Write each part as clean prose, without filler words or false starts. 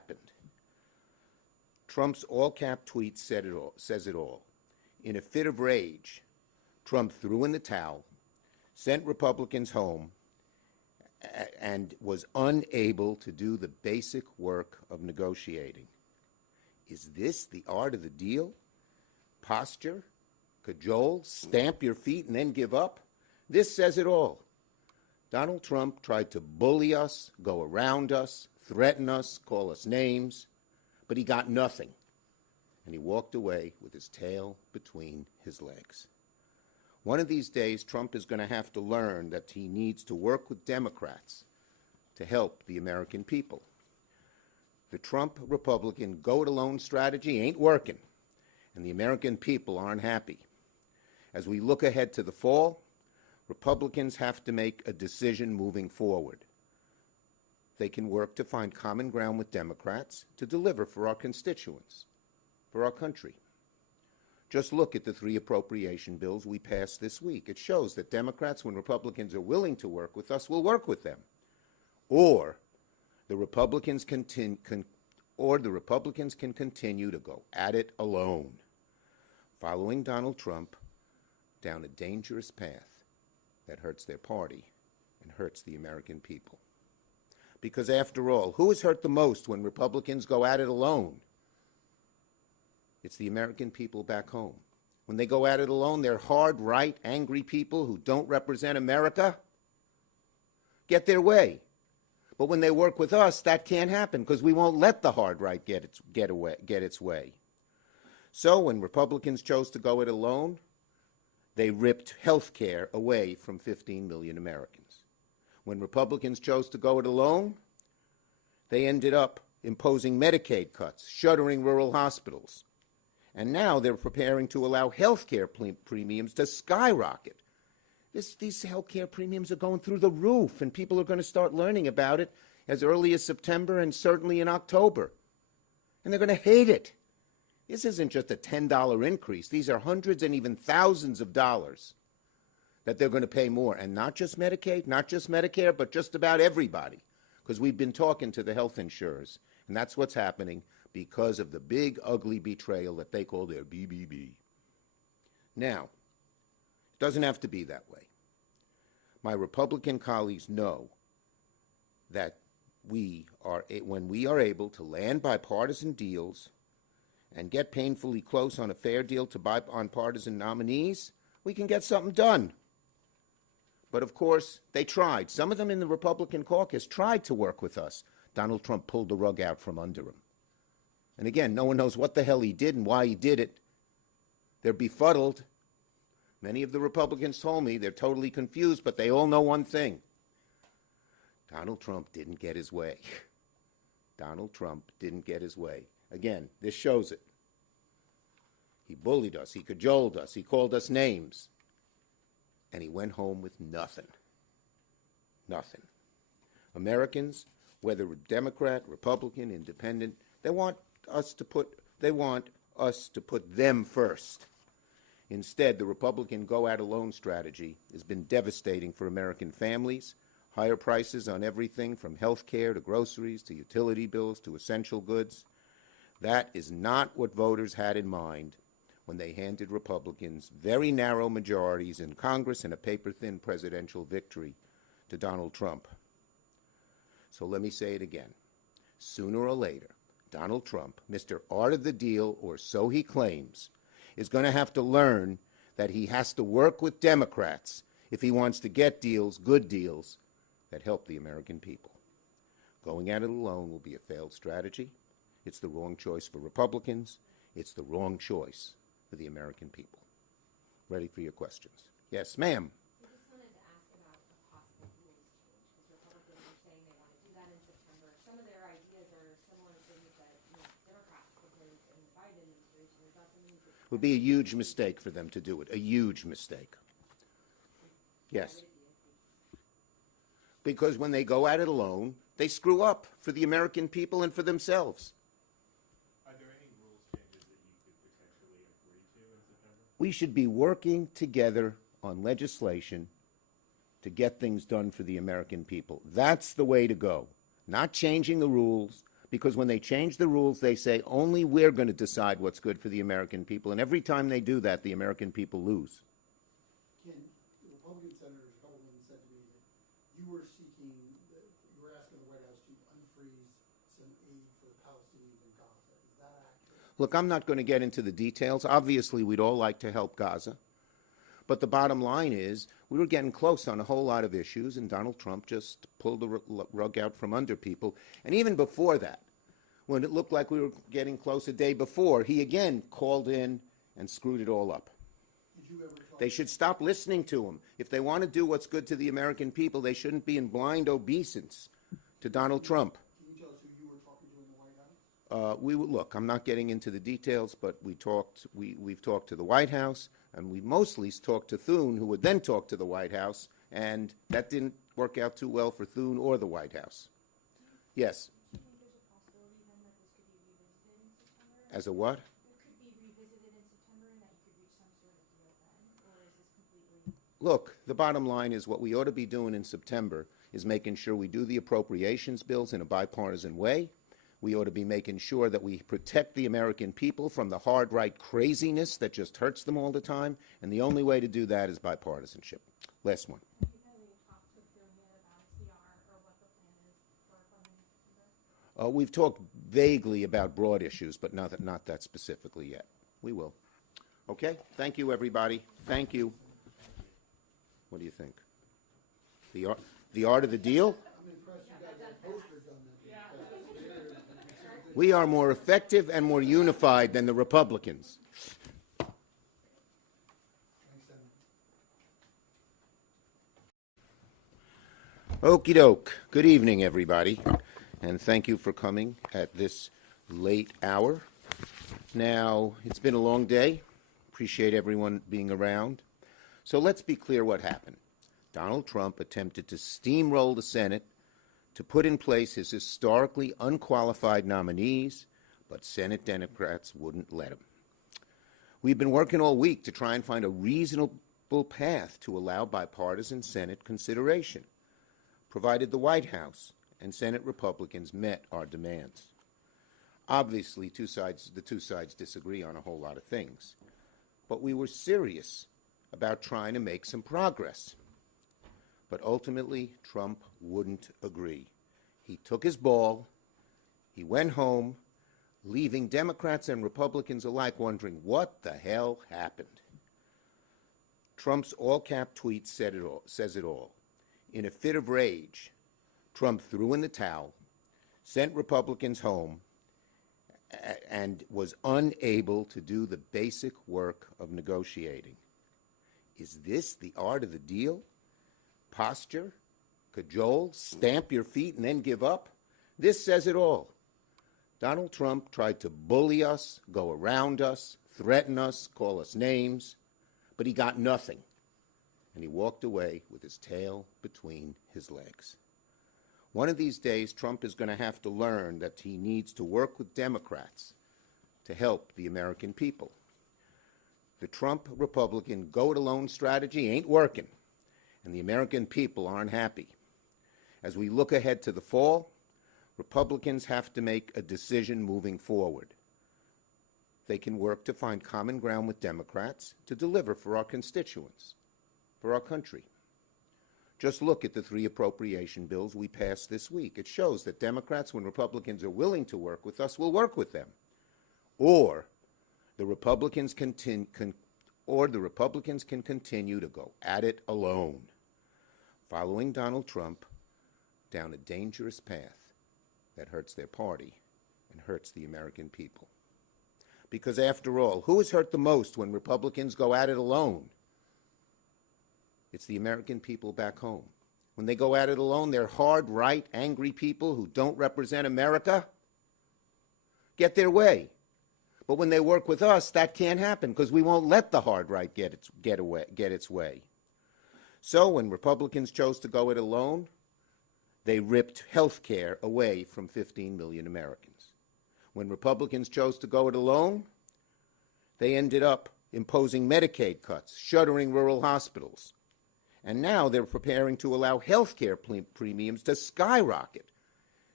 happened. Trump's all-cap tweet says it all. In a fit of rage, Trump threw in the towel, sent Republicans home, and was unable to do the basic work of negotiating. Is this the art of the deal? Posture? Cajole? Stamp your feet and then give up? This says it all. Donald Trump tried to bully us, go around us, threaten us, call us names, but he got nothing. And he walked away with his tail between his legs. One of these days, Trump is going to have to learn that he needs to work with Democrats to help the American people. The Trump Republican go-it-alone strategy ain't working, and the American people aren't happy. As we look ahead to the fall, Republicans have to make a decision moving forward. They can work to find common ground with Democrats to deliver for our constituents, for our country. Just look at the 3 appropriation bills we passed this week. It shows that Democrats, when Republicans are willing to work with us, will work with them. Or the Republicans can continue to go at it alone, following Donald Trump down a dangerous path that hurts their party and hurts the American people. Because after all, who is hurt the most when Republicans go at it alone? It's the American people back home. When they go at it alone, they're hard, right, angry people who don't represent America get their way. But when they work with us, that can't happen because we won't let the hard right get its way. So when Republicans chose to go it alone, they ripped health care away from 15 million Americans. When Republicans chose to go it alone, they ended up imposing Medicaid cuts, shuttering rural hospitals. And now they're preparing to allow health care premiums to skyrocket. These health care premiums are going through the roof, and people are going to start learning about it as early as September and certainly in October. And they're going to hate it. This isn't just a $10 increase. These are hundreds and even thousands of dollars that they're going to pay more. And not just Medicaid, not just Medicare, but just about everybody. Because we've been talking to the health insurers, and that's what's happening because of the big, ugly betrayal that they call their BBB. Now, it doesn't have to be that way. My Republican colleagues know that when we are able to land bipartisan deals and get painfully close on a fair deal to bipartisan nominees, we can get something done. But of course, they tried. Some of them in the Republican caucus tried to work with us. Donald Trump pulled the rug out from under him. And again, no one knows what the hell he did and why he did it. They're befuddled. Many of the Republicans told me they're totally confused, but they all know one thing. Donald Trump didn't get his way. Donald Trump didn't get his way. Again, this shows it. He bullied us. He cajoled us. He called us names. And he went home with nothing. Nothing. Americans, whether Democrat, Republican, Independent, they want us to put them first. Instead, the Republican go-at-alone strategy has been devastating for American families. Higher prices on everything from health care to groceries to utility bills to essential goods. That is not what voters had in mind when they handed Republicans very narrow majorities in Congress and a paper-thin presidential victory to Donald Trump. So let me say it again. Sooner or later, Donald Trump, Mr. Art of the Deal, or so he claims, is going to have to learn that he has to work with Democrats if he wants to get deals, good deals, that help the American people. Going at it alone will be a failed strategy. It's the wrong choice for Republicans. It's the wrong choice for the American people. Ready for your questions. Yes, ma'am. I just wanted to ask about a possible rules change, because Republicans are saying they want to do that in September. Some of their ideas are similar to things that Democrats proposed in the Biden administration. Is that something that It would be a huge mistake for them to do it, a huge mistake. Yes. Because when they go at it alone, they screw up for the American people and for themselves. Are there any rules changes that you could potentially agree to in September? We should be working together on legislation to get things done for the American people. That's the way to go. Not changing the rules, Because when they change the rules, they say only we're going to decide what's good for the American people. And every time they do that, the American people lose. Ken, the Republican senators, a couple of them said to me that you were seeking, you were asking the White House to unfreeze some aid for the Palestinians in Gaza. Is that accurate? Look, I'm not going to get into the details. Obviously, we'd all like to help Gaza. But the bottom line is we were getting close on a whole lot of issues, and Donald Trump just pulled the rug out from under people. And even before that, when it looked like we were getting close a day before, he again called in and screwed it all up. Did you ever talk They should stop listening to him. If they want to do what's good to the American people, they shouldn't be in blind obeisance to Donald Trump. Can you tell us who you were talking to in the White House? Look, I'm not getting into the details, but we've talked to the White House, and we mostly talked to Thune, who would then talk to the White House, and that didn't work out too well for Thune or the White House. Yes. Do you think there's a possibility then that this could be revisited in September? As a what? It could be revisited in September and that you could reach some sort of deal then? Or is this completely? Look, the bottom line is what we ought to be doing in September is making sure we do the appropriations bills in a bipartisan way. We ought to be making sure that we protect the American people from the hard right craziness that just hurts them all the time. And the only way to do that is bipartisanship. Last one. Have you had any talks with Thune yet about CR or what the plan is for funding in September? We've talked vaguely about broad issues, but not that specifically yet. We will. Okay? Thank you, everybody. Thank you. What do you think? The art of the deal? I'm impressed you guys have posters on that. We are more effective and more unified than the Republicans. Thanks, Senator. Okie doke. Good evening, everybody, and thank you for coming at this late hour. Now, it's been a long day. Appreciate everyone being around. So let's be clear what happened. Donald Trump attempted to steamroll the Senate to put in place his historically unqualified nominees, but Senate Democrats wouldn't let him. We've been working all week to try and find a reasonable path to allow bipartisan Senate consideration, provided the White House and Senate Republicans met our demands. Obviously, the two sides disagree on a whole lot of things, but we were serious about trying to make some progress. But ultimately, Trump wouldn't agree. He took his ball, he went home, leaving Democrats and Republicans alike wondering what the hell happened. Trump's all-cap tweet says it all. In a fit of rage, Trump threw in the towel, sent Republicans home, and was unable to do the basic work of negotiating. Is this the art of the deal? Posture, cajole, stamp your feet, and then give up? This says it all. Donald Trump tried to bully us, go around us, threaten us, call us names, but he got nothing. And he walked away with his tail between his legs. One of these days, Trump is going to have to learn that he needs to work with Democrats to help the American people. The Trump Republican go-it-alone strategy ain't working, and the American people aren't happy. As we look ahead to the fall, Republicans have to make a decision moving forward. They can work to find common ground with Democrats to deliver for our constituents, for our country. Just look at the 3 appropriation bills we passed this week. It shows that Democrats, when Republicans are willing to work with us, will work with them. Or the Republicans can continue to go at it alone, following Donald Trump down a dangerous path that hurts their party and hurts the American people. Because after all, who is hurt the most when Republicans go at it alone? It's the American people back home. When they go at it alone, they're hard, right, angry people who don't represent America get their way. But when they work with us, that can't happen because we won't let the hard right get its way. So when Republicans chose to go it alone, they ripped health care away from 15 million Americans. When Republicans chose to go it alone, they ended up imposing Medicaid cuts, shuttering rural hospitals. And now they're preparing to allow health care premiums to skyrocket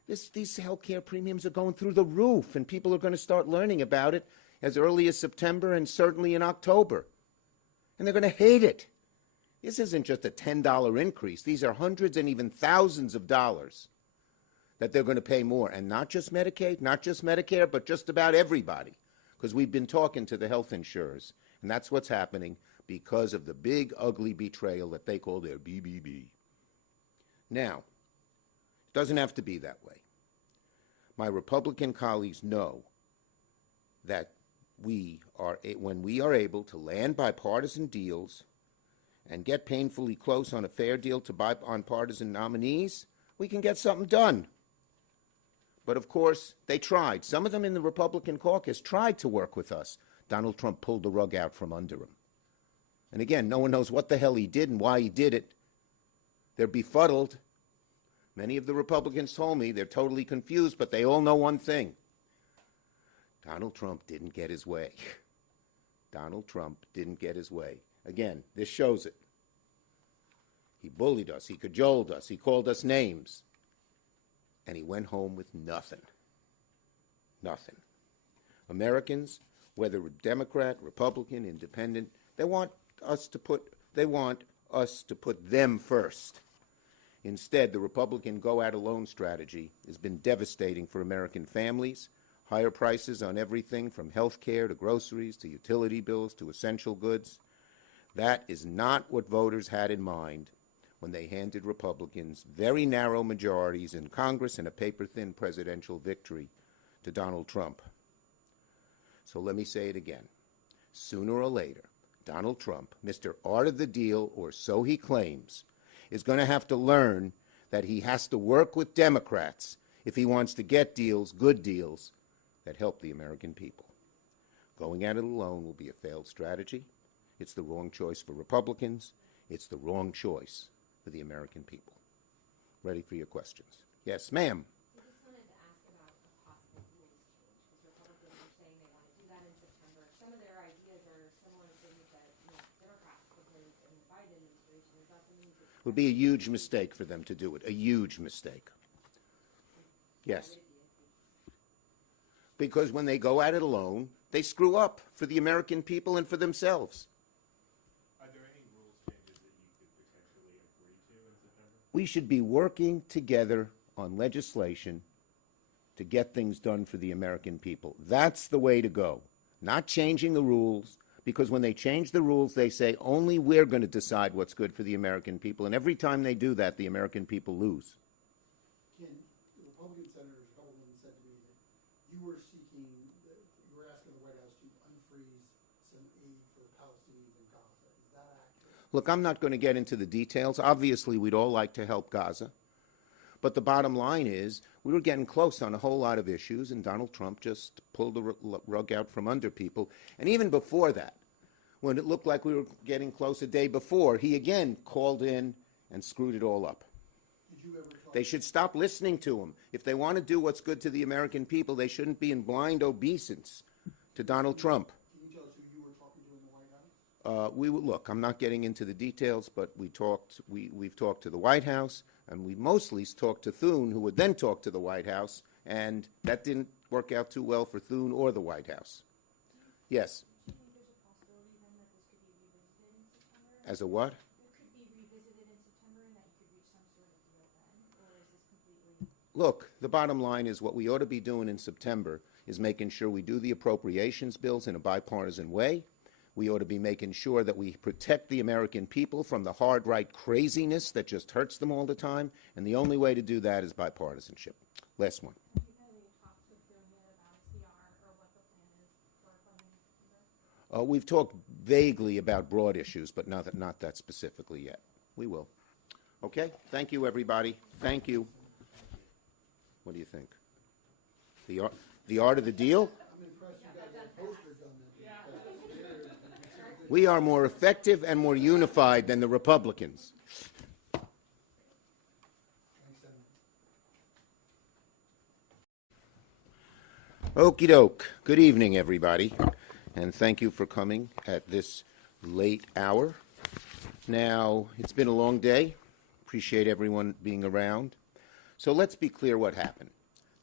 These health care premiums are going through the roof, and people are going to start learning about it as early as September and certainly in October. And they're going to hate it. This isn't just a $10 increase. These are hundreds and even thousands of dollars that they're going to pay more. And not just Medicaid, not just Medicare, but just about everybody. Because we've been talking to the health insurers, and that's what's happening because of the big, ugly betrayal that they call their BBB. Now, it doesn't have to be that way. My Republican colleagues know that when we are able to land bipartisan deals and get painfully close on a fair deal to bipartisan nominees, we can get something done. But of course, they tried. Some of them in the Republican caucus tried to work with us. Donald Trump pulled the rug out from under him. And again, no one knows what the hell he did and why he did it. They're befuddled. Many of the Republicans told me they're totally confused, but they all know one thing. Donald Trump didn't get his way. Donald Trump didn't get his way. Again, this shows it. He bullied us. He cajoled us. He called us names. And he went home with nothing. Nothing. Americans, whether Democrat, Republican, Independent, they want us to put them first. Instead, the Republican go-at-alone strategy has been devastating for American families. Higher prices on everything from health care to groceries to utility bills to essential goods. That is not what voters had in mind when they handed Republicans very narrow majorities in Congress and a paper-thin presidential victory to Donald Trump. So let me say it again. Sooner or later, Donald Trump, Mr. Art of the Deal, or so he claims, is going to have to learn that he has to work with Democrats if he wants to get deals, good deals, that help the American people. Going at it alone will be a failed strategy. It's the wrong choice for Republicans. It's the wrong choice for the American people. Ready for your questions. Yes, ma'am. I just wanted to ask about a possible rules change, because Republicans are saying they want to do that in September. Some of their ideas are similar to things that Democrats proposed in the Biden administration. Is that something that It would be a huge mistake for them to do it, a huge mistake. Yes. Because when they go at it alone, they screw up for the American people and for themselves. Are there any rules changes that you could potentially agree to in September? We should be working together on legislation to get things done for the American people. That's the way to go. Not changing the rules, because when they change the rules, they say only we're going to decide what's good for the American people. And every time they do that, the American people lose. Ken, the Republican senators, a couple of them said to me that you were seeking, you were asking the White House to unfreeze some aid for the Palestinians in Gaza. Is that accurate? Look, I'm not going to get into the details. Obviously, we'd all like to help Gaza. But the bottom line is we were getting close on a whole lot of issues, and Donald Trump just pulled the rug out from under people. And even before that, when it looked like we were getting close a day before, he again called in and screwed it all up. Did you ever talk? They should stop listening to him. If they want to do what's good to the American people, they shouldn't be in blind obeisance to Donald Trump. Can you tell us who you were talking to in the White House? Look, I'm not getting into the details, but we've talked to the White House, and we mostly talked to Thune, who would then talk to the White House, and that didn't work out too well for Thune or the White House. Yes. do you think there's a possibility then that this could be revisited in September? As a what? It could be revisited in September and that you could reach some sort of deal then? Or is this completely... Look, the bottom line is what we ought to be doing in September is making sure we do the appropriations bills in a bipartisan way. We ought to be making sure that we protect the American people from the hard right craziness that just hurts them all the time. And the only way to do that is bipartisanship. Last one. Have you had any talks with them yet about CR or what the plan is for funding in September? We've talked vaguely about broad issues, but not that specifically yet. We will. Okay? Thank you, everybody. Thank you. What do you think? The art of the deal? I'm impressed you got that poster done. We are more effective and more unified than the Republicans. Thanks, Senator. Okie doke. Good evening, everybody, and thank you for coming at this late hour. Now, it's been a long day. Appreciate everyone being around. So let's be clear what happened.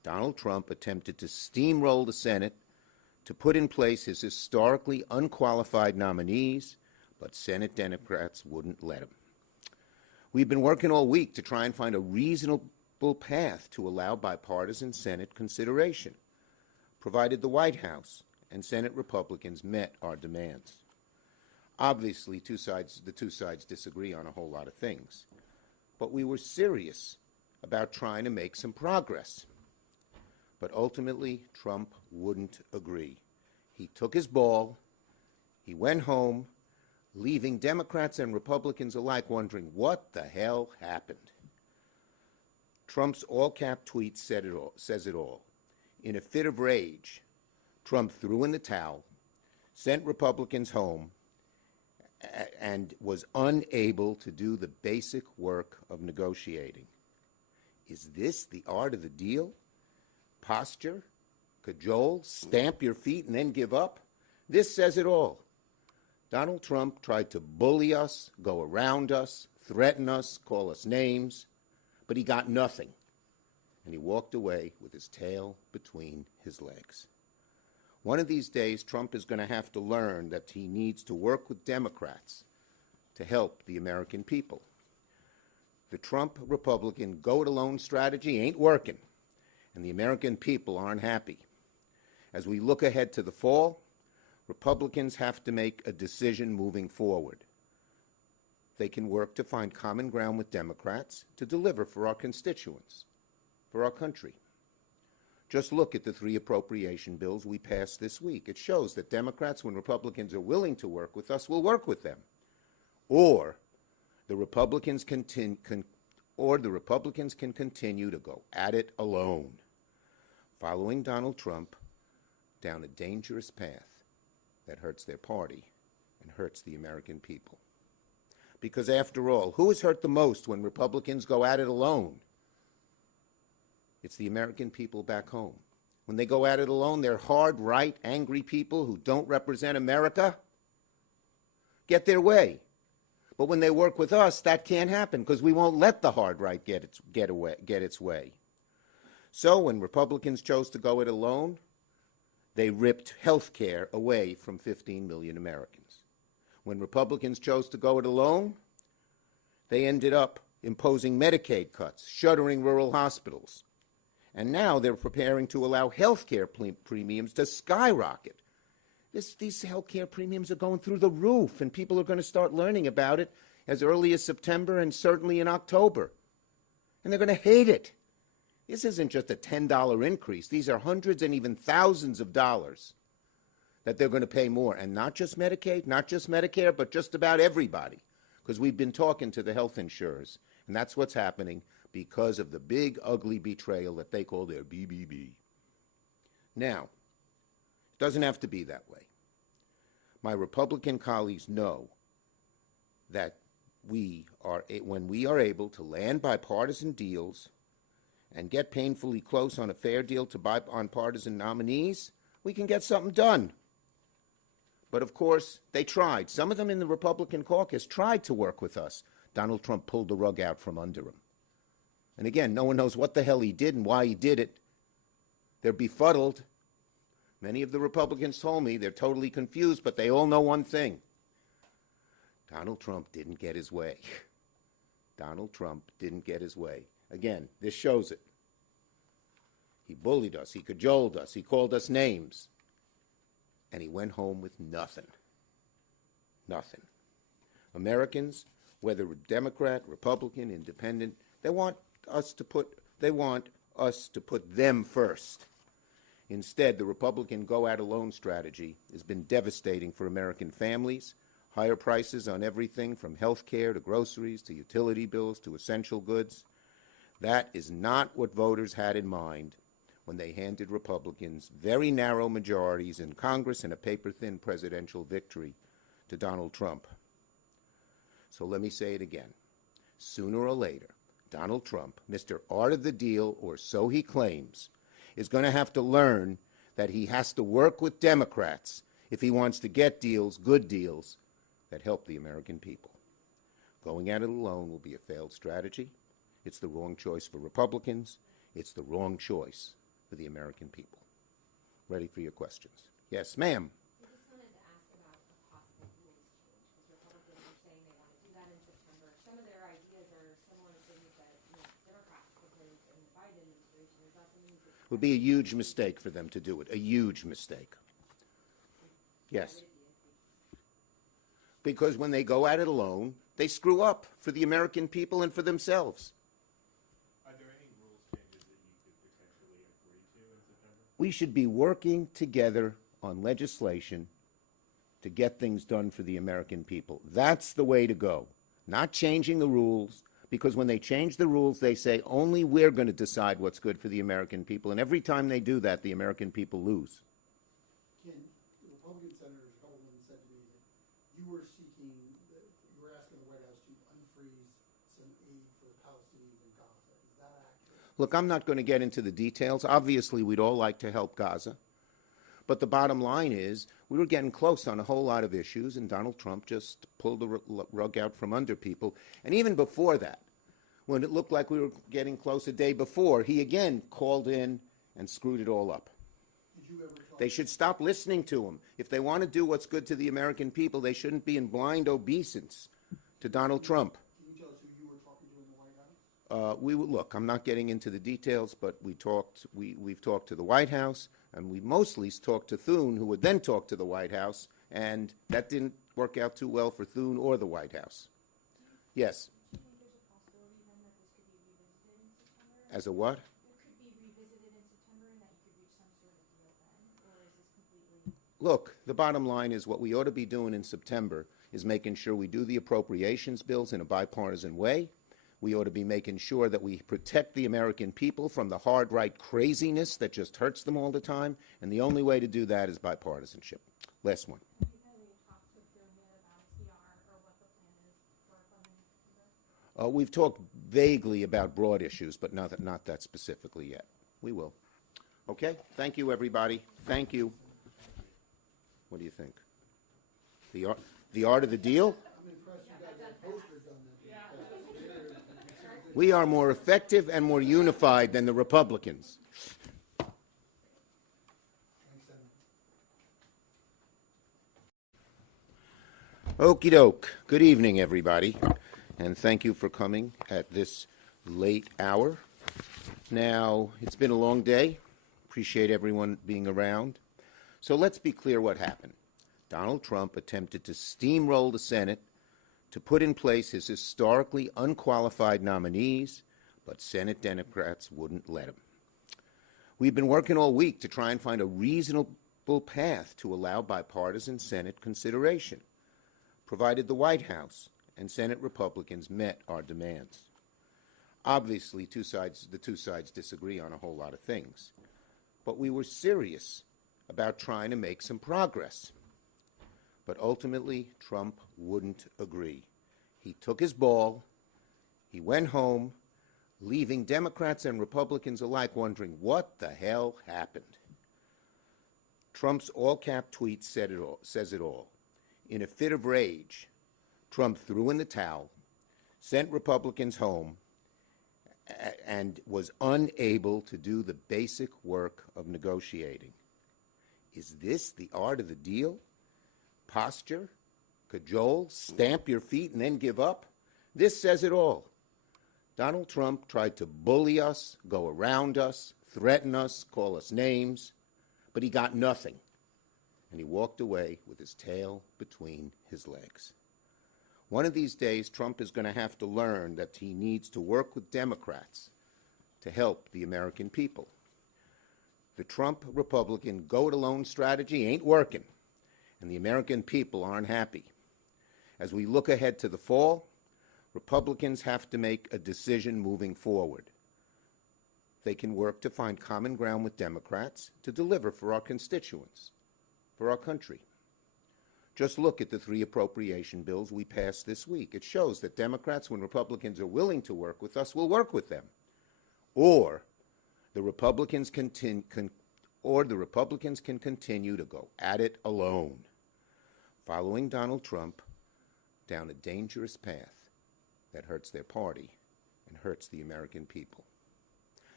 Donald Trump attempted to steamroll the Senate to put in place his historically unqualified nominees, but Senate Democrats wouldn't let him. We've been working all week to try and find a reasonable path to allow bipartisan Senate consideration, provided the White House and Senate Republicans met our demands. Obviously, the two sides disagree on a whole lot of things, but we were serious about trying to make some progress. But ultimately, Trump wouldn't agree. He took his ball, he went home, leaving Democrats and Republicans alike wondering what the hell happened. Trump's all-cap tweet says it all. In a fit of rage, Trump threw in the towel, sent Republicans home, and was unable to do the basic work of negotiating. Is this the art of the deal? Posture, cajole, stamp your feet, and then give up? This says it all. Donald Trump tried to bully us, go around us, threaten us, call us names, but he got nothing. And he walked away with his tail between his legs. One of these days, Trump is going to have to learn that he needs to work with Democrats to help the American people. The Trump Republican go-it-alone strategy ain't working, and the American people aren't happy. As we look ahead to the fall, Republicans have to make a decision moving forward. They can work to find common ground with Democrats to deliver for our constituents, for our country. Just look at the 3 appropriation bills we passed this week. It shows that Democrats, when Republicans are willing to work with us, will work with them. Or the Republicans can continue to go at it alone, following Donald Trump down a dangerous path that hurts their party and hurts the American people. Because after all, who is hurt the most when Republicans go at it alone? It's the American people back home. When they go at it alone, they're hard, right, angry people who don't represent America get their way. But when they work with us, that can't happen because we won't let the hard right get its way. So when Republicans chose to go it alone, they ripped health care away from 15 million Americans. When Republicans chose to go it alone, they ended up imposing Medicaid cuts, shuttering rural hospitals. And now they're preparing to allow health care premiums to skyrocket. These health care premiums are going through the roof, and people are going to start learning about it as early as September and certainly in October. And they're going to hate it. This isn't just a $10 increase. These are hundreds and even thousands of dollars that they're going to pay more. And not just Medicaid, not just Medicare, but just about everybody. Because we've been talking to the health insurers, and that's what's happening because of the big, ugly betrayal that they call their BBB. Now, it doesn't have to be that way. My Republican colleagues know that when we are able to land bipartisan deals and get painfully close on a fair deal to bipartisan nominees, we can get something done. But of course, they tried. Some of them in the Republican caucus tried to work with us. Donald Trump pulled the rug out from under him. And again, no one knows what the hell he did and why he did it. They're befuddled. Many of the Republicans told me they're totally confused, but they all know one thing. Donald Trump didn't get his way. Donald Trump didn't get his way. Again, this shows it. He bullied us. He cajoled us. He called us names. And he went home with nothing. Nothing. Americans, whether Democrat, Republican, Independent, they want us to put them first. Instead, the Republican go-at-alone strategy has been devastating for American families. Higher prices on everything from health care to groceries to utility bills to essential goods. That is not what voters had in mind when they handed Republicans very narrow majorities in Congress and a paper-thin presidential victory to Donald Trump. So let me say it again. Sooner or later, Donald Trump, Mr. Art of the Deal, or so he claims, is going to have to learn that he has to work with Democrats if he wants to get deals, good deals, that help the American people. Going at it alone will be a failed strategy. It's the wrong choice for Republicans. It's the wrong choice for the American people. Ready for your questions. Yes, ma'am. I just wanted to ask about a possible rules change, because Republicans are saying they want to do that in September. Some of their ideas are similar to things that Democrats proposed in the Biden administration. Is that something you could? It would be a huge mistake for them to do it, a huge mistake. Yes. Because when they go at it alone, they screw up for the American people and for themselves. Are there any rules changes that you could potentially agree to in September? We should be working together on legislation to get things done for the American people. That's the way to go. Not changing the rules, because when they change the rules, they say only we're going to decide what's good for the American people. And every time they do that, the American people lose. Ken, the Republican senators, a couple of them said to me that you were seeking, you were asking the White House to unfreeze some aid for the Palestinians in Gaza. Is that accurate? Look, I'm not going to get into the details. Obviously, we'd all like to help Gaza. But the bottom line is we were getting close on a whole lot of issues, and Donald Trump just pulled the rug out from under people. And even before that, when it looked like we were getting close a day before, he again called in and screwed it all up. Did you ever talk? They should stop listening to him. If they want to do what's good to the American people, they shouldn't be in blind obeisance to Donald Trump. Can you tell us who you were talking to in the White House? Look, I'm not getting into the details, but we've talked to the White House, and we mostly talked to Thune, who would then talk to the White House, and that didn't work out too well for Thune or the White House. Yes. Do you think there's a possibility then that this could be revisited in September? As a what? It could be revisited in September and that you could reach some sort of deal then? Or is this completely? Look, the bottom line is what we ought to be doing in September is making sure we do the appropriations bills in a bipartisan way. We ought to be making sure that we protect the American people from the hard right craziness that just hurts them all the time. And the only way to do that is bipartisanship. Last one. Have you had any talks with them yet about CR or what the plan is for funding September? We've talked vaguely about broad issues, but not that specifically yet. We will. Okay? Thank you, everybody. Thank you. What do you think? The art of the deal? I'm impressed you got that poster done. We are more effective and more unified than the Republicans. Thanks, Senator. Okie doke. Good evening, everybody, and thank you for coming at this late hour. Now, it's been a long day. Appreciate everyone being around. So let's be clear what happened. Donald Trump attempted to steamroll the Senate to put in place his historically unqualified nominees, but Senate Democrats wouldn't let him. We've been working all week to try and find a reasonable path to allow bipartisan Senate consideration, provided the White House and Senate Republicans met our demands. Obviously, the two sides disagree on a whole lot of things, but we were serious about trying to make some progress. But ultimately, Trump wouldn't agree. He took his ball, he went home, leaving Democrats and Republicans alike wondering what the hell happened. Trump's all-cap tweet says it all. In a fit of rage, Trump threw in the towel, sent Republicans home, and was unable to do the basic work of negotiating. Is this the art of the deal? Posture, cajole, stamp your feet and then give up? This says it all. Donald Trump tried to bully us, go around us, threaten us, call us names, but he got nothing. And he walked away with his tail between his legs. One of these days, Trump is going to have to learn that he needs to work with Democrats to help the American people. The Trump Republican go-it-alone strategy ain't working, and the American people aren't happy. As we look ahead to the fall, Republicans have to make a decision moving forward. They can work to find common ground with Democrats to deliver for our constituents, for our country. Just look at the 3 appropriation bills we passed this week. It shows that Democrats, when Republicans are willing to work with us, will work with them. Or the Republicans can continue to go at it alone, following Donald Trump down a dangerous path that hurts their party and hurts the American people.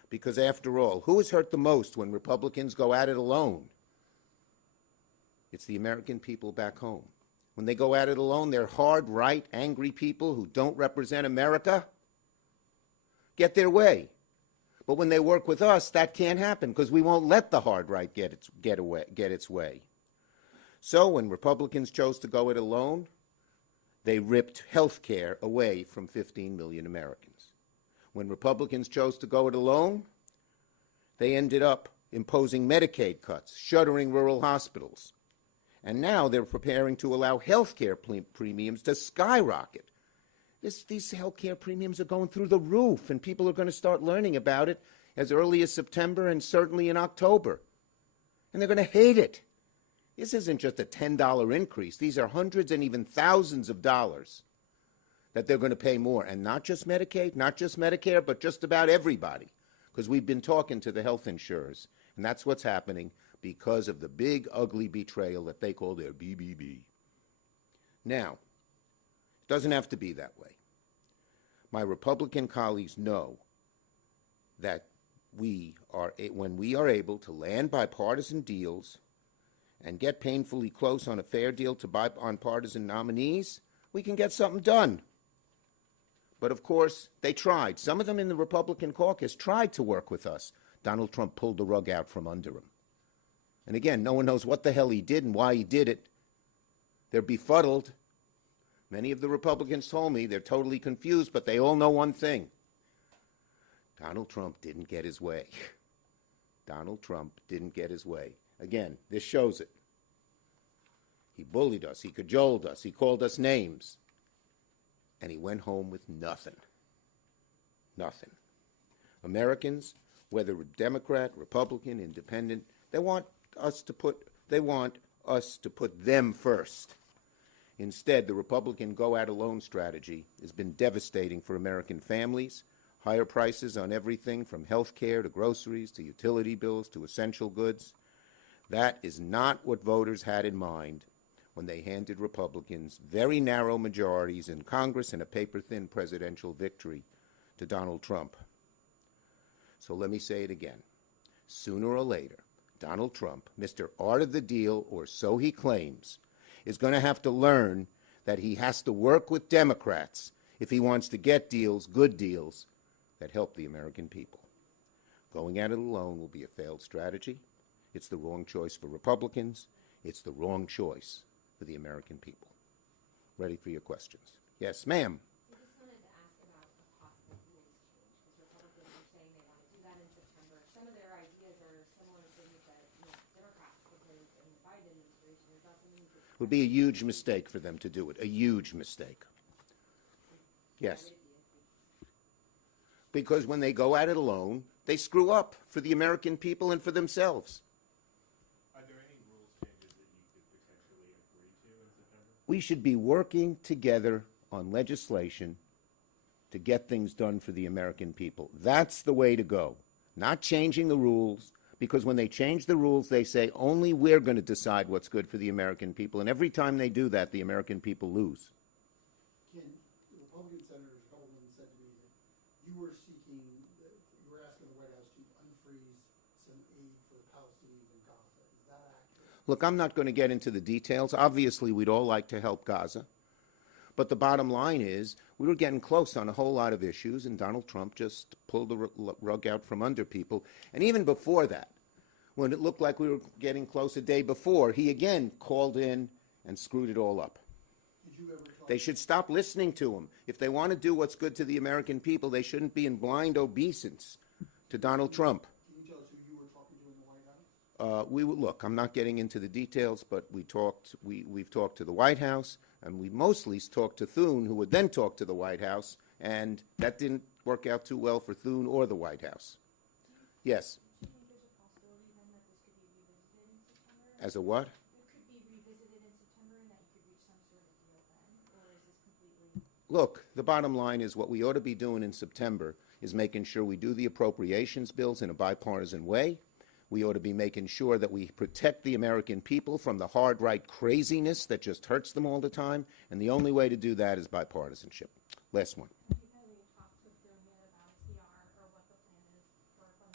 Because after all, who is hurt the most when Republicans go at it alone? It's the American people back home. When they go at it alone, they're hard, right, angry people who don't represent America get their way. But when they work with us, that can't happen because we won't let the hard right get its way. So when Republicans chose to go it alone, they ripped health care away from 15 million Americans. When Republicans chose to go it alone, they ended up imposing Medicaid cuts, shuttering rural hospitals. And now they're preparing to allow health care premiums to skyrocket. These health care premiums are going through the roof, and people are going to start learning about it as early as September and certainly in October. And they're going to hate it. This isn't just a $10 increase. These are hundreds and even thousands of dollars that they're going to pay more. And not just Medicaid, not just Medicare, but just about everybody. Because we've been talking to the health insurers, and that's what's happening because of the big, ugly betrayal that they call their BBB. Now, it doesn't have to be that way. My Republican colleagues know that when we are able to land bipartisan deals and get painfully close on a fair deal to bipartisan nominees, we can get something done. But of course, they tried. Some of them in the Republican caucus tried to work with us. Donald Trump pulled the rug out from under him. And again, no one knows what the hell he did and why he did it. They're befuddled. Many of the Republicans told me they're totally confused, but they all know one thing. Donald Trump didn't get his way. Donald Trump didn't get his way. Again, this shows it. He bullied us. He cajoled us. He called us names. And he went home with nothing. Nothing. Americans, whether Democrat, Republican, Independent, they want us to put them first. Instead, the Republican go-at-alone strategy has been devastating for American families. Higher prices on everything from health care to groceries to utility bills to essential goods. That is not what voters had in mind when they handed Republicans very narrow majorities in Congress and a paper-thin presidential victory to Donald Trump. So let me say it again. Sooner or later, Donald Trump, Mr. Art of the Deal, or so he claims, is going to have to learn that he has to work with Democrats if he wants to get deals, good deals, that help the American people. Going at it alone will be a failed strategy. It's the wrong choice for Republicans. It's the wrong choice for the American people. Ready for your questions. Yes, ma'am. I just wanted to ask about a possible rules change, because Republicans are saying they want to do that in September. Some of their ideas are similar to things that Democrats proposed in the Biden administration. Is that something you could... It would be a huge mistake for them to do it, a huge mistake. Yes. Because when they go at it alone, they screw up for the American people and for themselves. Are there any rules changes that you could potentially agree to in September? We should be working together on legislation to get things done for the American people. That's the way to go. Not changing the rules, because when they change the rules, they say only we're going to decide what's good for the American people. And every time they do that, the American people lose. Ken, the Republican Senator Hellman said to me that you were asking the White House to unfreeze some aid for the Palestinians in Gaza. Is that accurate? Look, I'm not going to get into the details. Obviously, we'd all like to help Gaza. But the bottom line is we were getting close on a whole lot of issues, and Donald Trump just pulled the rug out from under people. And even before that, when it looked like we were getting close a day before, he again called in and screwed it all up. Did you ever talk They should stop listening to him. If they want to do what's good to the American people, they shouldn't be in blind obeisance to Donald Trump. Can you tell us who you were talking to in the White House? Look, I'm not getting into the details, but we've talked to the White House, and we mostly talked to Thune, who would then talk to the White House, and that didn't work out too well for Thune or the White House. Yes. Do you think there's a possibility then that this could be revisited in September? As a what? It could be revisited in September and that you could reach some sort of deal then? Or is this completely... Look, the bottom line is what we ought to be doing in September is making sure we do the appropriations bills in a bipartisan way. We ought to be making sure that we protect the American people from the hard right craziness that just hurts them all the time. And the only way to do that is bipartisanship. Last one. Have you had any talks with Thune yet about CR or what the plan is for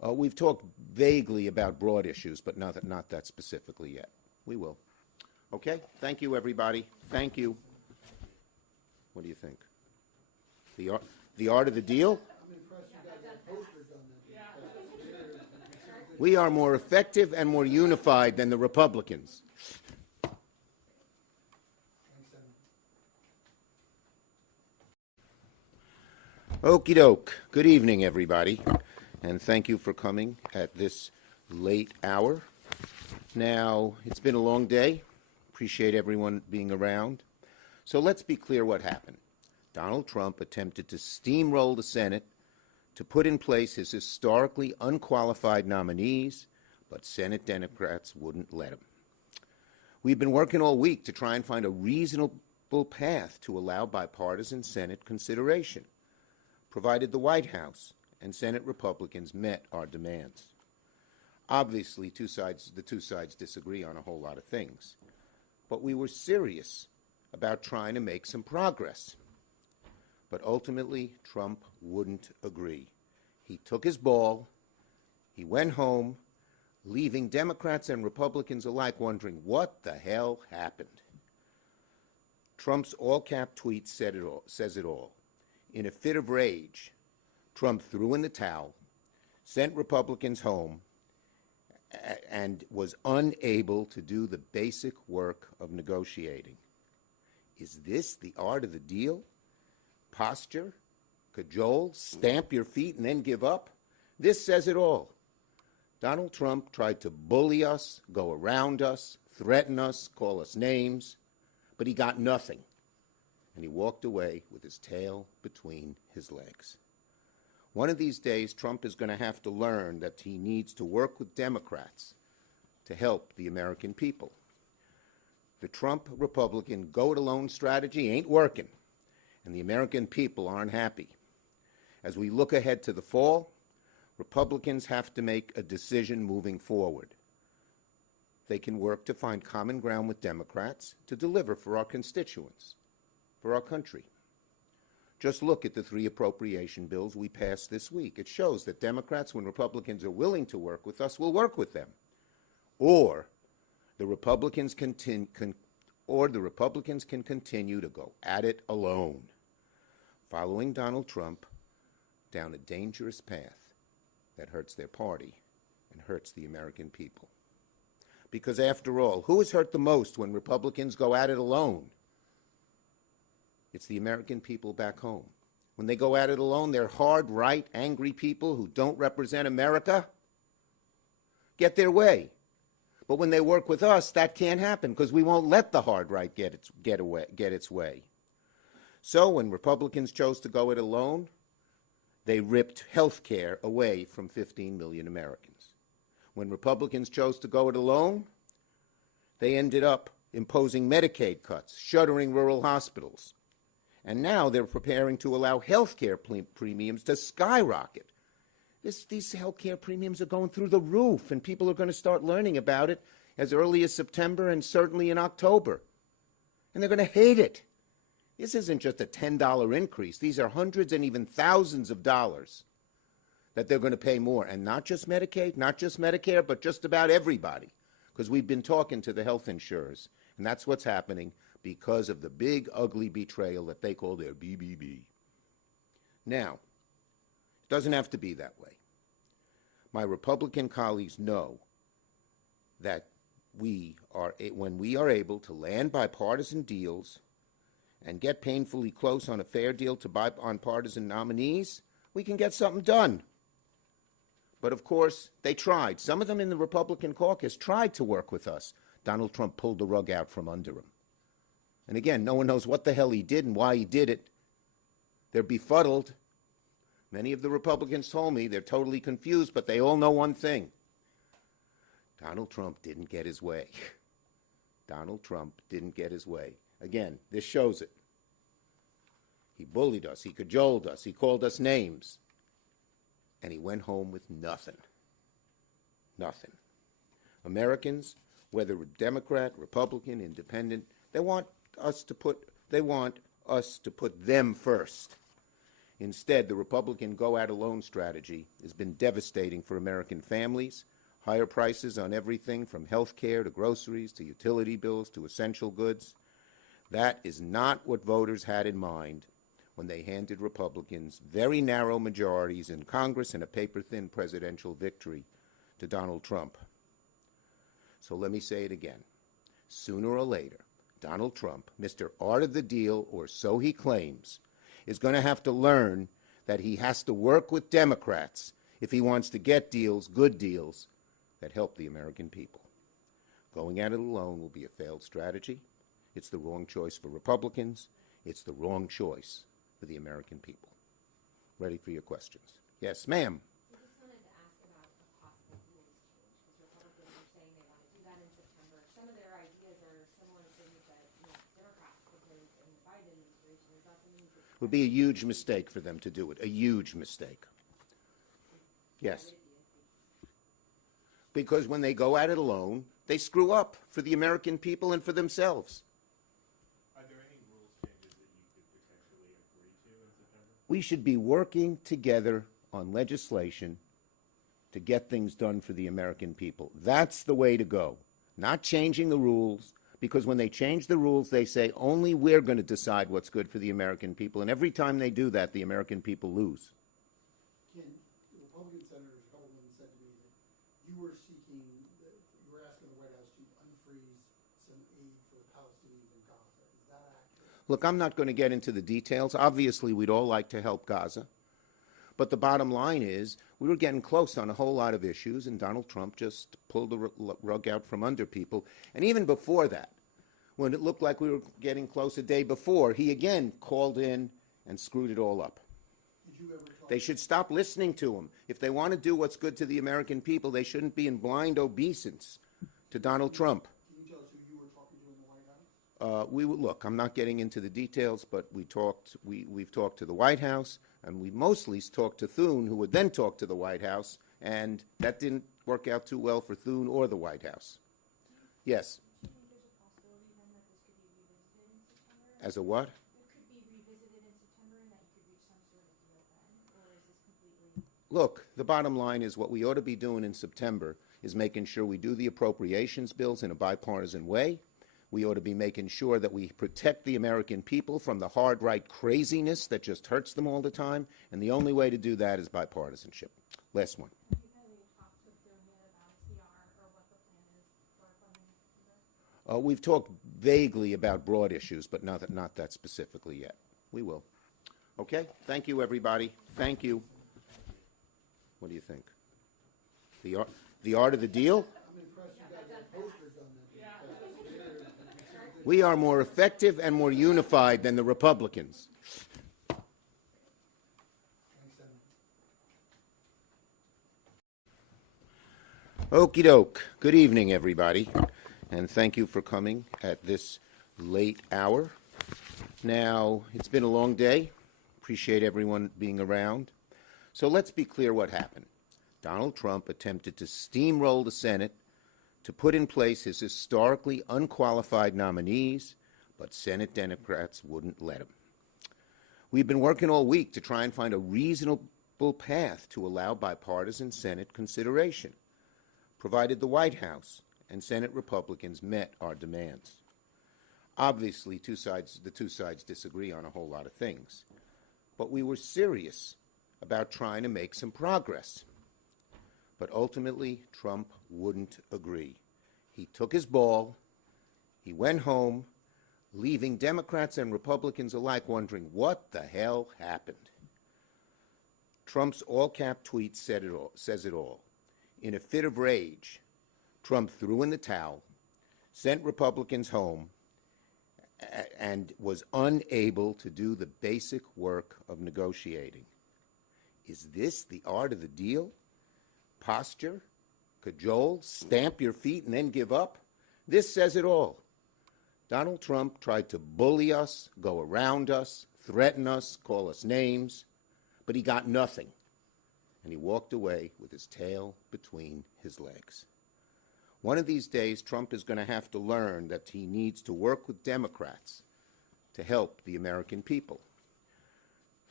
We've talked vaguely about broad issues, but not that specifically yet. We will. Okay? Thank you, everybody. Thank you. What do you think? The art of the deal? I'm impressed you got that poster done that. We are more effective and more unified than the Republicans. Thanks, Senator. Okie doke. Good evening, everybody, and thank you for coming at this late hour. Now, it's been a long day. Appreciate everyone being around. So let's be clear what happened. Donald Trump attempted to steamroll the Senate to put in place his historically unqualified nominees, but Senate Democrats wouldn't let him. We've been working all week to try and find a reasonable path to allow bipartisan Senate consideration, provided the White House and Senate Republicans met our demands. Obviously, the two sides disagree on a whole lot of things, but we were serious about trying to make some progress. But ultimately, Trump wouldn't agree. He took his ball, he went home, leaving Democrats and Republicans alike wondering what the hell happened. Trump's all-cap tweet says it all. In a fit of rage, Trump threw in the towel, sent Republicans home, and was unable to do the basic work of negotiating. Is this the art of the deal? Posture, cajole, stamp your feet, and then give up? This says it all. Donald Trump tried to bully us, go around us, threaten us, call us names, but he got nothing. And he walked away with his tail between his legs. One of these days, Trump is going to have to learn that he needs to work with Democrats to help the American people. The Trump Republican go-it-alone strategy ain't working, and the American people aren't happy. As we look ahead to the fall, Republicans have to make a decision moving forward. They can work to find common ground with Democrats to deliver for our constituents, for our country. Just look at the 3 appropriation bills we passed this week. It shows that Democrats, when Republicans are willing to work with us, will work with them. Or the Republicans can continue to go at it alone, following Donald Trump down a dangerous path that hurts their party and hurts the American people. Because after all, who is hurt the most when Republicans go at it alone? It's the American people back home. When they go at it alone, they're hard, right, angry people who don't represent America get their way. But when they work with us, that can't happen because we won't let the hard right get its way. So when Republicans chose to go it alone, they ripped health care away from 15 million Americans. When Republicans chose to go it alone, they ended up imposing Medicaid cuts, shuttering rural hospitals. And now they're preparing to allow health care premiums to skyrocket. These health care premiums are going through the roof, and people are going to start learning about it as early as September and certainly in October. And they're going to hate it. This isn't just a $10 increase. These are hundreds and even thousands of dollars that they're going to pay more. And not just Medicaid, not just Medicare, but just about everybody. Because we've been talking to the health insurers, and that's what's happening because of the big, ugly betrayal that they call their BBB. Now, it doesn't have to be that way. My Republican colleagues know that when we are able to land bipartisan deals and get painfully close on a fair deal to bipartisan nominees, we can get something done. But of course, they tried. Some of them in the Republican caucus tried to work with us. Donald Trump pulled the rug out from under him. And again, no one knows what the hell he did and why he did it. They're befuddled. Many of the Republicans told me they're totally confused, but they all know one thing. Donald Trump didn't get his way. Donald Trump didn't get his way. Again, this shows it. He bullied us. He cajoled us. He called us names. And he went home with nothing. Nothing. Americans, whether Democrat, Republican, Independent, they want us to put them first. Instead, the Republican go-at-alone strategy has been devastating for American families. Higher prices on everything from health care to groceries to utility bills to essential goods. That is not what voters had in mind when they handed Republicans very narrow majorities in Congress and a paper-thin presidential victory to Donald Trump. So let me say it again. Sooner or later, Donald Trump, Mr. Art of the Deal, or so he claims, is going to have to learn that he has to work with Democrats if he wants to get deals, good deals, that help the American people. Going at it alone will be a failed strategy. It's the wrong choice for Republicans. It's the wrong choice for the American people. Ready for your questions. Yes, ma'am. I just wanted to ask about a possible rules change, because Republicans are saying they want to do that in September. Some of their ideas are similar to things that Democrats proposed in the Biden administration. Is that something that It would be a huge mistake for them to do it, a huge mistake. Yes. Because when they go at it alone, they screw up for the American people and for themselves. Are there any rules changes that you could potentially agree to in September? We should be working together on legislation to get things done for the American people. That's the way to go. Not changing the rules, because when they change the rules, they say only we're going to decide what's good for the American people. And every time they do that, the American people lose. Ken, the Republican senators Coleman said to me that you were seeking, you were asking the White House to unfreeze some aid for the Palestinians in Gaza. Is that accurate? Look, I'm not going to get into the details. Obviously, we'd all like to help Gaza. But the bottom line is we were getting close on a whole lot of issues, and Donald Trump just pulled the rug out from under people. And even before that, when it looked like we were getting close a day before, he again called in and screwed it all up. Did you ever talk? They should stop listening to him. If they want to do what's good to the American people, they shouldn't be in blind obeisance to Donald Trump. Can you tell us who you were talking to in the White House? Look, I'm not getting into the details, but we've talked to the White House, and we mostly talked to Thune, who would then talk to the White House, and that didn't work out too well for Thune or the White House. Yes. do you think there's a possibility then that this could be revisited in September? As a what? It could be revisited in September and that you could reach some sort of deal then? Or is this completely... Look, the bottom line is what we ought to be doing in September is making sure we do the appropriations bills in a bipartisan way. We ought to be making sure that we protect the American people from the hard right craziness that just hurts them all the time. And the only way to do that is bipartisanship. Last one. Have you had any talks with Thune yet about CR or what the plan is for funding in September? We've talked vaguely about broad issues, but not that specifically yet. We will. Okay? Thank you, everybody. Thank you. What do you think? The art of the deal? I'm impressed you got that poster done. We are more effective and more unified than the Republicans. Thanks, Senator. Okie doke. Good evening, everybody, and thank you for coming at this late hour. Now, it's been a long day. Appreciate everyone being around. So let's be clear what happened. Donald Trump attempted to steamroll the Senate to put in place his historically unqualified nominees, but Senate Democrats wouldn't let him. We've been working all week to try and find a reasonable path to allow bipartisan Senate consideration, provided the White House and Senate Republicans met our demands. Obviously, the two sides disagree on a whole lot of things, but we were serious about trying to make some progress. But ultimately, Trump wouldn't agree. He took his ball, he went home, leaving Democrats and Republicans alike wondering what the hell happened. Trump's all-cap tweet says it all. In a fit of rage, Trump threw in the towel, sent Republicans home, and was unable to do the basic work of negotiating. Is this the art of the deal? Posture, cajole, stamp your feet, and then give up? This says it all. Donald Trump tried to bully us, go around us, threaten us, call us names, but he got nothing. And he walked away with his tail between his legs. One of these days, Trump is going to have to learn that he needs to work with Democrats to help the American people.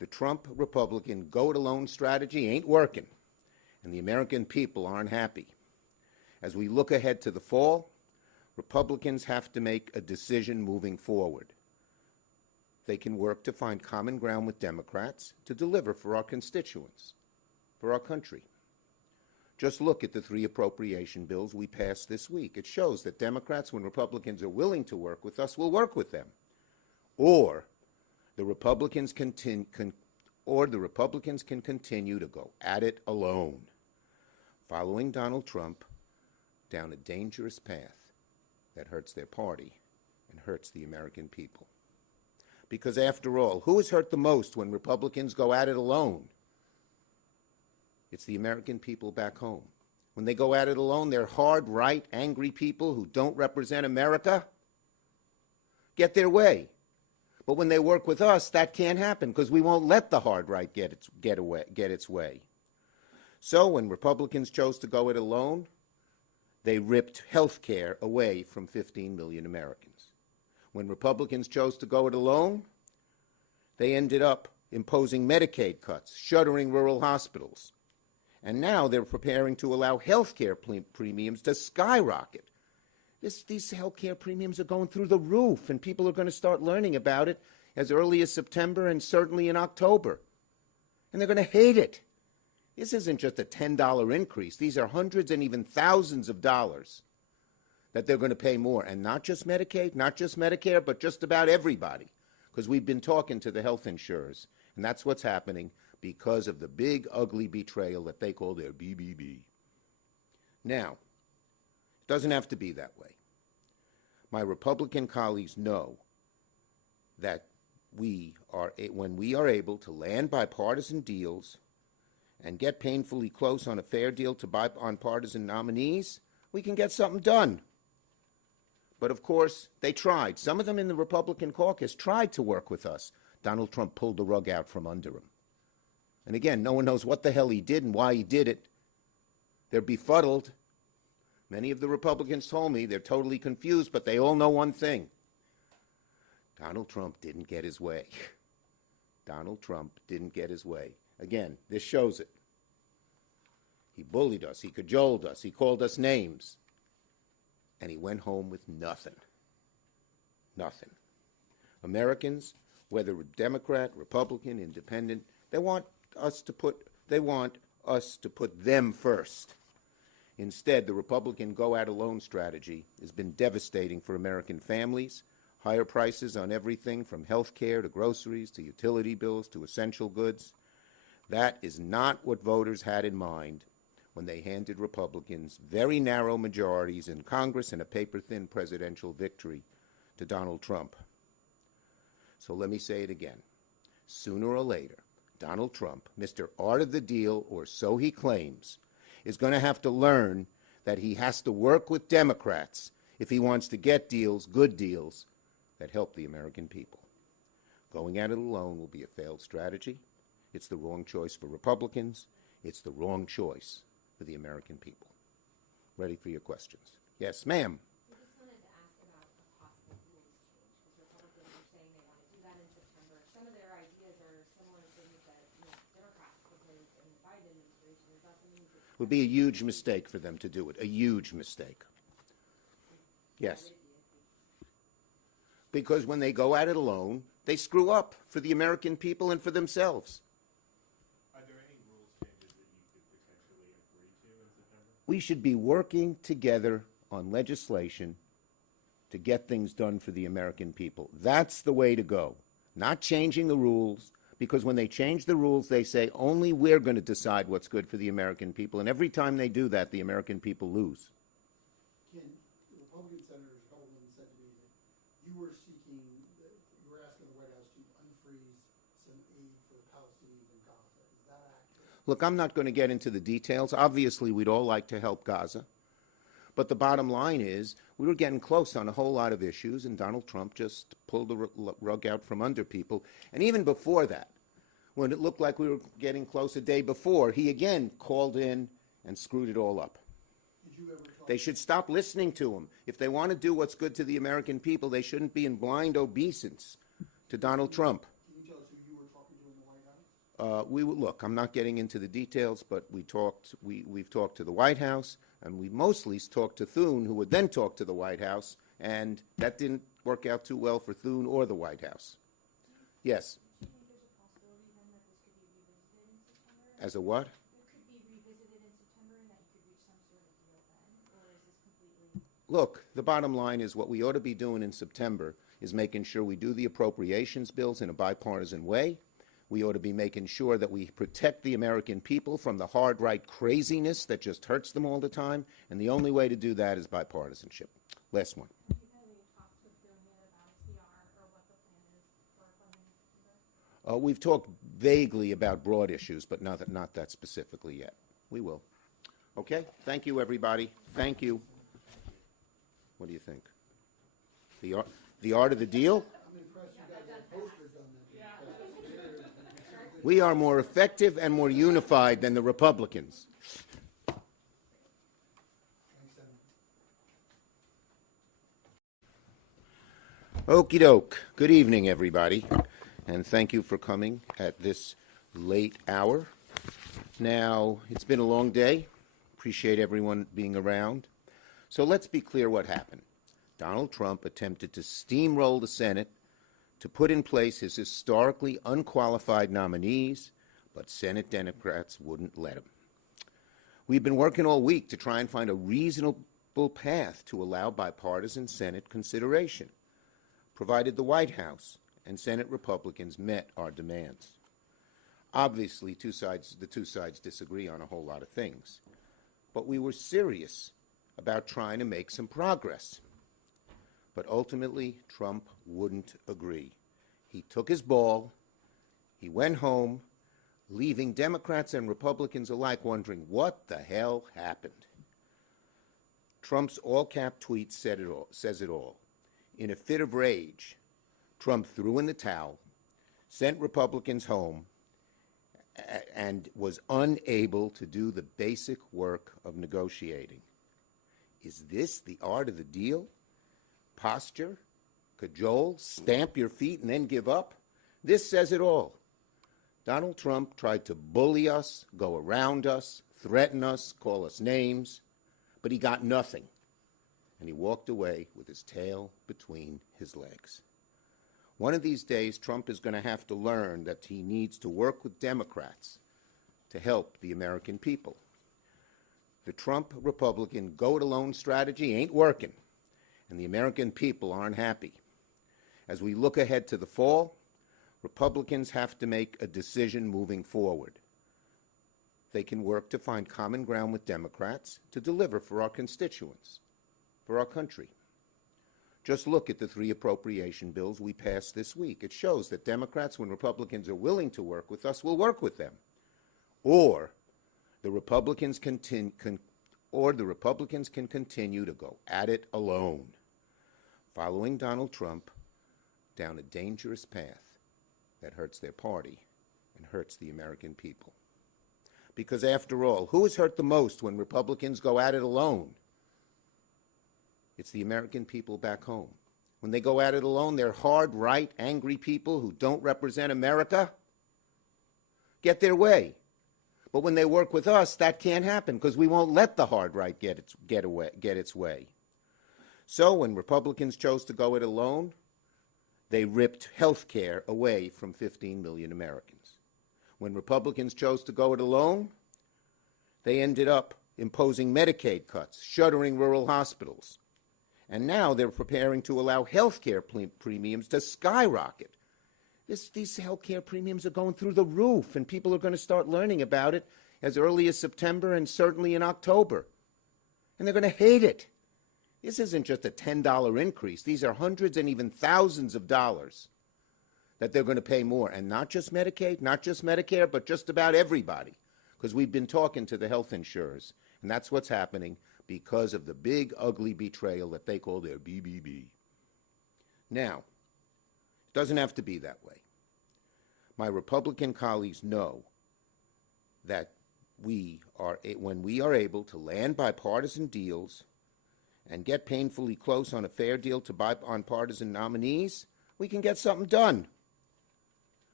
The Trump Republican go-it-alone strategy ain't working, and the American people aren't happy. As we look ahead to the fall, Republicans have to make a decision moving forward. They can work to find common ground with Democrats to deliver for our constituents, for our country. Just look at the 3 appropriation bills we passed this week. It shows that Democrats, when Republicans are willing to work with us, will work with them. Or the Republicans can continue to go at it alone, following Donald Trump down a dangerous path that hurts their party and hurts the American people. Because after all, who is hurt the most when Republicans go at it alone? It's the American people back home. When they go at it alone, they're hard, right, angry people who don't represent America get their way. But when they work with us, that can't happen because we won't let the hard right get its way. So when Republicans chose to go it alone, they ripped health care away from 15 million Americans. When Republicans chose to go it alone, they ended up imposing Medicaid cuts, shuttering rural hospitals. And now they're preparing to allow health care premiums to skyrocket. These health care premiums are going through the roof, and people are going to start learning about it as early as September and certainly in October. And they're going to hate it. This isn't just a $10 increase. These are hundreds and even thousands of dollars that they're going to pay more. And not just Medicaid, not just Medicare, but just about everybody. Because we've been talking to the health insurers, and that's what's happening because of the big, ugly betrayal that they call their BBB. Now, it doesn't have to be that way. My Republican colleagues know that when we are able to land bipartisan deals and get painfully close on a fair deal to bipartisan nominees, we can get something done. But of course, they tried. Some of them in the Republican caucus tried to work with us. Donald Trump pulled the rug out from under him. And again, no one knows what the hell he did and why he did it. They're befuddled. Many of the Republicans told me they're totally confused, but they all know one thing. Donald Trump didn't get his way. Donald Trump didn't get his way. Again, this shows it. He bullied us. He cajoled us. He called us names. And he went home with nothing. Nothing. Americans, whether Democrat, Republican, Independent, they want us to put them first. Instead, the Republican go-at-alone strategy has been devastating for American families. Higher prices on everything from health care to groceries to utility bills to essential goods. That is not what voters had in mind when they handed Republicans very narrow majorities in Congress and a paper-thin presidential victory to Donald Trump. So let me say it again. Sooner or later, Donald Trump, Mr. Art of the Deal, or so he claims, is going to have to learn that he has to work with Democrats if he wants to get deals, good deals, that help the American people. Going at it alone will be a failed strategy. It's the wrong choice for Republicans. It's the wrong choice for the American people. Ready for your questions. Yes, ma'am. I just wanted to ask about a possible rules change, because Republicans are saying they want to do that in September. Some of their ideas are similar to things that Democrats proposed in the Biden administration. Is that something that It would be a huge mistake for them to do it, a huge mistake. Yes. Because when they go at it alone, they screw up for the American people and for themselves. Are there any rules changes that you could potentially agree to in September? We should be working together on legislation to get things done for the American people. That's the way to go. Not changing the rules, because when they change the rules, they say only we're going to decide what's good for the American people. And every time they do that, the American people lose. Ken, the Republican senators Holman said to me that you were asking the White House to unfreeze some aid for the Palestinians in Gaza. Is that accurate? Look, I'm not going to get into the details. Obviously, we'd all like to help Gaza. But the bottom line is we were getting close on a whole lot of issues, and Donald Trump just pulled the rug out from under people. And even before that, when it looked like we were getting close a day before, he again called in and screwed it all up. Did you ever talk They should stop listening to him. If they want to do what's good to the American people, they shouldn't be in blind obeisance to Donald Trump. Can you tell us who you were talking to in the White House? look, I'm not getting into the details, but we've talked to the White House, and we mostly talked to Thune, who would then talk to the White House, and that didn't work out too well for Thune or the White House. Yes. Do you think there's a possibility then that this could be revisited in September? As a what? It could be revisited in September and that you could reach some sort of deal then? Or is this completely... Look, the bottom line is what we ought to be doing in September is making sure we do the appropriations bills in a bipartisan way. We ought to be making sure that we protect the American people from the hard right craziness that just hurts them all the time, and the only way to do that is bipartisanship. Last one. Have you had any talks with Thune yet about CR or what the plan is for funding in September? We've talked vaguely about broad issues, but not that specifically yet. We will. Okay? Thank you, everybody. Thank you. What do you think? The art of the deal? I'm impressed you guys have posters on that. We are more effective and more unified than the Republicans. Thanks, Senator. Okie doke. Good evening, everybody, and thank you for coming at this late hour. Now, it's been a long day. Appreciate everyone being around. So let's be clear what happened. Donald Trump attempted to steamroll the Senate to put in place his historically unqualified nominees, but Senate Democrats wouldn't let him. We've been working all week to try and find a reasonable path to allow bipartisan Senate consideration, provided the White House and Senate Republicans met our demands. Obviously, the two sides disagree on a whole lot of things, but we were serious about trying to make some progress. But ultimately, Trump wouldn't agree. He took his ball, he went home, leaving Democrats and Republicans alike wondering what the hell happened. Trump's all-cap tweet says it all. In a fit of rage, Trump threw in the towel, sent Republicans home, and was unable to do the basic work of negotiating. Is this the art of the deal? Posture, cajole, stamp your feet and then give up? This says it all. Donald Trump tried to bully us, go around us, threaten us, call us names, but he got nothing. And he walked away with his tail between his legs. One of these days, Trump is going to have to learn that he needs to work with Democrats to help the American people. The Trump Republican go-it-alone strategy ain't working, and the American people aren't happy. As we look ahead to the fall, Republicans have to make a decision moving forward. They can work to find common ground with Democrats to deliver for our constituents, for our country. Just look at the 3 appropriation bills we passed this week. It shows that Democrats, when Republicans are willing to work with us, will work with them. Or the Republicans can continue to go at it alone, following Donald Trump down a dangerous path that hurts their party and hurts the American people. Because after all, who is hurt the most when Republicans go at it alone? It's the American people back home. When they go at it alone, they're hard, right, angry people who don't represent America get their way. But when they work with us, that can't happen because we won't let the hard right get its way. So when Republicans chose to go it alone, they ripped health care away from 15 million Americans. When Republicans chose to go it alone, they ended up imposing Medicaid cuts, shuttering rural hospitals. And now they're preparing to allow health care premiums to skyrocket. These health care premiums are going through the roof, and people are going to start learning about it as early as September and certainly in October. And they're going to hate it. This isn't just a $10 increase. These are hundreds and even thousands of dollars that they're going to pay more. And not just Medicaid, not just Medicare, but just about everybody. Because we've been talking to the health insurers, and that's what's happening because of the big, ugly betrayal that they call their BBB. Now, it doesn't have to be that way. My Republican colleagues know that when we are able to land bipartisan deals and get painfully close on a fair deal to bipartisan nominees, we can get something done.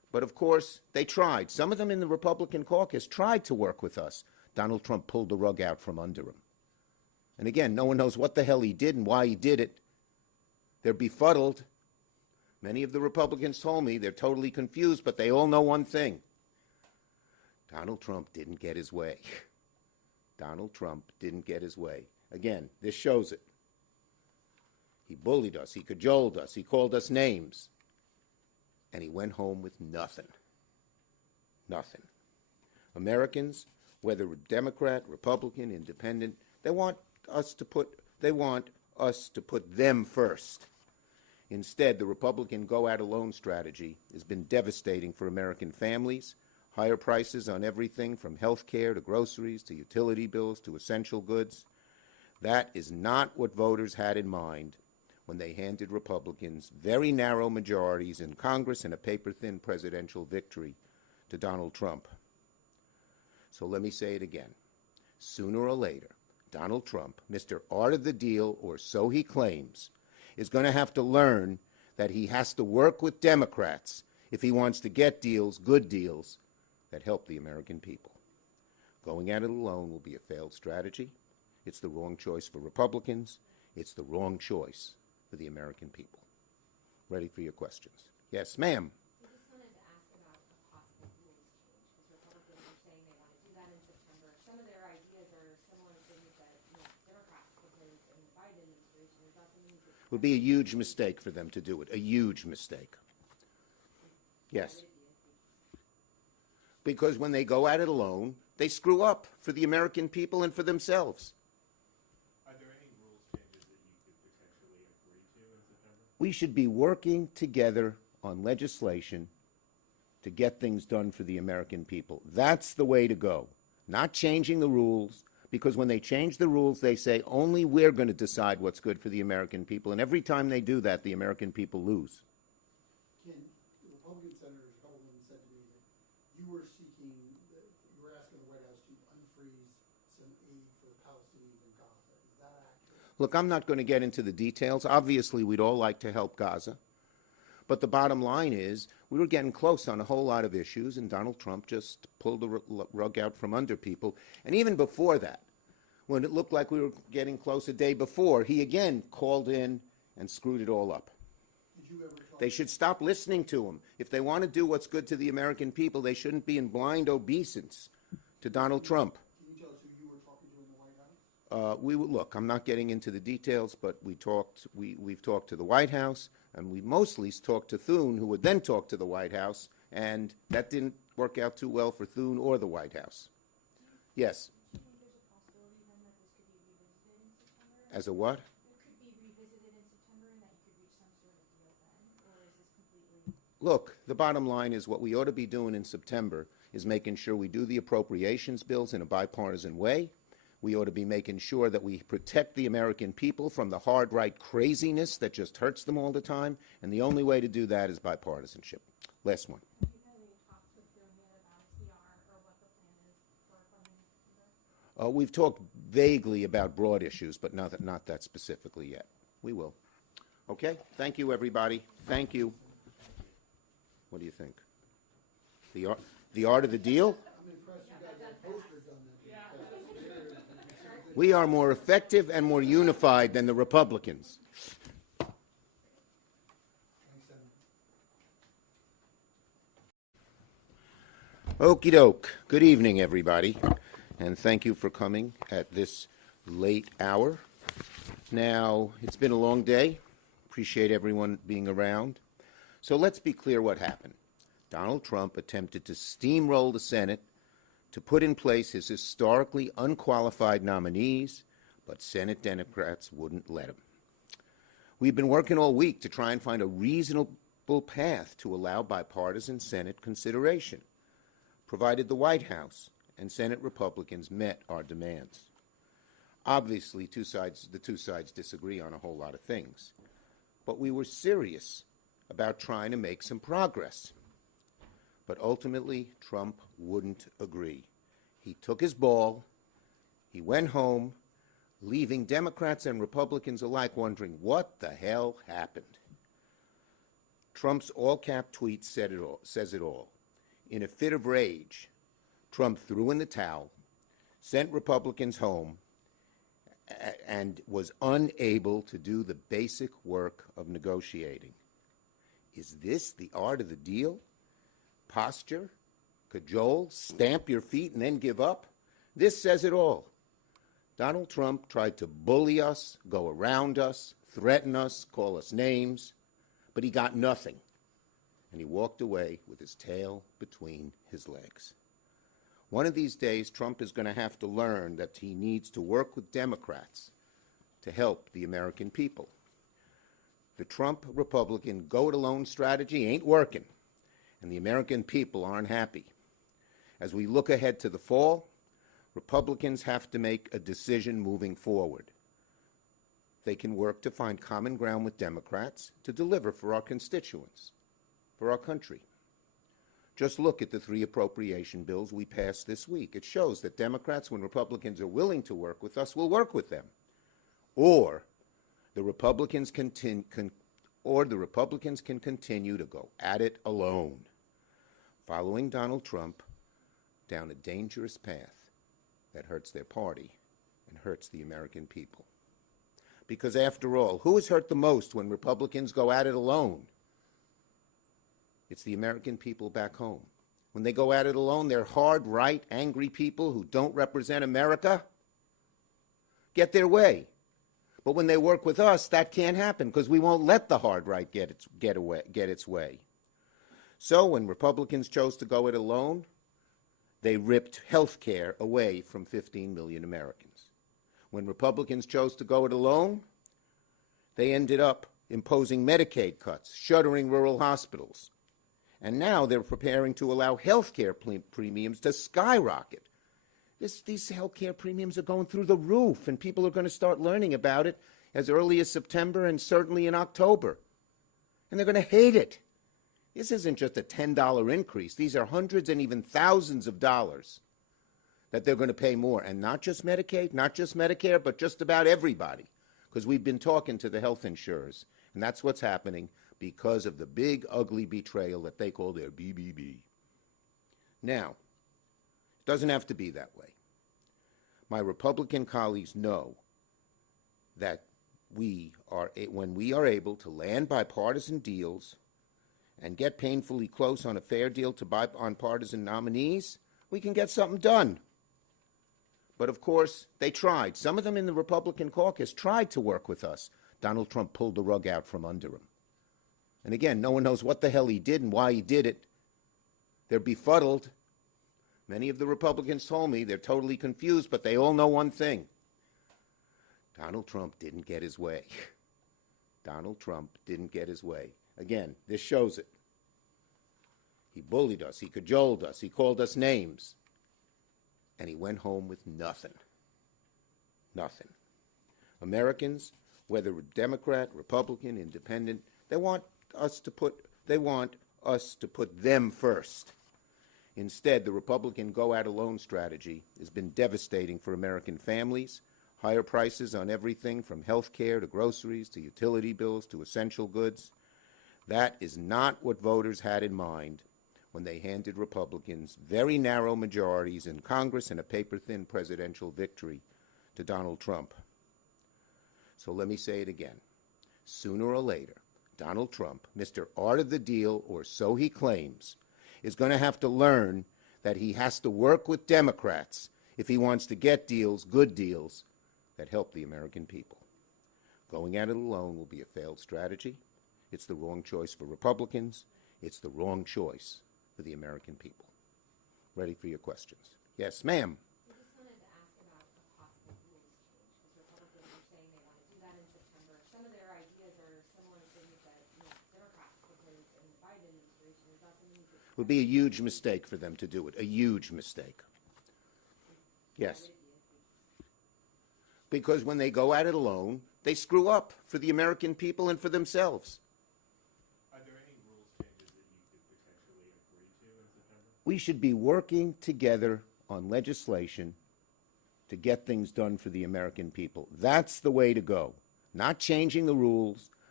But of course, they tried. Some of them in the Republican caucus tried to work with us. Donald Trump pulled the rug out from under him. And again, no one knows what the hell he did and why he did it. They're befuddled. Many of the Republicans told me they're totally confused, but they all know one thing. Donald Trump didn't get his way. Donald Trump didn't get his way. Again, this shows it. He bullied us. He cajoled us. He called us names. And he went home with nothing. Nothing. Americans, whether Democrat, Republican, Independent, they want us to put them first. Instead, the Republican go-out-alone strategy has been devastating for American families. Higher prices on everything from health care to groceries to utility bills to essential goods. That is not what voters had in mind when they handed Republicans very narrow majorities in Congress and a paper-thin presidential victory to Donald Trump. So let me say it again. Sooner or later, Donald Trump, Mr. Art of the Deal, or so he claims, is going to have to learn that he has to work with Democrats if he wants to get deals, good deals, that help the American people. Going at it alone will be a failed strategy. It's the wrong choice for Republicans. It's the wrong choice for the American people. Ready for your questions. Yes, ma'am. I just wanted to ask about a possible rules change, because Republicans are saying they want to do that in September. Some of their ideas are similar things that Democrats proposed in the Biden administration. Is that something you could... It would be a huge mistake for them to do it, a huge mistake. Yes. Because when they go at it alone, they screw up for the American people and for themselves. Are there any rules changes that you could potentially agree to in September? We should be working together on legislation to get things done for the American people. That's the way to go. Not changing the rules, because when they change the rules, they say only we're going to decide what's good for the American people. And every time they do that, the American people lose. Ken, the Republican Senator Hellman said to me that you were asking the White House to unfreeze some aid for the Palestinians in Gaza. Is that accurate? Look, I'm not going to get into the details. Obviously, we'd all like to help Gaza. But the bottom line is we were getting close on a whole lot of issues, and Donald Trump just pulled the rug out from under people. And even before that, when it looked like we were getting close a day before, he again called in and screwed it all up. Did you ever talk They should stop listening to him. If they want to do what's good to the American people, they shouldn't be in blind obeisance to Donald Trump. Can you tell us who you were talking to in the White House? Look, I'm not getting into the details, but we've talked to the White House, and we mostly talked to Thune, who would then talk to the White House, and that didn't work out too well for Thune or the White House. Yes. Do you think there's a possibility then that this could be revisited in September? As a what? It could be revisited in September and that you could reach some sort of deal then? Or is this completely... Look, the bottom line is what we ought to be doing in September is making sure we do the appropriations bills in a bipartisan way. We ought to be making sure that we protect the American people from the hard right craziness that just hurts them all the time. And the only way to do that is bipartisanship. Last one. Have you had any talks with Thune yet about a TR or what the plan is for funding in September? We've talked vaguely about broad issues, but not that specifically yet. We will. Okay? Thank you, everybody. Thank you. What do you think? The art of the deal? I'm impressed you got that poster done that. We are more effective and more unified than the Republicans. Thanks, Senator. Okie doke. Good evening, everybody, and thank you for coming at this late hour. Now, it's been a long day. Appreciate everyone being around. So let's be clear what happened. Donald Trump attempted to steamroll the Senate to put in place his historically unqualified nominees, but Senate Democrats wouldn't let him. We've been working all week to try and find a reasonable path to allow bipartisan Senate consideration, provided the White House and Senate Republicans met our demands. Obviously, the two sides disagree on a whole lot of things, but we were serious about trying to make some progress. But ultimately, Trump wouldn't agree. He took his ball, he went home, leaving Democrats and Republicans alike wondering what the hell happened. Trump's all-cap tweet says it all. In a fit of rage, Trump threw in the towel, sent Republicans home, and was unable to do the basic work of negotiating. Is this the art of the deal? Posture? Cajole? Stamp your feet and then give up? This says it all. Donald Trump tried to bully us, go around us, threaten us, call us names, but he got nothing. And he walked away with his tail between his legs. One of these days, Trump is going to have to learn that he needs to work with Democrats to help the American people. The Trump Republican go-it-alone strategy ain't working, and the American people aren't happy. As we look ahead to the fall, Republicans have to make a decision moving forward. They can work to find common ground with Democrats to deliver for our constituents, for our country. Just look at the 3 appropriation bills we passed this week. It shows that Democrats, when Republicans are willing to work with us, will work with them. Or the Republicans can continue to go at it alone, following Donald Trump down a dangerous path that hurts their party and hurts the American people. Because after all, who is hurt the most when Republicans go at it alone? It's the American people back home. When they go at it alone, they're hard, right, angry people who don't represent America get their way. But when they work with us, that can't happen because we won't let the hard right get its way. So when Republicans chose to go it alone, they ripped health care away from 15 million Americans. When Republicans chose to go it alone, they ended up imposing Medicaid cuts, shuttering rural hospitals. And now they're preparing to allow health care premiums to skyrocket. These health care premiums are going through the roof, and people are going to start learning about it as early as September and certainly in October. And they're going to hate it. This isn't just a $10 increase. These are hundreds and even thousands of dollars that they're going to pay more. And not just Medicaid, not just Medicare, but just about everybody. Because we've been talking to the health insurers, and that's what's happening because of the big, ugly betrayal that they call their BBB. Now, it doesn't have to be that way. My Republican colleagues know that when we are able to land bipartisan deals and get painfully close on a fair deal to bipartisan nominees, we can get something done. But of course, they tried. Some of them in the Republican caucus tried to work with us. Donald Trump pulled the rug out from under him. And again, no one knows what the hell he did and why he did it. They're befuddled. Many of the Republicans told me they're totally confused, but they all know one thing. Donald Trump didn't get his way. Donald Trump didn't get his way. Again, this shows it. He bullied us. He cajoled us. He called us names. And he went home with nothing. Nothing. Americans, whether Democrat, Republican, Independent, they want us to put them first. Instead, the Republican go-at-alone strategy has been devastating for American families. Higher prices on everything from health care to groceries to utility bills to essential goods. That is not what voters had in mind when they handed Republicans very narrow majorities in Congress and a paper-thin presidential victory to Donald Trump. So let me say it again. Sooner or later, Donald Trump, Mr. Art of the Deal, or so he claims, is going to have to learn that he has to work with Democrats if he wants to get deals, good deals, that help the American people. Going at it alone will be a failed strategy. It's the wrong choice for Republicans. It's the wrong choice for the American people. Ready for your questions. Yes, ma'am. I just wanted to ask about a possible rules change, because Republicans are saying they want to do that in September. Some of their ideas are similar to things that Democrats proposed in the Biden administration. Is that something that It would be a huge mistake for them to do it, a huge mistake. Yes. Because when they go at it alone, they screw up for the American people and for themselves. Are there any rules changes that you could potentially agree to in September? We should be working together on legislation to get things done for the American people. That's the way to go. Not changing the rules,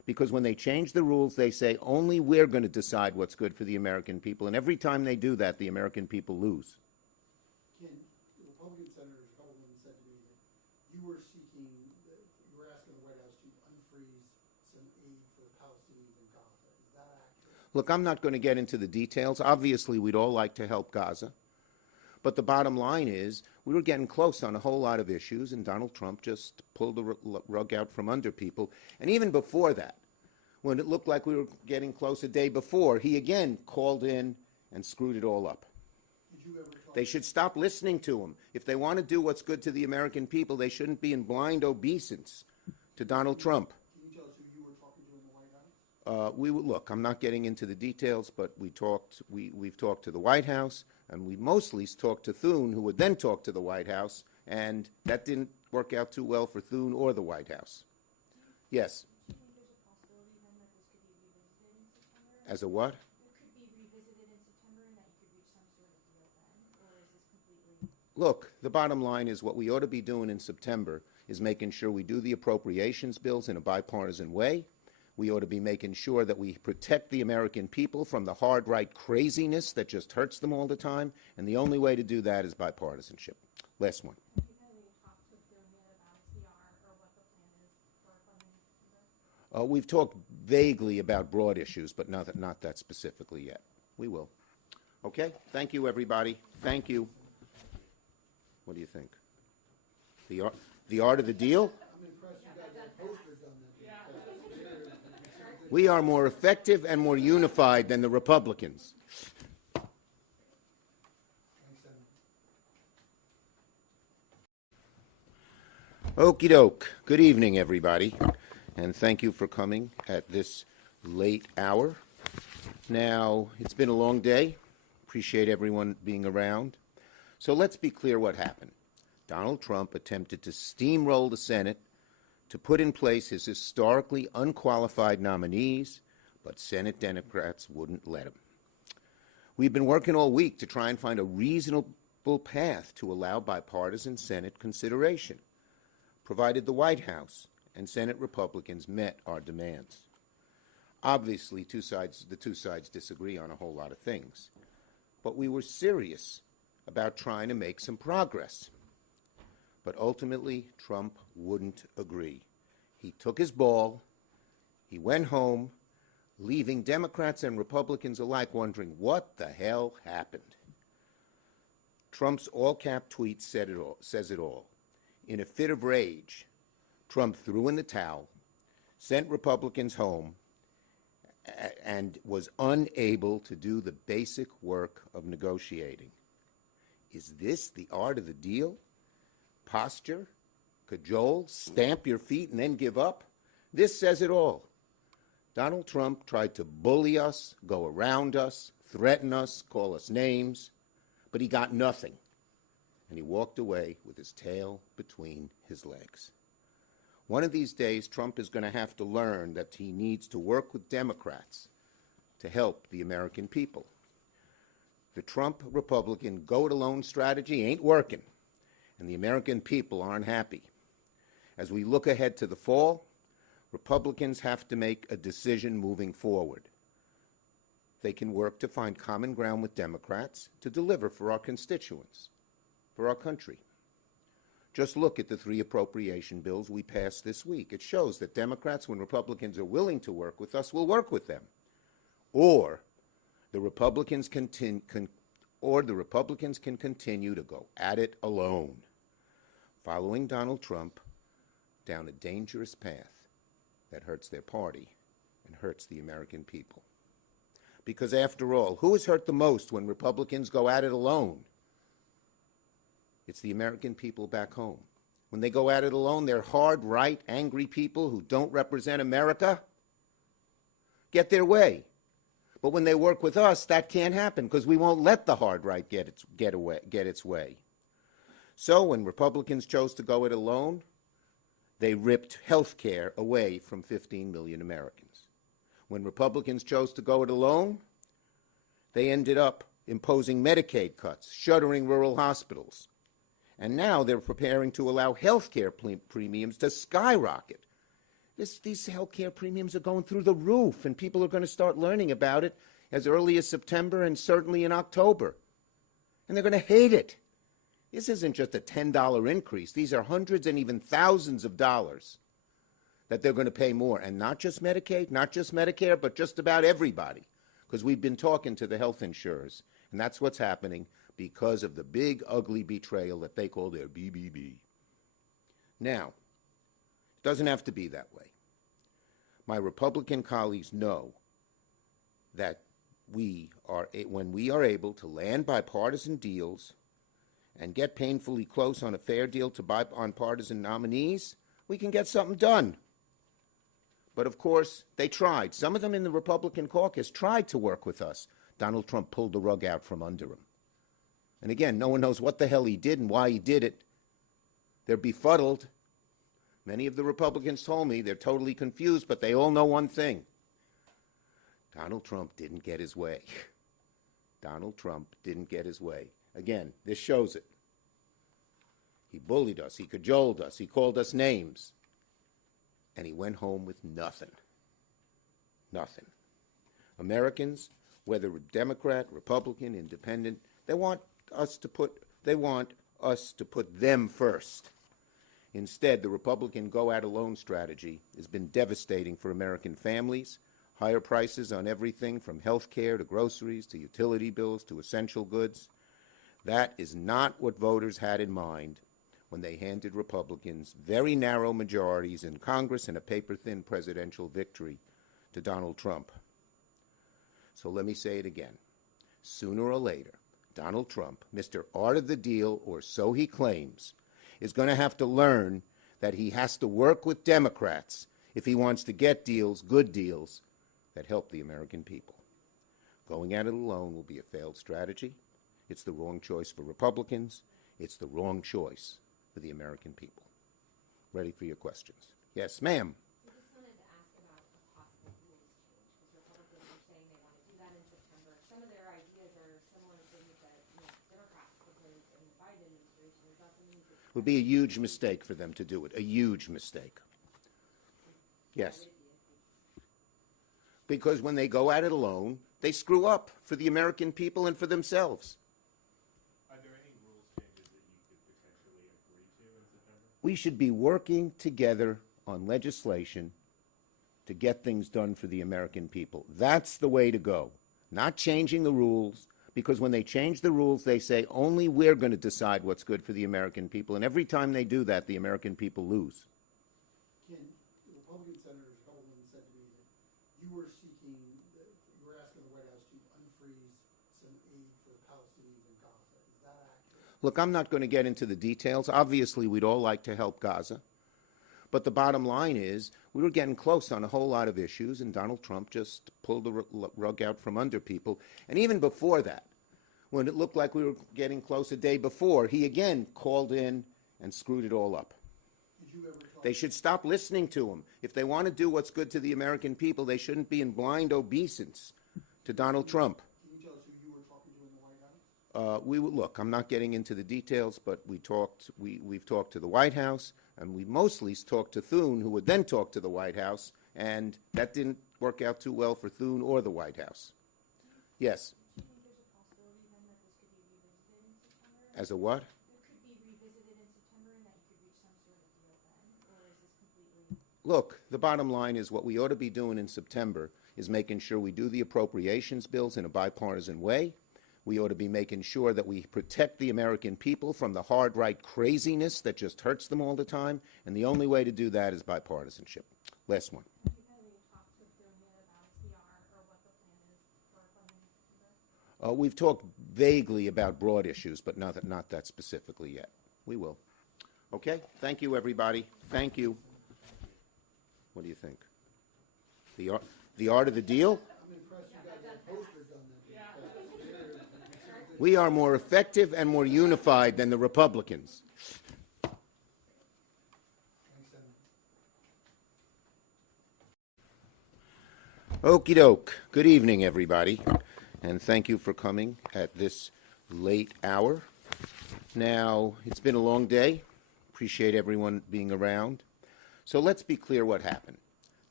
Because when they change the rules, they say only we're going to decide what's good for the American people. And every time they do that, the American people lose. Ken, the Republican senators Holden said to me that you were seeking, you were asking the White House to unfreeze some aid for the Palestinians in Gaza. Is that accurate? Look, I'm not going to get into the details. Obviously, we'd all like to help Gaza. But the bottom line is we were getting close on a whole lot of issues, and Donald Trump just pulled the rug out from under people. And even before that, when it looked like we were getting close a day before, he again called in and screwed it all up. Did you ever talk? They should stop listening to him. If they want to do what's good to the American people, they shouldn't be in blind obeisance to Donald Trump. Can you tell us who you were talking to in the White House? Look, I'm not getting into the details, but we've talked to the White House, and we mostly talked to Thune, who would then talk to the White House, and that didn't work out too well for Thune or the White House. Yes. Do you think there's a possibility then that this could be revisited in September? As a what? It could be revisited in September and that you could reach some sort of deal then? Or is this completely? Look, the bottom line is what we ought to be doing in September is making sure we do the appropriations bills in a bipartisan way. We ought to be making sure that we protect the American people from the hard right craziness that just hurts them all the time. And the only way to do that is bipartisanship. Last one. Have you had any talks with them yet about CR or what the plan is for funding in September? We've talked vaguely about broad issues, but not that specifically yet. We will. Okay? Thank you, everybody. Thank you. What do you think? The art of the deal? I'm impressed you guys have posters on that. We are more effective and more unified than the Republicans. Thanks, Senator. Okie doke. Good evening, everybody, and thank you for coming at this late hour. Now, it's been a long day. Appreciate everyone being around. So let's be clear what happened. Donald Trump attempted to steamroll the Senate to put in place his historically unqualified nominees, but Senate Democrats wouldn't let him. We've been working all week to try and find a reasonable path to allow bipartisan Senate consideration, provided the White House and Senate Republicans met our demands. Obviously, the two sides disagree on a whole lot of things, but we were serious about trying to make some progress. But ultimately, Trump wouldn't agree. He took his ball, he went home, leaving Democrats and Republicans alike wondering what the hell happened. Trump's all-cap tweet says it all. In a fit of rage, Trump threw in the towel, sent Republicans home, and was unable to do the basic work of negotiating. Is this the art of the deal? Posture, cajole, stamp your feet, and then give up? This says it all. Donald Trump tried to bully us, go around us, threaten us, call us names, but he got nothing. And he walked away with his tail between his legs. One of these days, Trump is going to have to learn that he needs to work with Democrats to help the American people. The Trump Republican go-it-alone strategy ain't working, and the American people aren't happy. As we look ahead to the fall, Republicans have to make a decision moving forward. They can work to find common ground with Democrats to deliver for our constituents, for our country. Just look at the 3 appropriation bills we passed this week. It shows that Democrats, when Republicans are willing to work with us, will work with them. Or the Republicans can continue to go at it alone, following Donald Trump down a dangerous path that hurts their party and hurts the American people. Because after all, who is hurt the most when Republicans go at it alone? It's the American people back home. When they go at it alone, they're hard, right, angry people who don't represent America get their way. But when they work with us, that can't happen because we won't let the hard right get its way. So when Republicans chose to go it alone, they ripped health care away from 15 million Americans. When Republicans chose to go it alone, they ended up imposing Medicaid cuts, shuttering rural hospitals. And now they're preparing to allow health care premiums to skyrocket These health care premiums are going through the roof, and people are going to start learning about it as early as September and certainly in October. And they're going to hate it. This isn't just a $10 increase. These are hundreds and even thousands of dollars that they're going to pay more. And not just Medicaid, not just Medicare, but just about everybody. Because we've been talking to the health insurers, and that's what's happening because of the big, ugly betrayal that they call their BBB. Now, it doesn't have to be that way. My Republican colleagues know that when we are able to land bipartisan deals and get painfully close on a fair deal to bipartisan nominees, we can get something done. But of course, they tried. Some of them in the Republican caucus tried to work with us. Donald Trump pulled the rug out from under him. And again, no one knows what the hell he did and why he did it. They're befuddled. Many of the Republicans told me they're totally confused, but they all know one thing. Donald Trump didn't get his way. Donald Trump didn't get his way. Again, this shows it. He bullied us. He cajoled us. He called us names. And he went home with nothing. Nothing. Americans, whether Democrat, Republican, Independent, they want us to put them first. Instead, the Republican go-at-alone strategy has been devastating for American families. Higher prices on everything from health care to groceries to utility bills to essential goods. That is not what voters had in mind when they handed Republicans very narrow majorities in Congress and a paper-thin presidential victory to Donald Trump. So let me say it again. Sooner or later, Donald Trump, Mr. Art of the Deal, or so he claims, is going to have to learn that he has to work with Democrats if he wants to get deals, good deals, that help the American people. Going at it alone will be a failed strategy. It's the wrong choice for Republicans. It's the wrong choice for the American people. Ready for your questions. Yes, ma'am. I just wanted to ask about a possible rules change, because Republicans are saying they want to do that in September. Some of their ideas are similar to things that Democrats proposed in the Biden administration. Is that something that It would be a huge mistake for them to do it, a huge mistake. Yes. Because when they go at it alone, they screw up for the American people and for themselves. Are there any rules changes that you could potentially agree to in September? We should be working together on legislation to get things done for the American people. That's the way to go. Not changing the rules, because when they change the rules, they say only we're going to decide what's good for the American people. And every time they do that, the American people lose. Ken, the Republican Senator Coleman said to me that you were asking the White House to unfreeze some aid for the Palestinians in Gaza. Is that accurate? Look, I'm not going to get into the details. Obviously, we'd all like to help Gaza. But the bottom line is we were getting close on a whole lot of issues, and Donald Trump just pulled the rug out from under people. And even before that, when it looked like we were getting close a day before, he again called in and screwed it all up. Did you ever talk They should stop listening to him. If they want to do what's good to the American people, they shouldn't be in blind obeisance to Donald Trump. Can you tell us who you were talking to in the White House? Look, I'm not getting into the details, but we've talked to the White House, and we mostly talked to Thune, who would then talk to the White House, and that didn't work out too well for Thune or the White House. Yes. do you think there's a possibility then that this could be revisited in September? As a what? It could be revisited in September and that you could reach some sort of deal then? Or is this completely... Look, the bottom line is what we ought to be doing in September is making sure we do the appropriations bills in a bipartisan way. We ought to be making sure that we protect the American people from the hard right craziness that just hurts them all the time. And the only way to do that is bipartisanship. Last one. Have you had any talks with Thune yet about TR or what the plan is for funding in September? We've talked vaguely about broad issues, but not that specifically yet. We will. Okay? Thank you, everybody. Thank you. What do you think? The art of the deal? I'm impressed you got that poster done that. We are more effective and more unified than the Republicans. Thanks, Senator. Okie doke. Good evening, everybody, and thank you for coming at this late hour. Now, it's been a long day. Appreciate everyone being around. So let's be clear what happened.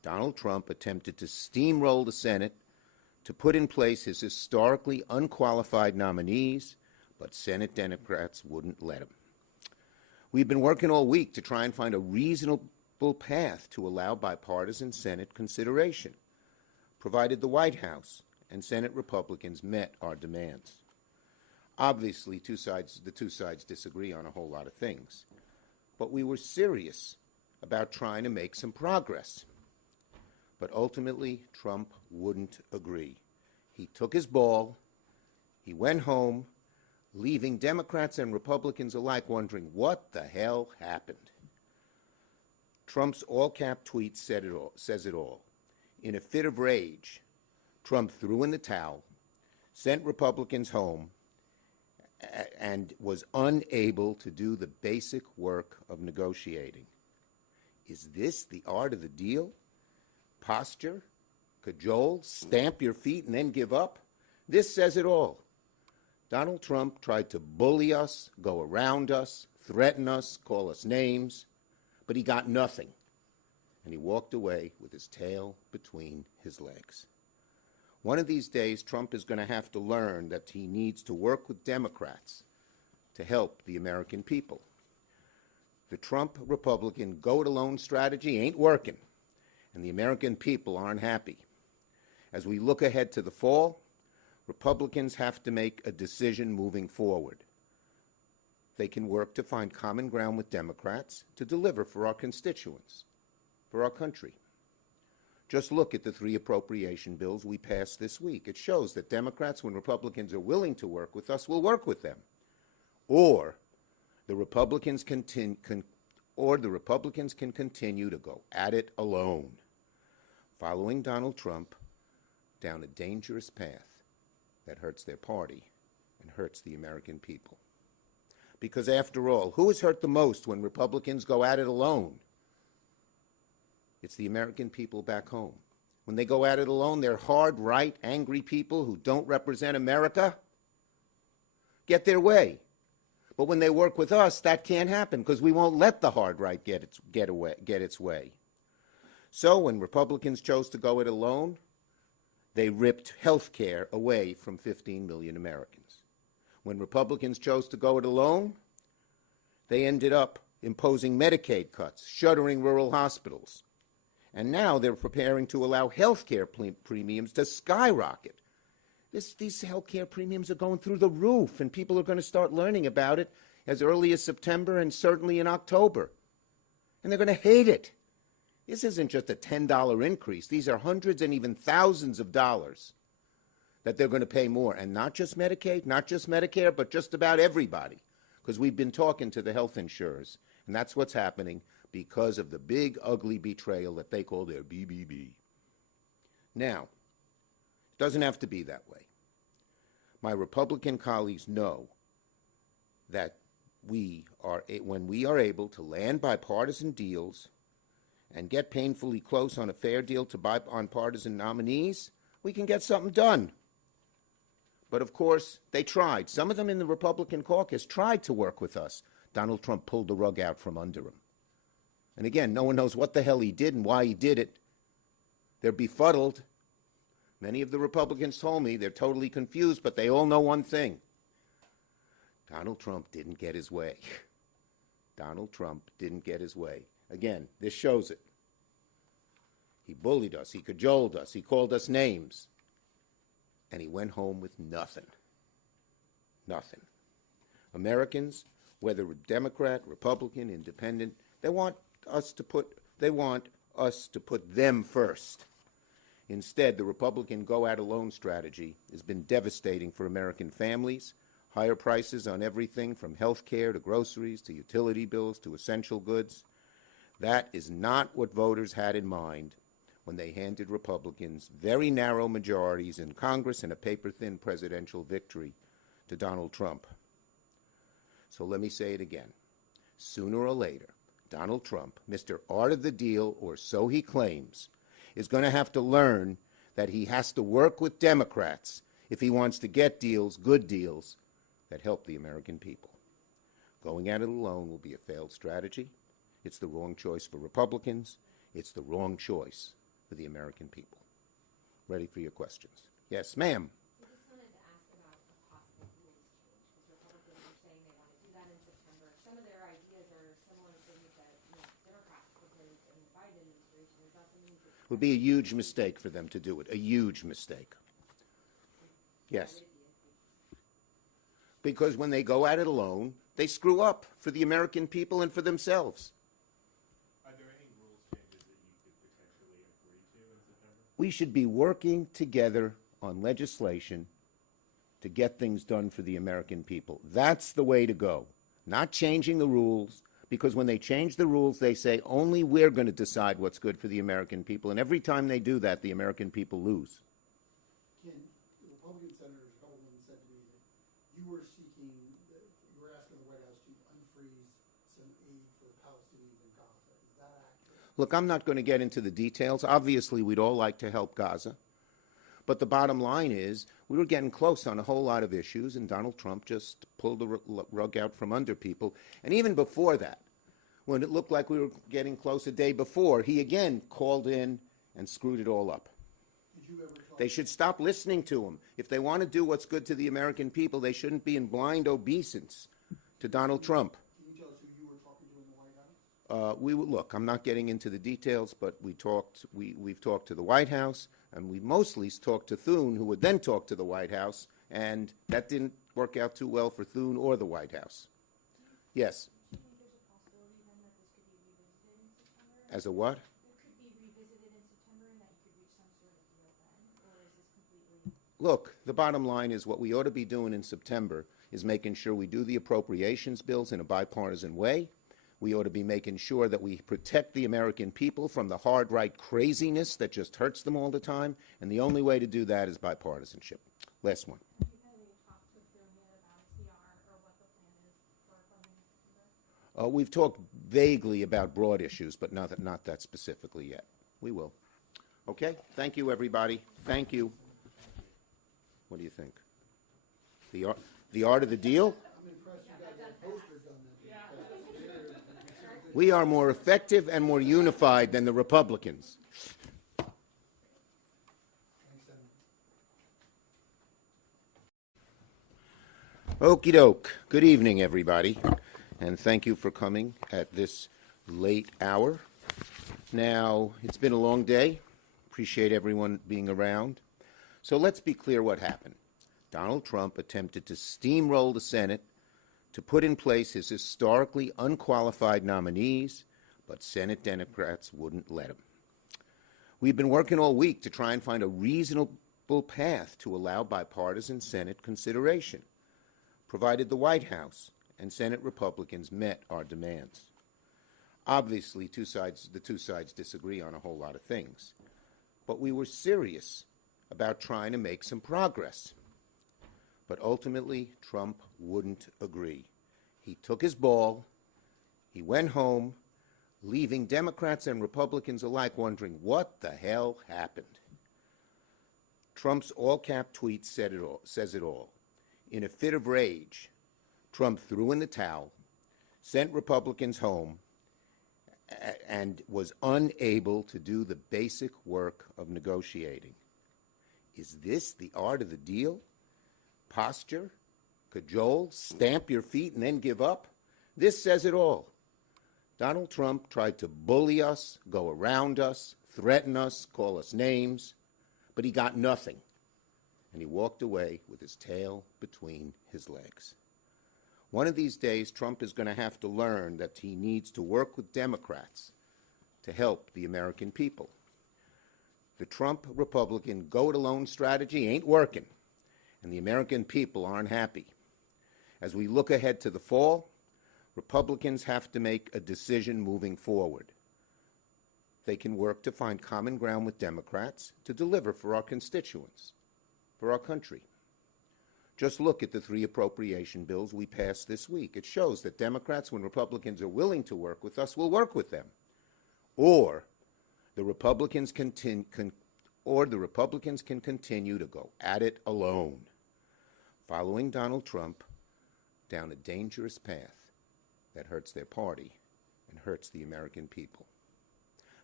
Donald Trump attempted to steamroll the Senate to put in place his historically unqualified nominees, but Senate Democrats wouldn't let him. We've been working all week to try and find a reasonable path to allow bipartisan Senate consideration, provided the White House and Senate Republicans met our demands. Obviously, the two sides disagree on a whole lot of things, but we were serious about trying to make some progress. But ultimately, Trump wouldn't agree. He took his ball, he went home, leaving Democrats and Republicans alike wondering what the hell happened. Trump's all-cap tweet says it all. In a fit of rage, Trump threw in the towel, sent Republicans home, and was unable to do the basic work of negotiating. Is this the art of the deal? Posture, cajole, stamp your feet and then give up? This says it all. Donald Trump tried to bully us, go around us, threaten us, call us names, but he got nothing. And he walked away with his tail between his legs. One of these days, Trump is going to have to learn that he needs to work with Democrats to help the American people. The Trump Republican go-it-alone strategy ain't working, and the American people aren't happy. As we look ahead to the fall, Republicans have to make a decision moving forward. They can work to find common ground with Democrats to deliver for our constituents, for our country. Just look at the 3 appropriation bills we passed this week. It shows that Democrats, when Republicans are willing to work with us, will work with them. Or the Republicans can continue to go at it alone, following Donald Trump down a dangerous path that hurts their party and hurts the American people. Because after all, who is hurt the most when Republicans go at it alone? It's the American people back home. When they go at it alone, they're hard, right, angry people who don't represent America get their way. But when they work with us, that can't happen because we won't let the hard right get its way. So when Republicans chose to go it alone, they ripped health care away from 15 million Americans. When Republicans chose to go it alone, they ended up imposing Medicaid cuts, shuttering rural hospitals. And now they're preparing to allow health care premiums to skyrocket. These health care premiums are going through the roof, and people are going to start learning about it as early as September and certainly in October. And they're going to hate it. This isn't just a $10 increase. These are hundreds and even thousands of dollars that they're going to pay more. And not just Medicaid, not just Medicare, but just about everybody. Because we've been talking to the health insurers, and that's what's happening because of the big, ugly betrayal that they call their BBB. Now, it doesn't have to be that way. My Republican colleagues know that when we are able to land bipartisan deals and get painfully close on a fair deal to bipartisan nominees, we can get something done. But of course, they tried. Some of them in the Republican caucus tried to work with us. Donald Trump pulled the rug out from under him. And again, no one knows what the hell he did and why he did it. They're befuddled. Many of the Republicans told me they're totally confused, but they all know one thing. Donald Trump didn't get his way. Donald Trump didn't get his way. Again, this shows it. He bullied us. He cajoled us. He called us names. And he went home with nothing. Nothing. Americans, whether Democrat, Republican, Independent, they want us to put them first. Instead, the Republican go-at-alone strategy has been devastating for American families. Higher prices on everything from health care to groceries to utility bills to essential goods. That is not what voters had in mind when they handed Republicans very narrow majorities in Congress and a paper-thin presidential victory to Donald Trump. So let me say it again. Sooner or later, Donald Trump, Mr. Art of the Deal, or so he claims, is going to have to learn that he has to work with Democrats if he wants to get deals, good deals, that help the American people. Going at it alone will be a failed strategy. It's the wrong choice for Republicans. It's the wrong choice for the American people. Ready for your questions. Yes, ma'am. I just wanted to ask about a possible rules change, because Republicans are saying they want to do that in September. Some of their ideas are similar things that Democrats proposed in the Biden administration. Is that something you could? It would be a huge mistake for them to do it, a huge mistake. Yes. Because when they go at it alone, they screw up for the American people and for themselves. Are there any rules changes that you could potentially agree to in September? We should be working together on legislation to get things done for the American people. That's the way to go. Not changing the rules, because when they change the rules, they say only we're going to decide what's good for the American people. And every time they do that, the American people lose. Ken, the Republican Senator Holman said to me that you were seeking, you were asking the White House to unfreeze some aid for the Palestinians in Gaza. Is that accurate? Look, I'm not going to get into the details. Obviously, we'd all like to help Gaza. But the bottom line is we were getting close on a whole lot of issues, and Donald Trump just pulled the rug out from under people. And even before that, when it looked like we were getting close a day before, he again called in and screwed it all up. Did you ever talk? They should stop listening to him. If they want to do what's good to the American people, they shouldn't be in blind obeisance to Donald Trump. Can you tell us who you were talking to in the White House? Look, I'm not getting into the details, but we've talked to the White House, and we mostly talked to Thune, who would then talk to the White House, and that didn't work out too well for Thune or the White House. Yes. Do you think there's a possibility then that this could be revisited in September? As a what? It could be revisited in September and that you could reach some sort of deal then? Or is this completely? Look, the bottom line is what we ought to be doing in September is making sure we do the appropriations bills in a bipartisan way. We ought to be making sure that we protect the American people from the hard right craziness that just hurts them all the time. And the only way to do that is bipartisanship. Last one. Have you had any talks with Thune yet about a CR or what the plan is for funding in September? We've talked vaguely about broad issues, but not that specifically yet. We will. Okay? Thank you, everybody. Thank you. What do you think? The art of the deal? I'm impressed you got that poster done that. We are more effective and more unified than the Republicans. Thanks, Senator. Okie doke. Good evening, everybody, and thank you for coming at this late hour. Now, it's been a long day. Appreciate everyone being around. So let's be clear what happened. Donald Trump attempted to steamroll the Senate to put in place his historically unqualified nominees, but Senate Democrats wouldn't let him. We've been working all week to try and find a reasonable path to allow bipartisan Senate consideration, provided the White House and Senate Republicans met our demands. Obviously, the two sides disagree on a whole lot of things, but we were serious about trying to make some progress. But ultimately, Trump wouldn't agree. He took his ball, he went home, leaving Democrats and Republicans alike wondering what the hell happened. Trump's all-cap tweet says it all. In a fit of rage, Trump threw in the towel, sent Republicans home, and was unable to do the basic work of negotiating. Is this the art of the deal? Posture, cajole, stamp your feet, and then give up? This says it all. Donald Trump tried to bully us, go around us, threaten us, call us names, but he got nothing. And he walked away with his tail between his legs. One of these days, Trump is going to have to learn that he needs to work with Democrats to help the American people. The Trump Republican go-it-alone strategy ain't working, and the American people aren't happy. As we look ahead to the fall, Republicans have to make a decision moving forward. They can work to find common ground with Democrats to deliver for our constituents, for our country. Just look at the 3 appropriation bills we passed this week. It shows that Democrats, when Republicans are willing to work with us, will work with them. Or the Republicans can continue to go at it alone, following Donald Trump down a dangerous path that hurts their party and hurts the American people.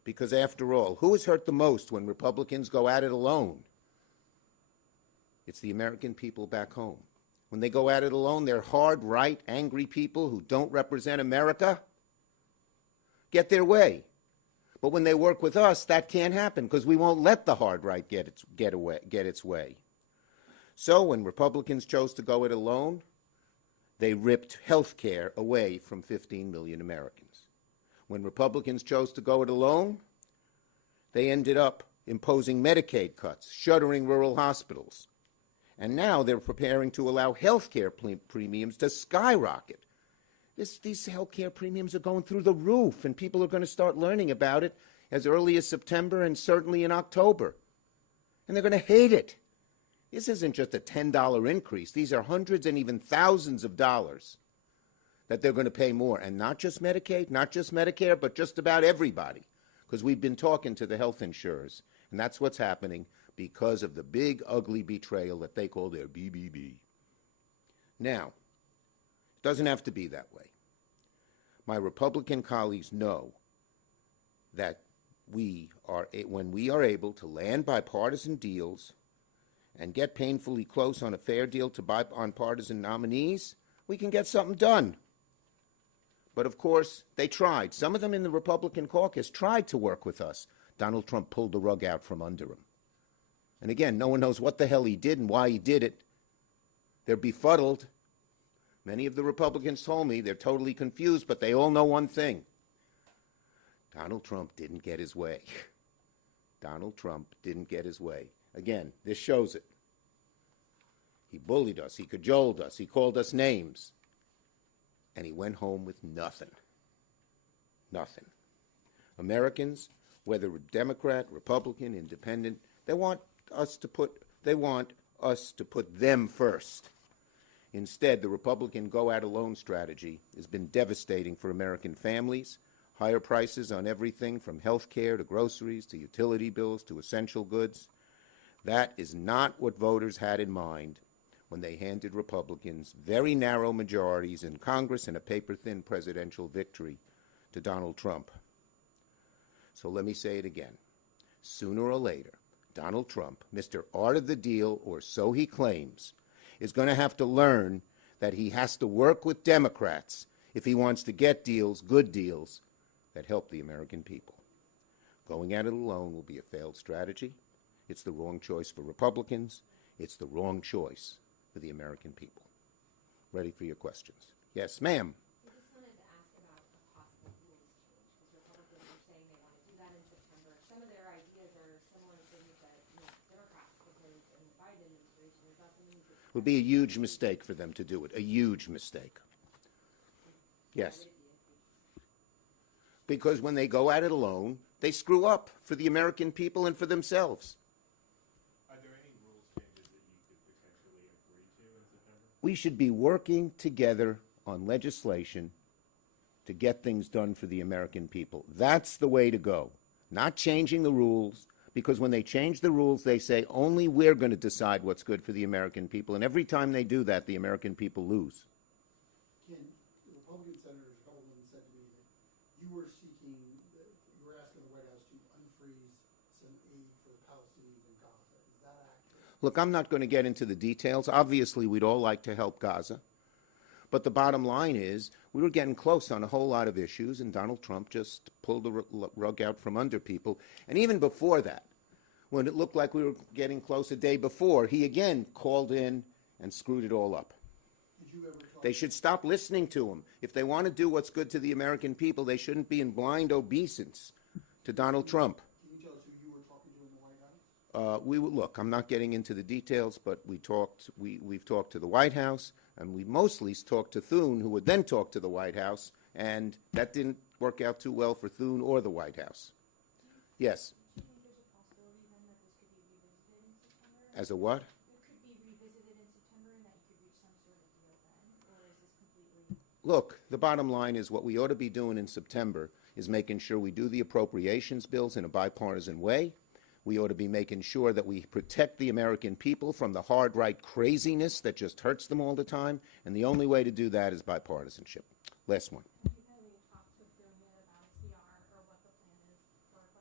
Because after all, who is hurt the most when Republicans go at it alone? It's the American people back home. When they go at it alone, they're hard, right, angry people who don't represent America get their way. But when they work with us, that can't happen because we won't let the hard right get its way. So when Republicans chose to go it alone, they ripped health care away from 15 million Americans. When Republicans chose to go it alone, they ended up imposing Medicaid cuts, shuttering rural hospitals. And now they're preparing to allow health care premiums to skyrocket. These health care premiums are going through the roof, and people are going to start learning about it as early as September and certainly in October. And they're going to hate it. This isn't just a $10 increase. These are hundreds and even thousands of dollars that they're going to pay more. And not just Medicaid, not just Medicare, but just about everybody. Because we've been talking to the health insurers, and that's what's happening because of the big, ugly betrayal that they call their BBB. Now, it doesn't have to be that way. My Republican colleagues know that when we are able to land bipartisan deals and get painfully close on a fair deal to bipartisan nominees, we can get something done. But of course, they tried. Some of them in the Republican caucus tried to work with us. Donald Trump pulled the rug out from under him. And again, no one knows what the hell he did and why he did it. They're befuddled. Many of the Republicans told me they're totally confused, but they all know one thing. Donald Trump didn't get his way. Donald Trump didn't get his way. Again, this shows it. He bullied us. He cajoled us. He called us names. And he went home with nothing. Nothing. Americans, whether Democrat, Republican, Independent, they want us to put them first. Instead, the Republican go-at-alone strategy has been devastating for American families. Higher prices on everything from health care to groceries to utility bills to essential goods. That is not what voters had in mind when they handed Republicans very narrow majorities in Congress and a paper-thin presidential victory to Donald Trump. So let me say it again. Sooner or later, Donald Trump, Mr. Art of the Deal, or so he claims, is going to have to learn that he has to work with Democrats if he wants to get deals, good deals, that help the American people. Going at it alone will be a failed strategy. It's the wrong choice for Republicans. It's the wrong choice for the American people. Ready for your questions. Yes, ma'am. I just wanted to ask about a possible rules change, because Republicans are saying they want to do that in September. Some of their ideas are similar to things that Democrats proposed in the Biden administration. Is that something you could... It would be a huge mistake for them to do it, a huge mistake. Yes. Because when they go at it alone, they screw up for the American people and for themselves. Are there any rules changes that you could potentially agree to in September? We should be working together on legislation to get things done for the American people. That's the way to go. Not changing the rules, because when they change the rules, they say only we're going to decide what's good for the American people. And every time they do that, the American people lose. Ken, the Republican senators, a couple of them said to me that you were asking the White House to unfreeze some aid for the Palestinians in Gaza. Is that accurate? Look, I'm not going to get into the details. Obviously, we'd all like to help Gaza. But the bottom line is we were getting close on a whole lot of issues, and Donald Trump just pulled the rug out from under people. And even before that, when it looked like we were getting close a day before, he again called in and screwed it all up. Did you ever talk They should stop listening to him. If they want to do what's good to the American people, they shouldn't be in blind obeisance to Donald Trump. Can you tell us who you were talking to in the White House? Look, I'm not getting into the details, but we've talked to the White House, and we mostly talked to Thune, who would then talk to the White House, and that didn't work out too well for Thune or the White House. Yes. Do you think there's a possibility then that this could be revisited in September? As a what? It could be revisited in September and that you could reach some sort of deal then? Or is this completely... Look, the bottom line is what we ought to be doing in September is making sure we do the appropriations bills in a bipartisan way. We ought to be making sure that we protect the American people from the hard right craziness that just hurts them all the time, and the only way to do that is bipartisanship. Last one. Have you had any talks with Thune yet about CR or what the plan is for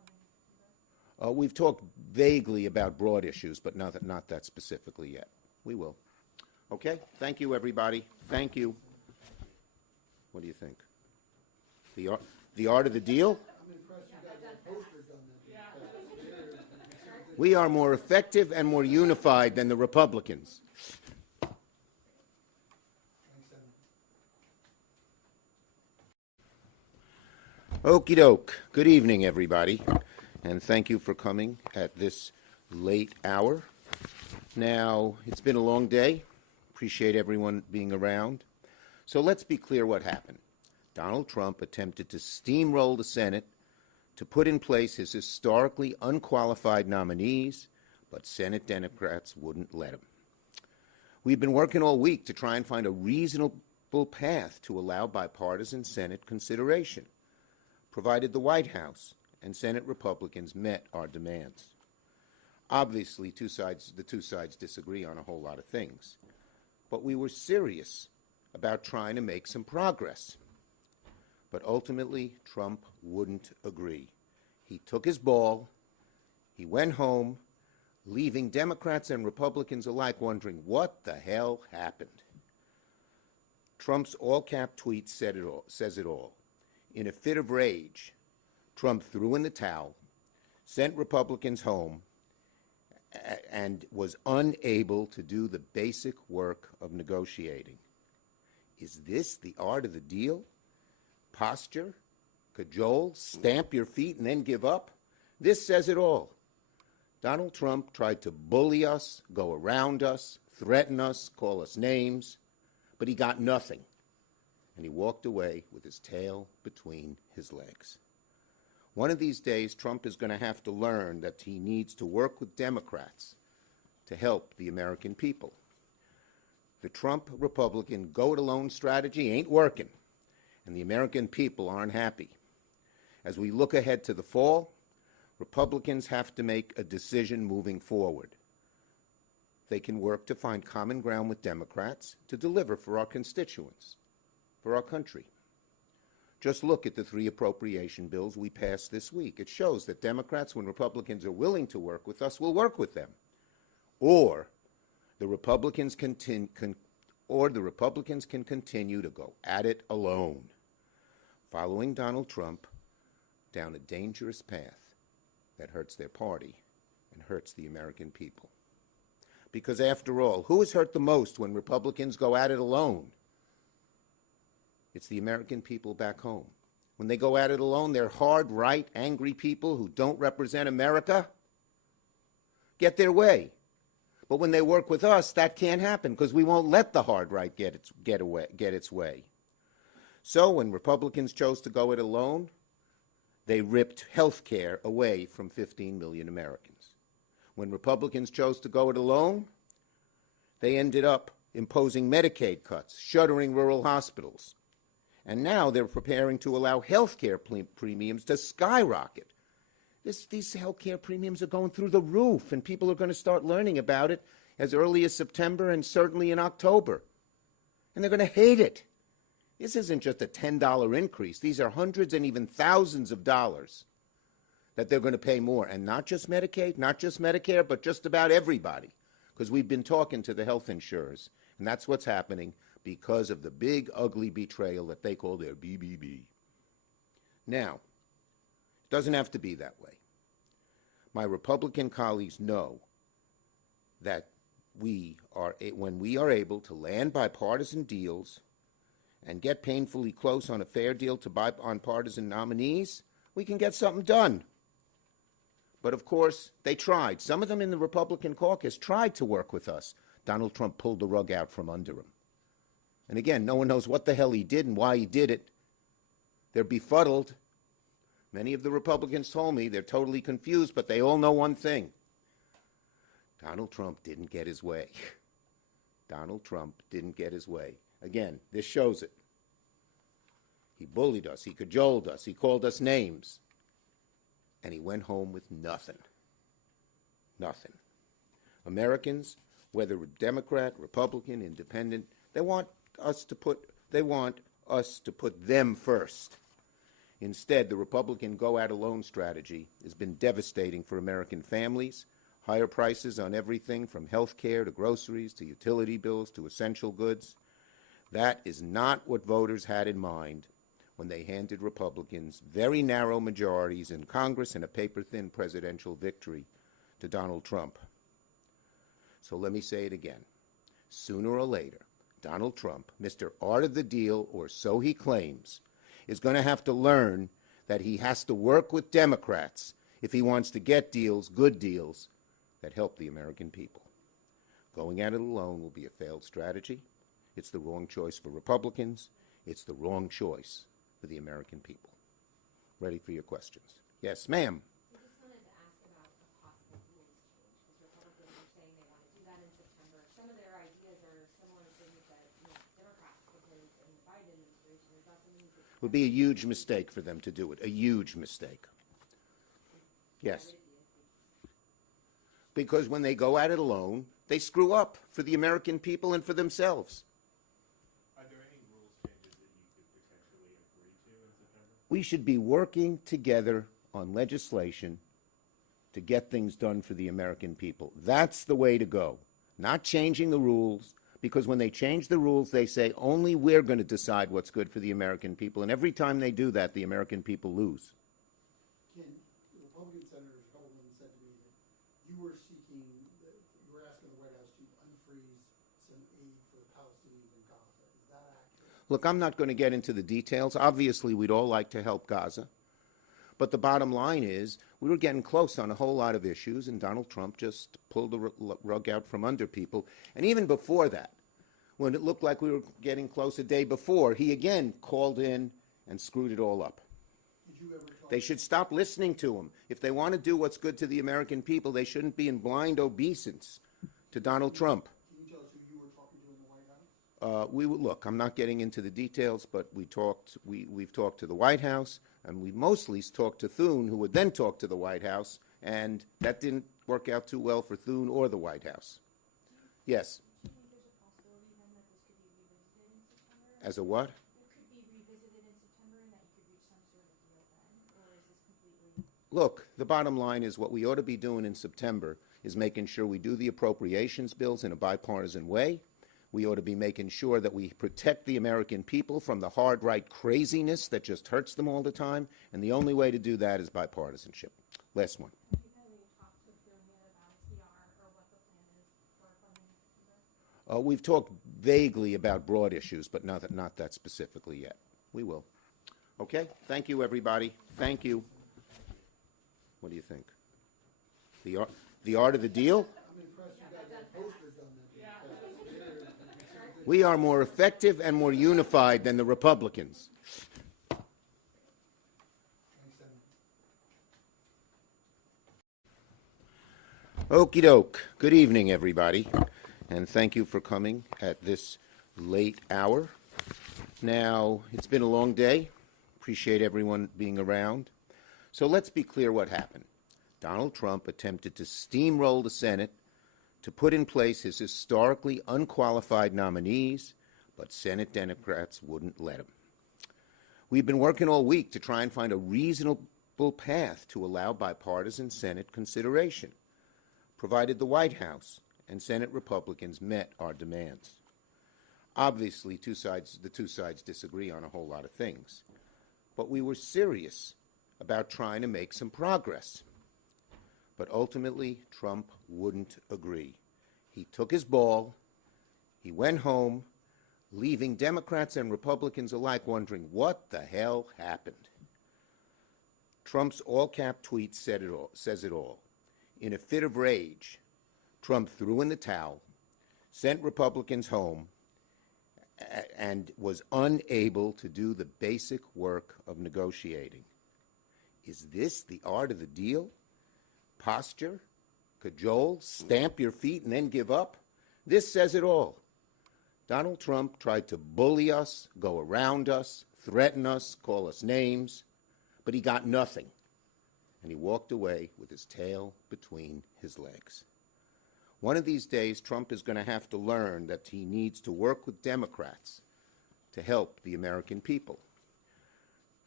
We've talked vaguely about broad issues, but not that specifically yet. We will. Okay? Thank you, everybody. Thank you. What do you think? The art of the deal? I'm impressed you got that poster done that. We are more effective and more unified than the Republicans. Thanks, Senator. Okie doke. Good evening, everybody, and thank you for coming at this late hour. Now, it's been a long day. Appreciate everyone being around. So let's be clear what happened. Donald Trump attempted to steamroll the Senate to put in place his historically unqualified nominees, but Senate Democrats wouldn't let him. We've been working all week to try and find a reasonable path to allow bipartisan Senate consideration, provided the White House and Senate Republicans met our demands. Obviously, the two sides disagree on a whole lot of things, but we were serious about trying to make some progress. But ultimately, Trump wouldn't agree. He took his ball, he went home, leaving Democrats and Republicans alike wondering what the hell happened. Trump's all-cap tweet says it all. In a fit of rage, Trump threw in the towel, sent Republicans home, and was unable to do the basic work of negotiating. Is this the art of the deal? Posture, cajole, stamp your feet, and then give up? This says it all. Donald Trump tried to bully us, go around us, threaten us, call us names, but he got nothing, and he walked away with his tail between his legs. One of these days, Trump is going to have to learn that he needs to work with Democrats to help the American people. The Trump Republican go-it-alone strategy ain't working, and the American people aren't happy. As we look ahead to the fall, Republicans have to make a decision moving forward. They can work to find common ground with Democrats to deliver for our constituents, for our country. Just look at the 3 appropriation bills we passed this week. It shows that Democrats, when Republicans are willing to work with us, will work with them. Or the Republicans can continue to go at it alone, following Donald Trump down a dangerous path that hurts their party and hurts the American people. Because after all, who is hurt the most when Republicans go at it alone? It's the American people back home. When they go at it alone, they're hard, right, angry people who don't represent America get their way. But when they work with us, that can't happen because we won't let the hard right get its way. So when Republicans chose to go it alone, they ripped health care away from 15 million Americans. When Republicans chose to go it alone, they ended up imposing Medicaid cuts, shuttering rural hospitals. And now they're preparing to allow health care premiums to skyrocket. These health care premiums are going through the roof, and people are going to start learning about it as early as September and certainly in October. And they're going to hate it. This isn't just a $10 increase. These are hundreds and even thousands of dollars that they're going to pay more. And not just Medicaid, not just Medicare, but just about everybody. Because we've been talking to the health insurers, and that's what's happening because of the big, ugly betrayal that they call their BBB. Now, it doesn't have to be that way. My Republican colleagues know that when we are able to land bipartisan deals and get painfully close on a fair deal to bipartisan nominees, we can get something done. But of course, they tried. Some of them in the Republican caucus tried to work with us. Donald Trump pulled the rug out from under him. And again, no one knows what the hell he did and why he did it. They're befuddled. Many of the Republicans told me they're totally confused, but they all know one thing. Donald Trump didn't get his way. Donald Trump didn't get his way. Again, this shows it. He bullied us. He cajoled us. He called us names. And he went home with nothing. Nothing. Americans, whether Democrat, Republican, Independent, they want us to put them first. Instead, the Republican go-at-alone strategy has been devastating for American families. Higher prices on everything from health care to groceries to utility bills to essential goods. That is not what voters had in mind when they handed Republicans very narrow majorities in Congress and a paper-thin presidential victory to Donald Trump. So let me say it again. Sooner or later, Donald Trump, Mr. Art of the Deal, or so he claims, is going to have to learn that he has to work with Democrats if he wants to get deals, good deals, that help the American people. Going at it alone will be a failed strategy. It's the wrong choice for Republicans. It's the wrong choice for the American people. Ready for your questions. Yes, ma'am. I just wanted to ask about a possible rules change, because Republicans are saying they want to do that in September. Some of their ideas are similar to things that Democrats proposed in the Biden administration. Is that something you could... It would be a huge mistake for them to do it, a huge mistake. Yes. Because when they go at it alone, they screw up for the American people and for themselves. Are there any rules changes that you could potentially agree to in September? We should be working together on legislation to get things done for the American people. That's the way to go. Not changing the rules, because when they change the rules, they say only we're going to decide what's good for the American people. And every time they do that, the American people lose. Ken, Republican Senator Holman said to me that you were seeking, you were asking the White House to unfreeze some aid for the Palestinians in Gaza. Is that accurate? Look, I'm not going to get into the details. Obviously, we'd all like to help Gaza. But the bottom line is we were getting close on a whole lot of issues, and Donald Trump just pulled the rug out from under people. And even before that, when it looked like we were getting close a day before, he again called in and screwed it all up. Did you ever talk? They should stop listening to him. If they want to do what's good to the American people, they shouldn't be in blind obeisance to Donald Trump. Can you tell us who you were talking to in the White House? Look, I'm not getting into the details, but we've talked to the White House, and we mostly talked to Thune, who would then talk to the White House, and that didn't work out too well for Thune or the White House. Yes. Do you think there's a possibility then that this could be revisited in September? As a what? It could be revisited in September and that you could reach some sort of deal then? Or is this completely... Look, the bottom line is what we ought to be doing in September is making sure we do the appropriations bills in a bipartisan way. We ought to be making sure that we protect the American people from the hard right craziness that just hurts them all the time, and the only way to do that is bipartisanship. Last one. Have you had any talks with Thune yet about a TR or what the plan is for funding September? We've talked vaguely about broad issues, but not that specifically yet. We will. Okay? Thank you, everybody. Thank you. What do you think? The art of the deal? I'm impressed you got that poster done. We are more effective and more unified than the Republicans. Thanks, Senator. Okie doke. Good evening, everybody, and thank you for coming at this late hour. Now, it's been a long day. Appreciate everyone being around. So let's be clear what happened. Donald Trump attempted to steamroll the Senate to put in place his historically unqualified nominees, but Senate Democrats wouldn't let him. We've been working all week to try and find a reasonable path to allow bipartisan Senate consideration, provided the White House and Senate Republicans met our demands. Obviously, the two sides disagree on a whole lot of things, but we were serious about trying to make some progress. But ultimately, Trump wouldn't agree. He took his ball, he went home, leaving Democrats and Republicans alike wondering what the hell happened. Trump's all-cap tweet says it all. In a fit of rage, Trump threw in the towel, sent Republicans home, and was unable to do the basic work of negotiating. Is this the art of the deal? Posture, cajole, stamp your feet, and then give up? This says it all. Donald Trump tried to bully us, go around us, threaten us, call us names, but he got nothing. And he walked away with his tail between his legs. One of these days, Trump is going to have to learn that he needs to work with Democrats to help the American people.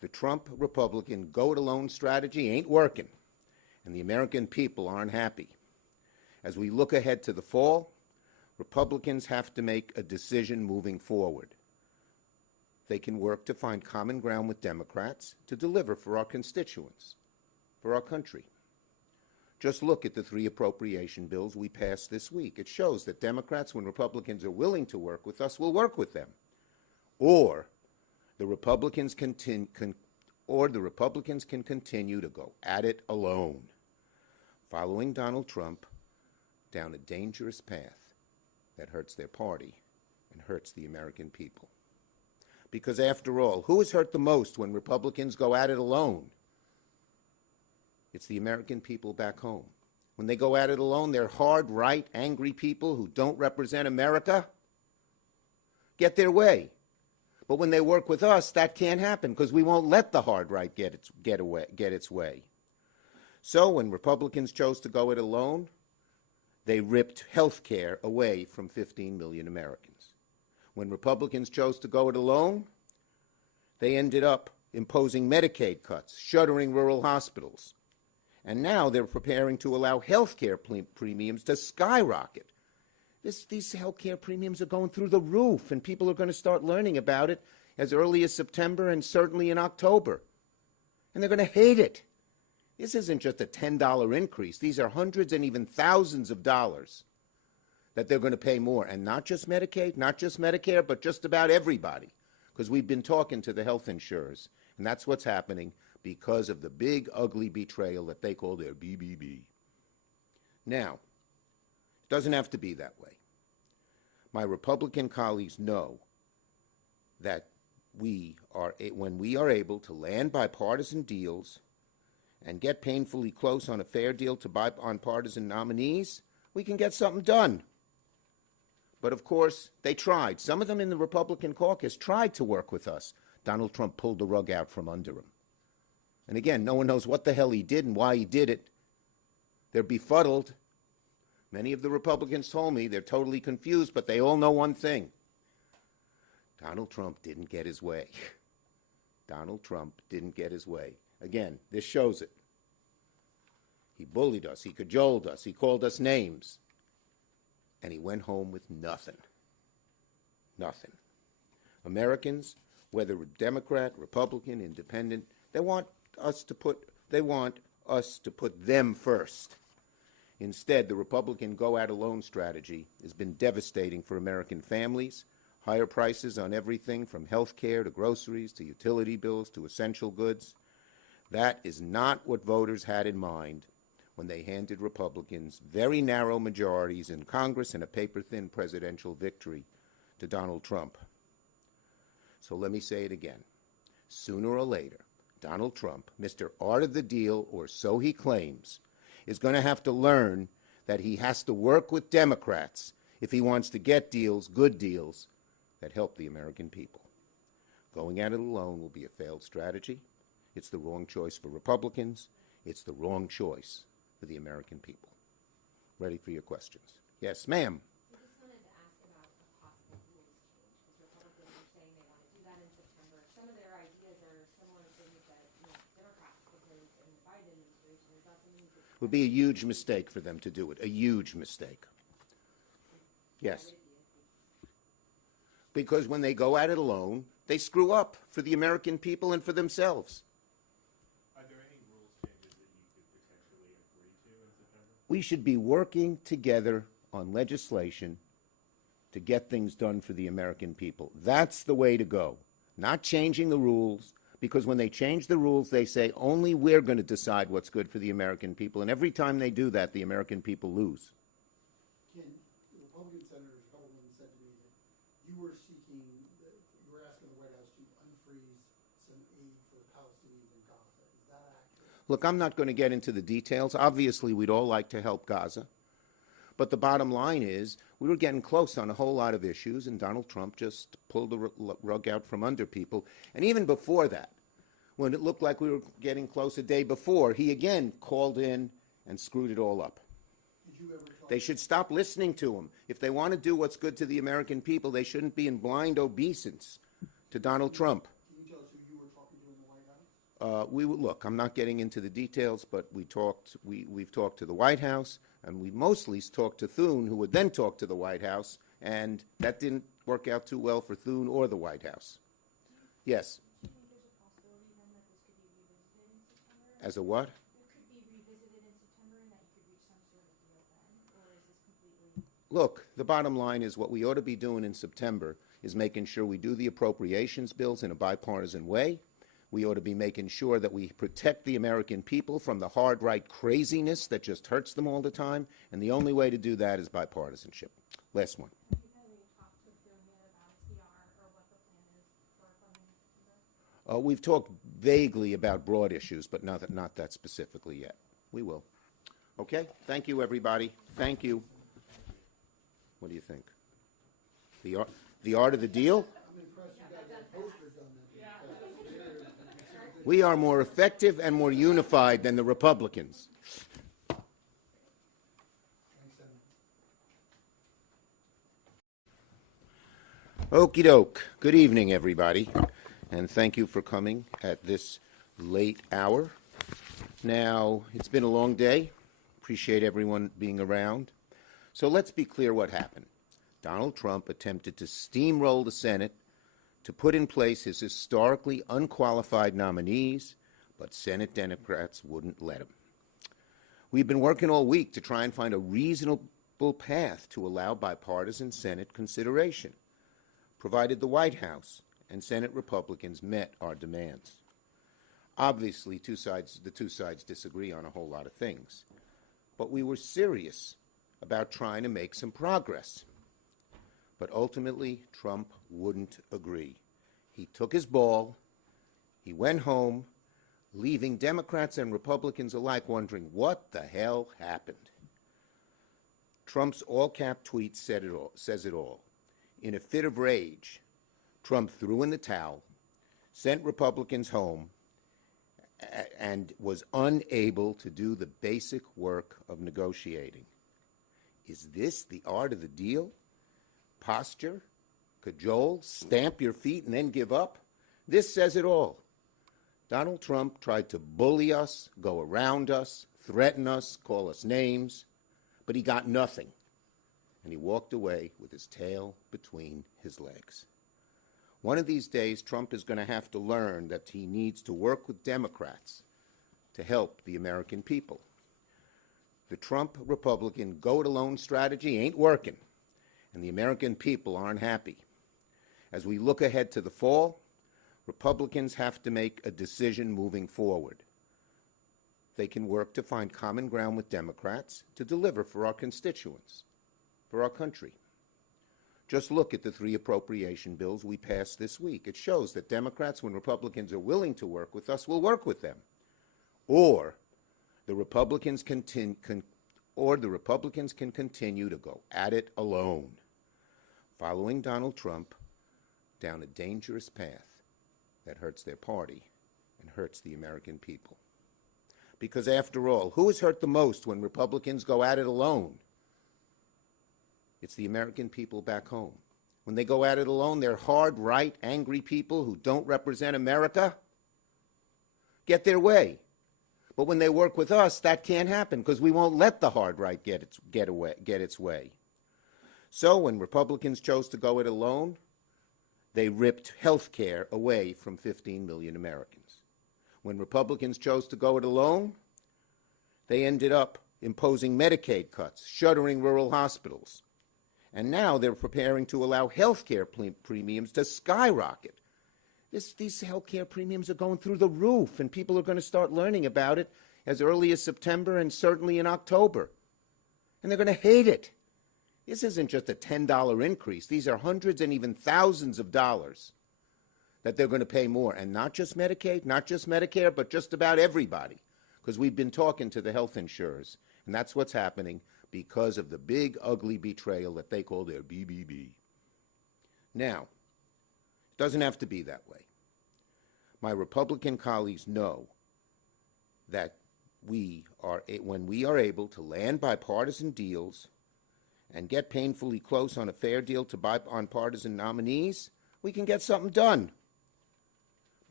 The Trump Republican go-it-alone strategy ain't working, and the American people aren't happy. As we look ahead to the fall, Republicans have to make a decision moving forward. They can work to find common ground with Democrats to deliver for our constituents, for our country. Just look at the 3 appropriation bills we passed this week. It shows that Democrats, when Republicans are willing to work with us, will work with them. Or the Republicans can continue to go at it alone, following Donald Trump down a dangerous path that hurts their party and hurts the American people. Because after all, who is hurt the most when Republicans go at it alone? It's the American people back home. When they go at it alone, they're hard, right, angry people who don't represent America get their way. But when they work with us, that can't happen because we won't let the hard right get its way. So when Republicans chose to go it alone, they ripped health care away from 15 million Americans. When Republicans chose to go it alone, they ended up imposing Medicaid cuts, shuttering rural hospitals. And now they're preparing to allow health care premiums to skyrocket. These health care premiums are going through the roof, and people are going to start learning about it as early as September and certainly in October. And they're going to hate it. This isn't just a $10 increase. These are hundreds and even thousands of dollars that they're going to pay more. And not just Medicaid, not just Medicare, but just about everybody. Because we've been talking to the health insurers, and that's what's happening because of the big, ugly betrayal that they call their BBB. Now, it doesn't have to be that way. My Republican colleagues know that when we are able to land bipartisan deals and get painfully close on a fair deal to bipartisan nominees, we can get something done. But of course, they tried. Some of them in the Republican caucus tried to work with us. Donald Trump pulled the rug out from under him. And again, no one knows what the hell he did and why he did it. They're befuddled. Many of the Republicans told me they're totally confused, but they all know one thing. Donald Trump didn't get his way. Donald Trump didn't get his way. Again, this shows it. He bullied us. He cajoled us. He called us names. And he went home with nothing. Nothing. Americans, whether Democrat, Republican, Independent, they want us to put them first. Instead, the Republican go-at-alone strategy has been devastating for American families. Higher prices on everything from health care to groceries to utility bills to essential goods. That is not what voters had in mind when they handed Republicans very narrow majorities in Congress and a paper-thin presidential victory to Donald Trump. So let me say it again. Sooner or later, Donald Trump, Mr. Art of the Deal, or so he claims, is going to have to learn that he has to work with Democrats if he wants to get deals, good deals, that help the American people. Going at it alone will be a failed strategy. It's the wrong choice for Republicans. It's the wrong choice for the American people. Ready for your questions. Yes, ma'am. I just wanted to ask about a possible rules change, because Republicans are saying they want to do that in September. Some of their ideas are similar things that Democrats proposed in the Biden administration. Is that something that It would be a huge mistake for them to do it, a huge mistake. Yes. Because when they go at it alone, they screw up for the American people and for themselves. Are there any rules changes that you could potentially agree to in September? We should be working together on legislation to get things done for the American people. That's the way to go. Not changing the rules, because when they change the rules, they say only we're going to decide what's good for the American people. And every time they do that, the American people lose. Ken, the Republican Senator Hellman said to me that you were asking the White House to unfreeze some aid for the Palestinians in Gaza. Is that accurate? Look, I'm not going to get into the details. Obviously, we'd all like to help Gaza. But the bottom line is we were getting close on a whole lot of issues, and Donald Trump just pulled the rug out from under people. And even before that, when it looked like we were getting close a day before, he again called in and screwed it all up. Did you ever talk They should stop listening to him. If they want to do what's good to the American people, they shouldn't be in blind obeisance to Donald Trump. Can you tell us who you were talking to in the White House? look, I'm not getting into the details, but we've talked to the White House, and we mostly talked to Thune, who would then talk to the White House, and that didn't work out too well for Thune or the White House. Yes. Do you think there's a possibility then that this could be revisited in September? As a what? It could be revisited in September and that you could reach some sort of deal then? Or is this completely... Look, the bottom line is what we ought to be doing in September is making sure we do the appropriations bills in a bipartisan way. We ought to be making sure that we protect the American people from the hard right craziness that just hurts them all the time, and the only way to do that is bipartisanship. Last one. Have you had any talks with Thune yet about CR or what the plan is for funding in September? We've talked vaguely about broad issues, but not that specifically yet. We will. Okay? Thank you, everybody. Thank you. What do you think? The art of the deal? I'm impressed you guys have posters on that. We are more effective and more unified than the Republicans. Thanks, Senator. Okie doke. Good evening, everybody, and thank you for coming at this late hour. Now, it's been a long day. Appreciate everyone being around. So let's be clear what happened. Donald Trump attempted to steamroll the Senate to put in place his historically unqualified nominees, but Senate Democrats wouldn't let him. We've been working all week to try and find a reasonable path to allow bipartisan Senate consideration, provided the White House and Senate Republicans met our demands. Obviously, the two sides disagree on a whole lot of things, but we were serious about trying to make some progress. But ultimately, Trump wouldn't agree. He took his ball, he went home, leaving Democrats and Republicans alike wondering what the hell happened. Trump's all-cap tweet says it all. In a fit of rage, Trump threw in the towel, sent Republicans home, and was unable to do the basic work of negotiating. Is this the art of the deal? Posture, cajole, stamp your feet, and then give up? This says it all. Donald Trump tried to bully us, go around us, threaten us, call us names, but he got nothing, and he walked away with his tail between his legs. One of these days, Trump is going to have to learn that he needs to work with Democrats to help the American people. The Trump Republican go-it-alone strategy ain't working, and the American people aren't happy. As we look ahead to the fall, Republicans have to make a decision moving forward. They can work to find common ground with Democrats to deliver for our constituents, for our country. Just look at the 3 appropriation bills we passed this week. It shows that Democrats, when Republicans are willing to work with us, will work with them. Or the Republicans can continue to go at it alone, following Donald Trump down a dangerous path that hurts their party and hurts the American people. Because after all, who is hurt the most when Republicans go at it alone? It's the American people back home. When they go at it alone, they're hard, right, angry people who don't represent America get their way. But when they work with us, that can't happen because we won't let the hard right get its way. So when Republicans chose to go it alone, they ripped health care away from 15 million Americans. When Republicans chose to go it alone, they ended up imposing Medicaid cuts, shuttering rural hospitals. And now they're preparing to allow health care premiums to skyrocket. These health care premiums are going through the roof, and people are going to start learning about it as early as September and certainly in October. And they're going to hate it. This isn't just a $10 increase. These are hundreds and even thousands of dollars that they're going to pay more. And not just Medicaid, not just Medicare, but just about everybody. Because we've been talking to the health insurers, and that's what's happening because of the big, ugly betrayal that they call their BBB. Now, it doesn't have to be that way. My Republican colleagues know that when we are able to land bipartisan deals and get painfully close on a fair deal to bipartisan nominees, we can get something done.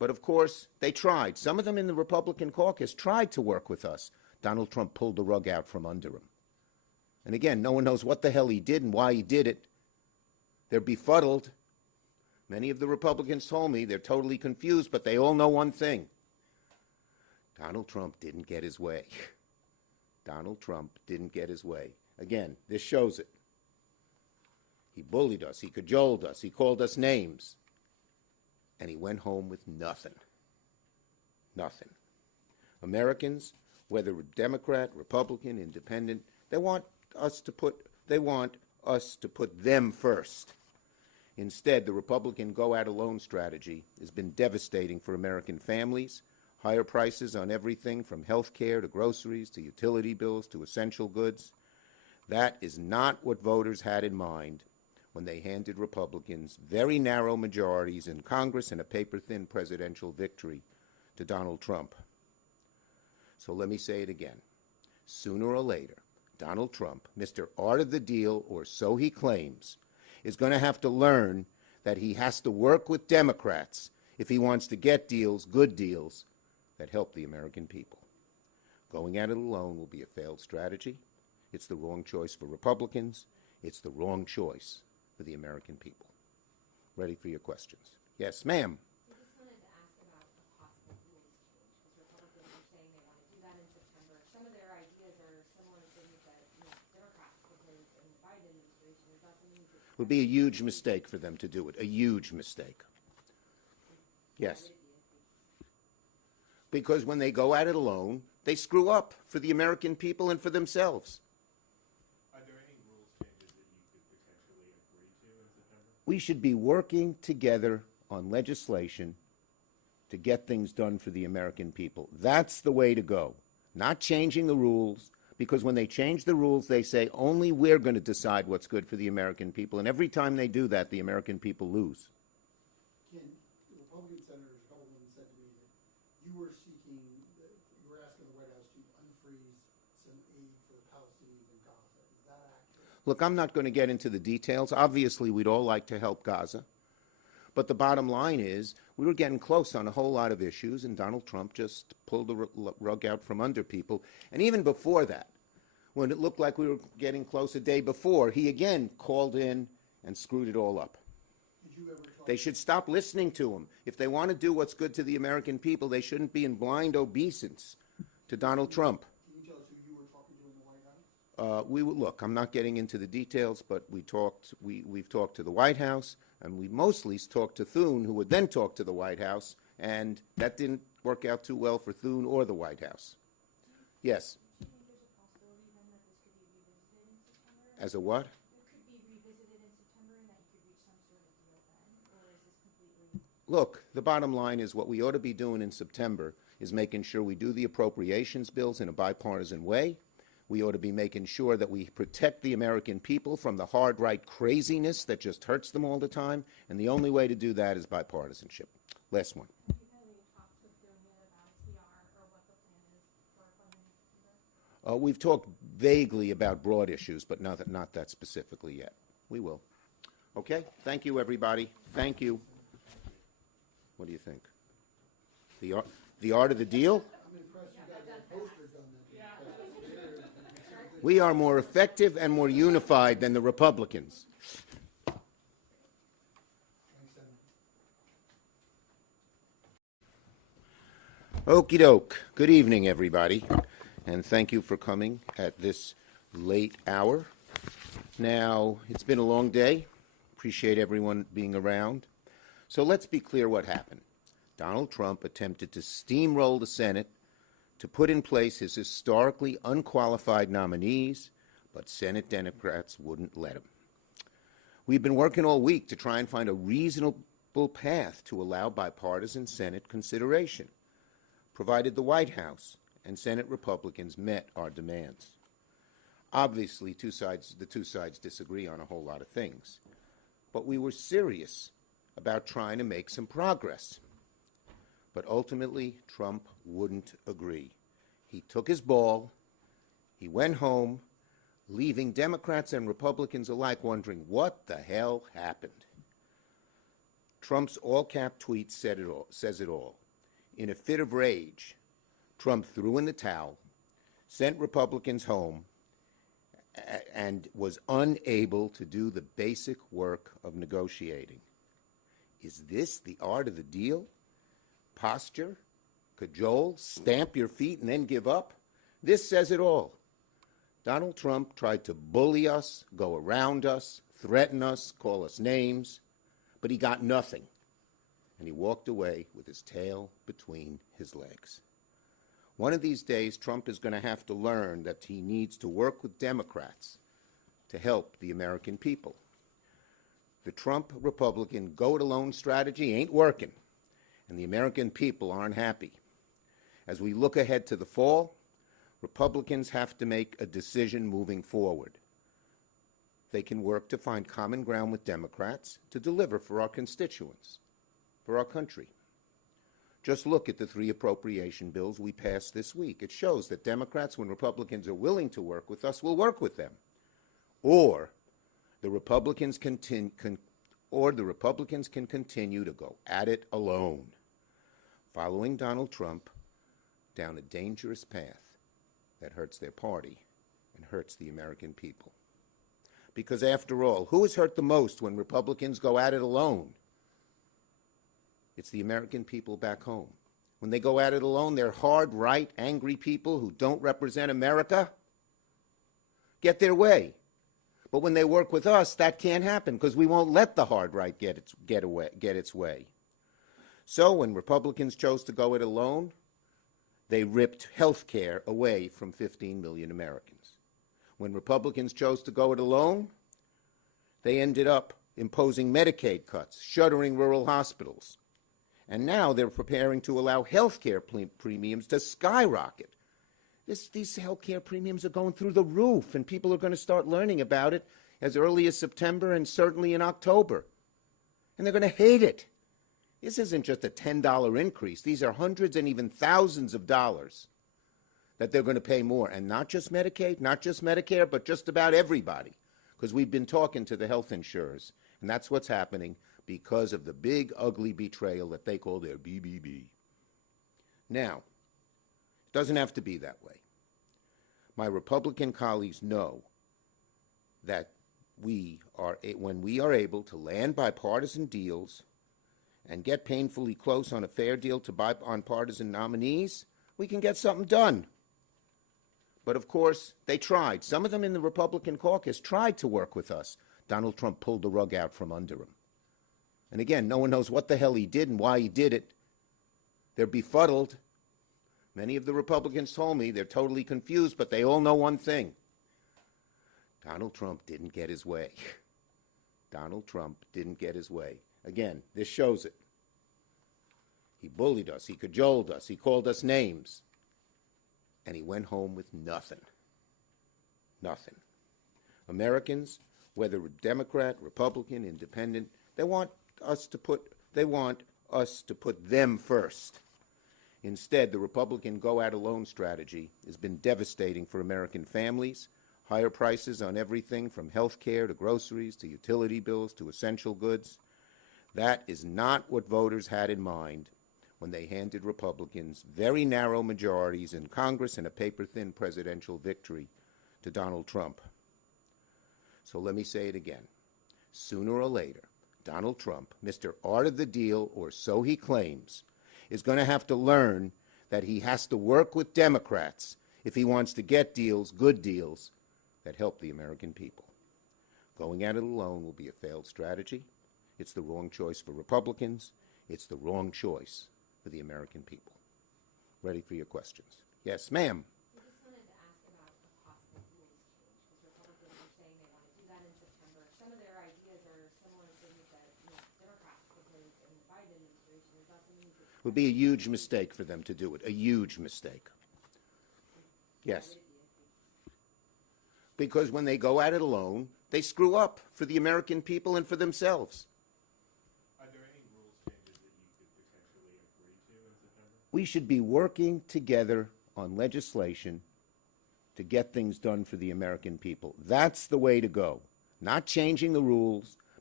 But of course, they tried. Some of them in the Republican caucus tried to work with us. Donald Trump pulled the rug out from under him. And again, no one knows what the hell he did and why he did it. They're befuddled. Many of the Republicans told me they're totally confused, but they all know one thing. Donald Trump didn't get his way. Donald Trump didn't get his way. Again, this shows it. He bullied us. He cajoled us. He called us names. And he went home with nothing. Nothing. Americans, whether Democrat, Republican, Independent, they want us to put them first. Instead, the Republican go-at-alone strategy has been devastating for American families. Higher prices on everything from health care to groceries to utility bills to essential goods. That is not what voters had in mind when they handed Republicans very narrow majorities in Congress and a paper-thin presidential victory to Donald Trump. So let me say it again. Sooner or later, Donald Trump, Mr. Art of the Deal, or so he claims, is going to have to learn that he has to work with Democrats if he wants to get deals, good deals, that help the American people. Going at it alone will be a failed strategy. It's the wrong choice for Republicans. It's the wrong choice for the American people. Ready for your questions. Yes, ma'am. I just wanted to ask about a possible rules change, because Republicans are saying they want to do that in September. Some of their ideas are similar to things that Democrats proposed in the Biden administration. Is that something you could... It would be a huge mistake for them to do it, a huge mistake. Yes. Because when they go at it alone, they screw up for the American people and for themselves. Are there any rules changes that you could potentially agree to in September? We should be working together on legislation to get things done for the American people. That's the way to go. Not changing the rules, because when they change the rules, they say only we're going to decide what's good for the American people. And every time they do that, the American people lose. Ken, the Republican Senator Sheldon said to me that you were asking the White House to unfreeze some aid for the Palestinians in Gaza. Is that accurate? Look, I'm not going to get into the details. Obviously, we'd all like to help Gaza. But the bottom line is we were getting close on a whole lot of issues, and Donald Trump just pulled the rug out from under people. And even before that, when it looked like we were getting close a day before, he again called in and screwed it all up. Did you ever talk They should stop listening to him. If they want to do what's good to the American people, they shouldn't be in blind obeisance to Donald Trump. Can you tell us who you were talking to in the White House? Look, I'm not getting into the details, but we've talked to the White House, and we mostly talked to Thune, who would then talk to the White House, and that didn't work out too well for Thune or the White House. Yes. Do you think there's a possibility then that this could be revisited in September? As a what? It could be revisited in September and that you could reach some sort of deal then? Or is this completely... Look, the bottom line is what we ought to be doing in September is making sure we do the appropriations bills in a bipartisan way. We ought to be making sure that we protect the American people from the hard right craziness that just hurts them all the time. And the only way to do that is bipartisanship. Last one. Have you had any talks with them yet about CR or what the plan is for funding in September? We've talked vaguely about broad issues, but not that specifically yet. We will. Okay? Thank you, everybody. Thank you. What do you think? The art of the deal? I'm impressed you got that poster done. We are more effective and more unified than the Republicans. Thanks, Senator. Okie doke. Good evening, everybody, and thank you for coming at this late hour. Now, it's been a long day. Appreciate everyone being around. So let's be clear what happened. Donald Trump attempted to steamroll the Senate to put in place his historically unqualified nominees, but Senate Democrats wouldn't let him. We've been working all week to try and find a reasonable path to allow bipartisan Senate consideration, provided the White House and Senate Republicans met our demands. Obviously, the two sides disagree on a whole lot of things, but we were serious about trying to make some progress. But ultimately, Trump wouldn't agree. He took his ball, he went home, leaving Democrats and Republicans alike wondering what the hell happened. Trump's all-cap tweet says it all. In a fit of rage, Trump threw in the towel, sent Republicans home, and was unable to do the basic work of negotiating. Is this the art of the deal? Posture, cajole, stamp your feet, and then give up? This says it all. Donald Trump tried to bully us, go around us, threaten us, call us names, but he got nothing. And he walked away with his tail between his legs. One of these days, Trump is going to have to learn that he needs to work with Democrats to help the American people. The Trump Republican go-it-alone strategy ain't working, and the American people aren't happy. As we look ahead to the fall, Republicans have to make a decision moving forward. They can work to find common ground with Democrats to deliver for our constituents, for our country. Just look at the 3 appropriation bills we passed this week. It shows that Democrats, when Republicans are willing to work with us, will work with them. Or the Republicans can continue to go at it alone, following Donald Trump down a dangerous path that hurts their party and hurts the American people. Because after all, who is hurt the most when Republicans go at it alone? It's the American people back home. When they go at it alone, they're hard, right, angry people who don't represent America get their way. But when they work with us, that can't happen because we won't let the hard right get its way. So when Republicans chose to go it alone, they ripped health care away from 15 million Americans. When Republicans chose to go it alone, they ended up imposing Medicaid cuts, shuttering rural hospitals. And now they're preparing to allow health care premiums to skyrocket. These health care premiums are going through the roof, and people are going to start learning about it as early as September and certainly in October. And they're going to hate it. This isn't just a $10 increase. These are hundreds and even thousands of dollars that they're going to pay more. And not just Medicaid, not just Medicare, but just about everybody. Because we've been talking to the health insurers, and that's what's happening because of the big, ugly betrayal that they call their BBB. Now, it doesn't have to be that way. My Republican colleagues know that when we are able to land bipartisan deals and get painfully close on a fair deal to bipartisan nominees, we can get something done. But of course, they tried. Some of them in the Republican caucus tried to work with us. Donald Trump pulled the rug out from under him. And again, no one knows what the hell he did and why he did it. They're befuddled. Many of the Republicans told me they're totally confused, but they all know one thing. Donald Trump didn't get his way. Donald Trump didn't get his way. Again, this shows it. He bullied us. He cajoled us. He called us names. And he went home with nothing. Nothing. Americans, whether Democrat, Republican, Independent, they want us to put them first. Instead, the Republican go-at-alone strategy has been devastating for American families. Higher prices on everything from health care to groceries to utility bills to essential goods. That is not what voters had in mind when they handed Republicans very narrow majorities in Congress and a paper-thin presidential victory to Donald Trump. So let me say it again. Sooner or later, Donald Trump, Mr. Art of the Deal, or so he claims, is going to have to learn that he has to work with Democrats if he wants to get deals, good deals, that help the American people. Going at it alone will be a failed strategy. It's the wrong choice for Republicans. It's the wrong choice for the American people. Ready for your questions. Yes, ma'am. We just wanted to ask about a possible rules change, because Republicans are saying they want to do that in September. Some of their ideas are similar to things that Democrats proposed in the Biden administration. Is that something you could... It would be a huge mistake for them to do it, a huge mistake. Yes. Because when they go at it alone, they screw up for the American people and for themselves. Are there any rules changes that you could potentially agree to in September? We should be working together on legislation to get things done for the American people. That's the way to go. Not changing the rules,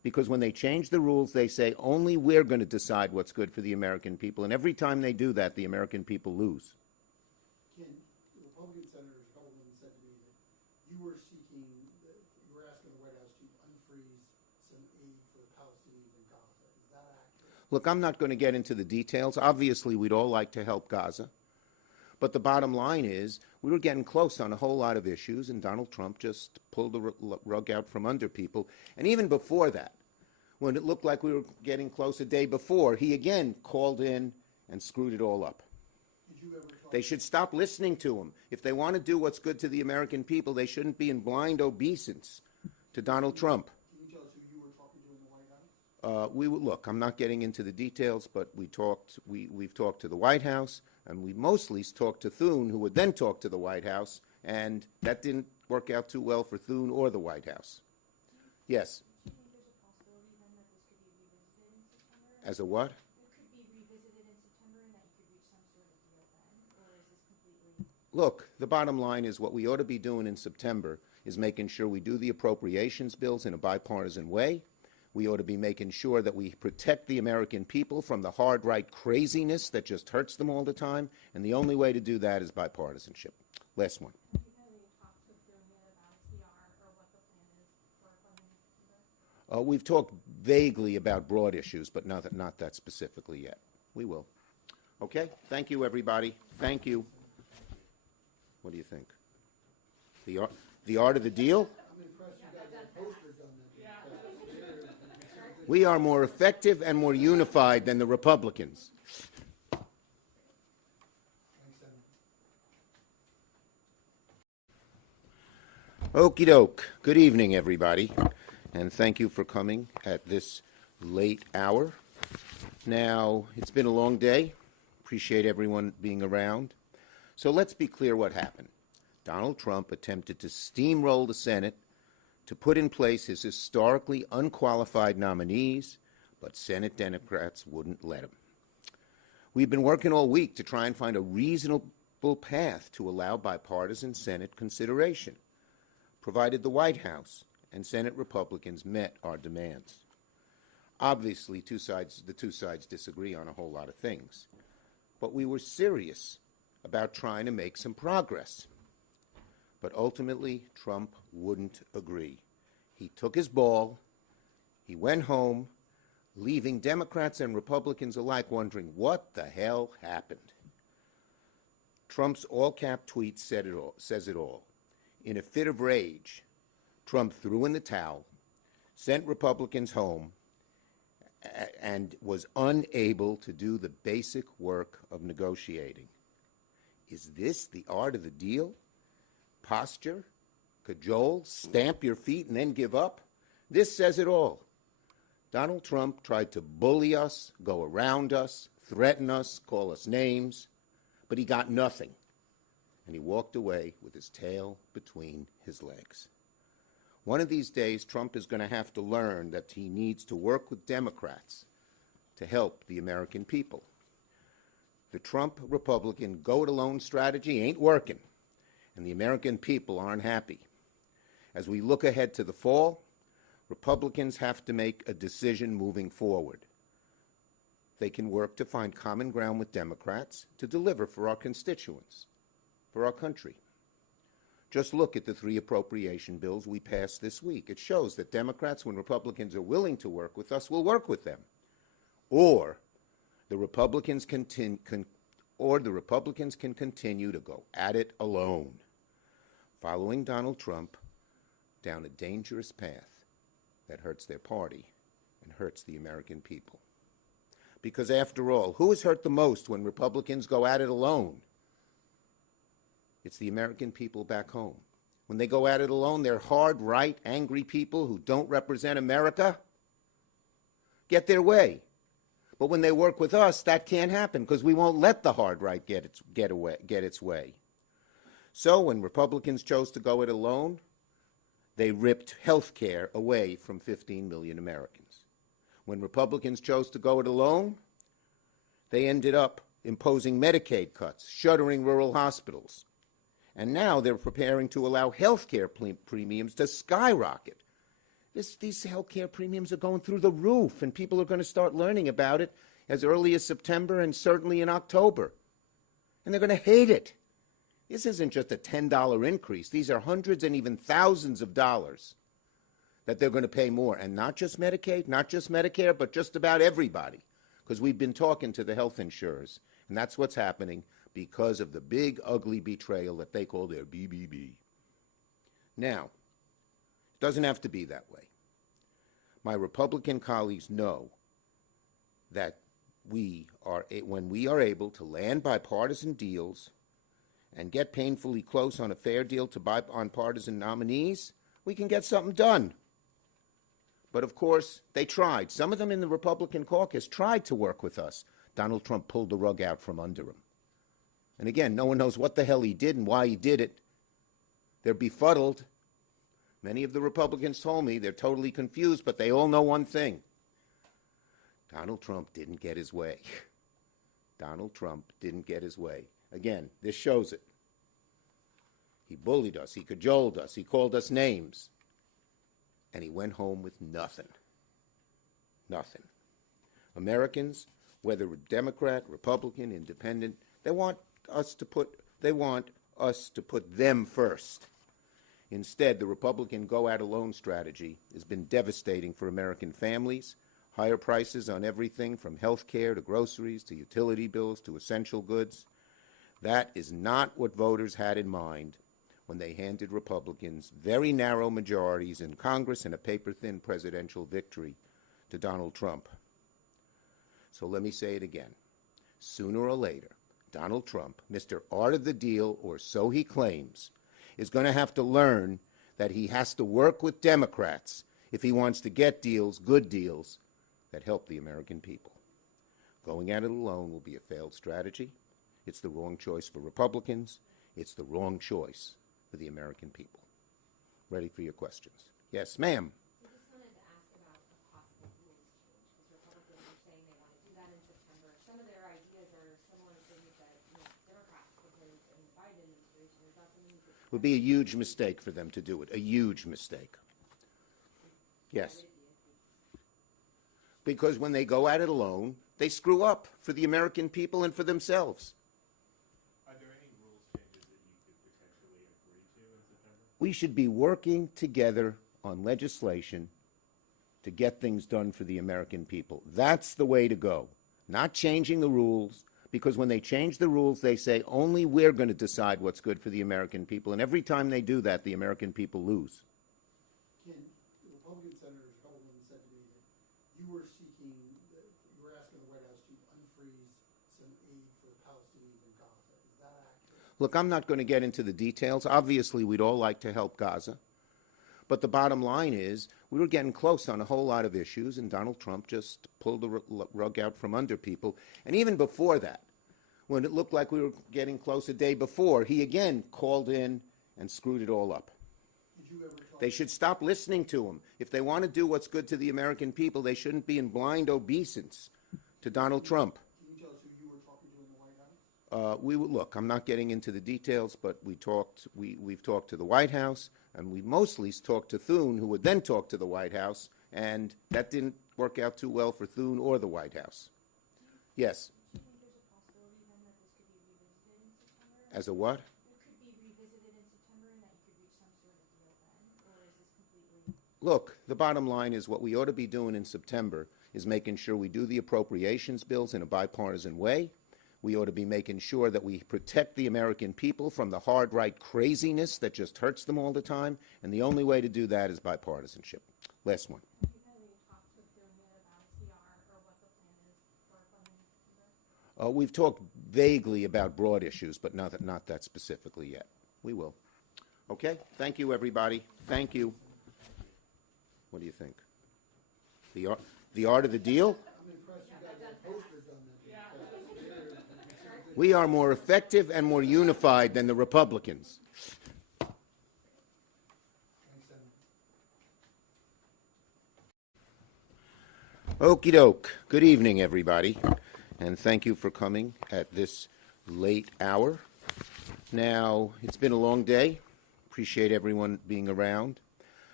Because when they change the rules, they say only we're going to decide what's good for the American people. And every time they do that, the American people lose. Ken, the Republican Senator Hellman said to me that you were seeking, you were asking the White House to unfreeze some aid for the Palestinians in Gaza. Is that accurate? Look, I'm not going to get into the details. Obviously, we'd all like to help Gaza. But the bottom line is we were getting close on a whole lot of issues, and Donald Trump just pulled the rug out from under people. And even before that, when it looked like we were getting close a day before, he again called in and screwed it all up. Did you ever talk? They should stop listening to him. If they want to do what's good to the American people, they shouldn't be in blind obeisance to Donald Trump. Can you tell us who you were talking to in the White House? Look, I'm not getting into the details, but we've talked to the White House, and we mostly talked to Thune, who would then talk to the White House, and that didn't work out too well for Thune or the White House. Yes. Do you think there's a possibility then that this could be revisited in September? As a what? It could be revisited in September and that you could reach some sort of deal then? Or is this completely... Look, the bottom line is what we ought to be doing in September is making sure we do the appropriations bills in a bipartisan way. We ought to be making sure that we protect the American people from the hard right craziness that just hurts them all the time, and the only way to do that is bipartisanship. Last one. Have you had any talks with Thune yet about TR or what the plan is for funding in September? We've talked vaguely about broad issues, but not that specifically yet. We will. Okay? Thank you, everybody. Thank you. What do you think? The art of the deal? I'm impressed you got that poster done. We are more effective and more unified than the Republicans. Thanks, Senator. Okie doke. Good evening, everybody, and thank you for coming at this late hour. Now, it's been a long day. Appreciate everyone being around. So let's be clear what happened. Donald Trump attempted to steamroll the Senate to put in place his historically unqualified nominees, but Senate Democrats wouldn't let him. We've been working all week to try and find a reasonable path to allow bipartisan Senate consideration, provided the White House and Senate Republicans met our demands. Obviously, the two sides disagree on a whole lot of things, but we were serious about trying to make some progress. But ultimately, Trump wouldn't agree. He took his ball, he went home, leaving Democrats and Republicans alike wondering what the hell happened. Trump's all-cap tweet says it all. In a fit of rage, Trump threw in the towel, sent Republicans home, and was unable to do the basic work of negotiating. Is this the art of the deal? Posture, cajole, stamp your feet, and then give up? This says it all. Donald Trump tried to bully us, go around us, threaten us, call us names, but he got nothing. And he walked away with his tail between his legs. One of these days, Trump is going to have to learn that he needs to work with Democrats to help the American people. The Trump Republican go-it-alone strategy ain't working, and the American people aren't happy. As we look ahead to the fall, Republicans have to make a decision moving forward. They can work to find common ground with Democrats to deliver for our constituents, for our country. Just look at the 3 appropriation bills we passed this week. It shows that Democrats, when Republicans are willing to work with us, will work with them. Or the Republicans can continue to go at it alone, following Donald Trump down a dangerous path that hurts their party and hurts the American people. Because after all, who is hurt the most when Republicans go at it alone? It's the American people back home. When they go at it alone, they're hard, right, angry people who don't represent America get their way. But when they work with us, that can't happen because we won't let the hard right get its way. So when Republicans chose to go it alone, they ripped health care away from 15 million Americans. When Republicans chose to go it alone, they ended up imposing Medicaid cuts, shuttering rural hospitals. And now they're preparing to allow health care premiums to skyrocket. These health care premiums are going through the roof, and people are going to start learning about it as early as September and certainly in October. And they're going to hate it. This isn't just a $10 increase. These are hundreds and even thousands of dollars that they're going to pay more. And not just Medicaid, not just Medicare, but just about everybody. Because we've been talking to the health insurers, and that's what's happening because of the big, ugly betrayal that they call their BBB. Now, it doesn't have to be that way. My Republican colleagues know that when we are able to land bipartisan deals and get painfully close on a fair deal on partisan nominees, we can get something done. But of course, they tried. Some of them in the Republican caucus tried to work with us. Donald Trump pulled the rug out from under him. And again, no one knows what the hell he did and why he did it. They're befuddled. Many of the Republicans told me they're totally confused, but they all know one thing. Donald Trump didn't get his way. Donald Trump didn't get his way. Again, this shows it. He bullied us. He cajoled us. He called us names. And he went home with nothing. Nothing. Americans, whether Democrat, Republican, Independent, they want us to put them first. Instead, the Republican go-at-alone strategy has been devastating for American families. Higher prices on everything from health care to groceries to utility bills to essential goods. That is not what voters had in mind when they handed Republicans very narrow majorities in Congress and a paper-thin presidential victory to Donald Trump. So let me say it again. Sooner or later, Donald Trump, Mr. Art of the Deal, or so he claims, is going to have to learn that he has to work with Democrats if he wants to get deals, good deals, that help the American people. Going at it alone will be a failed strategy. It's the wrong choice for Republicans. It's the wrong choice for the American people. Ready for your questions. Yes, ma'am. I just wanted to ask about a possible rules change, because Republicans are saying they want to do that in September. Some of their ideas are similar to things that Democrats proposed in the Biden administration. Is that something that It would be a huge mistake for them to do it, a huge mistake. Yes. Because when they go at it alone, they screw up for the American people and for themselves. Are there any rules changes that you could potentially agree to in September? We should be working together on legislation to get things done for the American people. That's the way to go. Not changing the rules, because when they change the rules, they say only we're going to decide what's good for the American people. And every time they do that, the American people lose. Ken, the Republican Senator Holman said to me that you were asking the White House to unfreeze some aid for the Palestinians in Gaza. Is that accurate? Look, I'm not going to get into the details. Obviously, we'd all like to help Gaza. But the bottom line is we were getting close on a whole lot of issues, and Donald Trump just pulled the rug out from under people. And even before that, when it looked like we were getting close a day before, he again called in and screwed it all up. Did you ever talk They should stop listening to him. If they want to do what's good to the American people, they shouldn't be in blind obeisance to Donald Trump. Can you tell us who you were talking to in the White House? Look, I'm not getting into the details, but we've talked to the White House, and we mostly talked to Thune, who would then talk to the White House, and that didn't work out too well for Thune or the White House. Yes. do you think there's a possibility then that this could be revisited in September? As a what? It could be revisited in September and that you could reach some sort of deal then? Or is this completely... Look, the bottom line is what we ought to be doing in September is making sure we do the appropriations bills in a bipartisan way. We ought to be making sure that we protect the American people from the hard right craziness that just hurts them all the time. And the only way to do that is bipartisanship. Last one. Have you had any talks with them yet about CR or what the plan is for funding in September? We've talked vaguely about broad issues, but not that specifically yet. We will. Okay? Thank you, everybody. Thank you. What do you think? The art of the deal? I'm impressed you got that poster done. We are more effective and more unified than the Republicans. Thanks, Senator. Okie doke. Good evening, everybody, and thank you for coming at this late hour. Now, it's been a long day. Appreciate everyone being around.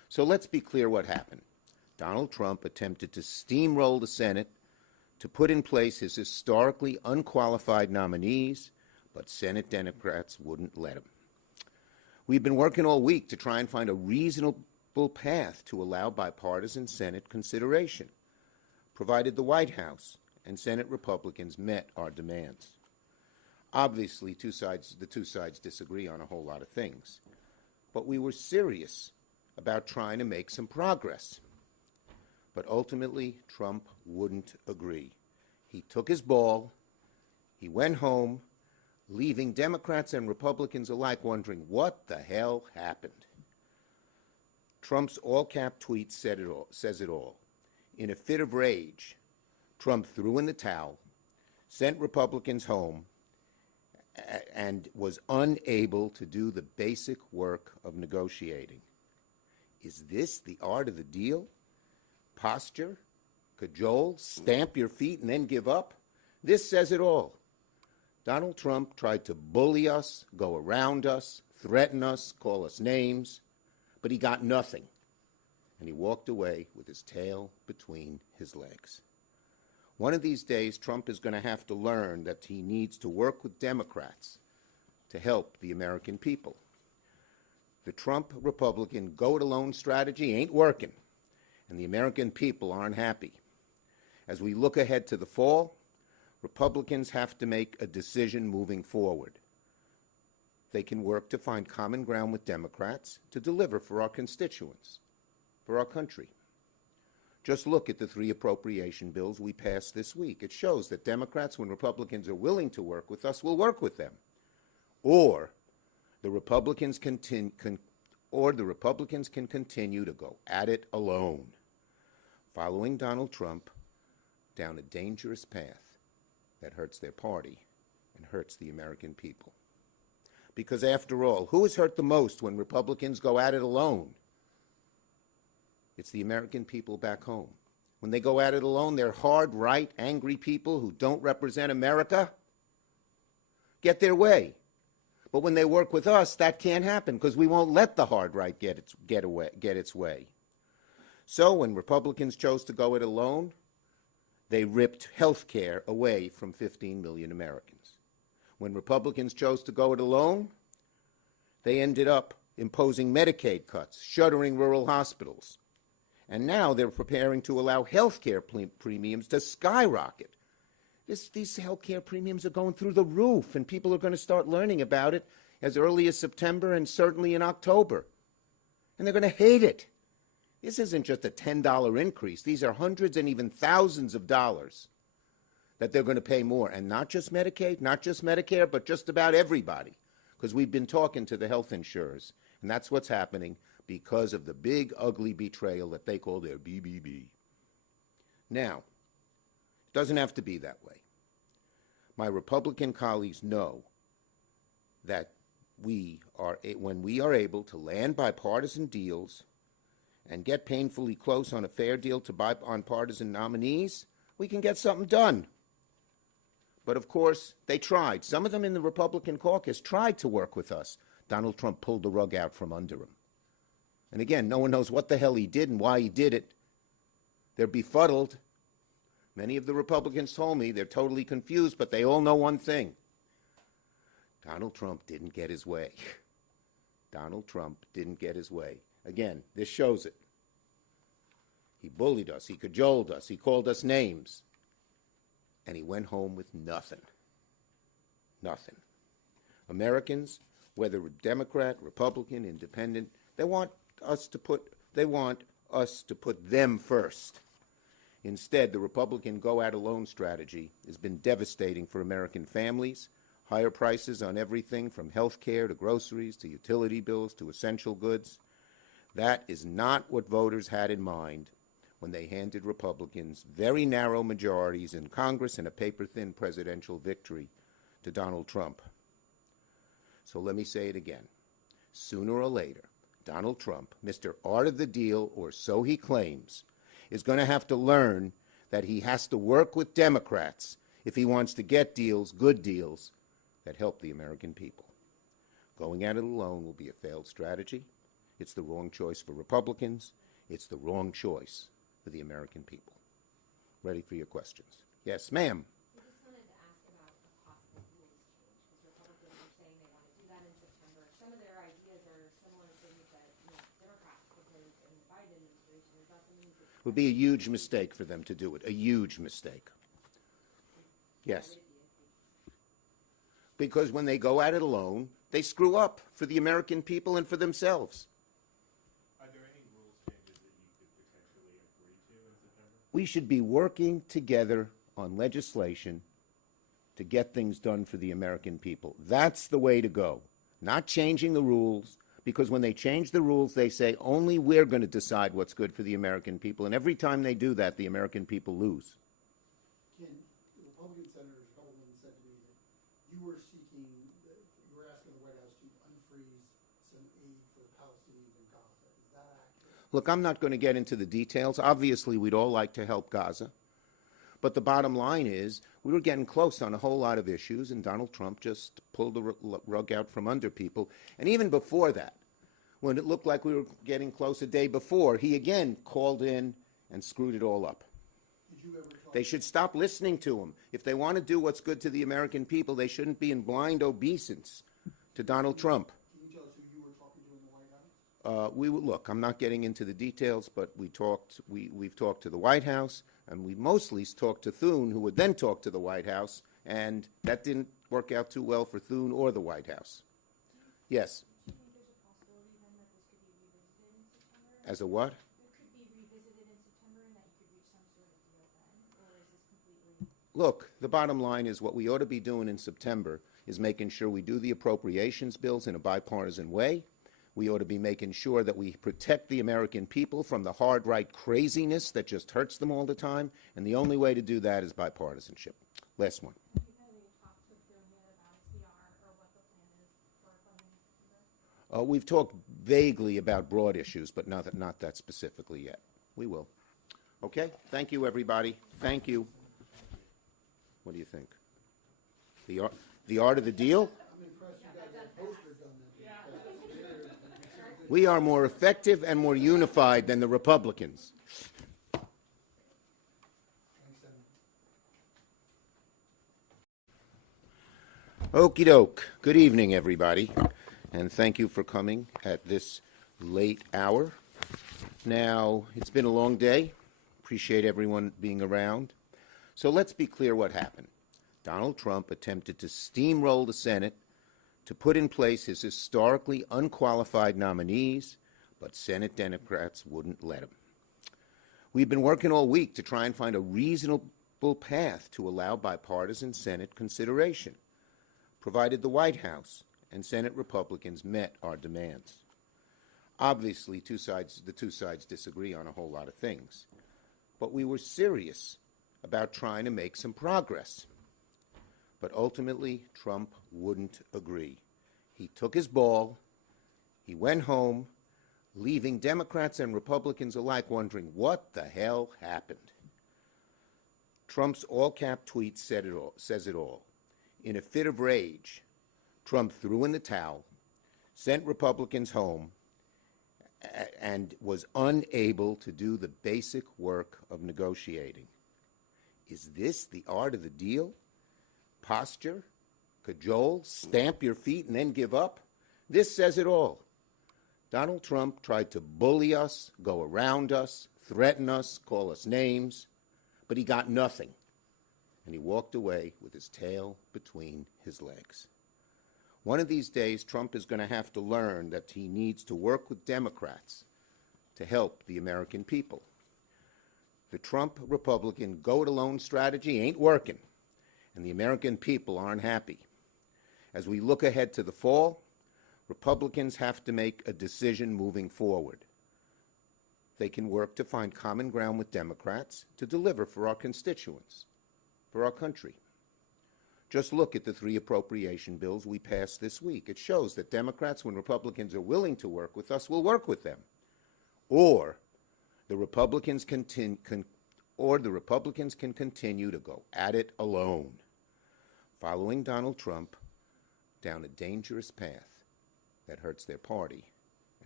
So let's be clear what happened. Donald Trump attempted to steamroll the Senate to put in place his historically unqualified nominees, but Senate Democrats wouldn't let him. We've been working all week to try and find a reasonable path to allow bipartisan Senate consideration, provided the White House and Senate Republicans met our demands. Obviously, the two sides disagree on a whole lot of things, but we were serious about trying to make some progress. But ultimately, Trump wouldn't agree. He took his ball, he went home, leaving Democrats and Republicans alike wondering what the hell happened. Trump's all-cap tweet says it all. In a fit of rage, Trump threw in the towel, sent Republicans home, and was unable to do the basic work of negotiating. Is this the art of the deal? Posture, cajole, stamp your feet, and then give up? This says it all. Donald Trump tried to bully us, go around us, threaten us, call us names, but he got nothing. And he walked away with his tail between his legs. One of these days, Trump is going to have to learn that he needs to work with Democrats to help the American people. The Trump Republican go-it-alone strategy ain't working, and the American people aren't happy. As we look ahead to the fall, Republicans have to make a decision moving forward. They can work to find common ground with Democrats to deliver for our constituents, for our country. Just look at the 3 appropriation bills we passed this week. It shows that Democrats, when Republicans are willing to work with us, will work with them. Or the Republicans can continue to go at it alone, following Donald Trump down a dangerous path that hurts their party and hurts the American people. Because after all, who is hurt the most when Republicans go at it alone? It's the American people back home. When they go at it alone, they're hard, right, angry people who don't represent America get their way. But when they work with us, that can't happen because we won't let the hard right get its way. So when Republicans chose to go it alone, they ripped health care away from 15 million Americans. When Republicans chose to go it alone, they ended up imposing Medicaid cuts, shuttering rural hospitals. And now they're preparing to allow health care premiums to skyrocket. These health care premiums are going through the roof, and people are going to start learning about it as early as September and certainly in October. And they're going to hate it. This isn't just a $10 increase. These are hundreds and even thousands of dollars that they're going to pay more. And not just Medicaid, not just Medicare, but just about everybody. Because we've been talking to the health insurers, and that's what's happening because of the big, ugly betrayal that they call their BBB. Now, it doesn't have to be that way. My Republican colleagues know that when we are able to land bipartisan deals and get painfully close on a fair deal to bipartisan nominees, we can get something done. But of course, they tried. Some of them in the Republican caucus tried to work with us. Donald Trump pulled the rug out from under him. And again, no one knows what the hell he did and why he did it. They're befuddled. Many of the Republicans told me they're totally confused, but they all know one thing. Donald Trump didn't get his way. Donald Trump didn't get his way. Again, this shows it. He bullied us. He cajoled us. He called us names. And he went home with nothing. Nothing. Americans, whether Democrat, Republican, Independent, they want us to put them first. Instead, the Republican go-at-alone strategy has been devastating for American families. Higher prices on everything from health care to groceries to utility bills to essential goods. That is not what voters had in mind when they handed Republicans very narrow majorities in Congress and a paper-thin presidential victory to Donald Trump. So let me say it again. Sooner or later, Donald Trump, Mr. Art of the Deal, or so he claims, is going to have to learn that he has to work with Democrats if he wants to get deals, good deals, that help the American people. Going at it alone will be a failed strategy, It's the wrong choice for Republicans. It's the wrong choice for the American people. Ready for your questions. Yes, ma'am. I just wanted to ask about a possible rules change, because Republicans are saying they want to do that in September. Some of their ideas are similar to things that Democrats proposed in the Biden administration. Is that something you could? It would be a huge mistake for them to do it, a huge mistake. Yes. Because when they go at it alone, they screw up for the American people and for themselves. Are there any rules changes that you could potentially agree to in September? We should be working together on legislation to get things done for the American people. That's the way to go. Not changing the rules, because when they change the rules, they say only we're going to decide what's good for the American people. And every time they do that, the American people lose. Ken, the Republican Senator Sheldon said to me that you were asking the White House to unfreeze some aid for the Palestinians in Gaza. Is that accurate? Look, I'm not going to get into the details. Obviously, we'd all like to help Gaza. But the bottom line is we were getting close on a whole lot of issues, and Donald Trump just pulled the rug out from under people. And even before that, when it looked like we were getting close a day before, he again called in and screwed it all up. Did you ever talk? They should stop listening to him. If they want to do what's good to the American people, they shouldn't be in blind obeisance to Donald Trump. Can you tell us who you were talking to in the White House? Look, I'm not getting into the details, but we've talked to the White House, and we mostly talked to Thune, who would then talk to the White House, and that didn't work out too well for Thune or the White House. Yes. Do you think there's a possibility then that this could be revisited in September? As a what? It could be revisited in September and that you could reach some sort of deal then? Or is this completely? Look, the bottom line is what we ought to be doing in September is making sure we do the appropriations bills in a bipartisan way. We ought to be making sure that we protect the American people from the hard right craziness that just hurts them all the time. And the only way to do that is bipartisanship. Last one. Have you had any talks with Thune yet about XBR or what the plan is for funding in September? We've talked vaguely about broad issues, but not that specifically yet. We will. Okay? Thank you, everybody. Thank you. What do you think? The art of the deal? I'm impressed you got that poster done. We are more effective and more unified than the Republicans. Thanks, Senator. Okie doke. Good evening, everybody, and thank you for coming at this late hour. Now, it's been a long day. Appreciate everyone being around. So let's be clear what happened. Donald Trump attempted to steamroll the Senate to put in place his historically unqualified nominees, but Senate Democrats wouldn't let him. We've been working all week to try and find a reasonable path to allow bipartisan Senate consideration, provided the White House and Senate Republicans met our demands. Obviously, the two sides disagree on a whole lot of things, but we were serious about trying to make some progress. But ultimately, Trump wouldn't agree. He took his ball, he went home, leaving Democrats and Republicans alike wondering what the hell happened. Trump's all-cap tweet says it all. In a fit of rage, Trump threw in the towel, sent Republicans home, and was unable to do the basic work of negotiating. Is this the art of the deal? Posture, cajole, stamp your feet, and then give up? This says it all. Donald Trump tried to bully us, go around us, threaten us, call us names, but he got nothing. And he walked away with his tail between his legs. One of these days, Trump is going to have to learn that he needs to work with Democrats to help the American people. The Trump Republican go-it-alone strategy ain't working, and the American people aren't happy. As we look ahead to the fall, Republicans have to make a decision moving forward. They can work to find common ground with Democrats to deliver for our constituents, for our country. Just look at the 3 appropriation bills we passed this week. It shows that Democrats, when Republicans are willing to work with us, will work with them. Or the Republicans can continue to go at it alone, following Donald Trump down a dangerous path that hurts their party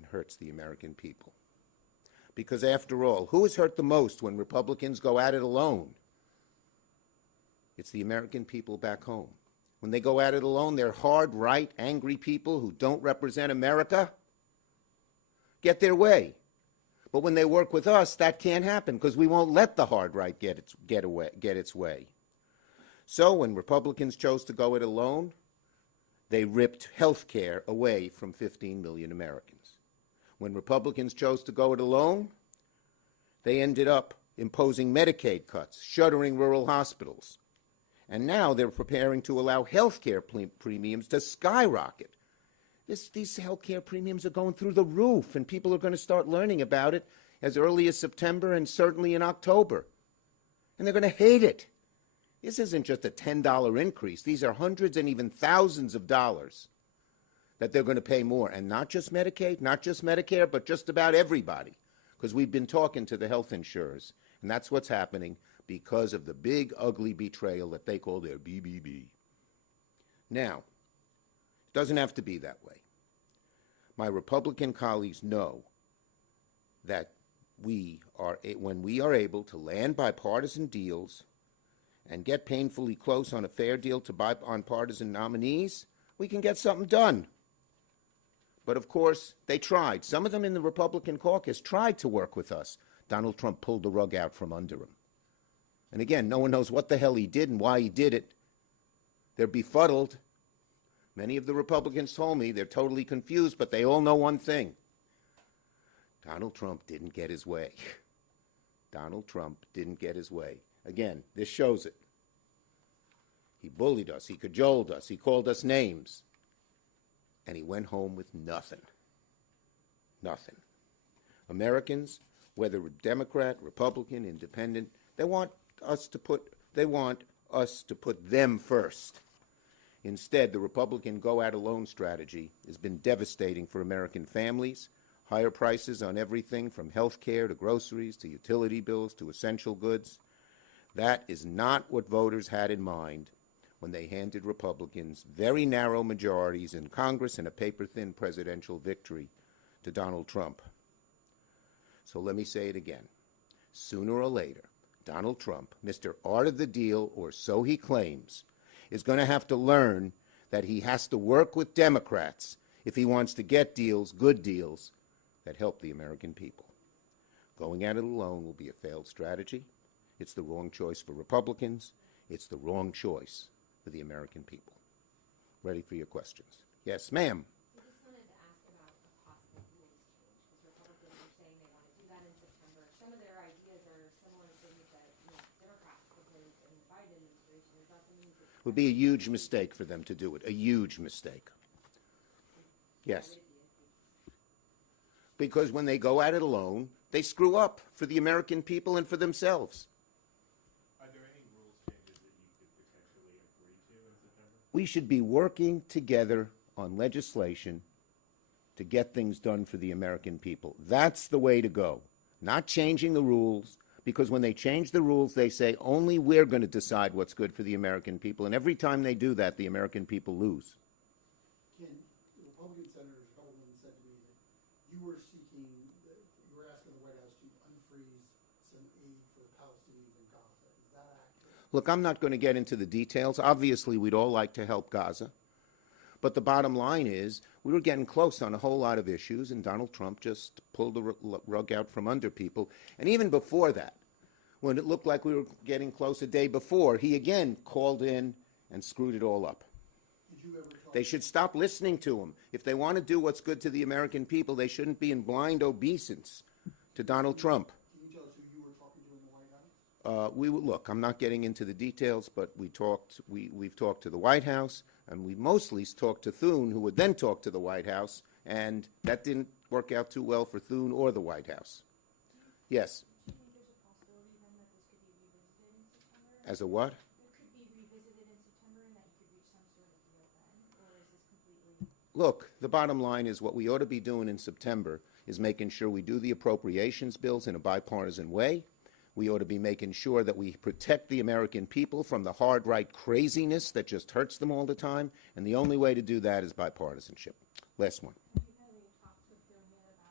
and hurts the American people. Because after all, who is hurt the most when Republicans go at it alone? It's the American people back home. When they go at it alone, they're hard, right, angry people who don't represent America get their way. But when they work with us, that can't happen because we won't let the hard right get its way. So when Republicans chose to go it alone, they ripped health care away from 15 million Americans. When Republicans chose to go it alone, they ended up imposing Medicaid cuts, shuttering rural hospitals. And now they're preparing to allow health care premiums to skyrocket. These health care premiums are going through the roof, and people are going to start learning about it as early as September and certainly in October. And they're going to hate it. This isn't just a $10 increase. These are hundreds and even thousands of dollars that they're going to pay more. And not just Medicaid, not just Medicare, but just about everybody. Because we've been talking to the health insurers, and that's what's happening because of the big, ugly betrayal that they call their BBB. Now, it doesn't have to be that way. My Republican colleagues know that when we are able to land bipartisan deals and get painfully close on a fair deal to bipartisan nominees, we can get something done. But of course, they tried. Some of them in the Republican caucus tried to work with us. Donald Trump pulled the rug out from under him. And again, no one knows what the hell he did and why he did it. They're befuddled. Many of the Republicans told me they're totally confused, but they all know one thing. Donald Trump didn't get his way. Donald Trump didn't get his way. Again, this shows it. He bullied us. He cajoled us. He called us names. And he went home with nothing. Nothing. Americans, whether Democrat, Republican, Independent, they want us to put them first. Instead, the Republican go-at-alone strategy has been devastating for American families. Higher prices on everything from health care to groceries to utility bills to essential goods. That is not what voters had in mind when they handed Republicans very narrow majorities in Congress and a paper-thin presidential victory to Donald Trump. So let me say it again. Sooner or later, Donald Trump, Mr. Art of the Deal, or so he claims, is going to have to learn that he has to work with Democrats if he wants to get deals, good deals, that help the American people. Going at it alone will be a failed strategy. It's the wrong choice for Republicans. It's the wrong choice for the American people. Ready for your questions. Yes, ma'am. I just wanted to ask about a possible rules change, because Republicans are saying they want to do that in September. Some of their ideas are similar to things that Democrats proposed in the Biden administration. Is that something you could... It would be a huge mistake for them to do it, a huge mistake. Yes. Because when they go at it alone, they screw up for the American people and for themselves. Are there any rules changes that you could potentially agree to in September? We should be working together on legislation to get things done for the American people. That's the way to go. Not changing the rules, because when they change the rules, they say only we're going to decide what's good for the American people. And every time they do that, the American people lose. Ken, the Republican Senator Hellman said to me that you were asking the White House to unfreeze some aid for the Palestinians in Gaza. Is that accurate? Look, I'm not going to get into the details. Obviously, we'd all like to help Gaza. But the bottom line is we were getting close on a whole lot of issues, and Donald Trump just pulled the rug out from under people. And even before that, when it looked like we were getting close a day before, he again called in and screwed it all up. Did you ever talk They should stop listening to him. If they want to do what's good to the American people, they shouldn't be in blind obeisance to Donald Trump. Can you tell us who you were talking to in the White House? Look, I'm not getting into the details, but we've talked to the White House, and we mostly talked to Thune, who would then talk to the White House, and that didn't work out too well for Thune or the White House. Yes. Do you think there's a possibility then that this could be revisited in September? As a what? It could be revisited in September and that you could reach some sort of deal then? Or is this completely... Look, the bottom line is what we ought to be doing in September is making sure we do the appropriations bills in a bipartisan way. We ought to be making sure that we protect the American people from the hard right craziness that just hurts them all the time, and the only way to do that is bipartisanship. Last one. Have you had any talks with Thune yet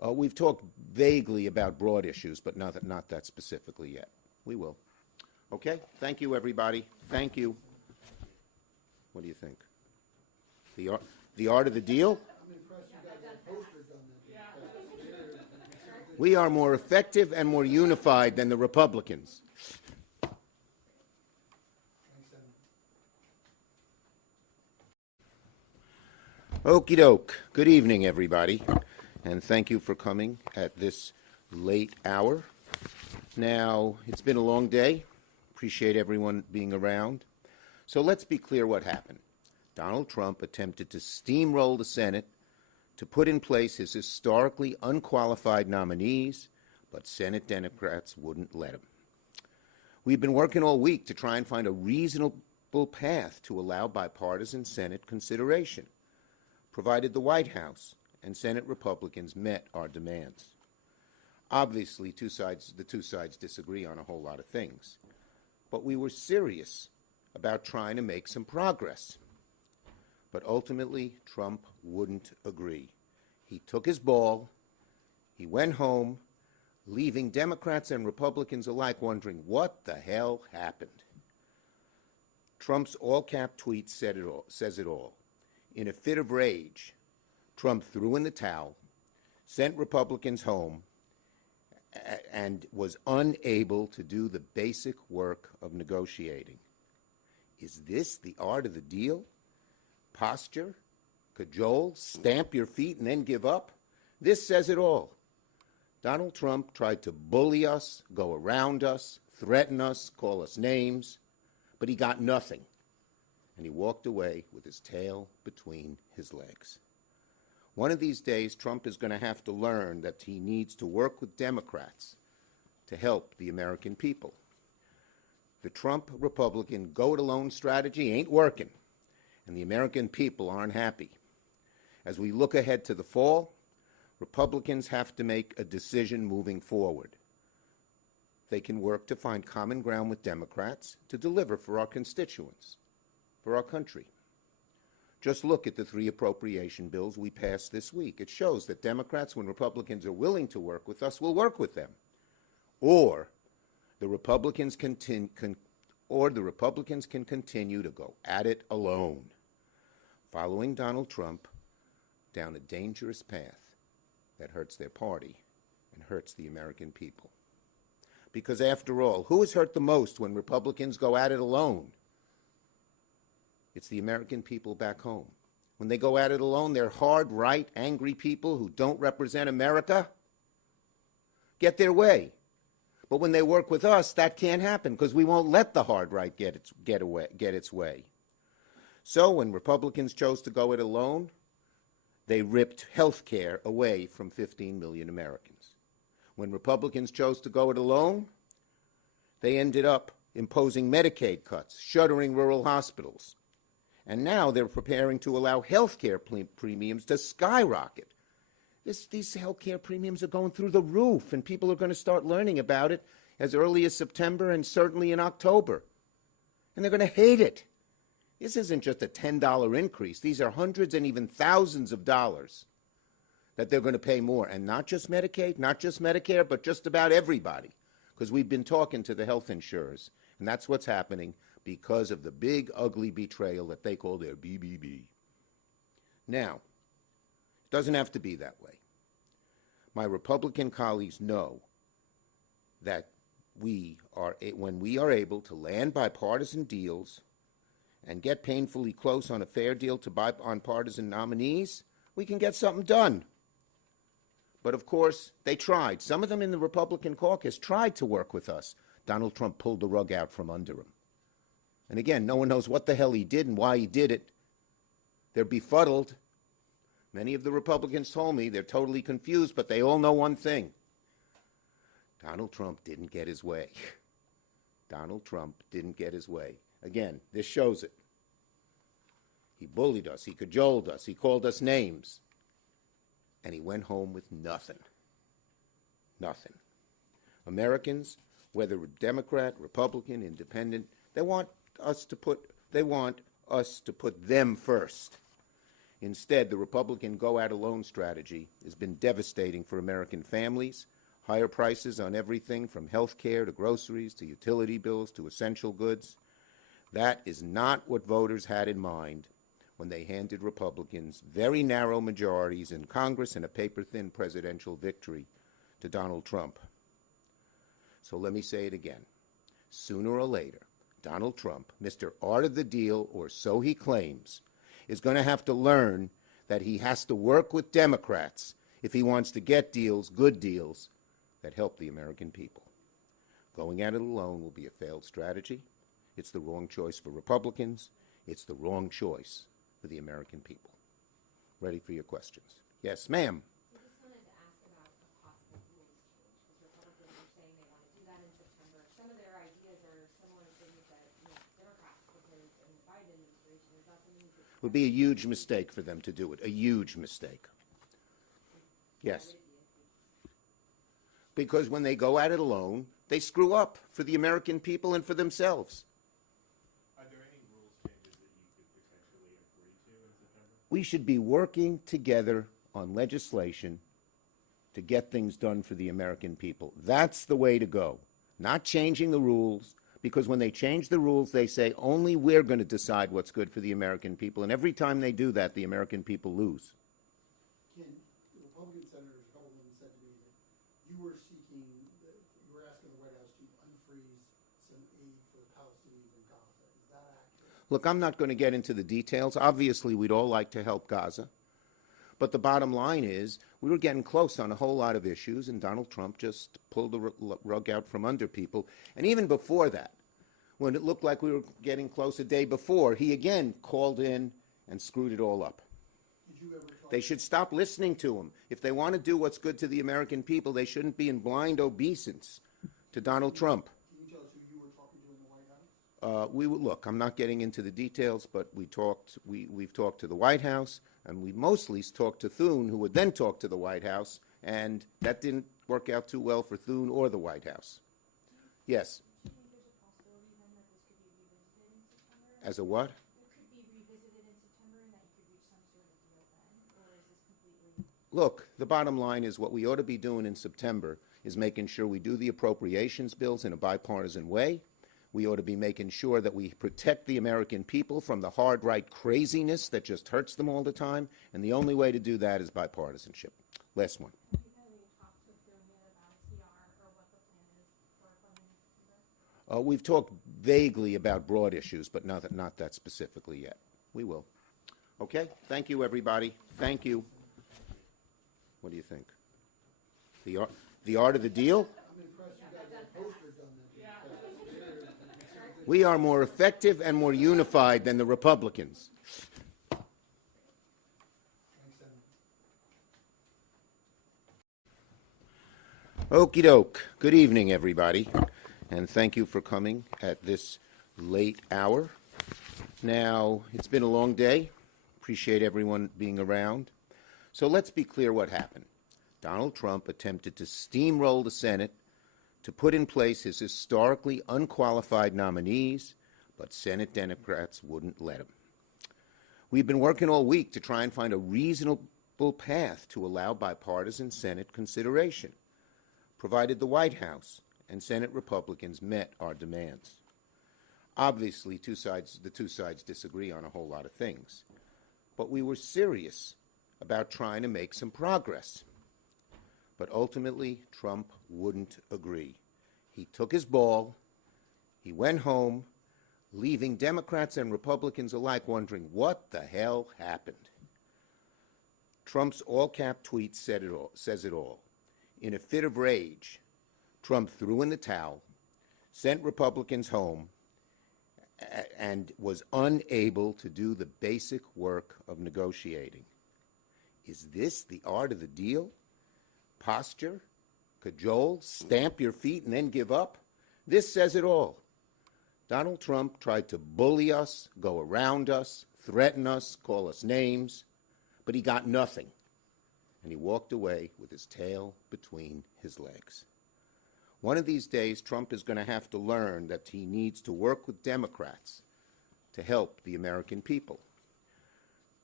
We've talked vaguely about broad issues, but not that specifically yet. We will. Okay? Thank you, everybody. Thank you. What do you think? The art of the deal? I'm impressed you got that poster done then. We are more effective and more unified than the Republicans. Thanks, Senator. Okie doke. Good evening, everybody, and thank you for coming at this late hour. Now, it's been a long day. Appreciate everyone being around. So let's be clear what happened. Donald Trump attempted to steamroll the Senate to put in place his historically unqualified nominees, but Senate Democrats wouldn't let him. We've been working all week to try and find a reasonable path to allow bipartisan Senate consideration, provided the White House and Senate Republicans met our demands. Obviously, the two sides disagree on a whole lot of things, but we were serious about trying to make some progress. But ultimately, Trump wouldn't agree. He took his ball, he went home, leaving Democrats and Republicans alike wondering what the hell happened. Trump's all-cap tweet says it all. In a fit of rage, Trump threw in the towel, sent Republicans home, and was unable to do the basic work of negotiating. Is this the art of the deal? Posture, cajole, stamp your feet, and then give up? This says it all. Donald Trump tried to bully us, go around us, threaten us, call us names, but he got nothing, and he walked away with his tail between his legs. One of these days, Trump is going to have to learn that he needs to work with Democrats to help the American people. The Trump Republican go-it-alone strategy ain't working, and the American people aren't happy. As we look ahead to the fall, Republicans have to make a decision moving forward. They can work to find common ground with Democrats to deliver for our constituents, for our country. Just look at the 3 appropriation bills we passed this week. It shows that Democrats, when Republicans are willing to work with us, will work with them. Or the Republicans can continue to go at it alone, following Donald Trump down a dangerous path that hurts their party and hurts the American people. Because after all, who is hurt the most when Republicans go at it alone? It's the American people back home. When they go at it alone, they're hard, right, angry people who don't represent America get their way. But when they work with us, that can't happen because we won't let the hard right get its way. So when Republicans chose to go it alone, they ripped health care away from 15 million Americans. When Republicans chose to go it alone, they ended up imposing Medicaid cuts, shuttering rural hospitals. And now they're preparing to allow health care premiums to skyrocket. These health care premiums are going through the roof, and people are going to start learning about it as early as September and certainly in October. And they're going to hate it. This isn't just a $10 increase. These are hundreds and even thousands of dollars that they're going to pay more. And not just Medicaid, not just Medicare, but just about everybody. Because we've been talking to the health insurers, and that's what's happening because of the big, ugly betrayal that they call their BBB. Now, it doesn't have to be that way. My Republican colleagues know that when we are able to land bipartisan deals and get painfully close on a fair deal to bipartisan nominees, we can get something done. But of course, they tried. Some of them in the Republican caucus tried to work with us. Donald Trump pulled the rug out from under him. And again, no one knows what the hell he did and why he did it. They're befuddled. Many of the Republicans told me they're totally confused, but they all know one thing. Donald Trump didn't get his way. Donald Trump didn't get his way. Again, this shows it. He bullied us. He cajoled us. He called us names. And he went home with nothing. Nothing. Americans, whether Democrat, Republican, Independent, they want us to put them first. Instead, the Republican go-at-alone strategy has been devastating for American families. Higher prices on everything from health care to groceries to utility bills to essential goods. That is not what voters had in mind when they handed Republicans very narrow majorities in Congress and a paper-thin presidential victory to Donald Trump. So let me say it again. Sooner or later, Donald Trump, Mr. Art of the Deal, or so he claims, is going to have to learn that he has to work with Democrats if he wants to get deals, good deals, that help the American people. Going at it alone will be a failed strategy. It's the wrong choice for Republicans. It's the wrong choice for the American people. Ready for your questions. Yes, ma'am. I just wanted to ask about a possible rules change, because Republicans are saying they want to do that in September. Some of their ideas are similar to things that Democrats proposed in the Biden administration. Is that something you could... It would be a huge mistake for them to do it, a huge mistake. Yes. Because when they go at it alone, they screw up for the American people and for themselves. Are there any rules changes that you could potentially agree to in September? We should be working together on legislation to get things done for the American people. That's the way to go. Not changing the rules, because when they change the rules, they say only we're going to decide what's good for the American people. And every time they do that, the American people lose. Ken, the Republican senators Holman said to me that you were seeking, you were asking the White House to unfreeze some aid for the Palestinians in Gaza. Is that accurate? Look, I'm not going to get into the details. Obviously, we'd all like to help Gaza. But the bottom line is we were getting close on a whole lot of issues, and Donald Trump just pulled the rug out from under people. And even before that, when it looked like we were getting close a day before, he again called in and screwed it all up. Did you ever talk? They should stop listening to him. If they want to do what's good to the American people, they shouldn't be in blind obeisance to Donald Trump. Can you tell us who you were talking to in the White House? Look, I'm not getting into the details, but we've talked to the White House, and we mostly talked to Thune, who would then talk to the White House, and that didn't work out too well for Thune or the White House. Yes. Do you think there's a possibility then that this could be revisited in September? As a what? It could be revisited in September and that you could reach some sort of deal then? Or is this completely... Look, the bottom line is what we ought to be doing in September is making sure we do the appropriations bills in a bipartisan way. We ought to be making sure that we protect the American people from the hard right craziness that just hurts them all the time. And the only way to do that is bipartisanship. Last one. Have you had any talks with Thune yet about a TR or what the plan is for funding September? We've talked vaguely about broad issues, but not that specifically yet. We will. Okay? Thank you, everybody. Thank you. What do you think? The art of the deal? I'm impressed you got that poster done. We are more effective and more unified than the Republicans. Thanks, Senator. Okie doke. Good evening, everybody, and thank you for coming at this late hour. Now, it's been a long day. Appreciate everyone being around. So let's be clear what happened. Donald Trump attempted to steamroll the Senate to put in place his historically unqualified nominees, but Senate Democrats wouldn't let him. We've been working all week to try and find a reasonable path to allow bipartisan Senate consideration, provided the White House and Senate Republicans met our demands. Obviously, the two sides disagree on a whole lot of things, but we were serious about trying to make some progress. But ultimately, Trump wouldn't agree. He took his ball, he went home, leaving Democrats and Republicans alike wondering what the hell happened. Trump's all-cap tweet says it all. In a fit of rage, Trump threw in the towel, sent Republicans home, and was unable to do the basic work of negotiating. Is this the art of the deal? Posture, cajole, stamp your feet, and then give up? This says it all. Donald Trump tried to bully us, go around us, threaten us, call us names, but he got nothing. And he walked away with his tail between his legs. One of these days, Trump is going to have to learn that he needs to work with Democrats to help the American people.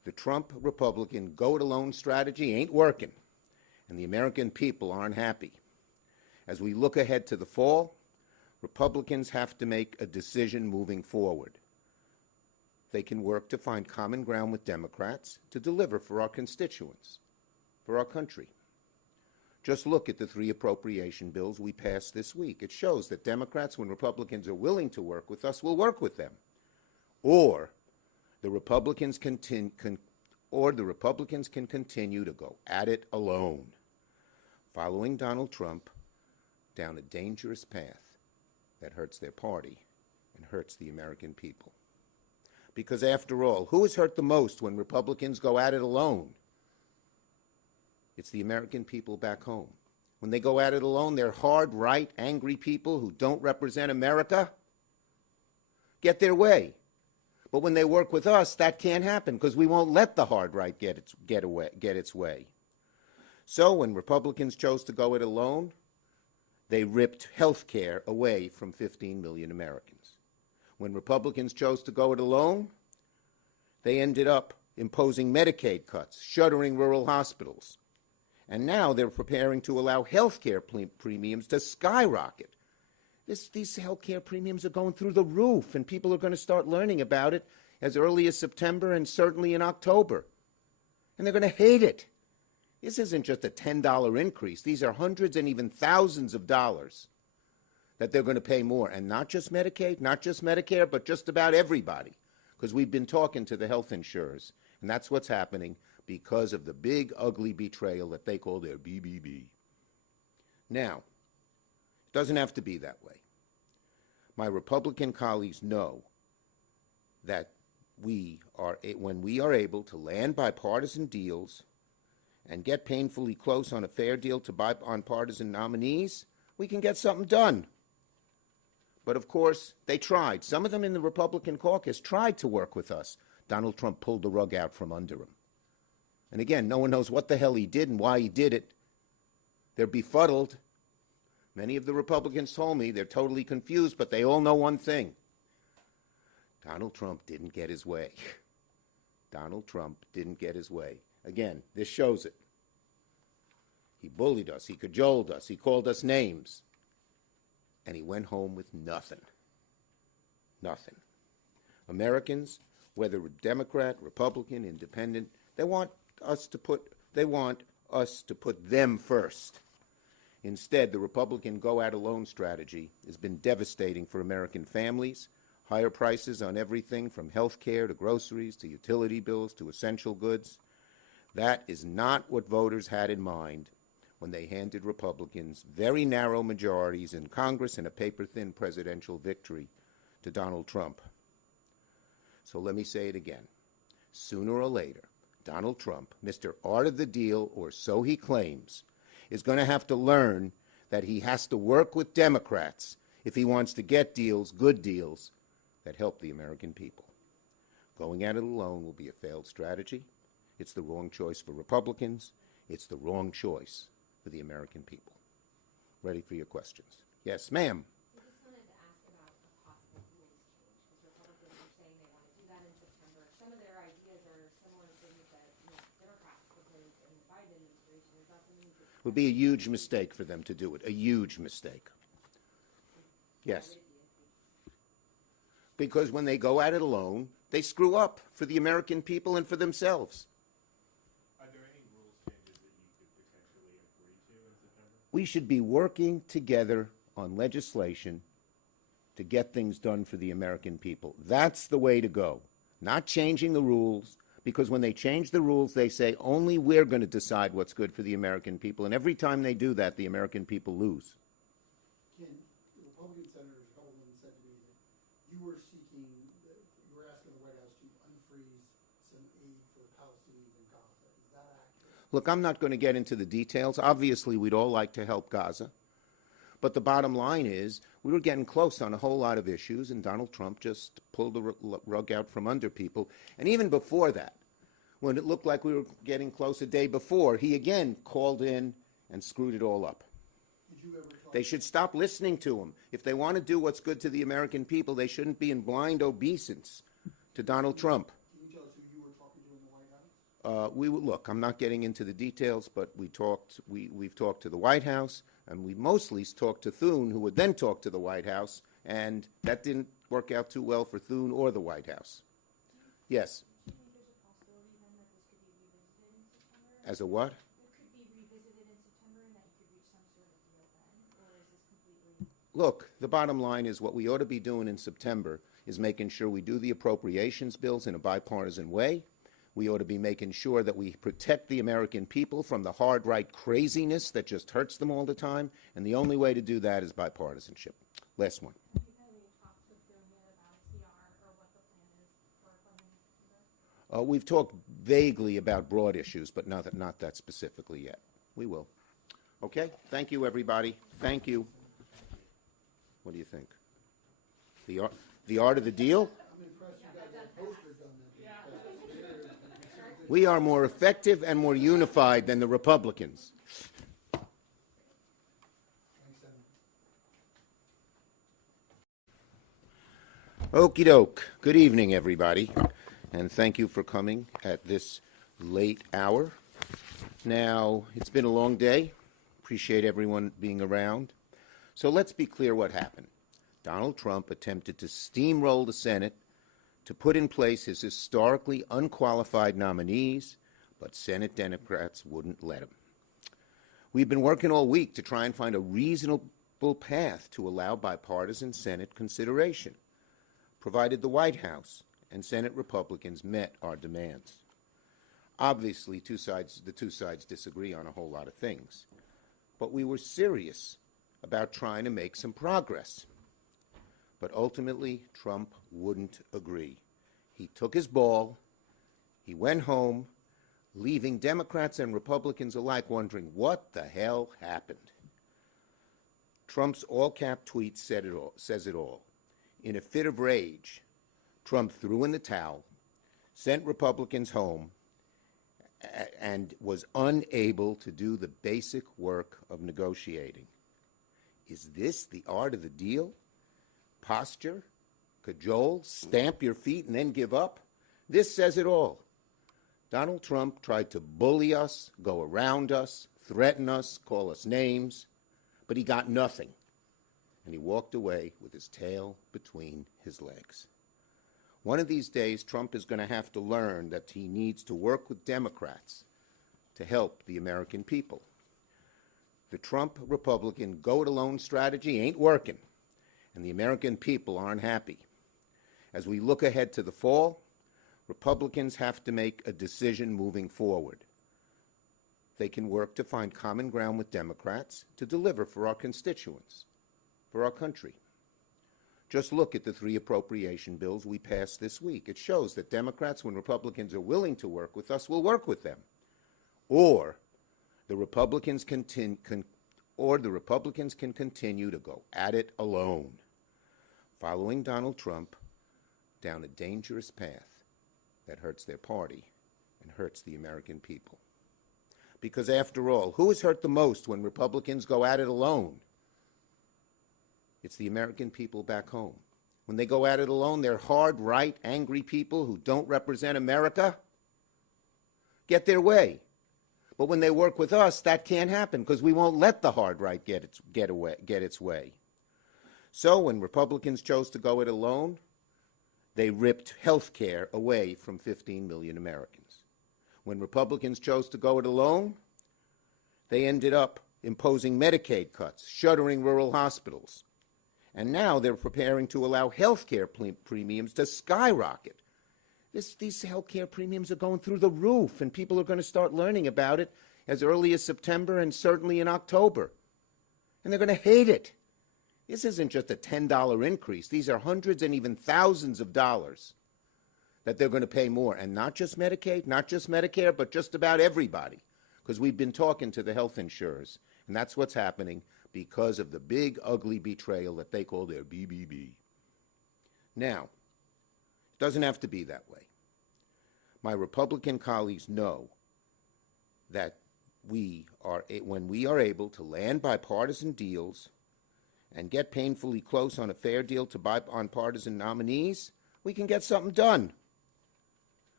The Trump Republican go-it-alone strategy ain't working, and the American people aren't happy. As we look ahead to the fall, Republicans have to make a decision moving forward. They can work to find common ground with Democrats to deliver for our constituents, for our country. Just look at the 3 appropriation bills we passed this week. It shows that Democrats, when Republicans are willing to work with us, will work with them. Or the Republicans can continue to go at it alone, following Donald Trump down a dangerous path that hurts their party and hurts the American people. Because after all, who is hurt the most when Republicans go at it alone? It's the American people back home. When they go at it alone, they're hard, right, angry people who don't represent America get their way. But when they work with us, that can't happen because we won't let the hard right get its way. So when Republicans chose to go it alone, they ripped health care away from 15 million Americans. When Republicans chose to go it alone, they ended up imposing Medicaid cuts, shuttering rural hospitals. And now they're preparing to allow health care premiums to skyrocket. These health care premiums are going through the roof, and people are going to start learning about it as early as September and certainly in October. And they're going to hate it. This isn't just a $10 increase. These are hundreds and even thousands of dollars that they're going to pay more. And not just Medicaid, not just Medicare, but just about everybody. Because we've been talking to the health insurers, and that's what's happening because of the big, ugly betrayal that they call their BBB. Now, it doesn't have to be that way. My Republican colleagues know that when we are able to land bipartisan deals and get painfully close on a fair deal to bipartisan nominees, we can get something done. But of course, they tried. Some of them in the Republican caucus tried to work with us. Donald Trump pulled the rug out from under him. And again, no one knows what the hell he did and why he did it. They're befuddled. Many of the Republicans told me they're totally confused, but they all know one thing. Donald Trump didn't get his way. Donald Trump didn't get his way. Again, this shows it. He bullied us. He cajoled us. He called us names. And he went home with nothing. Nothing. Americans, whether Democrat, Republican, Independent, they want us to put them first. Instead, the Republican go-at-alone strategy has been devastating for American families. Higher prices on everything from health care to groceries to utility bills to essential goods. That is not what voters had in mind when they handed Republicans very narrow majorities in Congress and a paper-thin presidential victory to Donald Trump. So let me say it again. Sooner or later, Donald Trump, Mr. Art of the Deal, or so he claims, is going to have to learn that he has to work with Democrats if he wants to get deals, good deals, that help the American people. Going at it alone will be a failed strategy. It's the wrong choice for Republicans. It's the wrong choice for the American people. Ready for your questions. Yes, ma'am. I just wanted to ask about a possible rules change, because Republicans are saying they want to do that in September. Some of their ideas are similar things that Democrats proposed in the Biden administration. Is that something that It would be a huge mistake for them to do it, a huge mistake. Yes. Because when they go at it alone, they screw up for the American people and for themselves. Are there any rules changes that you could potentially agree to in September? We should be working together on legislation to get things done for the American people. That's the way to go. Not changing the rules, because when they change the rules, they say only we're going to decide what's good for the American people. And every time they do that, the American people lose. Ken, the Republican Senator Coleman said to me that you were asking the White House to unfreeze some aid for the Palestinians in Gaza. Is that accurate? Look, I'm not going to get into the details. Obviously, we'd all like to help Gaza. But the bottom line is we were getting close on a whole lot of issues, and Donald Trump just pulled the rug out from under people. And even before that, when it looked like we were getting close a day before, he again called in and screwed it all up. Did you ever talk They should stop listening to him. If they want to do what's good to the American people, they shouldn't be in blind obeisance to Donald Trump. Can you tell us who you were talking to in the White House? look, I'm not getting into the details, but we've talked to the White House, and we mostly talked to Thune, who would then talk to the White House, and that didn't work out too well for Thune or the White House. Yes. Do you think there's a possibility then that this could be revisited in September? As a what? It could be revisited in September and that you could reach some sort of deal then? Or is this completely... Look, the bottom line is what we ought to be doing in September is making sure we do the appropriations bills in a bipartisan way. We ought to be making sure that we protect the American people from the hard right craziness that just hurts them all the time, and the only way to do that is bipartisanship. Last one. Have you had any talks with Thune yet about CR or what the plan is for funding? We've talked vaguely about broad issues, but not that specifically yet. We will. Okay? Thank you, everybody. Thank you. What do you think? The art of the deal? I'm impressed you got that poster done that. We are more effective and more unified than the Republicans. Thanks, Senator. Okie doke. Good evening, everybody, and thank you for coming at this late hour. Now, it's been a long day. Appreciate everyone being around. So let's be clear what happened. Donald Trump attempted to steamroll the Senate to put in place his historically unqualified nominees, but Senate Democrats wouldn't let him. We've been working all week to try and find a reasonable path to allow bipartisan Senate consideration, provided the White House and Senate Republicans met our demands. Obviously, the two sides disagree on a whole lot of things, but we were serious about trying to make some progress. But ultimately, Trump wouldn't agree. He took his ball, he went home, leaving Democrats and Republicans alike wondering what the hell happened. Trump's all-cap tweet says it all. In a fit of rage, Trump threw in the towel, sent Republicans home, and was unable to do the basic work of negotiating. Is this the art of the deal? Posture, cajole, stamp your feet, and then give up? This says it all. Donald Trump tried to bully us, go around us, threaten us, call us names, but he got nothing. And he walked away with his tail between his legs. One of these days, Trump is going to have to learn that he needs to work with Democrats to help the American people. The Trump Republican go-it-alone strategy ain't working, and the American people aren't happy. As we look ahead to the fall, Republicans have to make a decision moving forward. They can work to find common ground with Democrats to deliver for our constituents, for our country. Just look at the 3 appropriation bills we passed this week. It shows that Democrats, when Republicans are willing to work with us, will work with them. Or the Republicans can continue to go at it alone, following Donald Trump down a dangerous path that hurts their party and hurts the American people. Because after all, who is hurt the most when Republicans go at it alone? It's the American people back home. When they go at it alone, they're hard, right, angry people who don't represent America get their way. But when they work with us, that can't happen because we won't let the hard right get its way. So when Republicans chose to go it alone, they ripped health care away from 15 million Americans. When Republicans chose to go it alone, they ended up imposing Medicaid cuts, shuttering rural hospitals. And now they're preparing to allow health care premiums to skyrocket. These health care premiums are going through the roof, and people are going to start learning about it as early as September and certainly in October. And they're going to hate it. This isn't just a $10 increase. These are hundreds and even thousands of dollars that they're going to pay more. And not just Medicaid, not just Medicare, but just about everybody. Because we've been talking to the health insurers, and that's what's happening because of the big, ugly betrayal that they call their BBB. Now, it doesn't have to be that way. My Republican colleagues know that when we are able to land bipartisan deals and get painfully close on a fair deal to bipartisan nominees, we can get something done.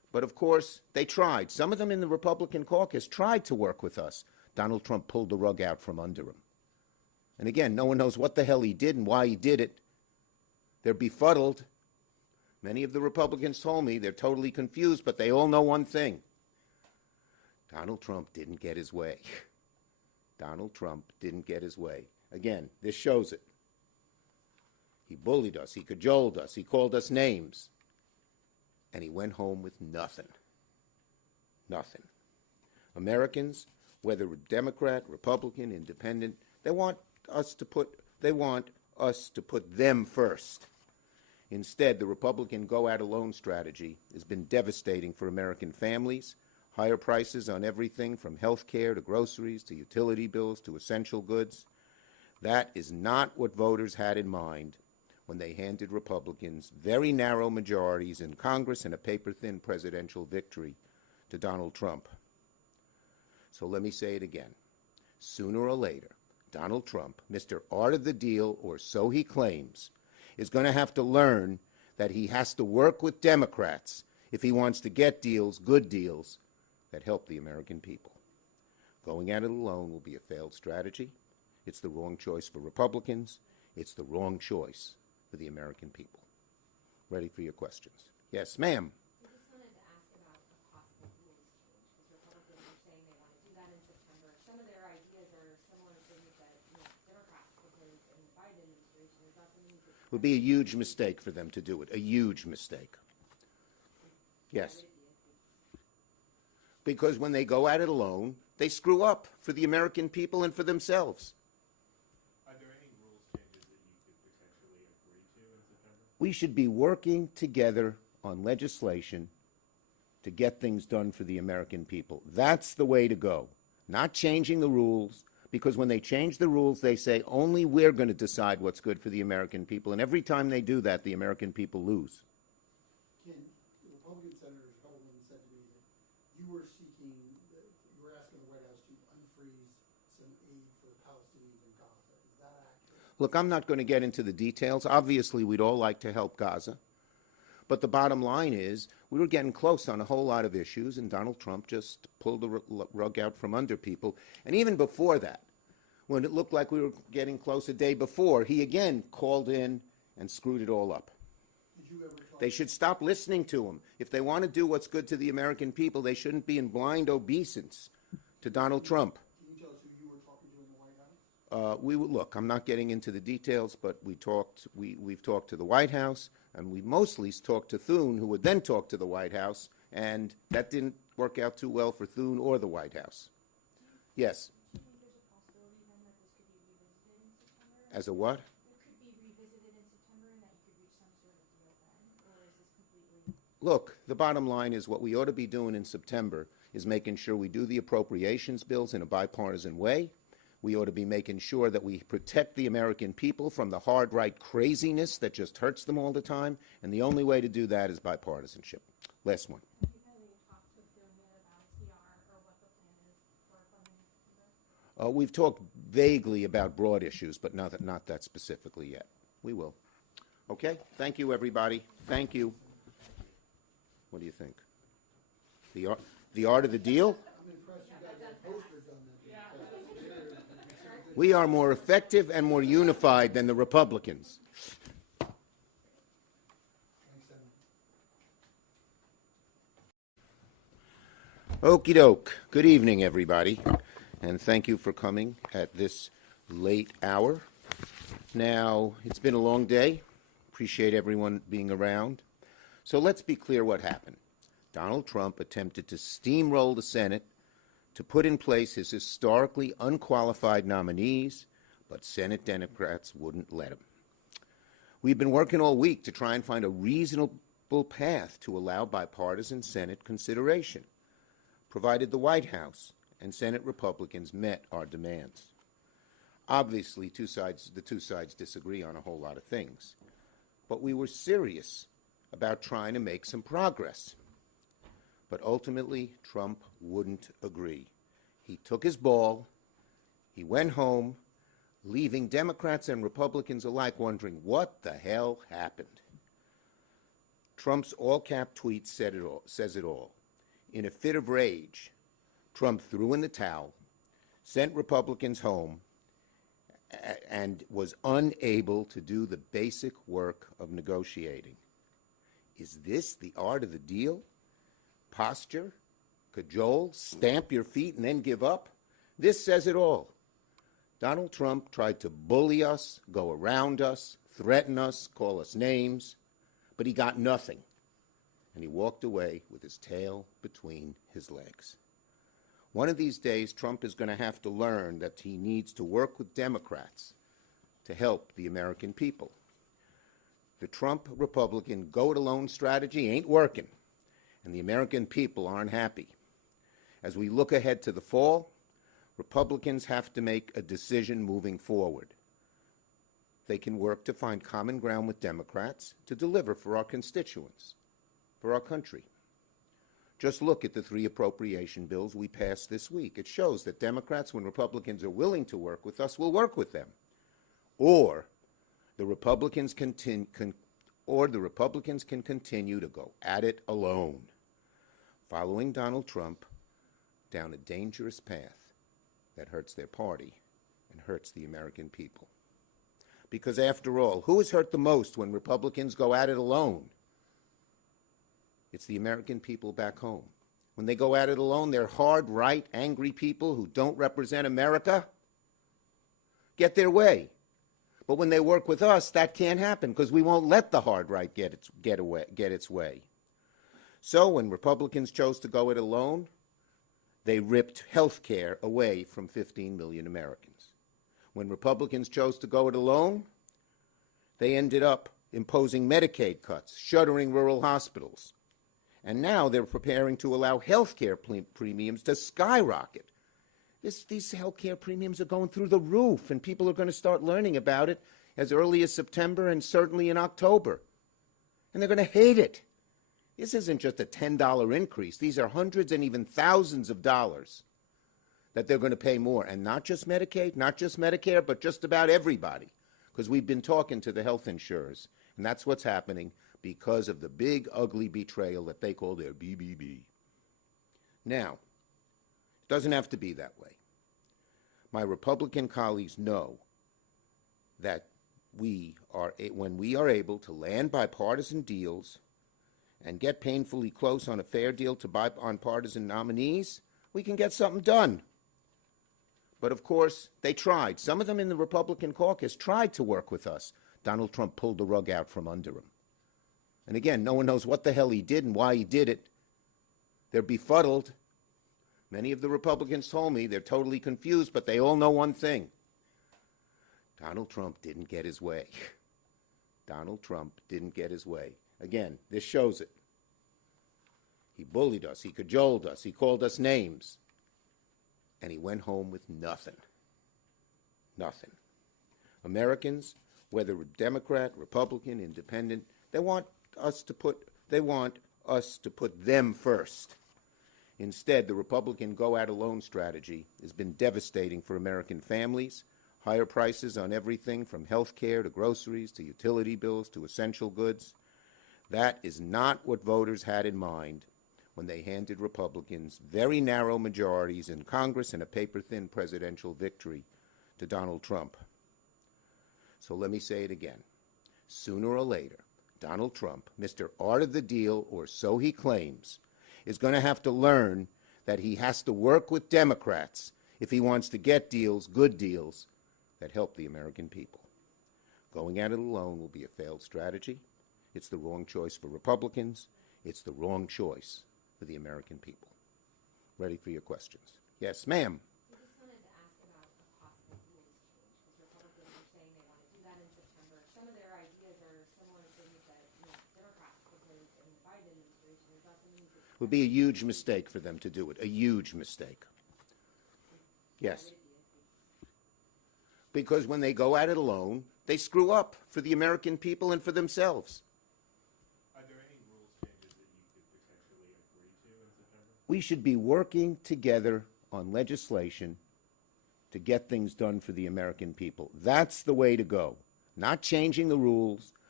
But of course, they tried. Some of them in the Republican caucus tried to work with us. Donald Trump pulled the rug out from under him. And again, no one knows what the hell he did and why he did it. They're befuddled. Many of the Republicans told me they're totally confused, but they all know one thing. Donald Trump didn't get his way. Donald Trump didn't get his way. Again, this shows it. He bullied us. He cajoled us. He called us names. And he went home with nothing. Nothing. Americans, whether Democrat, Republican, Independent, they want us to put them first. Instead, the Republican go-at-alone strategy has been devastating for American families. Higher prices on everything from health care to groceries to utility bills to essential goods. That is not what voters had in mind when they handed Republicans very narrow majorities in Congress and a paper-thin presidential victory to Donald Trump. So let me say it again. Sooner or later, Donald Trump, Mr. Art of the Deal, or so he claims, is going to have to learn that he has to work with Democrats if he wants to get deals, good deals, that help the American people. Going at it alone will be a failed strategy. It's the wrong choice for Republicans. It's the wrong choice for the American people. Ready for your questions. Yes, ma'am. I just wanted to ask about a possible rules change, because Republicans are saying they want to do that in September. Some of their ideas are similar to things that Democrats proposed in the Biden administration. Is that something you could... It would be a huge mistake for them to do it, a huge mistake. Yes. Because when they go at it alone, they screw up for the American people and for themselves. Are there any rules changes that you could potentially agree to in September? We should be working together on legislation to get things done for the American people. That's the way to go. Not changing the rules, because when they change the rules, they say only we're going to decide what's good for the American people. And every time they do that, the American people lose. Ken, the Republican Senator Hellman said to me that you were asking the White House to unfreeze some aid for the Palestinians in Gaza. Is that accurate? Look, I'm not going to get into the details. Obviously, we'd all like to help Gaza. But the bottom line is we were getting close on a whole lot of issues, and Donald Trump just pulled the rug out from under people. And even before that, when it looked like we were getting close a day before, he again called in and screwed it all up. Did you ever talk They should stop listening to him. If they want to do what's good to the American people, they shouldn't be in blind obeisance to Donald Trump. Can you tell us who you were talking to in the White House? Look, I'm not getting into the details, but we've talked to the White House, and we mostly talked to Thune, who would then talk to the White House, and that didn't work out too well for Thune or the White House. Yes. Do you think there's a possibility then that this could be revisited in September? As a what? It could be revisited in September and that you could reach some sort of deal then? Or is this completely... Look, the bottom line is what we ought to be doing in September is making sure we do the appropriations bills in a bipartisan way. We ought to be making sure that we protect the American people from the hard right craziness that just hurts them all the time, and the only way to do that is bipartisanship. Last one. Have you had any talks with Thune yet about CR or what the plan is for funding September? We've talked vaguely about broad issues, but not that specifically yet. We will. Okay? Thank you, everybody. Thank you. What do you think? The art of the deal? I'm impressed you got that poster done that. We are more effective and more unified than the Republicans. Thanks, Senator. Okie doke. Good evening, everybody, and thank you for coming at this late hour. Now, it's been a long day. Appreciate everyone being around. So let's be clear what happened. Donald Trump attempted to steamroll the Senate to put in place his historically unqualified nominees, but Senate Democrats wouldn't let him. We've been working all week to try and find a reasonable path to allow bipartisan Senate consideration, provided the White House and Senate Republicans met our demands. Obviously, the two sides disagree on a whole lot of things, but we were serious about trying to make some progress. But ultimately, Trump wouldn't agree. He took his ball, he went home, leaving Democrats and Republicans alike wondering what the hell happened. Trump's all-cap tweet says it all. In a fit of rage, Trump threw in the towel, sent Republicans home, and was unable to do the basic work of negotiating. Is this the art of the deal? Posture, cajole, stamp your feet, and then give up? This says it all. Donald Trump tried to bully us, go around us, threaten us, call us names, but he got nothing. And he walked away with his tail between his legs. One of these days, Trump is going to have to learn that he needs to work with Democrats to help the American people. The Trump Republican go-it-alone strategy ain't working, and the American people aren't happy. As we look ahead to the fall, Republicans have to make a decision moving forward. They can work to find common ground with Democrats to deliver for our constituents, for our country. Just look at the 3 appropriation bills we passed this week. It shows that Democrats, when Republicans are willing to work with us, will work with them. Or the Republicans can continue to go at it alone, following Donald Trump down a dangerous path that hurts their party and hurts the American people. Because after all, who is hurt the most when Republicans go at it alone? It's the American people back home. When they go at it alone, they're hard, right, angry people who don't represent America get their way. But when they work with us, that can't happen because we won't let the hard right get its way. So when Republicans chose to go it alone, they ripped health care away from 15 million Americans. When Republicans chose to go it alone, they ended up imposing Medicaid cuts, shuttering rural hospitals. And now they're preparing to allow health care premiums to skyrocket. These health care premiums are going through the roof, and people are going to start learning about it as early as September and certainly in October. And they're going to hate it. This isn't just a $10 increase. These are hundreds and even thousands of dollars that they're going to pay more. And not just Medicaid, not just Medicare, but just about everybody. Because we've been talking to the health insurers, and that's what's happening because of the big, ugly betrayal that they call their BBB. Now, it doesn't have to be that way. My Republican colleagues know that when we are able to land bipartisan deals and get painfully close on a fair deal to bipartisan nominees, we can get something done. But of course, they tried. Some of them in the Republican caucus tried to work with us. Donald Trump pulled the rug out from under him. And again, no one knows what the hell he did and why he did it. They're befuddled. Many of the Republicans told me they're totally confused, but they all know one thing. Donald Trump didn't get his way. Donald Trump didn't get his way. Again, this shows it. He bullied us. He cajoled us. He called us names. And he went home with nothing. Nothing. Americans, whether Democrat, Republican, Independent, they want us to put them first. Instead, the Republican go-at-alone strategy has been devastating for American families. Higher prices on everything from health care to groceries to utility bills to essential goods. That is not what voters had in mind when they handed Republicans very narrow majorities in Congress and a paper-thin presidential victory to Donald Trump. So let me say it again. Sooner or later, Donald Trump, Mr. Art of the Deal, or so he claims, is going to have to learn that he has to work with Democrats if he wants to get deals, good deals, that help the American people. Going at it alone will be a failed strategy. It's the wrong choice for Republicans. It's the wrong choice for the American people. Ready for your questions. Yes, ma'am. I just wanted to ask about a possible rules change, because Republicans are saying they want to do that in September. Some of their ideas are similar to things that Democrats proposed in the Biden administration. Is that something you could... It would be a huge mistake for them to do it, a huge mistake. Yes. Because when they go at it alone, they screw up for the American people and for themselves. Are there any rules changes that you could potentially agree to in September? We should be working together on legislation to get things done for the American people. That's the way to go. Not changing the rules,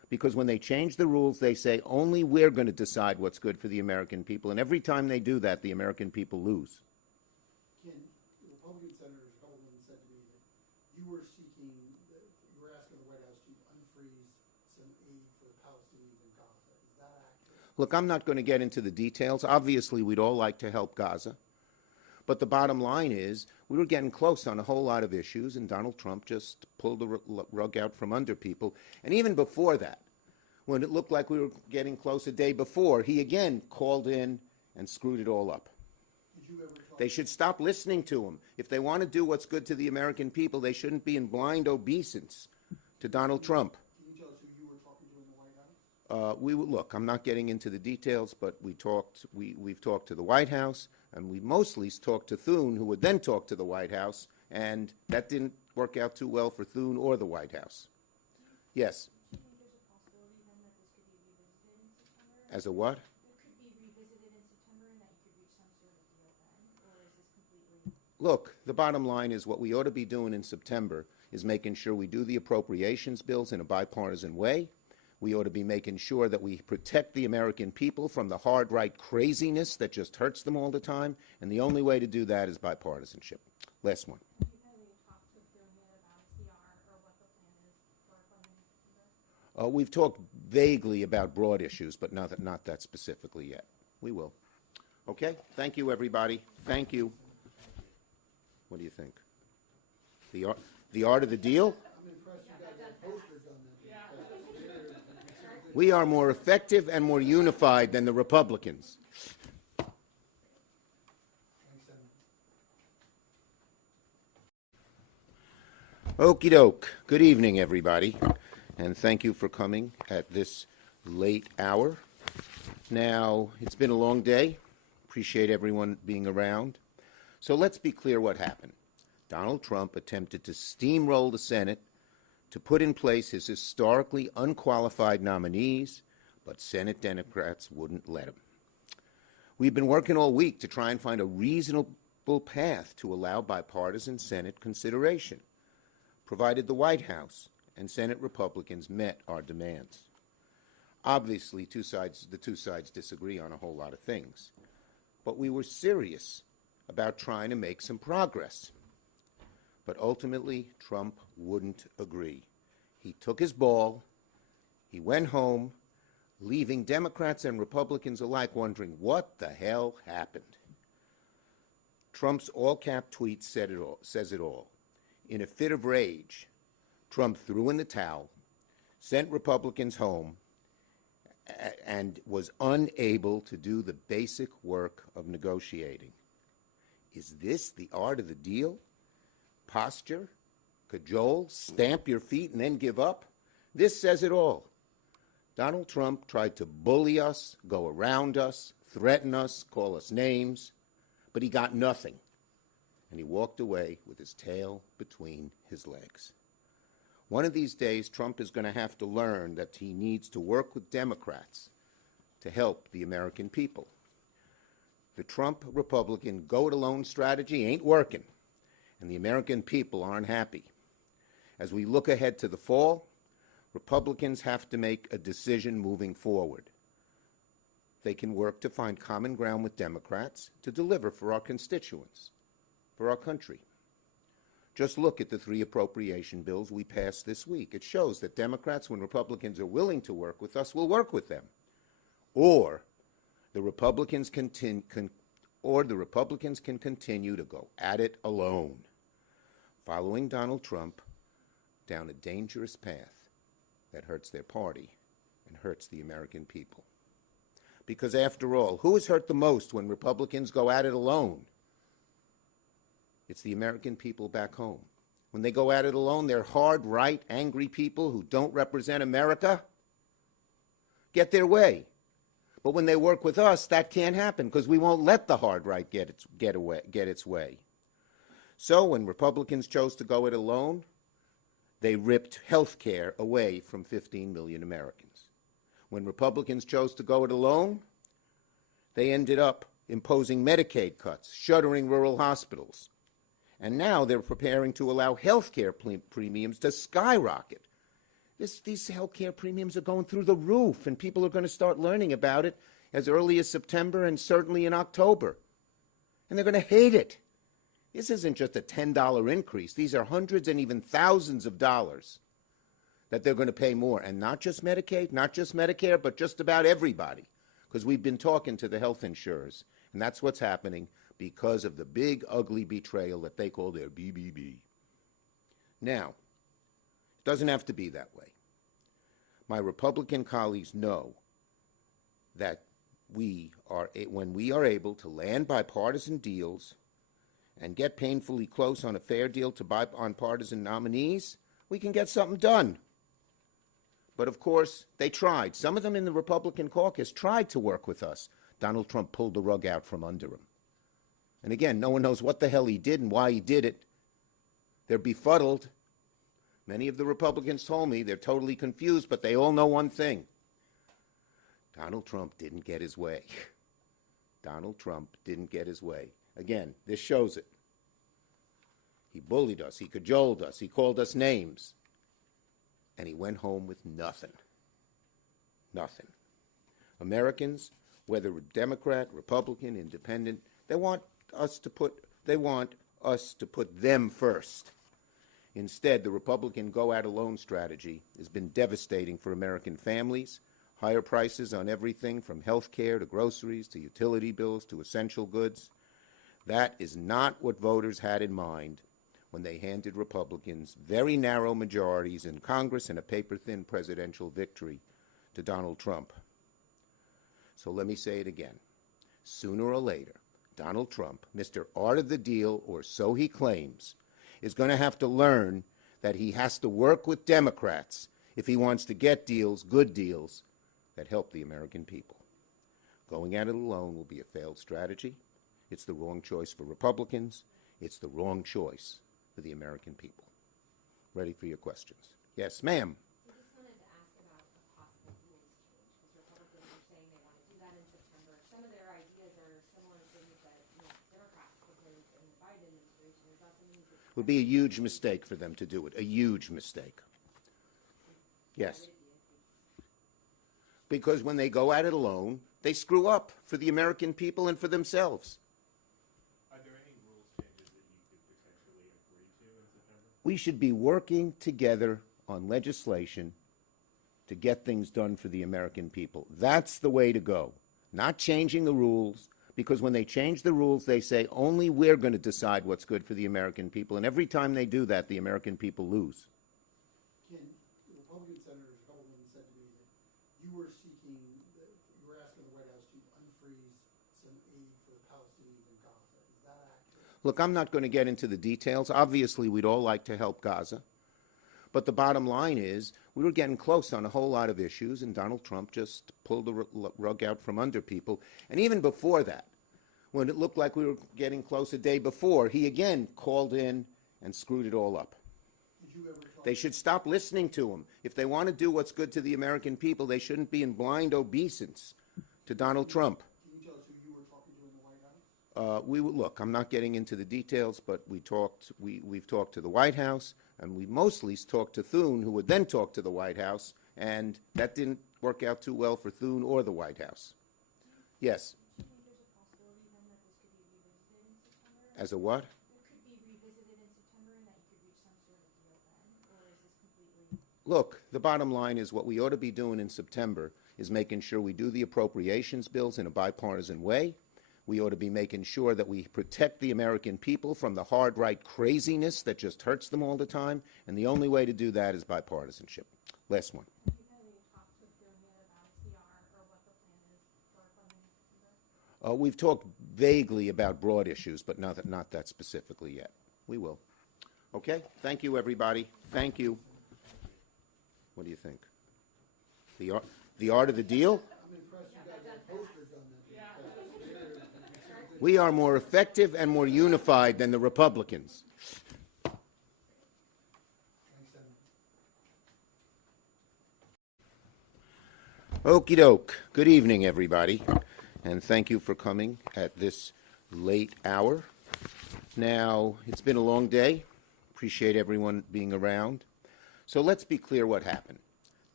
Because when they change the rules, they say only we're going to decide what's good for the American people. And every time they do that, the American people lose. Ken, Republican Senator Hellman said to me that you were seeking, you were asking the White House to unfreeze some aid for the Palestinians in Gaza. Is that accurate? Look, I'm not going to get into the details. Obviously, we'd all like to help Gaza. But the bottom line is we were getting close on a whole lot of issues, and Donald Trump just pulled the rug out from under people. And even before that, when it looked like we were getting close a day before, he again called in and screwed it all up. Did you ever talk? They should stop listening to him. If they want to do what's good to the American people, they shouldn't be in blind obeisance to Donald Trump. Can you tell us who you were talking to in the White House? Look, I'm not getting into the details, but we've talked to the White House, and we mostly talked to Thune, who would then talk to the White House, and that didn't work out too well for Thune or the White House. Yes. Do you think there's a possibility then that this could be revisited in September? As a what? It could be revisited in September and that you could reach some sort of deal then? Or is this completely... Look, the bottom line is what we ought to be doing in September is making sure we do the appropriations bills in a bipartisan way. We ought to be making sure that we protect the American people from the hard right craziness that just hurts them all the time. And the only way to do that is bipartisanship. Last one. Have you talked to Thune yet about CR or what the plan is for funding in September? We've talked vaguely about broad issues, but not that specifically yet. We will. Okay? Thank you, everybody. Thank you. What do you think? The art of the deal? I'm impressed you got that poster done. We are more effective and more unified than the Republicans. Thanks, Senator. Okie doke. Good evening, everybody, and thank you for coming at this late hour. Now, it's been a long day. Appreciate everyone being around. So let's be clear what happened. Donald Trump attempted to steamroll the Senate to put in place his historically unqualified nominees, but Senate Democrats wouldn't let him. We've been working all week to try and find a reasonable path to allow bipartisan Senate consideration, provided the White House and Senate Republicans met our demands. Obviously, the two sides disagree on a whole lot of things, but we were serious about trying to make some progress. But ultimately, Trump wouldn't agree. He took his ball, he went home, leaving Democrats and Republicans alike wondering what the hell happened. Trump's all-cap tweet says it all. In a fit of rage, Trump threw in the towel, sent Republicans home, and was unable to do the basic work of negotiating. Is this the art of the deal? Posture, cajole, stamp your feet, and then give up? This says it all. Donald Trump tried to bully us, go around us, threaten us, call us names, but he got nothing. And he walked away with his tail between his legs. One of these days, Trump is going to have to learn that he needs to work with Democrats to help the American people. The Trump Republican go-it-alone strategy ain't working, and the American people aren't happy. As we look ahead to the fall, Republicans have to make a decision moving forward. They can work to find common ground with Democrats to deliver for our constituents, for our country. Just look at the 3 appropriation bills we passed this week. It shows that Democrats, when Republicans are willing to work with us, will work with them. Or the Republicans can continue to go at it alone, following Donald Trump down a dangerous path that hurts their party and hurts the American people. Because after all, who is hurt the most when Republicans go at it alone? It's the American people back home. When they go at it alone, they're hard, right, angry people who don't represent America get their way. But when they work with us, that can't happen because we won't let the hard right get its way. So when Republicans chose to go it alone, they ripped health care away from 15 million Americans. When Republicans chose to go it alone, they ended up imposing Medicaid cuts, shuttering rural hospitals. And now they're preparing to allow health care premiums to skyrocket These health care premiums are going through the roof, and people are going to start learning about it as early as September and certainly in October. And they're going to hate it. This isn't just a $10 increase. These are hundreds and even thousands of dollars that they're going to pay more. And not just Medicaid, not just Medicare, but just about everybody. Because we've been talking to the health insurers, and that's what's happening because of the big, ugly betrayal that they call their BBB. Now, it doesn't have to be that way. My Republican colleagues know that when we are able to land bipartisan deals and get painfully close on a fair deal to bipartisan nominees, we can get something done. But of course, they tried. Some of them in the Republican caucus tried to work with us. Donald Trump pulled the rug out from under him. And again, no one knows what the hell he did and why he did it. They're befuddled. Many of the Republicans told me they're totally confused, but they all know one thing. Donald Trump didn't get his way. Donald Trump didn't get his way. Again, this shows it. He bullied us. He cajoled us. He called us names. And he went home with nothing. Nothing. Americans, whether Democrat, Republican, Independent, they want us to put them first. Instead, the Republican go-out-alone strategy has been devastating for American families. Higher prices on everything from health care to groceries to utility bills to essential goods. That is not what voters had in mind when they handed Republicans very narrow majorities in Congress and a paper-thin presidential victory to Donald Trump. So let me say it again. Sooner or later, Donald Trump, Mr. Art of the Deal, or so he claims, is going to have to learn that he has to work with Democrats if he wants to get deals, good deals, that help the American people. Going at it alone will be a failed strategy. It's the wrong choice for Republicans. It's the wrong choice for the American people. Ready for your questions. Yes, ma'am. I just wanted to ask about a possible rules change, because Republicans are saying they want to do that in September. Some of their ideas are similar to things that Democrats proposed in the Biden administration. Is that something that It would be a huge mistake for them to do it, a huge mistake. Yes. Because when they go at it alone, they screw up for the American people and for themselves. Are there any rules changes that you could potentially agree to in September? We should be working together on legislation to get things done for the American people. That's the way to go. Not changing the rules, because when they change the rules, they say only we're going to decide what's good for the American people. And every time they do that, the American people lose. Ken, the Republican senators Hellman said to me that you were asking the White House to unfreeze some aid for the Palestinians in Gaza. Is that accurate? Look, I'm not going to get into the details. Obviously, we'd all like to help Gaza. But the bottom line is we were getting close on a whole lot of issues, and Donald Trump just pulled the rug out from under people. And even before that, when it looked like we were getting close a day before, he again called in and screwed it all up. Did you ever talk They should stop listening to him. If they want to do what's good to the American people, they shouldn't be in blind obeisance to Donald Trump. Can you tell us who you were talking to in the White House? Look, I'm not getting into the details, but we've talked to the White House, and we mostly talked to Thune, who would then talk to the White House, and that didn't work out too well for Thune or the White House. Yes. do you think there's a possibility then that this could be revisited in September? As a what? It could be revisited in September and that you could reach some sort of deal then? Or is this completely... Look, the bottom line is what we ought to be doing in September is making sure we do the appropriations bills in a bipartisan way. We ought to be making sure that we protect the American people from the hard right craziness that just hurts them all the time. And the only way to do that is bipartisanship. Last one. Have you had any talks with them yet about CR or what the plan is for funding in September? We've talked vaguely about broad issues, but not that specifically yet. We will. Okay? Thank you, everybody. Thank you. What do you think? The art of the deal? I'm impressed you got that poster done that. We are more effective and more unified than the Republicans. Thanks, Senator. Okie doke. Good evening, everybody, and thank you for coming at this late hour. Now, it's been a long day. Appreciate everyone being around. So let's be clear what happened.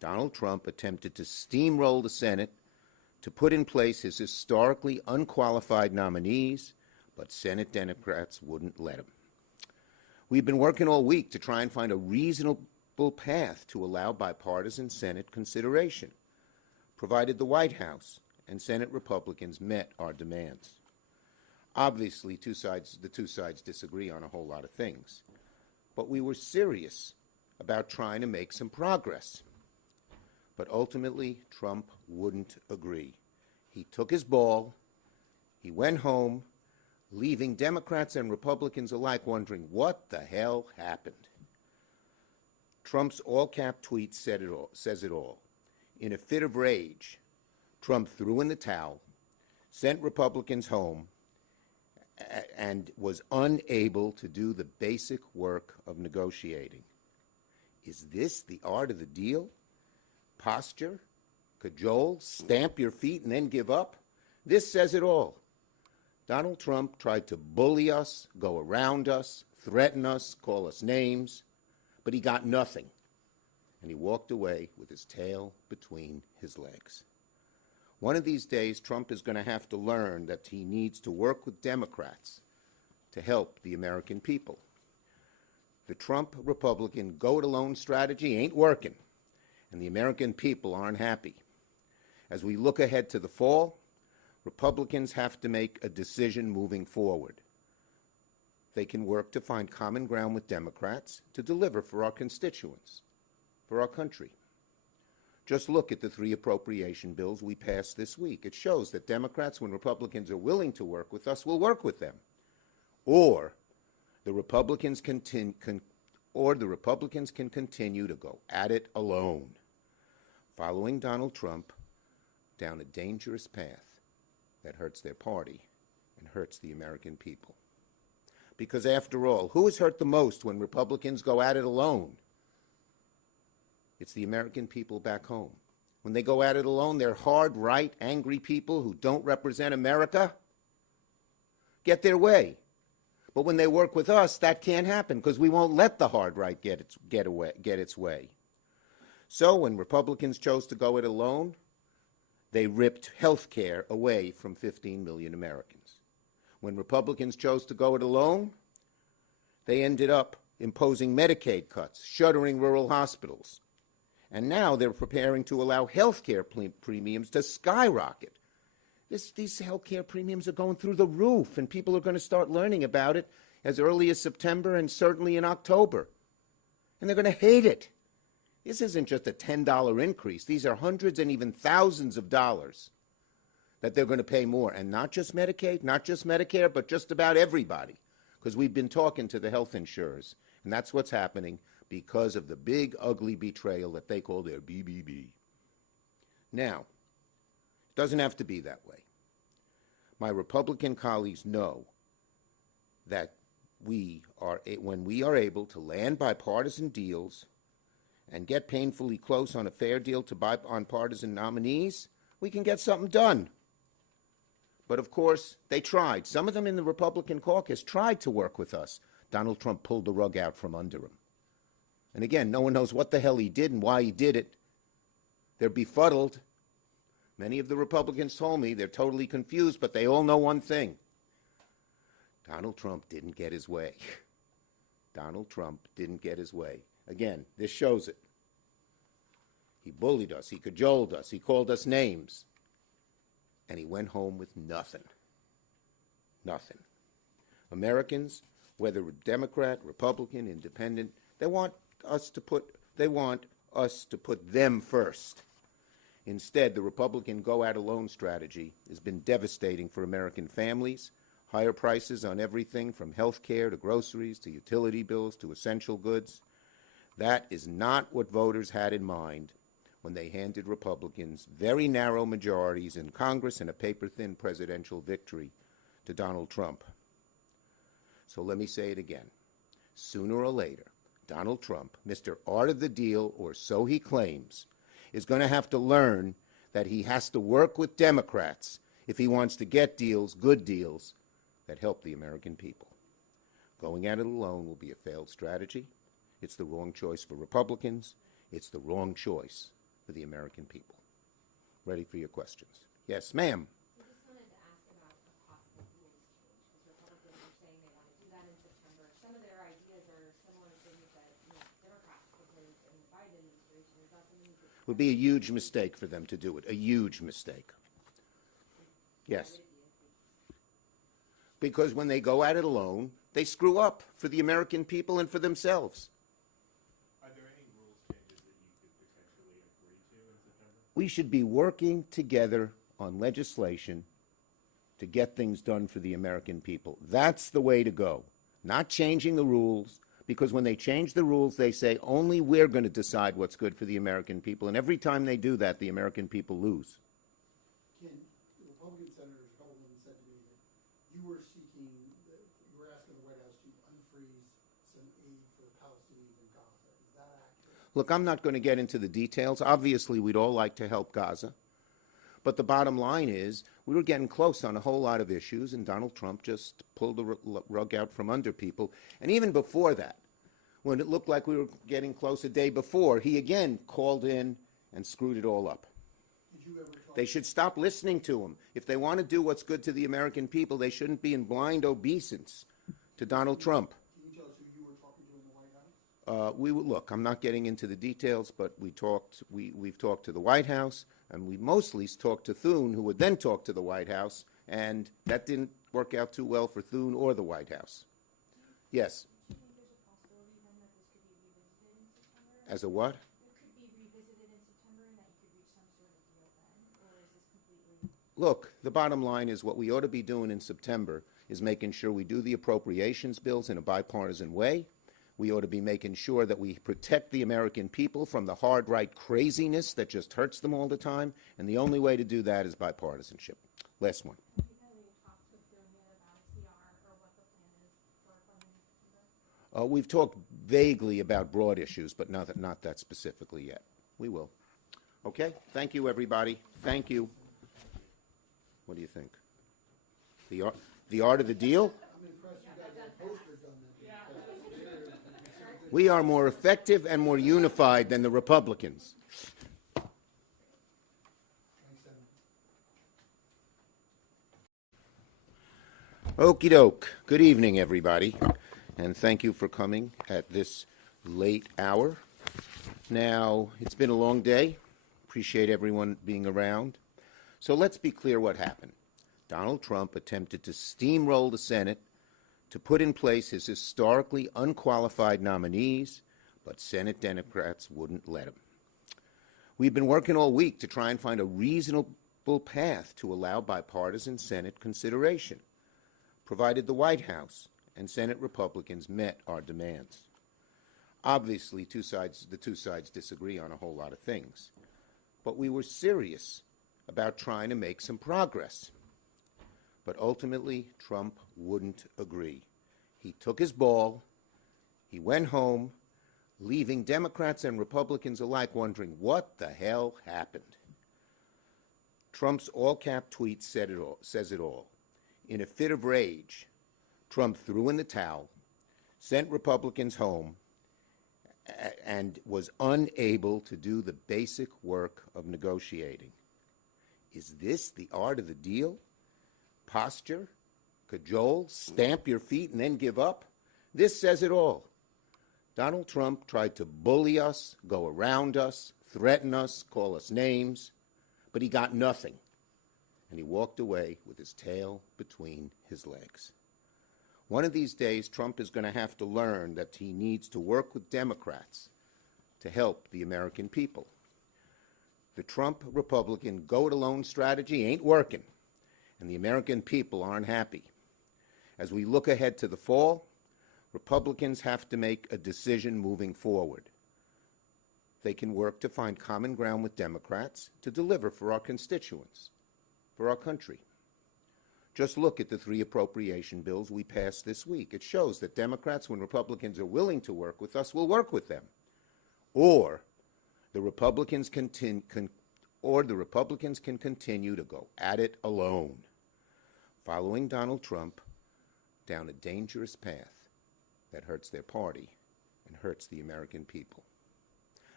Donald Trump attempted to steamroll the Senate to put in place his historically unqualified nominees, but Senate Democrats wouldn't let him. We've been working all week to try and find a reasonable path to allow bipartisan Senate consideration, provided the White House and Senate Republicans met our demands. Obviously, the two sides disagree on a whole lot of things, but we were serious about trying to make some progress. But ultimately, Trump wouldn't agree. He took his ball, he went home, leaving Democrats and Republicans alike wondering what the hell happened. Trump's all-cap tweet says it all. In a fit of rage, Trump threw in the towel, sent Republicans home, and was unable to do the basic work of negotiating. Is this the art of the deal? Posture, cajole, stamp your feet and then give up? This says it all. Donald Trump tried to bully us, go around us, threaten us, call us names, but he got nothing. And he walked away with his tail between his legs. One of these days, Trump is going to have to learn that he needs to work with Democrats to help the American people. The Trump Republican go-it-alone strategy ain't working, and the American people aren't happy. As we look ahead to the fall, Republicans have to make a decision moving forward. They can work to find common ground with Democrats to deliver for our constituents, for our country. Just look at the 3 appropriation bills we passed this week. It shows that Democrats, when Republicans are willing to work with us, will work with them. Or the Republicans can continue to go at it alone, following Donald Trump down a dangerous path that hurts their party and hurts the American people. Because after all, who is hurt the most when Republicans go at it alone? It's the American people back home. When they go at it alone, they're hard, right, angry people who don't represent America get their way. But when they work with us, that can't happen because we won't let the hard right get its way. So when Republicans chose to go it alone, they ripped health care away from 15 million Americans. When Republicans chose to go it alone, they ended up imposing Medicaid cuts, shuttering rural hospitals. And now they're preparing to allow health care premiums to skyrocket. These health care premiums are going through the roof, and people are going to start learning about it as early as September and certainly in October. And they're going to hate it. This isn't just a $10 increase. These are hundreds and even thousands of dollars that they're going to pay more. And not just Medicaid, not just Medicare, but just about everybody. Because we've been talking to the health insurers, and that's what's happening because of the big, ugly betrayal that they call their BBB. Now, it doesn't have to be that way. My Republican colleagues know that when we are able to land bipartisan deals and get painfully close on a fair deal to bipartisan nominees, we can get something done. But of course, they tried. Some of them in the Republican caucus tried to work with us. Donald Trump pulled the rug out from under him. And again, no one knows what the hell he did and why he did it. They're befuddled. Many of the Republicans told me they're totally confused, but they all know one thing. Donald Trump didn't get his way. Donald Trump didn't get his way. Again, this shows it. He bullied us. He cajoled us. He called us names. And he went home with nothing. Nothing. Americans, whether Democrat, Republican, Independent, they want us to put them first. Instead, the Republican go-at-alone strategy has been devastating for American families. Higher prices on everything from health care to groceries to utility bills to essential goods. That is not what voters had in mind when they handed Republicans very narrow majorities in Congress and a paper-thin presidential victory to Donald Trump. So let me say it again. Sooner or later, Donald Trump, Mr. Art of the Deal, or so he claims, is going to have to learn that he has to work with Democrats if he wants to get deals, good deals, that help the American people. Going at it alone will be a failed strategy. It's the wrong choice for Republicans. It's the wrong choice for the American people. Ready for your questions. Yes, ma'am. I just wanted to ask about a possible rules change, because Republicans are saying they want to do that in September. Some of their ideas are similar things that Democrats proposed in the Biden administration. Is that something you could? It would be a huge mistake for them to do it, a huge mistake. Yes. Because when they go at it alone, they screw up for the American people and for themselves. Are there any rules changes that you could potentially agree to in September? We should be working together on legislation to get things done for the American people. That's the way to go. Not changing the rules, because when they change the rules, they say only we're going to decide what's good for the American people. And every time they do that, the American people lose. Ken, the Republican Senator Hellman said to me that you were asking the White House to unfreeze some aid for the Palestinians in Gaza. Is that accurate? Look, I'm not going to get into the details. Obviously, we'd all like to help Gaza. But the bottom line is we were getting close on a whole lot of issues, and Donald Trump just pulled the rug out from under people. And even before that, when it looked like we were getting close a day before, he again called in and screwed it all up. Did you ever talk? They should stop listening to him. If they want to do what's good to the American people, they shouldn't be in blind obeisance to Donald Trump. Can you tell us who you were talking to in the White House? Look, I'm not getting into the details, but we've talked to the White House, and we mostly talked to Thune, who would then talk to the White House, and that didn't work out too well for Thune or the White House. Yes. Do you think there's a possibility then that this could be revisited in September? As a what? It could be revisited in September and that you could reach some sort of deal then? Or is this completely? Look, the bottom line is what we ought to be doing in September is making sure we do the appropriations bills in a bipartisan way. We ought to be making sure that we protect the American people from the hard right craziness that just hurts them all the time. And the only way to do that is bipartisanship. Last one. Have you had any talks with Thune yet about CR or what the plan is for funding in September? We've talked vaguely about broad issues, but not that specifically yet. We will. Okay? Thank you, everybody. Thank you. What do you think? The art of the deal? I'm impressed you got that poster done that day. We are more effective and more unified than the Republicans. Thanks, Senator. Okie doke. Good evening, everybody, and thank you for coming at this late hour. Now, it's been a long day. Appreciate everyone being around. So let's be clear what happened. Donald Trump attempted to steamroll the Senate to put in place his historically unqualified nominees, but Senate Democrats wouldn't let him. We've been working all week to try and find a reasonable path to allow bipartisan Senate consideration, provided the White House and Senate Republicans met our demands. Obviously, the two sides disagree on a whole lot of things, but we were serious about trying to make some progress. But ultimately, Trump wouldn't agree. He took his ball, he went home, leaving Democrats and Republicans alike wondering what the hell happened. Trump's all-cap tweet says it all. In a fit of rage, Trump threw in the towel, sent Republicans home, and was unable to do the basic work of negotiating. Is this the art of the deal? Posture, cajole, stamp your feet, and then give up? This says it all. Donald Trump tried to bully us, go around us, threaten us, call us names, but he got nothing. And he walked away with his tail between his legs. One of these days, Trump is going to have to learn that he needs to work with Democrats to help the American people. The Trump Republican go-it-alone strategy ain't working, and the American people aren't happy. As we look ahead to the fall, Republicans have to make a decision moving forward. They can work to find common ground with Democrats to deliver for our constituents, for our country. Just look at the 3 appropriation bills we passed this week. It shows that Democrats, when Republicans are willing to work with us, will work with them. Or the Republicans can continue to go at it alone, following Donald Trump down a dangerous path that hurts their party and hurts the American people.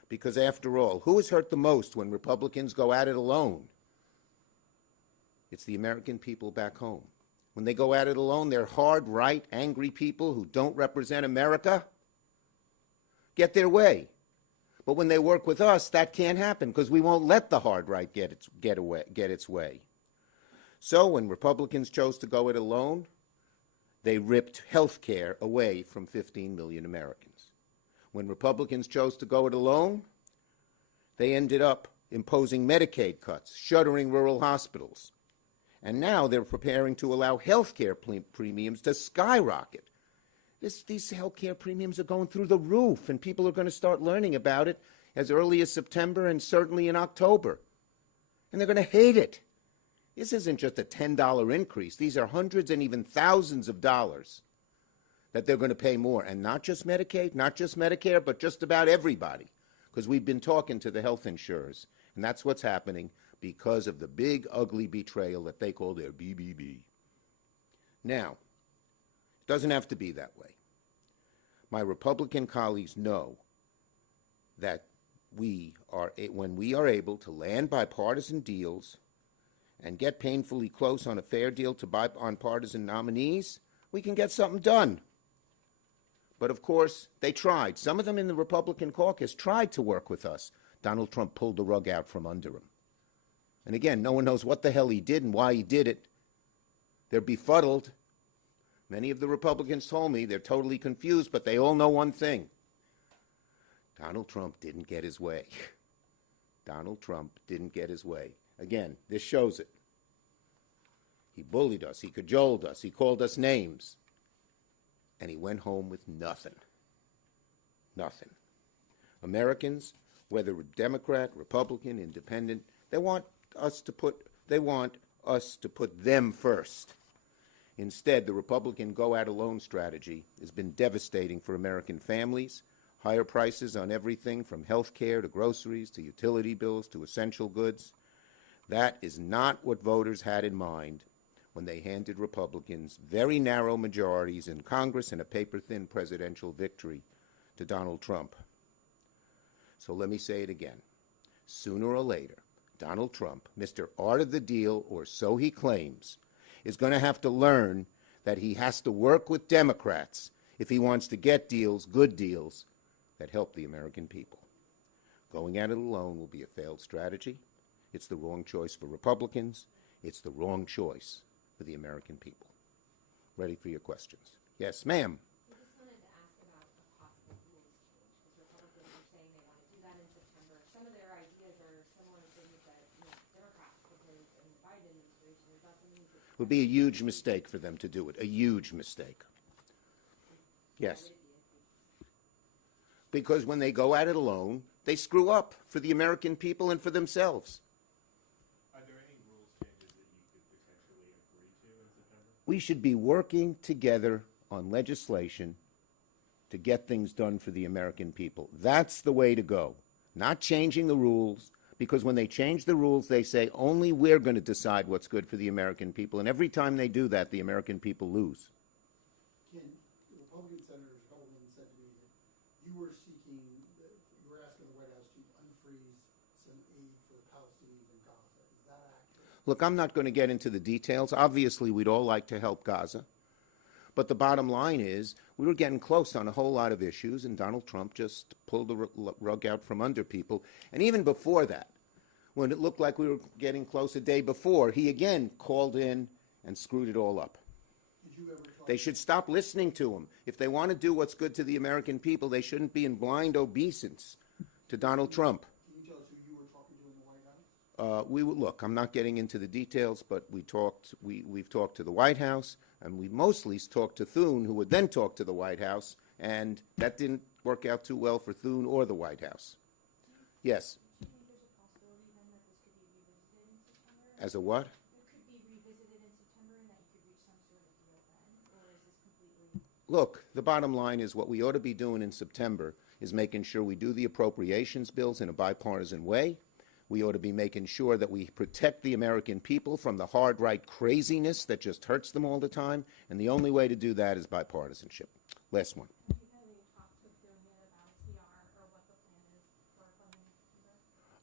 Because after all, who is hurt the most when Republicans go at it alone? It's the American people back home. When they go at it alone, they're hard, right, angry people who don't represent America get their way. But when they work with us, that can't happen because we won't let the hard right get its way. So when Republicans chose to go it alone, they ripped health care away from 15 million Americans. When Republicans chose to go it alone, they ended up imposing Medicaid cuts, shuttering rural hospitals. And now they're preparing to allow health care premiums to skyrocket. These health care premiums are going through the roof, and people are going to start learning about it as early as September and certainly in October. And they're going to hate it. This isn't just a $10 increase. These are hundreds and even thousands of dollars that they're going to pay more. And not just Medicaid, not just Medicare, but just about everybody. Because we've been talking to the health insurers, and that's what's happening because of the big, ugly betrayal that they call their BBB. Now, it doesn't have to be that way. My Republican colleagues know that when we are able to land bipartisan deals and get painfully close on a fair deal to bipartisan nominees, we can get something done. But of course, they tried. Some of them in the Republican caucus tried to work with us. Donald Trump pulled the rug out from under him. And again, no one knows what the hell he did and why he did it. They're befuddled. Many of the Republicans told me they're totally confused, but they all know one thing. Donald Trump didn't get his way. Donald Trump didn't get his way. Again, this shows it. He bullied us. He cajoled us. He called us names. And he went home with nothing. Nothing. Americans, whether Democrat, Republican, Independent, they want us to put them first. Instead, the Republican go-at-alone strategy has been devastating for American families. Higher prices on everything from health care to groceries to utility bills to essential goods. That is not what voters had in mind when they handed Republicans very narrow majorities in Congress and a paper-thin presidential victory to Donald Trump. So let me say it again. Sooner or later, Donald Trump, Mr. Art of the Deal, or so he claims, is going to have to learn that he has to work with Democrats if he wants to get deals, good deals, that help the American people. Going at it alone will be a failed strategy. It's the wrong choice for Republicans. It's the wrong choice for the American people. Ready for your questions. Yes, ma'am. I just wanted to ask about a possible rules change, because Republicans are saying they want to do that in September. Some of their ideas are similar to things that Democrats proposed in the Biden administration. Is that something you could... It would be a huge mistake for them to do it, a huge mistake. Yes. Because when they go at it alone, they screw up for the American people and for themselves. Are there any rules changes that you could potentially agree to in September? We should be working together on legislation to get things done for the American people. That's the way to go. Not changing the rules, because when they change the rules, they say only we're going to decide what's good for the American people. And every time they do that, the American people lose. Ken, the Republican Senator Holman said to me that you were asking the White House to unfreeze some aid for the Palestinians in Gaza. Is that accurate? Look, I'm not going to get into the details. Obviously, we'd all like to help Gaza. But the bottom line is we were getting close on a whole lot of issues, and Donald Trump just pulled the rug out from under people. And even before that, when it looked like we were getting close a day before, he again called in and screwed it all up. Did you ever talk? They should stop listening to him. If they want to do what's good to the American people, they shouldn't be in blind obeisance to Donald Trump. Can you tell us who you were talking to in the White House? Look, I'm not getting into the details, but we've talked to the White House, and we mostly talked to Thune, who would then talk to the White House, and that didn't work out too well for Thune or the White House. Yes. Do you think there's a possibility then that this could be revisited in September? As a what? It could be revisited in September and that you could reach some sort of deal then? Or is this completely... Look, the bottom line is what we ought to be doing in September is making sure we do the appropriations bills in a bipartisan way. We ought to be making sure that we protect the American people from the hard right craziness that just hurts them all the time. And the only way to do that is bipartisanship. Last one. Have you had any talks with Thune yet about CR or what the plan is for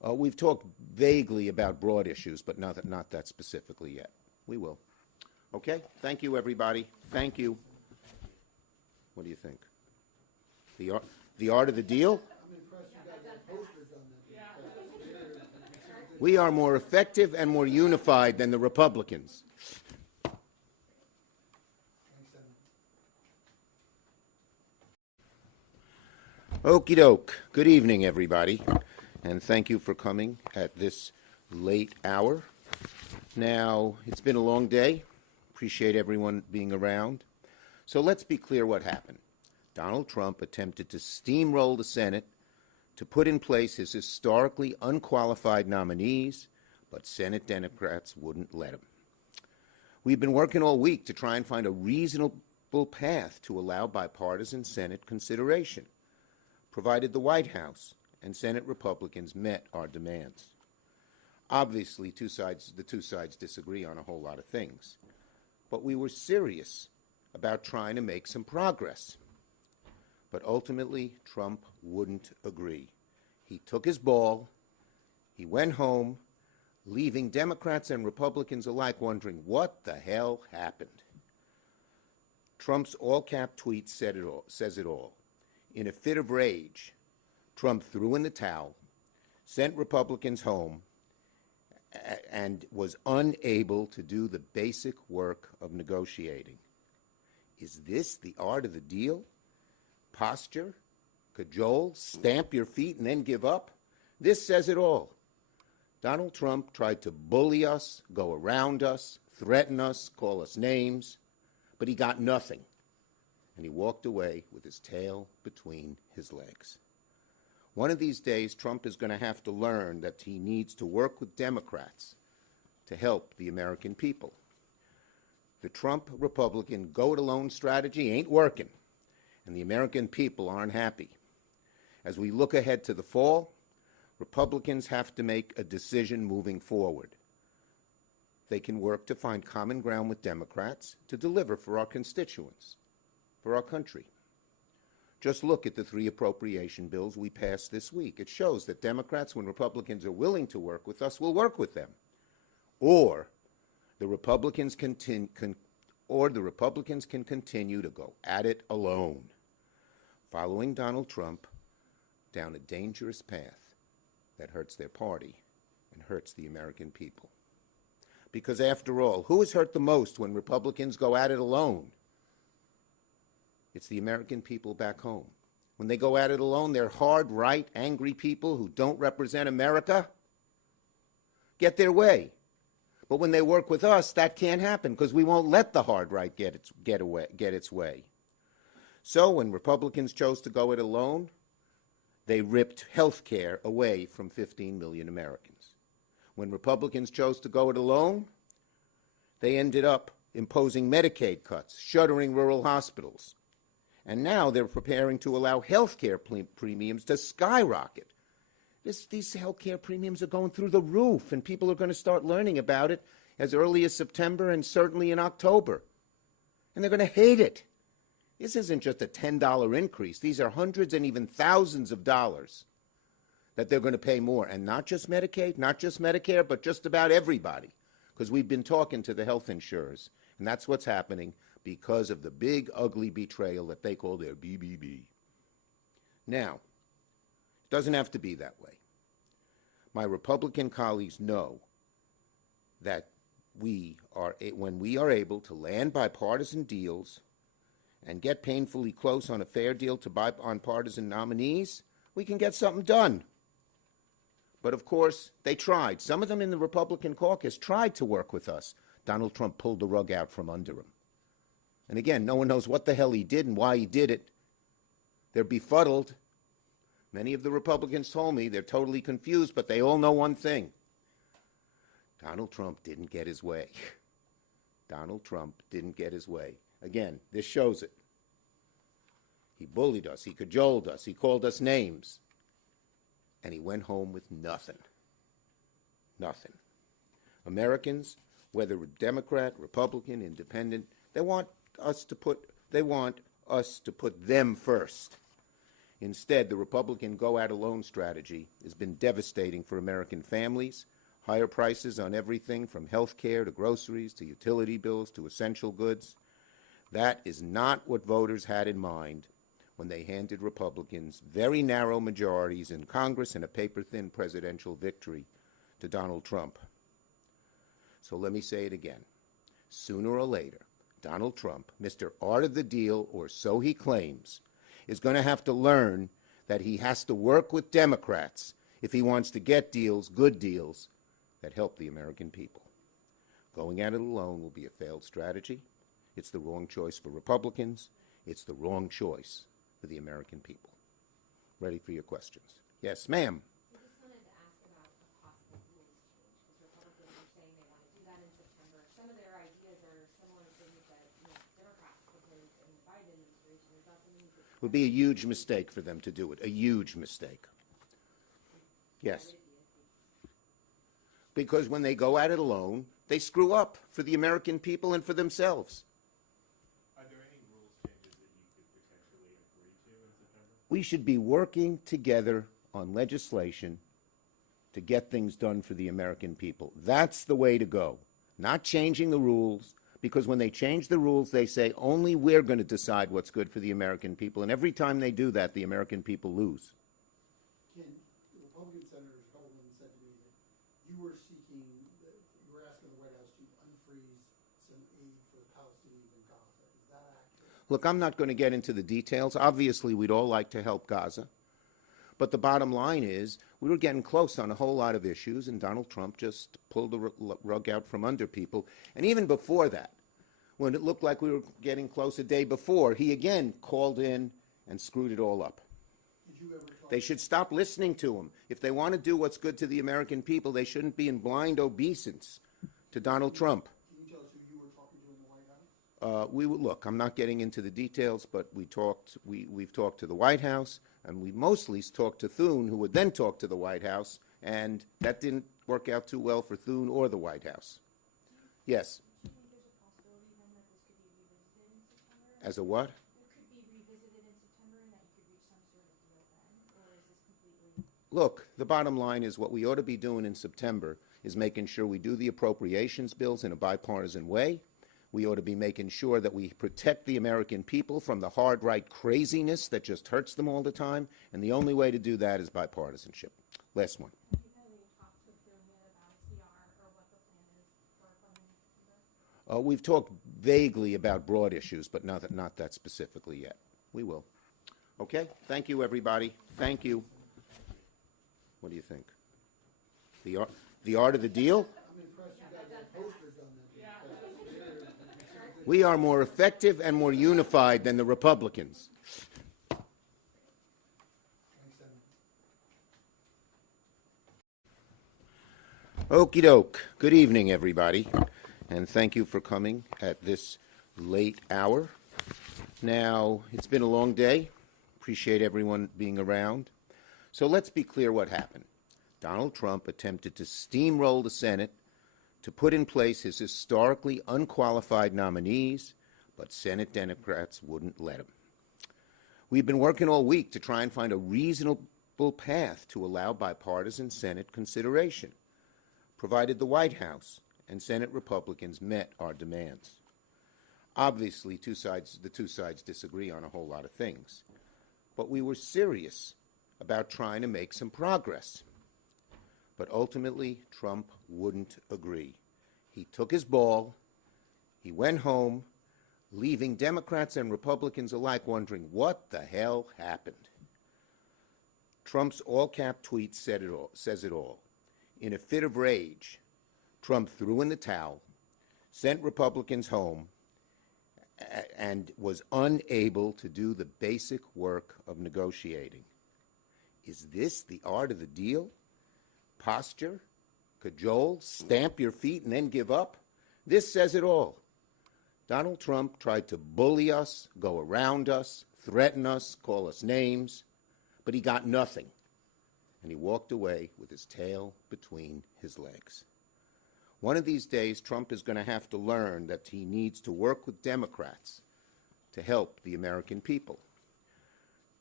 We've talked vaguely about broad issues, but not that specifically yet. We will. Okay? Thank you, everybody. Thank you. What do you think? The art of the deal? I'm impressed you got that poster done that. We are more effective and more unified than the Republicans. Thanks, Senator. Okie doke. Good evening, everybody, and thank you for coming at this late hour. Now, it's been a long day. Appreciate everyone being around. So let's be clear what happened. Donald Trump attempted to steamroll the Senate to put in place his historically unqualified nominees, but Senate Democrats wouldn't let him. We've been working all week to try and find a reasonable path to allow bipartisan Senate consideration, provided the White House and Senate Republicans met our demands. Obviously, the two sides disagree on a whole lot of things, but we were serious about trying to make some progress. But ultimately, Trump wouldn't agree. He took his ball, he went home, leaving Democrats and Republicans alike wondering what the hell happened. Trump's all-cap tweet says it all. In a fit of rage, Trump threw in the towel, sent Republicans home, and was unable to do the basic work of negotiating. Is this the art of the deal? Posture, cajole, stamp your feet, and then give up? This says it all. Donald Trump tried to bully us, go around us, threaten us, call us names, but he got nothing. And he walked away with his tail between his legs. One of these days, Trump is going to have to learn that he needs to work with Democrats to help the American people. The Trump Republican go-it-alone strategy ain't working, and the American people aren't happy. As we look ahead to the fall, Republicans have to make a decision moving forward. They can work to find common ground with Democrats to deliver for our constituents, for our country. Just look at the 3 appropriation bills we passed this week. It shows that Democrats, when Republicans are willing to work with us, will work with them. Or the Republicans can continue to go at it alone, following Donald Trump down a dangerous path that hurts their party and hurts the American people. Because after all, who is hurt the most when Republicans go at it alone? It's the American people back home. When they go at it alone, they're hard, right, angry people who don't represent America get their way. But when they work with us, that can't happen because we won't let the hard right get its way. So when Republicans chose to go it alone, they ripped health care away from 15 million Americans. When Republicans chose to go it alone, they ended up imposing Medicaid cuts, shuttering rural hospitals. And now they're preparing to allow health care premiums to skyrocket. These health care premiums are going through the roof, and people are going to start learning about it as early as September and certainly in October. And they're going to hate it. This isn't just a $10 increase. These are hundreds and even thousands of dollars that they're going to pay more. And not just Medicaid, not just Medicare, but just about everybody. Because we've been talking to the health insurers, and that's what's happening because of the big, ugly betrayal that they call their BBB. Now, it doesn't have to be that way. My Republican colleagues know that when we are able to land bipartisan deals and get painfully close on a fair deal to bipartisan nominees, we can get something done. But of course, they tried. Some of them in the Republican caucus tried to work with us. Donald Trump pulled the rug out from under him. And again, no one knows what the hell he did and why he did it. They're befuddled. Many of the Republicans told me they're totally confused, but they all know one thing. Donald Trump didn't get his way. Donald Trump didn't get his way. Again, this shows it. He bullied us. He cajoled us. He called us names. And he went home with nothing. Nothing. Americans, whether Democrat, Republican, Independent, they want us to put them first. Instead, the Republican go-at-alone strategy has been devastating for American families. Higher prices on everything from health care to groceries to utility bills to essential goods. That is not what voters had in mind when they handed Republicans very narrow majorities in Congress and a paper-thin presidential victory to Donald Trump. So let me say it again. Sooner or later, Donald Trump, Mr. Art of the Deal, or so he claims, is going to have to learn that he has to work with Democrats if he wants to get deals, good deals, that help the American people. Going at it alone will be a failed strategy. It's the wrong choice for Republicans. It's the wrong choice for the American people. Ready for your questions. Yes, ma'am. I just wanted to ask about a possible rules change, because Republicans are saying they want to do that in September. Some of their ideas are similar to things that Democrats proposed in the Biden administration. Is that something that It would be a huge mistake for them to do it, a huge mistake. Yes. Because when they go at it alone, they screw up for the American people and for themselves. Are there any rules changes that you could potentially agree to in September? We should be working together on legislation to get things done for the American people. That's the way to go. Not changing the rules, because when they change the rules, they say only we're going to decide what's good for the American people. And every time they do that, the American people lose. Ken, the Republican Senator Hellman said to me that you were seeking, you were asking the White House to unfreeze some aid for the Palestinians in Gaza. Is that accurate? Look, I'm not going to get into the details. Obviously, we'd all like to help Gaza. But the bottom line is we were getting close on a whole lot of issues, and Donald Trump just pulled the rug out from under people. And even before that, when it looked like we were getting close a day before, he again called in and screwed it all up. Did you ever talk They should stop listening to him. If they want to do what's good to the American people, they shouldn't be in blind obeisance to Donald Trump. Can you tell us who you were talking to in the White House? Look, I'm not getting into the details, but we've talked to the White House, and we mostly talked to Thune, who would then talk to the White House, and that didn't work out too well for Thune or the White House. Yes. do you think there's a possibility then that this could be revisited in September? As a what? It could be revisited in September and that you could reach some sort of deal then? Or is this completely... Look, the bottom line is what we ought to be doing in September is making sure we do the appropriations bills in a bipartisan way. We ought to be making sure that we protect the American people from the hard right craziness that just hurts them all the time, and the only way to do that is bipartisanship. Last one. Have you had any talks with Thune yet about CR or what the plan is for funding in September? We've talked vaguely about broad issues, but not that specifically yet. We will. Okay? Thank you, everybody. Thank you. What do you think? The art of the deal? I'm impressed you got that poster done that. We are more effective and more unified than the Republicans. Thanks, Senator. Okie doke. Good evening, everybody, and thank you for coming at this late hour. Now, it's been a long day. Appreciate everyone being around. So let's be clear what happened. Donald Trump attempted to steamroll the Senate to put in place his historically unqualified nominees, but Senate Democrats wouldn't let him. We've been working all week to try and find a reasonable path to allow bipartisan Senate consideration, provided the White House and Senate Republicans met our demands. Obviously, the two sides disagree on a whole lot of things, but we were serious about trying to make some progress. But ultimately, Trump wouldn't agree. He took his ball, he went home, leaving Democrats and Republicans alike wondering what the hell happened. Trump's all-cap tweet says it all. In a fit of rage, Trump threw in the towel, sent Republicans home, and was unable to do the basic work of negotiating. Is this the art of the deal? Posture, cajole, stamp your feet and then give up? This says it all. Donald Trump tried to bully us, go around us, threaten us, call us names, but he got nothing. And he walked away with his tail between his legs. One of these days, Trump is going to have to learn that he needs to work with Democrats to help the American people.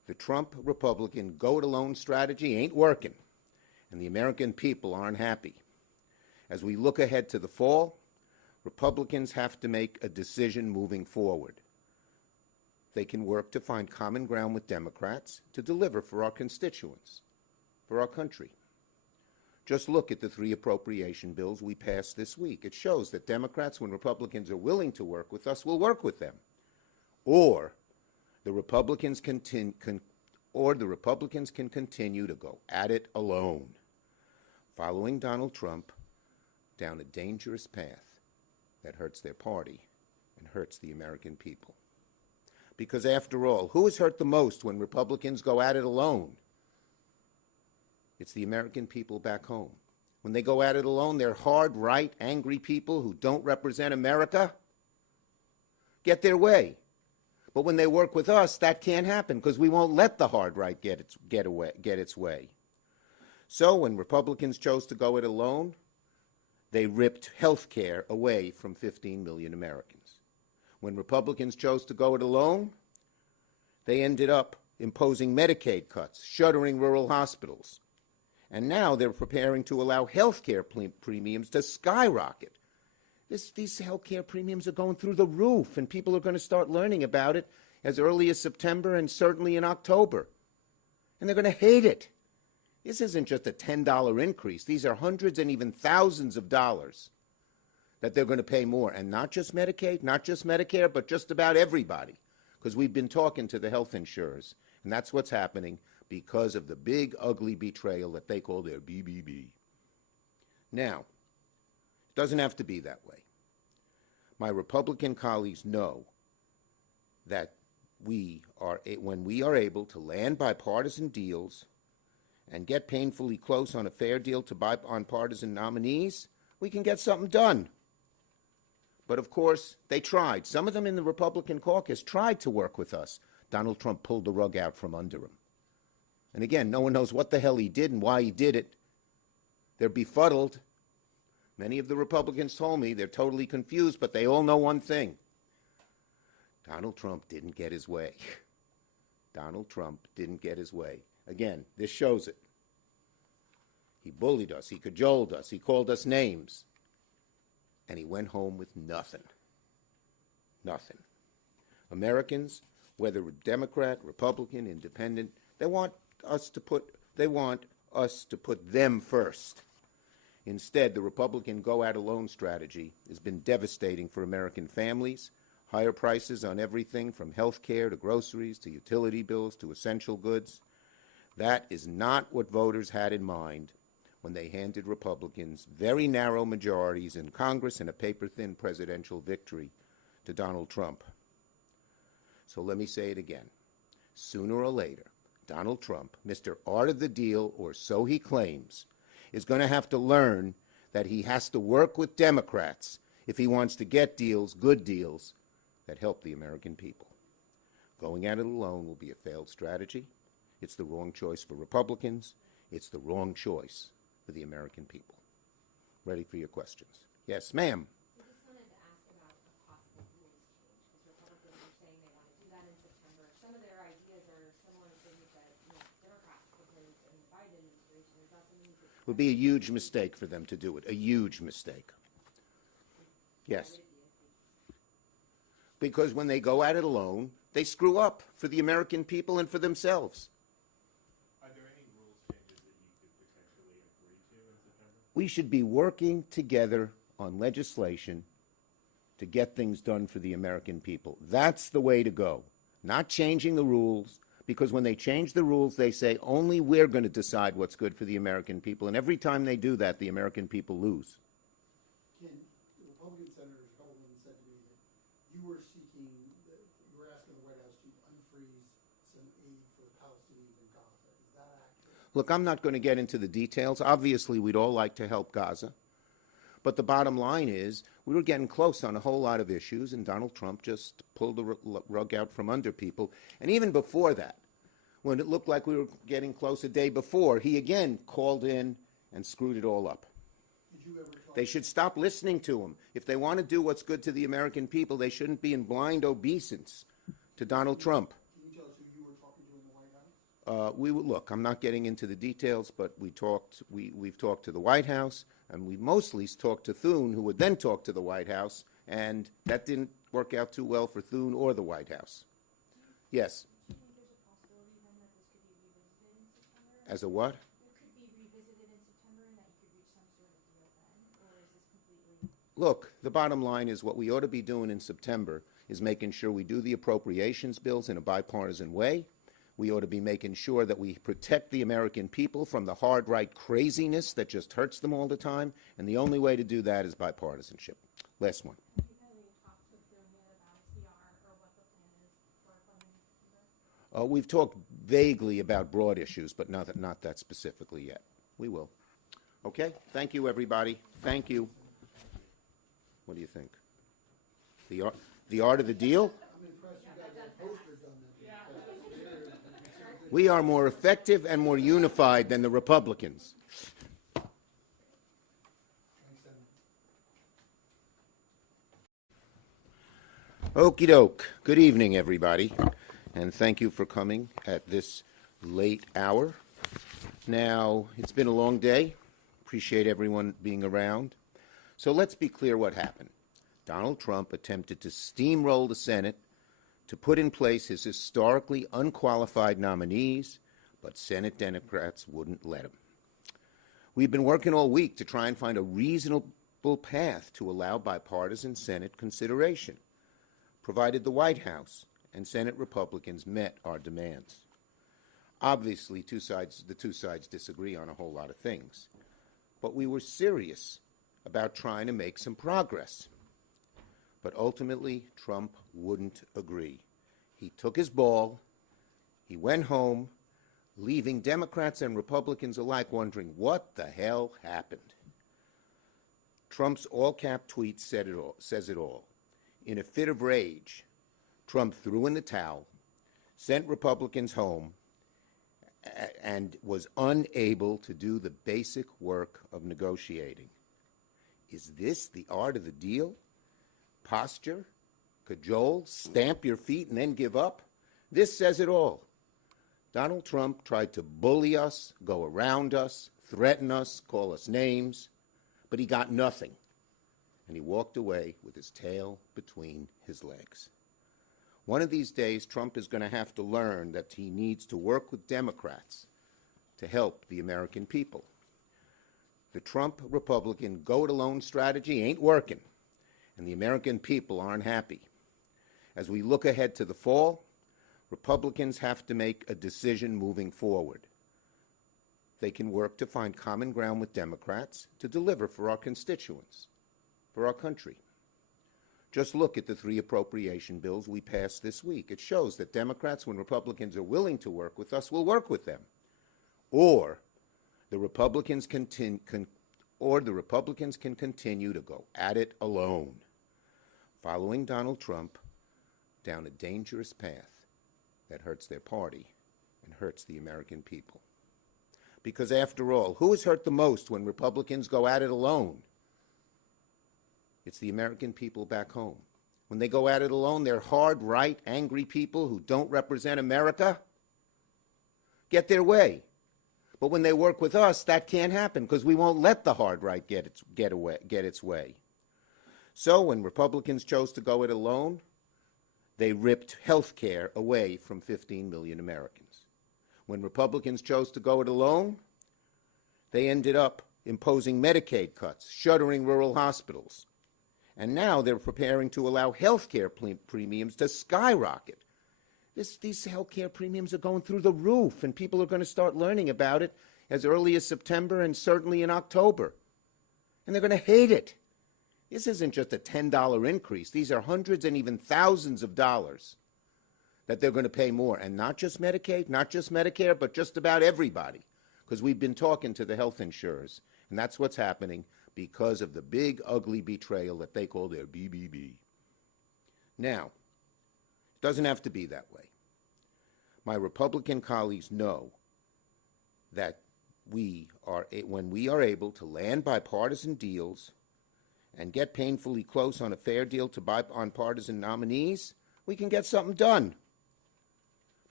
The Trump Republican go-it-alone strategy ain't working, and the American people aren't happy. As we look ahead to the fall, Republicans have to make a decision moving forward. They can work to find common ground with Democrats to deliver for our constituents, for our country. Just look at the 3 appropriation bills we passed this week. It shows that Democrats, when Republicans are willing to work with us, will work with them. Or the Republicans can continue to go at it alone, following Donald Trump down a dangerous path that hurts their party and hurts the American people. Because after all, who is hurt the most when Republicans go at it alone? It's the American people back home. When they go at it alone, they're hard, right, angry people who don't represent America get their way. But when they work with us, that can't happen because we won't let the hard right get its way. So when Republicans chose to go it alone, they ripped health care away from 15 million Americans. When Republicans chose to go it alone, they ended up imposing Medicaid cuts, shuttering rural hospitals. And now they're preparing to allow health care premiums to skyrocket. These health care premiums are going through the roof, and people are going to start learning about it as early as September and certainly in October. And they're going to hate it. This isn't just a $10 increase. These are hundreds and even thousands of dollars that they're going to pay more. And not just Medicaid, not just Medicare, but just about everybody. Because we've been talking to the health insurers, and that's what's happening because of the big, ugly betrayal that they call their BBB. Now, it doesn't have to be that way. My Republican colleagues know that when we are able to land bipartisan deals and get painfully close on a fair deal to bipartisan nominees, we can get something done. But of course, they tried. Some of them in the Republican caucus tried to work with us. Donald Trump pulled the rug out from under him. And again, no one knows what the hell he did and why he did it. They're befuddled. Many of the Republicans told me they're totally confused, but they all know one thing. Donald Trump didn't get his way. Donald Trump didn't get his way. Again, this shows it. He bullied us. He cajoled us. He called us names. And he went home with nothing. Nothing. Americans, whether Democrat, Republican, Independent, they want us to put them first. Instead, the Republican go-at-alone strategy has been devastating for American families. Higher prices on everything from health care to groceries to utility bills to essential goods. That is not what voters had in mind when they handed Republicans very narrow majorities in Congress and a paper-thin presidential victory to Donald Trump. So let me say it again. Sooner or later, Donald Trump, Mr. Art of the Deal, or so he claims, is going to have to learn that he has to work with Democrats if he wants to get deals, good deals, that help the American people. Going at it alone will be a failed strategy. It's the wrong choice for Republicans. It's the wrong choice for the American people. Ready for your questions. Yes, ma'am. I just wanted to ask about a possible rules change, because Republicans are saying they want to do that in September. Some of their ideas are similar to things that Democrats proposed in the Biden administration. Is that something you could... It would be a huge mistake for them to do it, a huge mistake. Yes. Because when they go at it alone, they screw up for the American people and for themselves. Are there any rules changes that you could potentially agree to in September? We should be working together on legislation to get things done for the American people. That's the way to go. Not changing the rules, because when they change the rules, they say only we're going to decide what's good for the American people. And every time they do that, the American people lose. Ken, the Republican Senator Hellman said to me that you were asking the White House to unfreeze some aid for the Palestinians in Gaza. Is that accurate? Look, I'm not going to get into the details. Obviously, we'd all like to help Gaza. But the bottom line is we were getting close on a whole lot of issues, and Donald Trump just pulled the rug out from under people. And even before that, when it looked like we were getting close a day before, he again called in and screwed it all up. Did you ever talk They should stop listening to him. If they want to do what's good to the American people, they shouldn't be in blind obeisance to Donald Trump. Can you tell us who you were talking to in the White House? Look, I'm not getting into the details, but we've talked to the White House, and we mostly talked to Thune, who would then talk to the White House, and that didn't work out too well for Thune or the White House. Yes. Do you think there's a possibility then that this could be revisited in September? As a what? It could be revisited in September and that you could reach some sort of deal then? Or is this completely... Look, the bottom line is what we ought to be doing in September is making sure we do the appropriations bills in a bipartisan way. We ought to be making sure that we protect the American people from the hard right craziness that just hurts them all the time, and the only way to do that is bipartisanship. Last one. We've talked vaguely about broad issues, but not that specifically yet. We will. Okay? Thank you, everybody. Thank you. What do you think? The art of the deal? I'm impressed you got that poster done. We are more effective and more unified than the Republicans. Okie doke. Good evening, everybody, and thank you for coming at this late hour. Now, it's been a long day. Appreciate everyone being around. So let's be clear what happened. Donald Trump attempted to steamroll the Senate to put in place his historically unqualified nominees, but Senate Democrats wouldn't let him. We've been working all week to try and find a reasonable path to allow bipartisan Senate consideration, provided the White House and Senate Republicans met our demands. Obviously, the two sides disagree on a whole lot of things, but we were serious about trying to make some progress. But ultimately, Trump wouldn't agree. He took his ball, he went home, leaving Democrats and Republicans alike wondering what the hell happened. Trump's all-cap tweet says it all. In a fit of rage, Trump threw in the towel, sent Republicans home, and was unable to do the basic work of negotiating. Is this the art of the deal? Posture, cajole, stamp your feet, and then give up? This says it all. Donald Trump tried to bully us, go around us, threaten us, call us names, but he got nothing. And he walked away with his tail between his legs. One of these days, Trump is going to have to learn that he needs to work with Democrats to help the American people. The Trump Republican go-it-alone strategy ain't working, and the American people aren't happy. As we look ahead to the fall, Republicans have to make a decision moving forward. They can work to find common ground with Democrats to deliver for our constituents, for our country. Just look at the 3 appropriation bills we passed this week. It shows that Democrats, when Republicans are willing to work with us, will work with them. Or the Republicans can continue to go at it alone, following Donald Trump down a dangerous path that hurts their party and hurts the American people. Because after all, who is hurt the most when Republicans go at it alone? It's the American people back home. When they go at it alone, they're hard, right, angry people who don't represent America get their way. But when they work with us, that can't happen because we won't let the hard right get its way. So when Republicans chose to go it alone, they ripped health care away from 15 million Americans. When Republicans chose to go it alone, they ended up imposing Medicaid cuts, shuttering rural hospitals. And now they're preparing to allow health care premiums to skyrocket. These health care premiums are going through the roof, and people are going to start learning about it as early as September and certainly in October. And they're going to hate it. This isn't just a $10 increase. These are hundreds and even thousands of dollars that they're going to pay more. And not just Medicaid, not just Medicare, but just about everybody. Because we've been talking to the health insurers, and that's what's happening because of the big, ugly betrayal that they call their BBB. Now, it doesn't have to be that way. My Republican colleagues know that when we are able to land bipartisan deals and get painfully close on a fair deal to bipartisan nominees, we can get something done.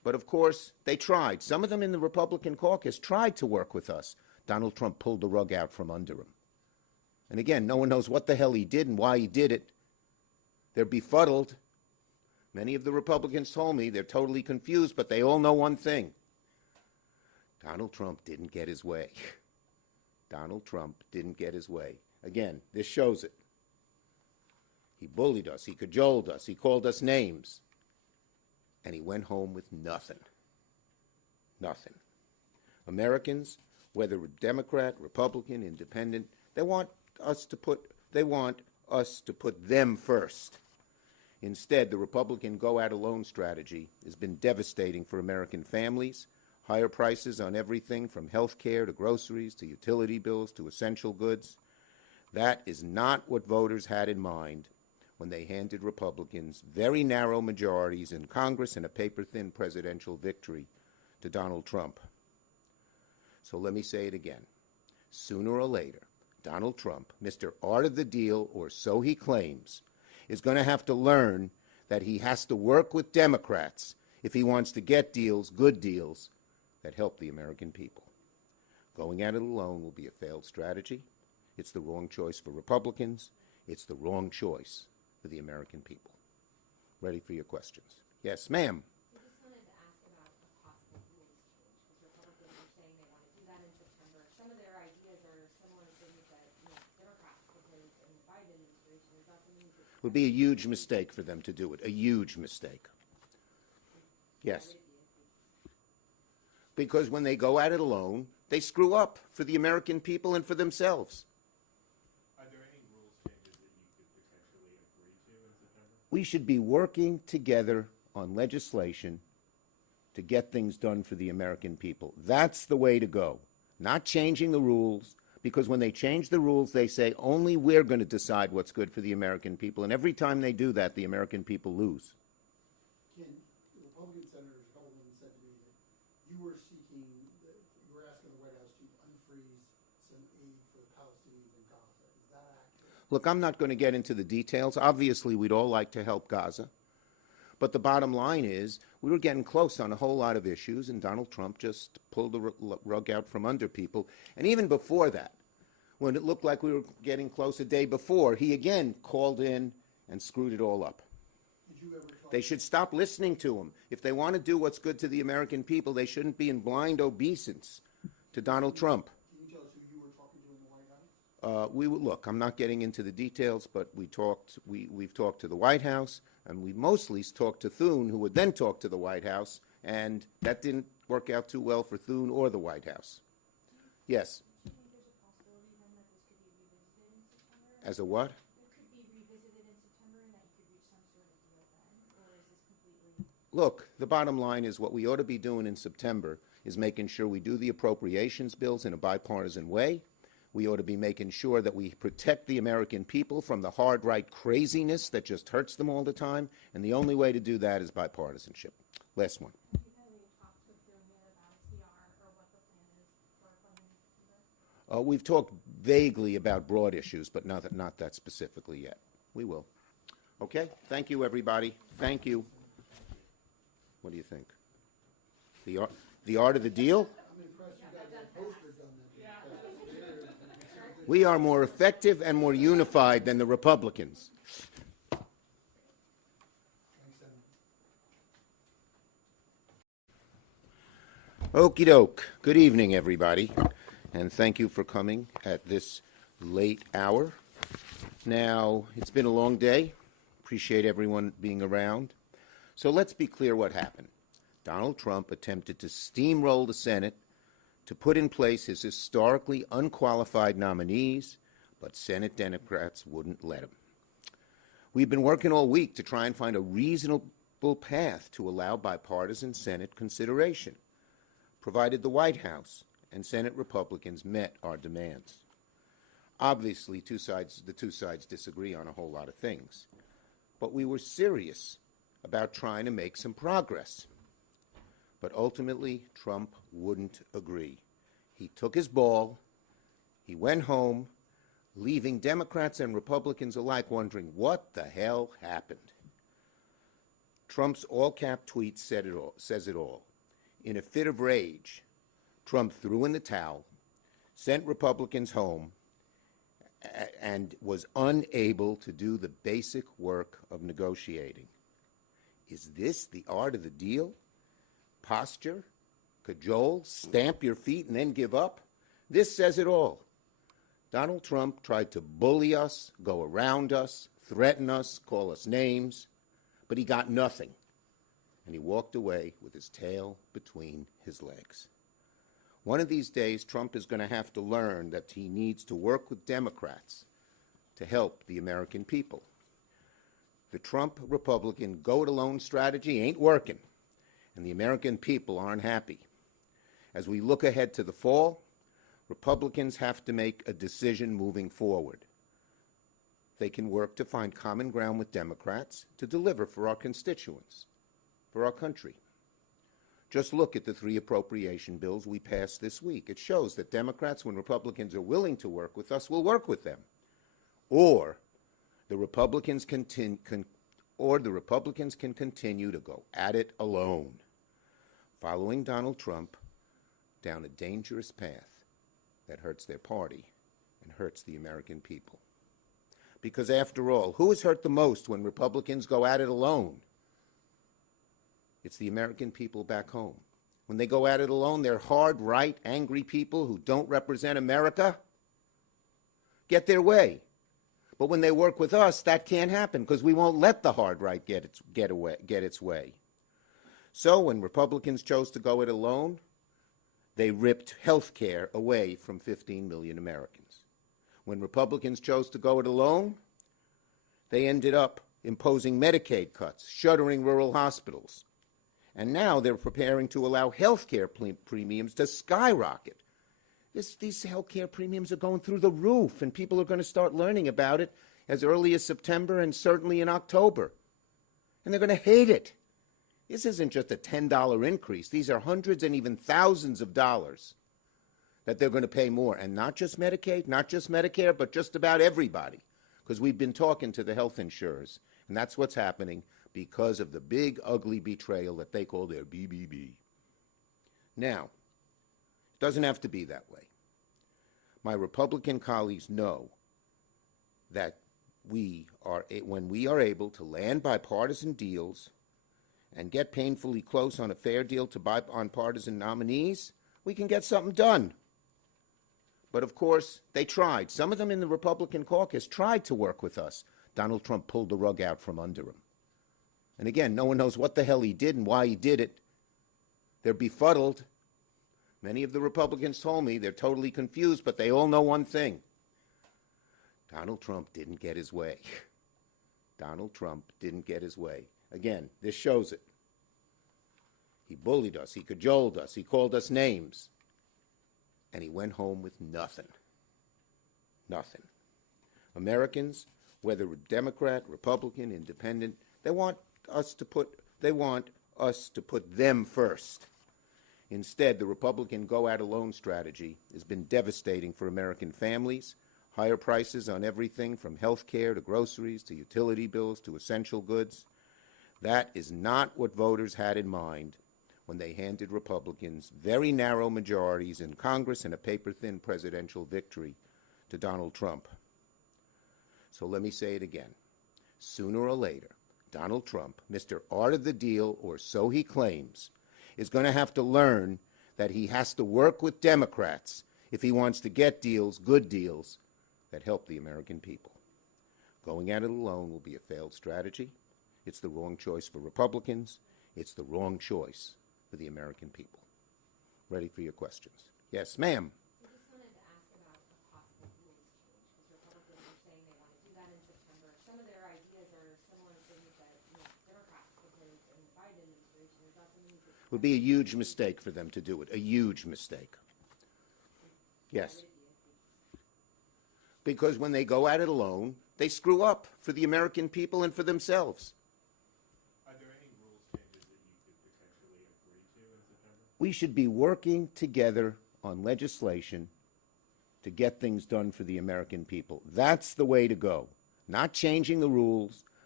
But of course, they tried. Some of them in the Republican caucus tried to work with us. Donald Trump pulled the rug out from under him. And again, no one knows what the hell he did and why he did it. They're befuddled. Many of the Republicans told me they're totally confused, but they all know one thing. Donald Trump didn't get his way. Donald Trump didn't get his way. Again, this shows it. He bullied us. He cajoled us. He called us names. And he went home with nothing. Nothing. Americans, whether Democrat, Republican, Independent, they want us to put them first. Instead, the Republican go-at-alone strategy has been devastating for American families. Higher prices on everything from health care to groceries to utility bills to essential goods. That is not what voters had in mind when they handed Republicans very narrow majorities in Congress and a paper-thin presidential victory to Donald Trump. So let me say it again. Sooner or later, Donald Trump, Mr. Art of the Deal, or so he claims, is going to have to learn that he has to work with Democrats if he wants to get deals, good deals, that help the American people. Going at it alone will be a failed strategy. It's the wrong choice for Republicans. It's the wrong choice for the American people. Ready for your questions. Yes, ma'am. I just wanted to ask about a possible rules change, because Republicans are saying they want to do that in September. Some of their ideas are similar to things that Democrats proposed in the Biden administration. Is that something that It would be a huge mistake for them to do it, a huge mistake. Yes. Because when they go at it alone, they screw up for the American people and for themselves. Are there any rules changes that you could potentially agree to in September? We should be working together on legislation to get things done for the American people. That's the way to go. Not changing the rules, because when they change the rules, they say only we're going to decide what's good for the American people. And every time they do that, the American people lose. Ken, the Republican senators Hellman said to me that you were seeking, you were asking the White House to unfreeze some aid for the Palestinians in Gaza. Is that accurate? Look, I'm not going to get into the details. Obviously, we'd all like to help Gaza. But the bottom line is, we were getting close on a whole lot of issues, and Donald Trump just pulled the rug out from under people. And even before that, when it looked like we were getting close a day before, he again called in and screwed it all up. Did you ever talk? They should stop listening to him. If they want to do what's good to the American people, they shouldn't be in blind obeisance to Donald Trump. Can you tell us who you were talking to in the White House? Look, I'm not getting into the details, but we've talked to the White House, and we mostly talked to Thune, who would then talk to the White House, and that didn't work out too well for Thune or the White House. Yes. do you think there's a possibility then that this could be revisited in September? As a what? It could be revisited in September and that you could reach some sort of deal then? Or is this completely... Look, the bottom line is what we ought to be doing in September is making sure we do the appropriations bills in a bipartisan way. We ought to be making sure that we protect the American people from the hard right craziness that just hurts them all the time. And the only way to do that is bipartisanship. Last one. Have you had any talks with them yet about TR or what the plan is for funding in September? We've talked vaguely about broad issues, but not that specifically yet. We will. Okay? Thank you, everybody. Thank you. What do you think? The art of the deal? I'm impressed you got that poster done. We are more effective and more unified than the Republicans. Thanks, Senator. Okie doke. Good evening, everybody, and thank you for coming at this late hour. Now, it's been a long day. Appreciate everyone being around. So let's be clear what happened. Donald Trump attempted to steamroll the Senate to put in place his historically unqualified nominees, but Senate Democrats wouldn't let him. We've been working all week to try and find a reasonable path to allow bipartisan Senate consideration, provided the White House and Senate Republicans met our demands. Obviously, the two sides disagree on a whole lot of things, but we were serious about trying to make some progress. But ultimately, Trump wouldn't agree. He took his ball, he went home, leaving Democrats and Republicans alike wondering what the hell happened. Trump's all-cap tweet says it all. In a fit of rage, Trump threw in the towel, sent Republicans home, and was unable to do the basic work of negotiating. Is this the art of the deal? Posture? Cajole? Stamp your feet and then give up? This says it all. Donald Trump tried to bully us, go around us, threaten us, call us names, but he got nothing. And he walked away with his tail between his legs. One of these days, Trump is going to have to learn that he needs to work with Democrats to help the American people. The Trump Republican go-it-alone strategy ain't working, and the American people aren't happy. As we look ahead to the fall, Republicans have to make a decision moving forward. They can work to find common ground with Democrats to deliver for our constituents, for our country. Just look at the 3 appropriation bills we passed this week. It shows that Democrats, when Republicans are willing to work with us, will work with them. Or the Republicans can continue to go at it alone, following Donald Trump down a dangerous path that hurts their party and hurts the American people. Because after all, who is hurt the most when Republicans go at it alone? It's the American people back home. When they go at it alone, they're hard, right, angry people who don't represent America get their way. But when they work with us, that can't happen because we won't let the hard right get its way. So when Republicans chose to go it alone, they ripped health care away from 15 million Americans. When Republicans chose to go it alone, they ended up imposing Medicaid cuts, shuttering rural hospitals. And now they're preparing to allow health care premiums to skyrocket. These health care premiums are going through the roof, and people are going to start learning about it as early as September and certainly in October. And they're going to hate it. This isn't just a $10 increase. These are hundreds and even thousands of dollars that they're going to pay more. And not just Medicaid, not just Medicare, but just about everybody. Because we've been talking to the health insurers, and that's what's happening because of the big, ugly betrayal that they call their BBB. Now, it doesn't have to be that way. My Republican colleagues know that when we are able to land bipartisan deals and get painfully close on a fair deal to bipartisan nominees, we can get something done. But of course, they tried. Some of them in the Republican caucus tried to work with us. Donald Trump pulled the rug out from under him. And again, no one knows what the hell he did and why he did it. They're befuddled. Many of the Republicans told me they're totally confused, but they all know one thing. Donald Trump didn't get his way. Donald Trump didn't get his way. Again, this shows it. He bullied us. He cajoled us. He called us names. And he went home with nothing. Nothing. Americans, whether Democrat, Republican, Independent, they want us to put them first. Instead, the Republican go-at-alone strategy has been devastating for American families. Higher prices on everything from health care to groceries to utility bills to essential goods. That is not what voters had in mind when they handed Republicans very narrow majorities in Congress and a paper-thin presidential victory to Donald Trump. So let me say it again. Sooner or later, Donald Trump, Mr. Art of the Deal, or so he claims, is going to have to learn that he has to work with Democrats if he wants to get deals, good deals, that help the American people. Going at it alone will be a failed strategy. It's the wrong choice for Republicans. It's the wrong choice for the American people. Ready for your questions. Yes, ma'am. I just wanted to ask about a possible rules change, because Republicans are saying they want to do that in September. Some of their ideas are similar to things that Democrats proposed in the Biden administration. Is that something that It would be a huge mistake for them to do it, a huge mistake. Yes. Because when they go at it alone, they screw up for the American people and for themselves. Are there any rules changes that you could potentially agree to in September? We should be working together on legislation to get things done for the American people. That's the way to go. Not changing the rules,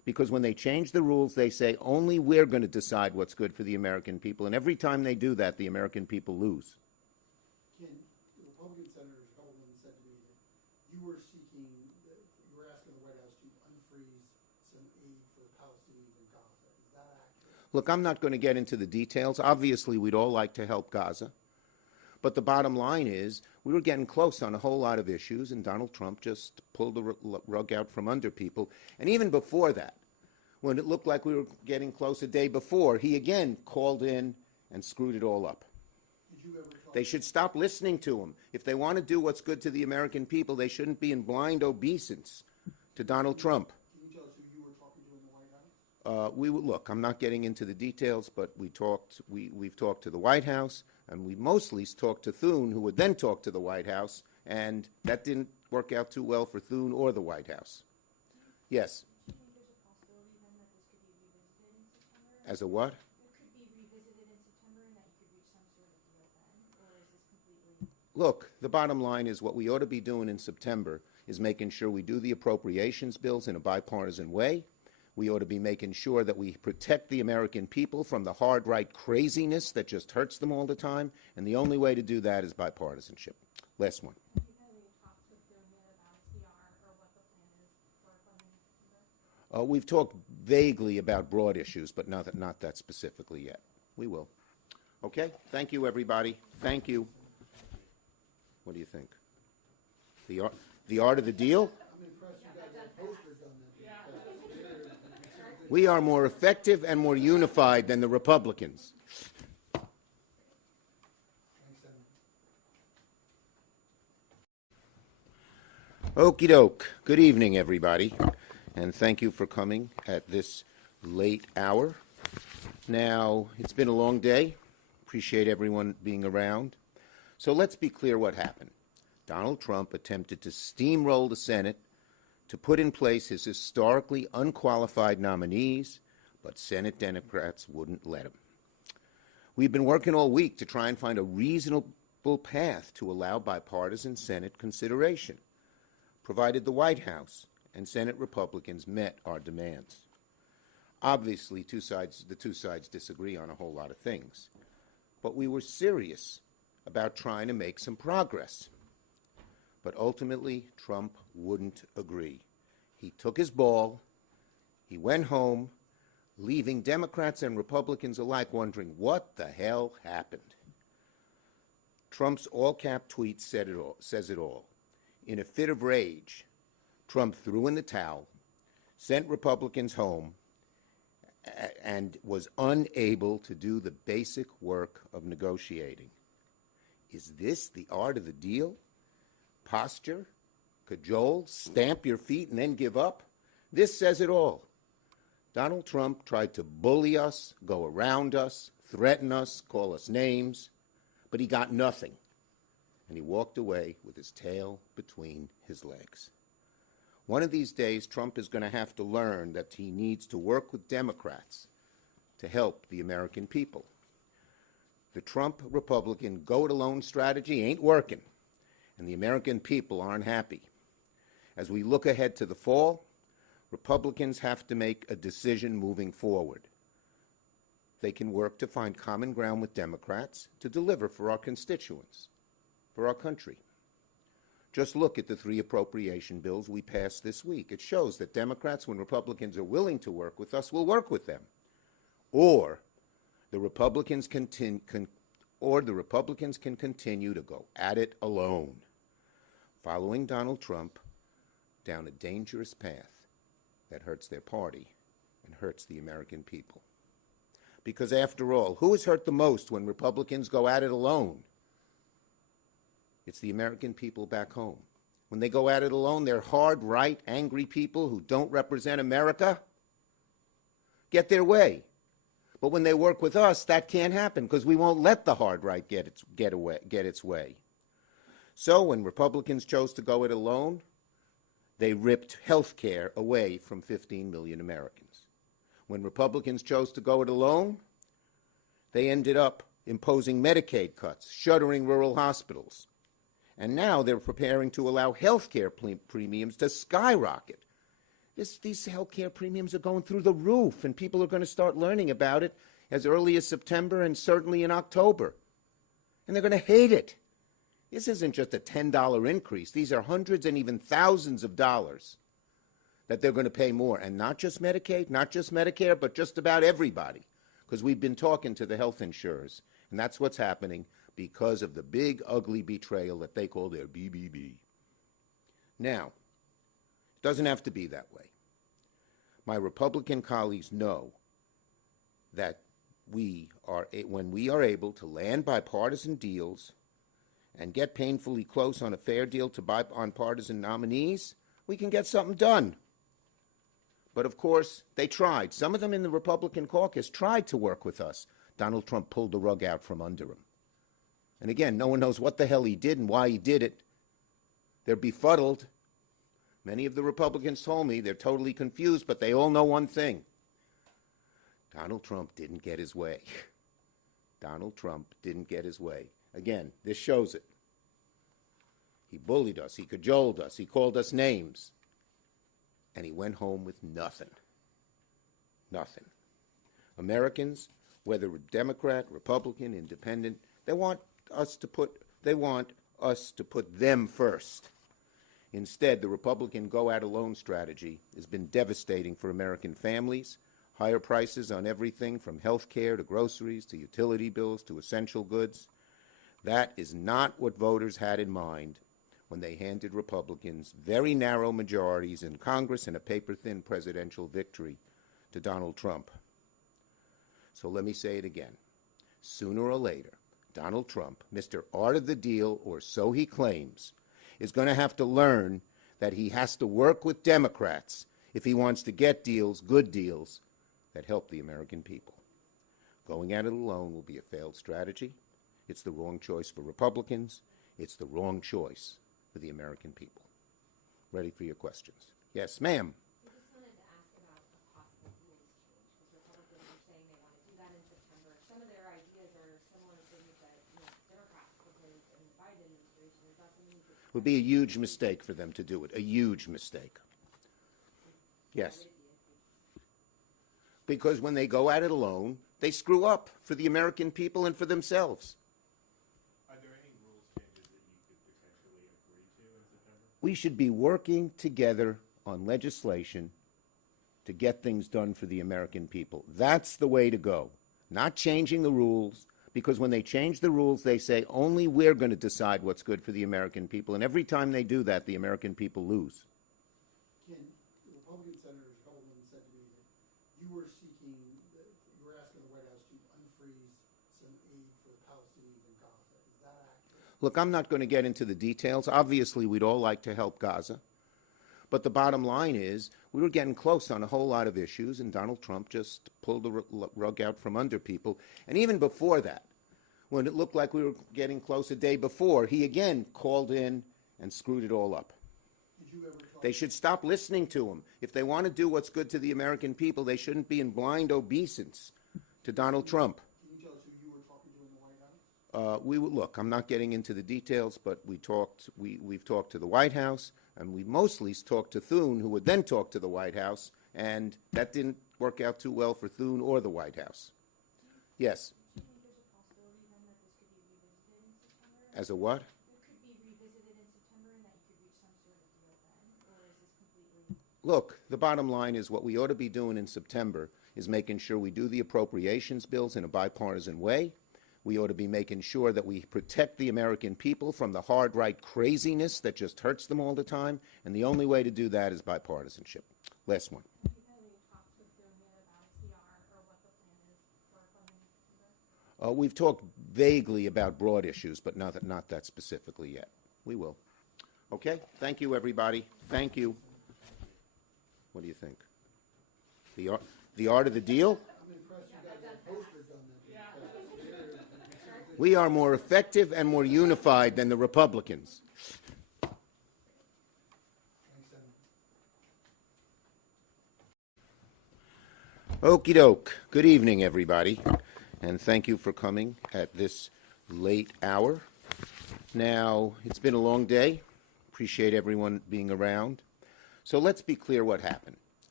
Because when they change the rules, they say only we're going to decide what's good for the American people. And every time they do that, the American people lose. Ken, the Republican Senator Holman said to me that you were seeking, you were asking the White House to unfreeze some aid for the Palestinians in Gaza. Is that accurate? Look, I'm not going to get into the details. Obviously, we'd all like to help Gaza. But the bottom line is we were getting close on a whole lot of issues, and Donald Trump just pulled the rug out from under people. And even before that, when it looked like we were getting close a day before, he again called in and screwed it all up. Did you ever talk They should stop listening to him. If they want to do what's good to the American people, they shouldn't be in blind obeisance to Donald Trump. Can you tell us who you were talking to in the White House? Look, I'm not getting into the details, but we've talked to the White House, and we mostly talked to Thune, who would then talk to the White House, and that didn't work out too well for Thune or the White House. Yes. Do you think there's a possibility then that this could be revisited in September? As a what? It could be revisited in September and that you could reach some sort of deal then? Or is this completely? Look, the bottom line is what we ought to be doing in September is making sure we do the appropriations bills in a bipartisan way. We ought to be making sure that we protect the American people from the hard right craziness that just hurts them all the time. And the only way to do that is bipartisanship. Last one. Have you had any talks with them yet about CR or what the plan is for funding in September? We've talked vaguely about broad issues, but not that specifically yet. We will. Okay? Thank you, everybody. Thank you. What do you think? The art of the deal? I'm impressed you got that poster done. We are more effective and more unified than the Republicans. Thanks, Senator. Okie doke. Good evening, everybody, and thank you for coming at this late hour. Now, it's been a long day. Appreciate everyone being around. So let's be clear what happened. Donald Trump attempted to steamroll the Senate to put in place his historically unqualified nominees, but Senate Democrats wouldn't let him. We've been working all week to try and find a reasonable path to allow bipartisan Senate consideration, provided the White House and Senate Republicans met our demands. Obviously, the two sides disagree on a whole lot of things, but we were serious about trying to make some progress. But ultimately, Trump wouldn't agree. He took his ball, he went home, leaving Democrats and Republicans alike wondering what the hell happened. Trump's all-cap tweet says it all. In a fit of rage, Trump threw in the towel, sent Republicans home, and was unable to do the basic work of negotiating. Is this the art of the deal? Posture, cajole, stamp your feet, and then give up? This says it all. Donald Trump tried to bully us, go around us, threaten us, call us names, but he got nothing. And he walked away with his tail between his legs. One of these days, Trump is going to have to learn that he needs to work with Democrats to help the American people. The Trump Republican go-it-alone strategy ain't working, and the American people aren't happy. As we look ahead to the fall, Republicans have to make a decision moving forward. They can work to find common ground with Democrats to deliver for our constituents, for our country. Just look at the 3 appropriation bills we passed this week. It shows that Democrats, when Republicans are willing to work with us, will work with them. Or the Republicans can continue to go at it alone, following Donald Trump down a dangerous path that hurts their party and hurts the American people. Because after all, who is hurt the most when Republicans go at it alone? It's the American people back home. When they go at it alone, they're hard, right, angry people who don't represent America get their way. But when they work with us, that can't happen because we won't let the hard right get its way. So when Republicans chose to go it alone, they ripped health care away from 15 million Americans. When Republicans chose to go it alone, they ended up imposing Medicaid cuts, shuttering rural hospitals. And now they're preparing to allow health care premiums to skyrocket These health care premiums are going through the roof, and people are going to start learning about it as early as September and certainly in October. And they're going to hate it. This isn't just a $10 increase. These are hundreds and even thousands of dollars that they're going to pay more. And not just Medicaid, not just Medicare, but just about everybody. Because we've been talking to the health insurers, and that's what's happening because of the big, ugly betrayal that they call their BBB. Now, it doesn't have to be that way. My Republican colleagues know that when we are able to land bipartisan deals and get painfully close on a fair deal to bipartisan nominees, we can get something done. But of course, they tried. Some of them in the Republican caucus tried to work with us. Donald Trump pulled the rug out from under him. And again, no one knows what the hell he did and why he did it. They're befuddled. Many of the Republicans told me they're totally confused, but they all know one thing. Donald Trump didn't get his way. Donald Trump didn't get his way. Again, this shows it. He bullied us. He cajoled us. He called us names. And he went home with nothing. Nothing. Americans, whether Democrat, Republican, Independent, they want us to put them first. Instead, the Republican go-at-alone strategy has been devastating for American families. Higher prices on everything from health care to groceries to utility bills to essential goods. That is not what voters had in mind when they handed Republicans very narrow majorities in Congress and a paper-thin presidential victory to Donald Trump. So let me say it again. Sooner or later, Donald Trump, Mr. Art of the Deal, or so he claims, is going to have to learn that he has to work with Democrats if he wants to get deals, good deals, that help the American people. Going at it alone will be a failed strategy. It's the wrong choice for Republicans. It's the wrong choice for the American people. Ready for your questions. Yes, ma'am. I just wanted to ask about a possible rules change, because Republicans are saying they want to do that in September. Some of their ideas are similar to things that Democrats proposed in the Biden administration. Is that something that It would be a huge mistake for them to do it. A huge mistake. Yes. Because when they go at it alone, they screw up for the American people and for themselves. Are there any rules changes that you could potentially agree to in September? We should be working together on legislation to get things done for the American people. That's the way to go. Not changing the rules, because when they change the rules, they say only we're going to decide what's good for the American people. And every time they do that, the American people lose. Ken, the Republican Senator Hellman said to me that you were asking the White House to unfreeze some aid for the Palestinians in Gaza. Is that accurate? Look, I'm not going to get into the details. Obviously, we'd all like to help Gaza. But the bottom line is we were getting close on a whole lot of issues, and Donald Trump just pulled the rug out from under people. And even before that, when it looked like we were getting close a day before, he again called in and screwed it all up. Did you ever talk They should stop listening to him. If they want to do what's good to the American people, they shouldn't be in blind obeisance to Donald Trump. Can you tell us who you were talking to in the White House? Look, I'm not getting into the details, but we've talked to the White House, and we mostly talked to Thune, who would then talk to the White House, and that didn't work out too well for Thune or the White House. Yes. do you think there's a possibility then that this could be revisited in September? As a what? It could be revisited in September and that you could reach some sort of deal then? Or is this completely... Look, the bottom line is what we ought to be doing in September is making sure we do the appropriations bills in a bipartisan way. We ought to be making sure that we protect the American people from the hard right craziness that just hurts them all the time. And the only way to do that is bipartisanship. Last one. Have you had any talks with them yet about CR or what the plan is for funding in September? We've talked vaguely about broad issues, but not that specifically yet. We will. Okay? Thank you, everybody. Thank you. What do you think? The art of the deal? I'm impressed you got that poster done that. We are more effective and more unified than the Republicans. Thanks, Senator. Okie doke. Good evening, everybody, and thank you for coming at this late hour. Now, it's been a long day. Appreciate everyone being around. So let's be clear what happened.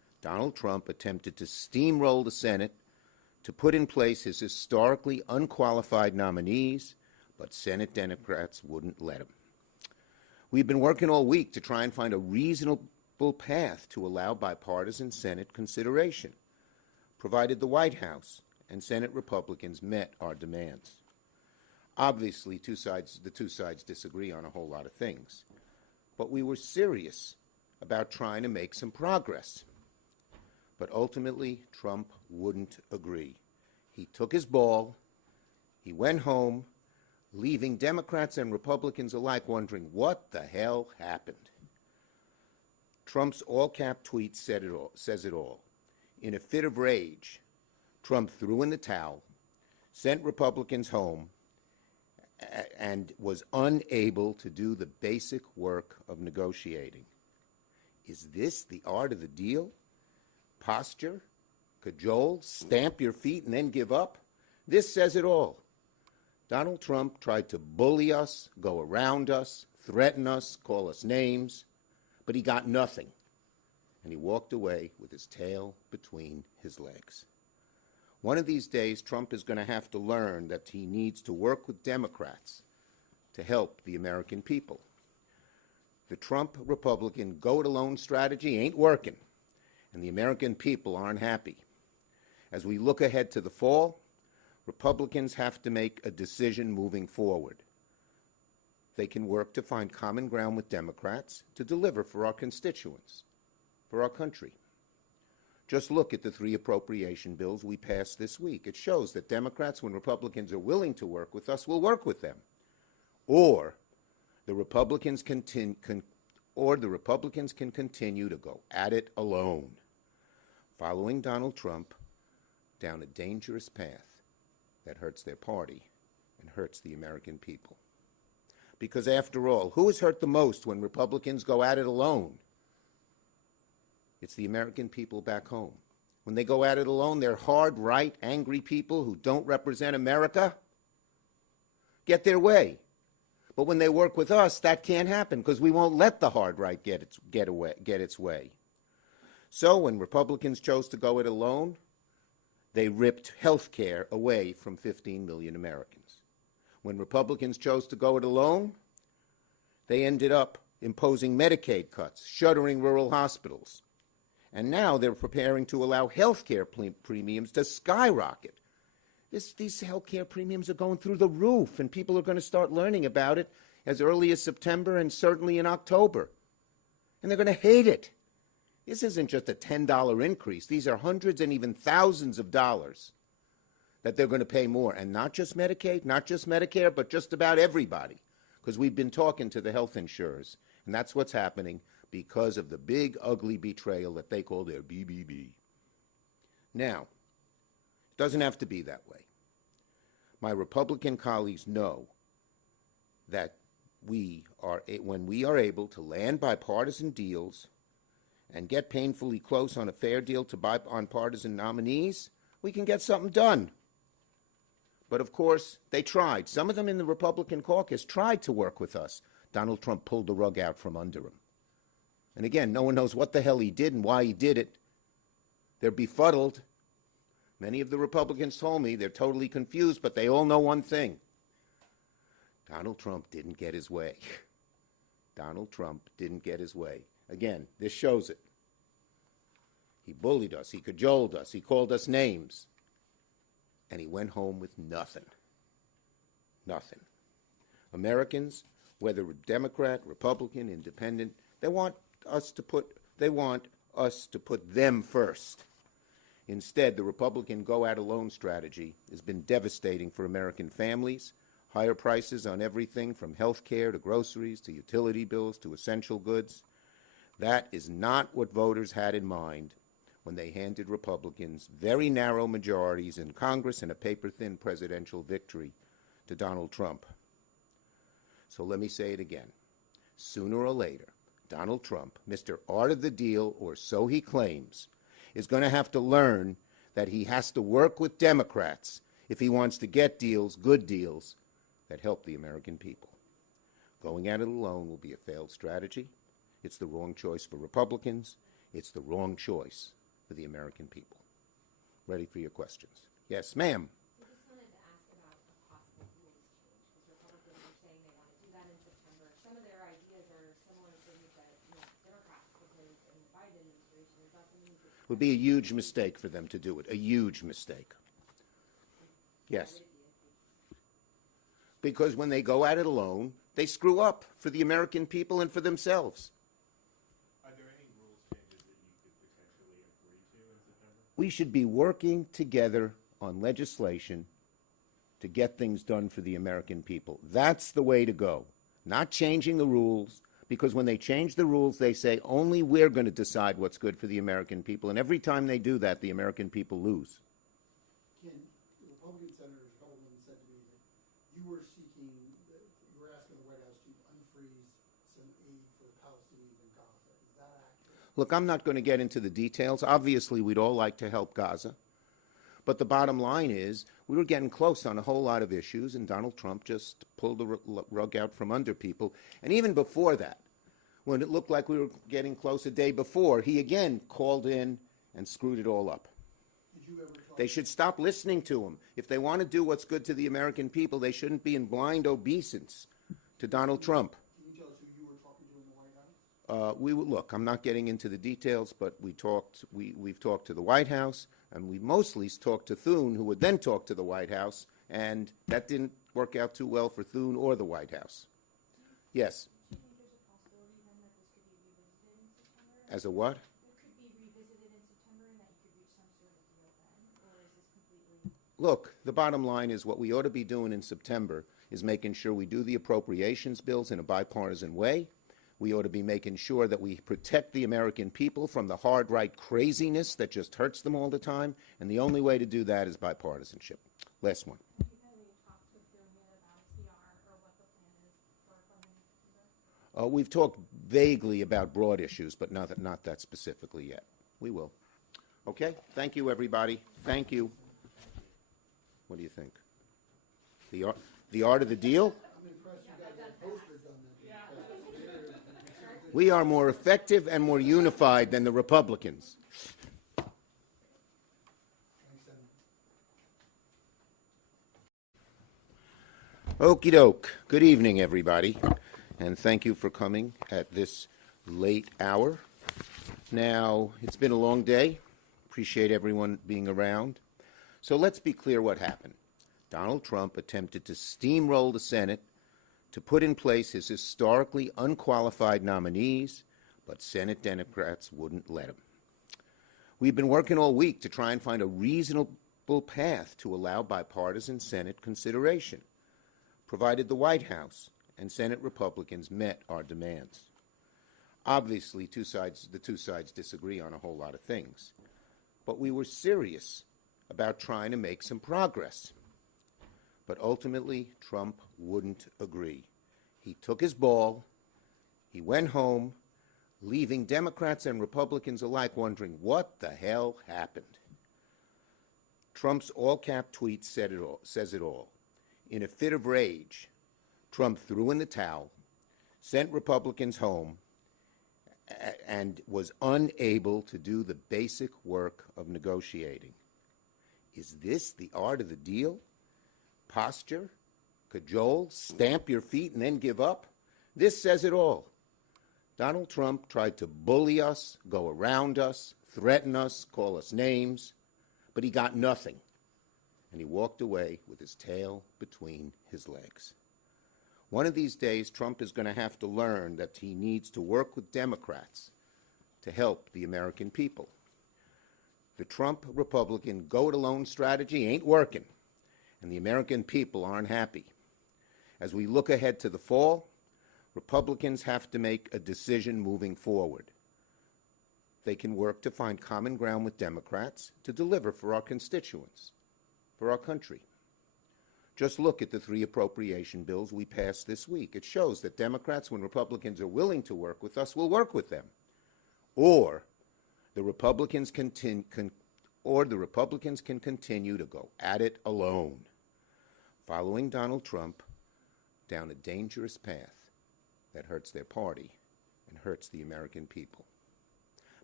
Donald Trump attempted to steamroll the Senate to put in place his historically unqualified nominees, but Senate Democrats wouldn't let him. We've been working all week to try and find a reasonable path to allow bipartisan Senate consideration, provided the White House and Senate Republicans met our demands. Obviously, the two sides disagree on a whole lot of things, but we were serious about trying to make some progress. But ultimately, Trump wouldn't agree. He took his ball, he went home, leaving Democrats and Republicans alike wondering what the hell happened. Trump's all-cap tweet says it all. In a fit of rage, Trump threw in the towel, sent Republicans home, and was unable to do the basic work of negotiating. Is this the art of the deal? Posture, cajole, stamp your feet and then give up? This says it all. Donald Trump tried to bully us, go around us, threaten us, call us names, but he got nothing. And he walked away with his tail between his legs. One of these days, Trump is going to have to learn that he needs to work with Democrats to help the American people. The Trump Republican go-it-alone strategy ain't working, and the American people aren't happy. As we look ahead to the fall, Republicans have to make a decision moving forward. They can work to find common ground with Democrats to deliver for our constituents, for our country. Just look at the 3 appropriation bills we passed this week. It shows that Democrats, when Republicans are willing to work with us, will work with them. Or the Republicans can continue to go at it alone, following Donald Trump down a dangerous path that hurts their party and hurts the American people. Because after all, who is hurt the most when Republicans go at it alone? It's the American people back home. When they go at it alone, they're hard, right, angry people who don't represent America get their way. But when they work with us, that can't happen because we won't let the hard right get its way. So when Republicans chose to go it alone, they ripped health care away from 15 million Americans. When Republicans chose to go it alone, they ended up imposing Medicaid cuts, shuttering rural hospitals. And now they're preparing to allow health care premiums to skyrocket. These health care premiums are going through the roof, and people are going to start learning about it as early as September and certainly in October. And they're going to hate it. This isn't just a $10 increase. These are hundreds and even thousands of dollars that they're going to pay more. And not just Medicaid, not just Medicare, but just about everybody. Because we've been talking to the health insurers, and that's what's happening because of the big, ugly betrayal that they call their BBB. Now, it doesn't have to be that way. My Republican colleagues know that when we are able to land bipartisan deals and get painfully close on a fair deal to bipartisan nominees, we can get something done. But of course, they tried. Some of them in the Republican caucus tried to work with us. Donald Trump pulled the rug out from under him. And again, no one knows what the hell he did and why he did it. They're befuddled. Many of the Republicans told me they're totally confused, but they all know one thing. Donald Trump didn't get his way. Donald Trump didn't get his way. Again, this shows it. He bullied us. He cajoled us. He called us names. And he went home with nothing. Nothing. Americans, whether Democrat, Republican, Independent, they want us to put them first. Instead, the Republican go-at-alone strategy has been devastating for American families. Higher prices on everything from health care to groceries to utility bills to essential goods. That is not what voters had in mind when they handed Republicans very narrow majorities in Congress and a paper-thin presidential victory to Donald Trump. So let me say it again. Sooner or later, Donald Trump, Mr. Art of the Deal, or so he claims, is going to have to learn that he has to work with Democrats if he wants to get deals, good deals, that help the American people. Going at it alone will be a failed strategy. It's the wrong choice for Republicans. It's the wrong choice for the American people. Ready for your questions. Yes, ma'am. I just wanted to ask about a possible rules change, because Republicans are saying they want to do that in September. Some of their ideas are similar to things that Democrats proposed in the Biden administration. Is that something you could? It would be a huge mistake for them to do it, a huge mistake. Yes. Because when they go at it alone, they screw up for the American people and for themselves. Are there any rules changes that you could potentially agree to in September? We should be working together on legislation to get things done for the American people. That's the way to go. Not changing the rules, because when they change the rules, they say only we're going to decide what's good for the American people. And every time they do that, the American people lose. Ken, the Republican Senator Sheldon said to me that you were seeking, you were asking the White House to unfreeze some aid for the Palestinians in Gaza. Is that accurate? Look, I'm not going to get into the details. Obviously, we'd all like to help Gaza. But the bottom line is we were getting close on a whole lot of issues, and Donald Trump just pulled the rug out from under people. And even before that, when it looked like we were getting close a day before, he again called in and screwed it all up. Did you ever talk? They should stop listening to him. If they want to do what's good to the American people, they shouldn't be in blind obeisance to Donald Trump. Can you tell us who you were talking to in the White House? Look, I'm not getting into the details, but we've talked to the White House, and we mostly talked to Thune, who would then talk to the White House, and that didn't work out too well for Thune or the White House. Yes. Do you think there's a possibility then that this could be revisited in September? As a what? It could be revisited in September and that you could reach some sort of deal then? Or is this completely? Look, the bottom line is what we ought to be doing in September is making sure we do the appropriations bills in a bipartisan way. We ought to be making sure that we protect the American people from the hard right craziness that just hurts them all the time, and the only way to do that is bipartisanship. Last one. Have you had any talks with Thune yet about CR or what the plan is for funding in September? We've talked vaguely about broad issues, but not that specifically yet. We will. Okay? Thank you, everybody. Thank you. What do you think? The art of the deal? I'm impressed you got that poster done that. We are more effective and more unified than the Republicans. Thanks, Senator. Okie doke. Good evening, everybody, and thank you for coming at this late hour. Now, it's been a long day. Appreciate everyone being around. So let's be clear what happened. Donald Trump attempted to steamroll the Senate to put in place his historically unqualified nominees, but Senate Democrats wouldn't let him. We've been working all week to try and find a reasonable path to allow bipartisan Senate consideration, provided the White House and Senate Republicans met our demands. Obviously, the two sides disagree on a whole lot of things, but we were serious about trying to make some progress. But ultimately, Trump wouldn't agree. He took his ball, he went home, leaving Democrats and Republicans alike wondering what the hell happened. Trump's all-cap tweet says it all. In a fit of rage, Trump threw in the towel, sent Republicans home, and was unable to do the basic work of negotiating. Is this the art of the deal? Posture, cajole, stamp your feet and then give up? This says it all. Donald Trump tried to bully us, go around us, threaten us, call us names, but he got nothing. And he walked away with his tail between his legs. One of these days, Trump is going to have to learn that he needs to work with Democrats to help the American people. The Trump Republican go-it-alone strategy ain't working, and the American people aren't happy. As we look ahead to the fall, Republicans have to make a decision moving forward. They can work to find common ground with Democrats to deliver for our constituents, for our country. Just look at the 3 appropriation bills we passed this week. It shows that Democrats, when Republicans are willing to work with us, will work with them. Or the Republicans can continue to go at it alone, following Donald Trump down a dangerous path that hurts their party and hurts the American people.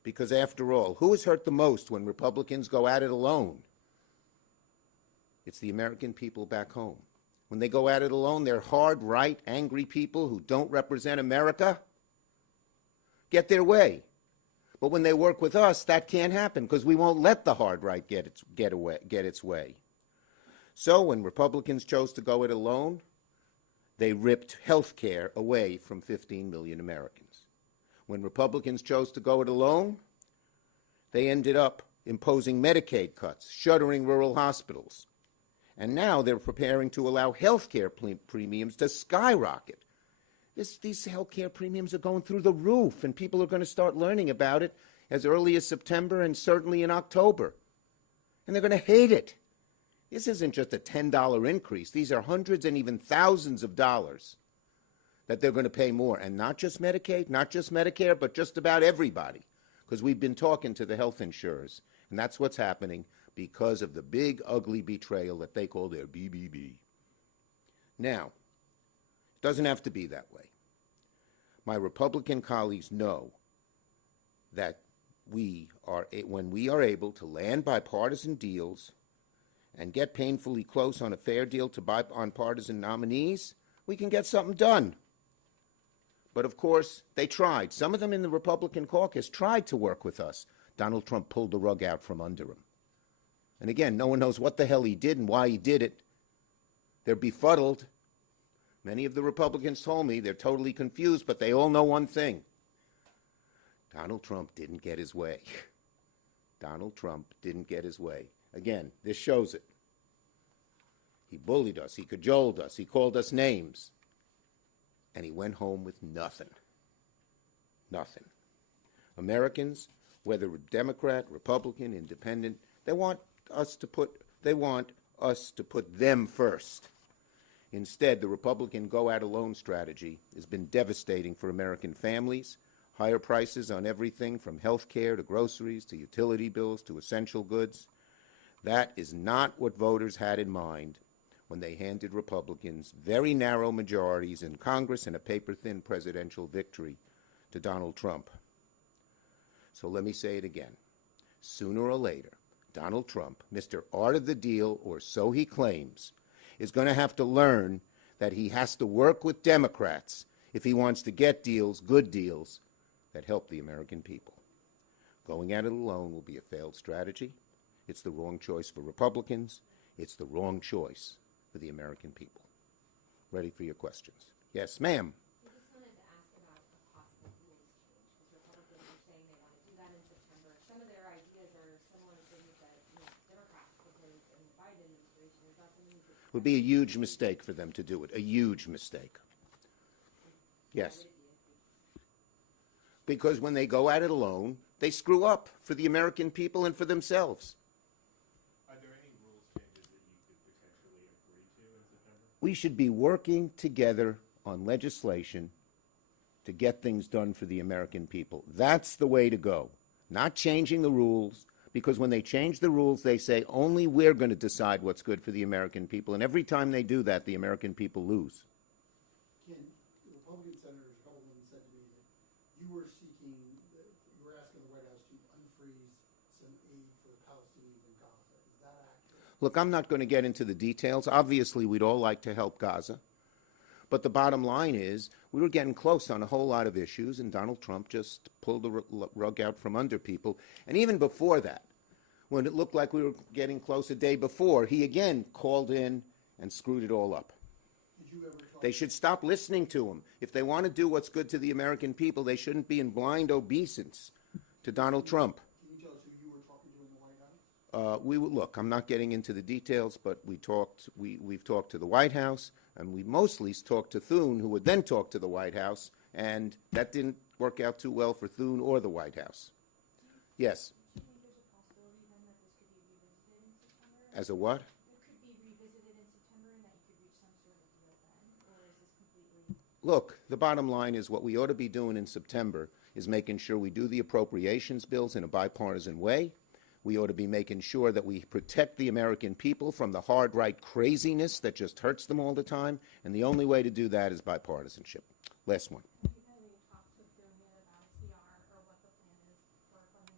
Because after all, who is hurt the most when Republicans go at it alone? It's the American people back home. When they go at it alone, they're hard, right, angry people who don't represent America get their way. But when they work with us, that can't happen because we won't let the hard right get its way. So when Republicans chose to go it alone, they ripped health care away from 15 million Americans. When Republicans chose to go it alone, they ended up imposing Medicaid cuts, shuttering rural hospitals. And now they're preparing to allow health care premiums to skyrocket. These health care premiums are going through the roof, and people are going to start learning about it as early as September and certainly in October. And they're going to hate it. This isn't just a $10 increase. These are hundreds and even thousands of dollars that they're going to pay more. And not just Medicaid, not just Medicare, but just about everybody. Because we've been talking to the health insurers, and that's what's happening because of the big, ugly betrayal that they call their BBB. Now, it doesn't have to be that way. My Republican colleagues know that when we are able to land bipartisan deals and get painfully close on a fair deal to bipartisan nominees, we can get something done. But of course, they tried. Some of them in the Republican caucus tried to work with us. Donald Trump pulled the rug out from under him. And again, no one knows what the hell he did and why he did it. They're befuddled. Many of the Republicans told me they're totally confused, but they all know one thing. Donald Trump didn't get his way. Donald Trump didn't get his way. Again, this shows it. He bullied us. He cajoled us. He called us names. And he went home with nothing. Nothing. Americans, whether Democrat, Republican, Independent, they want us to put them first. Instead, the Republican go-at-alone strategy has been devastating for American families. Higher prices on everything from health care to groceries to utility bills to essential goods. That is not what voters had in mind when they handed Republicans very narrow majorities in Congress and a paper-thin presidential victory to Donald Trump. So let me say it again. Sooner or later, Donald Trump, Mr. Art of the Deal, or so he claims, is going to have to learn that he has to work with Democrats if he wants to get deals, good deals, that help the American people. Going at it alone will be a failed strategy. It's the wrong choice for Republicans. It's the wrong choice for the American people. Ready for your questions. Yes, ma'am. I just wanted to ask about a possible rules change, because Republicans are saying they want to do that in September. Some of their ideas are similar to things that Democrats proposed in the Biden administration. Is that something you could... It would be a huge mistake for them to do it, a huge mistake. Yes. Because when they go at it alone, they screw up for the American people and for themselves. Are there any rules changes that you could potentially agree to in September? We should be working together on legislation to get things done for the American people. That's the way to go. Not changing the rules, because when they change the rules, they say only we're going to decide what's good for the American people. And every time they do that, the American people lose. Ken, the Republican Senator Holman said to me that you were asking the White House to unfreeze some aid for the Palestinians in Gaza. Is that accurate? Look, I'm not going to get into the details. Obviously, we'd all like to help Gaza. But the bottom line is we were getting close on a whole lot of issues, and Donald Trump just pulled the rug out from under people. And even before that, when it looked like we were getting close a day before, he again called in and screwed it all up. Did you ever talk? They should stop listening to him. If they want to do what's good to the American people, they shouldn't be in blind obeisance to Donald Trump. Can you tell us who you were talking to in the White House? Look, I'm not getting into the details, but we've talked to the White House, and we mostly talked to Thune, who would then talk to the White House, and that didn't work out too well for Thune or the White House. Yes. Do you think there's a possibility then that this could be revisited in September? As a what? It could be revisited in September and that you could reach some sort of deal then? Or is this completely... Look, the bottom line is what we ought to be doing in September is making sure we do the appropriations bills in a bipartisan way. We ought to be making sure that we protect the American people from the hard right craziness that just hurts them all the time. And the only way to do that is bipartisanship. Last one. Have you had any talks with Thune yet about CR or what the plan is for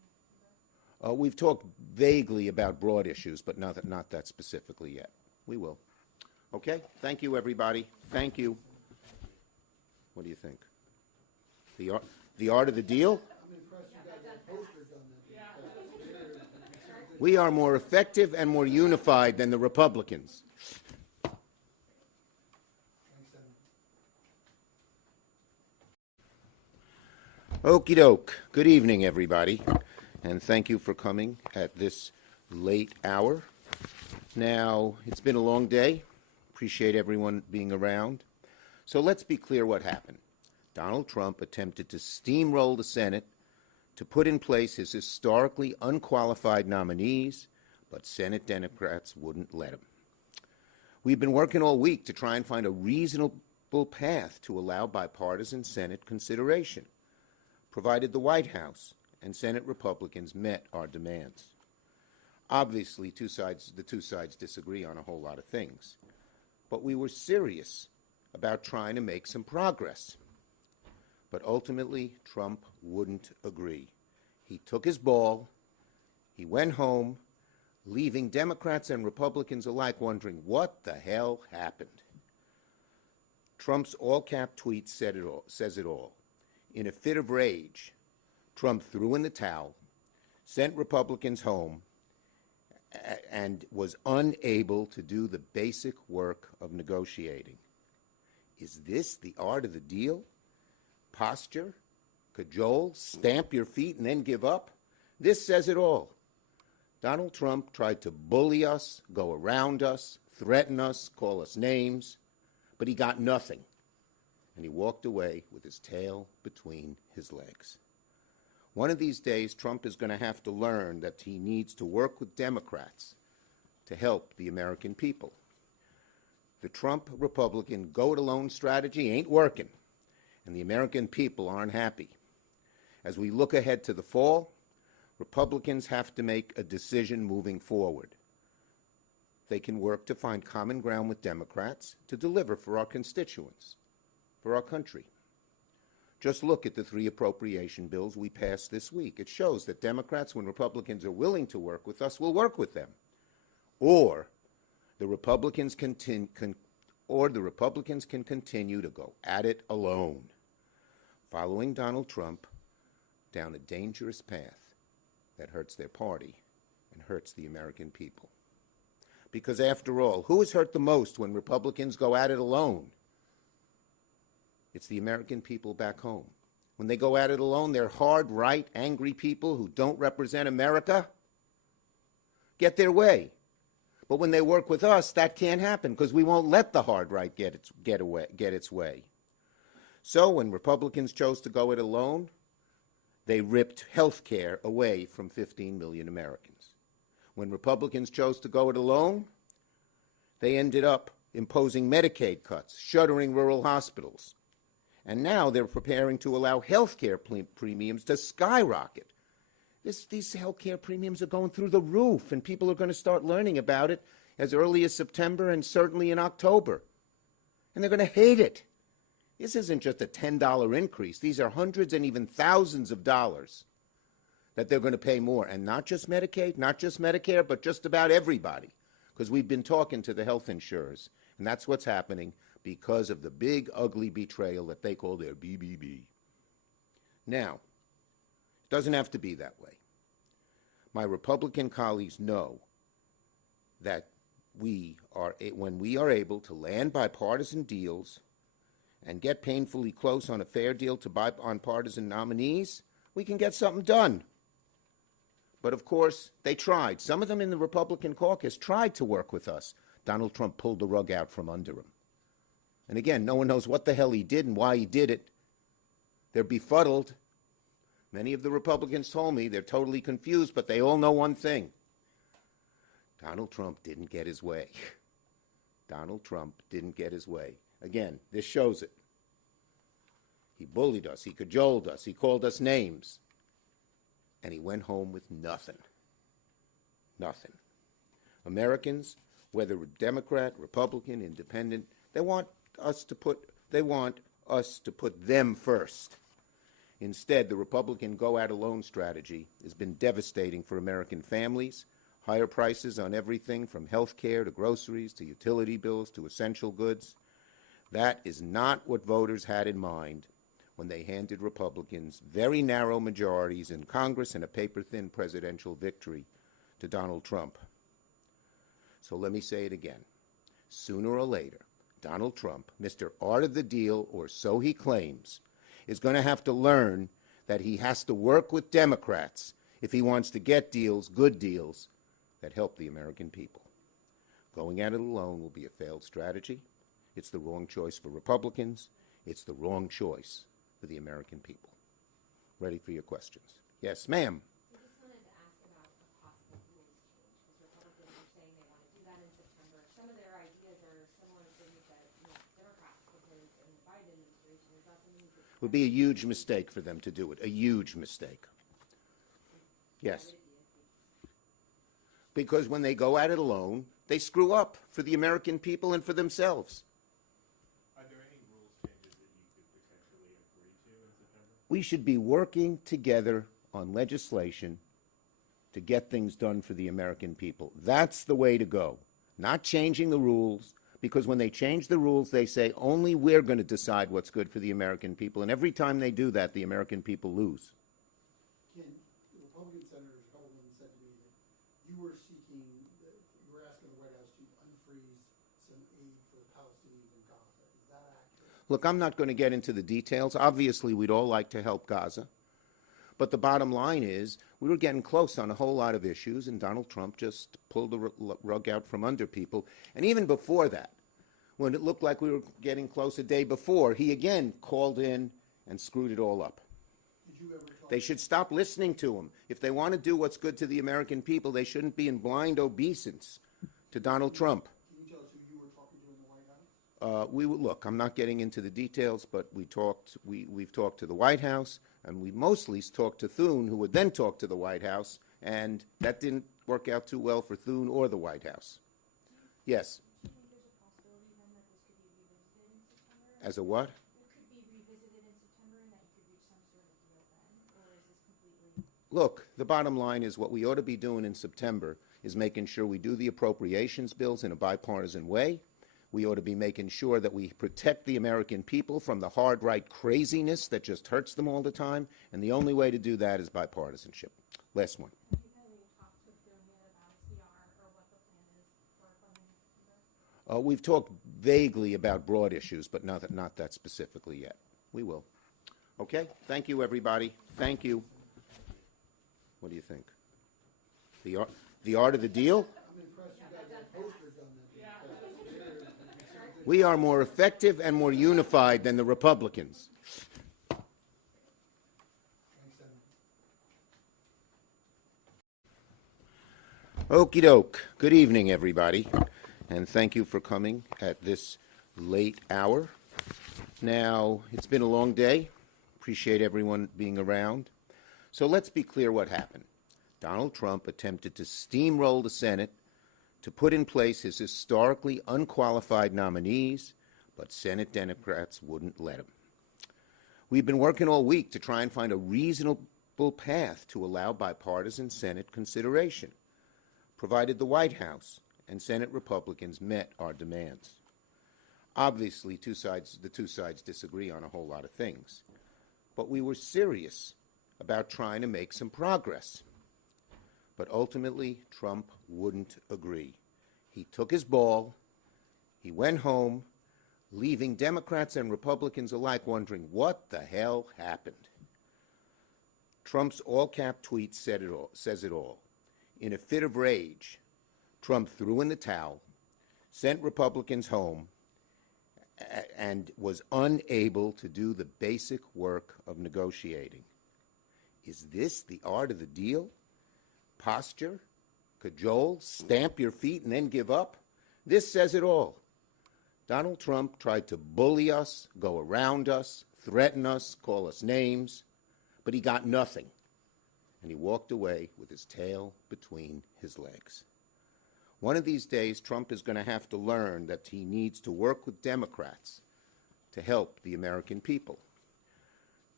We've talked vaguely about broad issues, but not that specifically yet. We will. Okay? Thank you, everybody. Thank you. What do you think? The art of the deal? I'm impressed you got that poster done that. We are more effective and more unified than the Republicans. Thanks, Senator. Okie doke. Good evening, everybody, and thank you for coming at this late hour. Now, it's been a long day. Appreciate everyone being around. So let's be clear what happened. Donald Trump attempted to steamroll the Senate to put in place his historically unqualified nominees, but Senate Democrats wouldn't let him. We've been working all week to try and find a reasonable path to allow bipartisan Senate consideration, provided the White House and Senate Republicans met our demands. Obviously, the two sides disagree on a whole lot of things, but we were serious about trying to make some progress. But ultimately, Trump wouldn't agree. He took his ball, he went home, leaving Democrats and Republicans alike wondering what the hell happened. Trump's all-cap tweet says it all. In a fit of rage, Trump threw in the towel, sent Republicans home, and was unable to do the basic work of negotiating. Is this the art of the deal? Posture, cajole, stamp your feet, and then give up? This says it all. Donald Trump tried to bully us, go around us, threaten us, call us names, but he got nothing. And he walked away with his tail between his legs. One of these days, Trump is going to have to learn that he needs to work with Democrats to help the American people. The Trump Republican go-it-alone strategy ain't working, and the American people aren't happy. As we look ahead to the fall, Republicans have to make a decision moving forward. They can work to find common ground with Democrats to deliver for our constituents, for our country. Just look at the 3 appropriation bills we passed this week. It shows that Democrats, when Republicans are willing to work with us, will work with them. Or the Republicans can continue to go at it alone, following Donald Trump down a dangerous path that hurts their party and hurts the American people. Because after all, who is hurt the most when Republicans go at it alone? It's the American people back home. When they go at it alone, they're hard, right, angry people who don't represent America get their way. But when they work with us, that can't happen because we won't let the hard right get its way. So when Republicans chose to go it alone, they ripped health care away from 15 million Americans. When Republicans chose to go it alone, they ended up imposing Medicaid cuts, shuttering rural hospitals. And now they're preparing to allow health care premiums to skyrocket. These health care premiums are going through the roof, and people are going to start learning about it as early as September and certainly in October. And they're going to hate it. This isn't just a $10 increase. These are hundreds and even thousands of dollars that they're going to pay more. And not just Medicaid, not just Medicare, but just about everybody. Because we've been talking to the health insurers, and that's what's happening because of the big, ugly betrayal that they call their BBB. Now, it doesn't have to be that way. My Republican colleagues know that when we are able to land bipartisan deals and get painfully close on a fair deal to bipartisan nominees, we can get something done. But of course, they tried. Some of them in the Republican caucus tried to work with us. Donald Trump pulled the rug out from under him. And again, no one knows what the hell he did and why he did it. They're befuddled. Many of the Republicans told me they're totally confused, but they all know one thing. Donald Trump didn't get his way. Donald Trump didn't get his way. Again, this shows it. He bullied us. He cajoled us. He called us names. And he went home with nothing. Nothing. Americans, whether Democrat, Republican, Independent, they want us to put them first. Instead, the Republican go-at-alone strategy has been devastating for American families. Higher prices on everything from health care to groceries to utility bills to essential goods. That is not what voters had in mind when they handed Republicans very narrow majorities in Congress and a paper-thin presidential victory to Donald Trump. So let me say it again. Sooner or later, Donald Trump, Mr. Art of the Deal, or so he claims, is going to have to learn that he has to work with Democrats if he wants to get deals, good deals, that help the American people. Going at it alone will be a failed strategy. It's the wrong choice for Republicans. It's the wrong choice for the American people. Ready for your questions. Yes, ma'am. I just wanted to ask about a possible rules change, because Republicans are saying they want to do that in September. Some of their ideas are similar to things that Democrats proposed in the Biden administration. Is that something that It would be a huge mistake for them to do it, a huge mistake. Yes. Because when they go at it alone, they screw up for the American people and for themselves. Are there any rules changes that you could potentially agree to in September? We should be working together on legislation to get things done for the American people. That's the way to go. Not changing the rules, because when they change the rules, they say only we're going to decide what's good for the American people. And every time they do that, the American people lose. Ken, the Republican Senator Hellman said to me that you were seeking, you were asking the White House to unfreeze some aid for the Palestinians in Gaza. Is that accurate? Look, I'm not going to get into the details. Obviously, we'd all like to help Gaza. But the bottom line is, we were getting close on a whole lot of issues, and Donald Trump just pulled the rug out from under people. And even before that, when it looked like we were getting close a day before, he again called in and screwed it all up. Did you ever talk? They should stop listening to him. If they want to do what's good to the American people, they shouldn't be in blind obeisance to Donald Trump. Can you tell us who you were talking to in the White House? Look, I'm not getting into the details, but we've talked to the White House, and we mostly talked to Thune, who would then talk to the White House, and that didn't work out too well for Thune or the White House. Yes. do you think there's a possibility then that this could be revisited in September? As a what? It could be revisited in September and that you could reach some sort of deal then? Or is this completely... Look, the bottom line is what we ought to be doing in September is making sure we do the appropriations bills in a bipartisan way. We ought to be making sure that we protect the American people from the hard right craziness that just hurts them all the time, and the only way to do that is bipartisanship. Last one. Have you had any talks with Thune yet about CR or what the plan is for funding in September? We've talked vaguely about broad issues, but not that specifically yet. We will. Okay? Thank you, everybody. Thank you. What do you think? The art of the deal? I'm impressed you got that poster done. We are more effective and more unified than the Republicans. Thanks, Senator. Okie doke. Good evening, everybody, and thank you for coming at this late hour. Now, it's been a long day. Appreciate everyone being around. So let's be clear what happened. Donald Trump attempted to steamroll the Senate to put in place his historically unqualified nominees, but Senate Democrats wouldn't let him. We've been working all week to try and find a reasonable path to allow bipartisan Senate consideration, provided the White House and Senate Republicans met our demands. Obviously, the two sides disagree on a whole lot of things, but we were serious about trying to make some progress. But ultimately, Trump wouldn't agree. He took his ball, he went home, leaving Democrats and Republicans alike wondering what the hell happened. Trump's all-cap tweet says it all. In a fit of rage, Trump threw in the towel, sent Republicans home, and was unable to do the basic work of negotiating. Is this the art of the deal? Posture, cajole, stamp your feet and then give up? This says it all. Donald Trump tried to bully us, go around us, threaten us, call us names, but he got nothing. And he walked away with his tail between his legs. One of these days, Trump is going to have to learn that he needs to work with Democrats to help the American people.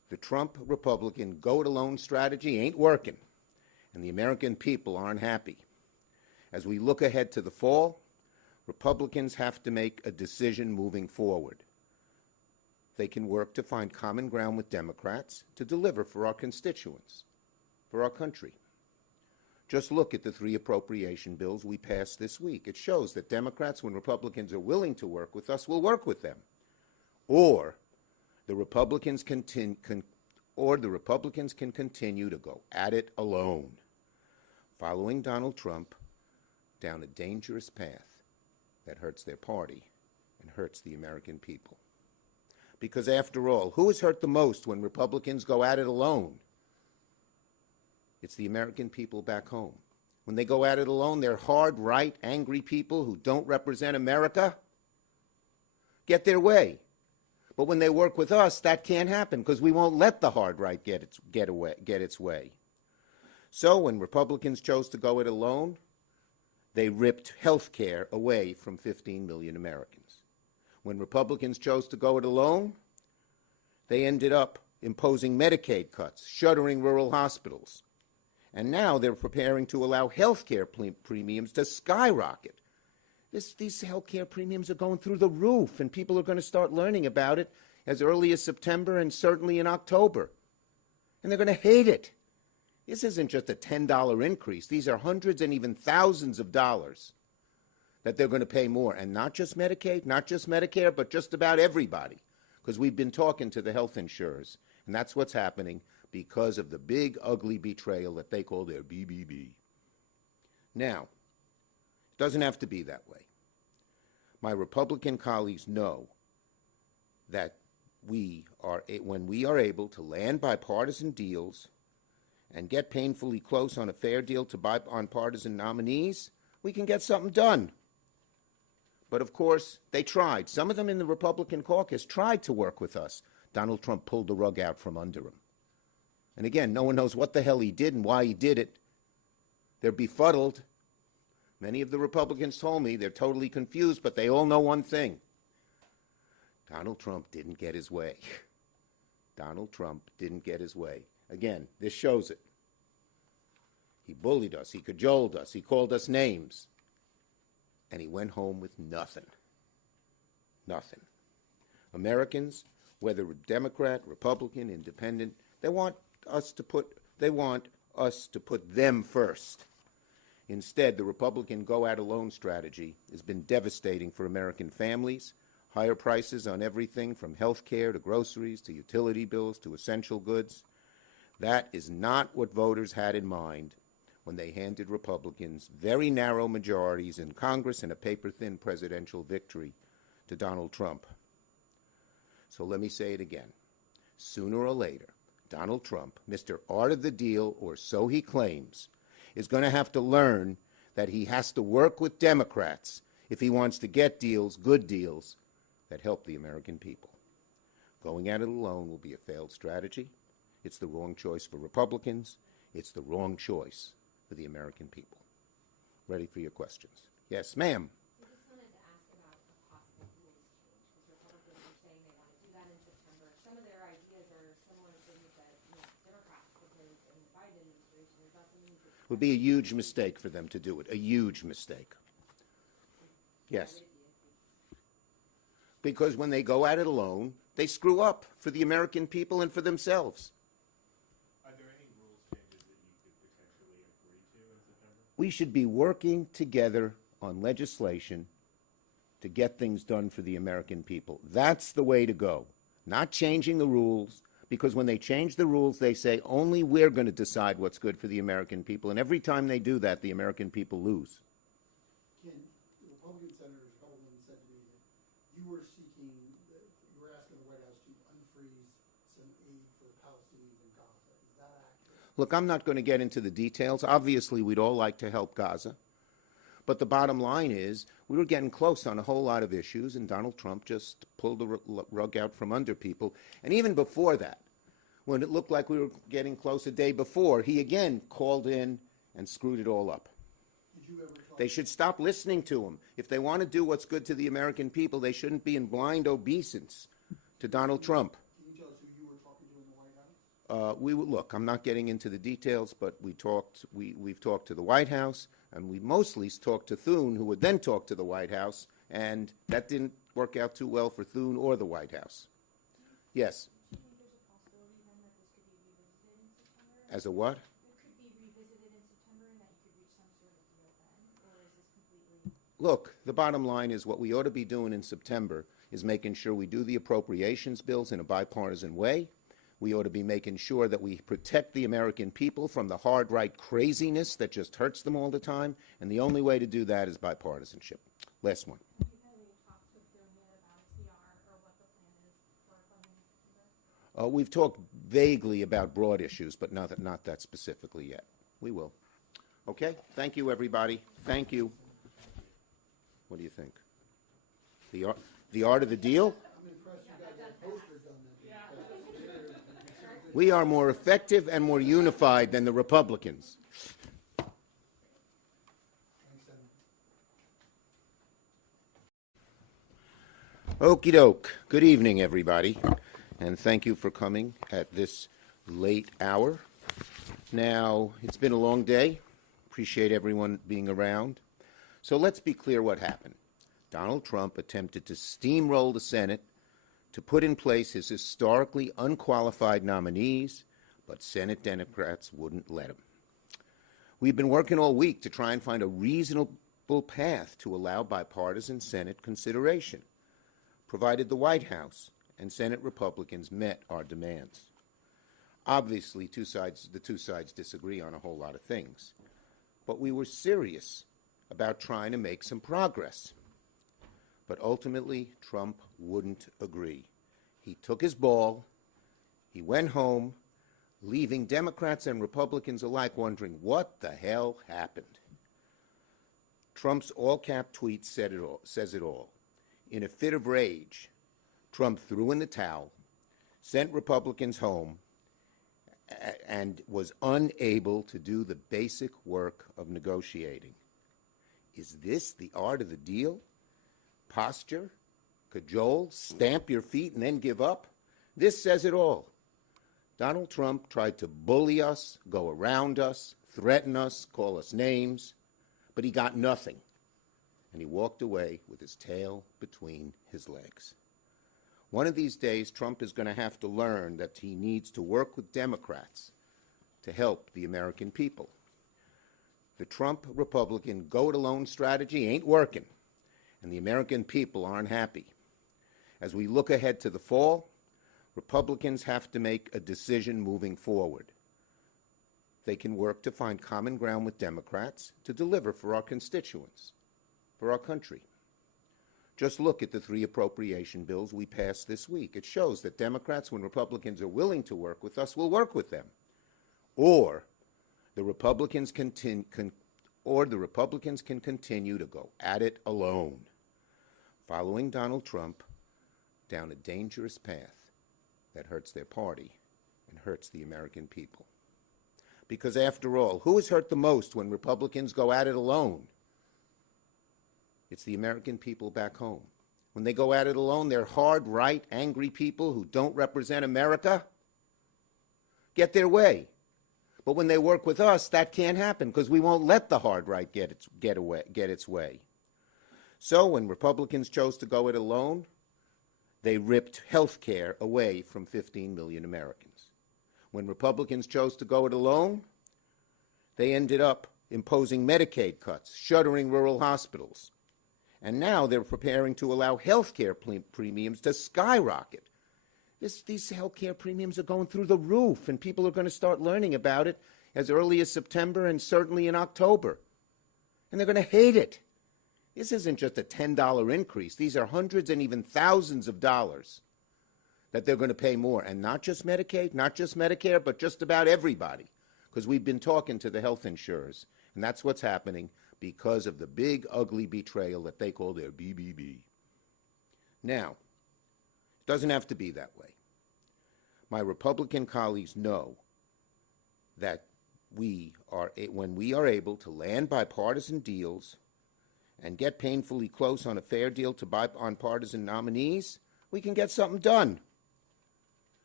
The Trump Republican go-it-alone strategy ain't working, and the American people aren't happy. As we look ahead to the fall, Republicans have to make a decision moving forward. They can work to find common ground with Democrats to deliver for our constituents, for our country. Just look at the 3 appropriation bills we passed this week. It shows that Democrats, when Republicans are willing to work with us, will work with them. Or the Republicans can continue to go at it alone, following Donald Trump down a dangerous path that hurts their party and hurts the American people. Because after all, who is hurt the most when Republicans go at it alone? It's the American people back home. When they go at it alone, they're hard, right, angry people who don't represent America get their way. But when they work with us, that can't happen because we won't let the hard right get its way. So when Republicans chose to go it alone, they ripped health care away from 15 million Americans. When Republicans chose to go it alone, they ended up imposing Medicaid cuts, shuttering rural hospitals. And now they're preparing to allow health care premiums to skyrocket. These health care premiums are going through the roof, and people are going to start learning about it as early as September and certainly in October. And they're going to hate it. This isn't just a $10 increase. These are hundreds and even thousands of dollars that they're going to pay more. And not just Medicaid, not just Medicare, but just about everybody. Because we've been talking to the health insurers, and that's what's happening because of the big, ugly betrayal that they call their BBB. Now, it doesn't have to be that way. My Republican colleagues know that when we are able to land bipartisan deals and get painfully close on a fair deal to bipartisan nominees, we can get something done. But of course, they tried. Some of them in the Republican caucus tried to work with us. Donald Trump pulled the rug out from under him. And again, no one knows what the hell he did and why he did it. They're befuddled. Many of the Republicans told me they're totally confused, but they all know one thing. Donald Trump didn't get his way. Donald Trump didn't get his way. Again, this shows it. He bullied us. He cajoled us. He called us names. And he went home with nothing. Nothing. Americans, whether Democrat, Republican, Independent, they want us to put them first. Instead, the Republican go-at-alone strategy has been devastating for American families. Higher prices on everything from health care to groceries to utility bills to essential goods. That is not what voters had in mind when they handed Republicans very narrow majorities in Congress and a paper-thin presidential victory to Donald Trump. So let me say it again. Sooner or later, Donald Trump, Mr. Art of the Deal, or so he claims, is going to have to learn that he has to work with Democrats if he wants to get deals, good deals, that help the American people. Going at it alone will be a failed strategy. It's the wrong choice for Republicans. It's the wrong choice for the American people. Ready for your questions. Yes, ma'am. I just wanted to ask about a possible rules change, because Republicans are saying they want to do that in September. Some of their ideas are similar to things that Democrats proposed in the Biden administration. Is that something you could... It would be a huge mistake for them to do it, a huge mistake. Yes. Because when they go at it alone, they screw up for the American people and for themselves. Are there any rules changes that you could potentially agree to in September? We should be working together on legislation to get things done for the American people. That's the way to go. Not changing the rules, because when they change the rules, they say only we're going to decide what's good for the American people. And every time they do that, the American people lose. Ken, the Republican Senator Hellman said to me that you were asking the White House to unfreeze some aid for the Palestinians in Gaza. Is that accurate? Look, I'm not going to get into the details. Obviously, we'd all like to help Gaza. But the bottom line is we were getting close on a whole lot of issues, and Donald Trump just pulled the rug out from under people. And even before that, when it looked like we were getting close a day before, he again called in and screwed it all up. Did you ever talk They should stop listening to him. If they want to do what's good to the American people, they shouldn't be in blind obeisance to Donald Trump. Can you tell us who you were talking to in the White House? Look, I'm not getting into the details, but we've talked to the White House, and we mostly talked to Thune, who would then talk to the White House, and that didn't work out too well for Thune or the White House. Yes. Do you think there's a possibility then that this could be revisited in September? As a what? It could be revisited in September and that you could reach some sort of deal then? Or is this completely... Look, the bottom line is what we ought to be doing in September is making sure we do the appropriations bills in a bipartisan way. We ought to be making sure that we protect the American people from the hard right craziness that just hurts them all the time, and the only way to do that is bipartisanship. Last one. Have you had any talks with Thune yet about a TR or what the plan is for funding September? We've talked vaguely about broad issues, but not that specifically yet. We will. Okay? Thank you, everybody. Thank you. What do you think? The art of the deal? I'm impressed you got that poster done that. We are more effective and more unified than the Republicans. Thanks, Senator. Okie doke. Good evening, everybody, and thank you for coming at this late hour. Now, it's been a long day. Appreciate everyone being around. So let's be clear what happened. Donald Trump attempted to steamroll the Senate to put in place his historically unqualified nominees, but Senate Democrats wouldn't let him. We've been working all week to try and find a reasonable path to allow bipartisan Senate consideration, provided the White House and Senate Republicans met our demands. Obviously, the two sides disagree on a whole lot of things, but we were serious about trying to make some progress. But ultimately, Trump wouldn't agree. He took his ball, he went home, leaving Democrats and Republicans alike wondering what the hell happened. Trump's all-cap tweet says it all. In a fit of rage, Trump threw in the towel, sent Republicans home, and was unable to do the basic work of negotiating. Is this the art of the deal? Posture, cajole, stamp your feet, and then give up? This says it all. Donald Trump tried to bully us, go around us, threaten us, call us names, but he got nothing. And he walked away with his tail between his legs. One of these days, Trump is going to have to learn that he needs to work with Democrats to help the American people. The Trump Republican go-it-alone strategy ain't working, and the American people aren't happy. As we look ahead to the fall, Republicans have to make a decision moving forward. They can work to find common ground with Democrats to deliver for our constituents, for our country. Just look at the 3 appropriation bills we passed this week. It shows that Democrats, when Republicans are willing to work with us, will work with them. Or the Republicans can continue to go at it alone, following Donald Trump down a dangerous path that hurts their party and hurts the American people. Because after all, who is hurt the most when Republicans go at it alone? It's the American people back home. When they go at it alone, they're hard, right, angry people who don't represent America get their way. But when they work with us, that can't happen because we won't let the hard right get its way. So when Republicans chose to go it alone, they ripped health care away from 15 million Americans. When Republicans chose to go it alone, they ended up imposing Medicaid cuts, shuttering rural hospitals. And now they're preparing to allow health care premiums to skyrocket. These health care premiums are going through the roof, and people are going to start learning about it as early as September and certainly in October. And they're going to hate it. This isn't just a $10 increase. These are hundreds and even thousands of dollars that they're going to pay more. And not just Medicaid, not just Medicare, but just about everybody. Because we've been talking to the health insurers, and that's what's happening because of the big, ugly betrayal that they call their BBB. Now, it doesn't have to be that way. My Republican colleagues know that when we are able to land bipartisan deals and get painfully close on a fair deal to on partisan nominees, we can get something done.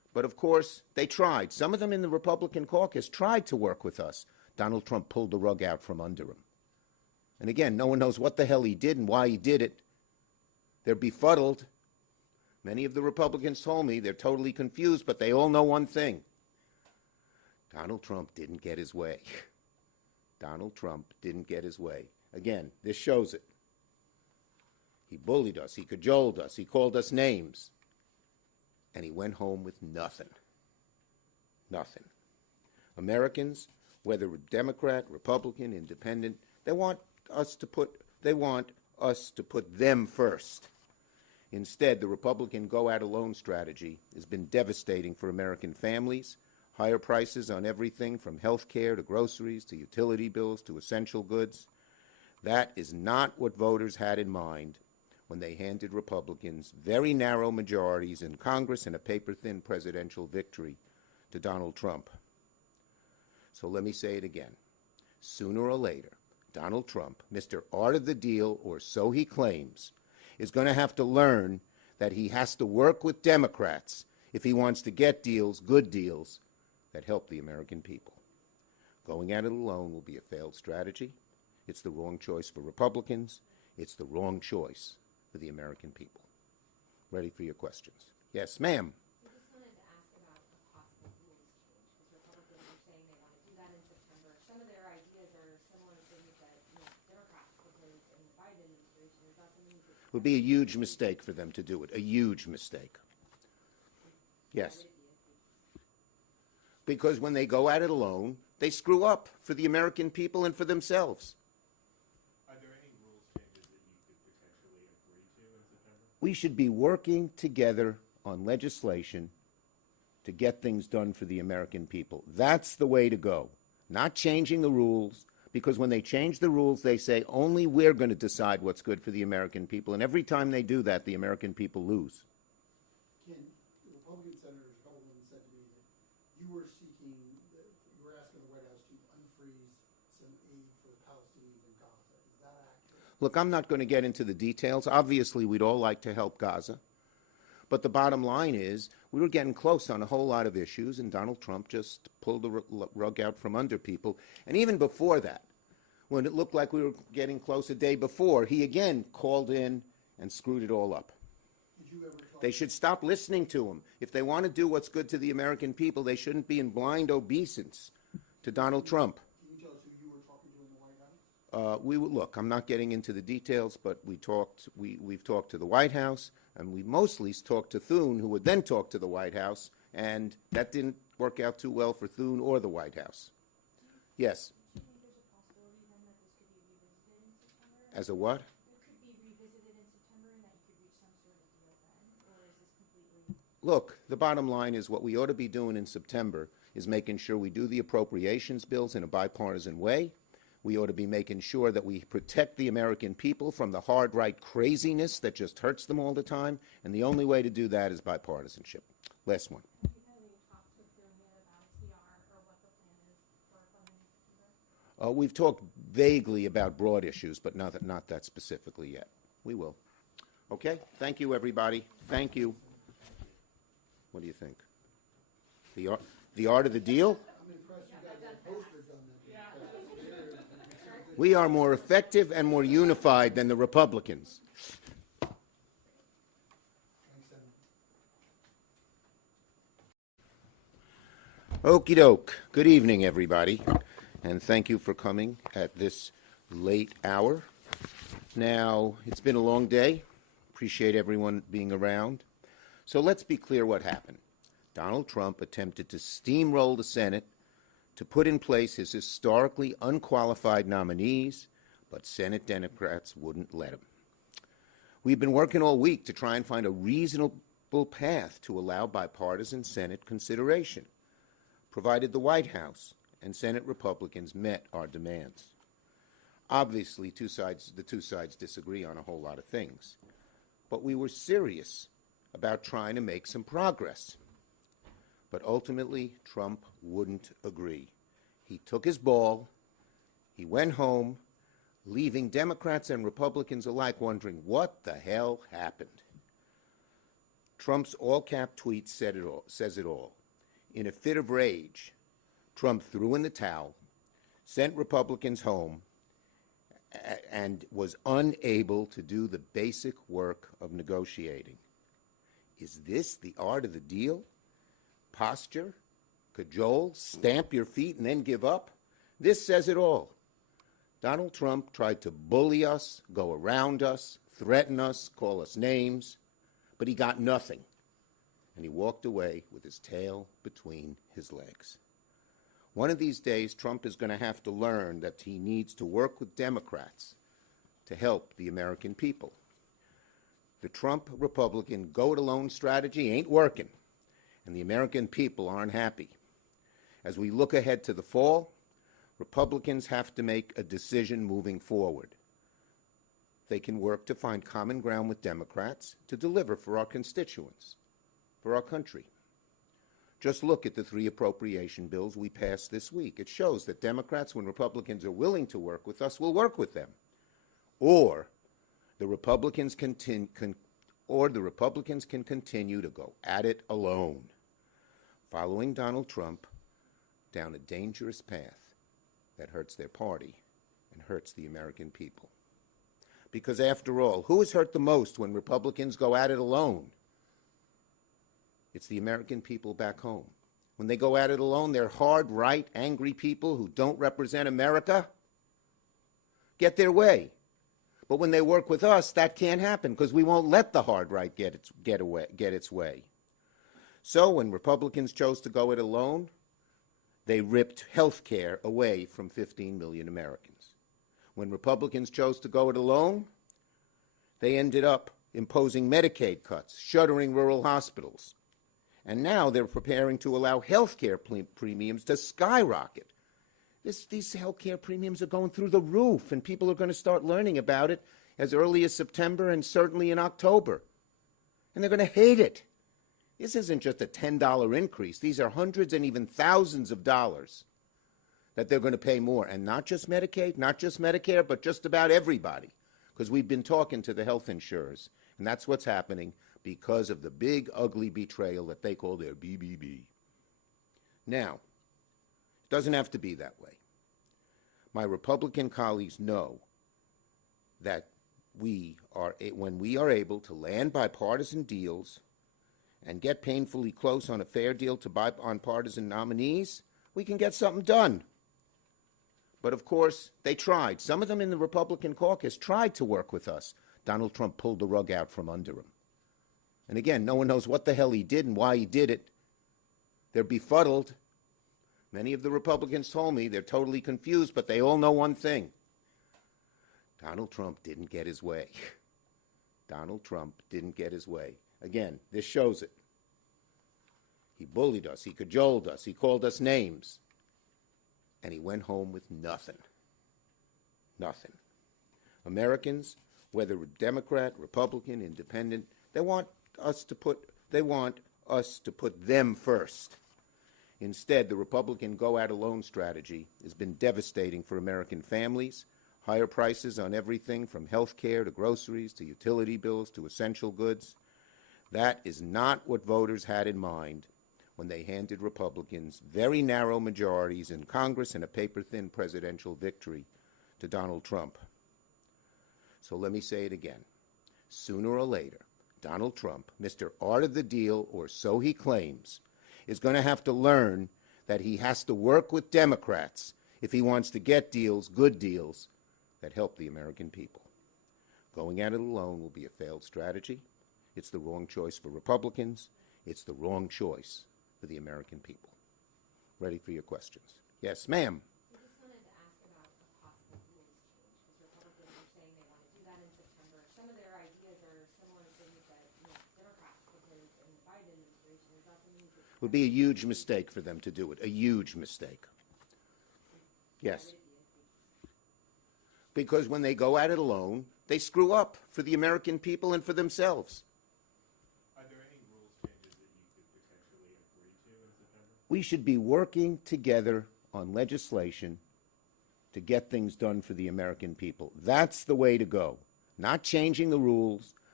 But of course, they tried. Some of them in the Republican caucus tried to work with us. Donald Trump pulled the rug out from under him. And again, no one knows what the hell he did and why he did it. They're befuddled. Many of the Republicans told me they're totally confused, but they all know one thing. Donald Trump didn't get his way. Donald Trump didn't get his way. Again, this shows it. He bullied us. He cajoled us. He called us names. And he went home with nothing. Nothing. Americans, whether Democrat, Republican, Independent, they want us to put them first. Instead, the Republican go-at-alone strategy has been devastating for American families. Higher prices on everything from health care to groceries to utility bills to essential goods. That is not what voters had in mind when they handed Republicans very narrow majorities in Congress and a paper-thin presidential victory to Donald Trump. So let me say it again. Sooner or later, Donald Trump, Mr. Art of the Deal, or so he claims, is going to have to learn that he has to work with Democrats if he wants to get deals, good deals, that help the American people. Going at it alone will be a failed strategy. It's the wrong choice for Republicans. It's the wrong choice for the American people. Ready for your questions. Yes, ma'am. I just wanted to ask about a possible rules change, because Republicans are saying they want to do that in September. Some of their ideas are similar to things that Democrats proposed in the Biden administration. Is that something you could... It would be a huge mistake for them to do it, a huge mistake. Yes. Because when they go at it alone, they screw up for the American people and for themselves. Are there any rules changes that you could potentially agree to in September? We should be working together on legislation to get things done for the American people. That's the way to go. Not changing the rules, because when they change the rules, they say only we're going to decide what's good for the American people. And every time they do that, the American people lose. Ken, the Republican senators, a couple of them said to me that you were asking the White House to unfreeze some aid for the Palestinians in Gaza. Is that accurate? Look, I'm not going to get into the details. Obviously, we'd all like to help Gaza. But the bottom line is we were getting close on a whole lot of issues, and Donald Trump just pulled the rug out from under people. And even before that, when it looked like we were getting close a day before, he again called in and screwed it all up. Did you ever talk? They should stop listening to him. If they want to do what's good to the American people, they shouldn't be in blind obeisance to Donald Trump. Can you tell us who you were talking to in the White House? Look, I'm not getting into the details, but we've talked to the White House, and we mostly talked to Thune, who would then talk to the White House, and that didn't work out too well for Thune or the White House. Yes. Do you think there's a possibility then that this could be revisited in September? As a what? It could be revisited in September and that you could reach some sort of deal then? Or is this completely... Look, the bottom line is what we ought to be doing in September is making sure we do the appropriations bills in a bipartisan way. We ought to be making sure that we protect the American people from the hard right craziness that just hurts them all the time, and the only way to do that is bipartisanship. Last one. Have you talked to Thune yet about TR or what the plan is for funding in September? We've talked vaguely about broad issues, but not that specifically yet. We will. Okay? Thank you, everybody. Thank you. What do you think? The art of the deal? I'm impressed you guys have posters on that. We are more effective and more unified than the Republicans. Thanks, Senator. Okie doke. Good evening, everybody, and thank you for coming at this late hour. Now, it's been a long day. Appreciate everyone being around. So let's be clear what happened. Donald Trump attempted to steamroll the Senate to put in place his historically unqualified nominees, but Senate Democrats wouldn't let him. We've been working all week to try and find a reasonable path to allow bipartisan Senate consideration, provided the White House and Senate Republicans met our demands. Obviously, the two sides disagree on a whole lot of things, but we were serious about trying to make some progress. But ultimately, Trump wouldn't agree. He took his ball, he went home, leaving Democrats and Republicans alike wondering what the hell happened. Trump's all-cap tweet says it all. In a fit of rage, Trump threw in the towel, sent Republicans home, and was unable to do the basic work of negotiating. Is this the art of the deal? Posture, cajole, stamp your feet, and then give up? This says it all. Donald Trump tried to bully us, go around us, threaten us, call us names, but he got nothing. And he walked away with his tail between his legs. One of these days, Trump is going to have to learn that he needs to work with Democrats to help the American people. The Trump Republican go-it-alone strategy ain't working, and the American people aren't happy. As we look ahead to the fall, Republicans have to make a decision moving forward. They can work to find common ground with Democrats to deliver for our constituents, for our country. Just look at the 3 appropriation bills we passed this week. It shows that Democrats, when Republicans are willing to work with us, will work with them. Or the Republicans can continue to go at it alone, following Donald Trump down a dangerous path that hurts their party and hurts the American people. Because after all, who is hurt the most when Republicans go at it alone? It's the American people back home. When they go at it alone, they're hard, right, angry people who don't represent America get their way. But when they work with us, that can't happen because we won't let the hard right get its way. So when Republicans chose to go it alone, they ripped health care away from 15 million Americans. When Republicans chose to go it alone, they ended up imposing Medicaid cuts, shuttering rural hospitals. And now they're preparing to allow health care premiums to skyrocket. These health care premiums are going through the roof, and people are going to start learning about it as early as September and certainly in October. And they're going to hate it. This isn't just a $10 increase. These are hundreds and even thousands of dollars that they're going to pay more. And not just Medicaid, not just Medicare, but just about everybody. Because we've been talking to the health insurers, and that's what's happening because of the big, ugly betrayal that they call their BBB. Now, it doesn't have to be that way. My Republican colleagues know that when we are able to land bipartisan deals and get painfully close on a fair deal to bipartisan nominees, we can get something done. But of course, they tried. Some of them in the Republican caucus tried to work with us. Donald Trump pulled the rug out from under him. And again, no one knows what the hell he did and why he did it. They're befuddled. Many of the Republicans told me they're totally confused, but they all know one thing. Donald Trump didn't get his way. Donald Trump didn't get his way. Again, this shows it. He bullied us. He cajoled us. He called us names. And he went home with nothing. Nothing. Americans, whether Democrat, Republican, Independent, they want us to put them first. Instead, the Republican go-at-alone strategy has been devastating for American families. Higher prices on everything from health care to groceries to utility bills to essential goods. That is not what voters had in mind when they handed Republicans very narrow majorities in Congress and a paper-thin presidential victory to Donald Trump. So let me say it again. Sooner or later, Donald Trump, Mr. Art of the Deal, or so he claims, is going to have to learn that he has to work with Democrats if he wants to get deals, good deals, that help the American people. Going at it alone will be a failed strategy. It's the wrong choice for Republicans. It's the wrong choice for the American people. Ready for your questions. Yes, ma'am. I just wanted to ask about a possible rules change, because Republicans are saying they want to do that in September. Some of their ideas are similar to things that Democrats proposed in the Biden administration. Is that something you could... It would be a huge mistake for them to do it, a huge mistake. Yes. Because when they go at it alone, they screw up for the American people and for themselves. Are there any rules changes that you could potentially agree to in September? We should be working together on legislation to get things done for the American people. That's the way to go. Not changing the rules,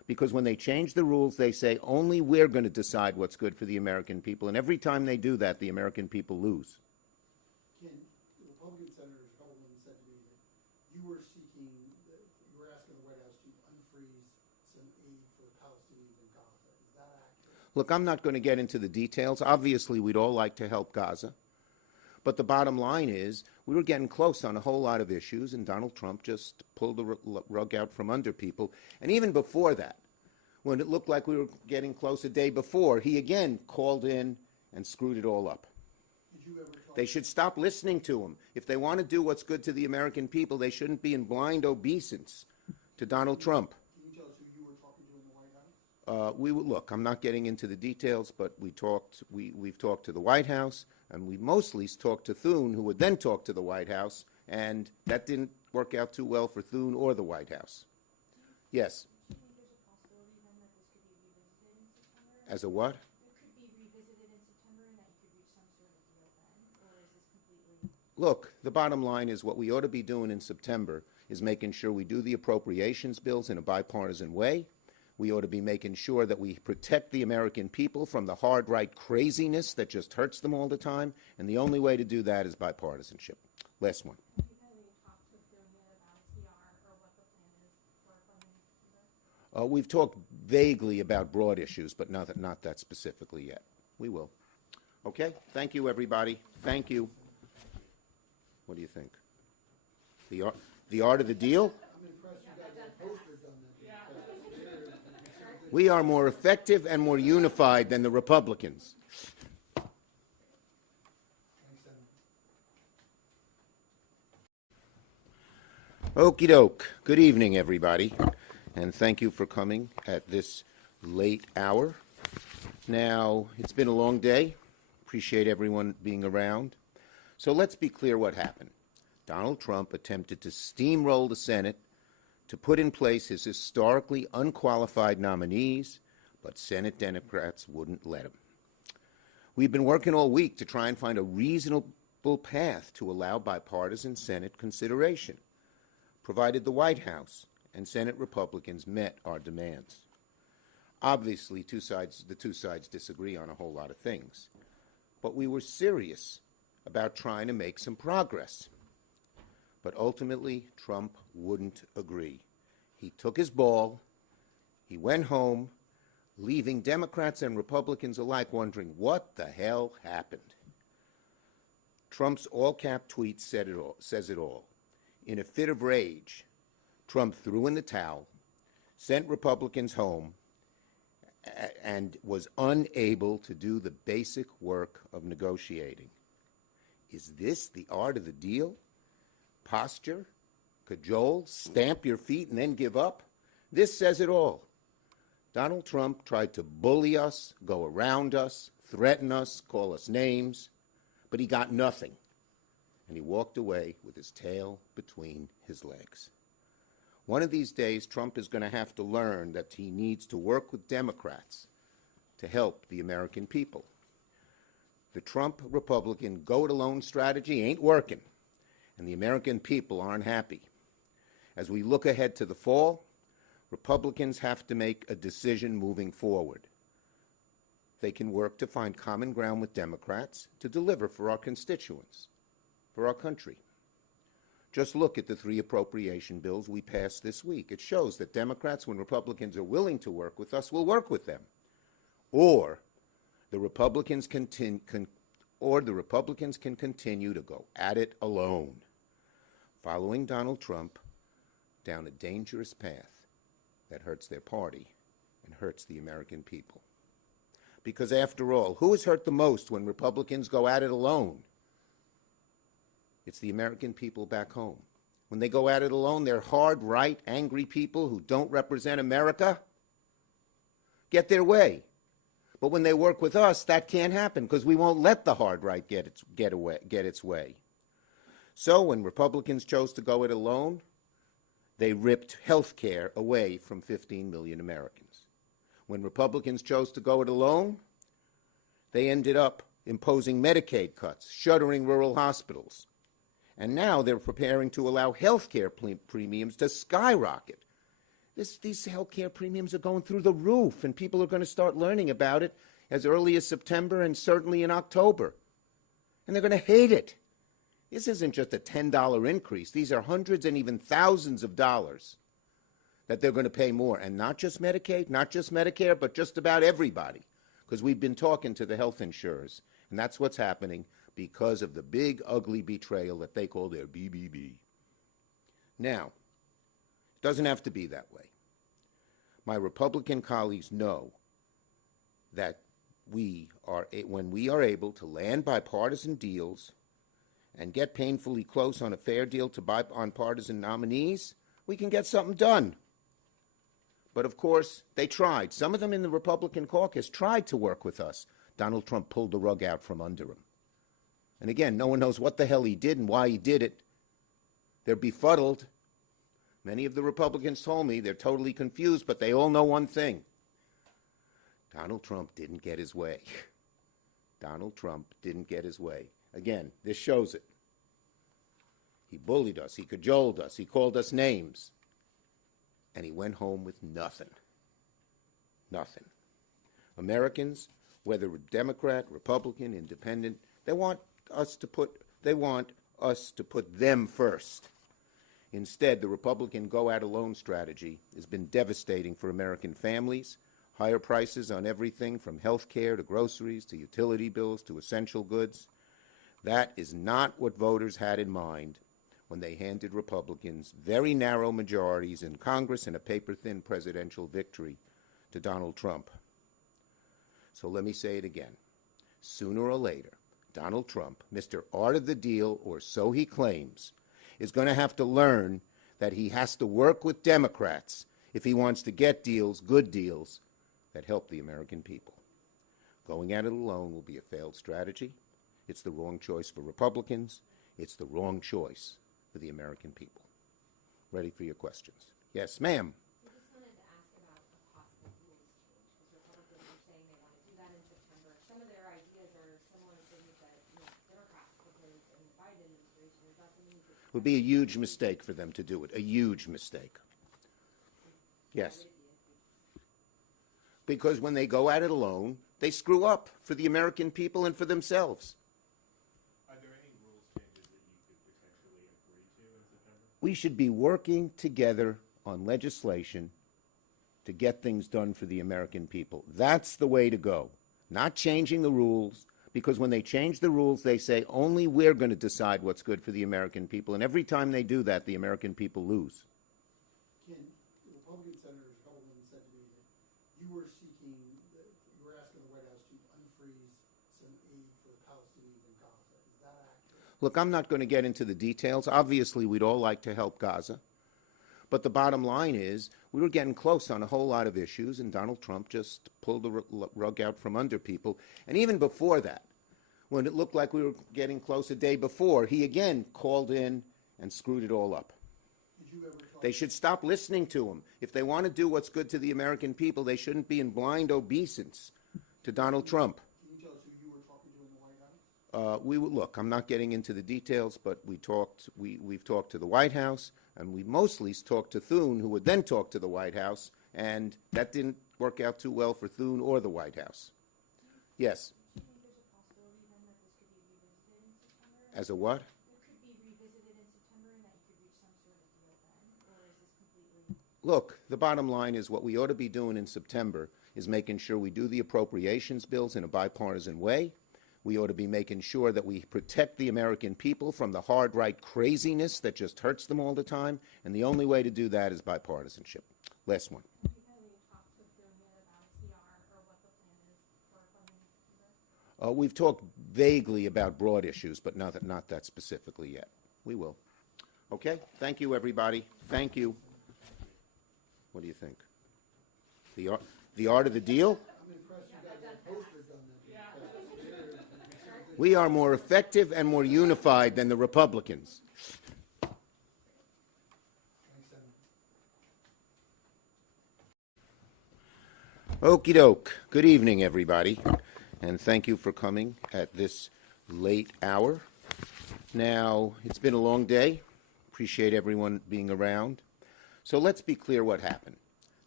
Because when they change the rules, they say only we're going to decide what's good for the American people. And every time they do that, the American people lose. Ken, the Republican Senator Holman said to me that you were asking the White House to unfreeze some aid for the Palestinians in Gaza. Is that accurate? Look, I'm not going to get into the details. Obviously, we'd all like to help Gaza. But the bottom line is we were getting close on a whole lot of issues, and Donald Trump just pulled the rug out from under people. And even before that, when it looked like we were getting close a day before, he again called in and screwed it all up. Did you ever talk? They should stop listening to him. If they want to do what's good to the American people, they shouldn't be in blind obeisance to Donald Trump. Can you tell us who you were talking to in the White House? Look, I'm not getting into the details, but we've talked to the White House, and we mostly talked to Thune, who would then talk to the White House, and that didn't work out too well for Thune or the White House. Yes. Do you think there's a possibility then that this could be revisited in September? As a what? It could be revisited in September and that you could reach some sort of deal then? Or is this completely... Look, the bottom line is what we ought to be doing in September is making sure we do the appropriations bills in a bipartisan way. We ought to be making sure that we protect the American people from the hard right craziness that just hurts them all the time. And the only way to do that is bipartisanship. Last one. Have you had any talks with them yet about TR or what the plan is for funding either? We've talked vaguely about broad issues, but not that specifically yet. We will. Okay? Thank you, everybody. Thank you. What do you think? The art of the deal? I'm impressed you got that poster done. We are more effective and more unified than the Republicans. Thanks, Senator. Okie doke. Good evening, everybody, and thank you for coming at this late hour. Now, it's been a long day. Appreciate everyone being around. So let's be clear what happened. Donald Trump attempted to steamroll the Senate to put in place his historically unqualified nominees, but Senate Democrats wouldn't let him. We've been working all week to try and find a reasonable path to allow bipartisan Senate consideration, provided the White House and Senate Republicans met our demands. Obviously, the two sides disagree on a whole lot of things, but we were serious about trying to make some progress. But ultimately, Trump wouldn't agree. He took his ball, he went home, leaving Democrats and Republicans alike wondering what the hell happened. Trump's all-cap tweet says it all. In a fit of rage, Trump threw in the towel, sent Republicans home, and was unable to do the basic work of negotiating. Is this the art of the deal? Posture, cajole, stamp your feet, and then give up? This says it all. Donald Trump tried to bully us, go around us, threaten us, call us names, but he got nothing. And he walked away with his tail between his legs. One of these days, Trump is going to have to learn that he needs to work with Democrats to help the American people. The Trump Republican go-it-alone strategy ain't working, and the American people aren't happy. As we look ahead to the fall, Republicans have to make a decision moving forward. They can work to find common ground with Democrats to deliver for our constituents, for our country. Just look at the 3 appropriation bills we passed this week. It shows that Democrats, when Republicans are willing to work with us, will work with them. Or the Republicans can continue to go at it alone, following Donald Trump down a dangerous path that hurts their party and hurts the American people. Because after all, who is hurt the most when Republicans go at it alone? It's the American people back home. When they go at it alone, they're hard, right, angry people who don't represent America get their way. But when they work with us, that can't happen because we won't let the hard right get its way. So when Republicans chose to go it alone, they ripped health care away from 15 million Americans. When Republicans chose to go it alone, they ended up imposing Medicaid cuts, shuttering rural hospitals. And now they're preparing to allow health care premiums to skyrocket These health care premiums are going through the roof, and people are going to start learning about it as early as September and certainly in October. And they're going to hate it. This isn't just a $10 increase. These are hundreds and even thousands of dollars that they're going to pay more. And not just Medicaid, not just Medicare, but just about everybody. Because we've been talking to the health insurers, and that's what's happening because of the big, ugly betrayal that they call their BBB. Now, it doesn't have to be that way. My Republican colleagues know that when we are able to land bipartisan deals and get painfully close on a fair deal to bipartisan nominees, we can get something done. But of course, they tried. Some of them in the Republican caucus tried to work with us. Donald Trump pulled the rug out from under him. And again, no one knows what the hell he did and why he did it. They're befuddled. Many of the Republicans told me they're totally confused, but they all know one thing. Donald Trump didn't get his way. Donald Trump didn't get his way. Again, this shows it. He bullied us. He cajoled us. He called us names. And he went home with nothing. Nothing. Americans, whether Democrat, Republican, Independent, they want us to put them first. Instead, the Republican go-at-alone strategy has been devastating for American families. Higher prices on everything from health care to groceries to utility bills to essential goods. That is not what voters had in mind when they handed Republicans very narrow majorities in Congress and a paper-thin presidential victory to Donald Trump. So let me say it again. Sooner or later, Donald Trump, Mr. Art of the Deal, or so he claims, is going to have to learn that he has to work with Democrats if he wants to get deals, good deals, that help the American people. Going at it alone will be a failed strategy. It's the wrong choice for Republicans. It's the wrong choice for the American people. Ready for your questions. Yes, ma'am. I just wanted to ask about a possible rules change, because Republicans are saying they want to do that in September. Some of their ideas are similar to things that Democrats proposed in the Biden administration. Is that something you could... It would be a huge mistake for them to do it, a huge mistake. Yes. Because when they go at it alone, they screw up for the American people and for themselves. Are there any rules changes that you could potentially agree to in September? We should be working together on legislation to get things done for the American people. That's the way to go. Not changing the rules, because when they change the rules, they say only we're going to decide what's good for the American people. And every time they do that, the American people lose. Ken, the Republican senators Holden said to me that you were asking the White House to unfreeze some aid for the Palestinians in Gaza. Is that accurate? Look, I'm not going to get into the details. Obviously, we'd all like to help Gaza. But the bottom line is we were getting close on a whole lot of issues, and Donald Trump just pulled the rug out from under people. And even before that, when it looked like we were getting close a day before, he again called in and screwed it all up. Did you ever talk They should stop listening to him. If they want to do what's good to the American people, they shouldn't be in blind obeisance to Donald Trump. Can you tell us who you were talking to in the White House? Look, I'm not getting into the details, but we've talked to the White House, and we mostly talked to Thune, who would then talk to the White House, and that didn't work out too well for Thune or the White House. Yes. Do you think there's a possibility then that this could be revisited in September? As a what? It could be revisited in September and that you could reach some sort of deal then? Or is this completely... Look, the bottom line is what we ought to be doing in September is making sure we do the appropriations bills in a bipartisan way. We ought to be making sure that we protect the American people from the hard right craziness that just hurts them all the time. And the only way to do that is bipartisanship. Last one. Have you had any talks with Thune yet about CR or what the plan is for funding this? We've talked vaguely about broad issues, but not that specifically yet. We will. Okay? Thank you, everybody. Thank you. What do you think? The art of the deal? I'm impressed you got that poster done. We are more effective and more unified than the Republicans. Thanks, Senator. Okie doke. Good evening, everybody, and thank you for coming at this late hour. Now, it's been a long day. Appreciate everyone being around. So let's be clear what happened.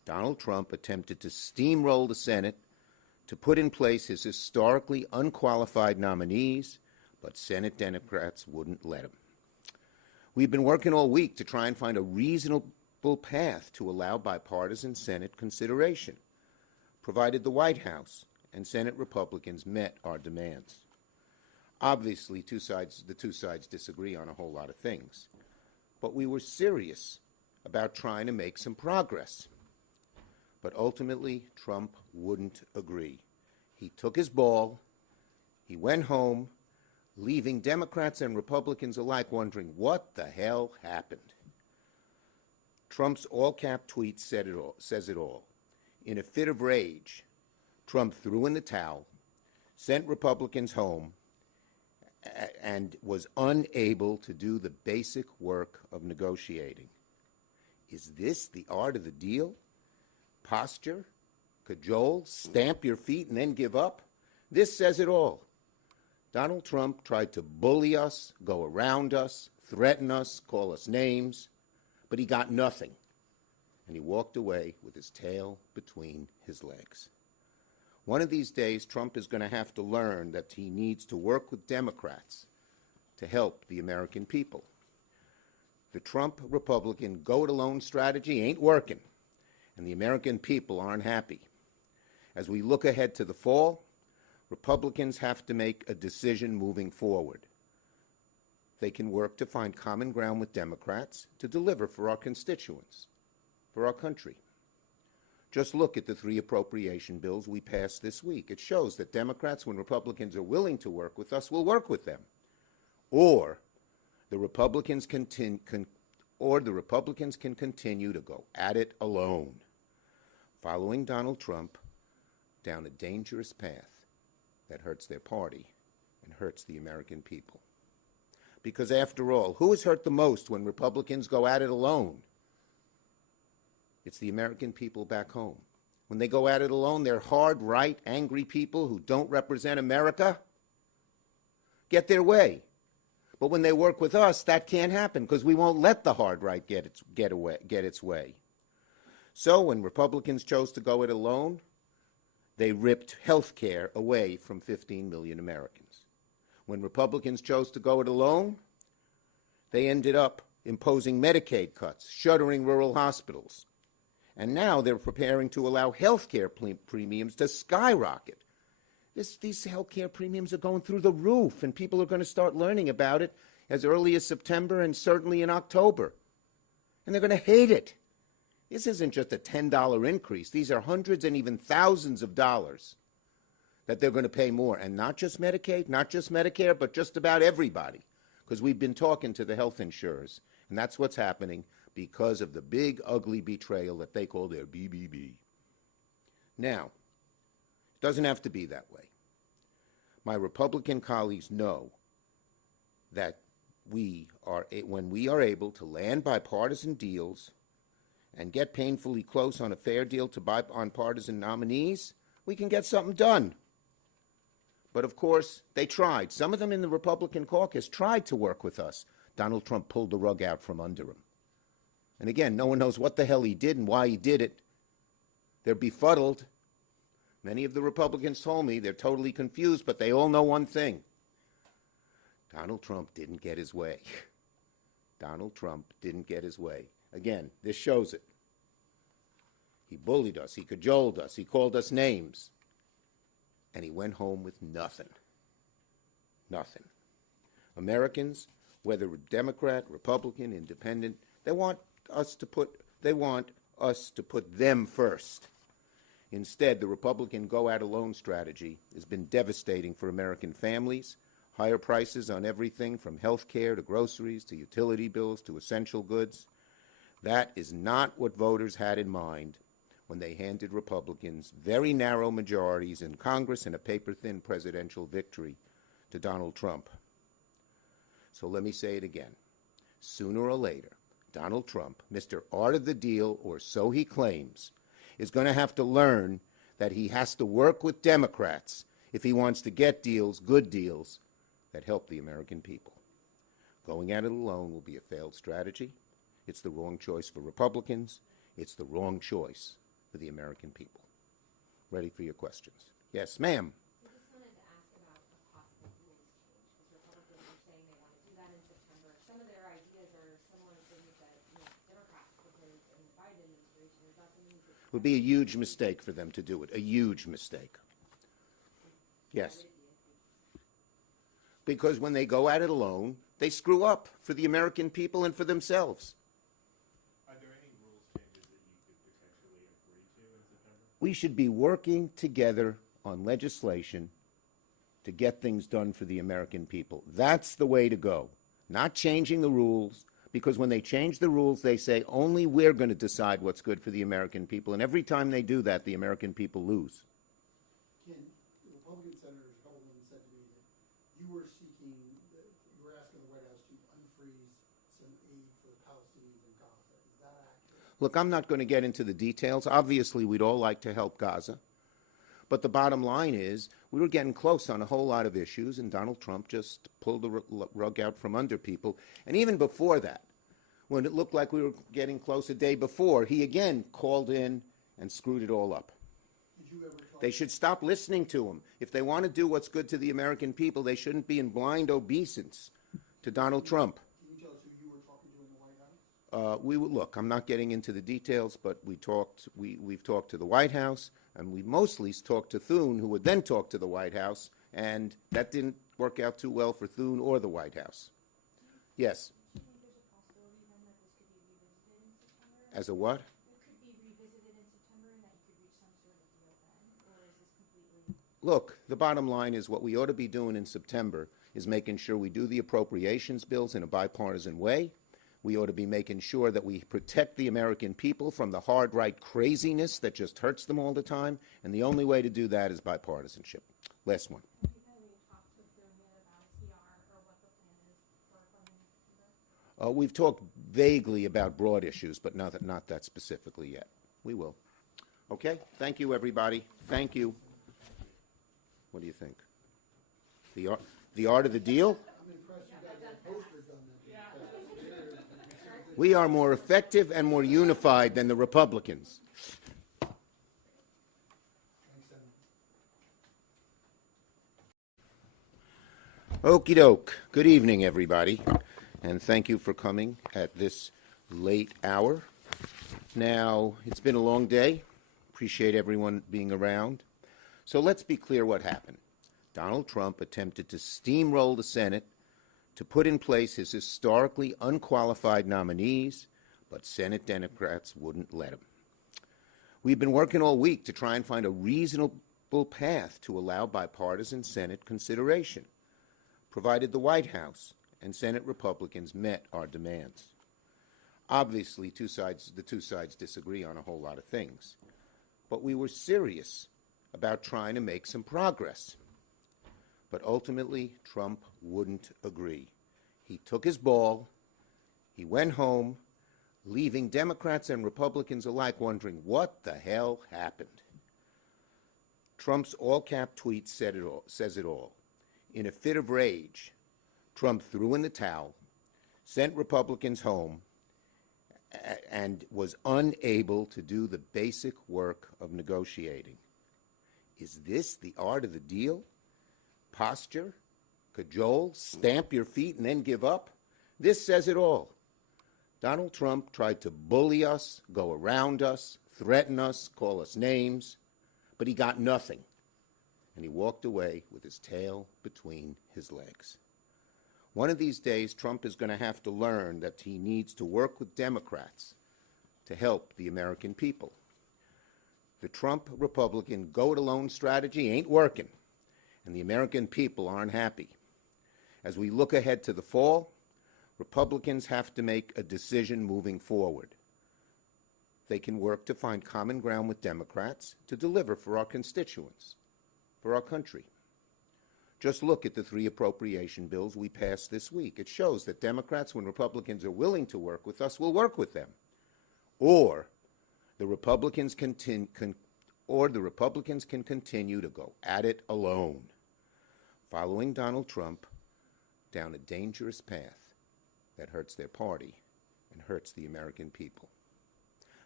Donald Trump attempted to steamroll the Senate to put in place his historically unqualified nominees, but Senate Democrats wouldn't let him. We've been working all week to try and find a reasonable path to allow bipartisan Senate consideration, provided the White House and Senate Republicans met our demands. Obviously, the two sides disagree on a whole lot of things, but we were serious about trying to make some progress. But ultimately, Trump wouldn't agree. He took his ball, he went home, leaving Democrats and Republicans alike wondering what the hell happened. Trump's all-cap tweet says it all. In a fit of rage, Trump threw in the towel, sent Republicans home, and was unable to do the basic work of negotiating. Is this the art of the deal? Posture, cajole, stamp your feet and then give up? This says it all. Donald Trump tried to bully us, go around us, threaten us, call us names, but he got nothing. And he walked away with his tail between his legs. One of these days, Trump is going to have to learn that he needs to work with Democrats to help the American people. The Trump Republican go-it-alone strategy ain't working, and the American people aren't happy. As we look ahead to the fall, Republicans have to make a decision moving forward. They can work to find common ground with Democrats to deliver for our constituents, for our country. Just look at the 3 appropriation bills we passed this week. It shows that Democrats, when Republicans are willing to work with us, will work with them. Or the Republicans can continue to go at it alone, following Donald Trump down a dangerous path that hurts their party and hurts the American people. Because after all, who is hurt the most when Republicans go at it alone? It's the American people back home. When they go at it alone, they're hard, right, angry people who don't represent America get their way. But when they work with us, that can't happen because we won't let the hard right get its way. So when Republicans chose to go it alone, they ripped health care away from 15 million Americans. When Republicans chose to go it alone, they ended up imposing Medicaid cuts, shuttering rural hospitals. And now they're preparing to allow health care premiums to skyrocket. These health care premiums are going through the roof, and people are going to start learning about it as early as September and certainly in October. And they're going to hate it. This isn't just a $10 increase. These are hundreds and even thousands of dollars that they're going to pay more. And not just Medicaid, not just Medicare, but just about everybody. Because we've been talking to the health insurers, and that's what's happening because of the big, ugly betrayal that they call their BBB. Now, it doesn't have to be that way. My Republican colleagues know that when we are able to land bipartisan deals and get painfully close on a fair deal to bipartisan nominees, we can get something done. But of course, they tried. Some of them in the Republican caucus tried to work with us. Donald Trump pulled the rug out from under him. And again, no one knows what the hell he did and why he did it. They're befuddled. Many of the Republicans told me they're totally confused, but they all know one thing. Donald Trump didn't get his way. Donald Trump didn't get his way. Again, this shows it. He bullied us. He cajoled us. He called us names. And he went home with nothing. Nothing. Americans, whether Democrat, Republican, Independent, they want us to put them first. Instead, the Republican go-at-alone strategy has been devastating for American families. Higher prices on everything from health care to groceries to utility bills to essential goods. That is not what voters had in mind when they handed Republicans very narrow majorities in Congress and a paper-thin presidential victory to Donald Trump. So let me say it again. Sooner or later, Donald Trump, Mr. Art of the Deal, or so he claims, is going to have to learn that he has to work with Democrats if he wants to get deals, good deals, that help the American people. Going at it alone will be a failed strategy. It's the wrong choice for Republicans. It's the wrong choice for the American people. Ready for your questions. Yes, ma'am. I just wanted to ask about a possible rules change, because Republicans are saying they want to do that in September. Some of their ideas are similar to things that Democrats proposed in the Biden administration. Is that something you could? It would be a huge mistake for them to do it, a huge mistake. Yes. Because when they go at it alone, they screw up for the American people and for themselves. Are there any rules changes that you could potentially agree to in September? We should be working together on legislation to get things done for the American people. That's the way to go. Not changing the rules, because when they change the rules, they say only we're going to decide what's good for the American people. And every time they do that, the American people lose. Ken, the Republican Senator Holman said to me that you were seeking, you were asking the White House to unfreeze some aid for the Palestinians in Gaza. Is that accurate? Look, I'm not going to get into the details. Obviously, we'd all like to help Gaza. But the bottom line is we were getting close on a whole lot of issues, and Donald Trump just pulled the rug out from under people. And even before that, when it looked like we were getting close a day before, he again called in and screwed it all up. Did you ever talk? They should stop listening to him. If they want to do what's good to the American people, they shouldn't be in blind obeisance to Donald Trump. Can you tell us who you were talking to in the White House? Look, I'm not getting into the details, but we've talked to the White House, and we mostly talked to Thune, who would then talk to the White House, and that didn't work out too well for Thune or the White House. Yes. Do you think there's a possibility then that this could be revisited in September? As a what? It could be revisited in September and that you could reach some sort of deal then? Or is this completely? Look, the bottom line is what we ought to be doing in September is making sure we do the appropriations bills in a bipartisan way. We ought to be making sure that we protect the American people from the hard right craziness that just hurts them all the time, and the only way to do that is bipartisanship. Last one. Have you talked to Thune yet about a TR or what the plan is for funding September? We've talked vaguely about broad issues, but not that specifically yet. We will. Okay? Thank you, everybody. Thank you. What do you think? The art of the deal? I'm impressed you got that poster done that. We are more effective and more unified than the Republicans. Thanks, Senator. Okie doke. Good evening, everybody, and thank you for coming at this late hour. Now, it's been a long day. Appreciate everyone being around. So let's be clear what happened. Donald Trump attempted to steamroll the Senate to put in place his historically unqualified nominees, but Senate Democrats wouldn't let him. We've been working all week to try and find a reasonable path to allow bipartisan Senate consideration, provided the White House and Senate Republicans met our demands. Obviously, the two sides disagree on a whole lot of things, but we were serious about trying to make some progress. But ultimately, Trump wouldn't agree. He took his ball, he went home, leaving Democrats and Republicans alike wondering what the hell happened. Trump's all-cap tweet says it all. In a fit of rage, Trump threw in the towel, sent Republicans home, and was unable to do the basic work of negotiating. Is this the art of the deal? Posture, cajole, stamp your feet and then give up? This says it all. Donald Trump tried to bully us, go around us, threaten us, call us names, but he got nothing. And he walked away with his tail between his legs. One of these days, Trump is going to have to learn that he needs to work with Democrats to help the American people. The Trump Republican go-it-alone strategy ain't working, and the American people aren't happy. As we look ahead to the fall, Republicans have to make a decision moving forward. They can work to find common ground with Democrats to deliver for our constituents, for our country. Just look at the 3 appropriation bills we passed this week. It shows that Democrats, when Republicans are willing to work with us, will work with them. Or the Republicans can continue to go at it alone, following Donald Trump down a dangerous path that hurts their party and hurts the American people.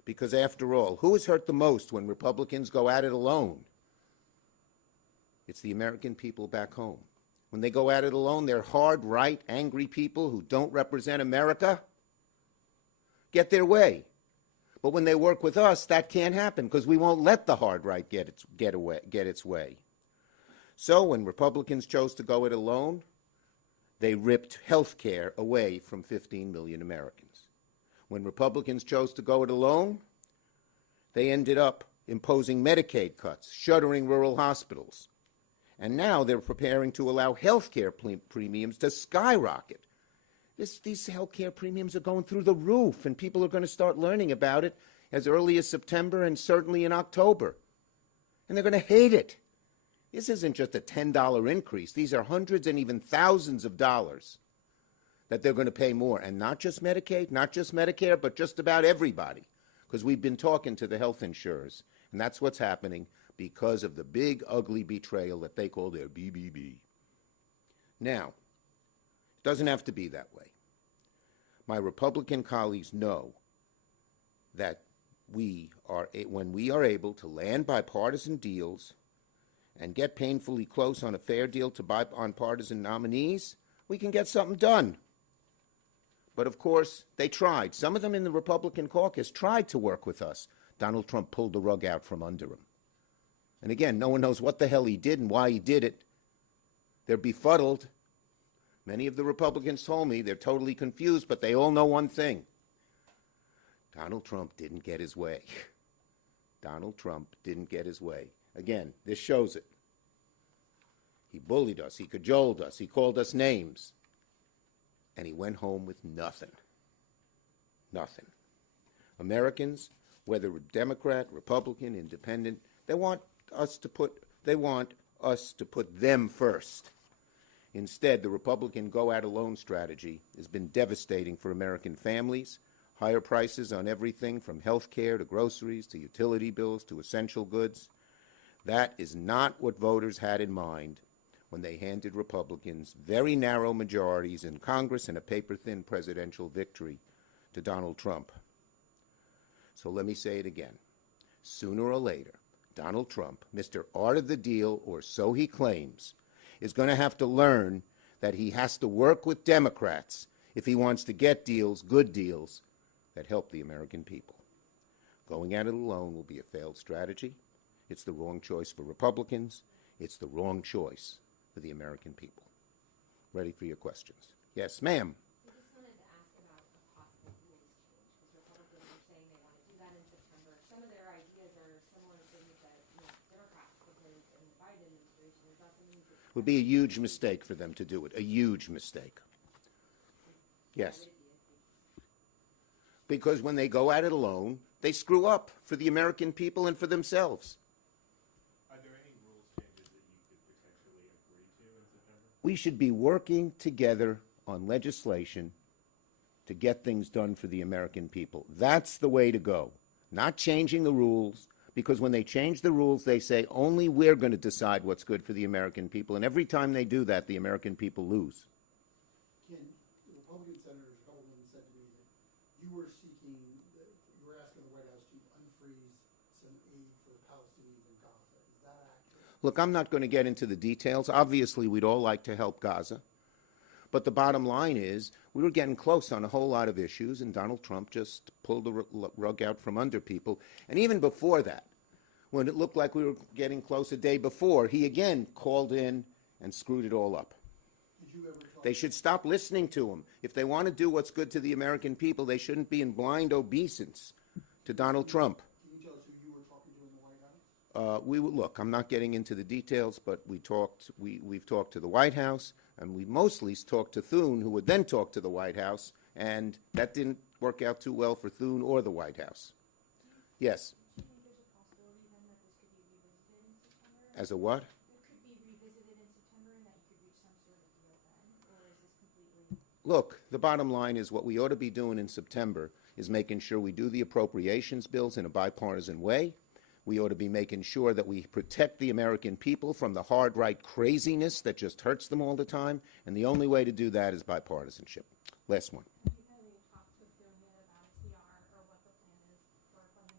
Because after all, who is hurt the most when Republicans go at it alone? It's the American people back home. When they go at it alone, they're hard, right, angry people who don't represent America get their way. But when they work with us, that can't happen because we won't let the hard right get its way. So when Republicans chose to go it alone, they ripped health care away from 15 million Americans. When Republicans chose to go it alone, they ended up imposing Medicaid cuts, shuttering rural hospitals. And now they're preparing to allow health care premiums to skyrocket. These health care premiums are going through the roof, and people are going to start learning about it as early as September and certainly in October. And they're going to hate it. This isn't just a $10 increase. These are hundreds and even thousands of dollars that they're going to pay more. And not just Medicaid, not just Medicare, but just about everybody. Because we've been talking to the health insurers, and that's what's happening because of the big, ugly betrayal that they call their BBB. Now, it doesn't have to be that way. My Republican colleagues know that when we are able to land bipartisan deals and get painfully close on a fair deal to bipartisan nominees, we can get something done. But of course, they tried. Some of them in the Republican caucus tried to work with us. Donald Trump pulled the rug out from under him. And again, no one knows what the hell he did and why he did it. They're befuddled. Many of the Republicans told me they're totally confused, but they all know one thing. Donald Trump didn't get his way. Donald Trump didn't get his way. Again, this shows it. He bullied us. He cajoled us. He called us names. And he went home with nothing. Nothing. Americans, whether Democrat, Republican, Independent, they want us to put them first. Instead, the Republican go-at-alone strategy has been devastating for American families. Higher prices on everything from health care to groceries to utility bills to essential goods. That is not what voters had in mind when they handed Republicans very narrow majorities in Congress and a paper-thin presidential victory to Donald Trump. So let me say it again. Sooner or later, Donald Trump, Mr. Art of the Deal, or so he claims, is going to have to learn that he has to work with Democrats if he wants to get deals, good deals, that help the American people. Going at it alone will be a failed strategy. It's the wrong choice for Republicans. It's the wrong choice for the American people. Ready for your questions. Yes, ma'am. I just wanted to ask about a possible rules change, because Republicans are saying they want to do that in September. Some of their ideas are similar to things that Democrats proposed in the Biden administration. Is that something you could... It would be a huge mistake for them to do it, a huge mistake. Yes. Because when they go at it alone, they screw up for the American people and for themselves. Are there any rules changes that you could potentially agree to in September? We should be working together on legislation to get things done for the American people. That's the way to go. Not changing the rules, because when they change the rules, they say only we're going to decide what's good for the American people. And every time they do that, the American people lose. Ken, the Republican Senator Hellman said to me that you were asking the White House to unfreeze some aid for the Palestinians in Gaza. Is that accurate? Look, I'm not going to get into the details. Obviously, we'd all like to help Gaza. But the bottom line is we were getting close on a whole lot of issues, and Donald Trump just pulled the rug out from under people. And even before that, when it looked like we were getting close a day before, he again called in and screwed it all up. Did you ever talk? They should stop listening to him. If they want to do what's good to the American people, they shouldn't be in blind obeisance to Donald Trump. Can you tell us who you were talking to in the White House? Look, I'm not getting into the details, but we've talked to the White House, and we mostly talked to Thune, who would then talk to the White House, and that didn't work out too well for Thune or the White House. Yes. Do you think there's a possibility then that this could be revisited in September? As a what? It could be revisited in September and that you could reach some sort of deal then? Or is this completely... Look, the bottom line is what we ought to be doing in September is making sure we do the appropriations bills in a bipartisan way. We ought to be making sure that we protect the American people from the hard right craziness that just hurts them all the time. And the only way to do that is bipartisanship. Last one. Have you talked with Thune yet about a TR or what the plan is for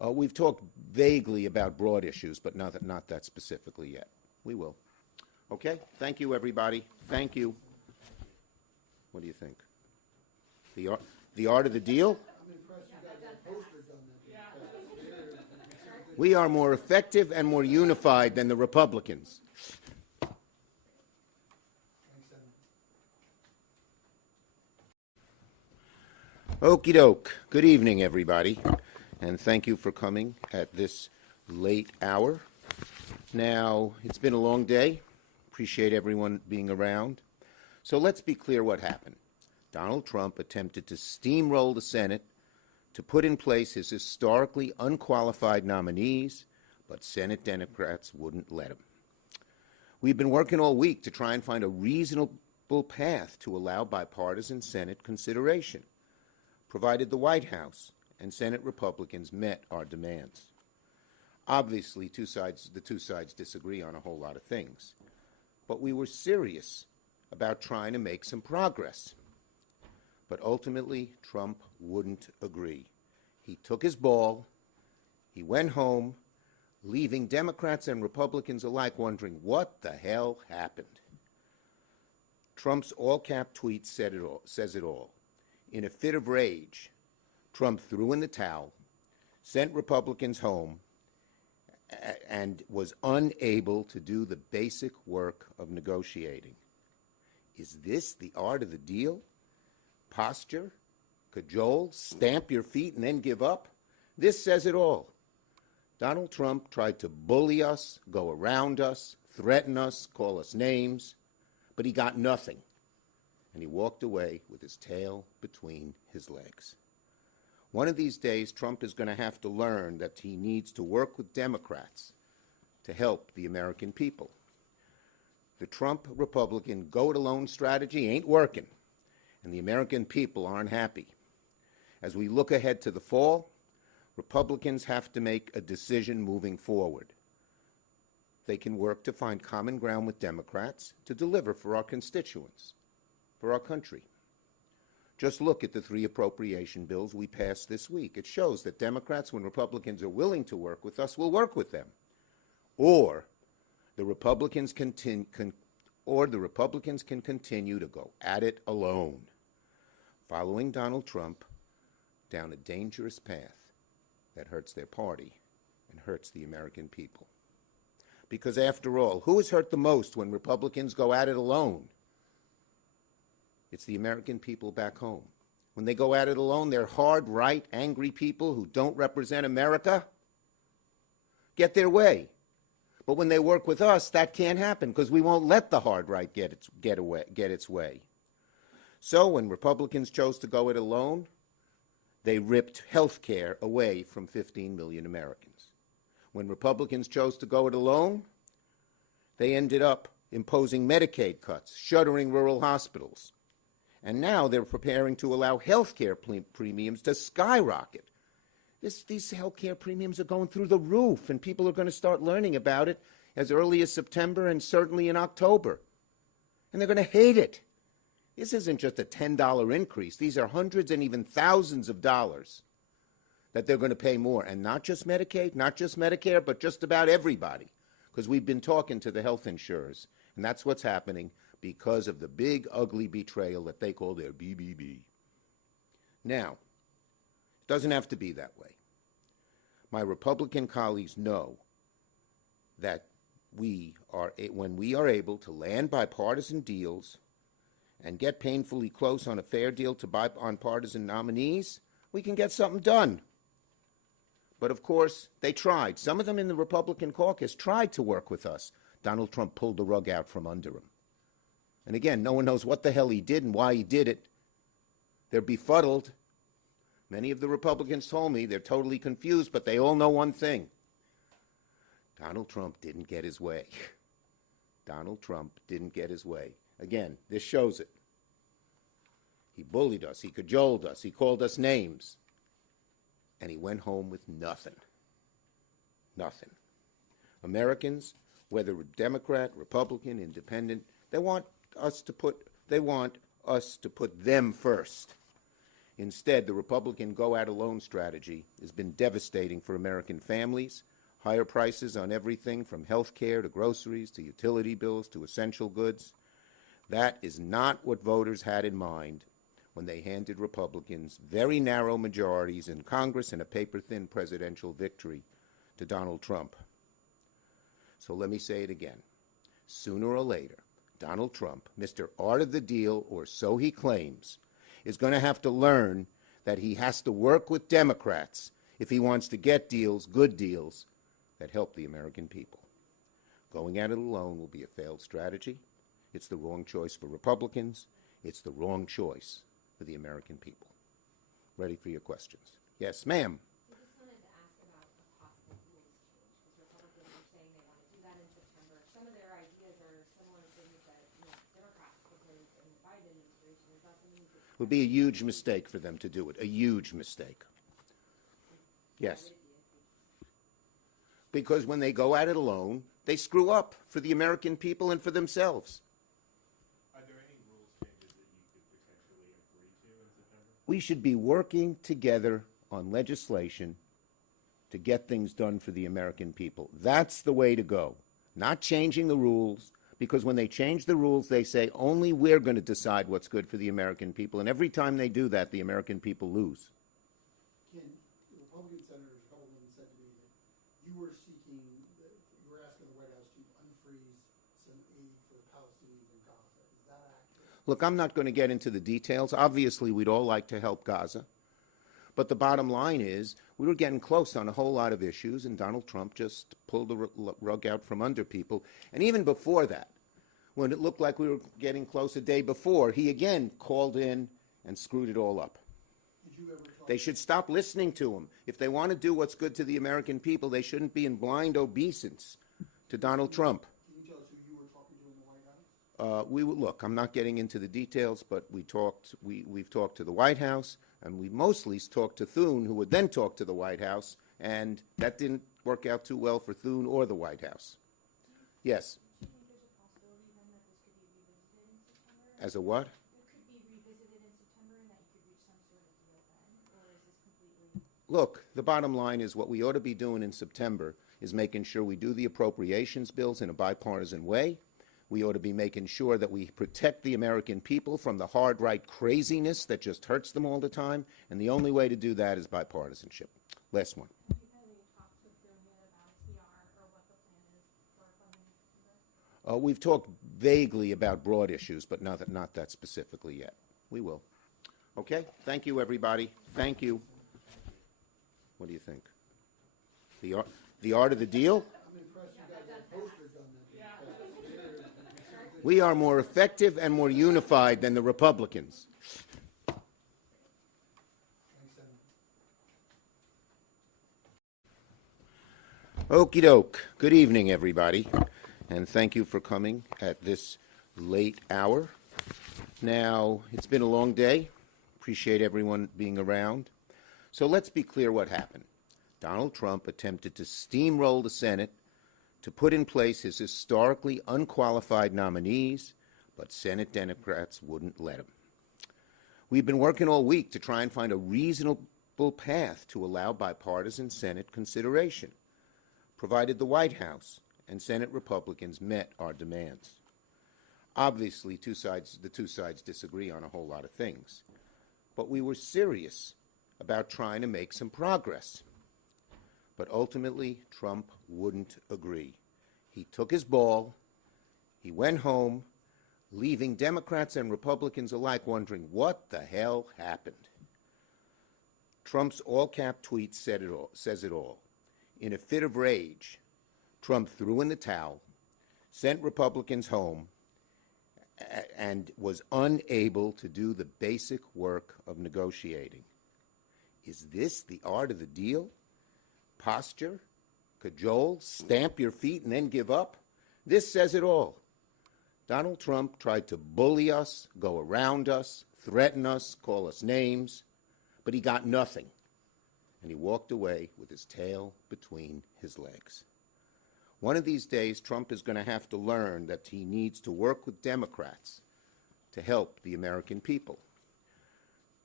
We've talked vaguely about broad issues, but not that specifically yet. We will. Okay? Thank you, everybody. Thank you. What do you think? The art of the deal? I'm impressed you got that poster done. We are more effective and more unified than the Republicans. Okie doke. Good evening, everybody, and thank you for coming at this late hour. Now, it's been a long day. Appreciate everyone being around. So let's be clear what happened. Donald Trump attempted to steamroll the Senate to put in place his historically unqualified nominees, but Senate Democrats wouldn't let him. We've been working all week to try and find a reasonable path to allow bipartisan Senate consideration, provided the White House and Senate Republicans met our demands. Obviously, the two sides disagree on a whole lot of things, but we were serious about trying to make some progress. But ultimately, Trump wouldn't agree. He took his ball, he went home, leaving Democrats and Republicans alike wondering what the hell happened. Trump's all-cap tweet says it all. In a fit of rage, Trump threw in the towel, sent Republicans home, and was unable to do the basic work of negotiating. Is this the art of the deal? Posture, cajole, stamp your feet, and then give up? This says it all. Donald Trump tried to bully us, go around us, threaten us, call us names, but he got nothing. And he walked away with his tail between his legs. One of these days, Trump is going to have to learn that he needs to work with Democrats to help the American people. The Trump Republican go-it-alone strategy ain't working, and the American people aren't happy. As we look ahead to the fall, Republicans have to make a decision moving forward. They can work to find common ground with Democrats to deliver for our constituents, for our country. Just look at the 3 appropriation bills we passed this week. It shows that Democrats, when Republicans are willing to work with us, will work with them. Or the Republicans can continue to go at it alone, following Donald Trump down a dangerous path that hurts their party and hurts the American people. Because after all, who is hurt the most when Republicans go at it alone? It's the American people back home. When they go at it alone, they're hard, right, angry people who don't represent America get their way. But when they work with us, that can't happen because we won't let the hard right get its way. So when Republicans chose to go it alone, they ripped health care away from 15 million Americans. When Republicans chose to go it alone, they ended up imposing Medicaid cuts, shuttering rural hospitals. And now they're preparing to allow health care premiums to skyrocket. These health care premiums are going through the roof, and people are going to start learning about it as early as September and certainly in October. And they're going to hate it. This isn't just a $10 increase. These are hundreds and even thousands of dollars that they're going to pay more. And not just Medicaid, not just Medicare, but just about everybody. Because we've been talking to the health insurers, and that's what's happening because of the big, ugly betrayal that they call their BBB. Now, it doesn't have to be that way. My Republican colleagues know that when we are able to land bipartisan deals and get painfully close on a fair deal to bipartisan nominees, we can get something done. But of course, they tried. Some of them in the Republican caucus tried to work with us. Donald Trump pulled the rug out from under him. And again, no one knows what the hell he did and why he did it. They're befuddled. Many of the Republicans told me they're totally confused, but they all know one thing. Donald Trump didn't get his way. Donald Trump didn't get his way. Again, this shows it. He bullied us. He cajoled us. He called us names. And he went home with nothing. Nothing. Americans, whether Democrat, Republican, Independent, they want us to put them first. Instead, the Republican go-at-alone strategy has been devastating for American families. Higher prices on everything from health care to groceries to utility bills to essential goods. That is not what voters had in mind when they handed Republicans very narrow majorities in Congress and a paper-thin presidential victory to Donald Trump. So let me say it again. Sooner or later, Donald Trump, Mr. Art of the Deal, or so he claims, is going to have to learn that he has to work with Democrats if he wants to get deals, good deals, that help the American people. Going at it alone will be a failed strategy. It's the wrong choice for Republicans. It's the wrong choice for the American people. Ready for your questions. Yes, ma'am. I just wanted to ask about a possible rules change, because Republicans are saying they want to do that in September. Some of their ideas are similar to things that Democrats proposed in the Biden administration. Is that something that It would be a huge mistake for them to do it, a huge mistake. Yes. Because when they go at it alone, they screw up for the American people and for themselves. Are there any rules changes that you could potentially agree to in September? We should be working together on legislation to get things done for the American people. That's the way to go. Not changing the rules, because when they change the rules, they say only we're going to decide what's good for the American people. And every time they do that, the American people lose. Ken, the Republican senators held and said to me that you were seeking, you were asking the White House to unfreeze some aid for the Palestinians in Gaza. Is that accurate? Look, I'm not going to get into the details. Obviously, we'd all like to help Gaza. But the bottom line is we were getting close on a whole lot of issues, and Donald Trump just pulled the rug out from under people. And even before that, when it looked like we were getting close a day before, he again called in and screwed it all up. Did you ever talk They should stop listening to him. If they want to do what's good to the American people, they shouldn't be in blind obeisance to Donald Trump. Can you tell us who you were talking to in the White House? Look, I'm not getting into the details, but we've talked to the White House, and we mostly talked to Thune, who would then talk to the White House, and that didn't work out too well for Thune or the White House. Yes. do you think there's a possibility then that this could be revisited in September? As a what? It could be revisited in September and that you could reach some sort of deal then? Or is this completely... Look, the bottom line is what we ought to be doing in September is making sure we do the appropriations bills in a bipartisan way. We ought to be making sure that we protect the American people from the hard right craziness that just hurts them all the time, and the only way to do that is bipartisanship. Last one. Have you had any talks with Thune yet about TR or what the plan is for funding in September? We've talked vaguely about broad issues, but not that specifically yet. We will. Okay? Thank you, everybody. Thank you. What do you think? The art of the deal? I'm impressed you got that poster done that. We are more effective and more unified than the Republicans. Thanks, Senator. Okie doke. Good evening, everybody, and thank you for coming at this late hour. Now, it's been a long day. Appreciate everyone being around. So let's be clear what happened. Donald Trump attempted to steamroll the Senate to put in place his historically unqualified nominees, but Senate Democrats wouldn't let him. We've been working all week to try and find a reasonable path to allow bipartisan Senate consideration, provided the White House and Senate Republicans met our demands. Obviously, the two sides disagree on a whole lot of things, but we were serious about trying to make some progress. But ultimately, Trump wouldn't agree. He took his ball, he went home, leaving Democrats and Republicans alike wondering what the hell happened. Trump's all-cap tweet says it all. In a fit of rage, Trump threw in the towel, sent Republicans home, and was unable to do the basic work of negotiating. Is this the art of the deal? Posture, cajole, stamp your feet, and then give up? This says it all. Donald Trump tried to bully us, go around us, threaten us, call us names, but he got nothing. And he walked away with his tail between his legs. One of these days, Trump is going to have to learn that he needs to work with Democrats to help the American people.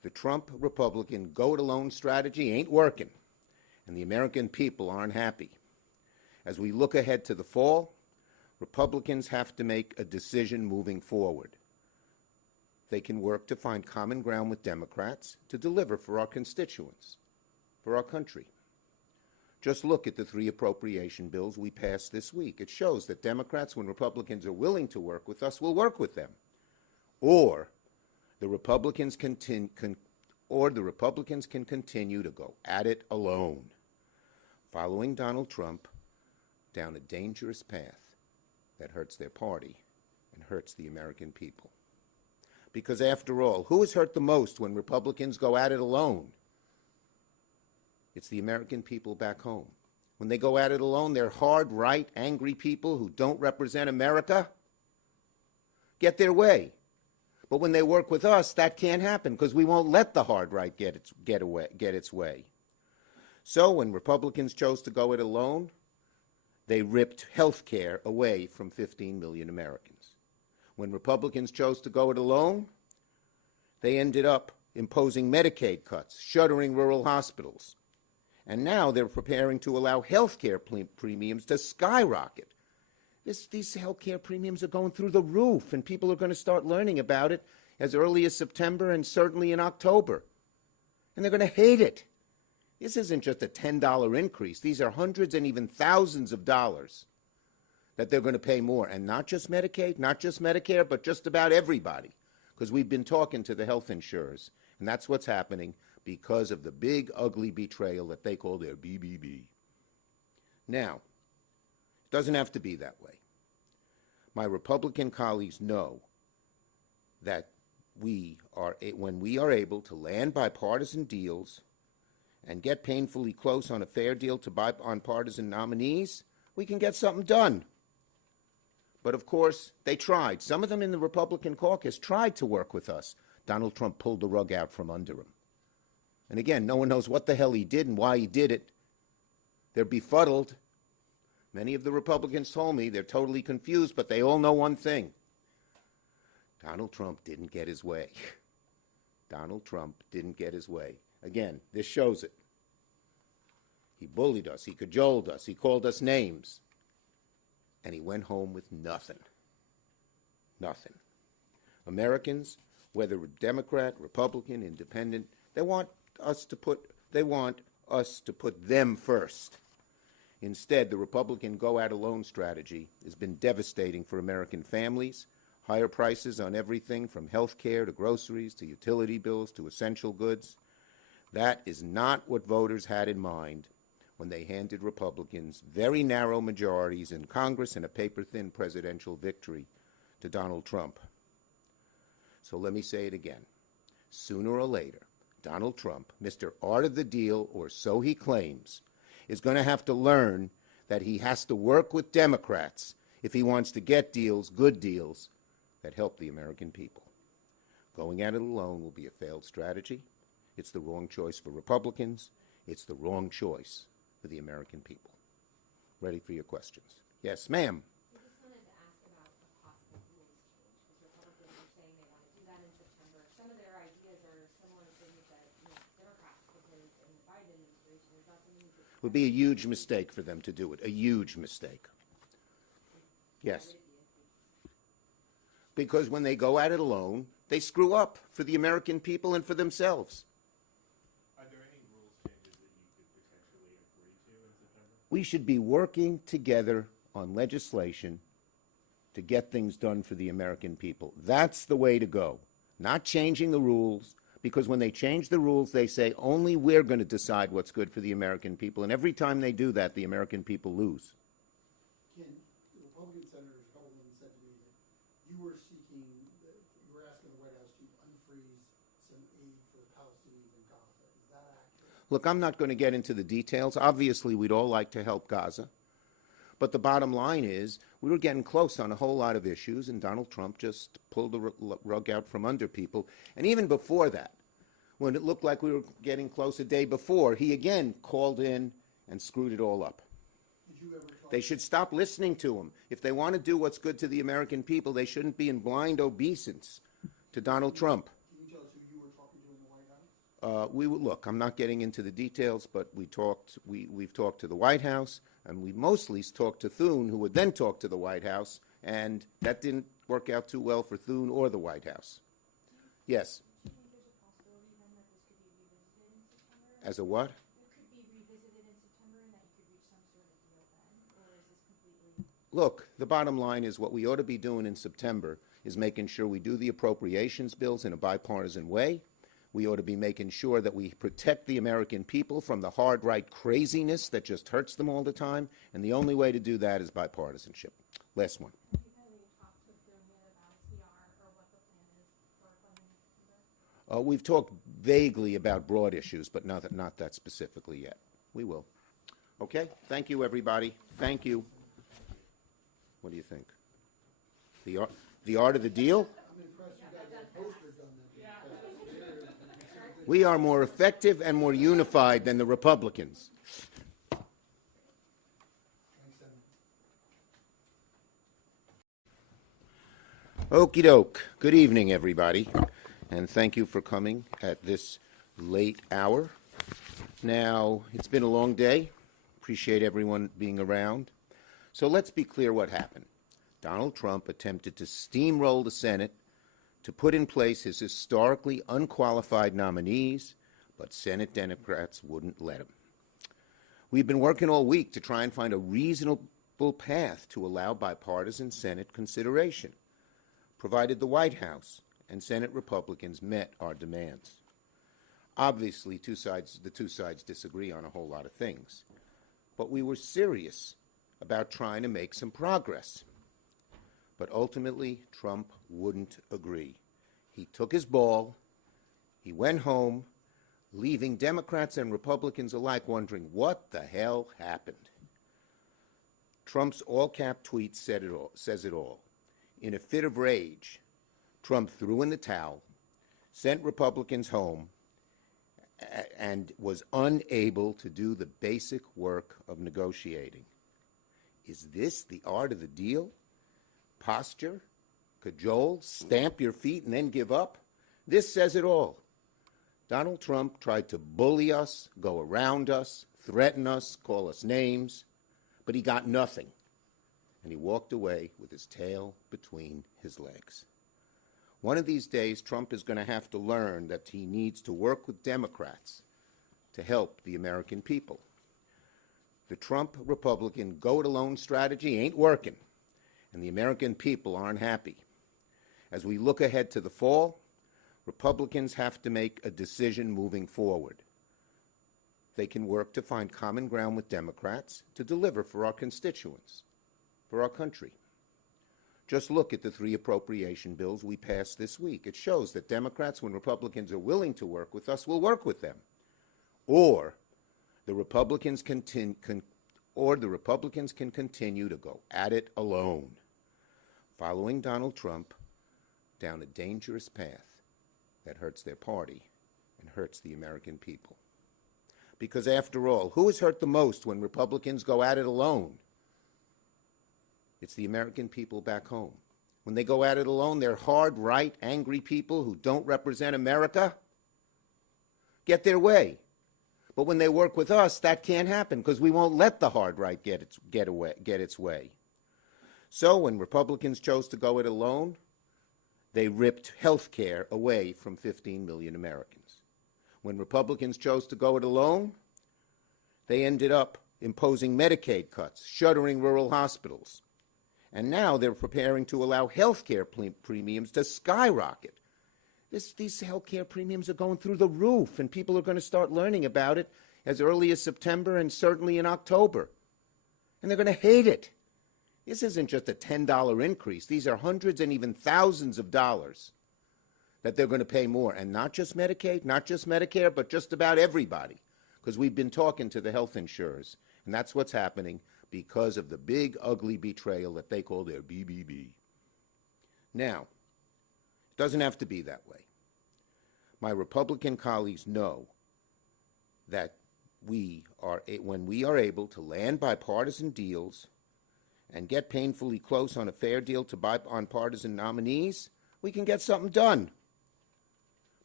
The Trump Republican go-it-alone strategy ain't working, and the American people aren't happy. As we look ahead to the fall, Republicans have to make a decision moving forward. They can work to find common ground with Democrats to deliver for our constituents, for our country. Just look at the 3 appropriation bills we passed this week. It shows that Democrats, when Republicans are willing to work with us, will work with them. Or the Republicans can continue to go at it alone, following Donald Trump down a dangerous path that hurts their party and hurts the American people. Because after all, who is hurt the most when Republicans go at it alone? It's the American people back home. When they go at it alone, they're hard, right, angry people who don't represent America get their way. But when they work with us, that can't happen because we won't let the hard right get its way. So when Republicans chose to go it alone, they ripped health care away from 15 million Americans. When Republicans chose to go it alone, they ended up imposing Medicaid cuts, shuttering rural hospitals. And now they're preparing to allow health care premiums to skyrocket. These health care premiums are going through the roof, and people are going to start learning about it as early as September and certainly in October. And they're going to hate it. This isn't just a $10 increase. These are hundreds and even thousands of dollars that they're going to pay more. And not just Medicaid, not just Medicare, but just about everybody. Because we've been talking to the health insurers, and that's what's happening because of the big, ugly betrayal that they call their BBB. Now, it doesn't have to be that way. My Republican colleagues know that when we are able to land bipartisan deals and get painfully close on a fair deal to bipartisan nominees, we can get something done. But of course, they tried. Some of them in the Republican caucus tried to work with us. Donald Trump pulled the rug out from under him. And again, no one knows what the hell he did and why he did it. They're befuddled. Many of the Republicans told me they're totally confused, but they all know one thing. Donald Trump didn't get his way. Donald Trump didn't get his way. Again, this shows it. He bullied us. He cajoled us. He called us names. And he went home with nothing. Nothing. Americans, whether Democrat, Republican, Independent, they want us to put them first. Instead, the Republican go-at-alone strategy has been devastating for American families. Higher prices on everything from health care to groceries to utility bills to essential goods. That is not what voters had in mind when they handed Republicans very narrow majorities in Congress and a paper-thin presidential victory to Donald Trump. So let me say it again. Sooner or later, Donald Trump, Mr. Art of the Deal, or so he claims, is going to have to learn that he has to work with Democrats if he wants to get deals, good deals, that help the American people. Going at it alone will be a failed strategy. It's the wrong choice for Republicans. It's the wrong choice for the American people. Ready for your questions. Yes, ma'am. I just wanted to ask about a possible rules change, because Republicans are saying they want to do that in September. Some of their ideas are similar to things that Democrats proposed in the Biden administration. Is that something you could... It would be a huge mistake for them to do it, a huge mistake. Yes. Because when they go at it alone, they screw up for the American people and for themselves. Are there any rules changes that you could potentially agree to in September? We should be working together on legislation to get things done for the American people. That's the way to go. Not changing the rules, because when they change the rules, they say only we're going to decide what's good for the American people. And every time they do that, the American people lose. Ken, the Republican senators Holden said to me that you were asking the White House to unfreeze some aid for the Palestinians in Gaza. Is that accurate? Look, I'm not going to get into the details. Obviously, we'd all like to help Gaza. But the bottom line is we were getting close on a whole lot of issues, and Donald Trump just pulled the rug out from under people. And even before that, when it looked like we were getting close a day before, he again called in and screwed it all up. Did you ever talk They should stop listening to him. If they want to do what's good to the American people, they shouldn't be in blind obeisance to Donald Trump. Can you tell us who you were talking to in the White House? Look, I'm not getting into the details, but we've talked to the White House, and we mostly talked to Thune, who would then talk to the White House, and that didn't work out too well for Thune or the White House. Yes. Do you think there's a possibility then that this could be revisited in September? As a what? It could be revisited in September and that you could reach some sort of deal then? Or is this completely... Look, the bottom line is what we ought to be doing in September is making sure we do the appropriations bills in a bipartisan way. We ought to be making sure that we protect the American people from the hard right craziness that just hurts them all the time, and the only way to do that is bipartisanship. Last one. Have you had any talks with them yet about CR or what the plan is for funding September? We've talked vaguely about broad issues, but not that specifically yet. We will. Okay? Thank you, everybody. Thank you. What do you think? The art of the deal? I'm impressed you guys have posters done that. We are more effective and more unified than the Republicans. Thanks, Senator. Okie doke. Good evening, everybody, and thank you for coming at this late hour. Now, it's been a long day. Appreciate everyone being around. So let's be clear what happened. Donald Trump attempted to steamroll the Senate to put in place his historically unqualified nominees, but Senate Democrats wouldn't let him. We've been working all week to try and find a reasonable path to allow bipartisan Senate consideration, provided the White House and Senate Republicans met our demands. Obviously, the two sides disagree on a whole lot of things, but we were serious about trying to make some progress. But ultimately, Trump wouldn't agree. He took his ball, he went home, leaving Democrats and Republicans alike wondering what the hell happened. Trump's all-cap tweet says it all. In a fit of rage, Trump threw in the towel, sent Republicans home, and was unable to do the basic work of negotiating. Is this the art of the deal? Posture, cajole, stamp your feet, and then give up? This says it all. Donald Trump tried to bully us, go around us, threaten us, call us names, but he got nothing, and he walked away with his tail between his legs. One of these days, Trump is going to have to learn that he needs to work with Democrats to help the American people. The Trump Republican go-it-alone strategy ain't working, and the American people aren't happy. As we look ahead to the fall, Republicans have to make a decision moving forward. They can work to find common ground with Democrats to deliver for our constituents, for our country. Just look at the 3 appropriation bills we passed this week. It shows that Democrats, when Republicans are willing to work with us, will work with them. Or the Republicans can continue to go at it alone, following Donald Trump down a dangerous path that hurts their party and hurts the American people. Because after all, who is hurt the most when Republicans go at it alone? It's the American people back home. When they go at it alone, they're hard, right, angry people who don't represent America get their way. But when they work with us, that can't happen because we won't let the hard right get its way. So when Republicans chose to go it alone, they ripped health care away from 15 million Americans. When Republicans chose to go it alone, they ended up imposing Medicaid cuts, shuttering rural hospitals. And now they're preparing to allow health care premiums to skyrocket. These health care premiums are going through the roof, and people are going to start learning about it as early as September and certainly in October. And they're going to hate it. This isn't just a $10 increase. These are hundreds and even thousands of dollars that they're going to pay more. And not just Medicaid, not just Medicare, but just about everybody. Because we've been talking to the health insurers, and that's what's happening because of the big, ugly betrayal that they call their BBB. Now, it doesn't have to be that way. My Republican colleagues know that when we are able to land bipartisan deals and get painfully close on a fair deal to on partisan nominees, we can get something done.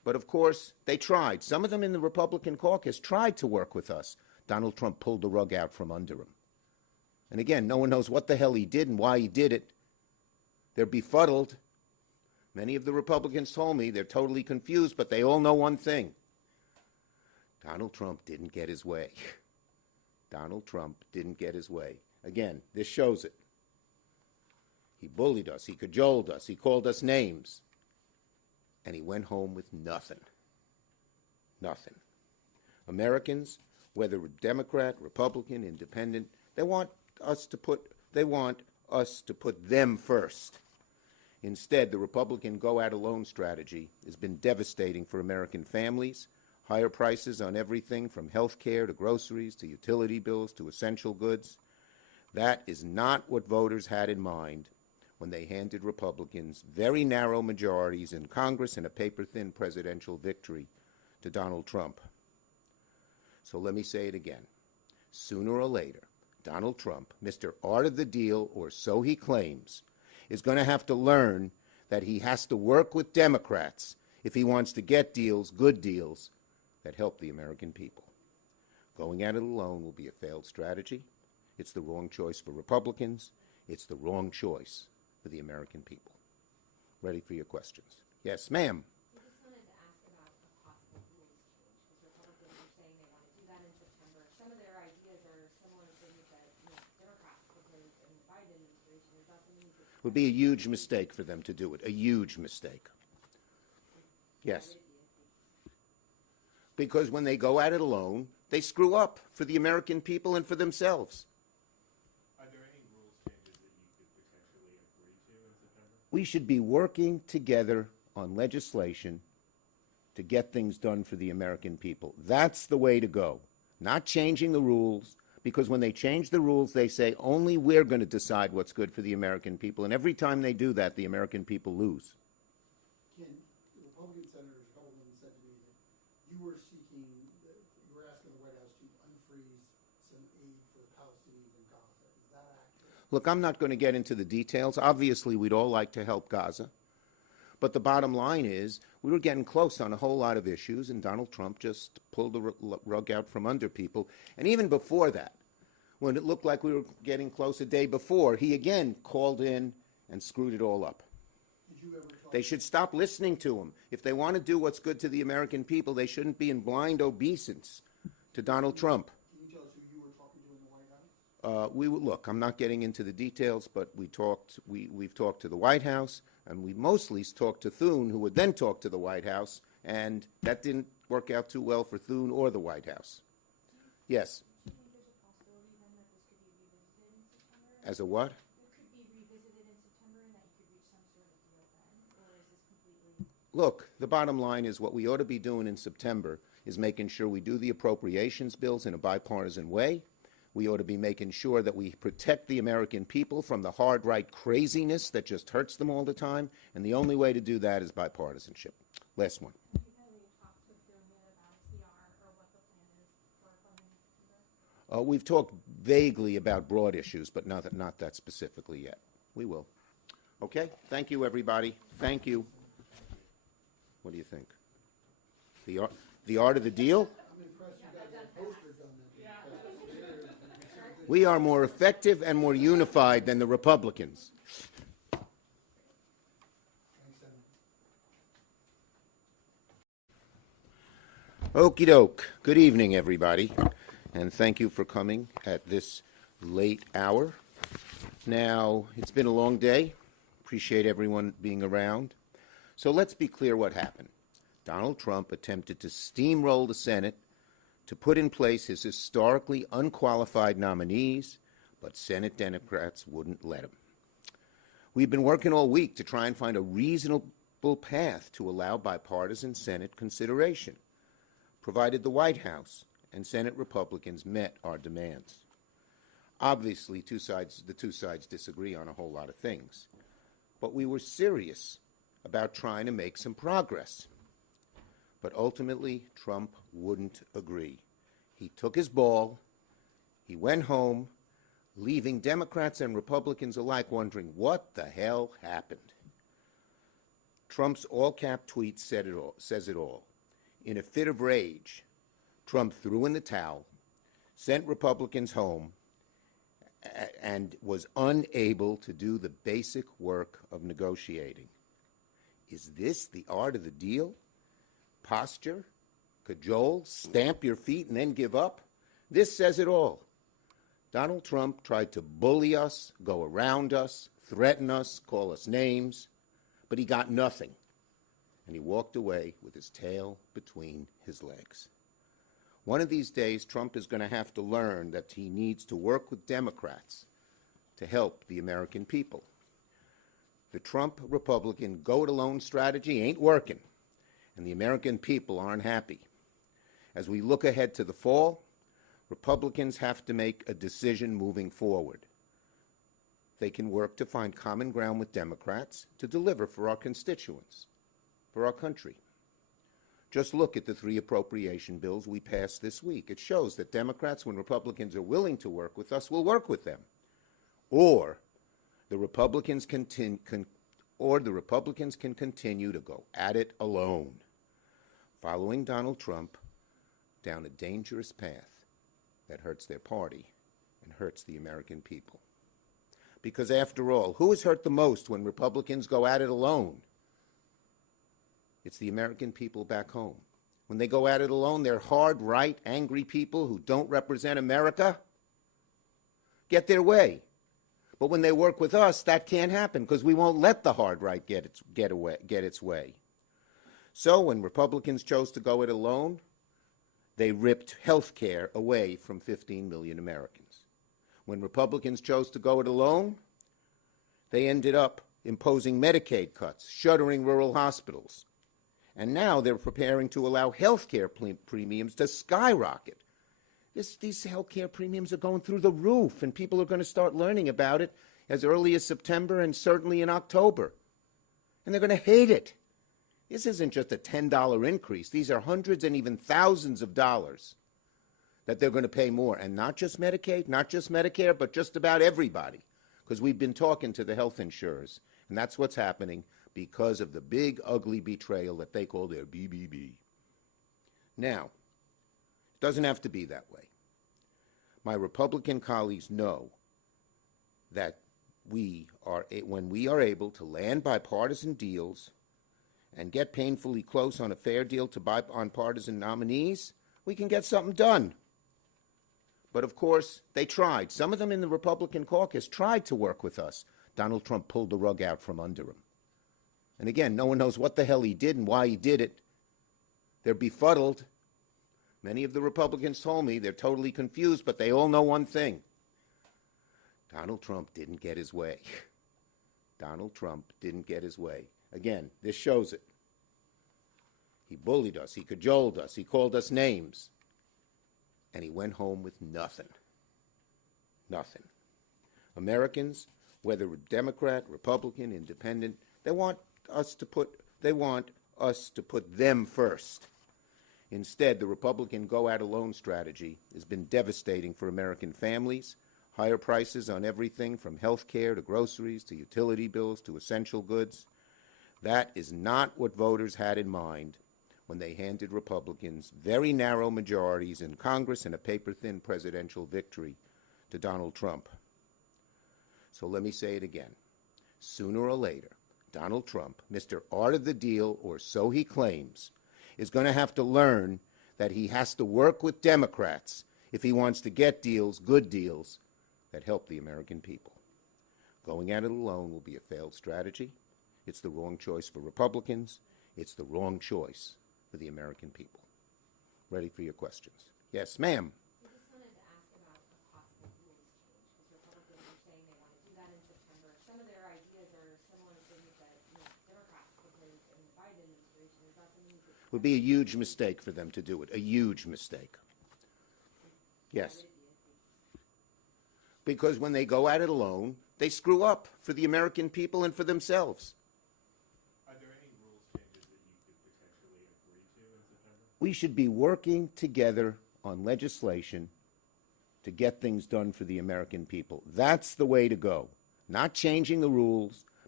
But of course, they tried. Some of them in the Republican caucus tried to work with us. Donald Trump pulled the rug out from under him. And again, no one knows what the hell he did and why he did it. They're befuddled. Many of the Republicans told me they're totally confused, but they all know one thing. Donald Trump didn't get his way. Donald Trump didn't get his way. Again, this shows it. He bullied us. He cajoled us. He called us names. And he went home with nothing. Nothing. Americans, whether Democrat, Republican, Independent, they want us to put them first. Instead, the Republican go-at-alone strategy has been devastating for American families. Higher prices on everything from health care to groceries to utility bills to essential goods. That is not what voters had in mind when they handed Republicans very narrow majorities in Congress and a paper-thin presidential victory to Donald Trump. So let me say it again. Sooner or later, Donald Trump, Mr. Art of the Deal, or so he claims, is going to have to learn that he has to work with Democrats if he wants to get deals, good deals, that help the American people. Going at it alone will be a failed strategy. It's the wrong choice for Republicans. It's the wrong choice for the American people. Ready for your questions. Yes, ma'am. I just wanted to ask about a possible rules change, because Republicans are saying they want to do that in September. Some of their ideas are similar to things that Democrats proposed in the Biden administration. Is that something you could... It would be a huge mistake for them to do it, a huge mistake. Yes. Because when they go at it alone, they screw up for the American people and for themselves. Are there any rules changes that you could potentially agree to in September? We should be working together on legislation to get things done for the American people. That's the way to go. Not changing the rules, because when they change the rules, they say only we're going to decide what's good for the American people. And every time they do that, the American people lose. Ken, the Republican senators Coleman said to me that you were asking the White House to unfreeze some aid for the Palestinians in Gaza. Is that accurate? Look, I'm not going to get into the details. Obviously, we'd all like to help Gaza. But the bottom line is we were getting close on a whole lot of issues, and Donald Trump just pulled the rug out from under people. And even before that, when it looked like we were getting close a day before, he again called in and screwed it all up. Did you ever talk? They should stop listening to him. If they want to do what's good to the American people, they shouldn't be in blind obeisance to Donald Trump. Can you tell us who you were talking to in the White House? Look, I'm not getting into the details, but we've talked to the White House, and we mostly talked to Thune, who would then talk to the White House, and that didn't work out too well for Thune or the White House. Yes. Do you think there's a possibility then that this could be revisited in September? As a what? It could be revisited in September and that you could reach some sort of deal then? Or is this completely... Look, the bottom line is what we ought to be doing in September is making sure we do the appropriations bills in a bipartisan way. We ought to be making sure that we protect the American people from the hard right craziness that just hurts them all the time, and the only way to do that is bipartisanship. Last one. Have you had any talks with Thune yet about CR or what the plan is for funding in September? We've talked vaguely about broad issues, but not that specifically yet. We will. Okay? Thank you, everybody. Thank you. What do you think? The art of the deal? I'm impressed you got that poster done. We are more effective and more unified than the Republicans. Thanks, Senator. Okie doke. Good evening, everybody, and thank you for coming at this late hour. Now, it's been a long day. Appreciate everyone being around. So let's be clear what happened. Donald Trump attempted to steamroll the Senate to put in place his historically unqualified nominees, but Senate Democrats wouldn't let him. We've been working all week to try and find a reasonable path to allow bipartisan Senate consideration, provided the White House and Senate Republicans met our demands. Obviously, the two sides disagree on a whole lot of things, but we were serious about trying to make some progress. But ultimately, Trump wouldn't agree. He took his ball, he went home, leaving Democrats and Republicans alike wondering what the hell happened. Trump's all-cap tweet says it all. In a fit of rage, Trump threw in the towel, sent Republicans home, and was unable to do the basic work of negotiating. Is this the art of the deal? Posture? Cajole? Stamp your feet and then give up? This says it all. Donald Trump tried to bully us, go around us, threaten us, call us names, but he got nothing. And he walked away with his tail between his legs. One of these days, Trump is going to have to learn that he needs to work with Democrats to help the American people. The Trump Republican go-it-alone strategy ain't working, and the American people aren't happy. As we look ahead to the fall, Republicans have to make a decision moving forward. They can work to find common ground with Democrats to deliver for our constituents, for our country. Just look at the 3 appropriation bills we passed this week. It shows that Democrats, when Republicans are willing to work with us, will work with them. Or the Republicans can continue to go at it alone, following Donald Trump down a dangerous path that hurts their party and hurts the American people. Because after all, who is hurt the most when Republicans go at it alone? It's the American people back home. When they go at it alone, they're hard, right, angry people who don't represent America get their way. But when they work with us, that can't happen because we won't let the hard right get its way. So when Republicans chose to go it alone, they ripped health care away from 15 million Americans. When Republicans chose to go it alone, they ended up imposing Medicaid cuts, shuttering rural hospitals. And now they're preparing to allow health care premiums to skyrocket. These health care premiums are going through the roof, and people are going to start learning about it as early as September and certainly in October. And they're going to hate it. This isn't just a $10 increase. These are hundreds and even thousands of dollars that they're going to pay more. And not just Medicaid, not just Medicare, but just about everybody. Because we've been talking to the health insurers, and that's what's happening because of the big, ugly betrayal that they call their BBB. Now, it doesn't have to be that way. My Republican colleagues know that when we are able to land bipartisan deals and get painfully close on a fair deal to bipartisan nominees, we can get something done. But of course, they tried. Some of them in the Republican caucus tried to work with us. Donald Trump pulled the rug out from under him. And again, no one knows what the hell he did and why he did it. They're befuddled. Many of the Republicans told me they're totally confused, but they all know one thing. Donald Trump didn't get his way. Donald Trump didn't get his way. Again, this shows it. He bullied us. He cajoled us. He called us names. And he went home with nothing. Nothing. Americans, whether Democrat, Republican, Independent, they want us to put them first. Instead, the Republican go-at-alone strategy has been devastating for American families. Higher prices on everything from health care to groceries to utility bills to essential goods. That is not what voters had in mind when they handed Republicans very narrow majorities in Congress and a paper-thin presidential victory to Donald Trump. So let me say it again. Sooner or later, Donald Trump, Mr. Art of the Deal, or so he claims, is going to have to learn that he has to work with Democrats if he wants to get deals, good deals, that help the American people. Going at it alone will be a failed strategy. It's the wrong choice for Republicans. It's the wrong choice for the American people. Ready for your questions. Yes, ma'am. I just wanted to ask about a possible rules change, because Republicans are saying they want to do that in September. Some of their ideas are similar to things that Democrats proposed in the Biden administration. Is that something that It would be a huge mistake for them to do it, a huge mistake. Yes. Because when they go at it alone, they screw up for the American people and for themselves. Are there any rules changes that you could potentially agree to in September? We should be working together on legislation to get things done for the American people. That's the way to go. Not changing the rules,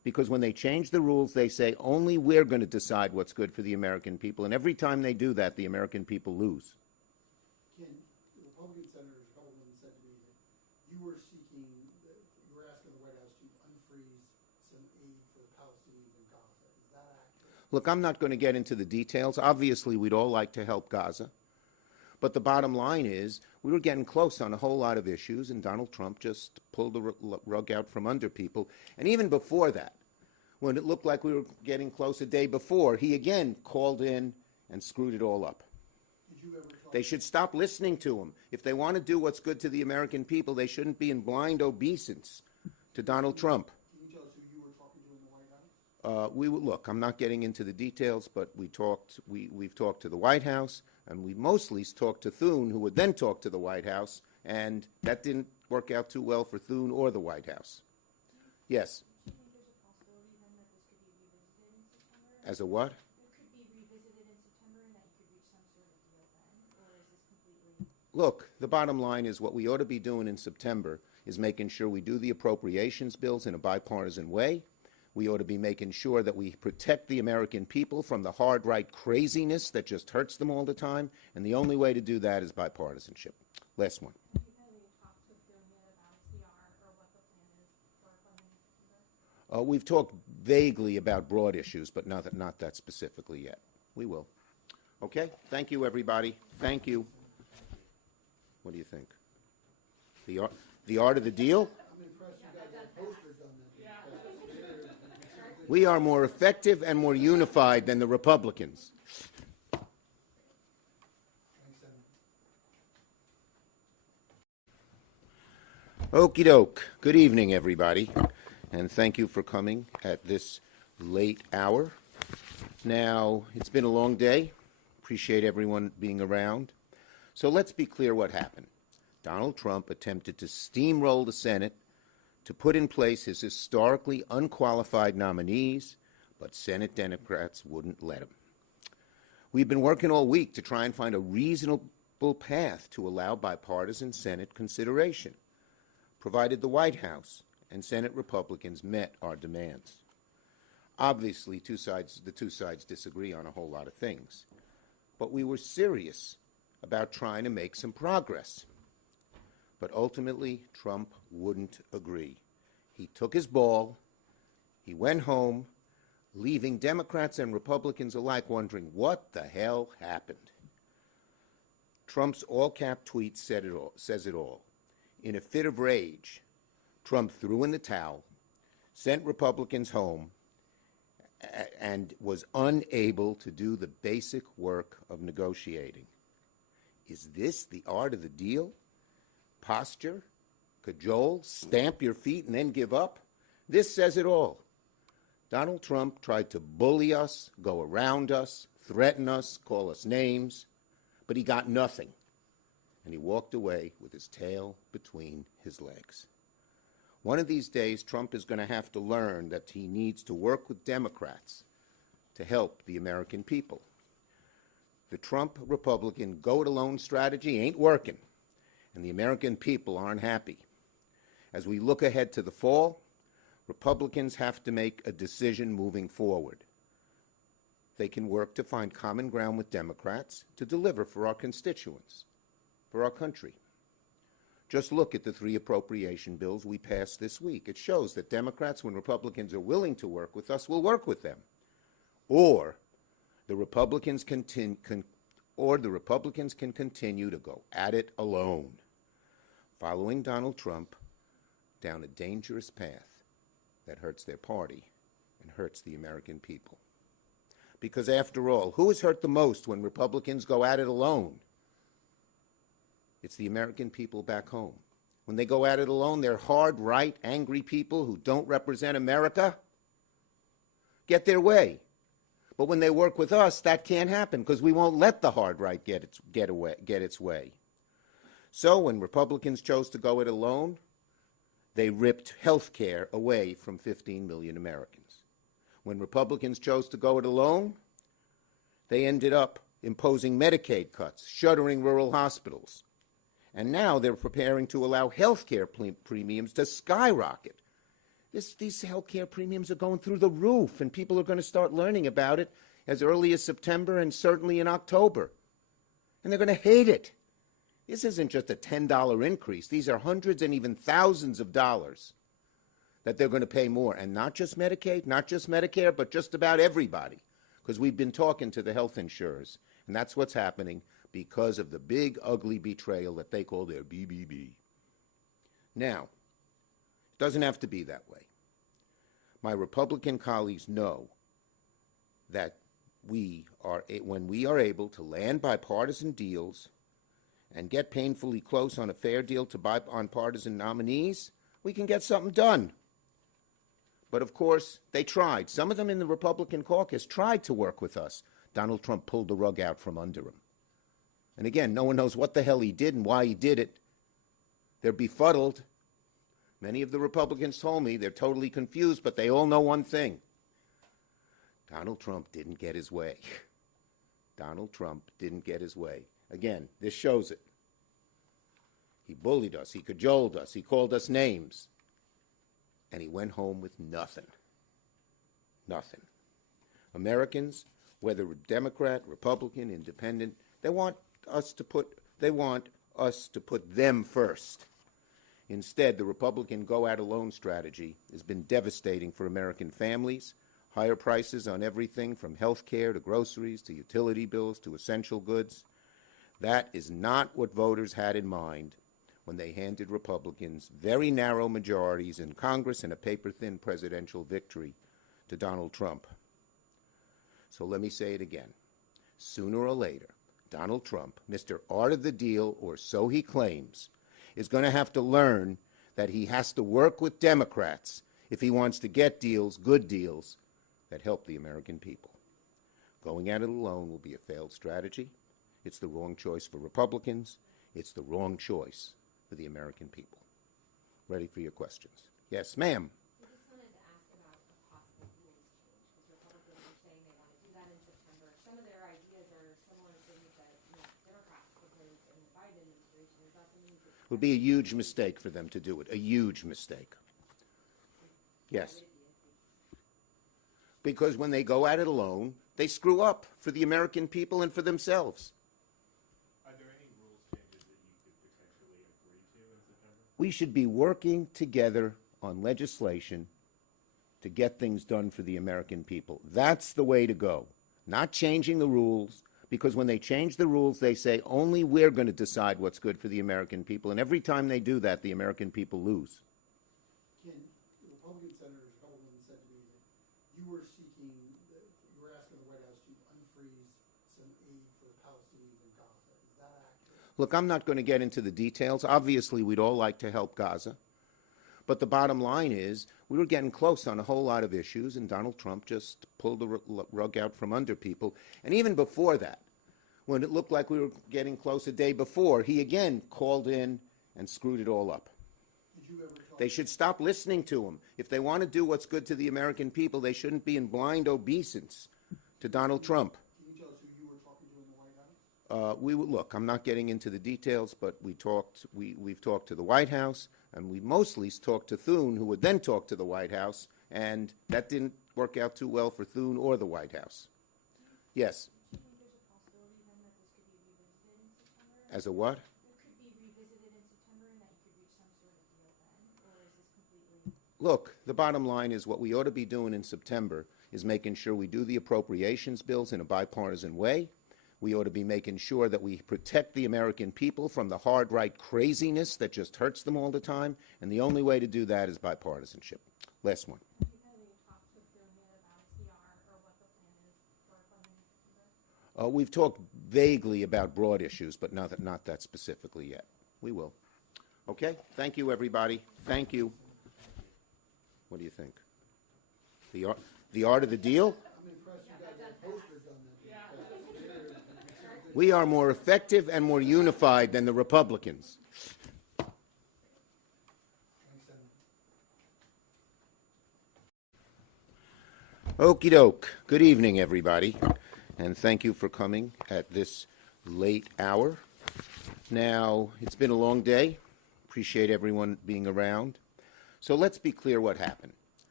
Because when they change the rules, they say only we're going to decide what's good for the American people. And every time they do that, the American people lose. Ken, the Republican senators held and said to me that you were seeking, you were asking the White House to unfreeze some aid for the Palestinians in Gaza. Is that accurate? Look, I'm not going to get into the details. Obviously, we'd all like to help Gaza. But the bottom line is we were getting close on a whole lot of issues, and Donald Trump just pulled the rug out from under people. And even before that, when it looked like we were getting close a day before, he again called in and screwed it all up. Did you ever talk They should stop listening to him. If they want to do what's good to the American people, they shouldn't be in blind obeisance to Donald Trump. Can you tell us who you were talking to in the White House? Look, I'm not getting into the details, but we've talked to the White House, and we mostly talked to Thune, who would then talk to the White House, and that didn't work out too well for Thune or the White House. Yes. Do you think there's a possibility then that this could be revisited in September? As a what? It could be revisited in September and that you could reach some sort of deal then? Or is this completely? Look, the bottom line is what we ought to be doing in September is making sure we do the appropriations bills in a bipartisan way. We ought to be making sure that we protect the American people from the hard right craziness that just hurts them all the time. And the only way to do that is bipartisanship. Last one. Have you talked to Thune yet about CR or what the plan is for funding in September? We've talked vaguely about broad issues, but not that specifically yet. We will. Okay? Thank you, everybody. Thank you. What do you think? The art of the deal? I'm impressed you guys have posters on that. We are more effective and more unified than the Republicans. Thanks, Senator. Okie doke. Good evening, everybody, and thank you for coming at this late hour. Now, it's been a long day. Appreciate everyone being around. So let's be clear what happened. Donald Trump attempted to steamroll the Senate to put in place his historically unqualified nominees, but Senate Democrats wouldn't let him. We've been working all week to try and find a reasonable path to allow bipartisan Senate consideration, provided the White House and Senate Republicans met our demands. Obviously, the two sides disagree on a whole lot of things, but we were serious about trying to make some progress. But ultimately, Trump wouldn't agree. He took his ball, he went home, leaving Democrats and Republicans alike wondering what the hell happened. Trump's all-cap tweet says it all. In a fit of rage, Trump threw in the towel, sent Republicans home, and was unable to do the basic work of negotiating. Is this the art of the deal? Posture, cajole, stamp your feet, and then give up? This says it all. Donald Trump tried to bully us, go around us, threaten us, call us names, but he got nothing. And he walked away with his tail between his legs. One of these days, Trump is going to have to learn that he needs to work with Democrats to help the American people. The Trump Republican go-it-alone strategy ain't working, and the American people aren't happy. As we look ahead to the fall, Republicans have to make a decision moving forward. They can work to find common ground with Democrats to deliver for our constituents, for our country. Just look at the 3 appropriation bills we passed this week. It shows that Democrats, when Republicans are willing to work with us, will work with them. Or the Republicans can continue to go at it alone, following Donald Trump down a dangerous path that hurts their party and hurts the American people. Because after all, who is hurt the most when Republicans go at it alone? It's the American people back home. When they go at it alone, they're hard, right, angry people who don't represent America get their way. But when they work with us, that can't happen because we won't let the hard right get its way. So when Republicans chose to go it alone, they ripped health care away from 15 million Americans. When Republicans chose to go it alone, they ended up imposing Medicaid cuts, shuttering rural hospitals. And now they're preparing to allow health care premiums to skyrocket These health care premiums are going through the roof, and people are going to start learning about it as early as September and certainly in October. And they're going to hate it. This isn't just a $10 increase. These are hundreds and even thousands of dollars that they're going to pay more. And not just Medicaid, not just Medicare, but just about everybody. Because we've been talking to the health insurers. And that's what's happening because of the big, ugly betrayal that they call their BBB. Now, it doesn't have to be that way. My Republican colleagues know that when we are able to land bipartisan deals and get painfully close on a fair deal to bipartisan nominees, we can get something done. But of course, they tried. Some of them in the Republican caucus tried to work with us. Donald Trump pulled the rug out from under him. And again, no one knows what the hell he did and why he did it. They're befuddled. Many of the Republicans told me they're totally confused, but they all know one thing. Donald Trump didn't get his way. Donald Trump didn't get his way. Again, this shows it. He bullied us. He cajoled us. He called us names. And he went home with nothing. Nothing. Americans, whether Democrat, Republican, Independent, they want us to put them first. Instead, the Republican go-at-alone strategy has been devastating for American families. Higher prices on everything from health care to groceries to utility bills to essential goods. That is not what voters had in mind when they handed Republicans very narrow majorities in Congress and a paper-thin presidential victory to Donald Trump. So let me say it again. Sooner or later, Donald Trump, Mr. Art of the Deal, or so he claims, is going to have to learn that he has to work with Democrats if he wants to get deals, good deals, that help the American people. Going at it alone will be a failed strategy. It's the wrong choice for Republicans. It's the wrong choice for the American people. Ready for your questions. Yes, ma'am. I just wanted to ask about a possible rules change, because Republicans are saying they want to do that in September. Some of their ideas are similar to things that Democrats proposed in the Biden administration. Is that something you could... It would be a huge mistake for them to do it, a huge mistake. Yes. Because when they go at it alone, they screw up for the American people and for themselves. Are there any rules changes that you could potentially agree to in September? We should be working together on legislation to get things done for the American people. That's the way to go. Not changing the rules, because when they change the rules, they say only we're going to decide what's good for the American people. And every time they do that, the American people lose. Ken, the Republican senators Hellman said to me that you were asking the White House to unfreeze some aid for the Palestinians in Gaza. Is that accurate? Look, I'm not going to get into the details. Obviously, we'd all like to help Gaza. But the bottom line is we were getting close on a whole lot of issues, and Donald Trump just pulled the rug out from under people. And even before that, when it looked like we were getting close a day before, he again called in and screwed it all up. Did you ever talk They should stop listening to him. If they want to do what's good to the American people, they shouldn't be in blind obeisance to Donald Trump. Can you tell us who you were talking to in the White House? Look, I'm not getting into the details, but we've talked to the White House, and we mostly talked to Thune, who would then talk to the White House, and that didn't work out too well for Thune or the White House. Yes. Do you think there's a possibility then that this could be revisited in September? As a what? It could be revisited in September and that you could reach some sort of deal then? Or is this completely... Look, the bottom line is what we ought to be doing in September is making sure we do the appropriations bills in a bipartisan way. We ought to be making sure that we protect the American people from the hard right craziness that just hurts them all the time. And the only way to do that is bipartisanship. Last one. Have you had any talks with Thune yet about CR or what the plan is for funding in September? We've talked vaguely about broad issues, but not that specifically yet. We will. Okay? Thank you, everybody. Thank you. What do you think? The art of the deal? I'm impressed you got that poster done. We are more effective and more unified than the Republicans. Okie doke. Good evening, everybody, and thank you for coming at this late hour. Now, it's been a long day. Appreciate everyone being around. So let's be clear what happened.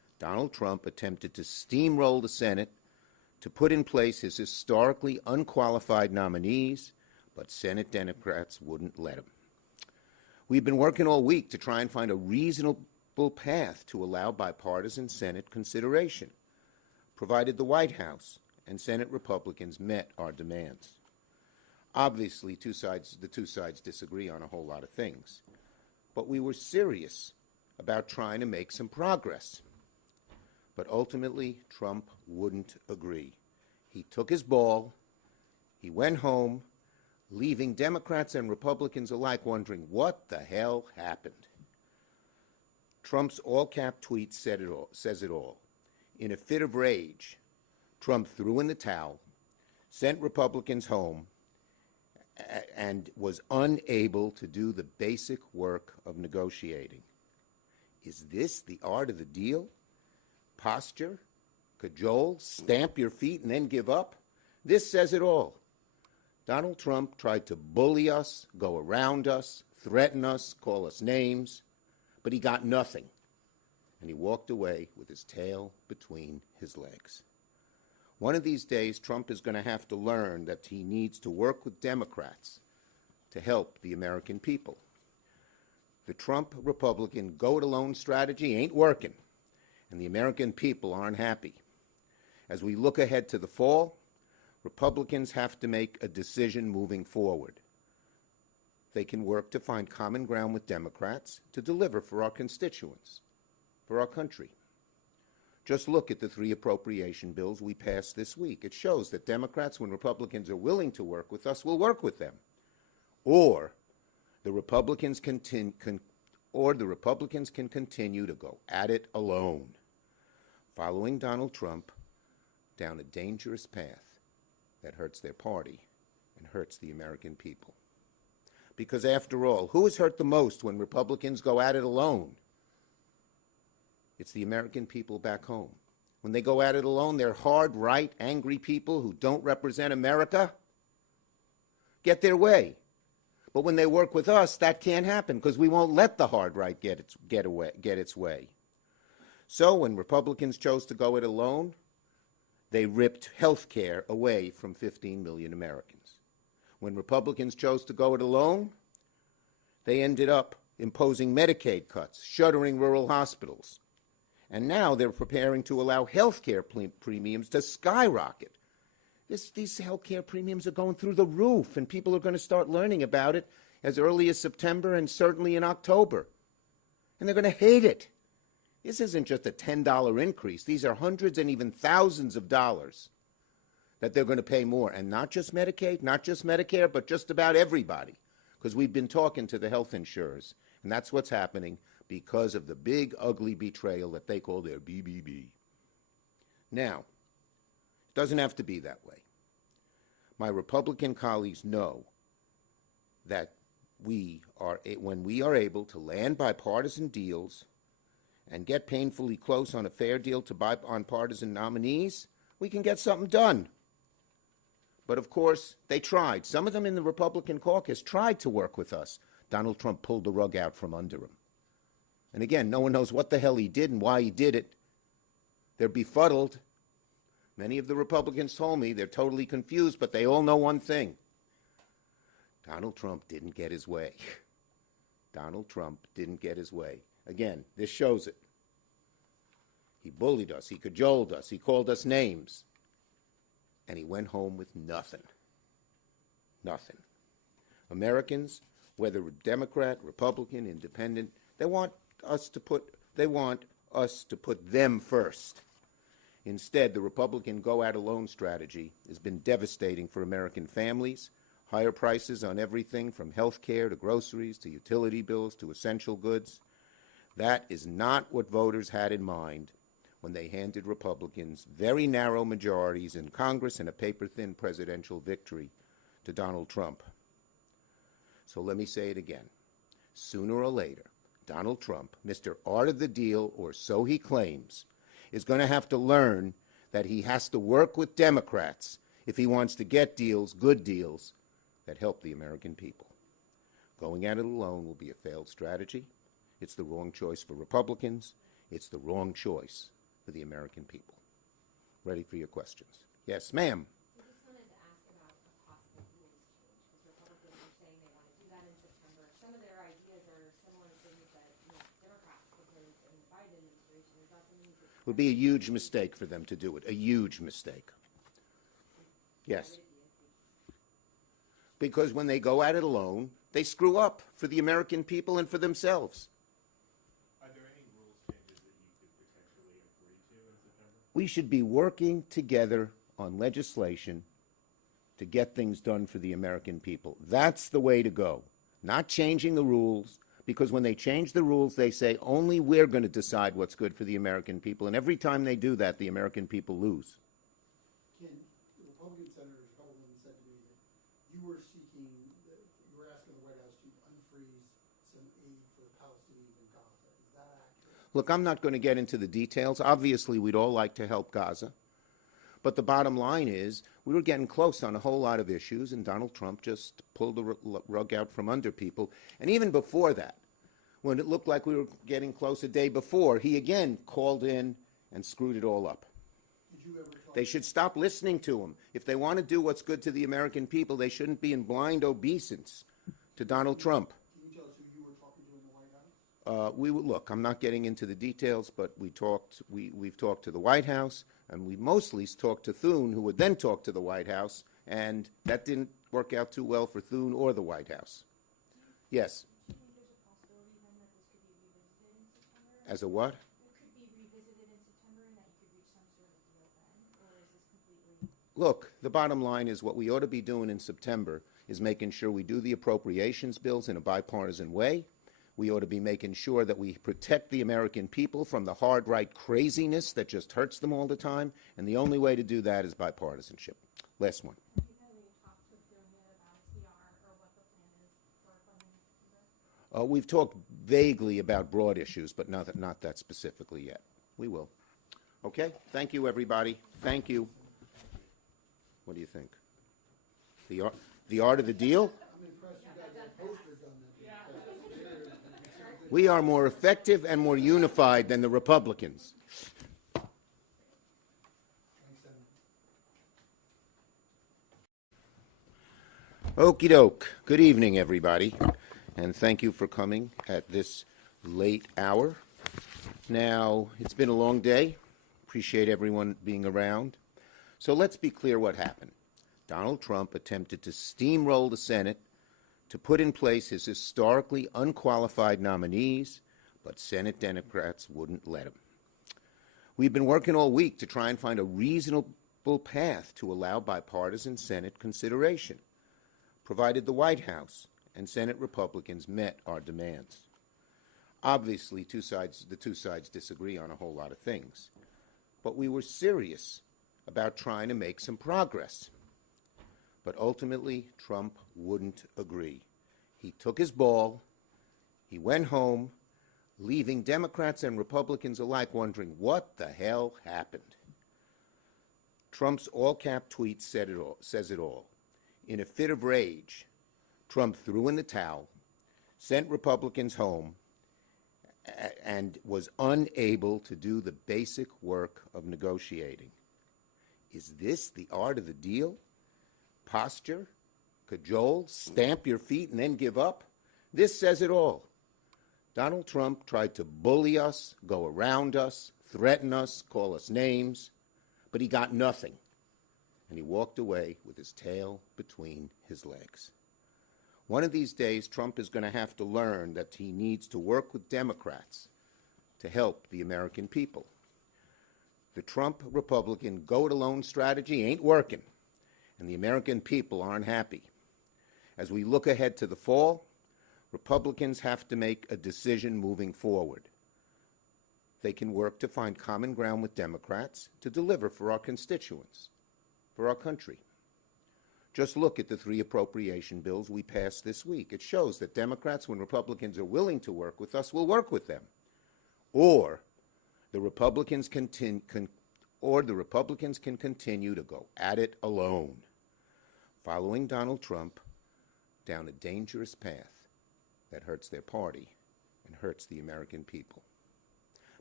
Donald Trump attempted to steamroll the Senate to put in place his historically unqualified nominees, but Senate Democrats wouldn't let him. We've been working all week to try and find a reasonable path to allow bipartisan Senate consideration, provided the White House and Senate Republicans met our demands. Obviously, the two sides disagree on a whole lot of things, but we were serious about trying to make some progress. But ultimately, Trump wouldn't agree. He took his ball, he went home, leaving Democrats and Republicans alike wondering what the hell happened. Trump's all-cap tweet says it all. In a fit of rage, Trump threw in the towel, sent Republicans home, and was unable to do the basic work of negotiating. Is this the art of the deal? Posture, cajole, stamp your feet and then give up? This says it all. Donald Trump tried to bully us, go around us, threaten us, call us names, but he got nothing. And he walked away with his tail between his legs. One of these days, Trump is going to have to learn that he needs to work with Democrats to help the American people. The Trump Republican go-it-alone strategy ain't working, and the American people aren't happy. As we look ahead to the fall, Republicans have to make a decision moving forward. They can work to find common ground with Democrats to deliver for our constituents, for our country. Just look at the 3 appropriation bills we passed this week. It shows that Democrats, when Republicans are willing to work with us, will work with them. Or the Republicans can continue to go at it alone, following Donald Trump down a dangerous path that hurts their party and hurts the American people. Because after all, who is hurt the most when Republicans go at it alone? It's the American people back home. When they go at it alone, they're hard, right, angry people who don't represent America get their way. But when they work with us, that can't happen because we won't let the hard right get its way. So when Republicans chose to go it alone, they ripped health care away from 15 million Americans. When Republicans chose to go it alone, they ended up imposing Medicaid cuts, shuttering rural hospitals. And now they're preparing to allow health care premiums to skyrocket. These health care premiums are going through the roof, and people are going to start learning about it as early as September and certainly in October. And they're going to hate it. This isn't just a $10 increase. These are hundreds and even thousands of dollars that they're going to pay more. And not just Medicaid, not just Medicare, but just about everybody. Because we've been talking to the health insurers, and that's what's happening because of the big, ugly betrayal that they call their BBB. Now, it doesn't have to be that way. My Republican colleagues know that when we are able to land bipartisan deals and get painfully close on a fair deal to bipartisan nominees, we can get something done. But of course, they tried. Some of them in the Republican caucus tried to work with us. Donald Trump pulled the rug out from under him. And again, no one knows what the hell he did and why he did it. They're befuddled. Many of the Republicans told me they're totally confused, but they all know one thing. Donald Trump didn't get his way. Donald Trump didn't get his way. Again, this shows it. He bullied us. He cajoled us. He called us names. And he went home with nothing. Nothing. Americans, whether Democrat, Republican, Independent, they want us to put them first. Instead, the Republican go-at-alone strategy has been devastating for American families. Higher prices on everything from health care to groceries to utility bills to essential goods. That is not what voters had in mind when they handed Republicans very narrow majorities in Congress and a paper-thin presidential victory to Donald Trump. So let me say it again. Sooner or later, Donald Trump, Mr. Art of the Deal, or so he claims, is going to have to learn that he has to work with Democrats if he wants to get deals, good deals, that help the American people. Going at it alone will be a failed strategy. It's the wrong choice for Republicans. It's the wrong choice for the American people. Ready for your questions. Yes, ma'am. I just wanted to ask about a possible rules change, because Republicans are saying they want to do that in September. Some of their ideas are similar to things that Democrats proposed in the Biden administration. Is that something you could? It would be a huge mistake for them to do it, a huge mistake. Yes. Because when they go at it alone, they screw up for the American people and for themselves. Are there any rules changes that you could potentially agree to in September? We should be working together on legislation to get things done for the American people. That's the way to go. Not changing the rules, because when they change the rules, they say only we're going to decide what's good for the American people. And every time they do that, the American people lose. Ken, the Republican senators, a couple of them said to me that you were seeking, you were asking the White House to unfreeze some aid for the Palestinians in Gaza. Is that accurate? Look, I'm not going to get into the details. Obviously, we'd all like to help Gaza. But the bottom line is we were getting close on a whole lot of issues, and Donald Trump just pulled the rug out from under people. And even before that, when it looked like we were getting close a day before, he again called in and screwed it all up. Did you ever talk? They should stop listening to him. If they want to do what's good to the American people, they shouldn't be in blind obeisance to Donald Trump. Can you tell us who you were talking to in the White House? Look, I'm not getting into the details, but we've talked to the White House, and we mostly talked to Thune, who would then talk to the White House, and that didn't work out too well for Thune or the White House. Yes. Do you think there's a possibility then that this could be revisited in September? As a what? It could be revisited in September and that you could reach some sort of deal then? Or is this completely? Look, the bottom line is what we ought to be doing in September is making sure we do the appropriations bills in a bipartisan way. We ought to be making sure that we protect the American people from the hard right craziness that just hurts them all the time, and the only way to do that is bipartisanship. Last one. Have you had any talks with Thune yet about CR or what the plan is for funding in September? We've talked vaguely about broad issues, but not that specifically yet. We will. Okay? Thank you, everybody. Thank you. What do you think? The art of the deal? I'm impressed you got that poster done that. We are more effective and more unified than the Republicans. Thanks, Senator. Okie doke. Good evening, everybody, and thank you for coming at this late hour. Now, it's been a long day. Appreciate everyone being around. So let's be clear what happened. Donald Trump attempted to steamroll the Senate to put in place his historically unqualified nominees, but Senate Democrats wouldn't let him. We've been working all week to try and find a reasonable path to allow bipartisan Senate consideration, provided the White House and Senate Republicans met our demands. Obviously, the two sides disagree on a whole lot of things, but we were serious about trying to make some progress. But ultimately, Trump wouldn't agree. He took his ball, he went home, leaving Democrats and Republicans alike wondering what the hell happened. Trump's all-cap tweet says it all. In a fit of rage, Trump threw in the towel, sent Republicans home, and was unable to do the basic work of negotiating. Is this the art of the deal? Posture, cajole, stamp your feet, and then give up? This says it all. Donald Trump tried to bully us, go around us, threaten us, call us names, but he got nothing. And he walked away with his tail between his legs. One of these days, Trump is going to have to learn that he needs to work with Democrats to help the American people. The Trump Republican go-it-alone strategy ain't working, and the American people aren't happy. As we look ahead to the fall, Republicans have to make a decision moving forward. They can work to find common ground with Democrats to deliver for our constituents, for our country. Just look at the 3 appropriation bills we passed this week. It shows that Democrats, when Republicans are willing to work with us, will work with them. Or the Republicans can continue to go at it alone, following Donald Trump down a dangerous path that hurts their party and hurts the American people.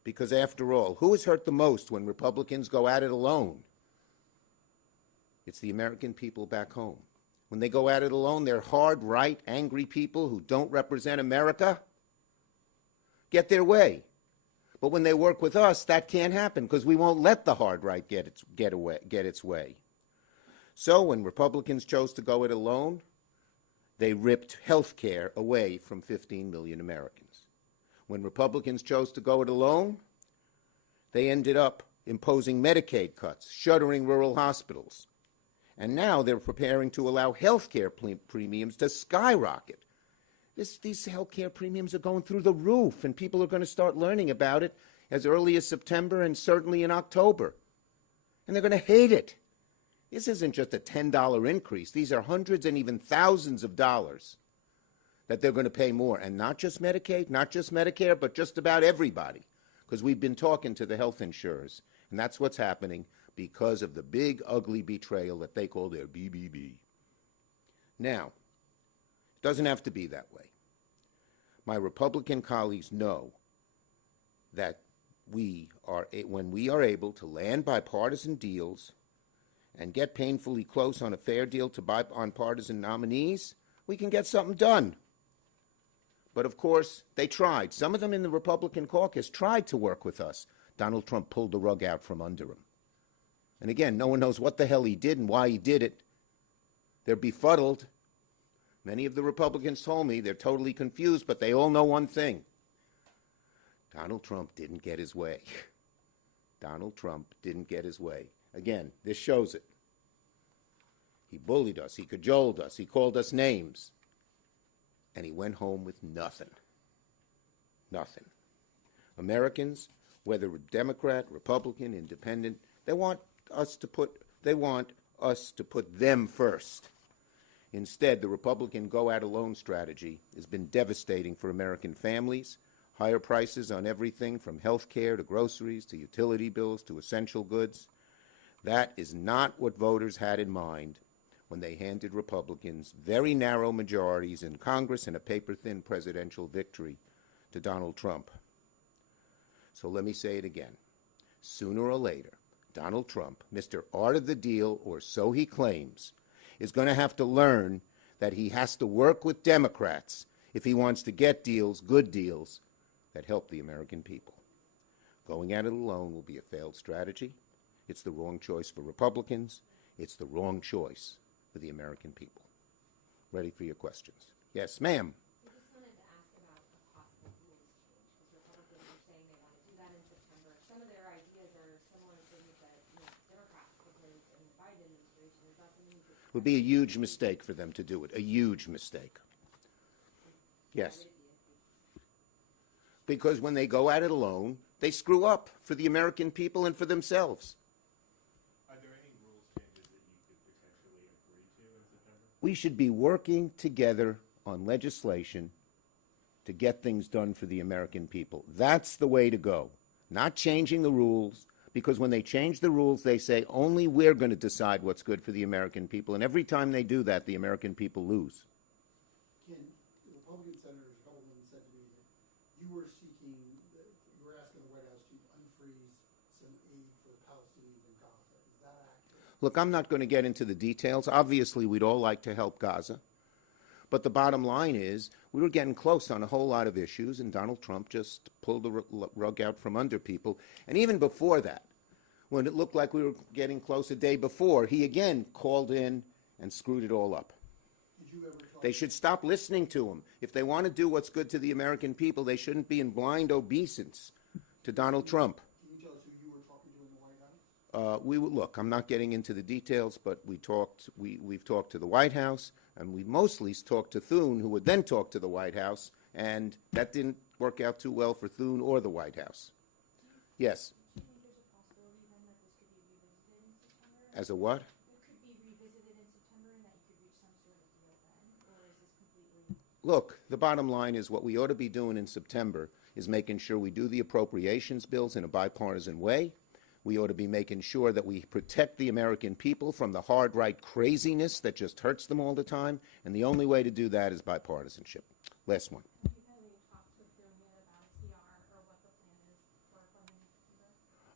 Because after all, who is hurt the most when Republicans go at it alone? It's the American people back home. When they go at it alone, they're hard, right, angry people who don't represent America get their way. But when they work with us, that can't happen because we won't let the hard right get its way. So when Republicans chose to go it alone, they ripped health care away from 15 million Americans. When Republicans chose to go it alone, they ended up imposing Medicaid cuts, shuttering rural hospitals. And now they're preparing to allow health care premiums to skyrocket. These health care premiums are going through the roof, and people are going to start learning about it as early as September and certainly in October. And they're going to hate it. This isn't just a $10 increase. These are hundreds and even thousands of dollars that they're going to pay more. And not just Medicaid, not just Medicare, but just about everybody. Because we've been talking to the health insurers, and that's what's happening because of the big, ugly betrayal that they call their BBB. Now, it doesn't have to be that way. My Republican colleagues know that when we are able to land bipartisan deals and get painfully close on a fair deal to bipartisan nominees, we can get something done. But of course, they tried. Some of them in the Republican caucus tried to work with us. Donald Trump pulled the rug out from under him. And again, no one knows what the hell he did and why he did it. They're befuddled. Many of the Republicans told me they're totally confused, but they all know one thing. Donald Trump didn't get his way. Donald Trump didn't get his way. Again, this shows it. He bullied us. He cajoled us. He called us names. And he went home with nothing. Nothing. Americans, whether Democrat, Republican, Independent, they want us to put them first. Instead, the Republican go-at-alone strategy has been devastating for American families. Higher prices on everything from health care to groceries to utility bills to essential goods. That is not what voters had in mind when they handed Republicans very narrow majorities in Congress and a paper-thin presidential victory to Donald Trump. So let me say it again. Sooner or later, Donald Trump, Mr. Art of the Deal, or so he claims, is going to have to learn that he has to work with Democrats if he wants to get deals, good deals, that help the American people. Going at it alone will be a failed strategy. It's the wrong choice for Republicans. It's the wrong choice for the American people. Ready for your questions. Yes, ma'am. I just wanted to ask about a possible rules change, because Republicans are saying they want to do that in September. Some of their ideas are similar to things that Democrats proposed in the Biden administration. Is that something you could... It would be a huge mistake for them to do it, a huge mistake. Yes. Because when they go at it alone, they screw up for the American people and for themselves. Are there any rules changes that you could potentially agree to in September? We should be working together on legislation to get things done for the American people. That's the way to go. Not changing the rules, because when they change the rules, they say only we're going to decide what's good for the American people. And every time they do that, the American people lose. Ken, the Republican Senator Hellman said to me that you were asking the White House to unfreeze some aid for the Palestinians in Gaza. Is that accurate? Look, I'm not going to get into the details. Obviously, we'd all like to help Gaza. But the bottom line is we were getting close on a whole lot of issues, and Donald Trump just pulled the rug out from under people. And even before that, when it looked like we were getting close a day before, he again called in and screwed it all up. Did you ever talk? They should stop listening to him. If they want to do what's good to the American people, they shouldn't be in blind obeisance to Donald Trump. Can you tell us who you were talking to in the White House? Look, I'm not getting into the details, but we've talked to the White House, and we mostly talked to Thune, who would then talk to the White House, and that didn't work out too well for Thune or the White House. Yes. Do you think there's a possibility then that this could be revisited in September? As a what? It could be revisited in September and that you could reach some sort of deal then? Or is this completely... Look, the bottom line is what we ought to be doing in September is making sure we do the appropriations bills in a bipartisan way. We ought to be making sure that we protect the American people from the hard right craziness that just hurts them all the time. And the only way to do that is bipartisanship. Last one. Have you had any talks with Thune yet about a TR or what the plan is for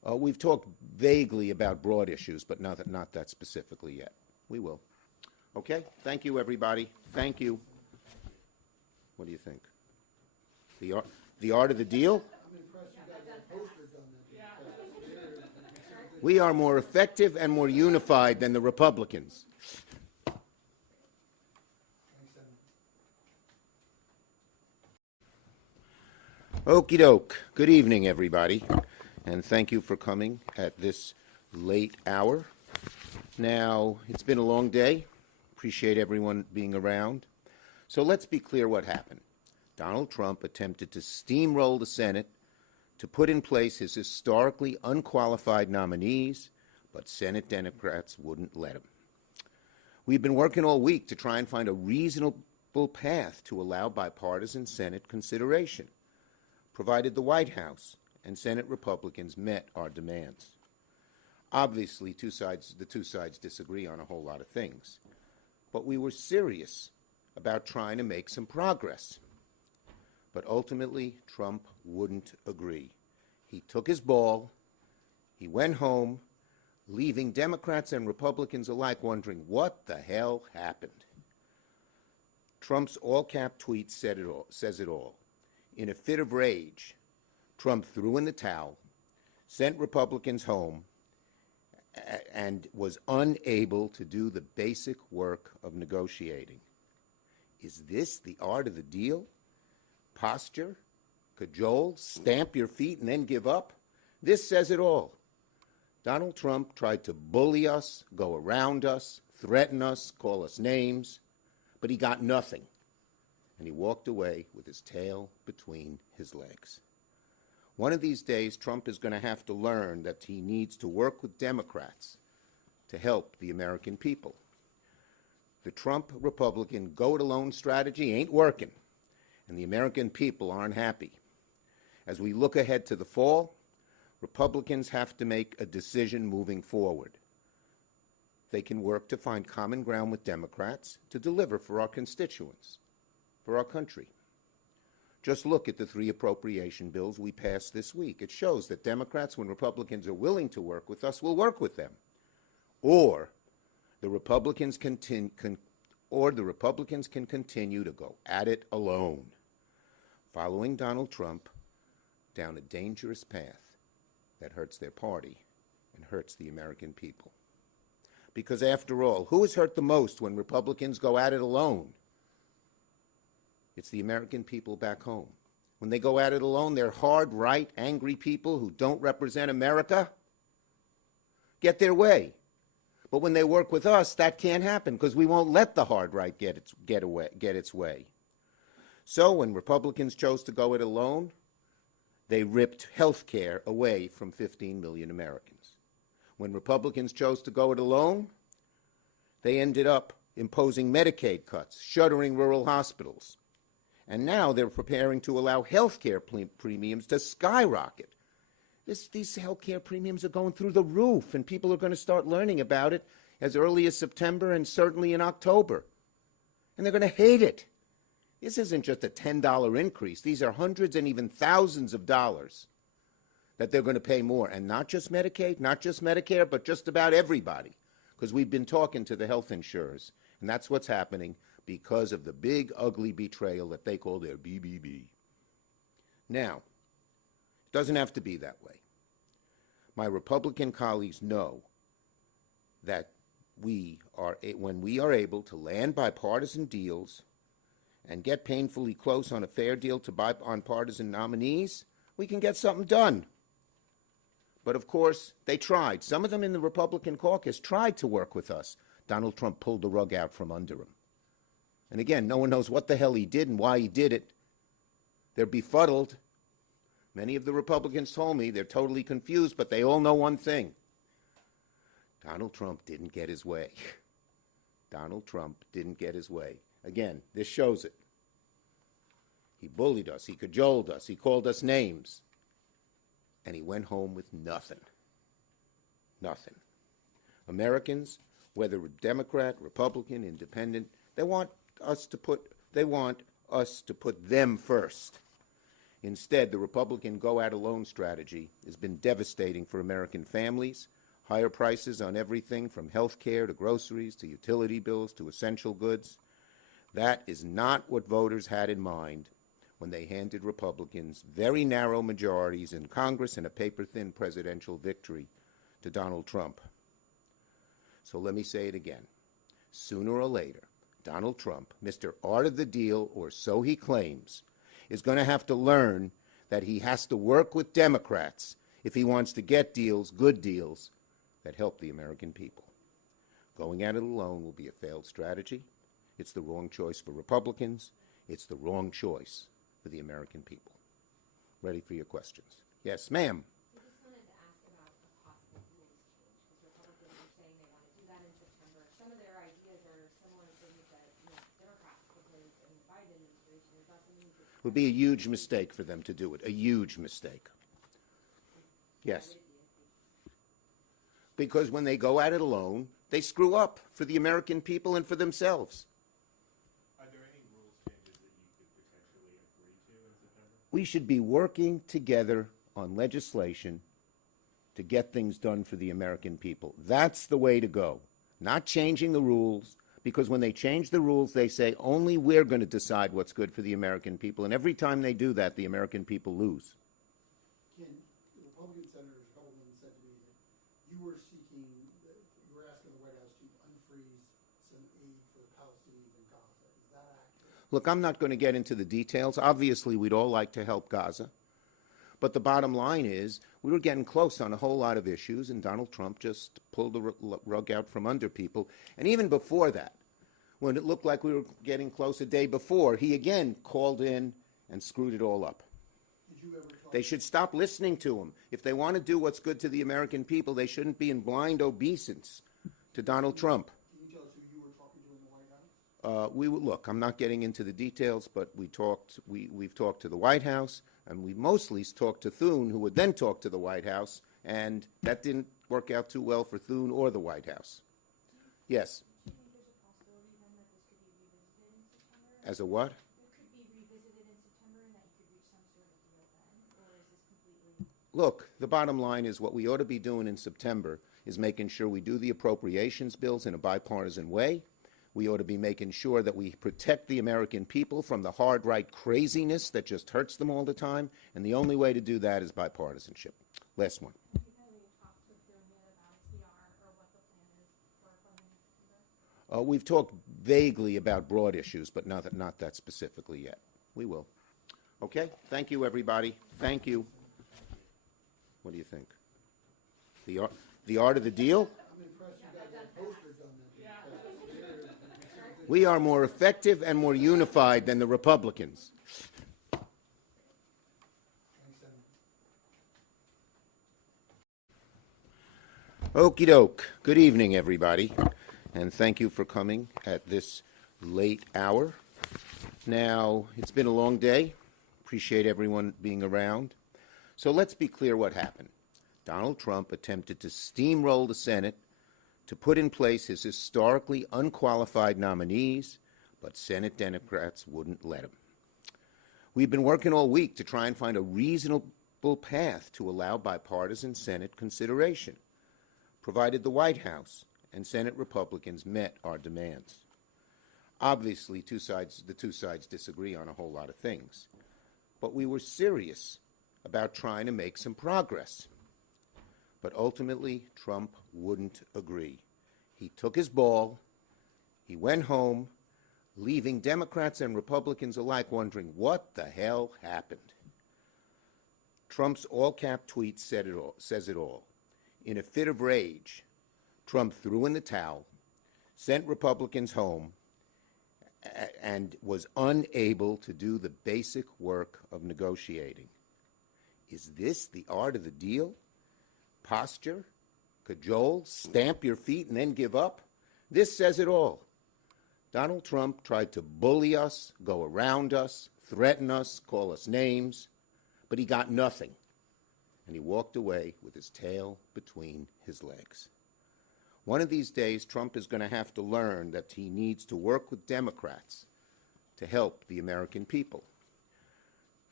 We've talked vaguely about broad issues, but not that specifically yet. We will. Okay? Thank you, everybody. Thank you. What do you think? The art of the deal? I'm impressed you got that poster done that. We are more effective and more unified than the Republicans. Okie doke. Good evening, everybody, and thank you for coming at this late hour. Now, it's been a long day. Appreciate everyone being around. So let's be clear what happened. Donald Trump attempted to steamroll the Senate to put in place his historically unqualified nominees, but Senate Democrats wouldn't let him. We've been working all week to try and find a reasonable path to allow bipartisan Senate consideration, provided the White House and Senate Republicans met our demands. Obviously, the two sides disagree on a whole lot of things, but we were serious about trying to make some progress. But ultimately, Trump wouldn't agree. He took his ball, he went home, leaving Democrats and Republicans alike wondering what the hell happened. Trump's all-cap tweet says it all. In a fit of rage, Trump threw in the towel, sent Republicans home, and was unable to do the basic work of negotiating. Is this the art of the deal? Posture? Cajole? Stamp your feet and then give up? This says it all. Donald Trump tried to bully us, go around us, threaten us, call us names, but he got nothing. And he walked away with his tail between his legs. One of these days, Trump is going to have to learn that he needs to work with Democrats to help the American people. The Trump Republican go-it-alone strategy ain't working, and the American people aren't happy. As we look ahead to the fall, Republicans have to make a decision moving forward. They can work to find common ground with Democrats to deliver for our constituents, for our country. Just look at the 3 appropriation bills we passed this week. It shows that Democrats, when Republicans are willing to work with us, will work with them. Or the Republicans can continue to go at it alone, following Donald Trump down a dangerous path that hurts their party and hurts the American people. Because after all, who is hurt the most when Republicans go at it alone? It's the American people back home. When they go at it alone, they're hard, right, angry people who don't represent America get their way. But when they work with us, that can't happen because we won't let the hard right get its way. So when Republicans chose to go it alone, they ripped health care away from 15 million Americans. When Republicans chose to go it alone, they ended up imposing Medicaid cuts, shuttering rural hospitals. And now they're preparing to allow health care premiums to skyrocket. These health care premiums are going through the roof, and people are going to start learning about it as early as September and certainly in October. And they're going to hate it. This isn't just a $10 increase. These are hundreds and even thousands of dollars that they're going to pay more. And not just Medicaid, not just Medicare, but just about everybody. Because we've been talking to the health insurers, and that's what's happening because of the big, ugly betrayal that they call their BBB. Now, it doesn't have to be that way. My Republican colleagues know that when we are able to land bipartisan deals and get painfully close on a fair deal to bipartisan nominees, we can get something done. But of course, they tried. Some of them in the Republican caucus tried to work with us. Donald Trump pulled the rug out from under him. And again, no one knows what the hell he did and why he did it. They're befuddled. Many of the Republicans told me they're totally confused, but they all know one thing. Donald Trump didn't get his way. Donald Trump didn't get his way. Again, this shows it. He bullied us. He cajoled us. He called us names. And he went home with nothing. Nothing. Americans, whether Democrat, Republican, Independent, they want us to put them first. Instead, the Republican go-at-alone strategy has been devastating for American families. Higher prices on everything from health care to groceries to utility bills to essential goods. That is not what voters had in mind when they handed Republicans very narrow majorities in Congress and a paper-thin presidential victory to Donald Trump. So let me say it again. Sooner or later, Donald Trump, Mr. Art of the Deal, or so he claims, is going to have to learn that he has to work with Democrats if he wants to get deals, good deals, that help the American people. Going at it alone will be a failed strategy. It's the wrong choice for Republicans. It's the wrong choice for the American people. Ready for your questions. Yes, ma'am. I just wanted to ask about a possible rules change, because Republicans are saying they want to do that in September. Some of their ideas are similar to things that Democrats proposed in the Biden administration. Is that something that It would be a huge mistake for them to do it, a huge mistake. Yes. Because when they go at it alone, they screw up for the American people and for themselves. Are there any rules changes that you could potentially agree to in September? We should be working together on legislation to get things done for the American people. That's the way to go. Not changing the rules, because when they change the rules, they say only we're going to decide what's good for the American people. And every time they do that, the American people lose. Ken, the Republican Senator Hellman said to me that you were asking the White House to unfreeze some aid for the Palestinians in Gaza. Is that accurate? Look, I'm not going to get into the details. Obviously, we'd all like to help Gaza. But the bottom line is we were getting close on a whole lot of issues, and Donald Trump just pulled the rug out from under people. And even before that, when it looked like we were getting close a day before, he again called in and screwed it all up. Did you ever talk They should stop listening to him. If they want to do what's good to the American people, they shouldn't be in blind obeisance to Donald Trump. Can you tell us who you were talking to in the White House? Look, I'm not getting into the details, but we've talked to the White House, and we mostly talked to Thune, who would then talk to the White House, and that didn't work out too well for Thune or the White House. Yes. do you think there's a possibility then that this could be revisited in September? As a what? It could be revisited in September and that you could reach some sort of deal then? Or is this completely... Look, the bottom line is what we ought to be doing in September is making sure we do the appropriations bills in a bipartisan way. We ought to be making sure that we protect the American people from the hard right craziness that just hurts them all the time, and the only way to do that is bipartisanship. Last one. Have you had any talks with them yet about CR or what the plan is for funding in September? We've talked vaguely about broad issues, but not that specifically yet. We will. Okay? Thank you, everybody. Thank you. What do you think? The art of the deal? I'm impressed you got that poster done that. We are more effective and more unified than the Republicans. Thanks, Senator. Okie doke. Good evening, everybody, and thank you for coming at this late hour. Now, it's been a long day. Appreciate everyone being around. So let's be clear what happened. Donald Trump attempted to steamroll the Senate to put in place his historically unqualified nominees, but Senate Democrats wouldn't let him. We've been working all week to try and find a reasonable path to allow bipartisan Senate consideration, provided the White House and Senate Republicans met our demands. Obviously, the two sides disagree on a whole lot of things, but we were serious about trying to make some progress. But ultimately, Trump wouldn't agree. He took his ball, he went home, leaving Democrats and Republicans alike wondering what the hell happened. Trump's all-cap tweet says it all. In a fit of rage, Trump threw in the towel, sent Republicans home, and was unable to do the basic work of negotiating. Is this the art of the deal? Posture, cajole, stamp your feet, and then give up? This says it all. Donald Trump tried to bully us, go around us, threaten us, call us names, but he got nothing, and he walked away with his tail between his legs. One of these days, Trump is going to have to learn that he needs to work with Democrats to help the American people.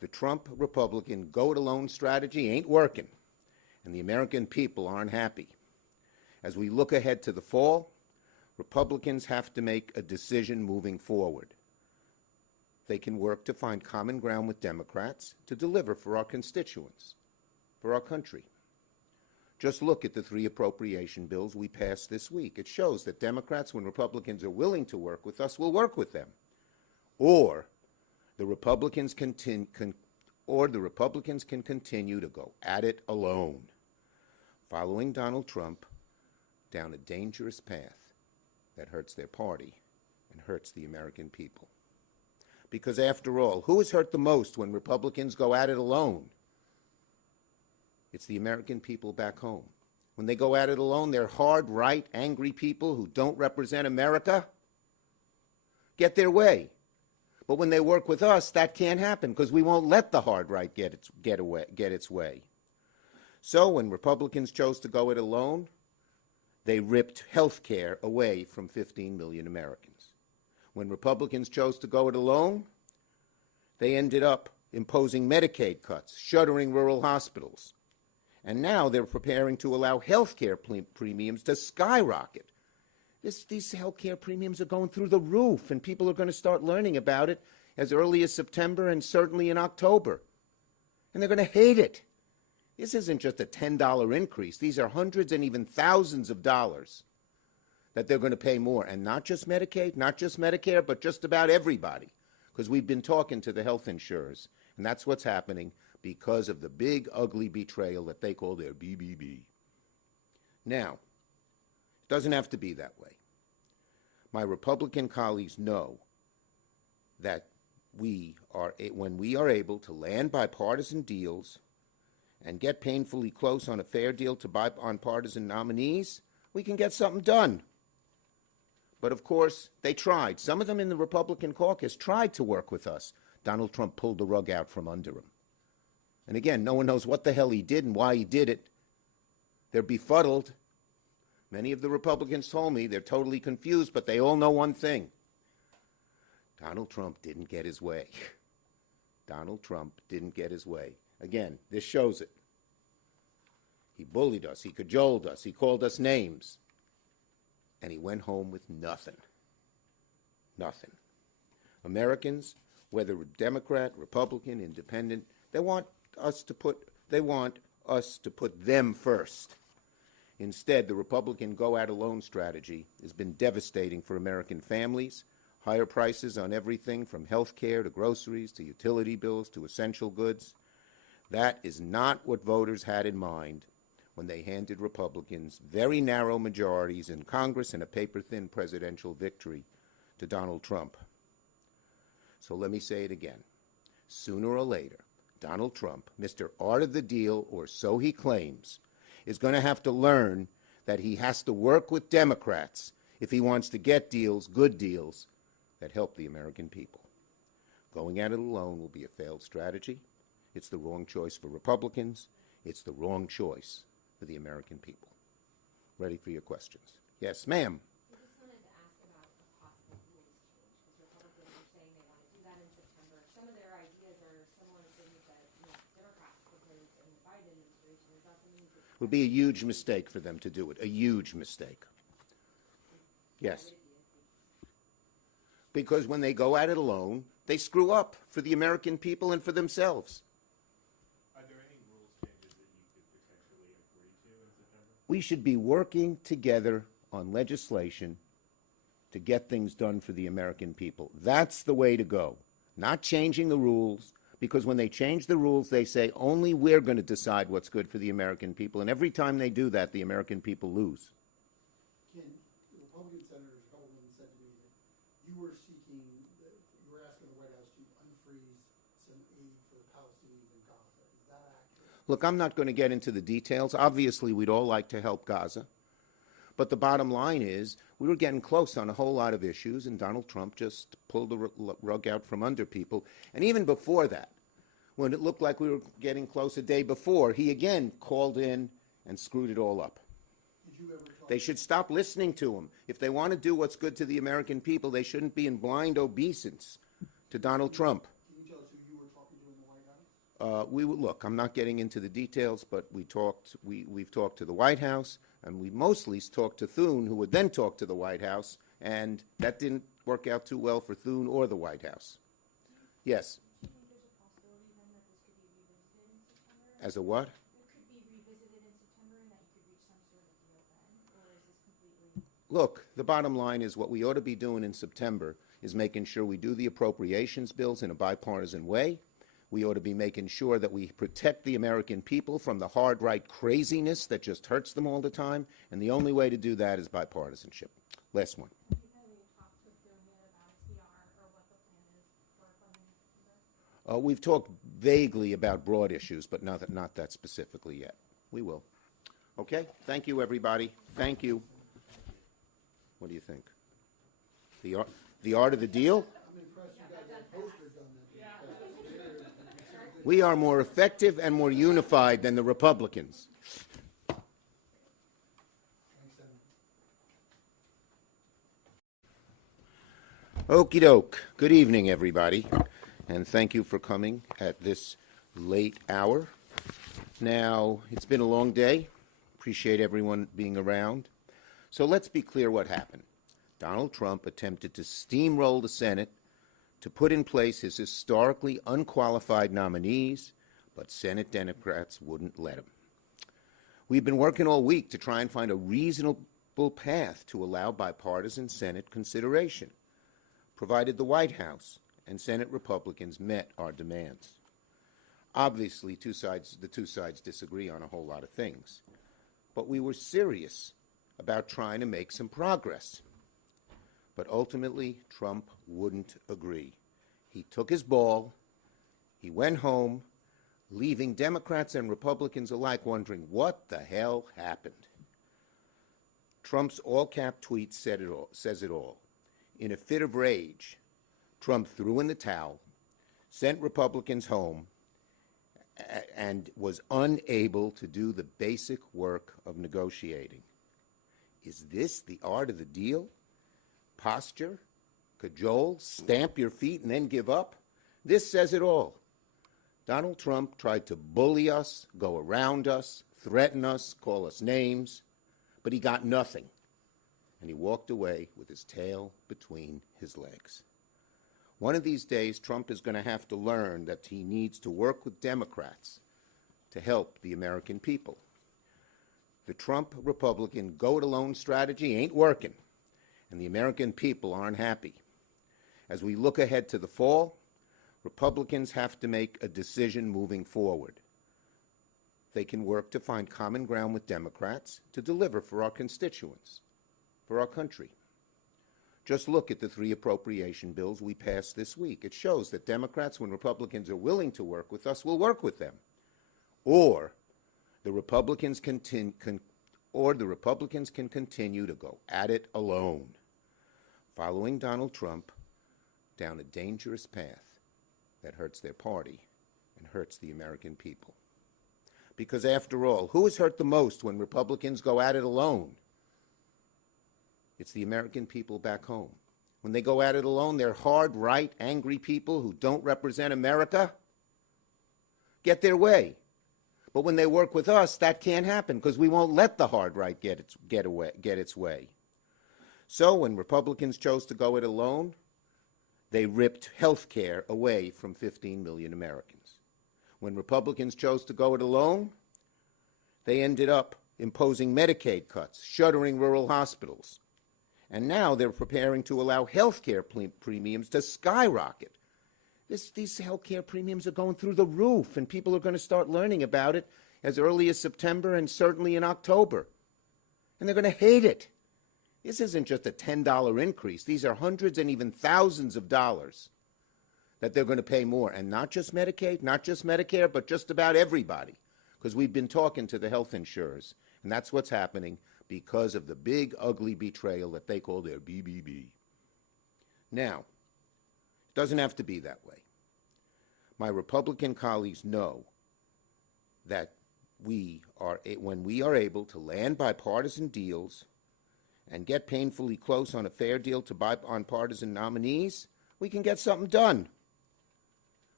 The Trump Republican go-it-alone strategy ain't working, and the American people aren't happy. As we look ahead to the fall, Republicans have to make a decision moving forward. They can work to find common ground with Democrats to deliver for our constituents, for our country. Just look at the 3 appropriation bills we passed this week. It shows that Democrats, when Republicans are willing to work with us, will work with them. Or the Republicans can continue to go at it alone, following Donald Trump down a dangerous path that hurts their party and hurts the American people. Because after all, who is hurt the most when Republicans go at it alone? It's the American people back home. When they go at it alone, they're hard, right, angry people who don't represent America get their way. But when they work with us, that can't happen because we won't let the hard right get its way. So when Republicans chose to go it alone, they ripped health care away from 15 million Americans. When Republicans chose to go it alone, they ended up imposing Medicaid cuts, shuttering rural hospitals. And now they're preparing to allow health care premiums to skyrocket. These health care premiums are going through the roof, and people are going to start learning about it as early as September and certainly in October. And they're going to hate it. This isn't just a $10 increase. These are hundreds and even thousands of dollars that they're going to pay more. And not just Medicaid, not just Medicare, but just about everybody. Because we've been talking to the health insurers, and that's what's happening because of the big, ugly betrayal that they call their BBB. Now, it doesn't have to be that way. My Republican colleagues know that when we are able to land bipartisan deals and get painfully close on a fair deal to bipartisan nominees, we can get something done. But of course, they tried. Some of them in the Republican caucus tried to work with us. Donald Trump pulled the rug out from under him. And again, no one knows what the hell he did and why he did it. They're befuddled. Many of the Republicans told me they're totally confused, but they all know one thing. Donald Trump didn't get his way. Donald Trump didn't get his way. Again, this shows it. He bullied us. He cajoled us. He called us names. And he went home with nothing. Nothing. Americans, whether Democrat, Republican, Independent, they want us to put them first. Instead, the Republican go-at-alone strategy has been devastating for American families. Higher prices on everything from health care to groceries to utility bills to essential goods. That is not what voters had in mind when they handed Republicans very narrow majorities in Congress and a paper-thin presidential victory to Donald Trump. So let me say it again. Sooner or later, Donald Trump, Mr. Art of the Deal, or so he claims, is going to have to learn that he has to work with Democrats if he wants to get deals, good deals, that help the American people. Going at it alone will be a failed strategy. It's the wrong choice for Republicans. It's the wrong choice for the American people. Ready for your questions? Yes, ma'am. I just wanted to ask about a possible rules change, because Republicans are saying they want to do that in September. Some of their ideas are similar to things that Democrats proposed in the Biden administration. Is that something you could... It would be a huge mistake for them to do it, a huge mistake. Yes. Because when they go at it alone, they screw up for the American people and for themselves. Are there any rules changes that you could potentially agree to in September? We should be working together on legislation to get things done for the American people. That's the way to go. Not changing the rules, because when they change the rules, they say only we're going to decide what's good for the American people. And every time they do that, the American people lose. Ken, the Republican Senator Hellman said to me that you were asking the White House to unfreeze some aid for the Palestinians in Gaza. Is that accurate? Look, I'm not going to get into the details. Obviously, we'd all like to help Gaza. But the bottom line is we were getting close on a whole lot of issues, and Donald Trump just pulled the rug out from under people. And even before that, when it looked like we were getting close a day before, he again called in and screwed it all up. Did you ever talk They should stop listening to him. If they want to do what's good to the American people, they shouldn't be in blind obeisance to Donald Trump. Can you tell us who you were talking to in the White House? Look, I'm not getting into the details, but we've talked to the White House, and we mostly talked to Thune, who would then talk to the White House, and that didn't work out too well for Thune or the White House. Yes. Do you think there's a possibility then that this could be revisited in September? As a what? It could be revisited in September and that you could reach some sort of deal then? Or is this completely... Look, the bottom line is what we ought to be doing in September is making sure we do the appropriations bills in a bipartisan way. We ought to be making sure that we protect the American people from the hard right craziness that just hurts them all the time, and the only way to do that is bipartisanship. Last one. Have you had any talks with Thune yet about XBR or what the plan is for funding in September? We've talked vaguely about broad issues, but not that specifically yet. We will. Okay? Thank you, everybody. Thank you. What do you think? The art of the deal? I'm impressed you got that poster done. We are more effective and more unified than the Republicans. Thanks, Senator. Okie doke. Good evening, everybody, and thank you for coming at this late hour. Now, it's been a long day. Appreciate everyone being around. So let's be clear what happened. Donald Trump attempted to steamroll the Senate to put in place his historically unqualified nominees, but Senate Democrats wouldn't let him. We've been working all week to try and find a reasonable path to allow bipartisan Senate consideration, provided the White House and Senate Republicans met our demands. Obviously, the two sides disagree on a whole lot of things, but we were serious about trying to make some progress. But ultimately, Trump wouldn't agree. He took his ball, he went home, leaving Democrats and Republicans alike wondering what the hell happened. Trump's all-cap tweet says it all. In a fit of rage, Trump threw in the towel, sent Republicans home, and was unable to do the basic work of negotiating. Is this the art of the deal? Posture, cajole, stamp your feet, and then give up? This says it all. Donald Trump tried to bully us, go around us, threaten us, call us names, but he got nothing, and he walked away with his tail between his legs. One of these days, Trump is going to have to learn that he needs to work with Democrats to help the American people. The Trump Republican go-it-alone strategy ain't working, and the American people aren't happy. As we look ahead to the fall, Republicans have to make a decision moving forward. They can work to find common ground with Democrats to deliver for our constituents, for our country. Just look at the 3 appropriation bills we passed this week. It shows that Democrats, when Republicans are willing to work with us, will work with them. Or the Republicans can continue to go at it alone, following Donald Trump down a dangerous path that hurts their party and hurts the American people. Because after all, who is hurt the most when Republicans go at it alone? It's the American people back home. When they go at it alone, they're hard, right, angry people who don't represent America get their way. But when they work with us, that can't happen because we won't let the hard right get its way. So when Republicans chose to go it alone, they ripped health care away from 15 million Americans. When Republicans chose to go it alone, they ended up imposing Medicaid cuts, shuttering rural hospitals. And now they're preparing to allow health care premiums to skyrocket. These health care premiums are going through the roof, and people are going to start learning about it as early as September and certainly in October. And they're going to hate it. This isn't just a $10 increase. These are hundreds and even thousands of dollars that they're going to pay more. And not just Medicaid, not just Medicare, but just about everybody. Because we've been talking to the health insurers, and that's what's happening because of the big, ugly betrayal that they call their BBB. Now, it doesn't have to be that way. My Republican colleagues know that when we are able to land bipartisan deals and get painfully close on a fair deal to bipartisan nominees, we can get something done.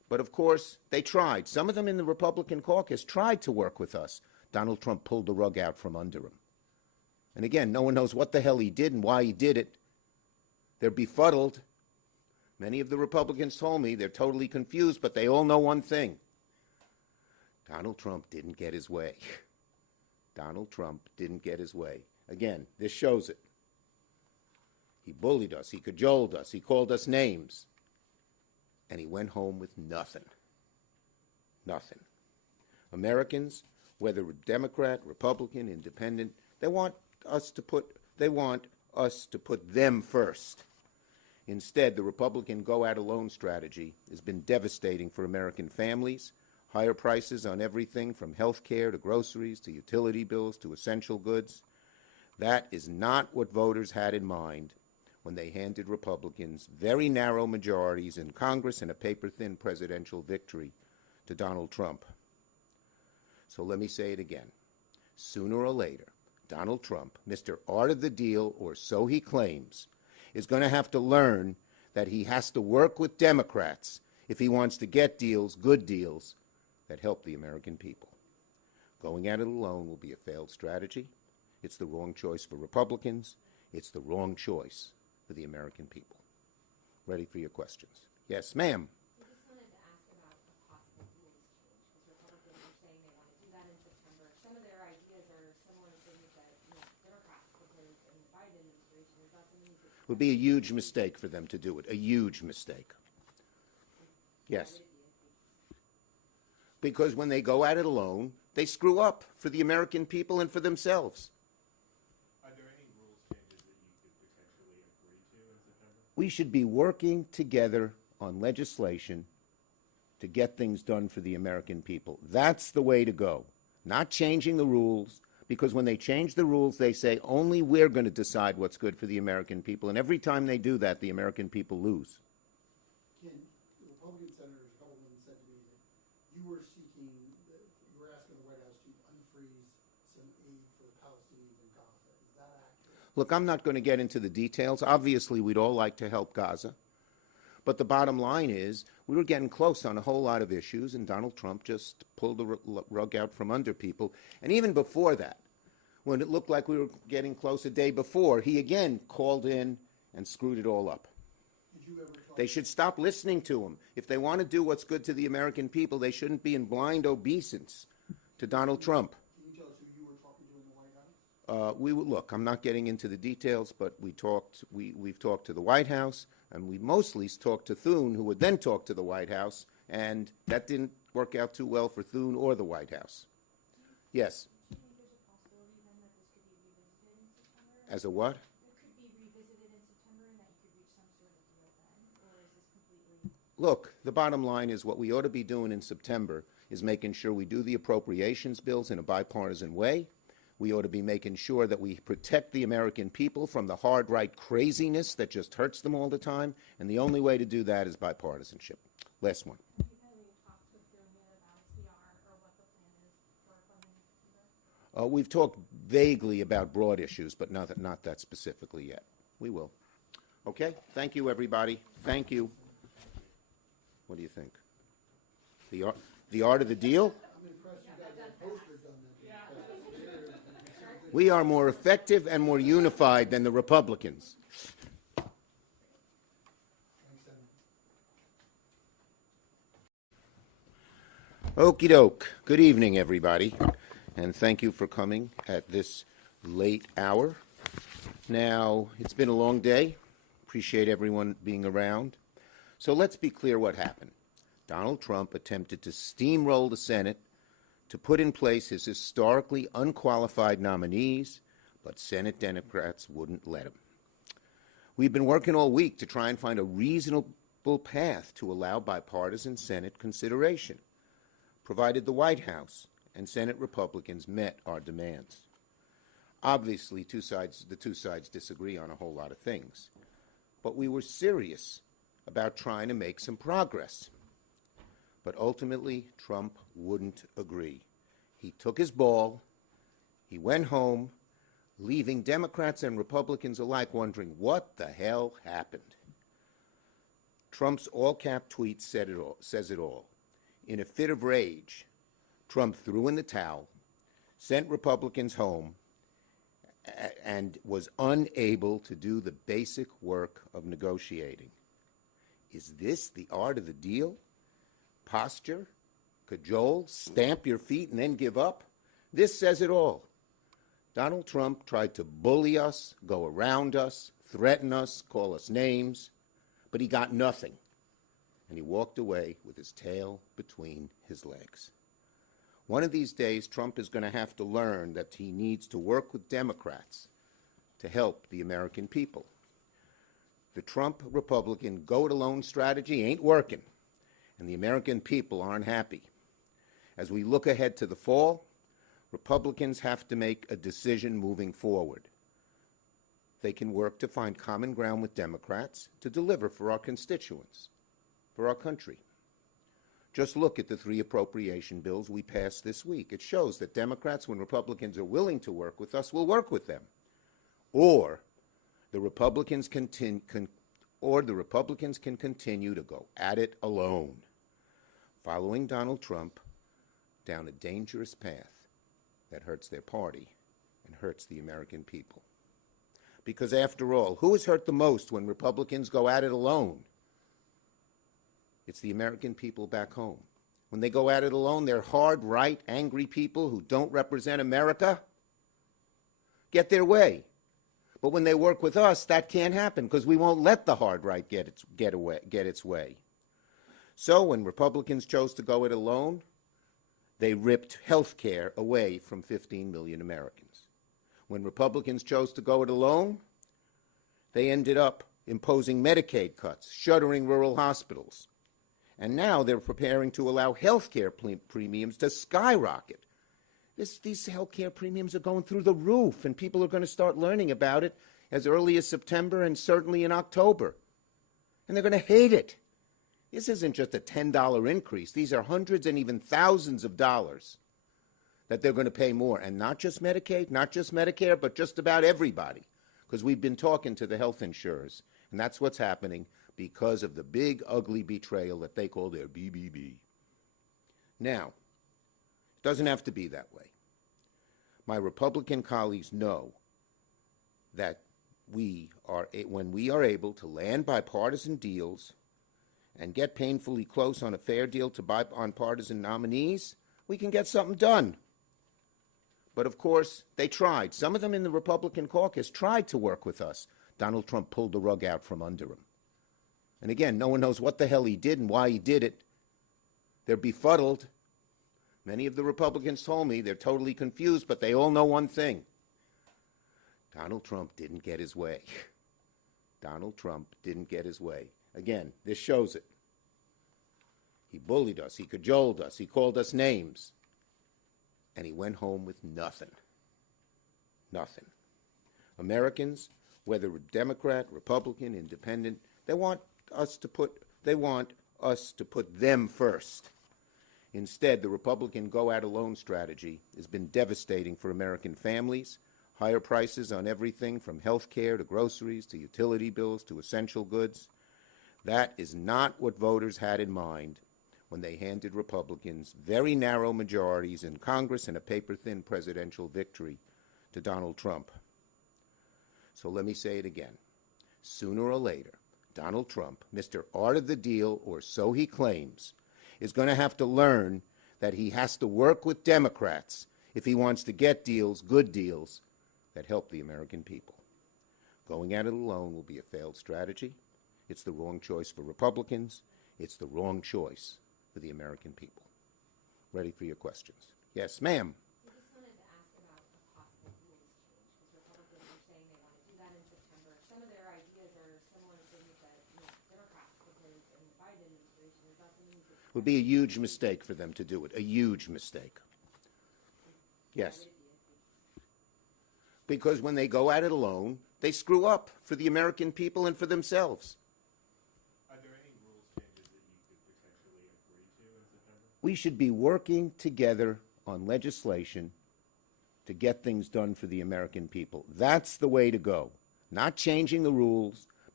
But of course, they tried. Some of them in the Republican caucus tried to work with us. Donald Trump pulled the rug out from under him. And again, no one knows what the hell he did and why he did it. They're befuddled. Many of the Republicans told me they're totally confused, but they all know one thing. Donald Trump didn't get his way. Donald Trump didn't get his way. Again, this shows it. He bullied us. He cajoled us. He called us names. And he went home with nothing. Nothing. Americans, whether Democrat, Republican, Independent, they want us to put them first. Instead, the Republican go-at-alone strategy has been devastating for American families. Higher prices on everything from health care to groceries to utility bills to essential goods. That is not what voters had in mind when they handed Republicans very narrow majorities in Congress and a paper-thin presidential victory to Donald Trump. So let me say it again. Sooner or later, Donald Trump, Mr. Art of the Deal, or so he claims, is going to have to learn that he has to work with Democrats if he wants to get deals, good deals, that help the American people. Going at it alone will be a failed strategy. It's the wrong choice for Republicans. It's the wrong choice for the American people. Ready for your questions. Yes, ma'am. I just wanted to ask about a possible rules change, because Republicans are saying they want to do that in September. Some of their ideas are similar to things that Democrats proposed in the Biden administration. Is that something you could... It would be a huge mistake for them to do it, a huge mistake. Yes. Because when they go at it alone, they screw up for the American people and for themselves. Are there any rules changes that you could potentially agree to in September? We should be working together on legislation to get things done for the American people. That's the way to go. Not changing the rules, because when they change the rules, they say only we're going to decide what's good for the American people. And every time they do that, the American people lose. Ken, the Republican senators, a couple of them said to me that you were asking the White House to unfreeze some aid for the Palestinians in Gaza. Is that accurate? Look, I'm not going to get into the details. Obviously, we'd all like to help Gaza. But the bottom line is we were getting close on a whole lot of issues, and Donald Trump just pulled the rug out from under people. And even before that, when it looked like we were getting close a day before, he again called in and screwed it all up. Did you ever talk? They should stop listening to him. If they want to do what's good to the American people, they shouldn't be in blind obeisance to Donald Trump. Can you tell us who you were talking to in the White House? Look, I'm not getting into the details, but we've talked to the White House, and we mostly talked to Thune, who would then talk to the White House, and that didn't work out too well for Thune or the White House. Yes. Do you think there's a possibility then that this could be revisited in September? As a what? It could be revisited in September and that you could reach some sort of deal then? Or is this completely... Look, the bottom line is what we ought to be doing in September is making sure we do the appropriations bills in a bipartisan way. We ought to be making sure that we protect the American people from the hard right craziness that just hurts them all the time, and the only way to do that is bipartisanship. Last one. Have you had any talks with Thune yet about CR or what the plan is for funding in September? We've talked vaguely about broad issues, but not that specifically yet. We will. Okay? Thank you, everybody. Thank you. What do you think? The art of the deal? I'm impressed you got that poster done. We are more effective and more unified than the Republicans. Thanks, Senator. Okie doke. Good evening, everybody, and thank you for coming at this late hour. Now, it's been a long day. Appreciate everyone being around. So let's be clear what happened. Donald Trump attempted to steamroll the Senate to put in place his historically unqualified nominees, but Senate Democrats wouldn't let him. We've been working all week to try and find a reasonable path to allow bipartisan Senate consideration, provided the White House and Senate Republicans met our demands. Obviously, the two sides disagree on a whole lot of things, but we were serious about trying to make some progress. But ultimately, Trump wouldn't agree. He took his ball, he went home, leaving Democrats and Republicans alike wondering what the hell happened. Trump's all-cap tweet says it all. In a fit of rage, Trump threw in the towel, sent Republicans home, and was unable to do the basic work of negotiating. Is this the art of the deal? Posture? Cajole? Stamp your feet and then give up? This says it all. Donald Trump tried to bully us, go around us, threaten us, call us names, but he got nothing. And he walked away with his tail between his legs. One of these days, Trump is going to have to learn that he needs to work with Democrats to help the American people. The Trump Republican go-it-alone strategy ain't working, and the American people aren't happy. As we look ahead to the fall, Republicans have to make a decision moving forward. They can work to find common ground with Democrats to deliver for our constituents, for our country. Just look at the 3 appropriation bills we passed this week. It shows that Democrats, when Republicans are willing to work with us, will work with them. Or the Republicans can continue to go at it alone, following Donald Trump down a dangerous path that hurts their party and hurts the American people. Because after all, who is hurt the most when Republicans go at it alone? It's the American people back home. When they go at it alone, they're hard, right, angry people who don't represent America get their way. But when they work with us, that can't happen because we won't let the hard right get its way. So when Republicans chose to go it alone, they ripped health care away from 15 million Americans. When Republicans chose to go it alone, they ended up imposing Medicaid cuts, shuttering rural hospitals. And now they're preparing to allow health care premiums to skyrocket. These health care premiums are going through the roof, and people are going to start learning about it as early as September and certainly in October. And they're going to hate it. This isn't just a $10 increase. These are hundreds and even thousands of dollars that they're going to pay more. And not just Medicaid, not just Medicare, but just about everybody. Because we've been talking to the health insurers, and that's what's happening because of the big, ugly betrayal that they call their BBB. Now, it doesn't have to be that way. My Republican colleagues know that when we are able to land bipartisan deals and get painfully close on a fair deal to bipartisan nominees, we can get something done. But of course, they tried. Some of them in the Republican caucus tried to work with us. Donald Trump pulled the rug out from under him. And again, no one knows what the hell he did and why he did it. They're befuddled. Many of the Republicans told me they're totally confused, but they all know one thing. Donald Trump didn't get his way. Donald Trump didn't get his way. Again, this shows it. He bullied us. He cajoled us. He called us names. And he went home with nothing. Nothing. Americans, whether Democrat, Republican, Independent, they want us to put them first. Instead, the Republican go-at-alone strategy has been devastating for American families. Higher prices on everything from health care to groceries to utility bills to essential goods. That is not what voters had in mind when they handed Republicans very narrow majorities in Congress and a paper-thin presidential victory to Donald Trump. So let me say it again. Sooner or later, Donald Trump, Mr. Art of the Deal, or so he claims, is going to have to learn that he has to work with Democrats if he wants to get deals, good deals, that help the American people. Going at it alone will be a failed strategy. It's the wrong choice for Republicans. It's the wrong choice for the American people. Ready for your questions. Yes, ma'am. I just wanted to ask about a possible rules change, because Republicans are saying they want to do that in September. Some of their ideas are similar to things that Democrats proposed in the Biden administration. Is that something that It would be a huge mistake for them to do it, a huge mistake. Yes. Because when they go at it alone, they screw up for the American people and for themselves. Are there any rules changes that you could potentially agree to in September? We should be working together on legislation to get things done for the American people. That's the way to go. Not changing the rules,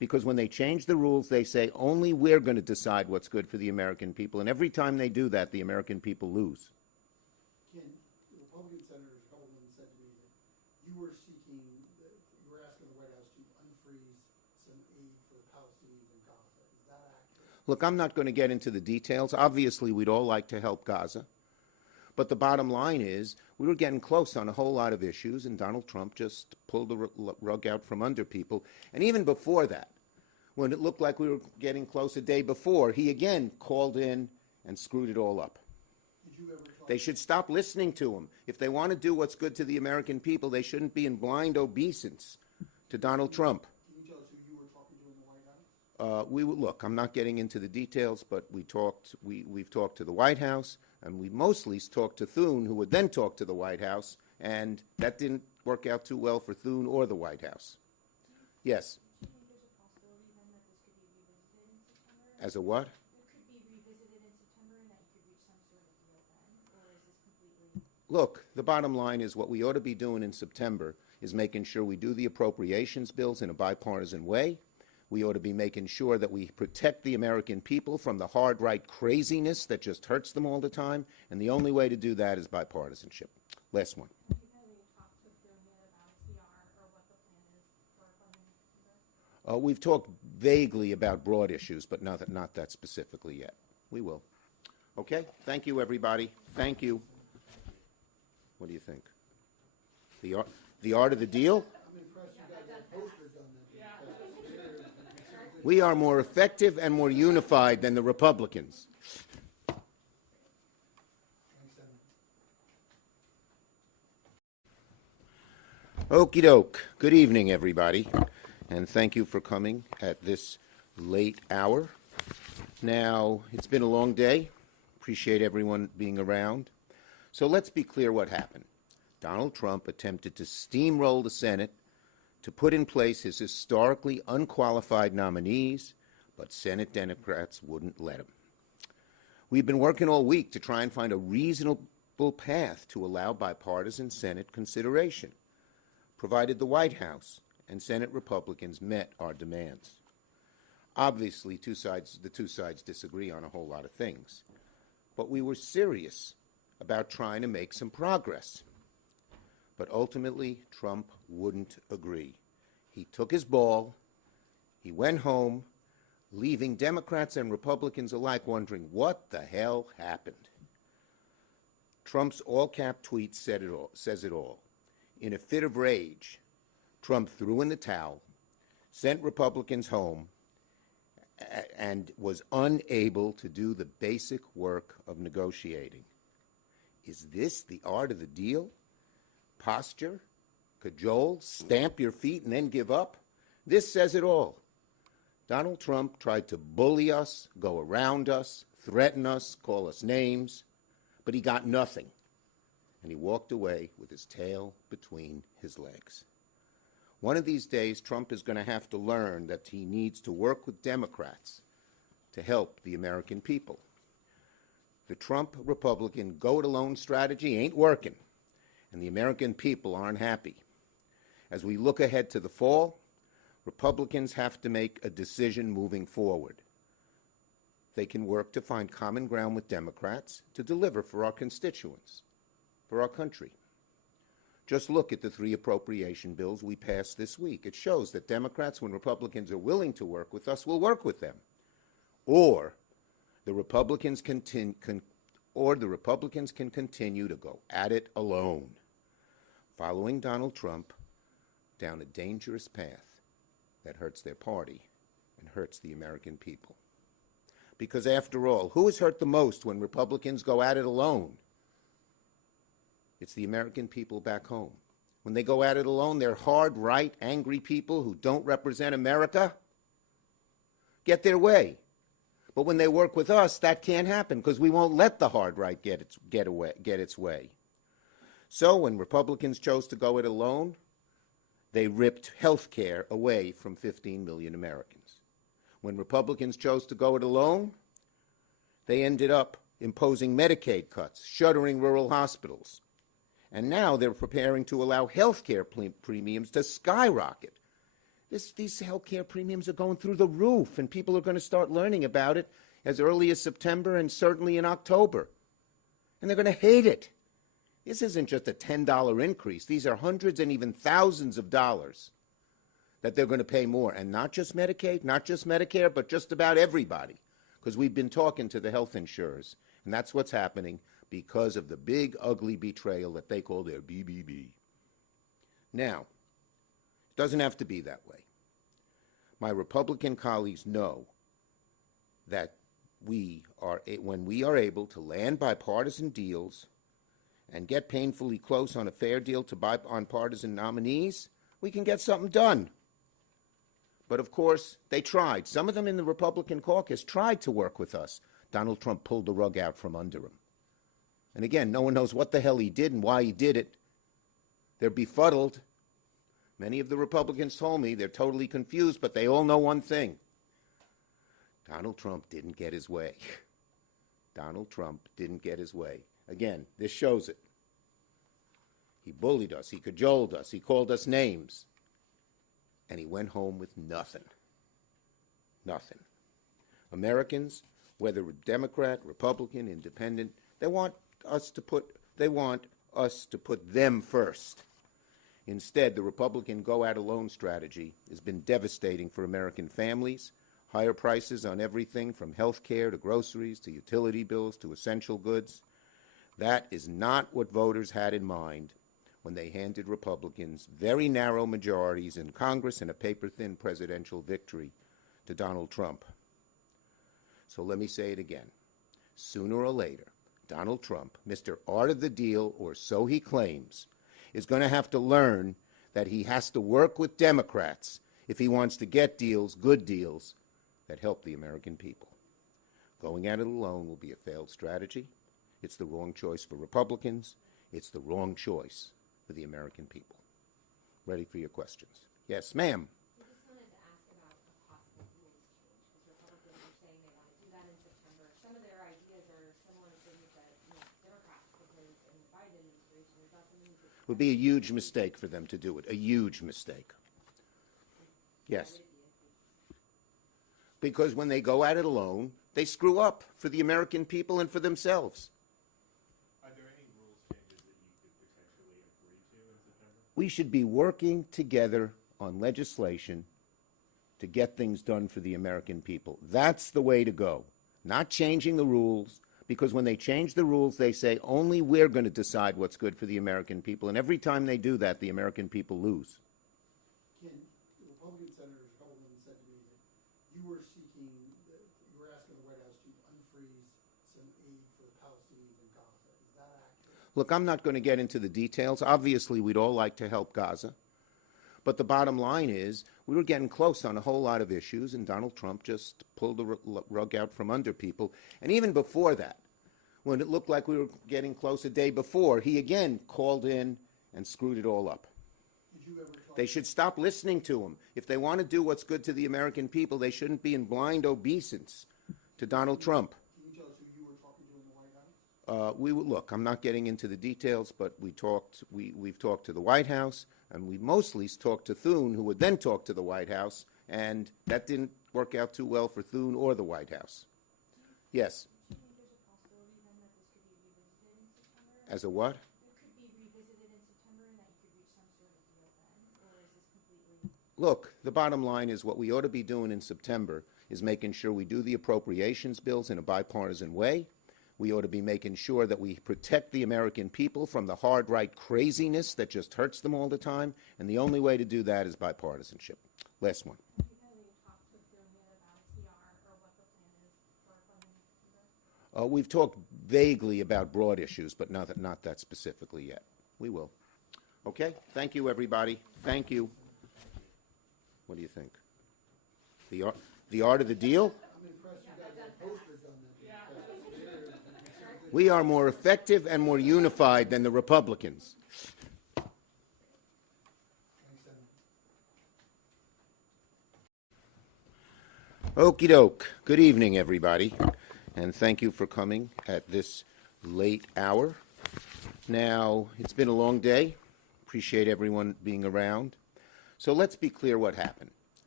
because when they change the rules, they say only we're going to decide what's good for the American people, and every time they do that, the American people lose. Ken, the Republican Senator Coleman said to me that you were seeking, you were asking the White House to unfreeze some aid for the Palestinians in Gaza. Is that accurate? Look, I'm not going to get into the details. Obviously, we'd all like to help Gaza. But the bottom line is we were getting close on a whole lot of issues, and Donald Trump just pulled the rug out from under people. And even before that, when it looked like we were getting close a day before, he again called in and screwed it all up. Did you ever talk They should stop listening to him. If they want to do what's good to the American people, they shouldn't be in blind obeisance to Donald Trump. Can you tell us who you were talking to in the White House? Look, I'm not getting into the details, but we've talked to the White House, and we mostly talked to Thune, who would then talk to the White House, and that didn't work out too well for Thune or the White House. Yes. Do you think there's a possibility then that this could be revisited in September? As a what? It could be revisited in September and that you could reach some sort of deal then? Or is this completely? Look, the bottom line is what we ought to be doing in September is making sure we do the appropriations bills in a bipartisan way. We ought to be making sure that we protect the American people from the hard right craziness that just hurts them all the time, and the only way to do that is bipartisanship. Last one. Have you had any talks with Thune yet about CR or what the plan is for funding September? We've talked vaguely about broad issues, but not that specifically yet. We will. Okay? Thank you, everybody. Thank you. What do you think? The art of the deal? I'm impressed you got that poster done that. We are more effective and more unified than the Republicans. Thanks, Senator. Okie doke. Good evening, everybody, and thank you for coming at this late hour. Now, it's been a long day. Appreciate everyone being around. So let's be clear what happened. Donald Trump attempted to steamroll the Senate to put in place his historically unqualified nominees, but Senate Democrats wouldn't let him. We've been working all week to try and find a reasonable path to allow bipartisan Senate consideration, provided the White House and Senate Republicans met our demands. Obviously, the two sides disagree on a whole lot of things, but we were serious about trying to make some progress. But ultimately, Trump wouldn't agree. He took his ball, he went home, leaving Democrats and Republicans alike wondering what the hell happened. Trump's all-cap tweet says it all. In a fit of rage, Trump threw in the towel, sent Republicans home, and was unable to do the basic work of negotiating. Is this the art of the deal? Posture, cajole, stamp your feet, and then give up? This says it all. Donald Trump tried to bully us, go around us, threaten us, call us names, but he got nothing. And he walked away with his tail between his legs. One of these days, Trump is going to have to learn that he needs to work with Democrats to help the American people. The Trump Republican go-it-alone strategy ain't working, and the American people aren't happy. As we look ahead to the fall, Republicans have to make a decision moving forward. They can work to find common ground with Democrats to deliver for our constituents, for our country. Just look at the 3 appropriation bills we passed this week. It shows that Democrats, when Republicans are willing to work with us, will work with them. Or the Republicans can continue to go at it alone, following Donald Trump down a dangerous path that hurts their party and hurts the American people. Because after all, who is hurt the most when Republicans go at it alone? It's the American people back home. When they go at it alone, they're hard, right, angry people who don't represent America get their way. But when they work with us, that can't happen because we won't let the hard right get its way. So when Republicans chose to go it alone, they ripped health care away from 15 million Americans. When Republicans chose to go it alone, they ended up imposing Medicaid cuts, shuttering rural hospitals. And now they're preparing to allow health care premiums to skyrocket. These health care premiums are going through the roof, and people are going to start learning about it as early as September and certainly in October. And they're going to hate it. This isn't just a $10 increase. These are hundreds and even thousands of dollars that they're going to pay more. And not just Medicaid, not just Medicare, but just about everybody. Because we've been talking to the health insurers. And that's what's happening because of the big, ugly betrayal that they call their BBB. Now, it doesn't have to be that way. My Republican colleagues know that when we are able to land bipartisan deals and get painfully close on a fair deal to bipartisan nominees, we can get something done. But of course, they tried. Some of them in the Republican caucus tried to work with us. Donald Trump pulled the rug out from under him. And again, no one knows what the hell he did and why he did it. They're befuddled. Many of the Republicans told me they're totally confused, but they all know one thing. Donald Trump didn't get his way. Donald Trump didn't get his way. Again, this shows it. He bullied us. He cajoled us. He called us names. And he went home with nothing. Nothing. Americans, whether Democrat, Republican, Independent, they want us to put them first. Instead, the Republican go-at-alone strategy has been devastating for American families. Higher prices on everything from health care to groceries to utility bills to essential goods. That is not what voters had in mind when they handed Republicans very narrow majorities in Congress and a paper-thin presidential victory to Donald Trump. So let me say it again. Sooner or later, Donald Trump, Mr. Art of the Deal, or so he claims, is going to have to learn that he has to work with Democrats if he wants to get deals, good deals, that help the American people. Going at it alone will be a failed strategy. It's the wrong choice for Republicans. It's the wrong choice for the American people. Ready for your questions. Yes, ma'am. I just wanted to ask about a possible rules change, because Republicans are saying they want to do that in September. Some of their ideas are similar things that Democrats proposed in the Biden administration. Is that something that It would be a huge mistake for them to do it, a huge mistake. Yes. Because when they go at it alone, they screw up for the American people and for themselves. Are there any rules changes that you could potentially agree to in September? We should be working together on legislation to get things done for the American people. That's the way to go. Not changing the rules, because when they change the rules, they say only we're going to decide what's good for the American people. And every time they do that, the American people lose. Ken, the Republican senators Holman said to me that you were asking the White House to unfreeze some aid for the Palestinians in Gaza. Is that accurate? Look, I'm not going to get into the details. Obviously, we'd all like to help Gaza. But the bottom line is we were getting close on a whole lot of issues, and Donald Trump just pulled the rug out from under people. And even before that, when it looked like we were getting close a day before, he again called in and screwed it all up. Did you ever talk They should stop listening to him. If they want to do what's good to the American people, they shouldn't be in blind obeisance to Donald Trump. Can you tell us who you were talking to in the White House? Look, I'm not getting into the details, but we've talked to the White House, and we mostly talked to Thune, who would then talk to the White House, and that didn't work out too well for Thune or the White House. Yes. do you think there's a possibility then that this could be revisited in September? As a what? It could be revisited in September and that you could reach some sort of deal then? Or is this completely... Look, the bottom line is what we ought to be doing in September is making sure we do the appropriations bills in a bipartisan way. We ought to be making sure that we protect the American people from the hard right craziness that just hurts them all the time. And the only way to do that is bipartisanship. Last one. Have you had any talks with Thune yet about a CR or what the plan is for funding in September? We've talked vaguely about broad issues, but not that specifically yet. We will. Okay? Thank you, everybody. Thank you. What do you think? The art of the deal? I'm impressed you got that poster done. We are more effective and more unified than the Republicans. Thanks, Senator. Okie doke. Good evening, everybody, and thank you for coming at this late hour. Now, it's been a long day. Appreciate everyone being around. So let's be clear what happened.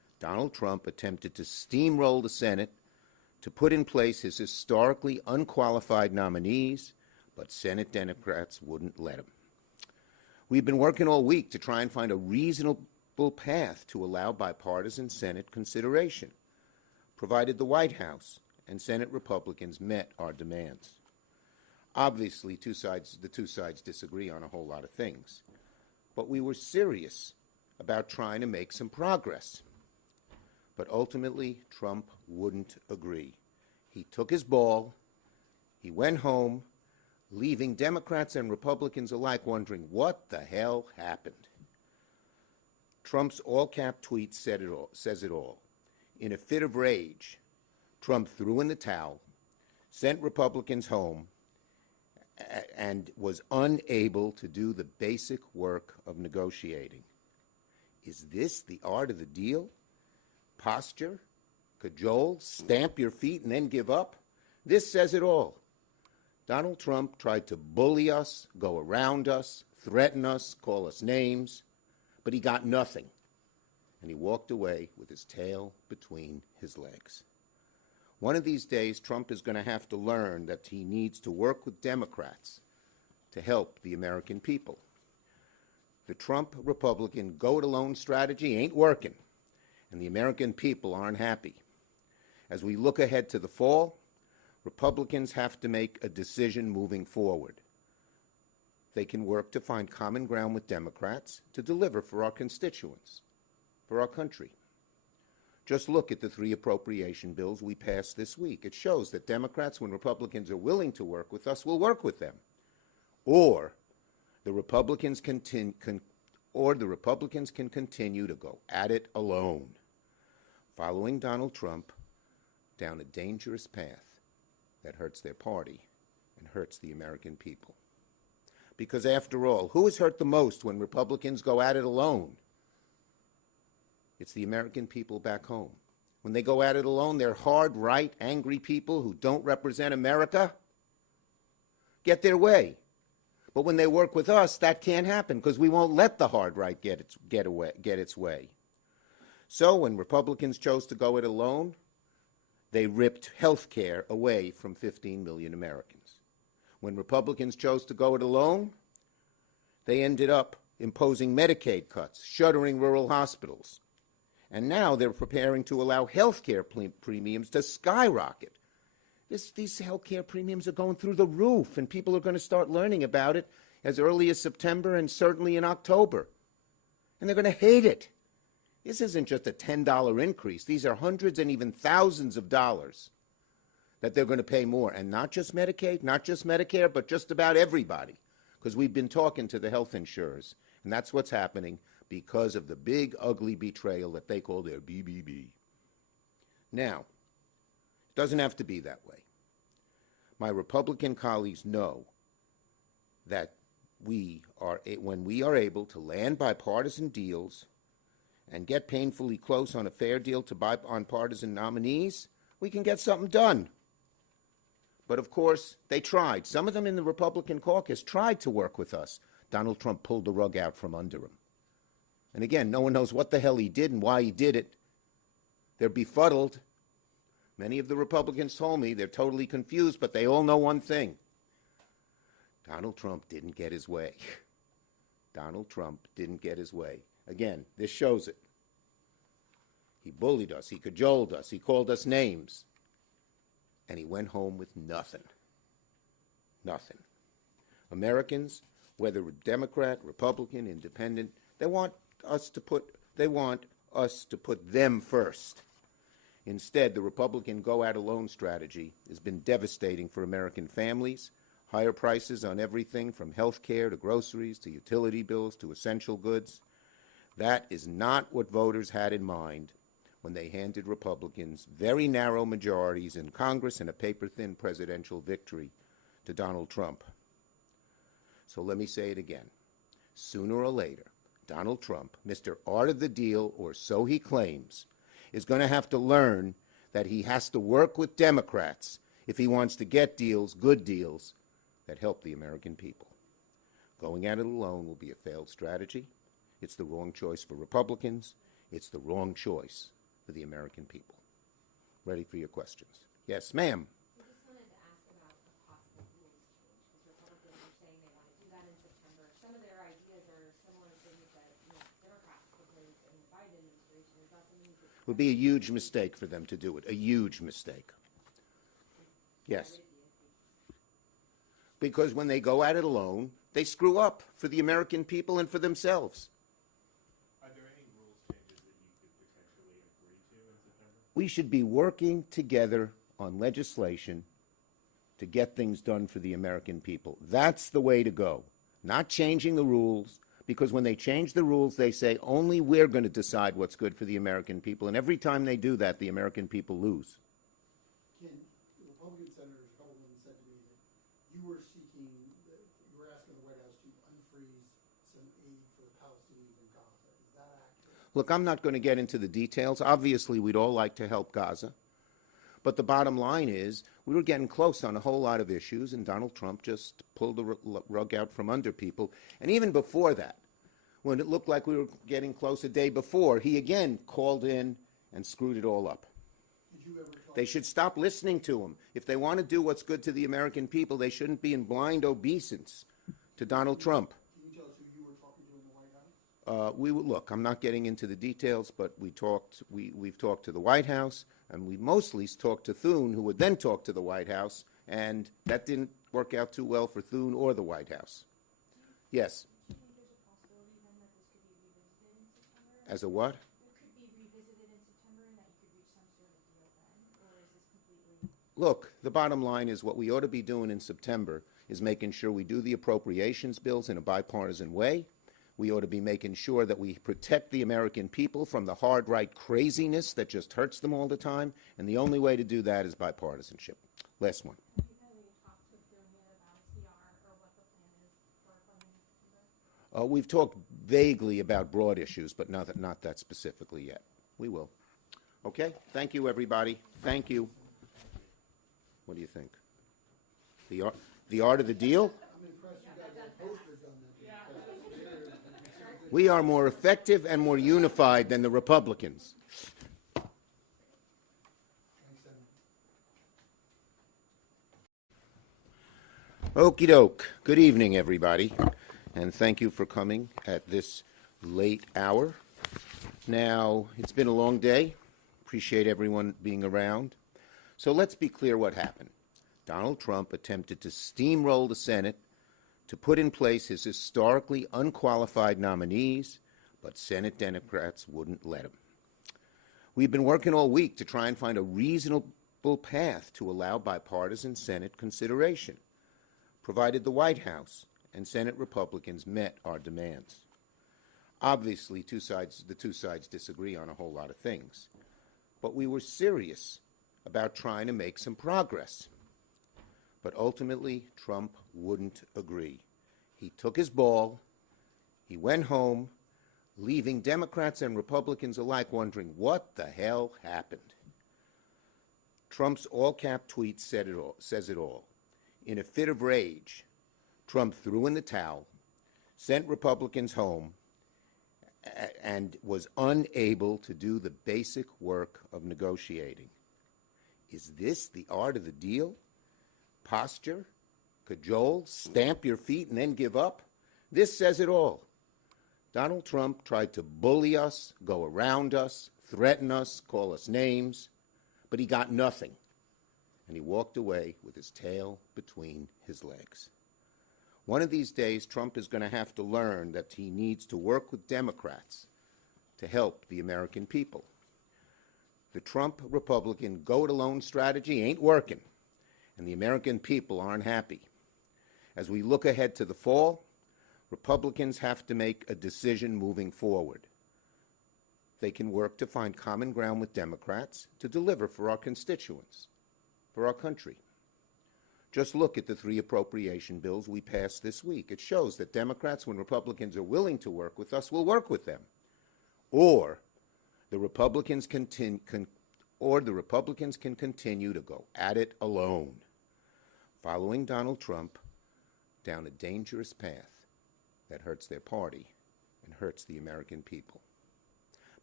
Donald Trump attempted to steamroll the Senate to put in place his historically unqualified nominees, but Senate Democrats wouldn't let him. We've been working all week to try and find a reasonable path to allow bipartisan Senate consideration, provided the White House and Senate Republicans met our demands. Obviously, the two sides disagree on a whole lot of things, but we were serious about trying to make some progress. But ultimately, Trump wouldn't agree. He took his ball, he went home, leaving Democrats and Republicans alike wondering what the hell happened. Trump's all-cap tweet says it all. In a fit of rage, Trump threw in the towel, sent Republicans home, and was unable to do the basic work of negotiating. Is this the art of the deal? Posture, cajole, stamp your feet and then give up? This says it all. Donald Trump tried to bully us, go around us, threaten us, call us names, but he got nothing. And he walked away with his tail between his legs. One of these days, Trump is going to have to learn that he needs to work with Democrats to help the American people. The Trump Republican go-it-alone strategy ain't working, and the American people aren't happy. As we look ahead to the fall, Republicans have to make a decision moving forward. They can work to find common ground with Democrats to deliver for our constituents, for our country. Just look at the 3 appropriation bills we passed this week. It shows that Democrats, when Republicans are willing to work with us, will work with them. Or the Republicans can continue to go at it alone, following Donald Trump down a dangerous path that hurts their party and hurts the American people. Because after all, who is hurt the most when Republicans go at it alone? It's the American people back home. When they go at it alone, they're hard, right, angry people who don't represent America get their way. But when they work with us, that can't happen because we won't let the hard right get its way. So when Republicans chose to go it alone, they ripped health care away from 15 million Americans. When Republicans chose to go it alone, they ended up imposing Medicaid cuts, shuttering rural hospitals. And now they're preparing to allow health care premiums to skyrocket. These health care premiums are going through the roof, and people are going to start learning about it as early as September and certainly in October. And they're going to hate it. This isn't just a $10 increase. These are hundreds and even thousands of dollars that they're going to pay more. And not just Medicaid, not just Medicare, but just about everybody. Because we've been talking to the health insurers, and that's what's happening because of the big, ugly betrayal that they call their BBB. Now, it doesn't have to be that way. My Republican colleagues know that when we are able to land bipartisan deals and get painfully close on a fair deal to bipartisan nominees, we can get something done. But of course, they tried. Some of them in the Republican caucus tried to work with us. Donald Trump pulled the rug out from under him. And again, no one knows what the hell he did and why he did it. They're befuddled. Many of the Republicans told me they're totally confused, but they all know one thing. Donald Trump didn't get his way. Donald Trump didn't get his way. Again, this shows it. He bullied us. He cajoled us. He called us names. And he went home with nothing. Nothing. Americans, whether Democrat, Republican, Independent, they want us to put them first. Instead, the Republican go-at-alone strategy has been devastating for American families. Higher prices on everything from health care to groceries to utility bills to essential goods. That is not what voters had in mind when they handed Republicans very narrow majorities in Congress and a paper-thin presidential victory to Donald Trump. So let me say it again. Sooner or later, Donald Trump, Mr. Art of the Deal, or so he claims, is going to have to learn that he has to work with Democrats if he wants to get deals, good deals, that help the American people. Going at it alone will be a failed strategy. It's the wrong choice for Republicans. It's the wrong choice for the American people. Ready for your questions. Yes, ma'am. I just wanted to ask about a possible rules change, because Republicans are saying they want to do that in September. Some of their ideas are similar things that Democrats proposed in the Biden administration. Is that something you could? It would be a huge mistake for them to do it, a huge mistake. Yes. Because when they go at it alone, they screw up for the American people and for themselves. Are there any rules changes that you could potentially agree to in September? We should be working together on legislation to get things done for the American people. That's the way to go. Not changing the rules, because when they change the rules, they say only we're going to decide what's good for the American people. And every time they do that, the American people lose. Ken, the Republican senators, a couple of them said to me that you were seeking, you were asking the White House to unfreeze some aid for the Palestinians in Gaza. Is that accurate? Look, I'm not going to get into the details. Obviously, we'd all like to help Gaza. But the bottom line is we were getting close on a whole lot of issues, and Donald Trump just pulled the rug out from under people. And even before that, when it looked like we were getting close a day before, he again called in and screwed it all up. Did you ever talk? They should stop listening to him. If they want to do what's good to the American people, they shouldn't be in blind obeisance to Donald Trump. Can you tell us who you were talking to in the White House? Look, I'm not getting into the details, but we've talked to the White House, and we mostly talked to Thune, who would then talk to the White House, and that didn't work out too well for Thune or the White House. Yes. Do you think there's a possibility then that this could be revisited in September? As a what? It could be revisited in September and that you could reach some sort of deal then? Or is this completely? Look, the bottom line is what we ought to be doing in September is making sure we do the appropriations bills in a bipartisan way. We ought to be making sure that we protect the American people from the hard right craziness that just hurts them all the time, and the only way to do that is bipartisanship. Last one. Have you had any talks with Thune yet about CR or what the plan is for funding in September? We've talked vaguely about broad issues, but not that specifically yet. We will. Okay? Thank you, everybody. Thank you. What do you think? The art of the deal? I'm impressed you guys have posters on that. We are more effective and more unified than the Republicans. Thanks, Senator. Okie doke. Good evening, everybody, and thank you for coming at this late hour. Now, it's been a long day. Appreciate everyone being around. So let's be clear what happened. Donald Trump attempted to steamroll the Senate to put in place his historically unqualified nominees, but Senate Democrats wouldn't let him. We've been working all week to try and find a reasonable path to allow bipartisan Senate consideration, provided the White House and Senate Republicans met our demands. Obviously, the two sides disagree on a whole lot of things, but we were serious about trying to make some progress. But ultimately, Trump wouldn't agree. He took his ball, he went home, leaving Democrats and Republicans alike wondering what the hell happened. Trump's all-cap tweet says it all. In a fit of rage, Trump threw in the towel, sent Republicans home, and was unable to do the basic work of negotiating. Is this the art of the deal? Posture, cajole, stamp your feet, and then give up? This says it all. Donald Trump tried to bully us, go around us, threaten us, call us names, but he got nothing. And he walked away with his tail between his legs. One of these days, Trump is going to have to learn that he needs to work with Democrats to help the American people. The Trump Republican go-it-alone strategy ain't working, and the American people aren't happy. As we look ahead to the fall, Republicans have to make a decision moving forward. They can work to find common ground with Democrats to deliver for our constituents, for our country. Just look at the 3 appropriation bills we passed this week. It shows that Democrats, when Republicans are willing to work with us, will work with them. Or the Republicans can continue to go at it alone, following Donald Trump down a dangerous path that hurts their party and hurts the American people.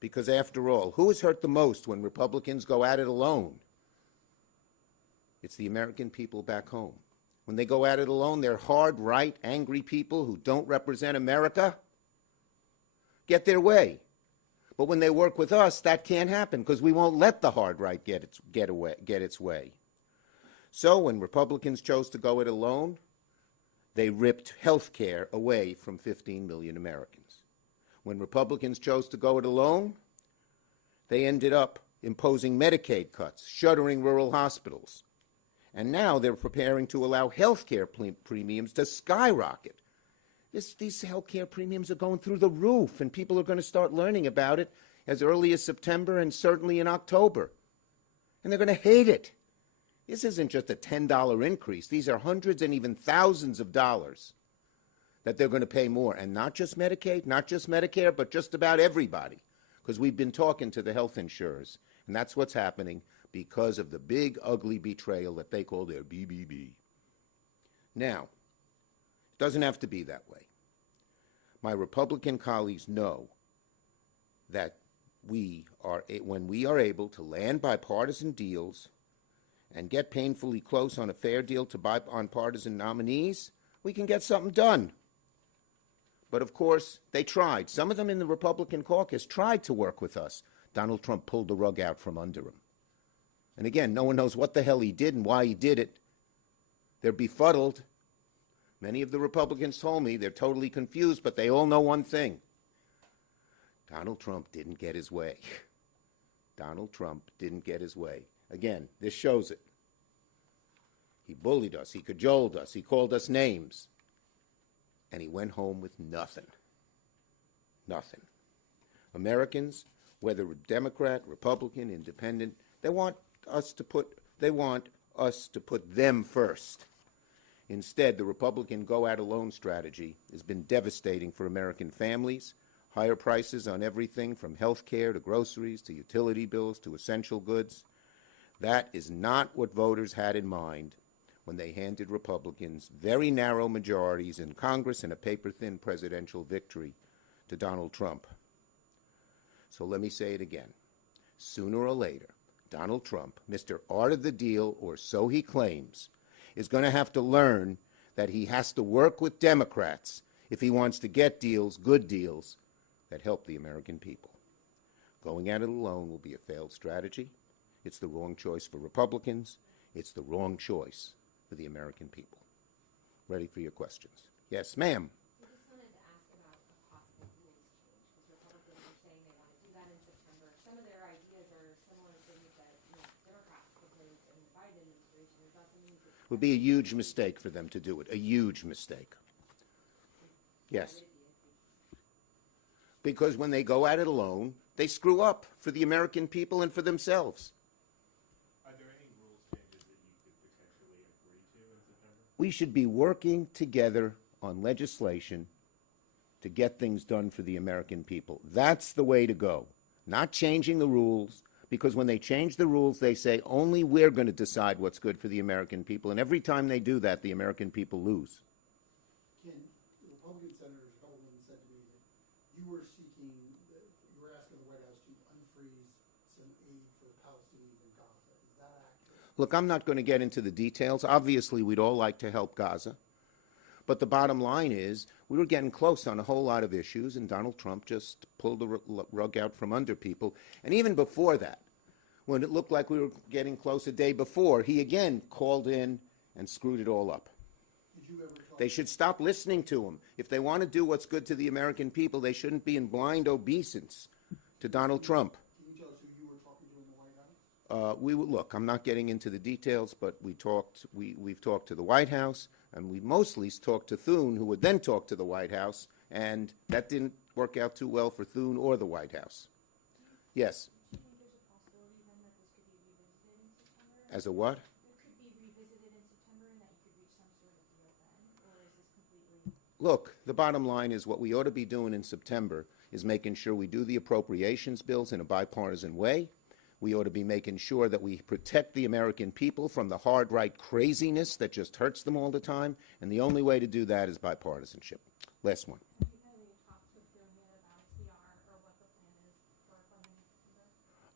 Because after all, who is hurt the most when Republicans go at it alone? It's the American people back home. When they go at it alone, they're hard, right, angry people who don't represent America get their way. But when they work with us, that can't happen because we won't let the hard right get its way. So when Republicans chose to go it alone, they ripped health care away from 15 million Americans. When Republicans chose to go it alone, they ended up imposing Medicaid cuts, shuttering rural hospitals. And now they're preparing to allow health care premiums to skyrocket. These health care premiums are going through the roof, and people are going to start learning about it as early as September and certainly in October. And they're going to hate it. This isn't just a $10 increase. These are hundreds and even thousands of dollars that they're going to pay more. And not just Medicaid, not just Medicare, but just about everybody. Because we've been talking to the health insurers, and that's what's happening because of the big, ugly betrayal that they call their BBB. Now, it doesn't have to be that way. My Republican colleagues know that when we are able to land bipartisan deals and get painfully close on a fair deal to bipartisan nominees, we can get something done. But of course, they tried. Some of them in the Republican caucus tried to work with us. Donald Trump pulled the rug out from under him. And again, no one knows what the hell he did and why he did it. They're befuddled. Many of the Republicans told me they're totally confused, but they all know one thing. Donald Trump didn't get his way. Donald Trump didn't get his way. Again, this shows it. He bullied us. He cajoled us. He called us names. And he went home with nothing. Nothing. Americans, whether Democrat, Republican, Independent, they want us to put them first. Instead, the Republican go-at-alone strategy has been devastating for American families. Higher prices on everything from health care to groceries to utility bills to essential goods. That is not what voters had in mind when they handed Republicans very narrow majorities in Congress and a paper-thin presidential victory to Donald Trump. So let me say it again. Sooner or later, Donald Trump, Mr. Art of the Deal, or so he claims, is going to have to learn that he has to work with Democrats if he wants to get deals, good deals, that help the American people. Going at it alone will be a failed strategy. It's the wrong choice for Republicans. It's the wrong choice for the American people. Ready for your questions. Yes, ma'am. I just wanted to ask about a possible rules change, because Republicans are saying they want to do that in September. Some of their ideas are similar to things that Democrats proposed in the Biden administration. Is that something that It would be a huge mistake for them to do it, a huge mistake. Yes. Because when they go at it alone, they screw up for the American people and for themselves. Are there any rules changes that you could potentially agree to in September? We should be working together on legislation to get things done for the American people. That's the way to go. Not changing the rules, because when they change the rules, they say only we're going to decide what's good for the American people. And every time they do that, the American people lose. Ken, the Republican Senator Hellman said to me that you were asking the White House to unfreeze some aid for the Palestinians in Gaza. Is that accurate? Look, I'm not going to get into the details. Obviously, we'd all like to help Gaza. But the bottom line is we were getting close on a whole lot of issues, and Donald Trump just pulled the rug out from under people. And even before that, when it looked like we were getting close a day before, he again called in and screwed it all up. Did you ever talk They should stop listening to him. If they want to do what's good to the American people, they shouldn't be in blind obeisance to Donald Trump. Can you tell us who you were talking to in the White House? Look, I'm not getting into the details, but we've talked to the White House, and we mostly talked to Thune, who would then talk to the White House, and that didn't work out too well for Thune or the White House. Yes. do you think there's a possibility then that this could be revisited in September? As a what? It could be revisited in September and that you could reach some sort of deal then? Or is this completely... Look, the bottom line is what we ought to be doing in September is making sure we do the appropriations bills in a bipartisan way. We ought to be making sure that we protect the American people from the hard right craziness that just hurts them all the time. And the only way to do that is bipartisanship. Last one. Have you had any talks with Thune yet about CR or what the plan is for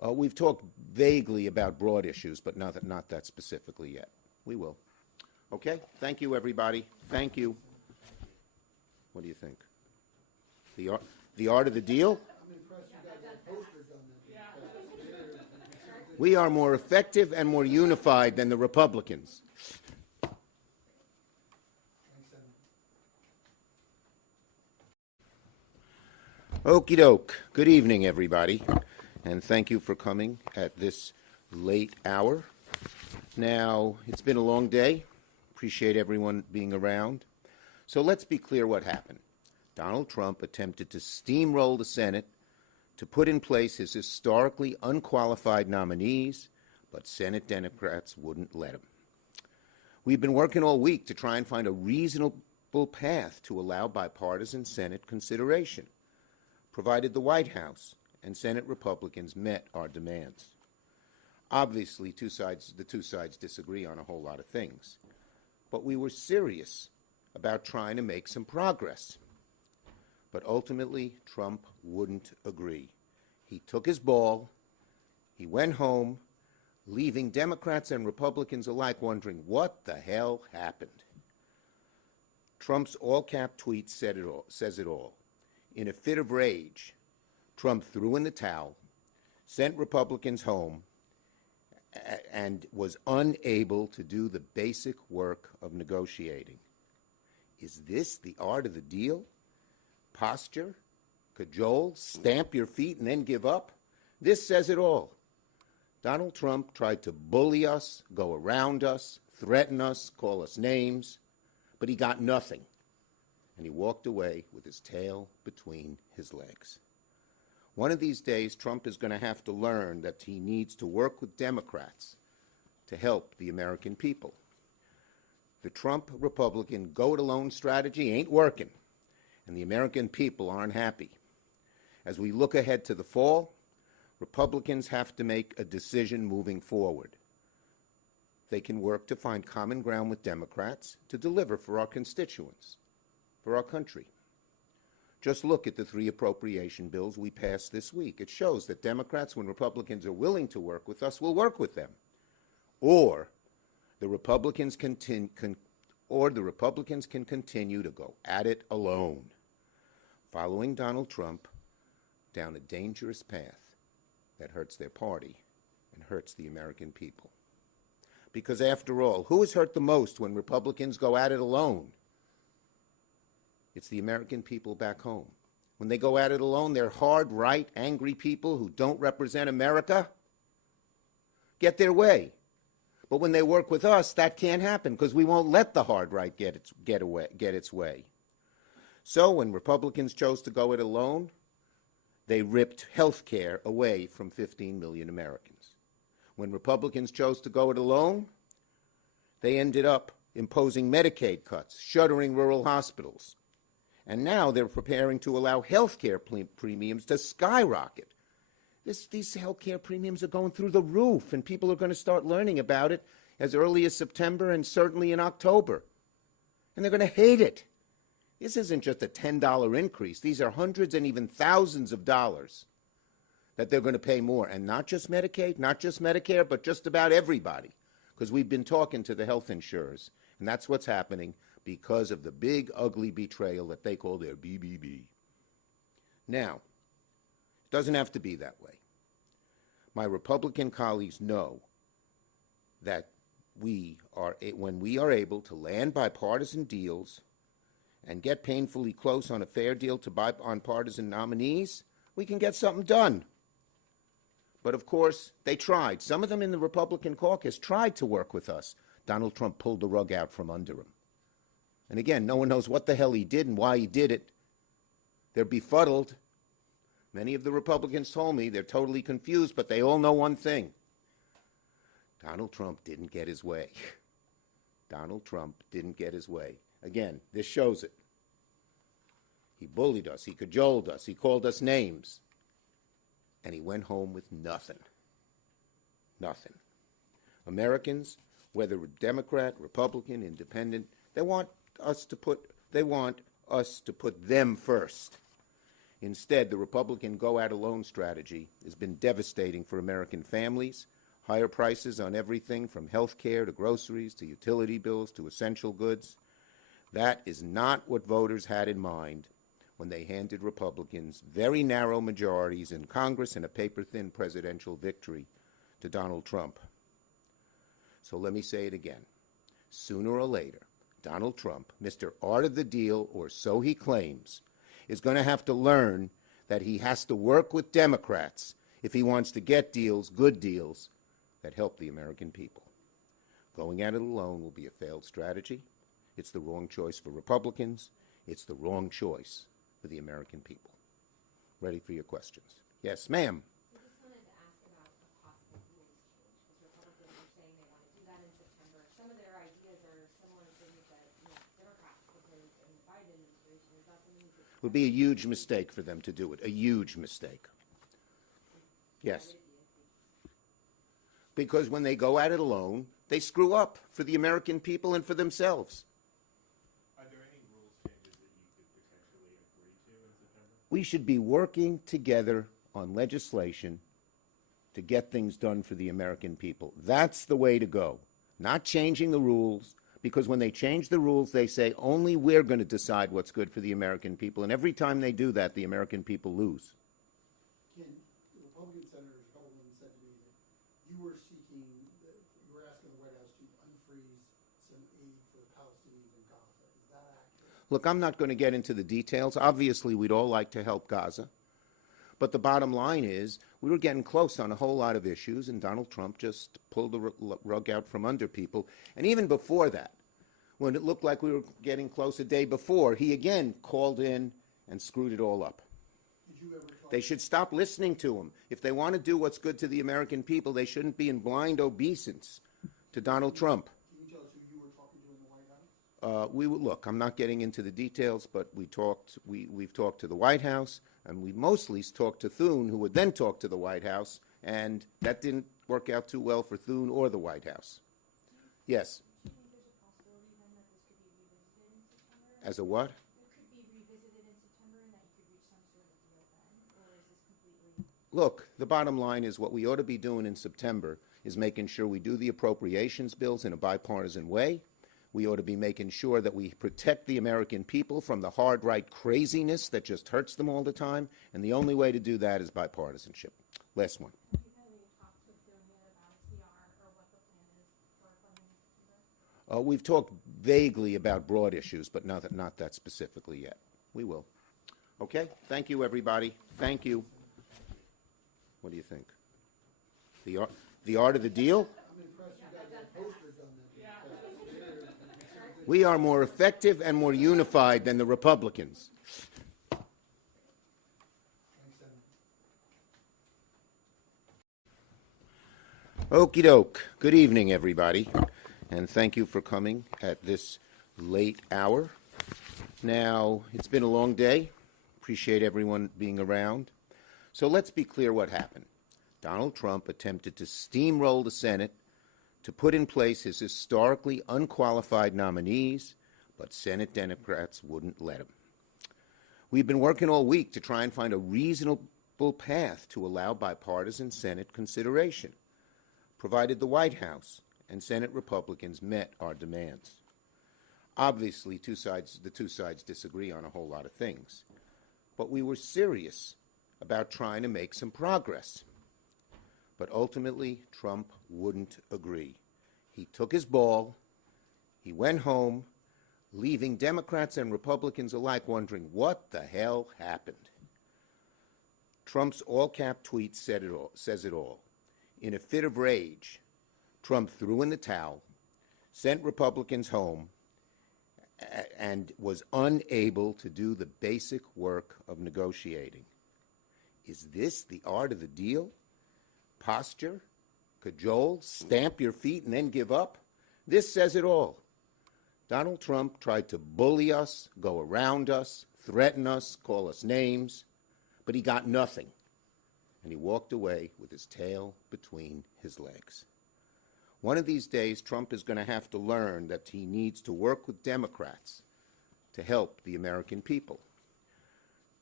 We've talked vaguely about broad issues, but not that specifically yet. We will. Okay? Thank you, everybody. Thank you. What do you think? The art of the deal? I'm impressed you guys have posters on that. We are more effective and more unified than the Republicans. Thanks, Senator. Okie doke. Good evening, everybody, and thank you for coming at this late hour. Now, it's been a long day. Appreciate everyone being around. So let's be clear what happened. Donald Trump attempted to steamroll the Senate to put in place his historically unqualified nominees, but Senate Democrats wouldn't let him. We've been working all week to try and find a reasonable path to allow bipartisan Senate consideration, provided the White House and Senate Republicans met our demands. Obviously, the two sides disagree on a whole lot of things, but we were serious about trying to make some progress. But ultimately, Trump wouldn't agree. He took his ball, he went home, leaving Democrats and Republicans alike wondering what the hell happened. Trump's all-cap tweet says it all. In a fit of rage, Trump threw in the towel, sent Republicans home, and was unable to do the basic work of negotiating. Is this the art of the deal? Posture, cajole, stamp your feet, and then give up? This says it all. Donald Trump tried to bully us, go around us, threaten us, call us names, but he got nothing. And he walked away with his tail between his legs. One of these days, Trump is going to have to learn that he needs to work with Democrats to help the American people. The Trump Republican go-it-alone strategy ain't working, and the American people aren't happy. As we look ahead to the fall, Republicans have to make a decision moving forward. They can work to find common ground with Democrats to deliver for our constituents, for our country. Just look at the 3 appropriation bills we passed this week. It shows that Democrats, when Republicans are willing to work with us, will work with them. Or the Republicans can continue to go at it alone, following Donald Trump down a dangerous path that hurts their party and hurts the American people. Because after all, who is hurt the most when Republicans go at it alone? It's the American people back home. When they go at it alone, they're hard, right, angry people who don't represent America get their way. But when they work with us, that can't happen because we won't let the hard right get its way. So when Republicans chose to go it alone, they ripped health care away from 15 million Americans. When Republicans chose to go it alone, they ended up imposing Medicaid cuts, shuttering rural hospitals. And now they're preparing to allow health care premiums to skyrocket. These health care premiums are going through the roof, and people are going to start learning about it as early as September and certainly in October. And they're going to hate it. This isn't just a $10 increase. These are hundreds and even thousands of dollars that they're going to pay more. And not just Medicaid, not just Medicare, but just about everybody. Because we've been talking to the health insurers, and that's what's happening because of the big, ugly betrayal that they call their BBB. Now, it doesn't have to be that way. My Republican colleagues know that when we are able to land bipartisan deals and get painfully close on a fair deal to bipartisan nominees, we can get something done. But of course, they tried. Some of them in the Republican caucus tried to work with us. Donald Trump pulled the rug out from under him. And again, no one knows what the hell he did and why he did it. They're befuddled. Many of the Republicans told me they're totally confused, but they all know one thing. Donald Trump didn't get his way. Donald Trump didn't get his way. Again, this shows it. He bullied us. He cajoled us. He called us names. And he went home with nothing. Nothing. Americans, whether Democrat, Republican, Independent, they want us to put them first. Instead, the Republican go-at-alone strategy has been devastating for American families. Higher prices on everything from health care to groceries to utility bills to essential goods. That is not what voters had in mind when they handed Republicans very narrow majorities in Congress and a paper-thin presidential victory to Donald Trump. So let me say it again. Sooner or later, Donald Trump, Mr. Art of the Deal, or so he claims, is going to have to learn that he has to work with Democrats if he wants to get deals, good deals, that help the American people. Going at it alone will be a failed strategy. It's the wrong choice for Republicans. It's the wrong choice for the American people. Ready for your questions. Yes, ma'am. I just wanted to ask about a possible rules change, because Republicans are saying they want to do that in September. Some of their ideas are similar to things that Democrats proposed in the Biden administration. Is that something you could... It would be a huge mistake for them to do it, a huge mistake. Yes. Because when they go at it alone, they screw up for the American people and for themselves. Are there any rules changes that you could potentially agree to in September? We should be working together on legislation to get things done for the American people. That's the way to go. Not changing the rules, because when they change the rules, they say only we're going to decide what's good for the American people. And every time they do that, the American people lose. Ken, the Republican Senator Holman said to me that you were seeking, you were asking the White House to unfreeze some aid for the Palestinians in Gaza. Is that accurate? Look, I'm not going to get into the details. Obviously, we'd all like to help Gaza. But the bottom line is we were getting close on a whole lot of issues, and Donald Trump just pulled the rug out from under people. And even before that, when it looked like we were getting close a day before, he again called in and screwed it all up. Did you ever talk They should stop listening to him. If they want to do what's good to the American people, they shouldn't be in blind obeisance to Donald Trump. Can you tell us who you were talking to in the White House? Look, I'm not getting into the details, but we've talked to the White House, and we mostly talked to Thune, who would then talk to the White House, and that didn't work out too well for Thune or the White House. Yes. Do you think there's a possibility then that this could be revisited in September? As a what? It could be revisited in September and that you could reach some sort of deal then? Or is this completely... Look, the bottom line is what we ought to be doing in September is making sure we do the appropriations bills in a bipartisan way. We ought to be making sure that we protect the American people from the hard right craziness that just hurts them all the time, and the only way to do that is bipartisanship. Last one. Have you had any talks with Thune yet about CR or what the plan is for funding in September? We've talked vaguely about broad issues, but not that specifically yet. We will. Okay? Thank you, everybody. Thank you. What do you think? The art of the deal? I'm impressed you got that poster done that. We are more effective and more unified than the Republicans. Thanks, Senator. Okie doke. Good evening, everybody, and thank you for coming at this late hour. Now, it's been a long day. Appreciate everyone being around. So let's be clear what happened. Donald Trump attempted to steamroll the Senate to put in place his historically unqualified nominees, but Senate Democrats wouldn't let him. We've been working all week to try and find a reasonable path to allow bipartisan Senate consideration, provided the White House and Senate Republicans met our demands. Obviously, the two sides disagree on a whole lot of things, but we were serious about trying to make some progress. But ultimately, Trump wouldn't agree. He took his ball, he went home, leaving Democrats and Republicans alike wondering what the hell happened. Trump's all-cap tweet says it all. In a fit of rage, Trump threw in the towel, sent Republicans home, and was unable to do the basic work of negotiating. Is this the art of the deal? Posture, cajole, stamp your feet and then give up? This says it all. Donald Trump tried to bully us, go around us, threaten us, call us names, but he got nothing. And he walked away with his tail between his legs. One of these days, Trump is going to have to learn that he needs to work with Democrats to help the American people.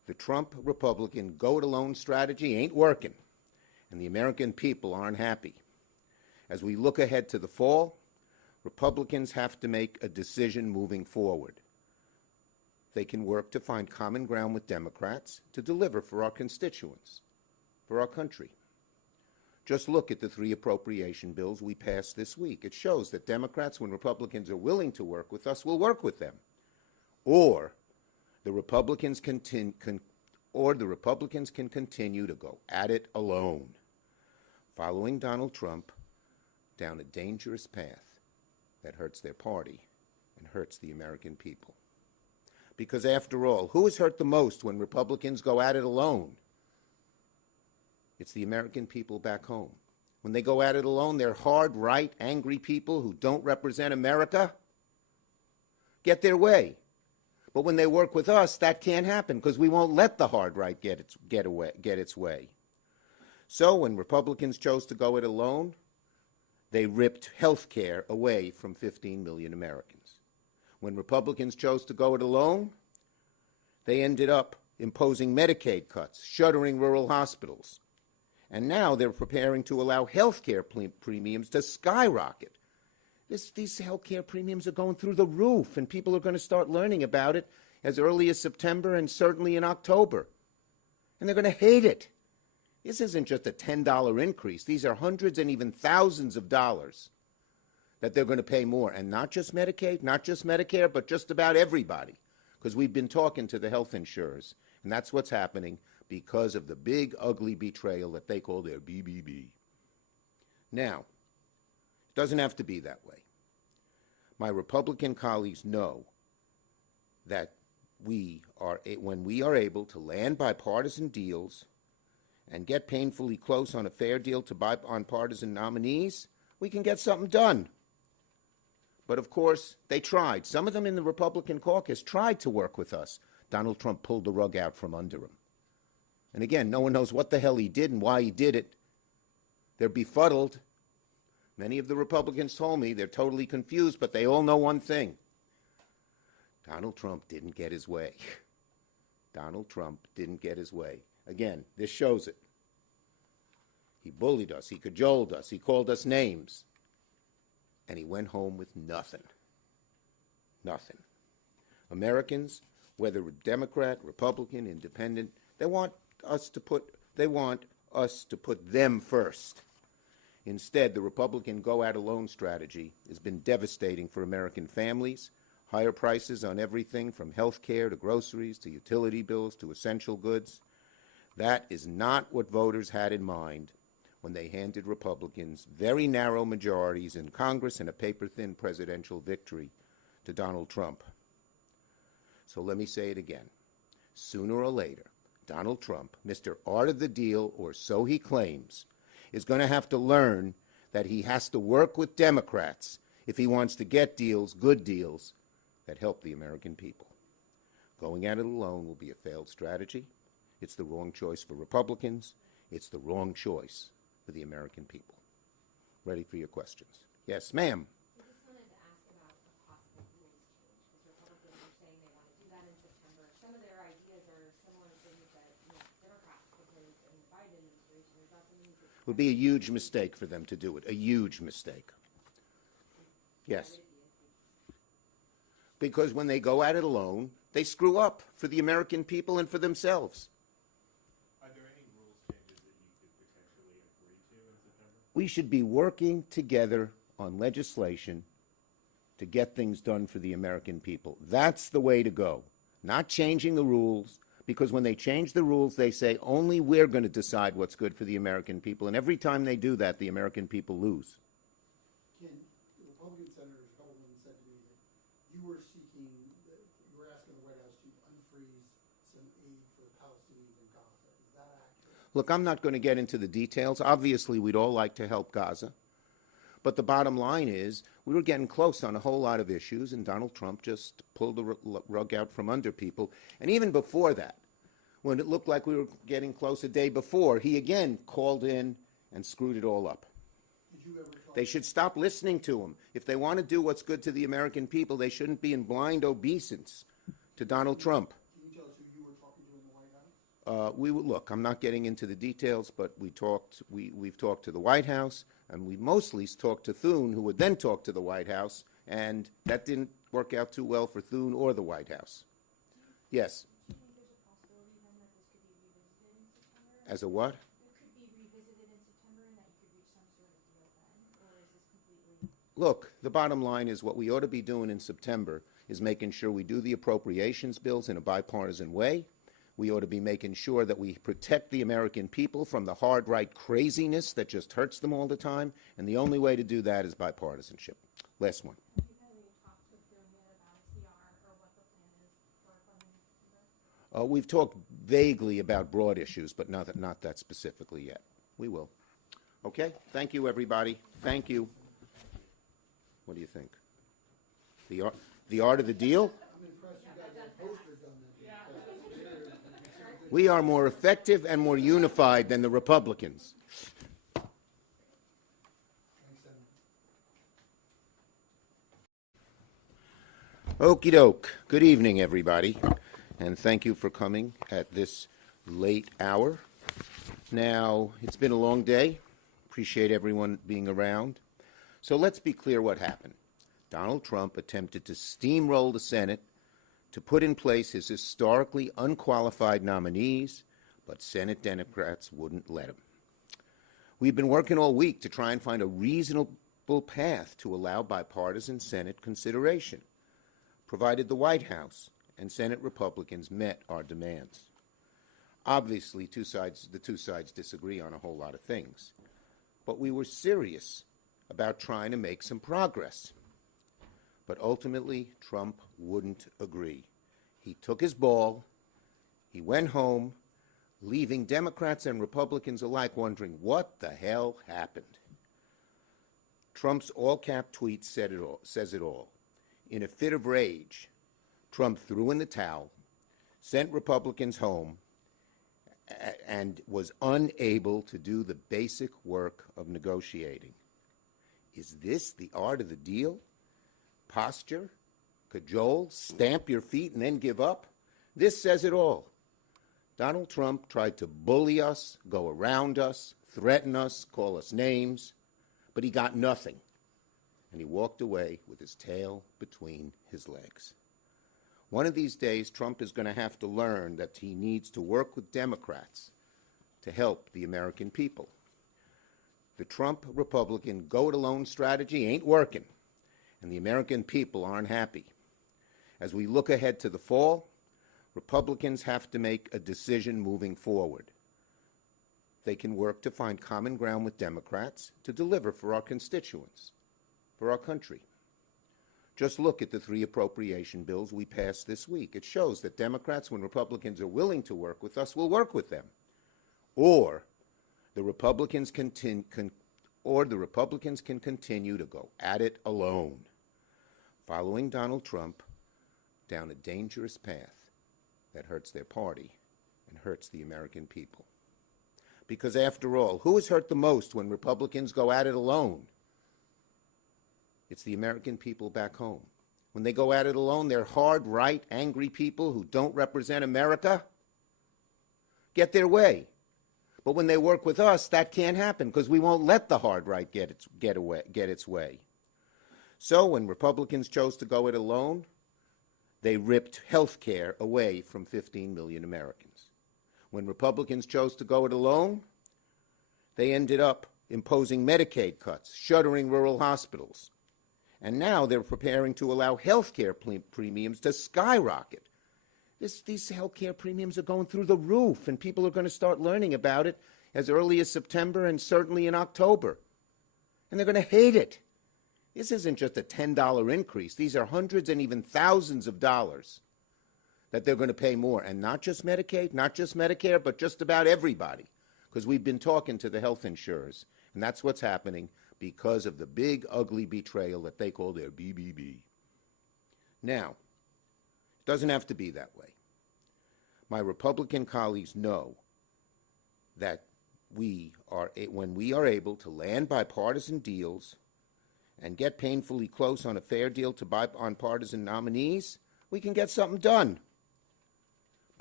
The Trump Republican go-it-alone strategy ain't working, and the American people aren't happy. As we look ahead to the fall, Republicans have to make a decision moving forward. They can work to find common ground with Democrats to deliver for our constituents, for our country. Just look at the 3 appropriation bills we passed this week. It shows that Democrats, when Republicans are willing to work with us, will work with them. Or the Republicans can continue to go at it alone, following Donald Trump down a dangerous path that hurts their party and hurts the American people. Because after all, who is hurt the most when Republicans go at it alone? It's the American people back home. When they go at it alone, they're hard, right, angry people who don't represent America get their way. But when they work with us, that can't happen because we won't let the hard right get its way. So when Republicans chose to go it alone, they ripped health care away from 15 million Americans. When Republicans chose to go it alone, they ended up imposing Medicaid cuts, shuttering rural hospitals. And now they're preparing to allow health care premiums to skyrocket. These health care premiums are going through the roof, and people are going to start learning about it as early as September and certainly in October. And they're going to hate it. This isn't just a $10 increase. These are hundreds and even thousands of dollars that they're going to pay more. And not just Medicaid, not just Medicare, but just about everybody. Because we've been talking to the health insurers, and that's what's happening because of the big, ugly betrayal that they call their BBB. Now, it doesn't have to be that way. My Republican colleagues know that when we are able to land bipartisan deals and get painfully close on a fair deal to bipartisan nominees, we can get something done. But of course, they tried. Some of them in the Republican caucus tried to work with us. Donald Trump pulled the rug out from under him. And again, no one knows what the hell he did and why he did it. They're befuddled. Many of the Republicans told me they're totally confused, but they all know one thing. Donald Trump didn't get his way. Donald Trump didn't get his way. Again, this shows it. He bullied us. He cajoled us. He called us names. And he went home with nothing. Nothing. Americans, whether Democrat, Republican, Independent, they want us to put them first. Instead, the Republican go-at-alone strategy has been devastating for American families. Higher prices on everything from health care to groceries to utility bills to essential goods. That is not what voters had in mind when they handed Republicans very narrow majorities in Congress and a paper-thin presidential victory to Donald Trump. So let me say it again. Sooner or later, Donald Trump, Mr. Art of the Deal, or so he claims, is going to have to learn that he has to work with Democrats if he wants to get deals, good deals, that help the American people. Going at it alone will be a failed strategy. It's the wrong choice for Republicans. It's the wrong choice for the American people. Ready for your questions. Yes, ma'am. I just wanted to ask about a possible rules change, because Republicans are saying they want to do that in September. Some of their ideas are similar things that Democrats proposed in the Biden administration. Is that something you could... It would be a huge mistake for them to do it, a huge mistake. Yes. Because when they go at it alone, they screw up for the American people and for themselves. Are there any rules changes that you could potentially agree to in September? We should be working together on legislation to get things done for the American people. That's the way to go. Not changing the rules, because when they change the rules, they say only we're going to decide what's good for the American people. And every time they do that, the American people lose. Ken, the Republican Senator Hellman said to me that you were asking the White House to unfreeze some aid for the Palestinians in Gaza. Is that accurate? Look, I'm not going to get into the details. Obviously, we'd all like to help Gaza. But the bottom line is we were getting close on a whole lot of issues, and Donald Trump just pulled the rug out from under people. And even before that, when it looked like we were getting close a day before, he again called in and screwed it all up. Did you ever talk? They should stop listening to him. If they want to do what's good to the American people, they shouldn't be in blind obeisance to Donald Trump. Can you tell us who you were talking to in the White House? Look, I'm not getting into the details, but we've talked to the White House, and we mostly talked to Thune, who would then talk to the White House, and that didn't work out too well for Thune or the White House. Yes. Do you think there's a possibility then that this could be revisited in September? As a what? It could be revisited in September and that you could reach some sort of deal then? Or is this completely... Look, the bottom line is what we ought to be doing in September is making sure we do the appropriations bills in a bipartisan way. We ought to be making sure that we protect the American people from the hard right craziness that just hurts them all the time, and the only way to do that is bipartisanship. Last one. Have you had any talks with Thune yet about TR or what the plan is for funding September? We've talked vaguely about broad issues, but not that specifically yet. We will. Okay? Thank you, everybody. Thank you. What do you think? The art of the deal? I'm impressed you got that poster done that. We are more effective and more unified than the Republicans. Thanks, Senator. Okie doke. Good evening, everybody, and thank you for coming at this late hour. Now, it's been a long day. Appreciate everyone being around. So let's be clear what happened. Donald Trump attempted to steamroll the Senate to put in place his historically unqualified nominees, but Senate Democrats wouldn't let him. We've been working all week to try and find a reasonable path to allow bipartisan Senate consideration, provided the White House and Senate Republicans met our demands. Obviously, the two sides disagree on a whole lot of things, but we were serious about trying to make some progress. But ultimately, Trump wouldn't agree. He took his ball, he went home, leaving Democrats and Republicans alike wondering what the hell happened. Trump's all-cap tweet says it all. In a fit of rage, Trump threw in the towel, sent Republicans home, and was unable to do the basic work of negotiating. Is this the art of the deal? Posture, cajole, stamp your feet and then give up? This says it all. Donald Trump tried to bully us, go around us, threaten us, call us names, but he got nothing. And he walked away with his tail between his legs. One of these days, Trump is going to have to learn that he needs to work with Democrats to help the American people. The Trump Republican go-it-alone strategy ain't working, and the American people aren't happy. As we look ahead to the fall, Republicans have to make a decision moving forward. They can work to find common ground with Democrats to deliver for our constituents, for our country. Just look at the 3 appropriation bills we passed this week. It shows that Democrats, when Republicans are willing to work with us, will work with them. Or the Republicans can continue to go at it alone, following Donald Trump down a dangerous path that hurts their party and hurts the American people. Because after all, who is hurt the most when Republicans go at it alone? It's the American people back home. When they go at it alone, they're hard, right, angry people who don't represent America get their way. But when they work with us, that can't happen because we won't let the hard right get its way. So when Republicans chose to go it alone, they ripped health care away from 15 million Americans. When Republicans chose to go it alone, they ended up imposing Medicaid cuts, shuttering rural hospitals. And now they're preparing to allow health care premiums to skyrocket. These health care premiums are going through the roof, and people are going to start learning about it as early as September and certainly in October. And they're going to hate it. This isn't just a $10 increase. These are hundreds and even thousands of dollars that they're going to pay more. And not just Medicaid, not just Medicare, but just about everybody. Because we've been talking to the health insurers, and that's what's happening because of the big, ugly betrayal that they call their BBB. Now, it doesn't have to be that way. My Republican colleagues know that when we are able to land bipartisan deals and get painfully close on a fair deal to bipartisan nominees, we can get something done.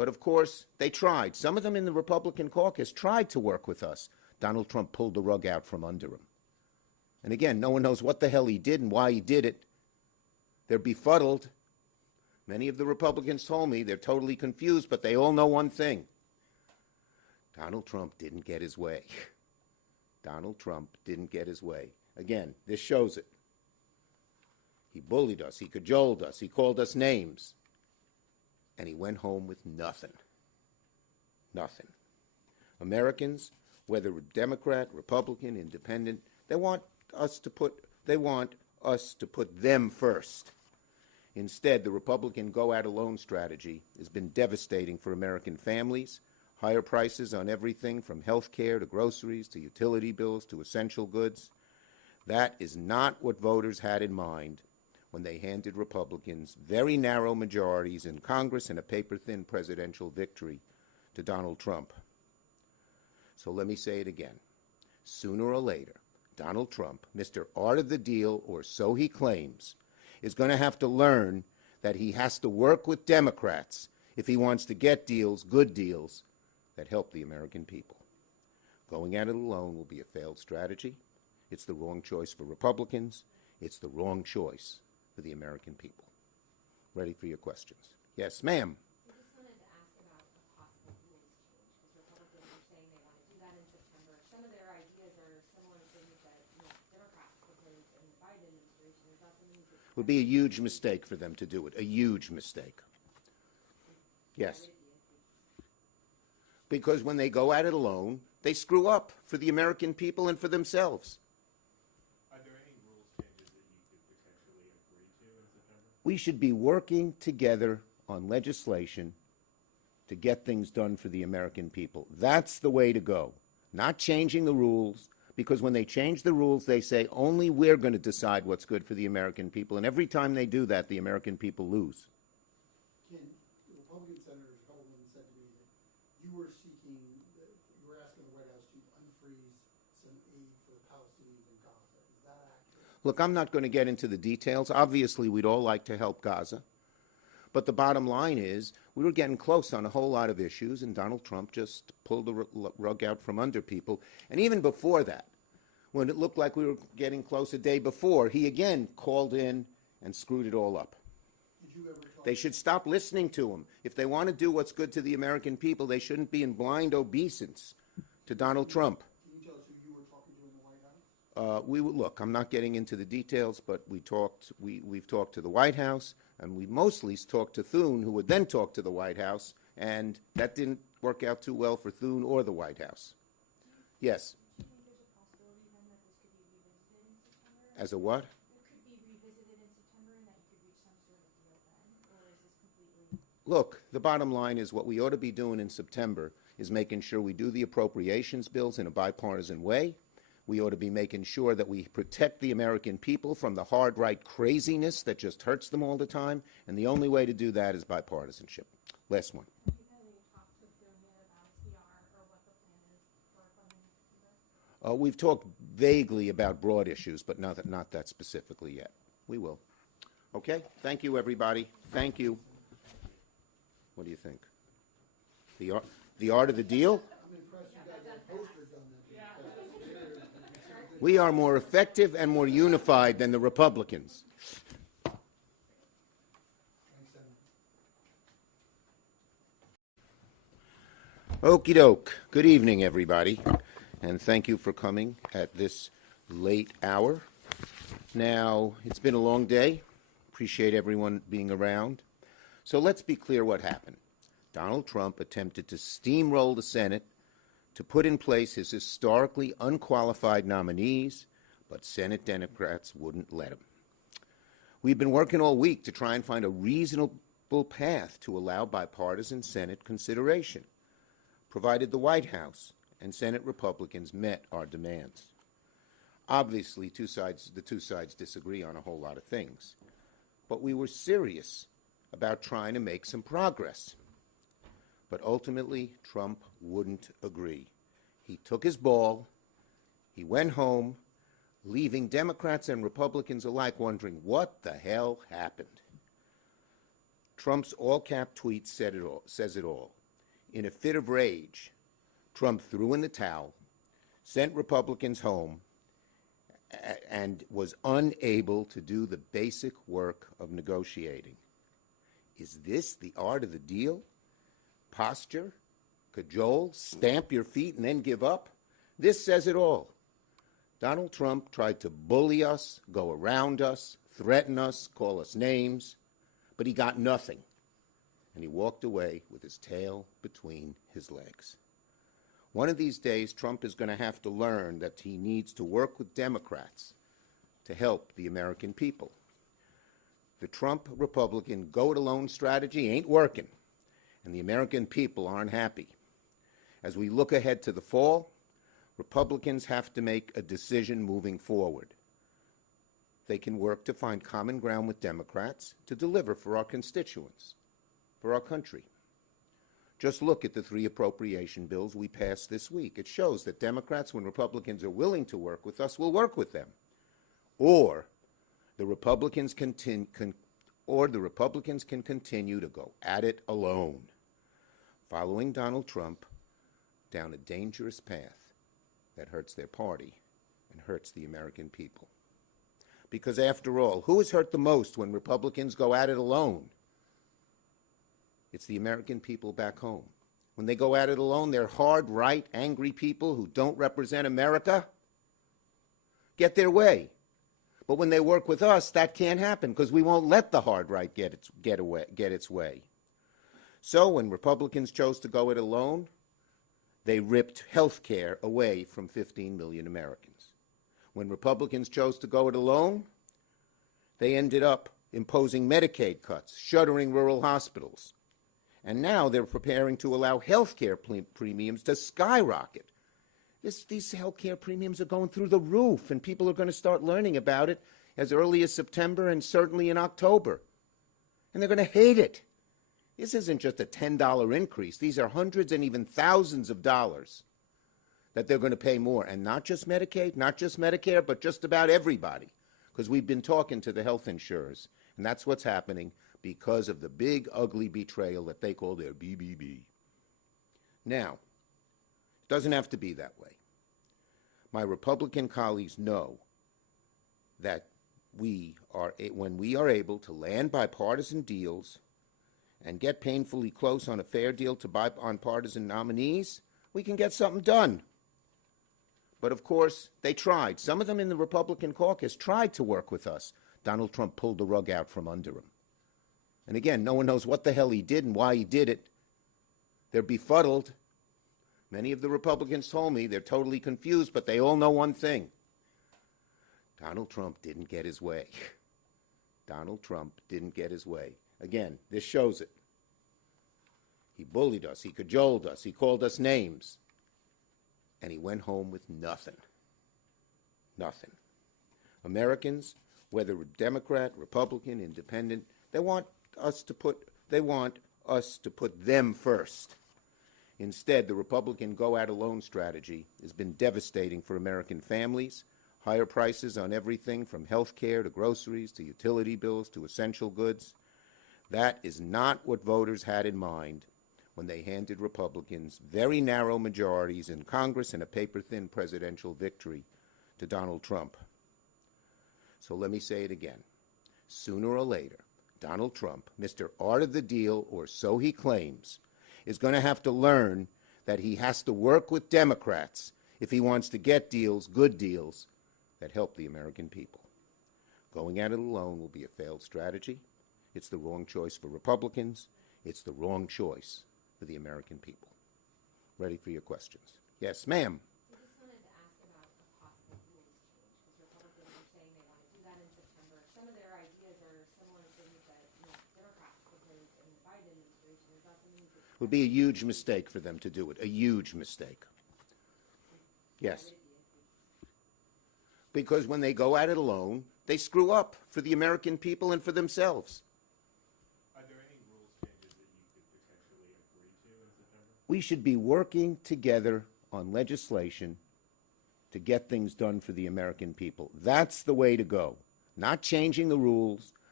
But of course, they tried. Some of them in the Republican caucus tried to work with us. Donald Trump pulled the rug out from under him. And again, no one knows what the hell he did and why he did it. They're befuddled. Many of the Republicans told me they're totally confused, but they all know one thing. Donald Trump didn't get his way. Donald Trump didn't get his way. Again, this shows it. He bullied us. He cajoled us. He called us names. And he went home with nothing. Nothing. Americans, whether Democrat, Republican, Independent, they want us to put them first. Instead, the Republican go-at-alone strategy has been devastating for American families. Higher prices on everything from health care to groceries to utility bills to essential goods. That is not what voters had in mind when they handed Republicans very narrow majorities in Congress and a paper-thin presidential victory to Donald Trump. So let me say it again. Sooner or later, Donald Trump, Mr. Art of the Deal, or so he claims, is going to have to learn that he has to work with Democrats if he wants to get deals, good deals, that help the American people. Going at it alone will be a failed strategy. It's the wrong choice for Republicans. It's the wrong choice for the American people. Ready for your questions. Yes, ma'am. I just wanted to ask about a possible rules change, because Republicans are saying they want to do that in September. Some of their ideas are similar to things that Democrats proposed in the Biden administration. Is that something you could... It would be a huge mistake for them to do it, a huge mistake. Yes. Because when they go at it alone, they screw up for the American people and for themselves. Are there any rules changes that you could potentially agree to in September? We should be working together on legislation to get things done for the American people. That's the way to go. Not changing the rules, because when they change the rules, they say only we're going to decide what's good for the American people. And every time they do that, the American people lose. Ken, the Republican Senator Hellman said to me that you were asking the White House to unfreeze some aid for the Palestinians in Gaza. Is that accurate? Look, I'm not going to get into the details. Obviously, we'd all like to help Gaza. But the bottom line is we were getting close on a whole lot of issues, and Donald Trump just pulled the rug out from under people. And even before that, when it looked like we were getting close a day before, he again called in and screwed it all up. Did you ever talk They should stop listening to him. If they want to do what's good to the American people, they shouldn't be in blind obeisance to Donald Trump. Can you tell us who you were talking to in the White House? Look, I'm not getting into the details, but we've talked to the White House, and we mostly talked to Thune, who would then talk to the White House, and that didn't work out too well for Thune or the White House. Yes. Do you think there's a possibility then that this could be revisited in September? As a what? It could be revisited in September and that you could reach some sort of deal then? Or is this completely... Look, the bottom line is what we ought to be doing in September is making sure we do the appropriations bills in a bipartisan way. We ought to be making sure that we protect the American people from the hard right craziness that just hurts them all the time. And the only way to do that is bipartisanship. Last one. Have you had any talks with Thune yet about CR or what the plan is for funding September? We've talked vaguely about broad issues, but not that specifically yet. We will. Okay? Thank you, everybody. Thank you. What do you think? The art of the deal? I'm impressed you got that poster done that. We are more effective and more unified than the Republicans. Thanks, Senator. Okie doke. Good evening, everybody, and thank you for coming at this late hour. Now, it's been a long day. Appreciate everyone being around. So let's be clear what happened. Donald Trump attempted to steamroll the Senate to put in place his historically unqualified nominees, but Senate Democrats wouldn't let him. We've been working all week to try and find a reasonable path to allow bipartisan Senate consideration, provided the White House and Senate Republicans met our demands. Obviously, the two sides disagree on a whole lot of things, but we were serious about trying to make some progress. But ultimately, Trump wouldn't agree. He took his ball, he went home, leaving Democrats and Republicans alike wondering what the hell happened. Trump's all-cap tweet says it all. In a fit of rage, Trump threw in the towel, sent Republicans home, and was unable to do the basic work of negotiating. Is this the art of the deal? Posture? Cajole? Stamp your feet and then give up? This says it all. Donald Trump tried to bully us, go around us, threaten us, call us names, but he got nothing. And he walked away with his tail between his legs. One of these days, Trump is going to have to learn that he needs to work with Democrats to help the American people. The Trump Republican go-it-alone strategy ain't working, and the American people aren't happy. As we look ahead to the fall, Republicans have to make a decision moving forward. They can work to find common ground with Democrats to deliver for our constituents, for our country. Just look at the 3 appropriation bills we passed this week. It shows that Democrats, when Republicans are willing to work with us, will work with them. Or the Republicans can continue to go at it alone, following Donald Trump down a dangerous path that hurts their party and hurts the American people. Because after all, who is hurt the most when Republicans go at it alone? It's the American people back home. When they go at it alone, they're hard, right, angry people who don't represent America get their way. But when they work with us, that can't happen because we won't let the hard right get its way. So when Republicans chose to go it alone, they ripped health care away from 15 million Americans. When Republicans chose to go it alone, they ended up imposing Medicaid cuts, shuttering rural hospitals. And now they're preparing to allow health care premiums to skyrocket. These health care premiums are going through the roof, and people are going to start learning about it as early as September and certainly in October. And they're going to hate it. This isn't just a $10 increase. These are hundreds and even thousands of dollars that they're going to pay more. And not just Medicaid, not just Medicare, but just about everybody. Because we've been talking to the health insurers, and that's what's happening because of the big, ugly betrayal that they call their BBB. Now, it doesn't have to be that way. My Republican colleagues know that when we are able to land bipartisan deals and get painfully close on a fair deal to bipartisan nominees, we can get something done. But of course, they tried. Some of them in the Republican caucus tried to work with us. Donald Trump pulled the rug out from under him. And again, no one knows what the hell he did and why he did it. They're befuddled. Many of the Republicans told me they're totally confused, but they all know one thing. Donald Trump didn't get his way. Donald Trump didn't get his way. Again, this shows it. He bullied us. He cajoled us. He called us names. And he went home with nothing. Nothing. Americans, whether Democrat, Republican, Independent, they want us to put them first. Instead, the Republican go-at-alone strategy has been devastating for American families. Higher prices on everything from health care to groceries to utility bills to essential goods. That is not what voters had in mind when they handed Republicans very narrow majorities in Congress and a paper-thin presidential victory to Donald Trump. So let me say it again. Sooner or later, Donald Trump, Mr. Art of the Deal, or so he claims, is going to have to learn that he has to work with Democrats if he wants to get deals, good deals, that help the American people. Going at it alone will be a failed strategy. It's the wrong choice for Republicans. It's the wrong choice for the American people. Ready for your questions. Yes, ma'am. I just wanted to ask about a possible rules change, because Republicans are saying they want to do that in September. Some of their ideas are similar to things that Democrats proposed in the Biden administration. Is that something that It would be a huge mistake for them to do it, a huge mistake. Yes. Because when they go at it alone, they screw up for the American people and for themselves. Are there any rules changes that you could potentially agree to in September? We should be working together on legislation to get things done for the American people. That's the way to go. Not changing the rules,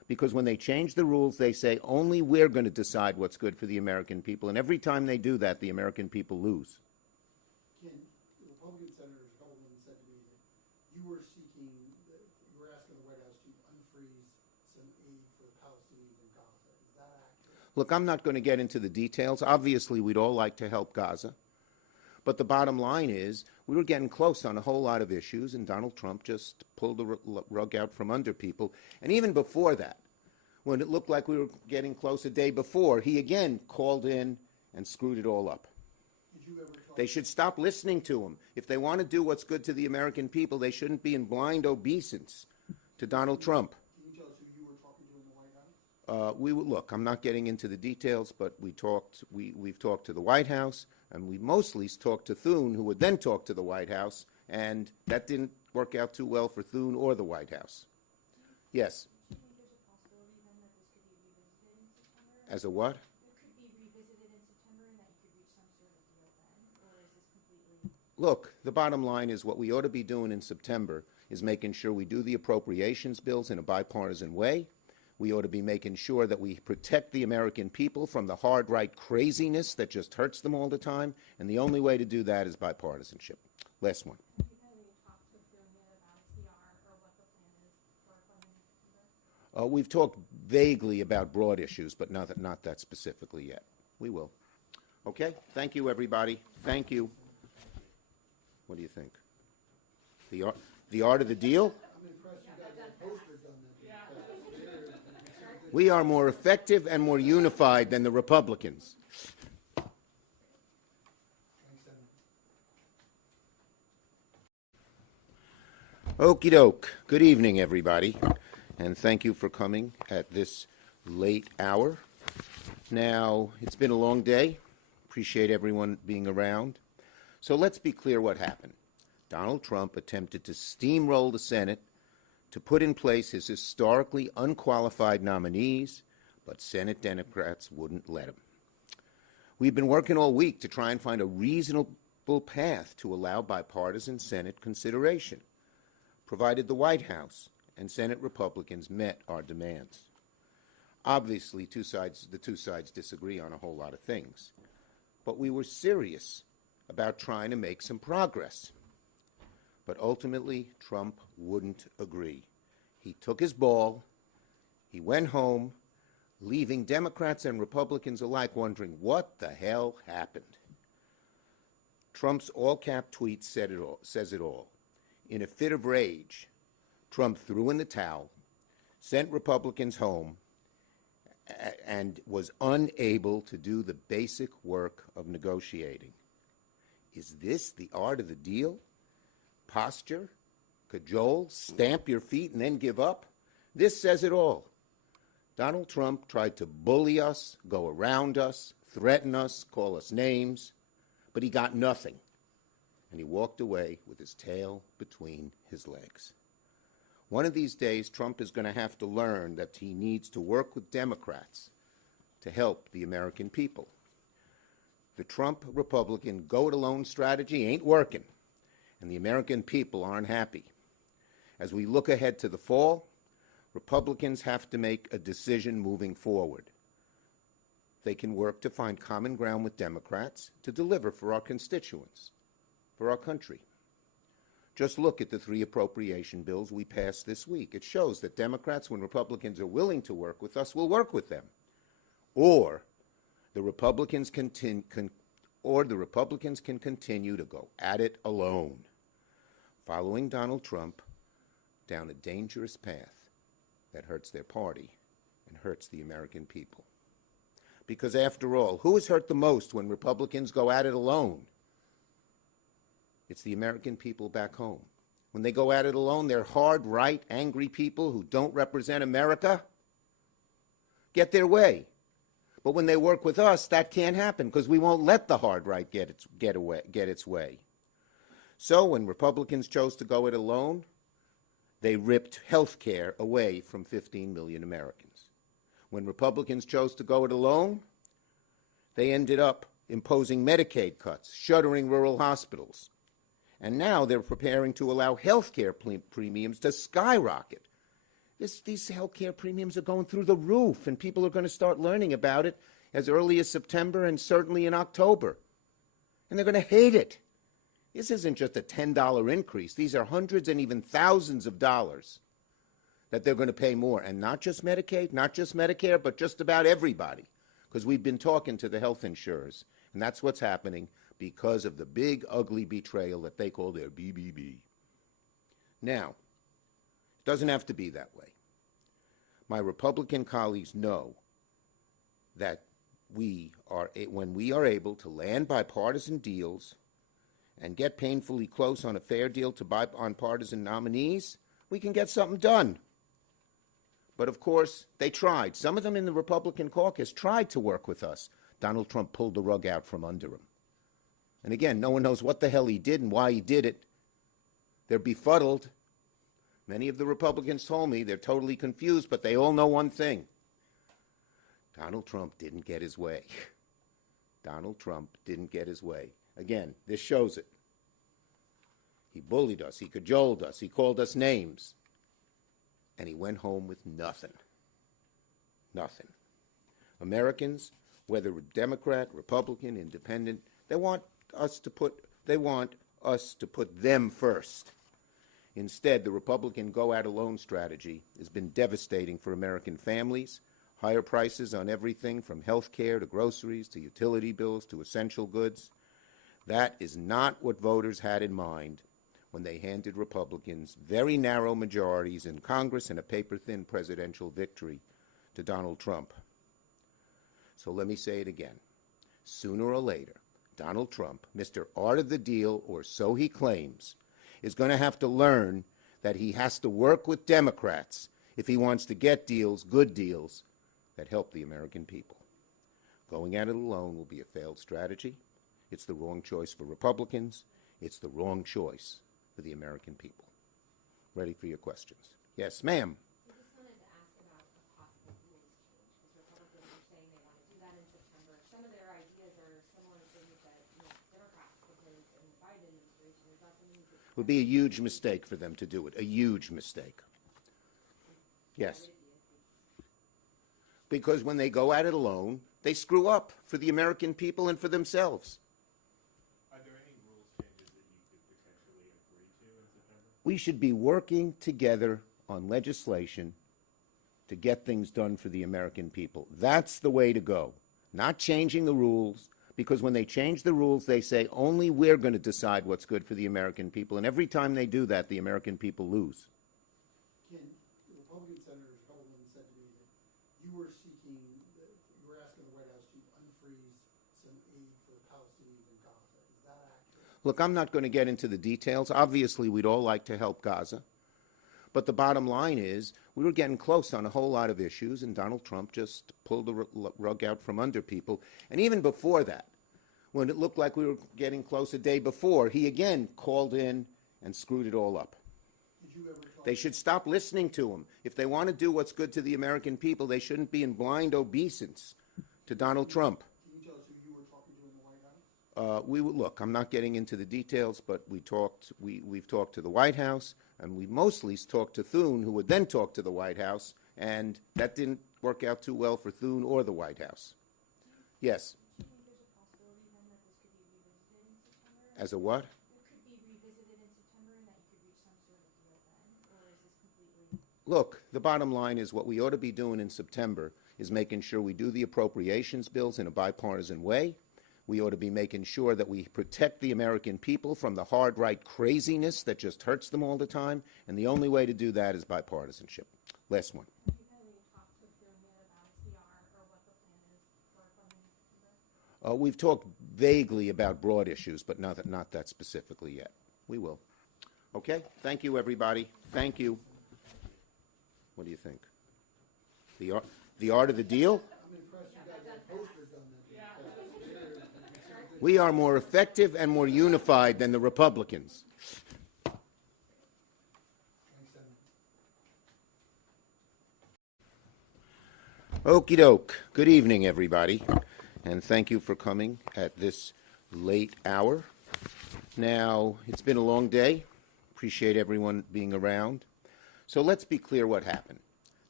because when they change the rules, they say only we're going to decide what's good for the American people, and every time they do that, the American people lose. Ken, the Republican Senator Hellman said to me that you were seeking, you were asking the White House to unfreeze some aid for the Palestinians in Gaza. Is that accurate? Look, I'm not going to get into the details. Obviously, we'd all like to help Gaza. But the bottom line is we were getting close on a whole lot of issues, and Donald Trump just pulled the rug out from under people. And even before that, when it looked like we were getting close a day before, he again called in and screwed it all up. Did you ever talk They should stop listening to him. If they want to do what's good to the American people, they shouldn't be in blind obeisance to Donald Trump. Can you tell us who you were talking to in the White House? Look, I'm not getting into the details, but we've talked to the White House, and we mostly talked to Thune, who would then talk to the White House, and that didn't work out too well for Thune or the White House. Yes. Do you think there's a possibility then that this could be revisited in September? As a what? It could be revisited in September and that you could reach some sort of deal then? Or is this completely... Look, the bottom line is what we ought to be doing in September is making sure we do the appropriations bills in a bipartisan way. We ought to be making sure that we protect the American people from the hard right craziness that just hurts them all the time, and the only way to do that is bipartisanship. Last one. Have you had any talks with Thune yet about CR or what the plan is for funding in September? We've talked vaguely about broad issues, but not that specifically yet. We will. Okay? Thank you, everybody. Thank you. What do you think? The art of the deal? I'm impressed you got that poster done that. We are more effective and more unified than the Republicans. Thanks, Senator. Okie doke. Good evening, everybody, and thank you for coming at this late hour. Now, it's been a long day. Appreciate everyone being around. So let's be clear what happened. Donald Trump attempted to steamroll the Senate to put in place his historically unqualified nominees, but Senate Democrats wouldn't let him. We've been working all week to try and find a reasonable path to allow bipartisan Senate consideration, provided the White House and Senate Republicans met our demands. Obviously, the two sides disagree on a whole lot of things, but we were serious about trying to make some progress. But ultimately, Trump wouldn't agree. He took his ball, he went home, leaving Democrats and Republicans alike wondering what the hell happened. Trump's all-cap tweet says it all. In a fit of rage, Trump threw in the towel, sent Republicans home, and was unable to do the basic work of negotiating. Is this the art of the deal? Posture, cajole, stamp your feet, and then give up? This says it all. Donald Trump tried to bully us, go around us, threaten us, call us names, but he got nothing. And he walked away with his tail between his legs. One of these days, Trump is going to have to learn that he needs to work with Democrats to help the American people. The Trump Republican go-it-alone strategy ain't working, and the American people aren't happy. As we look ahead to the fall, Republicans have to make a decision moving forward. They can work to find common ground with Democrats to deliver for our constituents, for our country. Just look at the 3 appropriation bills we passed this week. It shows that Democrats, when Republicans are willing to work with us, will work with them. Or the Republicans can continue to go at it alone, following Donald Trump down a dangerous path that hurts their party and hurts the American people. Because after all, who is hurt the most when Republicans go at it alone? It's the American people back home. When they go at it alone, they're hard, right, angry people who don't represent America get their way. But when they work with us, that can't happen because we won't let the hard right get its way. So when Republicans chose to go it alone, they ripped health care away from 15 million Americans. When Republicans chose to go it alone, they ended up imposing Medicaid cuts, shuttering rural hospitals. And now they're preparing to allow health care premiums to skyrocket These health care premiums are going through the roof, and people are going to start learning about it as early as September and certainly in October. And they're going to hate it. This isn't just a $10 increase. These are hundreds and even thousands of dollars that they're going to pay more. And not just Medicaid, not just Medicare, but just about everybody. Because we've been talking to the health insurers, and that's what's happening because of the big, ugly betrayal that they call their BBB. Now, it doesn't have to be that way. My Republican colleagues know that when we are able to land bipartisan deals and get painfully close on a fair deal to bipartisan nominees, we can get something done. But of course, they tried. Some of them in the Republican caucus tried to work with us. Donald Trump pulled the rug out from under him. And again, no one knows what the hell he did and why he did it. They're befuddled. Many of the Republicans told me they're totally confused, but they all know one thing. Donald Trump didn't get his way. Donald Trump didn't get his way. Again, this shows it. He bullied us. He cajoled us. He called us names. And he went home with nothing. Nothing. Americans, whether Democrat, Republican, Independent, they want us to put them first. Instead, the Republican go-at-alone strategy has been devastating for American families. Higher prices on everything from health care to groceries to utility bills to essential goods. That is not what voters had in mind when they handed Republicans very narrow majorities in Congress and a paper-thin presidential victory to Donald Trump. So let me say it again. Sooner or later, Donald Trump, Mr. Art of the Deal, or so he claims, is going to have to learn that he has to work with Democrats if he wants to get deals, good deals, that help the American people. Going at it alone will be a failed strategy. It's the wrong choice for Republicans. It's the wrong choice for the American people. Ready for your questions. Yes, ma'am. I just wanted to ask about a possible rules change, because Republicans are saying they want to do that in September. Some of their ideas are similar things that Democrats proposed in the Biden administration. Is that something that It would be a huge mistake for them to do it, a huge mistake. Yes. Because when they go at it alone, they screw up for the American people and for themselves. Are there any rules changes that you could potentially agree to in September? We should be working together on legislation to get things done for the American people. That's the way to go. Not changing the rules, because when they change the rules, they say only we're going to decide what's good for the American people. And every time they do that, the American people lose. Ken, the Republican senators Hellman said to me that you were asking the White House to unfreeze some aid for the Palestinians in Gaza. Is that accurate? Look, I'm not going to get into the details. Obviously, we'd all like to help Gaza. But the bottom line is we were getting close on a whole lot of issues, and Donald Trump just pulled the rug out from under people. And even before that, when it looked like we were getting close a day before, he again called in and screwed it all up. Did you ever talk They should stop listening to him. If they want to do what's good to the American people, they shouldn't be in blind obeisance to Donald Trump. Can you tell us who you were talking to in the White House? Look, I'm not getting into the details, but we've talked to the White House, and we mostly talked to Thune, who would then talk to the White House, and that didn't work out too well for Thune or the White House. Yes. do you think there's a possibility then that this could be revisited in September? As a what? It could be revisited in September and that you could reach some sort of deal then? Or is this completely... Look, the bottom line is what we ought to be doing in September is making sure we do the appropriations bills in a bipartisan way. We ought to be making sure that we protect the American people from the hard right craziness that just hurts them all the time. And the only way to do that is bipartisanship. Last one. Have you had any talks with them yet about CR or what the plan is for funding in September? We've talked vaguely about broad issues, but not that specifically yet. We will. Okay? Thank you, everybody. Thank you. What do you think? The art of the deal? I'm impressed you guys had posters on that. We are more effective and more unified than the Republicans. Thanks, Senator. Okie doke. Good evening, everybody, and thank you for coming at this late hour. Now, it's been a long day. Appreciate everyone being around. So let's be clear what happened.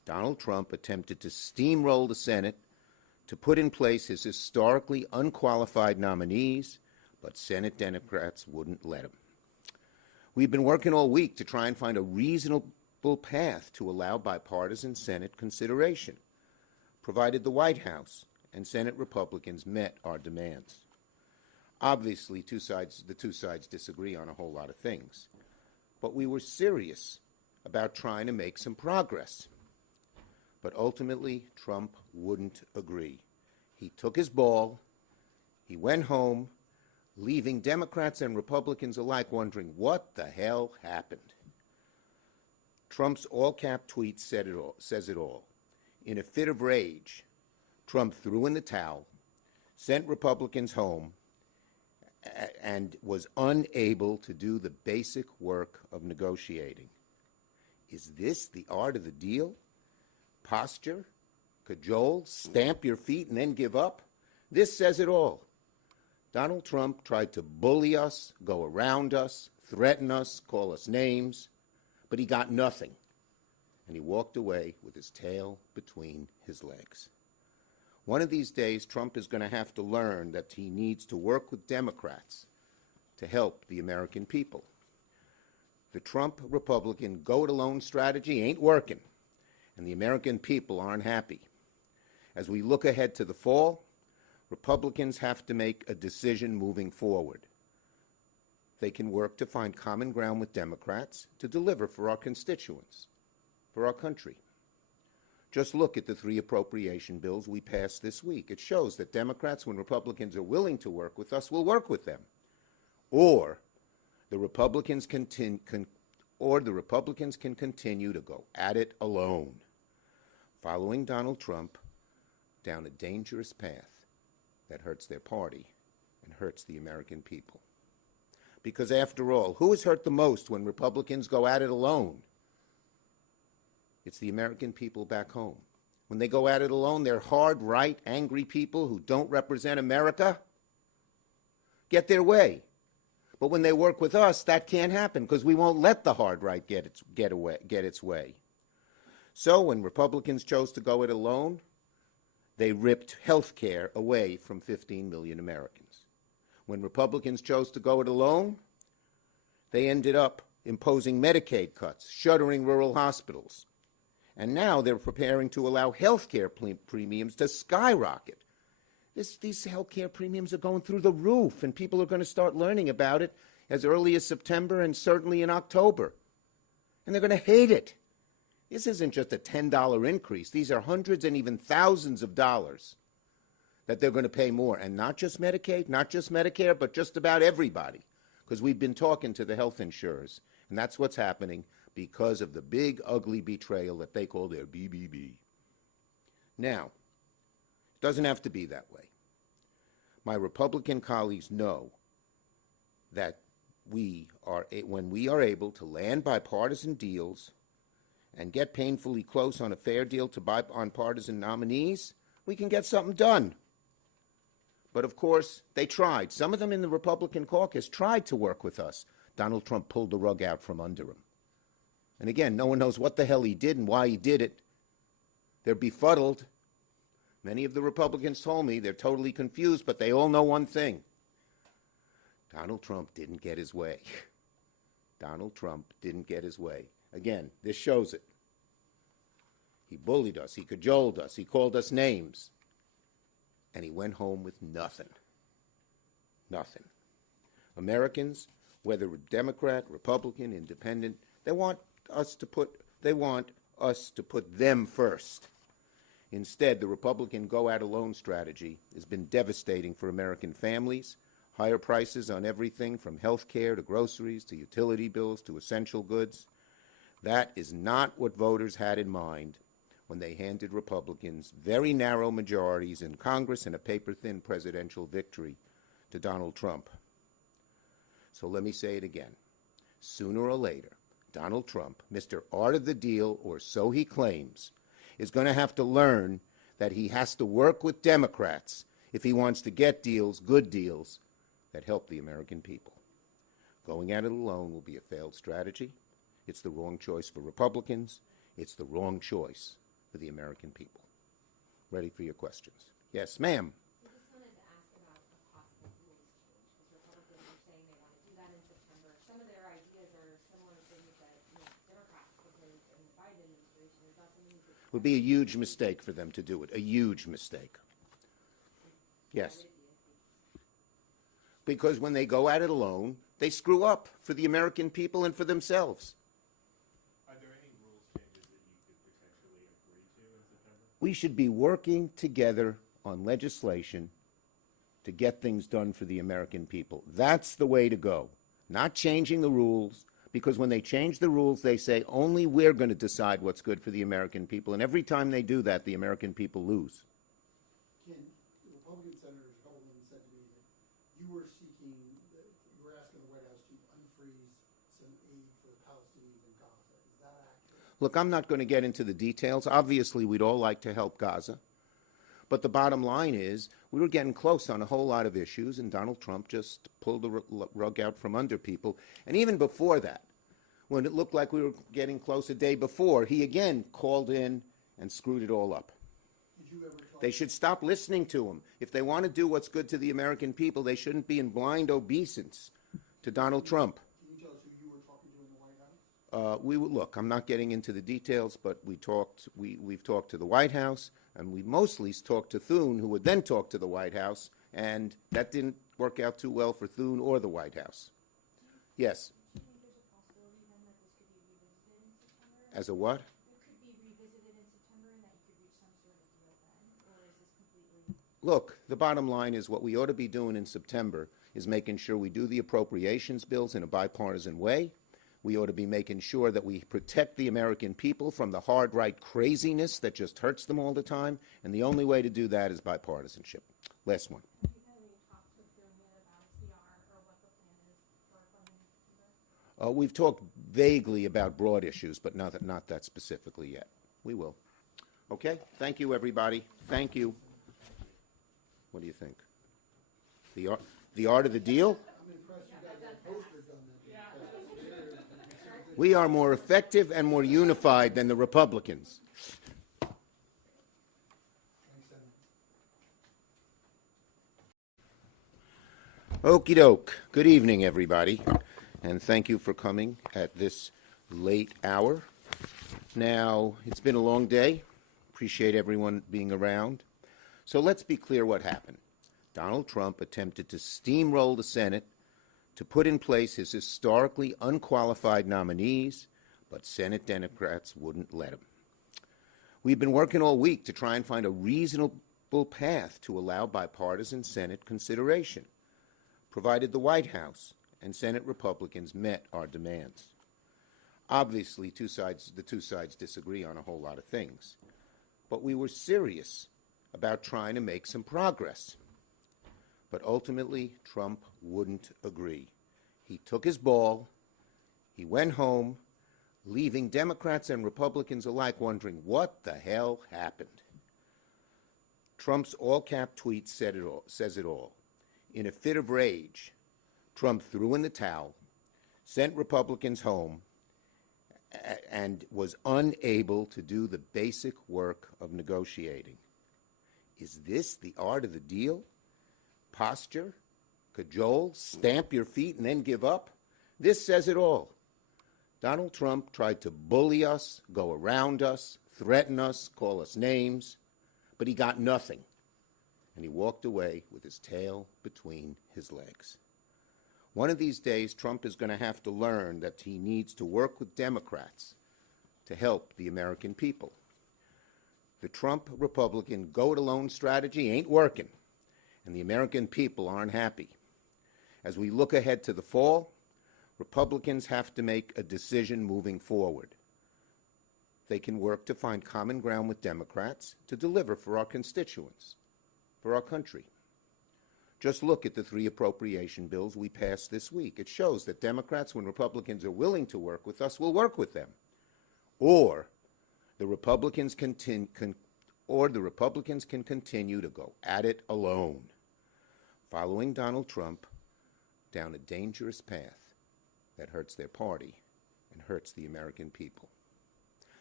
Donald Trump attempted to steamroll the Senate to put in place his historically unqualified nominees, but Senate Democrats wouldn't let him. We've been working all week to try and find a reasonable path to allow bipartisan Senate consideration, provided the White House and Senate Republicans met our demands. Obviously, the two sides disagree on a whole lot of things, but we were serious about trying to make some progress. But ultimately, Trump wouldn't agree. He took his ball, he went home, leaving Democrats and Republicans alike wondering what the hell happened. Trump's all-cap tweet says it all. In a fit of rage, Trump threw in the towel, sent Republicans home, and was unable to do the basic work of negotiating. Is this the art of the deal? Posture, cajole, stamp your feet, and then give up? This says it all. Donald Trump tried to bully us, go around us, threaten us, call us names, but he got nothing. And he walked away with his tail between his legs. One of these days, Trump is going to have to learn that he needs to work with Democrats to help the American people. The Trump Republican go-it-alone strategy ain't working, and the American people aren't happy. As we look ahead to the fall, Republicans have to make a decision moving forward. They can work to find common ground with Democrats to deliver for our constituents, for our country. Just look at the 3 appropriation bills we passed this week. It shows that Democrats, when Republicans are willing to work with us, will work with them. Or the Republicans can continue to go at it alone, following Donald Trump down a dangerous path that hurts their party and hurts the American people. Because after all, who is hurt the most when Republicans go at it alone? It's the American people back home. When they go at it alone, they're hard, right, angry people who don't represent America get their way. But when they work with us, that can't happen because we won't let the hard right get its way. So when Republicans chose to go it alone, they ripped health care away from 15 million Americans. When Republicans chose to go it alone, they ended up imposing Medicaid cuts, shuttering rural hospitals. And now they're preparing to allow health care premiums to skyrocket. These health care premiums are going through the roof, and people are going to start learning about it as early as September and certainly in October. And they're going to hate it. This isn't just a $10 increase. These are hundreds and even thousands of dollars that they're going to pay more. And not just Medicaid, not just Medicare, but just about everybody. Because we've been talking to the health insurers, and that's what's happening because of the big, ugly betrayal that they call their BBB. Now, it doesn't have to be that way. My Republican colleagues know that when we are able to land bipartisan deals and get painfully close on a fair deal to bipartisan nominees, we can get something done. But of course, they tried. Some of them in the Republican caucus tried to work with us. Donald Trump pulled the rug out from under him. And again, no one knows what the hell he did and why he did it. They're befuddled. Many of the Republicans told me they're totally confused, but they all know one thing. Donald Trump didn't get his way. Donald Trump didn't get his way. Again, this shows it. He bullied us. He cajoled us. He called us names. And he went home with nothing. Nothing. Americans, whether Democrat, Republican, Independent, they want us to put them first. Instead, the Republican go-at-alone strategy has been devastating for American families. Higher prices on everything from health care to groceries to utility bills to essential goods. That is not what voters had in mind when they handed Republicans very narrow majorities in Congress and a paper-thin presidential victory to Donald Trump. So let me say it again. Sooner or later, Donald Trump, Mr. Art of the Deal, or so he claims, is going to have to learn that he has to work with Democrats if he wants to get deals, good deals, that help the American people. Going at it alone will be a failed strategy. It's the wrong choice for Republicans. It's the wrong choice for the American people. Ready for your questions. Yes, ma'am. I just wanted to ask about a possible rules change, because Republicans are saying they want to do that in September. Some of their ideas are similar things that Democrats proposed in the Biden administration. Is that something you could? It would be a huge mistake for them to do it, a huge mistake. Yes. Because when they go at it alone, they screw up for the American people and for themselves. Are there any rules changes that you could potentially agree to in September? We should be working together on legislation to get things done for the American people. That's the way to go. Not changing the rules, because when they change the rules, they say only we're going to decide what's good for the American people. And every time they do that, the American people lose. Ken, the Republican senators called and said to me that you were seeking, you were asking the White House to unfreeze some aid for the Palestinians in Gaza. Is that accurate? Look, I'm not going to get into the details. Obviously, we'd all like to help Gaza. But the bottom line is we were getting close on a whole lot of issues, and Donald Trump just pulled the rug out from under people. And even before that, when it looked like we were getting close a day before, he again called in and screwed it all up. Did you ever talk? They should stop listening to him. If they want to do what's good to the American people, they shouldn't be in blind obeisance to Donald Trump. Can you tell us who you were talking to in the White House? Look, I'm not getting into the details, but we've talked to the White House, and we mostly talked to Thune, who would then talk to the White House, and that didn't work out too well for Thune or the White House. Yes. Do you think there's a possibility then that this could be revisited in September? As a what? It could be revisited in September and that you could reach some sort of deal then? Or is this completely? Look, the bottom line is what we ought to be doing in September is making sure we do the appropriations bills in a bipartisan way. We ought to be making sure that we protect the American people from the hard right craziness that just hurts them all the time. And the only way to do that is bipartisanship. Last one. Have you had any talks with Thune yet about CR or what the plan is for funding in September? We've talked vaguely about broad issues, but not that specifically yet. We will. Okay? Thank you, everybody. Thank you. What do you think? The art of the deal? I'm impressed you got that poster done that day. We are more effective and more unified than the Republicans. Thanks, Senator. Okie doke. Good evening, everybody, and thank you for coming at this late hour. Now, it's been a long day. Appreciate everyone being around. So let's be clear what happened. Donald Trump attempted to steamroll the Senate to put in place his historically unqualified nominees, but Senate Democrats wouldn't let him. We've been working all week to try and find a reasonable path to allow bipartisan Senate consideration, provided the White House and Senate Republicans met our demands. Obviously, the two sides disagree on a whole lot of things, but we were serious about trying to make some progress. But ultimately, Trump wouldn't agree. He took his ball, he went home, leaving Democrats and Republicans alike wondering what the hell happened. Trump's all-cap tweet says it all. In a fit of rage, Trump threw in the towel, sent Republicans home, and was unable to do the basic work of negotiating. Is this the art of the deal? Posture, cajole, stamp your feet and then give up? This says it all. Donald Trump tried to bully us, go around us, threaten us, call us names, but he got nothing. And he walked away with his tail between his legs. One of these days, Trump is going to have to learn that he needs to work with Democrats to help the American people. The Trump Republican go-it-alone strategy ain't working, and the American people aren't happy. As we look ahead to the fall, Republicans have to make a decision moving forward. They can work to find common ground with Democrats to deliver for our constituents, for our country. Just look at the 3 appropriation bills we passed this week. It shows that Democrats, when Republicans are willing to work with us, will work with them. Or the Republicans can continue to go at it alone, following Donald Trump down a dangerous path that hurts their party and hurts the American people.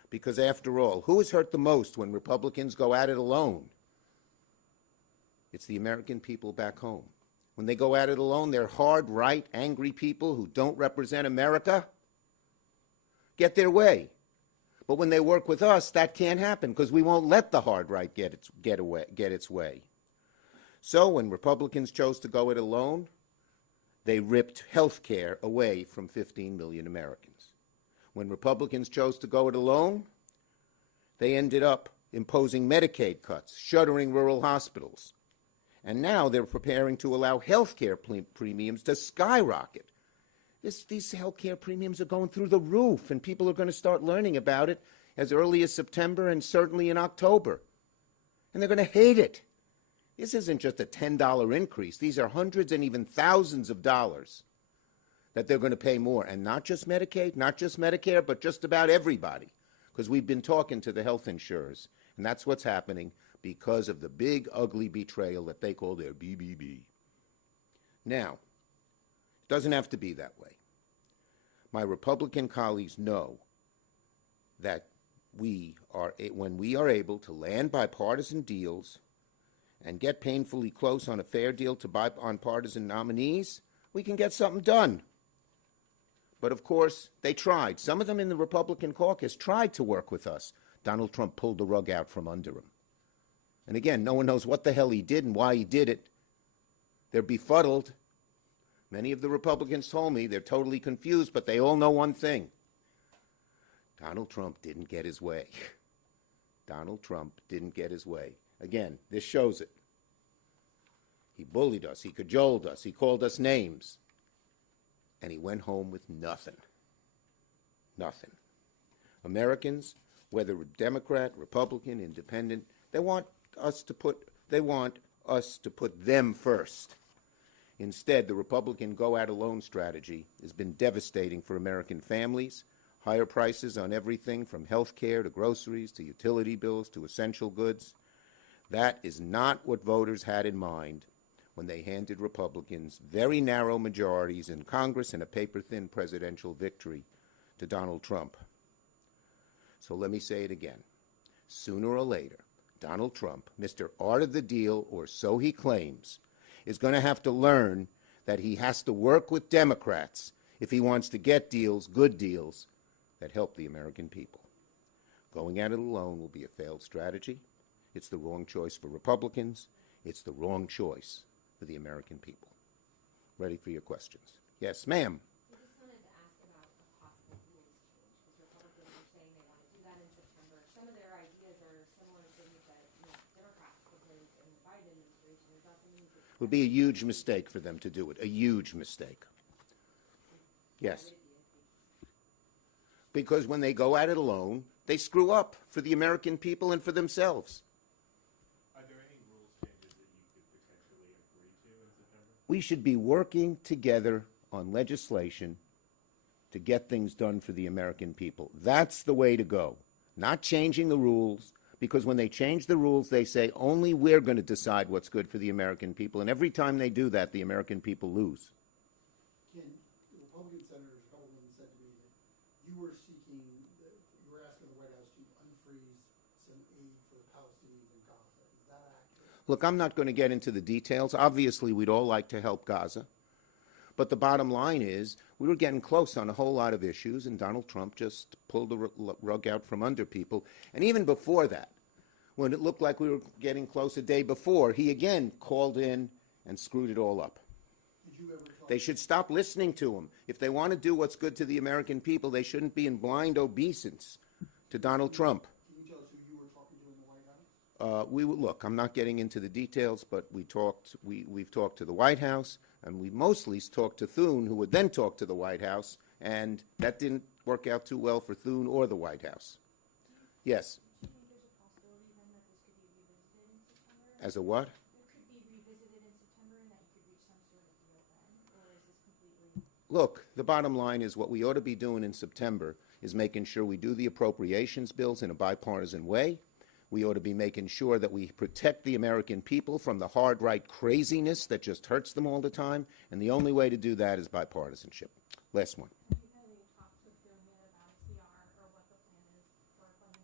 Because after all, who is hurt the most when Republicans go at it alone? It's the American people back home. When they go at it alone, they're hard, right, angry people who don't represent America get their way. But when they work with us, that can't happen because we won't let the hard right get its way. So when Republicans chose to go it alone, they ripped health care away from 15 million Americans. When Republicans chose to go it alone, they ended up imposing Medicaid cuts, shuttering rural hospitals. And now they're preparing to allow health care premiums to skyrocket. These health care premiums are going through the roof, and people are going to start learning about it as early as September and certainly in October. And they're going to hate it. This isn't just a $10 increase. These are hundreds and even thousands of dollars that they're going to pay more. And not just Medicaid, not just Medicare, but just about everybody. Because we've been talking to the health insurers, and that's what's happening because of the big, ugly betrayal that they call their BBB. Now, it doesn't have to be that way. My Republican colleagues know that when we are able to land bipartisan deals and get painfully close on a fair deal to bipartisan nominees, we can get something done. But of course, they tried. Some of them in the Republican caucus tried to work with us. Donald Trump pulled the rug out from under him. And again, no one knows what the hell he did and why he did it. They're befuddled. Many of the Republicans told me they're totally confused, but they all know one thing. Donald Trump didn't get his way. Donald Trump didn't get his way. Again, this shows it. He bullied us. He cajoled us. He called us names. And he went home with nothing. Nothing. Americans, whether Democrat, Republican, Independent, they want us to put them first. Instead, the Republican go-at-alone strategy has been devastating for American families. Higher prices on everything from health care to groceries to utility bills to essential goods. That is not what voters had in mind when they handed Republicans very narrow majorities in Congress and a paper-thin presidential victory to Donald Trump. So let me say it again. Sooner or later, Donald Trump, Mr. Art of the Deal, or so he claims, is going to have to learn that he has to work with Democrats if he wants to get deals, good deals, that help the American people. Going at it alone will be a failed strategy. It's the wrong choice for Republicans. It's the wrong choice for the American people. Ready for your questions. Yes, ma'am. I just wanted to ask about a possible rules change, because Republicans are saying they want to do that in September. Some of their ideas are similar to things that Democrats proposed in the Biden administration. Is that something that It would be a huge mistake for them to do it, a huge mistake. Yes. Because when they go at it alone, they screw up for the American people and for themselves. Are there any rules changes that you could potentially agree to in September? We should be working together on legislation to get things done for the American people. That's the way to go. Not changing the rules, because when they change the rules, they say only we're going to decide what's good for the American people. And every time they do that, the American people lose. Ken, the Republican Senator Hellman said to me that you were asking the White House to unfreeze some aid for the Palestinians in Gaza. Is that accurate? Look, I'm not going to get into the details. Obviously, we'd all like to help Gaza. But the bottom line is we were getting close on a whole lot of issues, and Donald Trump just pulled the rug out from under people. And even before that, when it looked like we were getting close a day before, he again called in and screwed it all up. Did you ever talk They should stop listening to him. If they want to do what's good to the American people, they shouldn't be in blind obeisance to Donald Trump. Can you tell us who you were talking to in the White House? Look, I'm not getting into the details, but we've talked to the White House, and we mostly talked to Thune, who would then talk to the White House, and that didn't work out too well for Thune or the White House. Yes. do you think there's a possibility then that this could be revisited in September? As a what? It could be revisited in September and that you could reach some sort of deal then? Or is this completely... Look, the bottom line is what we ought to be doing in September is making sure we do the appropriations bills in a bipartisan way. We ought to be making sure that we protect the American people from the hard right craziness that just hurts them all the time. And the only way to do that is bipartisanship. Last one. Have you talked with Thune yet about CR or what the plan is for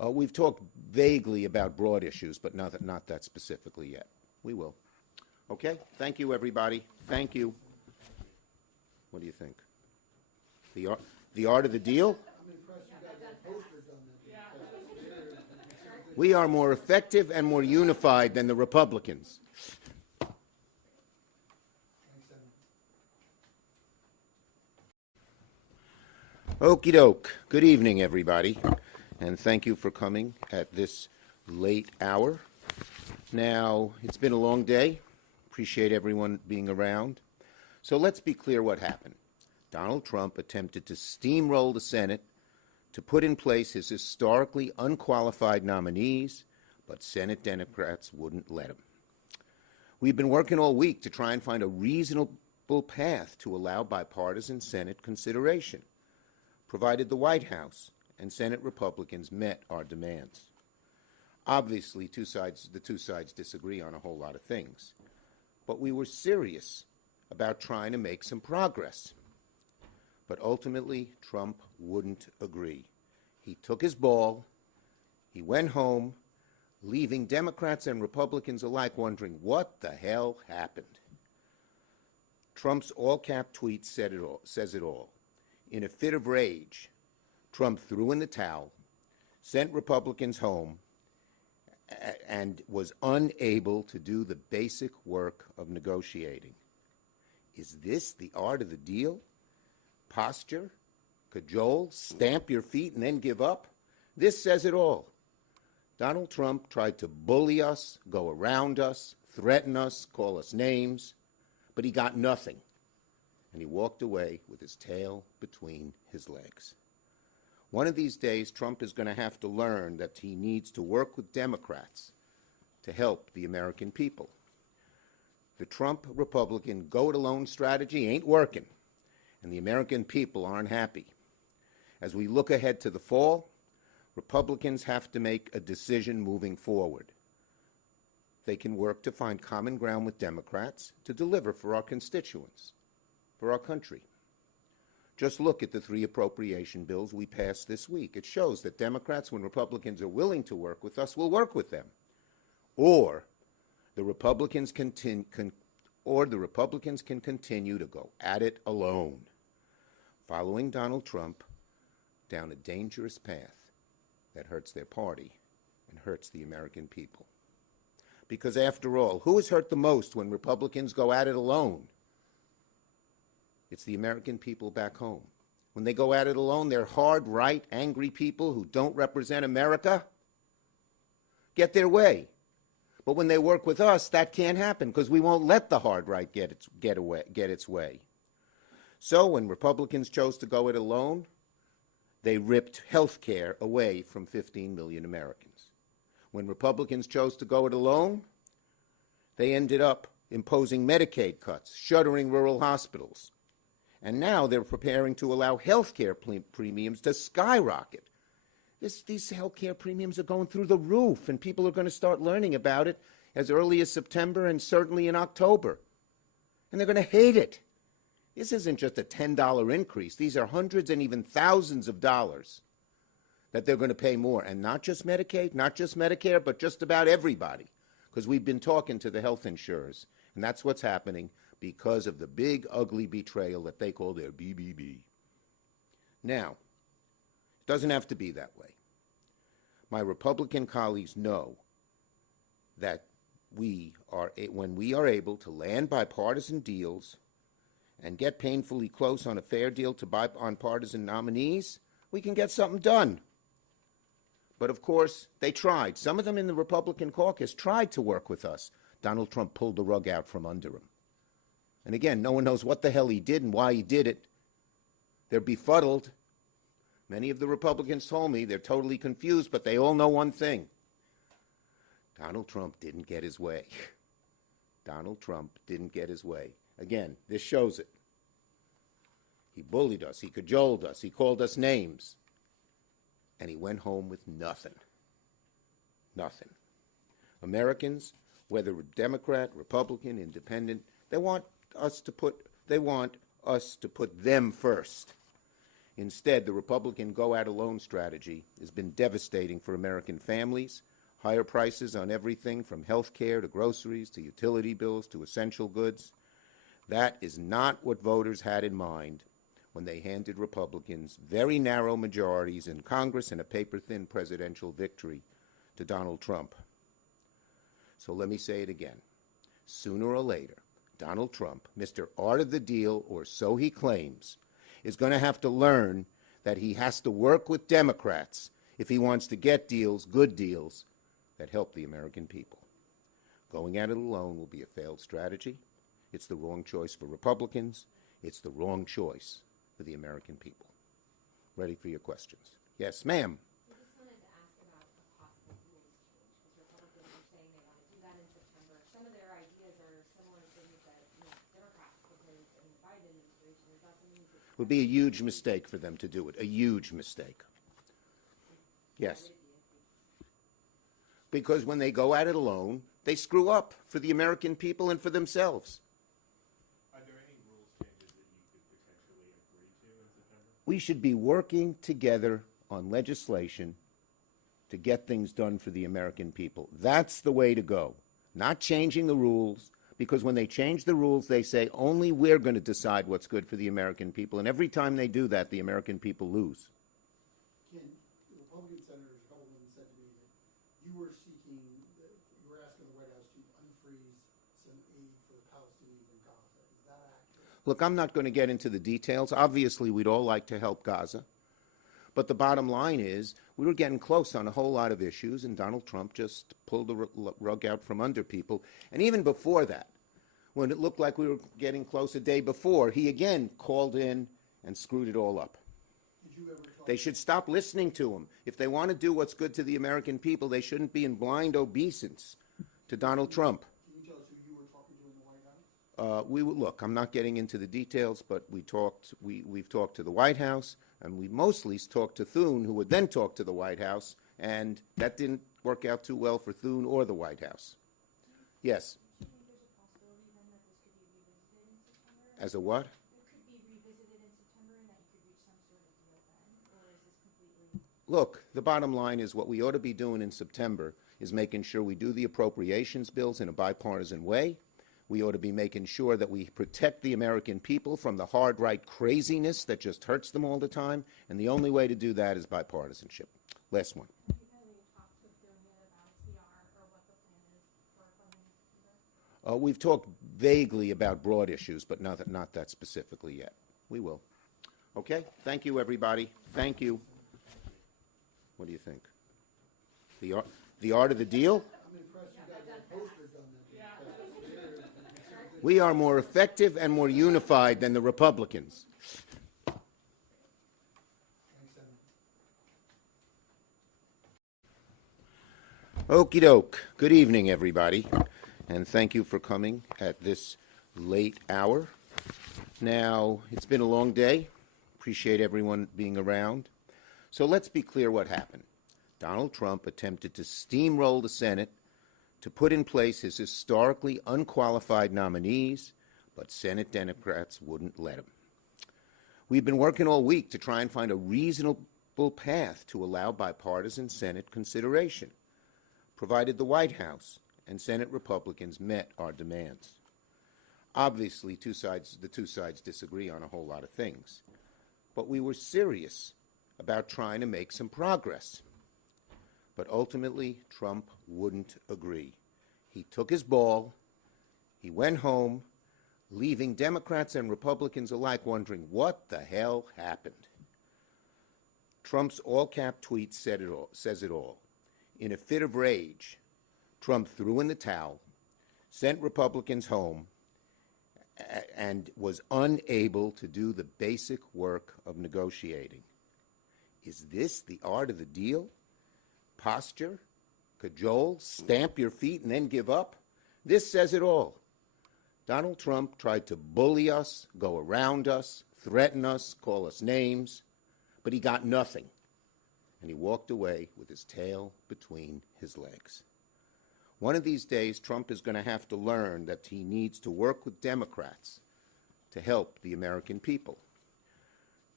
We've talked vaguely about broad issues, but not that specifically yet. We will. Okay? Thank you, everybody. Thank you. What do you think? The art of the deal? I'm impressed you guys have posters on that. We are more effective and more unified than the Republicans. Okie doke. Good evening, everybody, and thank you for coming at this late hour. Now, it's been a long day. Appreciate everyone being around. So let's be clear what happened. Donald Trump attempted to steamroll the Senate to put in place his historically unqualified nominees, but Senate Democrats wouldn't let him. We've been working all week to try and find a reasonable path to allow bipartisan Senate consideration, provided the White House and Senate Republicans met our demands. Obviously, the two sides disagree on a whole lot of things, but we were serious about trying to make some progress. But ultimately, Trump wouldn't agree. He took his ball, he went home, leaving Democrats and Republicans alike wondering what the hell happened. Trump's all-cap tweet says it all. In a fit of rage, Trump threw in the towel, sent Republicans home, and was unable to do the basic work of negotiating. Is this the art of the deal? Posture, cajole, stamp your feet, and then give up? This says it all. Donald Trump tried to bully us, go around us, threaten us, call us names, but he got nothing. And he walked away with his tail between his legs. One of these days, Trump is going to have to learn that he needs to work with Democrats to help the American people. The Trump Republican go-it-alone strategy ain't working, and the American people aren't happy. As we look ahead to the fall, Republicans have to make a decision moving forward. They can work to find common ground with Democrats to deliver for our constituents, for our country. Just look at the 3 appropriation bills we passed this week. It shows that Democrats, when Republicans are willing to work with us, will work with them. Or the Republicans can continue to go at it alone, following Donald Trump down a dangerous path that hurts their party and hurts the American people. Because after all, who is hurt the most when Republicans go at it alone? It's the American people back home. When they go at it alone, they're hard, right, angry people who don't represent America get their way. But when they work with us, that can't happen because we won't let the hard right get its way. So when Republicans chose to go it alone, they ripped health care away from 15 million Americans. When Republicans chose to go it alone, they ended up imposing Medicaid cuts, shuttering rural hospitals. And now they're preparing to allow health care premiums to skyrocket. These health care premiums are going through the roof, and people are going to start learning about it as early as September and certainly in October. And they're going to hate it. This isn't just a $10 increase. These are hundreds and even thousands of dollars that they're going to pay more. And not just Medicaid, not just Medicare, but just about everybody. Because we've been talking to the health insurers, and that's what's happening because of the big, ugly betrayal that they call their BBB. Now, it doesn't have to be that way. My Republican colleagues know that when we are able to land bipartisan deals and get painfully close on a fair deal to bipartisan nominees, we can get something done. But of course, they tried. Some of them in the Republican caucus tried to work with us. Donald Trump pulled the rug out from under him. And again, no one knows what the hell he did and why he did it. They're befuddled. Many of the Republicans told me they're totally confused, but they all know one thing. Donald Trump didn't get his way. Donald Trump didn't get his way. Again, this shows it. He bullied us. He cajoled us. He called us names. And he went home with nothing. Nothing. Americans, whether Democrat, Republican, Independent, they want us to put them first. Instead, the Republican go-at-alone strategy has been devastating for American families. Higher prices on everything from health care to groceries to utility bills to essential goods. That is not what voters had in mind when they handed Republicans very narrow majorities in Congress and a paper-thin presidential victory to Donald Trump. So let me say it again. Sooner or later, Donald Trump, Mr. Art of the Deal, or so he claims, is going to have to learn that he has to work with Democrats if he wants to get deals, good deals, that help the American people. Going at it alone will be a failed strategy. It's the wrong choice for Republicans. It's the wrong choice for the American people. Ready for your questions. Yes, ma'am. I just wanted to ask about a possible rules change, because Republicans are saying they want to do that in September. Some of their ideas are similar to things that Democrats proposed in the Biden administration. Is that something you could... It would be a huge mistake for them to do it, a huge mistake. Yes. Because when they go at it alone, they screw up for the American people and for themselves. Are there any rules changes that you could potentially agree to in September? We should be working together on legislation to get things done for the American people. That's the way to go. Not changing the rules, because when they change the rules, they say only we're going to decide what's good for the American people. And every time they do that, the American people lose. Ken, the Republican Senator Hellman said to me that you were asking the White House to unfreeze some aid for the Palestinians in Gaza. Is that accurate? Look, I'm not going to get into the details. Obviously, we'd all like to help Gaza. But the bottom line is we were getting close on a whole lot of issues, and Donald Trump just pulled the rug out from under people. And even before that, when it looked like we were getting close a day before, he again called in and screwed it all up. Did you ever talk They should stop listening to him. If they want to do what's good to the American people, they shouldn't be in blind obeisance to Donald Trump. Can you tell us who you were talking to in the White House? Look, I'm not getting into the details, but we've talked to the White House, and we mostly talked to Thune, who would then talk to the White House, and that didn't work out too well for Thune or the White House. Yes. Do you think there's a possibility then that this could be revisited in September? As a what? It could be revisited in September and that you could reach some sort of deal then? Or is this completely... Look, the bottom line is what we ought to be doing in September is making sure we do the appropriations bills in a bipartisan way. We ought to be making sure that we protect the American people from the hard right craziness that just hurts them all the time, and the only way to do that is bipartisanship. Last one. Have you had any talks with Thune yet about CR or what the plan is for funding in September? We've talked vaguely about broad issues, but not that specifically yet. We will. Okay? Thank you, everybody. Thank you. What do you think? The art of the deal? I'm impressed you got that poster done. We are more effective and more unified than the Republicans. Thanks, Senator. Okie doke. Good evening, everybody, and thank you for coming at this late hour. Now, it's been a long day. Appreciate everyone being around. So let's be clear what happened. Donald Trump attempted to steamroll the Senate to put in place his historically unqualified nominees, but Senate Democrats wouldn't let him. We've been working all week to try and find a reasonable path to allow bipartisan Senate consideration, provided the White House and Senate Republicans met our demands. Obviously, the two sides disagree on a whole lot of things, but we were serious about trying to make some progress. But ultimately, Trump wouldn't agree. He took his ball, he went home, leaving Democrats and Republicans alike wondering what the hell happened. Trump's all-cap tweet says it all. In a fit of rage, Trump threw in the towel, sent Republicans home, and was unable to do the basic work of negotiating. Is this the art of the deal? Posture, cajole, stamp your feet, and then give up? This says it all. Donald Trump tried to bully us, go around us, threaten us, call us names, but he got nothing. And he walked away with his tail between his legs. One of these days, Trump is going to have to learn that he needs to work with Democrats to help the American people.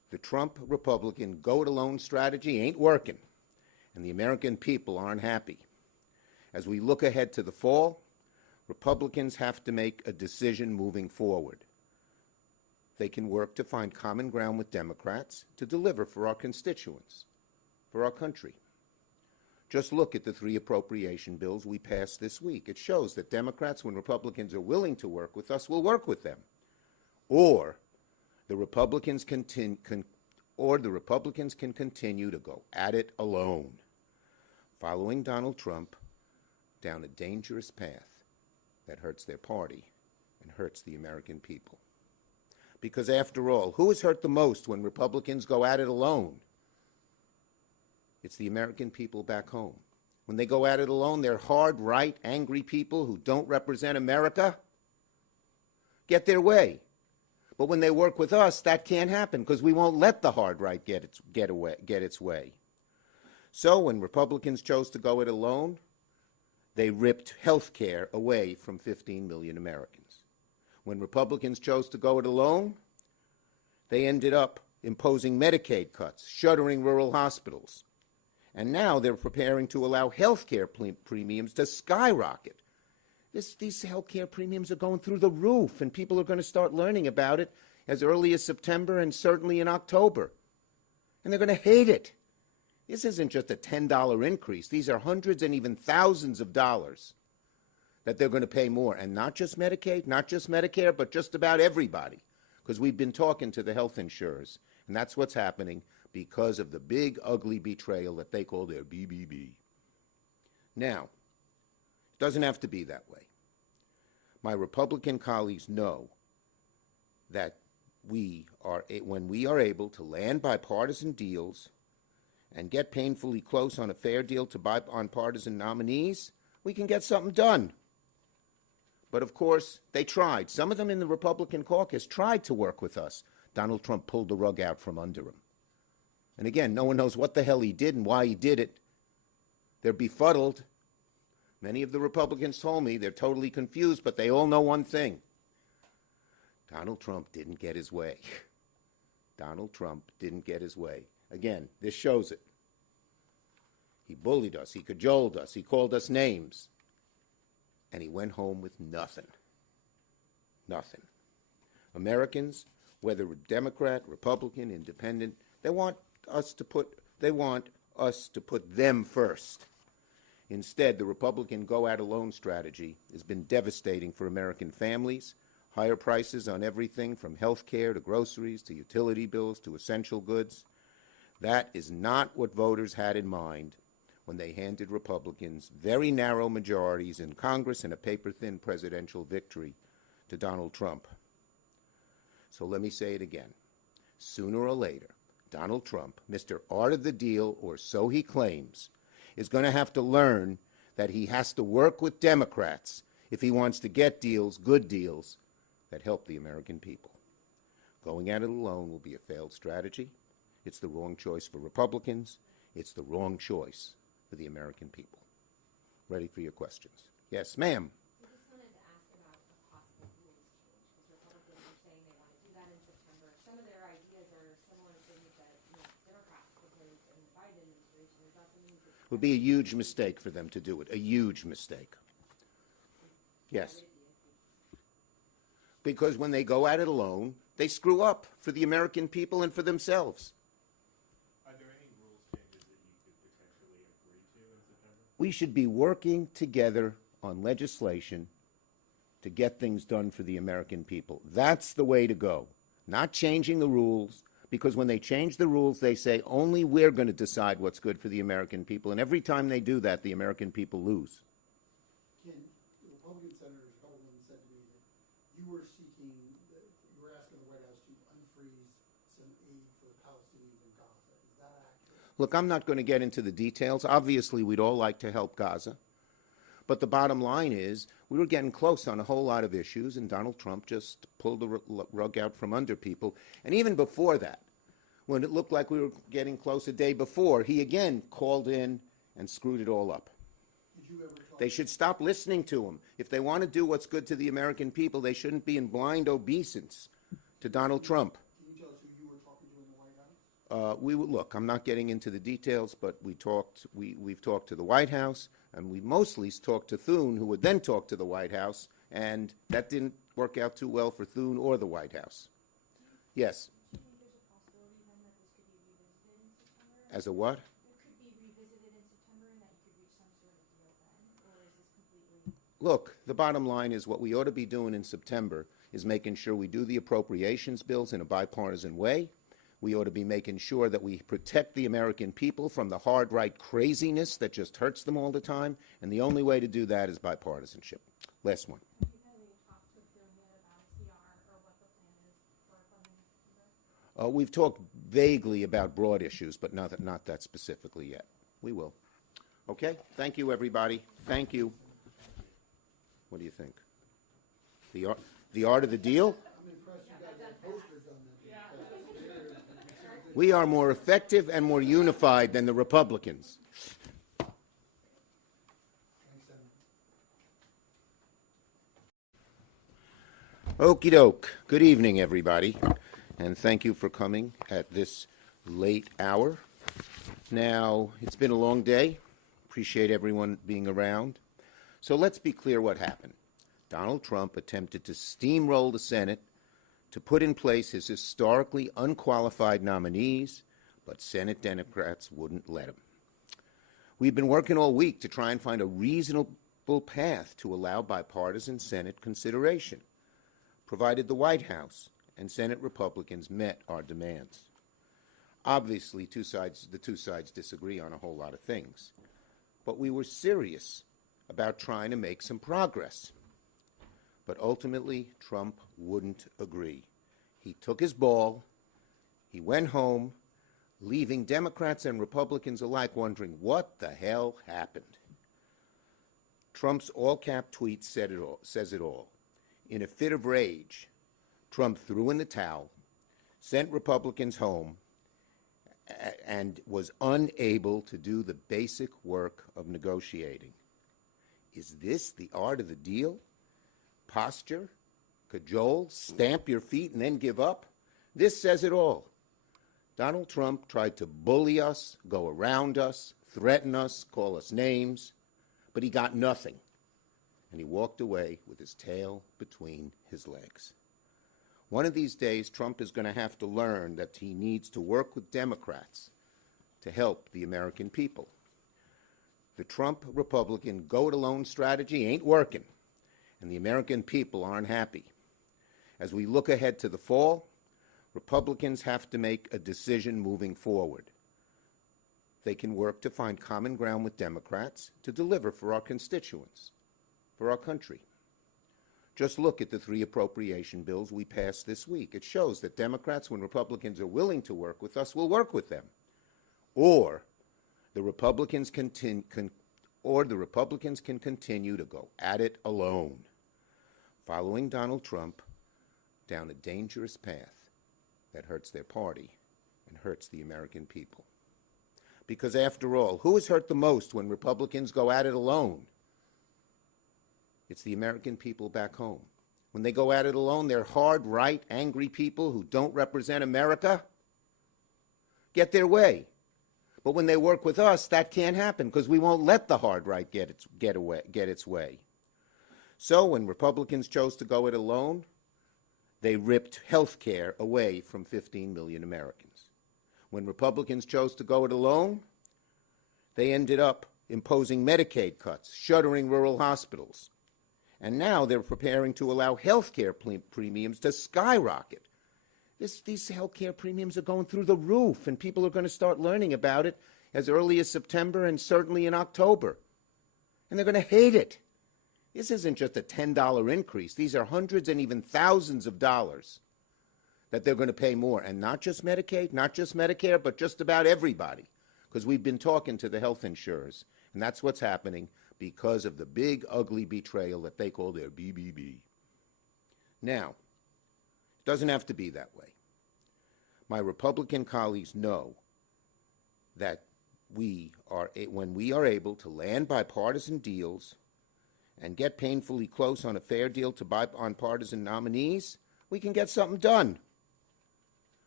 The Trump Republican go-it-alone strategy ain't working, and the American people aren't happy. As we look ahead to the fall, Republicans have to make a decision moving forward. They can work to find common ground with Democrats to deliver for our constituents, for our country. Just look at the 3 appropriation bills we passed this week. It shows that Democrats, when Republicans are willing to work with us, will work with them. Or the Republicans can continue to go at it alone, following Donald Trump down a dangerous path that hurts their party and hurts the American people. Because after all, who is hurt the most when Republicans go at it alone? It's the American people back home. When they go at it alone, they're hard, right, angry people who don't represent America get their way. But when they work with us, that can't happen because we won't let the hard right get its way. So when Republicans chose to go it alone, they ripped health care away from 15 million Americans. When Republicans chose to go it alone, they ended up imposing Medicaid cuts, shuttering rural hospitals. And now they're preparing to allow health care premiums to skyrocket. These health care premiums are going through the roof, and people are going to start learning about it as early as September and certainly in October. And they're going to hate it. This isn't just a $10 increase. These are hundreds and even thousands of dollars that they're going to pay more. And not just Medicaid, not just Medicare, but just about everybody. Because we've been talking to the health insurers, and that's what's happening because of the big, ugly betrayal that they call their BBB. Now, it doesn't have to be that way. My Republican colleagues know that when we are able to land bipartisan deals and get painfully close on a fair deal to bipartisan nominees, we can get something done. But of course, they tried. Some of them in the Republican caucus tried to work with us. Donald Trump pulled the rug out from under him. And again, no one knows what the hell he did and why he did it. They're befuddled. Many of the Republicans told me they're totally confused, but they all know one thing. Donald Trump didn't get his way. Donald Trump didn't get his way. Again, this shows it. He bullied us. He cajoled us. He called us names. And he went home with nothing. Nothing. Americans, whether Democrat, Republican, Independent, they want us to put them first. Instead, the Republican go-at-alone strategy has been devastating for American families. Higher prices on everything from health care to groceries to utility bills to essential goods. That is not what voters had in mind when they handed Republicans very narrow majorities in Congress and a paper-thin presidential victory to Donald Trump. So let me say it again. Sooner or later, Donald Trump, Mr. Art of the Deal, or so he claims, is going to have to learn that he has to work with Democrats if he wants to get deals, good deals, that help the American people. Going at it alone will be a failed strategy. It's the wrong choice for Republicans. It's the wrong choice for the American people. Ready for your questions. Yes, ma'am. I just wanted to ask about a possible rules change, because Republicans are saying they want to do that in September. Some of their ideas are similar to things that Democrats proposed in the Biden administration. Is that something you could... It would be a huge mistake for them to do it, a huge mistake. Yes. Because when they go at it alone, they screw up for the American people and for themselves. Are there any rules changes that you could potentially agree to in September? We should be working together on legislation to get things done for the American people. That's the way to go. Not changing the rules, because when they change the rules, they say only we're going to decide what's good for the American people. And every time they do that, the American people lose. Ken, the Republican Senator Coleman said to me that you were asking the White House to unfreeze some aid for the Palestinians in Gaza. Is that accurate? Look, I'm not going to get into the details. Obviously, we'd all like to help Gaza. But the bottom line is we were getting close on a whole lot of issues, and Donald Trump just pulled the rug out from under people. And even before that, when it looked like we were getting close a day before, he again called in and screwed it all up. Did you ever talk They should stop listening to him. If they want to do what's good to the American people, they shouldn't be in blind obeisance to Donald Trump. Can you tell us who you were talking to in the White Look, I'm not getting into the details, but we've talked to the White House, and we mostly talked to Thune, who would then talk to the White House, and that didn't work out too well for Thune or the White House. Yes. Do you think there's a possibility then that this could be revisited in September? As a what? It could be revisited in September and that you could reach some sort of deal then? Or is this completely... Look, the bottom line is what we ought to be doing in September is making sure we do the appropriations bills in a bipartisan way. We ought to be making sure that we protect the American people from the hard right craziness that just hurts them all the time, and the only way to do that is bipartisanship. Last one. Have you had any talks with Thune yet about CR or what the plan is for funding in September? We've talked vaguely about broad issues, but not that specifically yet. We will. Okay? Thank you, everybody. Thank you. What do you think? The art of the deal? I'm impressed you guys have posters on that. We are more effective and more unified than the Republicans. Thanks, Senator. Okie doke. Good evening, everybody, and thank you for coming at this late hour. Now, it's been a long day. Appreciate everyone being around. So let's be clear what happened. Donald Trump attempted to steamroll the Senate to put in place his historically unqualified nominees, but Senate Democrats wouldn't let him. We've been working all week to try and find a reasonable path to allow bipartisan Senate consideration, provided the White House and Senate Republicans met our demands. Obviously, the two sides disagree on a whole lot of things, but we were serious about trying to make some progress. But ultimately, Trump wouldn't agree. He took his ball, he went home, leaving Democrats and Republicans alike wondering what the hell happened. Trump's all-cap tweet says it all. In a fit of rage, Trump threw in the towel, sent Republicans home, and was unable to do the basic work of negotiating. Is this the art of the deal? Posture, cajole, stamp your feet, and then give up? This says it all. Donald Trump tried to bully us, go around us, threaten us, call us names, but he got nothing. And he walked away with his tail between his legs. One of these days, Trump is going to have to learn that he needs to work with Democrats to help the American people. The Trump Republican go-it-alone strategy ain't working, and the American people aren't happy. As we look ahead to the fall, Republicans have to make a decision moving forward. They can work to find common ground with Democrats to deliver for our constituents, for our country. Just look at the 3 appropriation bills we passed this week. It shows that Democrats, when Republicans are willing to work with us, will work with them. Or the Republicans can continue to go at it alone, following Donald Trump down a dangerous path that hurts their party and hurts the American people. Because after all, who is hurt the most when Republicans go at it alone? It's the American people back home. When they go at it alone, they're hard, right, angry people who don't represent America get their way. But when they work with us, that can't happen because we won't let the hard right get its way. So when Republicans chose to go it alone, they ripped health care away from 15 million Americans. When Republicans chose to go it alone, they ended up imposing Medicaid cuts, shuttering rural hospitals. And now they're preparing to allow health care premiums to skyrocket. These health care premiums are going through the roof, and people are going to start learning about it as early as September and certainly in October. And they're going to hate it. This isn't just a $10 increase. These are hundreds and even thousands of dollars that they're going to pay more. And not just Medicaid, not just Medicare, but just about everybody. Because we've been talking to the health insurers, and that's what's happening because of the big, ugly betrayal that they call their BBB. Now, it doesn't have to be that way. My Republican colleagues know that when we are able to land bipartisan deals and get painfully close on a fair deal to bipartisan nominees, we can get something done.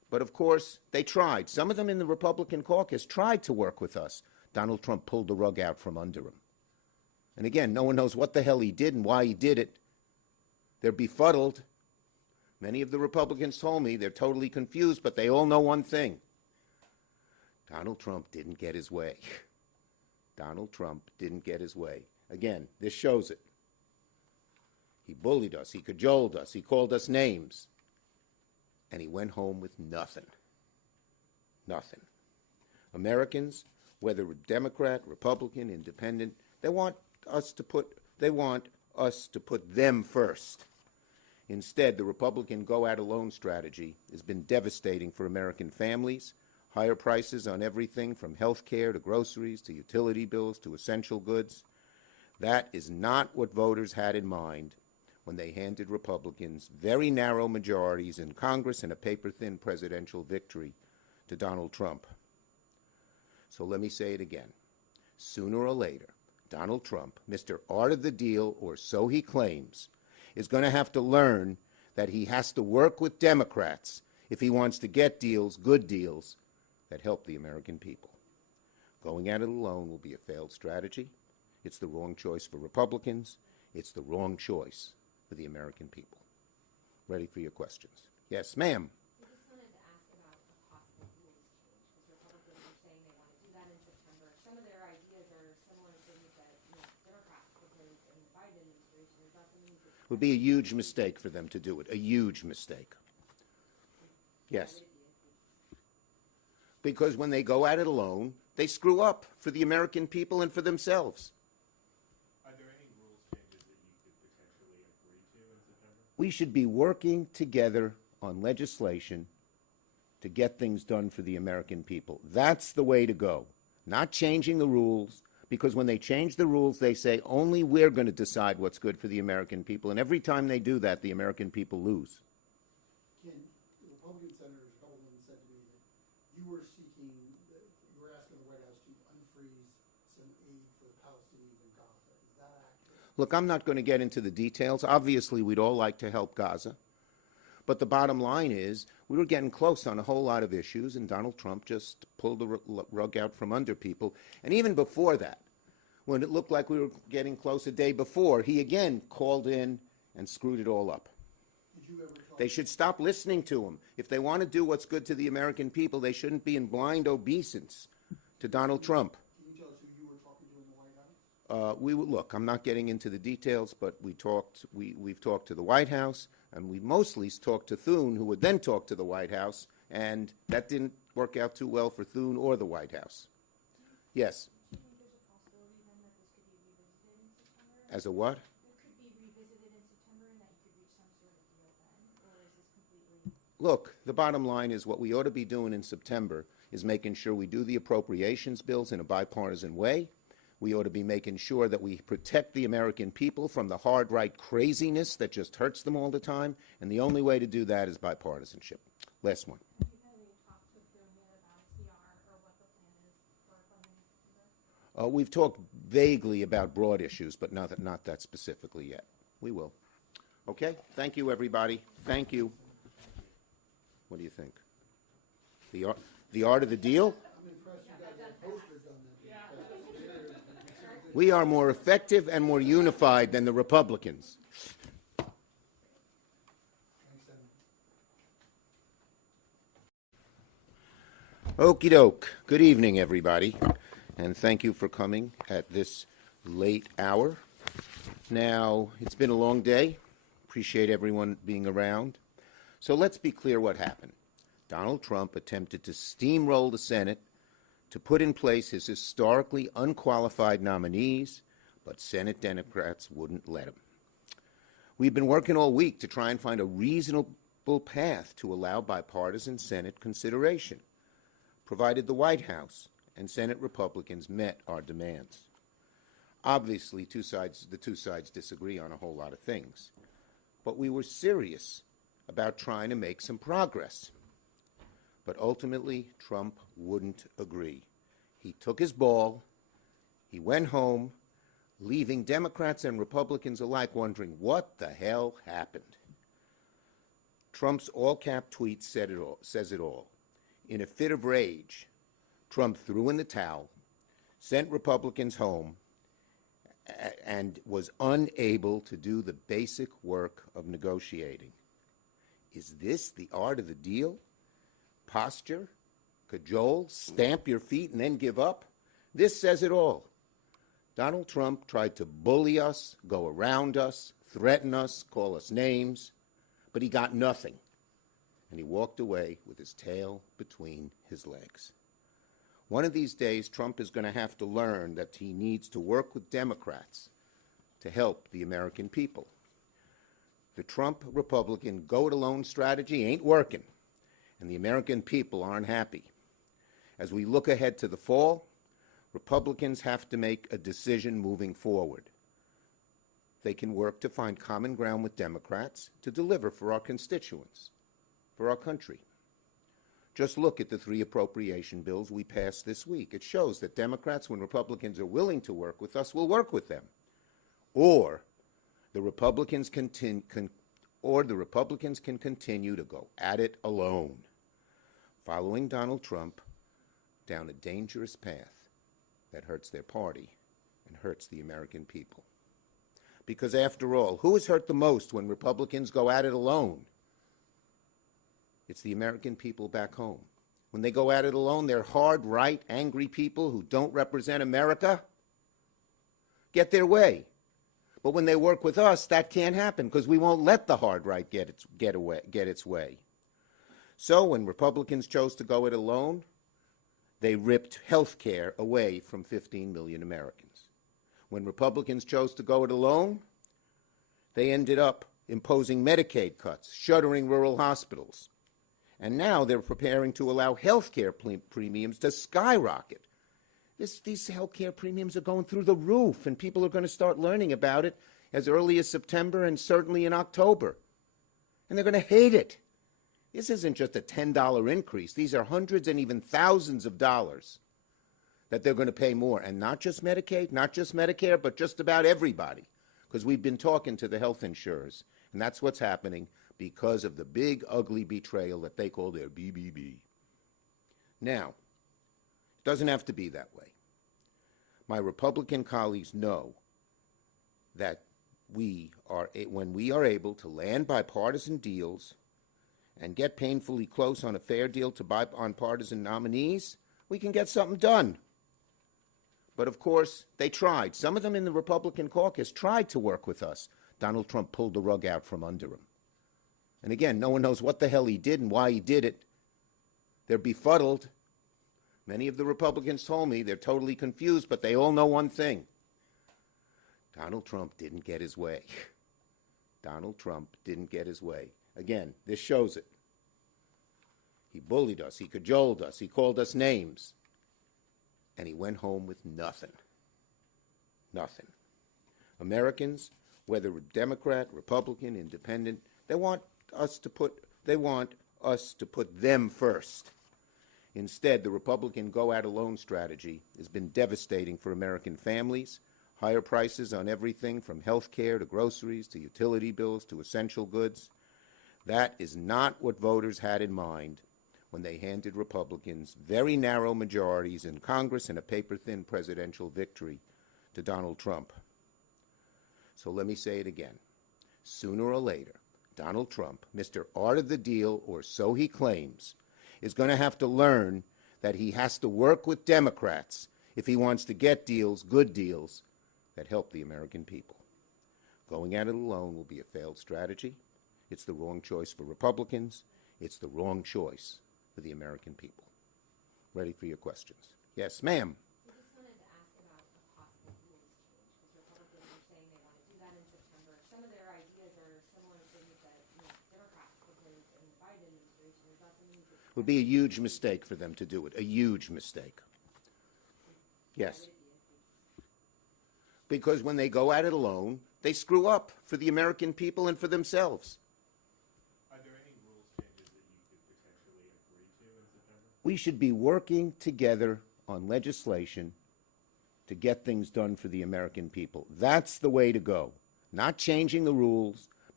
But of course, they tried. Some of them in the Republican caucus tried to work with us. Donald Trump pulled the rug out from under him. And again, no one knows what the hell he did and why he did it. They're befuddled. Many of the Republicans told me they're totally confused, but they all know one thing. Donald Trump didn't get his way. Donald Trump didn't get his way. Again, this shows it. He bullied us. He cajoled us. He called us names. And he went home with nothing. Nothing. Americans, whether Democrat, Republican, Independent, they want us to put them first. Instead, the Republican go-at-alone strategy has been devastating for American families. Higher prices on everything from health care to groceries to utility bills to essential goods. That is not what voters had in mind when they handed Republicans very narrow majorities in Congress and a paper-thin presidential victory to Donald Trump. So let me say it again. Sooner or later, Donald Trump, Mr. Art of the Deal, or so he claims, is going to have to learn that he has to work with Democrats if he wants to get deals, good deals, that help the American people. Going at it alone will be a failed strategy. It's the wrong choice for Republicans. It's the wrong choice for the American people. Ready for your questions. Yes, ma'am. I just wanted to ask about a possible rules change, because Republicans are saying they want to do that in September. Some of their ideas are similar to things that Democrats proposed in the Biden administration. Is that something you could... It would be a huge mistake for them to do it, a huge mistake. Yes. Because when they go at it alone, they screw up for the American people and for themselves. Are there any rules changes that you could potentially agree to in September? We should be working together on legislation to get things done for the American people. That's the way to go. Not changing the rules, because when they change the rules, they say only we're going to decide what's good for the American people. And every time they do that, the American people lose. Ken, the Republican senators Holden said to me that you were asking the White House to unfreeze some aid for the Palestinians in Gaza. Is that accurate? Look, I'm not going to get into the details. Obviously, we'd all like to help Gaza. But the bottom line is we were getting close on a whole lot of issues, and Donald Trump just pulled the rug out from under people. And even before that, when it looked like we were getting close a day before, he again called in and screwed it all up. Did you ever talk? They should stop listening to him. If they want to do what's good to the American people, they shouldn't be in blind obeisance to Donald Trump. Can you tell us who you were talking to in the White House? Look, I'm not getting into the details, but we've talked to the White House, and we mostly talked to Thune, who would then talk to the White House, and that didn't work out too well for Thune or the White House. Yes. Do you think there's a possibility then that this could be revisited in September? As a what? It could be revisited in September and that you could reach some sort of deal then? Or is this completely... Look, the bottom line is what we ought to be doing in September is making sure we do the appropriations bills in a bipartisan way. We ought to be making sure that we protect the American people from the hard right craziness that just hurts them all the time. And the only way to do that is bipartisanship. Last one. Have you talked with Thune yet about CR or what the plan is for funding in September? We've talked vaguely about broad issues, but not that specifically yet. We will. Okay? Thank you, everybody. Thank you. What do you think? The art of the deal? I'm impressed you got that poster done. We are more effective and more unified than the Republicans. Thanks, Senator. Okie doke. Good evening, everybody, and thank you for coming at this late hour. Now, it's been a long day. Appreciate everyone being around. So let's be clear what happened. Donald Trump attempted to steamroll the Senate to put in place his historically unqualified nominees, but Senate Democrats wouldn't let him. We've been working all week to try and find a reasonable path to allow bipartisan Senate consideration, provided the White House and Senate Republicans met our demands. Obviously, the two sides disagree on a whole lot of things, but we were serious about trying to make some progress. But ultimately, Trump wouldn't agree. He took his ball, he went home, leaving Democrats and Republicans alike wondering what the hell happened. Trump's all-cap tweet says it all. In a fit of rage, Trump threw in the towel, sent Republicans home, and was unable to do the basic work of negotiating. Is this the art of the deal? Posture? Cajole? Stamp your feet and then give up? This says it all. Donald Trump tried to bully us, go around us, threaten us, call us names, but he got nothing. And he walked away with his tail between his legs. One of these days, Trump is going to have to learn that he needs to work with Democrats to help the American people. The Trump Republican go-it-alone strategy ain't working, and the American people aren't happy. As we look ahead to the fall, Republicans have to make a decision moving forward. They can work to find common ground with Democrats to deliver for our constituents, for our country. Just look at the 3 appropriation bills we passed this week. It shows that Democrats, when Republicans are willing to work with us, will work with them. Or the Republicans can continue to go at it alone, following Donald Trump down a dangerous path that hurts their party and hurts the American people. Because after all, who is hurt the most when Republicans go at it alone? It's the American people back home. When they go at it alone, they're hard, right, angry people who don't represent America get their way. But when they work with us, that can't happen because we won't let the hard right get its way. So when Republicans chose to go it alone, they ripped health care away from 15 million Americans. When Republicans chose to go it alone, they ended up imposing Medicaid cuts, shuttering rural hospitals. And now they're preparing to allow health care premiums to skyrocket. These health care premiums are going through the roof, and people are going to start learning about it as early as September and certainly in October. And they're going to hate it. This isn't just a $10 increase. These are hundreds and even thousands of dollars that they're going to pay more. And not just Medicaid, not just Medicare, but just about everybody. Because we've been talking to the health insurers, and that's what's happening because of the big, ugly betrayal that they call their BBB. Now, it doesn't have to be that way. My Republican colleagues know that when we are able to land bipartisan deals and get painfully close on a fair deal to bipartisan nominees, we can get something done. But of course, they tried. Some of them in the Republican caucus tried to work with us. Donald Trump pulled the rug out from under him. And again, no one knows what the hell he did and why he did it. They're befuddled. Many of the Republicans told me they're totally confused, but they all know one thing. Donald Trump didn't get his way. Donald Trump didn't get his way. Again, this shows it. He bullied us. He cajoled us. He called us names. And he went home with nothing. Nothing. Americans, whether Democrat, Republican, Independent, they want us to put them first. Instead, the Republican go-at-alone strategy has been devastating for American families. Higher prices on everything from health care to groceries to utility bills to essential goods. That is not what voters had in mind when they handed Republicans very narrow majorities in Congress and a paper-thin presidential victory to Donald Trump. So let me say it again. Sooner or later, Donald Trump, Mr. Art of the Deal, or so he claims, is going to have to learn that he has to work with Democrats if he wants to get deals, good deals, that help the American people. Going at it alone will be a failed strategy. It's the wrong choice for Republicans. It's the wrong choice for the American people. Ready for your questions. Yes, ma'am. I just wanted to ask about a possible rules change, because Republicans are saying they want to do that in September. Some of their ideas are similar to things that Democrats proposed in the Biden administration. Is that something that It would be a huge mistake for them to do it, a huge mistake. Yes. Because when they go at it alone, they screw up for the American people and for themselves. Are there any rules changes that you could potentially agree to in September? We should be working together on legislation to get things done for the American people. That's the way to go. Not changing the rules,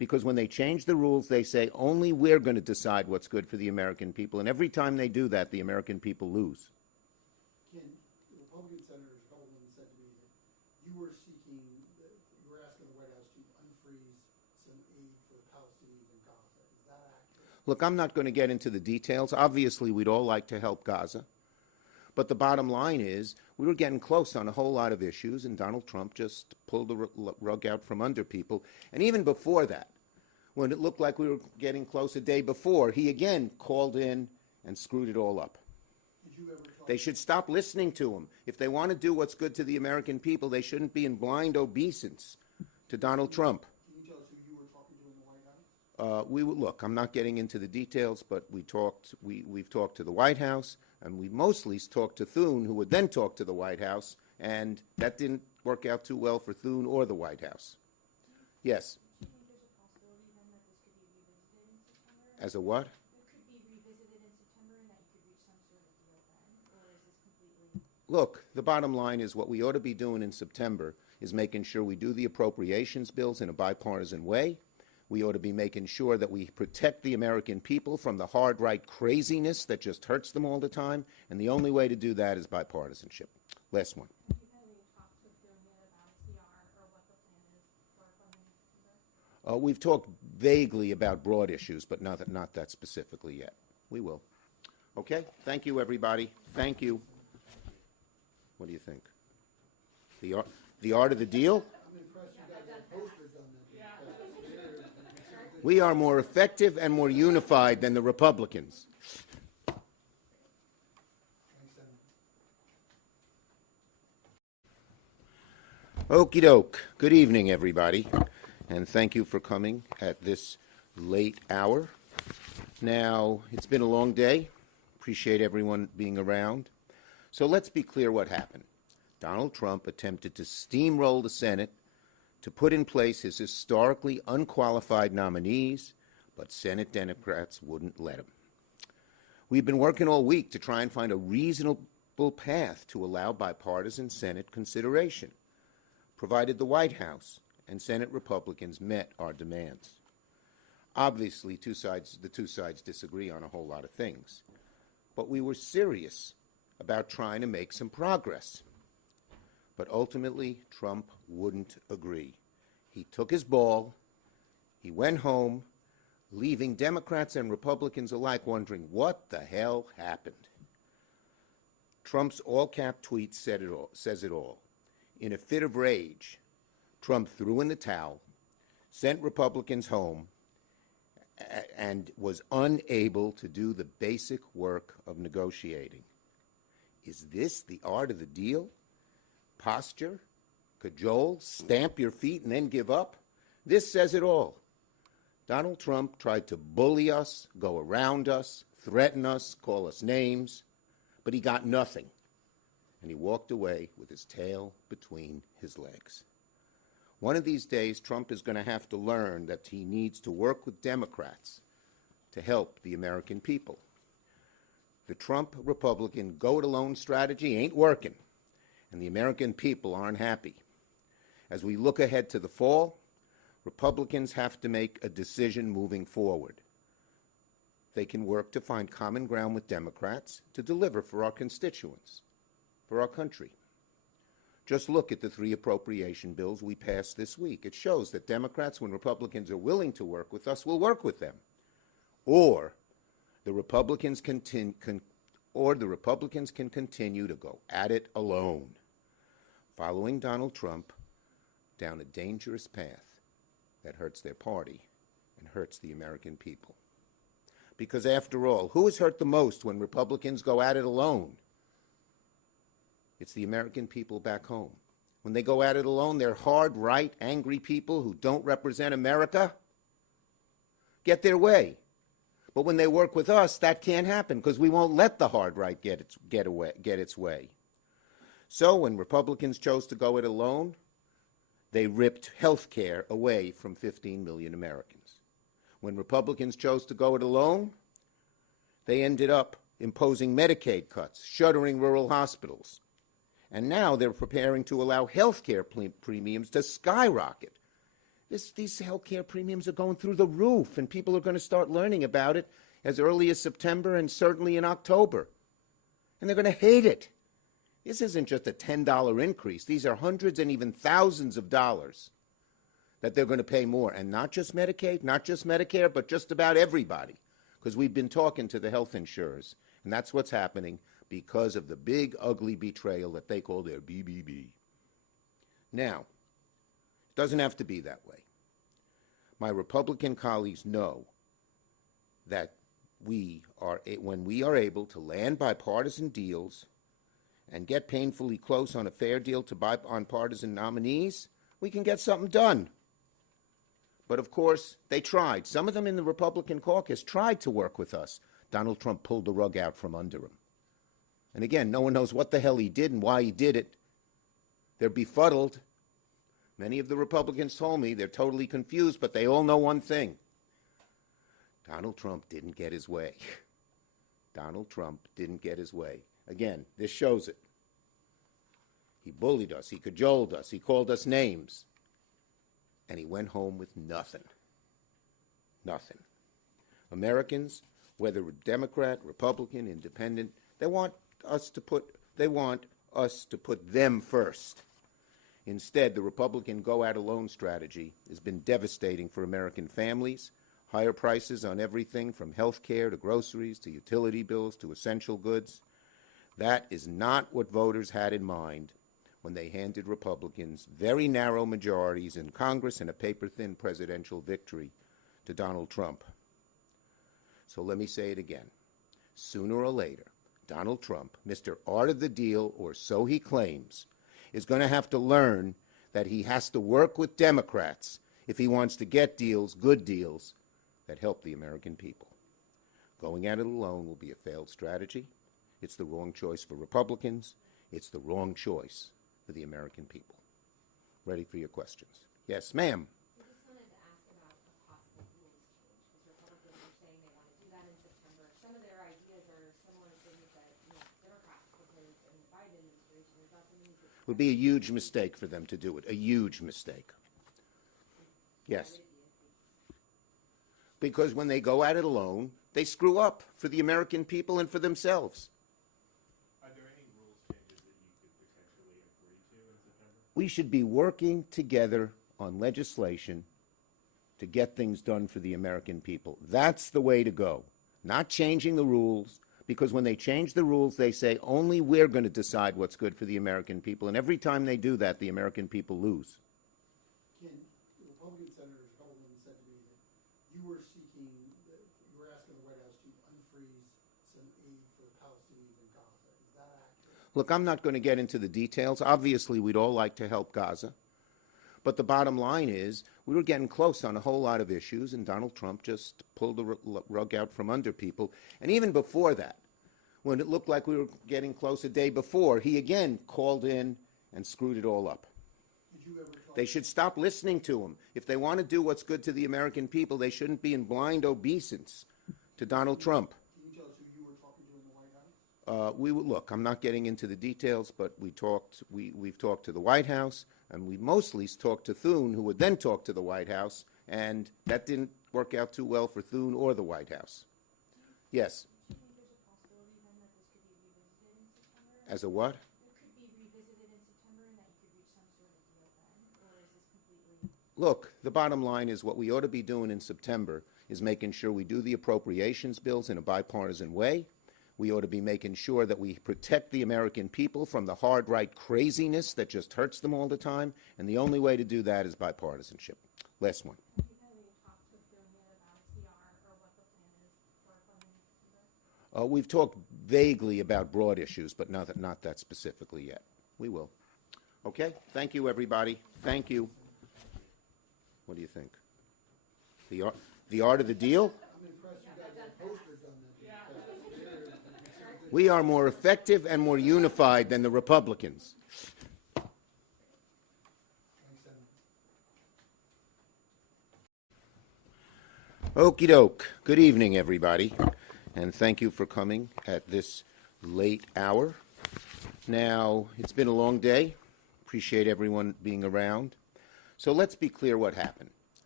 Because when they change the rules, they say only we're going to decide what's good for the American people. And every time they do that, the American people lose. Ken, the Republican Senator Holden said to me that you were seeking, you were asking the White House to unfreeze some aid for the Palestinians in Gaza. Is that accurate? Look, I'm not going to get into the details. Obviously, we'd all like to help Gaza. But the bottom line is we were getting close on a whole lot of issues, and Donald Trump just pulled the rug out from under people. And even before that, when it looked like we were getting close a day before, he again called in and screwed it all up. Did you ever talk They should stop listening to him. If they want to do what's good to the American people, they shouldn't be in blind obeisance to Donald Trump. Can you tell us who you were talking to in the White House? Look, I'm not getting into the details, but we've talked to the White House, and we mostly talked to Thune, who would then talk to the White House, and that didn't work out too well for Thune or the White House. Yes. Do you think there's a possibility then that this could be revisited in September? As a what? It could be revisited in September and that you could reach some sort of deal then? Or is this completely... Look, the bottom line is what we ought to be doing in September is making sure we do the appropriations bills in a bipartisan way. We ought to be making sure that we protect the American people from the hard right craziness that just hurts them all the time, and the only way to do that is bipartisanship. Last one. Have you had any talks with Thune yet about CR or what the plan is for funding in September? We've talked vaguely about broad issues, but not that specifically yet. We will. Okay? Thank you, everybody. Thank you. What do you think? The art of the deal? I'm impressed you guys have posters on that. We are more effective and more unified than the Republicans. Thanks, Senator. Okie doke. Good evening, everybody, and thank you for coming at this late hour. Now, it's been a long day. Appreciate everyone being around. So let's be clear what happened. Donald Trump attempted to steamroll the Senate to put in place his historically unqualified nominees, but Senate Democrats wouldn't let him. We've been working all week to try and find a reasonable path to allow bipartisan Senate consideration, provided the White House and Senate Republicans met our demands. Obviously, the two sides disagree on a whole lot of things, but we were serious about trying to make some progress. But ultimately, Trump wouldn't agree. He took his ball, he went home, leaving Democrats and Republicans alike wondering what the hell happened. Trump's all-cap tweet says it all. In a fit of rage, Trump threw in the towel, sent Republicans home, and was unable to do the basic work of negotiating. Is this the art of the deal? Posture, cajole, stamp your feet, and then give up? This says it all. Donald Trump tried to bully us, go around us, threaten us, call us names, but he got nothing, and he walked away with his tail between his legs. One of these days, Trump is going to have to learn that he needs to work with Democrats to help the American people. The Trump Republican go-it-alone strategy ain't working, and the American people aren't happy. As we look ahead to the fall, Republicans have to make a decision moving forward. They can work to find common ground with Democrats to deliver for our constituents, for our country. Just look at the 3 appropriation bills we passed this week. It shows that Democrats, when Republicans are willing to work with us, will work with them. Or the Republicans can continue to go at it alone, following Donald Trump down a dangerous path that hurts their party and hurts the American people. Because after all, who is hurt the most when Republicans go at it alone? It's the American people back home. When they go at it alone, they're hard, right, angry people who don't represent America get their way. But when they work with us, that can't happen because we won't let the hard right get its way. So when Republicans chose to go it alone, they ripped health care away from 15 million Americans. When Republicans chose to go it alone, they ended up imposing Medicaid cuts, shuttering rural hospitals. And now they're preparing to allow health care premiums to skyrocket. These health care premiums are going through the roof, and people are going to start learning about it as early as September and certainly in October. And they're going to hate it. This isn't just a $10 increase. These are hundreds and even thousands of dollars that they're going to pay more. And not just Medicaid, not just Medicare, but just about everybody. Because we've been talking to the health insurers, and that's what's happening because of the big, ugly betrayal that they call their BBB. Now, it doesn't have to be that way. My Republican colleagues know that when we are able to land bipartisan deals and get painfully close on a fair deal to bipartisan nominees, we can get something done. But of course, they tried. Some of them in the Republican caucus tried to work with us. Donald Trump pulled the rug out from under him. And again, no one knows what the hell he did and why he did it. They're befuddled. Many of the Republicans told me they're totally confused, but they all know one thing. Donald Trump didn't get his way. Donald Trump didn't get his way. Again, this shows it. He bullied us. He cajoled us. He called us names. And he went home with nothing. Nothing. Americans, whether Democrat, Republican, Independent, they want us to put them first. Instead, the Republican go-out-alone strategy has been devastating for American families. Higher prices on everything from health care to groceries to utility bills to essential goods. That is not what voters had in mind when they handed Republicans very narrow majorities in Congress and a paper-thin presidential victory to Donald Trump. So let me say it again. Sooner or later, Donald Trump, Mr. Art of the Deal, or so he claims, is going to have to learn that he has to work with Democrats if he wants to get deals, good deals, that help the American people. Going at it alone will be a failed strategy. It's the wrong choice for Republicans. It's the wrong choice for the American people. Ready for your questions. Yes, ma'am. I just wanted to ask about a possible rules change, because Republicans are saying they want to do that in September. Some of their ideas are similar to things that Democrats proposed in the Biden administration. Is that something you could... It would be a huge mistake for them to do it, a huge mistake. Yes. Because when they go at it alone, they screw up for the American people and for themselves. Are there any rules changes that you could potentially agree to in September? We should be working together on legislation to get things done for the American people. That's the way to go. Not changing the rules, because when they change the rules, they say only we're going to decide what's good for the American people. And every time they do that, the American people lose. Ken, the Republican Senator Hellman said to me that you were asking the White House to unfreeze some aid for the Palestinians in Gaza. Is that accurate? Look, I'm not going to get into the details. Obviously, we'd all like to help Gaza. But the bottom line is we were getting close on a whole lot of issues, and Donald Trump just pulled the rug out from under people. And even before that, when it looked like we were getting close a day before, he again called in and screwed it all up. Did you ever talk They should stop listening to him. If they want to do what's good to the American people, they shouldn't be in blind obeisance to Donald Trump. Can you tell us who you were talking to in the White House? Look, I'm not getting into the details, but we've talked to the White House, and we mostly talked to Thune, who would then talk to the White House, and that didn't work out too well for Thune or the White House. Yes. Do you think there's a possibility then that this could be revisited in September? As a what? It could be revisited in September and that you could reach some sort of deal then? Or is this completely... Look, the bottom line is what we ought to be doing in September is making sure we do the appropriations bills in a bipartisan way. We ought to be making sure that we protect the American people from the hard right craziness that just hurts them all the time. And the only way to do that is bipartisanship. Last one. Have you had any talks with them yet about CR or what the plan is for funding in September? We've talked vaguely about broad issues, but not that specifically yet. We will. Okay? Thank you, everybody. Thank you. What do you think? The art of the deal? I'm impressed you got that poster done that. We are more effective and more unified than the Republicans. Thanks, Senator. Okie doke. Good evening, everybody, and thank you for coming at this late hour. Now, it's been a long day. Appreciate everyone being around. So let's be clear what happened.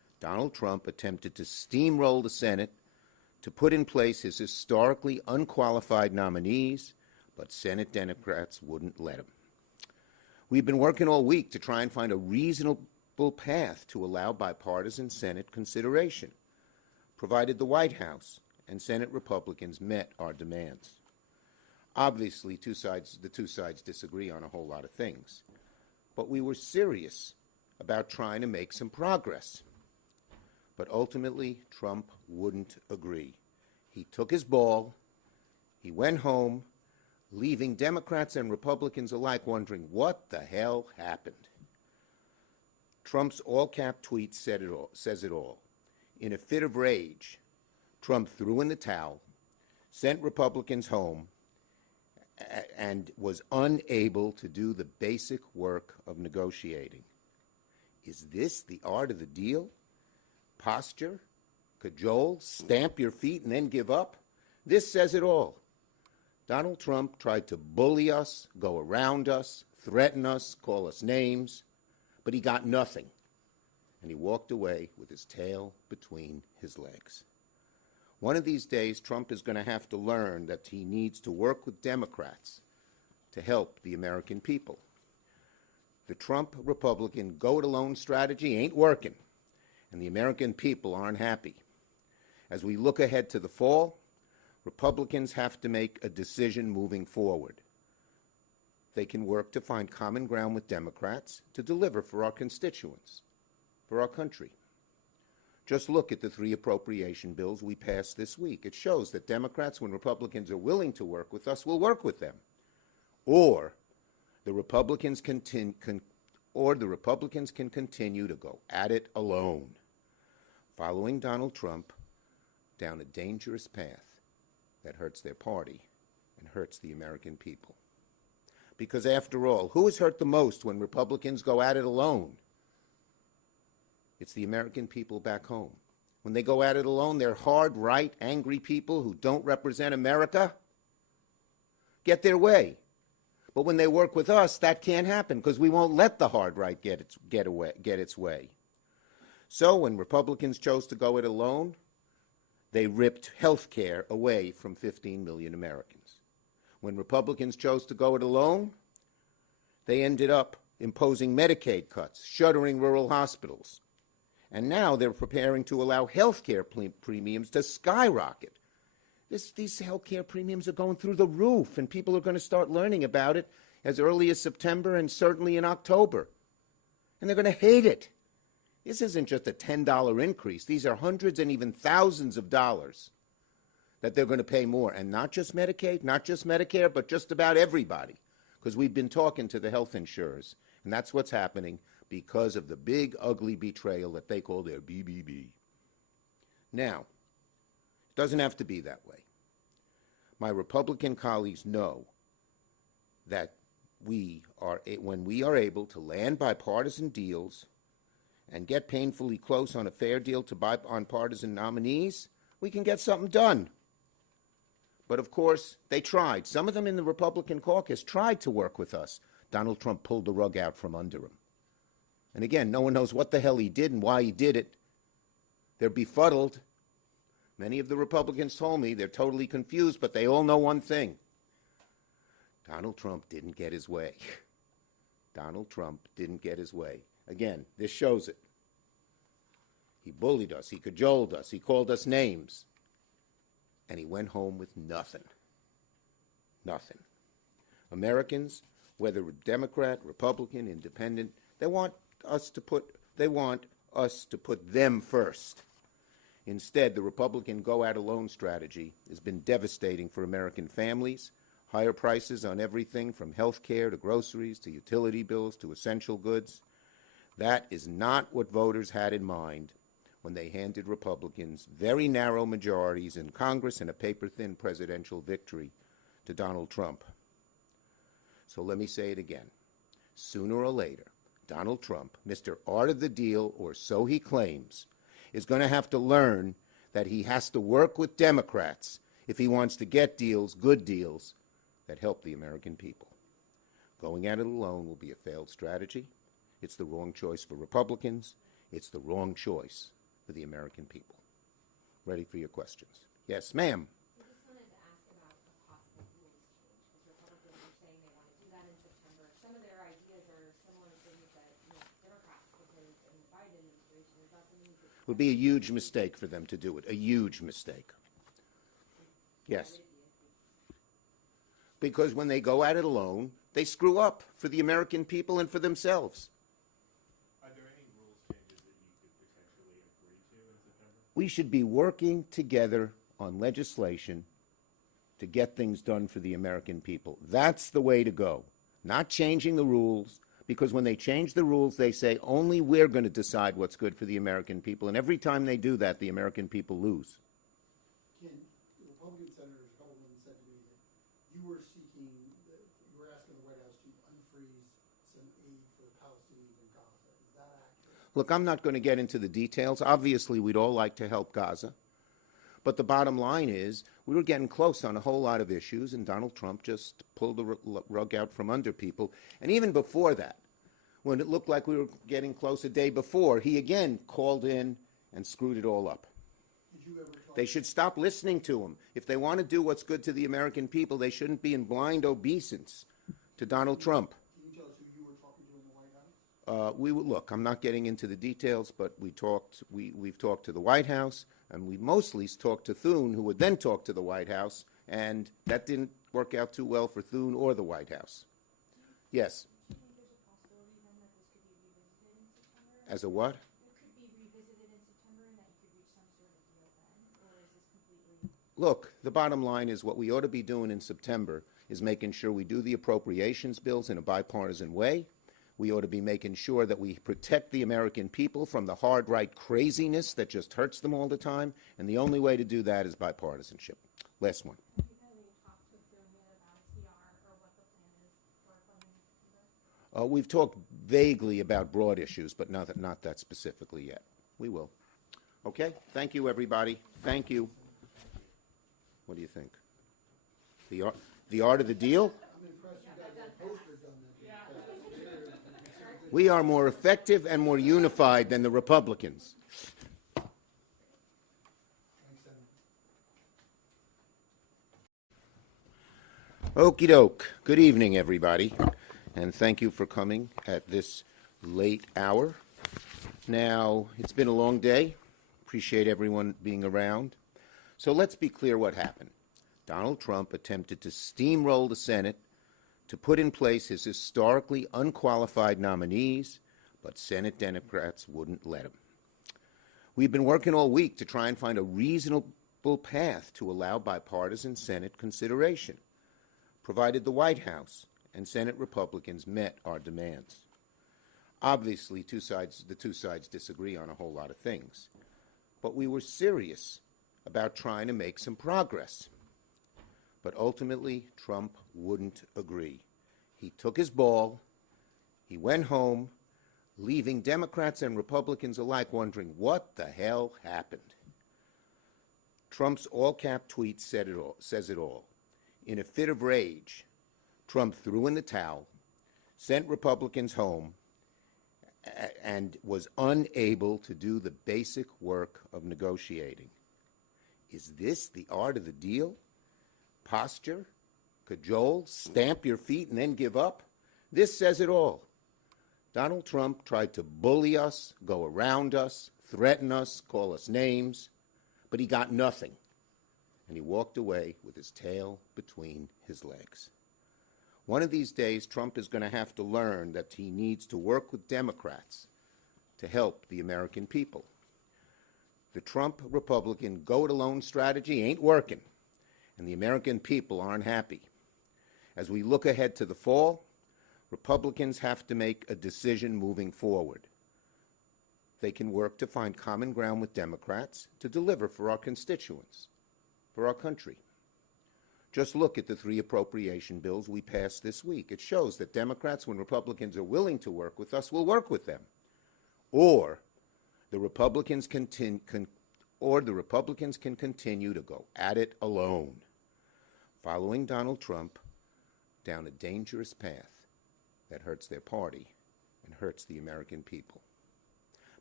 Donald Trump attempted to steamroll the Senate to put in place his historically unqualified nominees, but Senate Democrats wouldn't let him. We've been working all week to try and find a reasonable path to allow bipartisan Senate consideration, provided the White House and Senate Republicans met our demands. Obviously, the two sides disagree on a whole lot of things, but we were serious about trying to make some progress. But ultimately, Trump wouldn't agree. He took his ball, he went home, leaving Democrats and Republicans alike wondering what the hell happened. Trump's all-cap tweet says it all. In a fit of rage, Trump threw in the towel, sent Republicans home, and was unable to do the basic work of negotiating. Is this the art of the deal? Posture, cajole, stamp your feet, and then give up? This says it all. Donald Trump tried to bully us, go around us, threaten us, call us names, but he got nothing, and he walked away with his tail between his legs. One of these days, Trump is going to have to learn that he needs to work with Democrats to help the American people. The Trump Republican go-it-alone strategy ain't working, and the American people aren't happy. As we look ahead to the fall, Republicans have to make a decision moving forward. They can work to find common ground with Democrats to deliver for our constituents, for our country. Just look at the 3 appropriation bills we passed this week. It shows that Democrats, when Republicans are willing to work with us, will work with them. Or the Republicans can continue to go at it alone, following Donald Trump down a dangerous path that hurts their party and hurts the American people. Because after all, who is hurt the most when Republicans go at it alone? It's the American people back home. When they go at it alone, they're hard, right, angry people who don't represent America get their way. But when they work with us, that can't happen because we won't let the hard right get its way. So when Republicans chose to go it alone, they ripped health care away from 15 million Americans. When Republicans chose to go it alone, they ended up imposing Medicaid cuts, shuttering rural hospitals. And now they're preparing to allow health care premiums to skyrocket. These health care premiums are going through the roof, and people are going to start learning about it as early as September and certainly in October. And they're going to hate it. This isn't just a $10 increase. These are hundreds and even thousands of dollars that they're going to pay more. And not just Medicaid, not just Medicare, but just about everybody. Because we've been talking to the health insurers, and that's what's happening because of the big, ugly betrayal that they call their BBB. Now, it doesn't have to be that way. My Republican colleagues know that when we are able to land bipartisan deals and get painfully close on a fair deal to bipartisan nominees, we can get something done. But of course, they tried. Some of them in the Republican caucus tried to work with us. Donald Trump pulled the rug out from under him. And again, no one knows what the hell he did and why he did it. They're befuddled. Many of the Republicans told me they're totally confused, but they all know one thing. Donald Trump didn't get his way. Donald Trump didn't get his way. Again, this shows it. He bullied us. He cajoled us. He called us names. And he went home with nothing. Nothing. Americans, whether Democrat, Republican, Independent, they want us to put them first. Instead, the Republican go-at-alone strategy has been devastating for American families. Higher prices on everything from health care to groceries to utility bills to essential goods. That is not what voters had in mind when they handed Republicans very narrow majorities in Congress and a paper-thin presidential victory to Donald Trump. So let me say it again. Sooner or later, Donald Trump, Mr. Art of the Deal, or so he claims, is going to have to learn that he has to work with Democrats if he wants to get deals, good deals, that help the American people. Going at it alone will be a failed strategy. It's the wrong choice for Republicans. It's the wrong choice for the American people. Ready for your questions. Yes, ma'am. We just wanted to ask about a possible rules change, because Republicans are saying they want to do that in September. Some of their ideas are similar to things that Democrats proposed in the Biden administration. Is that something you could? It would be a huge mistake for them to do it, a huge mistake. Yes. Because when they go at it alone, they screw up for the American people and for themselves. Are there any rules changes that you could potentially agree to in September? We should be working together on legislation to get things done for the American people. That's the way to go. Not changing the rules, because when they change the rules, they say only we're going to decide what's good for the American people. And every time they do that, the American people lose. Ken, the Republican senators, a couple of them said to me that you were seeking, you were asking the White House to unfreeze some aid for the Palestinians in Gaza. Is that accurate? Look, I'm not going to get into the details. Obviously, we'd all like to help Gaza. But the bottom line is we were getting close on a whole lot of issues, and Donald Trump just pulled the rug out from under people. And even before that, when it looked like we were getting close a day before, he again called in and screwed it all up. Did you ever talk? They should stop listening to him. If they want to do what's good to the American people, they shouldn't be in blind obeisance to Donald Trump. Can you tell us who you were talking to in the White House? Look, I'm not getting into the details, but we've talked to the White House, and we mostly talked to Thune, who would then talk to the White House, and that didn't work out too well for Thune or the White House. Yes. Do you think there's a possibility then that this could be revisited in September? As a what? It could be revisited in September and that you could reach some sort of deal then? Or is this completely? Look, the bottom line is what we ought to be doing in September is making sure we do the appropriations bills in a bipartisan way. We ought to be making sure that we protect the American people from the hard right craziness that just hurts them all the time. And the only way to do that is bipartisanship. Last one. Have you had any talks with Thune yet about a TR or what the plan is for funding September? We've talked vaguely about broad issues, but not that specifically yet. We will. Okay? Thank you, everybody. Thank you. What do you think? The art of the deal? I'm impressed you got that poster done that. We are more effective and more unified than the Republicans. Thanks, Senator. Okie doke. Good evening, everybody, and thank you for coming at this late hour. Now, it's been a long day. Appreciate everyone being around. So let's be clear what happened. Donald Trump attempted to steamroll the Senate to put in place his historically unqualified nominees, but Senate Democrats wouldn't let him. We've been working all week to try and find a reasonable path to allow bipartisan Senate consideration, provided the White House and Senate Republicans met our demands. Obviously, the two sides disagree on a whole lot of things, but we were serious about trying to make some progress. But ultimately, Trump wouldn't agree. He took his ball, he went home, leaving Democrats and Republicans alike wondering what the hell happened. Trump's all-cap tweet says it all. In a fit of rage, Trump threw in the towel, sent Republicans home, and was unable to do the basic work of negotiating. Is this the art of the deal? Posture, cajole, stamp your feet, and then give up? This says it all. Donald Trump tried to bully us, go around us, threaten us, call us names, but he got nothing. And he walked away with his tail between his legs. One of these days, Trump is going to have to learn that he needs to work with Democrats to help the American people. The Trump Republican go-it-alone strategy ain't working, and the American people aren't happy. As we look ahead to the fall, Republicans have to make a decision moving forward. They can work to find common ground with Democrats to deliver for our constituents, for our country. Just look at the 3 appropriation bills we passed this week. It shows that Democrats, when Republicans are willing to work with us, will work with them. Or the Republicans can continue to go at it alone, following Donald Trump down a dangerous path that hurts their party and hurts the American people.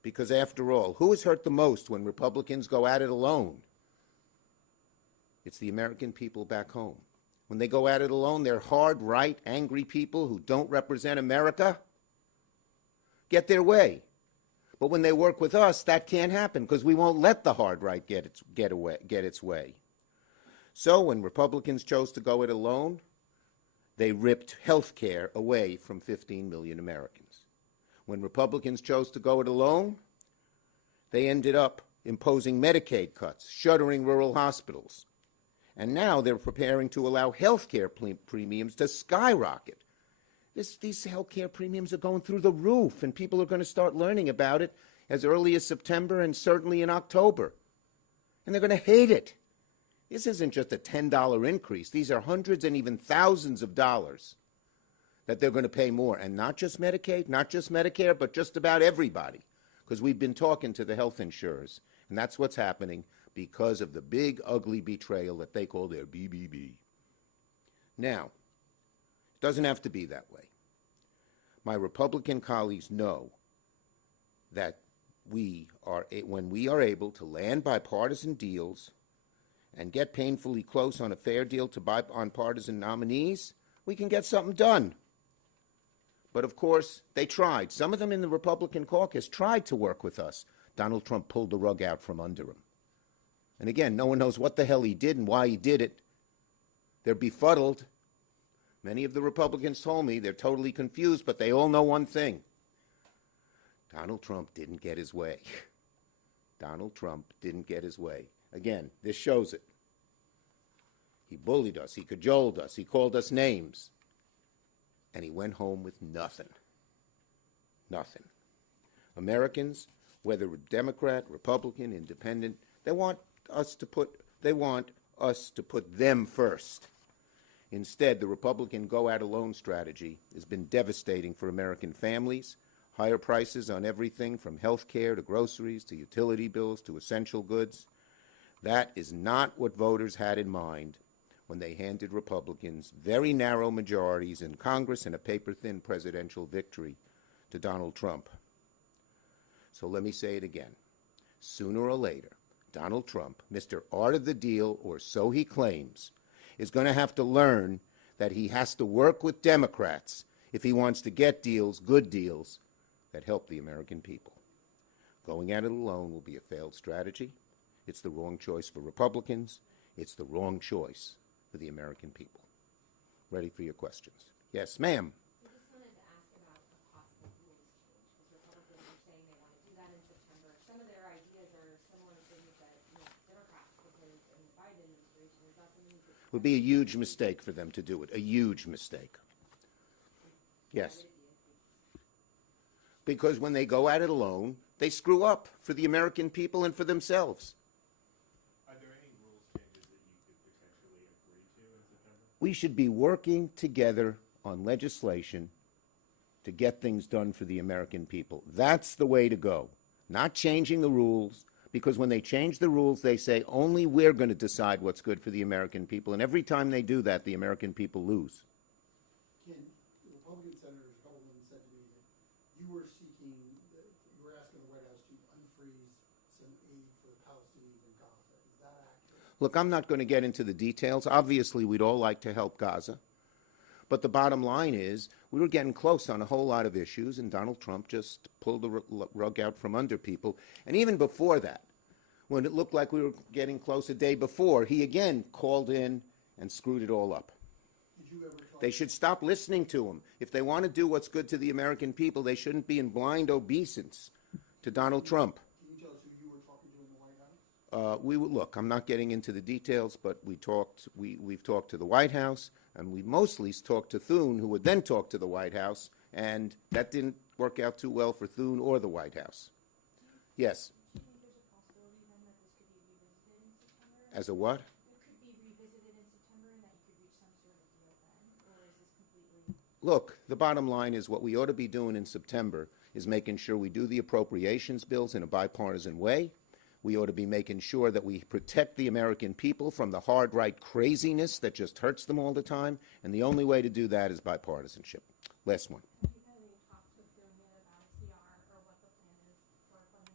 Because after all, who is hurt the most when Republicans go at it alone? It's the American people back home. When they go at it alone, they're hard, right, angry people who don't represent America get their way. But when they work with us, that can't happen because we won't let the hard right get its way. So when Republicans chose to go it alone, they ripped health care away from 15 million Americans. When Republicans chose to go it alone, they ended up imposing Medicaid cuts, shuttering rural hospitals. And now they're preparing to allow health care premiums to skyrocket. These health care premiums are going through the roof, and people are going to start learning about it as early as September and certainly in October. And they're going to hate it. This isn't just a $10 increase. These are hundreds and even thousands of dollars that they're going to pay more. And not just Medicaid, not just Medicare, but just about everybody. Because we've been talking to the health insurers, and that's what's happening because of the big, ugly betrayal that they call their BBB. Now, it doesn't have to be that way. My Republican colleagues know that when we are able to land bipartisan deals and get painfully close on a fair deal to bipartisan nominees, we can get something done. But of course, they tried. Some of them in the Republican caucus tried to work with us. Donald Trump pulled the rug out from under him. And again, no one knows what the hell he did and why he did it. They're befuddled. Many of the Republicans told me they're totally confused, but they all know one thing. Donald Trump didn't get his way. Donald Trump didn't get his way. Again, this shows it. He bullied us. He cajoled us. He called us names. And he went home with nothing. Nothing. Americans, whether Democrat, Republican, Independent, they want us to put them first. Instead, the Republican go-at-alone strategy has been devastating for American families. Higher prices on everything from health care to groceries to utility bills to essential goods. That is not what voters had in mind when they handed Republicans very narrow majorities in Congress and a paper-thin presidential victory to Donald Trump. So let me say it again. Sooner or later, Donald Trump, Mr. Art of the Deal, or so he claims, is going to have to learn that he has to work with Democrats if he wants to get deals, good deals, that help the American people. Going at it alone will be a failed strategy. It's the wrong choice for Republicans. It's the wrong choice for the American people. Ready for your questions. Yes, ma'am. I just wanted to ask about a possible rules change, because Republicans are saying they want to do that in September. Some of their ideas are similar to things that Democrats proposed in the Biden administration. Is that something that It would be a huge mistake for them to do it, a huge mistake. Yes. Because when they go at it alone, they screw up for the American people and for themselves. Are there any rules changes that you could potentially agree to in September? We should be working together on legislation to get things done for the American people. That's the way to go. Not changing the rules, because when they change the rules, they say only we're going to decide what's good for the American people. And every time they do that, the American people lose. Ken, the Republican Senator Coleman said to me that you were asking the White House to unfreeze some aid for the Palestinians in Gaza. Is that accurate? Look, I'm not going to get into the details. Obviously, we'd all like to help Gaza. But the bottom line is we were getting close on a whole lot of issues, and Donald Trump just pulled the rug out from under people. And even before that, when it looked like we were getting close a day before, he again called in and screwed it all up. Did you ever talk They should stop listening to him. If they want to do what's good to the American people, they shouldn't be in blind obeisance to Donald Trump. Can you tell us who you were talking to in the White House? Look, I'm not getting into the details, but we've talked to the White House, and we mostly talked to Thune, who would then talk to the White House, and that didn't work out too well for Thune or the White House. Yes. do you think there's a possibility then that this could be revisited in September? As a what? It could be revisited in September and that you could reach some sort of deal then? Or is this completely... Look, the bottom line is what we ought to be doing in September is making sure we do the appropriations bills in a bipartisan way. We ought to be making sure that we protect the American people from the hard right craziness that just hurts them all the time. And the only way to do that is bipartisanship. Last one. Have you had any talks with Thune yet about CR or what the plan is for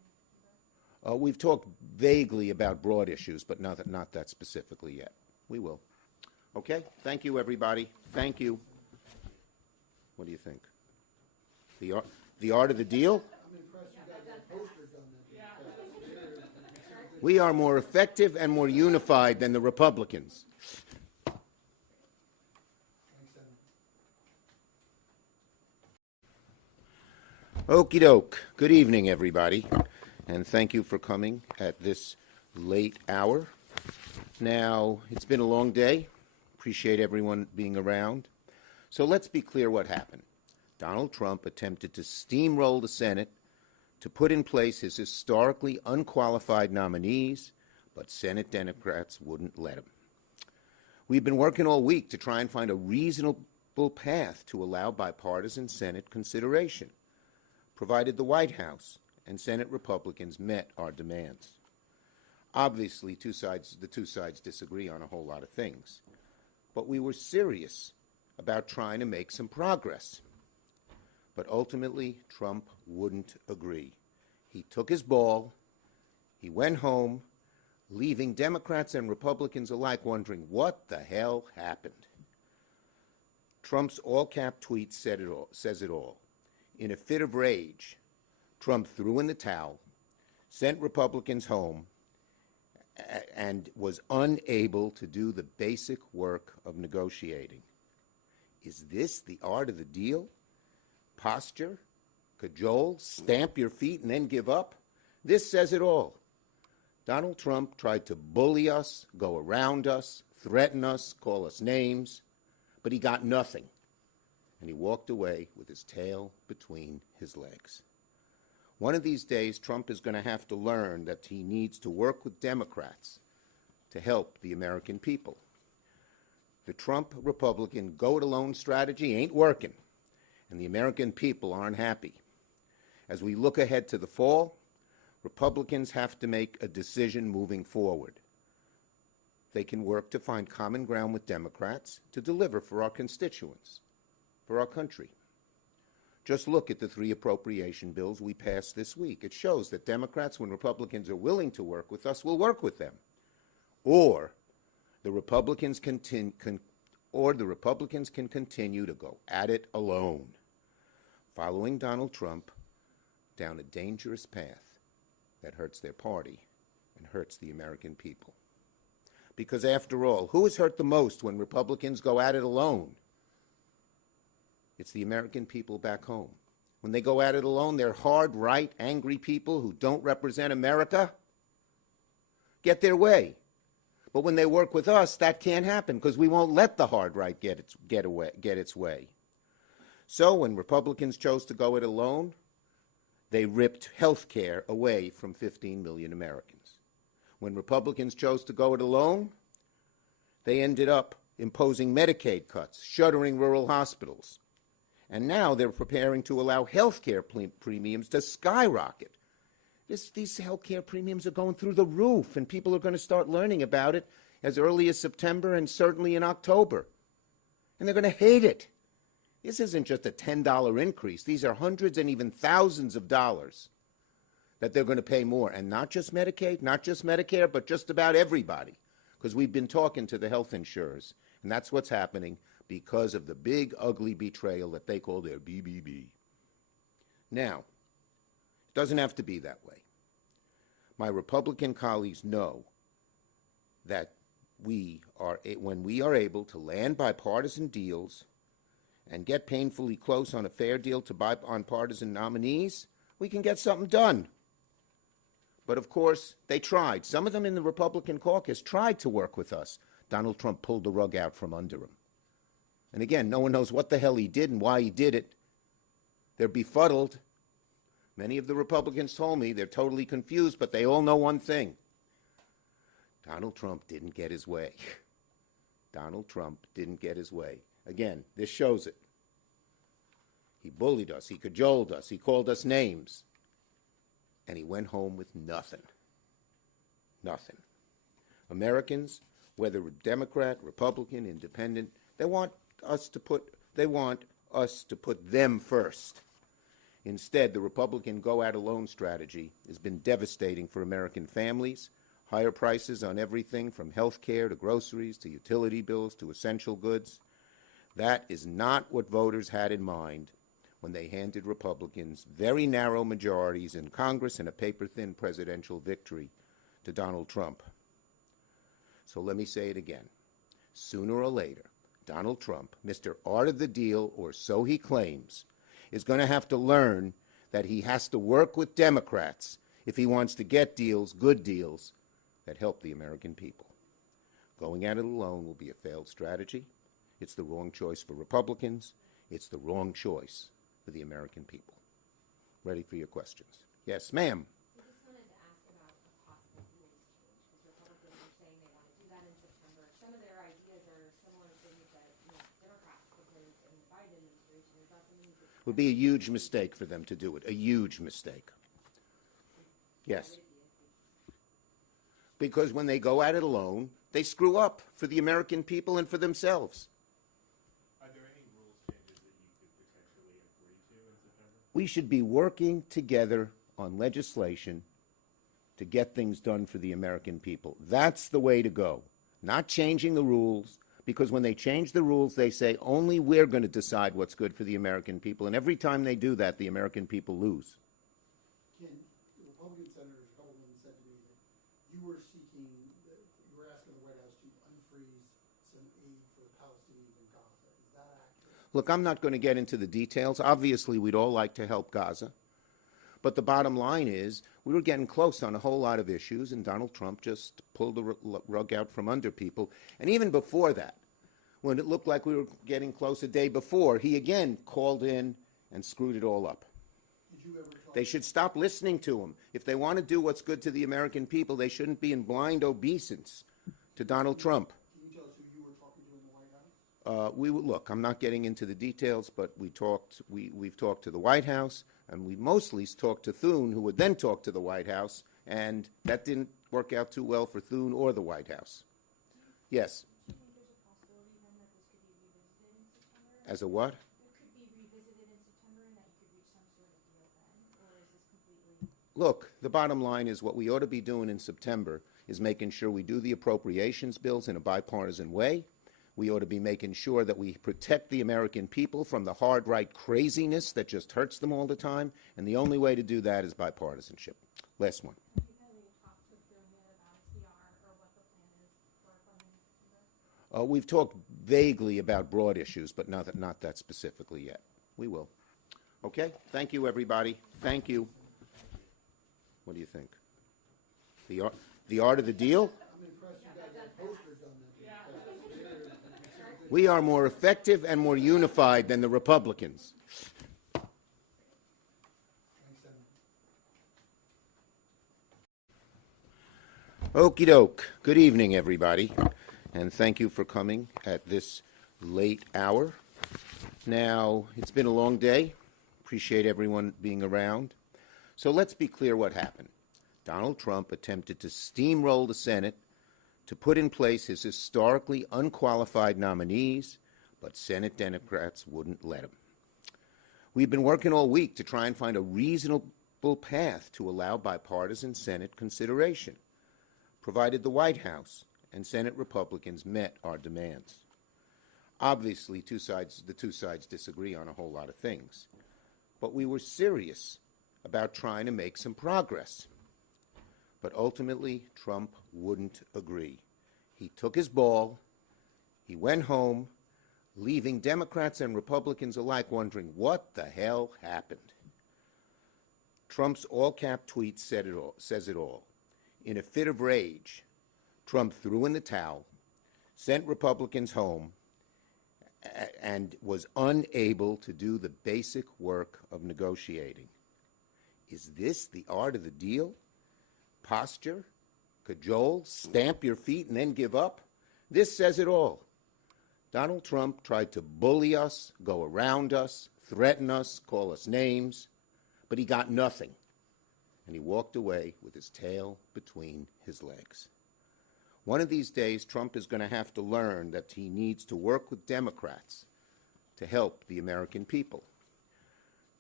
We've talked vaguely about broad issues, but not that specifically yet. We will. Okay? Thank you, everybody. Thank you. What do you think? The art of the deal? I'm impressed you got that poster done. We are more effective and more unified than the Republicans. Thanks, Senator. Okie doke. Good evening, everybody, and thank you for coming at this late hour. Now, it's been a long day. Appreciate everyone being around. So let's be clear what happened. Donald Trump attempted to steamroll the Senate to put in place his historically unqualified nominees, but Senate Democrats wouldn't let him. We've been working all week to try and find a reasonable path to allow bipartisan Senate consideration, provided the White House and Senate Republicans met our demands. Obviously, the two sides disagree on a whole lot of things, but we were serious about trying to make some progress. But ultimately, Trump wouldn't agree. He took his ball, he went home, leaving Democrats and Republicans alike wondering what the hell happened. Trump's all-cap tweet says it all. In a fit of rage, Trump threw in the towel, sent Republicans home, and was unable to do the basic work of negotiating. Is this the art of the deal? Posture, cajole, stamp your feet, and then give up? This says it all. Donald Trump tried to bully us, go around us, threaten us, call us names, but he got nothing. And he walked away with his tail between his legs. One of these days, Trump is going to have to learn that he needs to work with Democrats to help the American people. The Trump Republican go-it-alone strategy ain't working, and the American people aren't happy. As we look ahead to the fall, Republicans have to make a decision moving forward. They can work to find common ground with Democrats to deliver for our constituents, for our country. Just look at the 3 appropriation bills we passed this week. It shows that Democrats, when Republicans are willing to work with us, will work with them. Or the Republicans can continue to go at it alone, following Donald Trump down a dangerous path that hurts their party and hurts the American people. Because after all, who is hurt the most when Republicans go at it alone? It's the American people back home. When they go at it alone, they're hard, right, angry people who don't represent America get their way. But when they work with us, that can't happen because we won't let the hard right get its way. So when Republicans chose to go it alone, they ripped health care away from 15 million Americans. When Republicans chose to go it alone, they ended up imposing Medicaid cuts, shuttering rural hospitals. And now they're preparing to allow health care premiums to skyrocket. These health care premiums are going through the roof, and people are going to start learning about it as early as September and certainly in October. And they're going to hate it. This isn't just a $10 increase. These are hundreds and even thousands of dollars that they're going to pay more. And not just Medicaid, not just Medicare, but just about everybody. Because we've been talking to the health insurers, and that's what's happening because of the big, ugly betrayal that they call their BBB. Now, it doesn't have to be that way. My Republican colleagues know that when we are able to land bipartisan deals and get painfully close on a fair deal to bipartisan nominees, we can get something done. But of course, they tried. Some of them in the Republican caucus tried to work with us. Donald Trump pulled the rug out from under him. And again, no one knows what the hell he did and why he did it. They're befuddled. Many of the Republicans told me they're totally confused, but they all know one thing. Donald Trump didn't get his way. Donald Trump didn't get his way. Again, this shows it. He bullied us. He cajoled us. He called us names. And he went home with nothing. Nothing. Americans, whether Democrat, Republican, Independent, they want us to put them first. Instead, the Republican go-at-alone strategy has been devastating for American families. Higher prices on everything from health care to groceries to utility bills to essential goods. That is not what voters had in mind when they handed Republicans very narrow majorities in Congress and a paper-thin presidential victory to Donald Trump. So let me say it again. Sooner or later, Donald Trump, Mr. Art of the Deal, or so he claims, is going to have to learn that he has to work with Democrats if he wants to get deals, good deals, that help the American people. Going at it alone will be a failed strategy. It's the wrong choice for Republicans. It's the wrong choice for the American people. Ready for your questions. Yes, ma'am. I just wanted to ask about a possible rules change, because Republicans are saying they want to do that in September. Some of their ideas are similar things that Democrats proposed in the Biden administration. Is that something you could... It would be a huge mistake for them to do it, a huge mistake. Yes. Because when they go at it alone, they screw up for the American people and for themselves. Are there any rules changes that you could potentially agree to in September? We should be working together on legislation to get things done for the American people. That's the way to go. Not changing the rules, because when they change the rules, they say only we're going to decide what's good for the American people. And every time they do that, the American people lose. Ken, the Republican Senator Coleman said to me that you were asking the White House to unfreeze some aid for the Palestinians in Gaza. Is that accurate? Look, I'm not going to get into the details. Obviously, we'd all like to help Gaza. But the bottom line is we were getting close on a whole lot of issues, and Donald Trump just pulled the rug out from under people. And even before that, when it looked like we were getting close a day before, he again called in and screwed it all up. Did you ever talk They should stop listening to him. If they want to do what's good to the American people, they shouldn't be in blind obeisance to Donald Trump. Can you tell us who you were talking to in the White House? Look, I'm not getting into the details, but we've talked to the White House, and we mostly talked to Thune, who would then talk to the White House, and that didn't work out too well for Thune or the White House. Yes. Do you think there's a possibility then that this could be revisited in September? As a what? It could be revisited in September and that you could reach some sort of deal then? Or is this completely... Look, the bottom line is what we ought to be doing in September is making sure we do the appropriations bills in a bipartisan way. We ought to be making sure that we protect the American people from the hard right craziness that just hurts them all the time. And the only way to do that is bipartisanship. Last one. Have you had any talks with Thune yet about a CR or what the plan is for funding in September? We've talked vaguely about broad issues, but not that specifically yet. We will. Okay? Thank you, everybody. Thank you. What do you think? The art of the deal? I'm impressed you guys have posters on that. We are more effective and more unified than the Republicans. Thanks, Senator. Okie doke. Good evening, everybody, and thank you for coming at this late hour. Now, it's been a long day. Appreciate everyone being around. So let's be clear what happened. Donald Trump attempted to steamroll the Senate to put in place his historically unqualified nominees, but Senate Democrats wouldn't let him. We've been working all week to try and find a reasonable path to allow bipartisan Senate consideration, provided the White House and Senate Republicans met our demands. Obviously, the two sides disagree on a whole lot of things, but we were serious about trying to make some progress. But ultimately, Trump wouldn't agree. He took his ball, he went home, leaving Democrats and Republicans alike wondering what the hell happened. Trump's all-cap tweet says it all. In a fit of rage, Trump threw in the towel, sent Republicans home, and was unable to do the basic work of negotiating. Is this the art of the deal? Posture, cajole, stamp your feet, and then give up? This says it all. Donald Trump tried to bully us, go around us, threaten us, call us names, but he got nothing. And he walked away with his tail between his legs. One of these days, Trump is going to have to learn that he needs to work with Democrats to help the American people.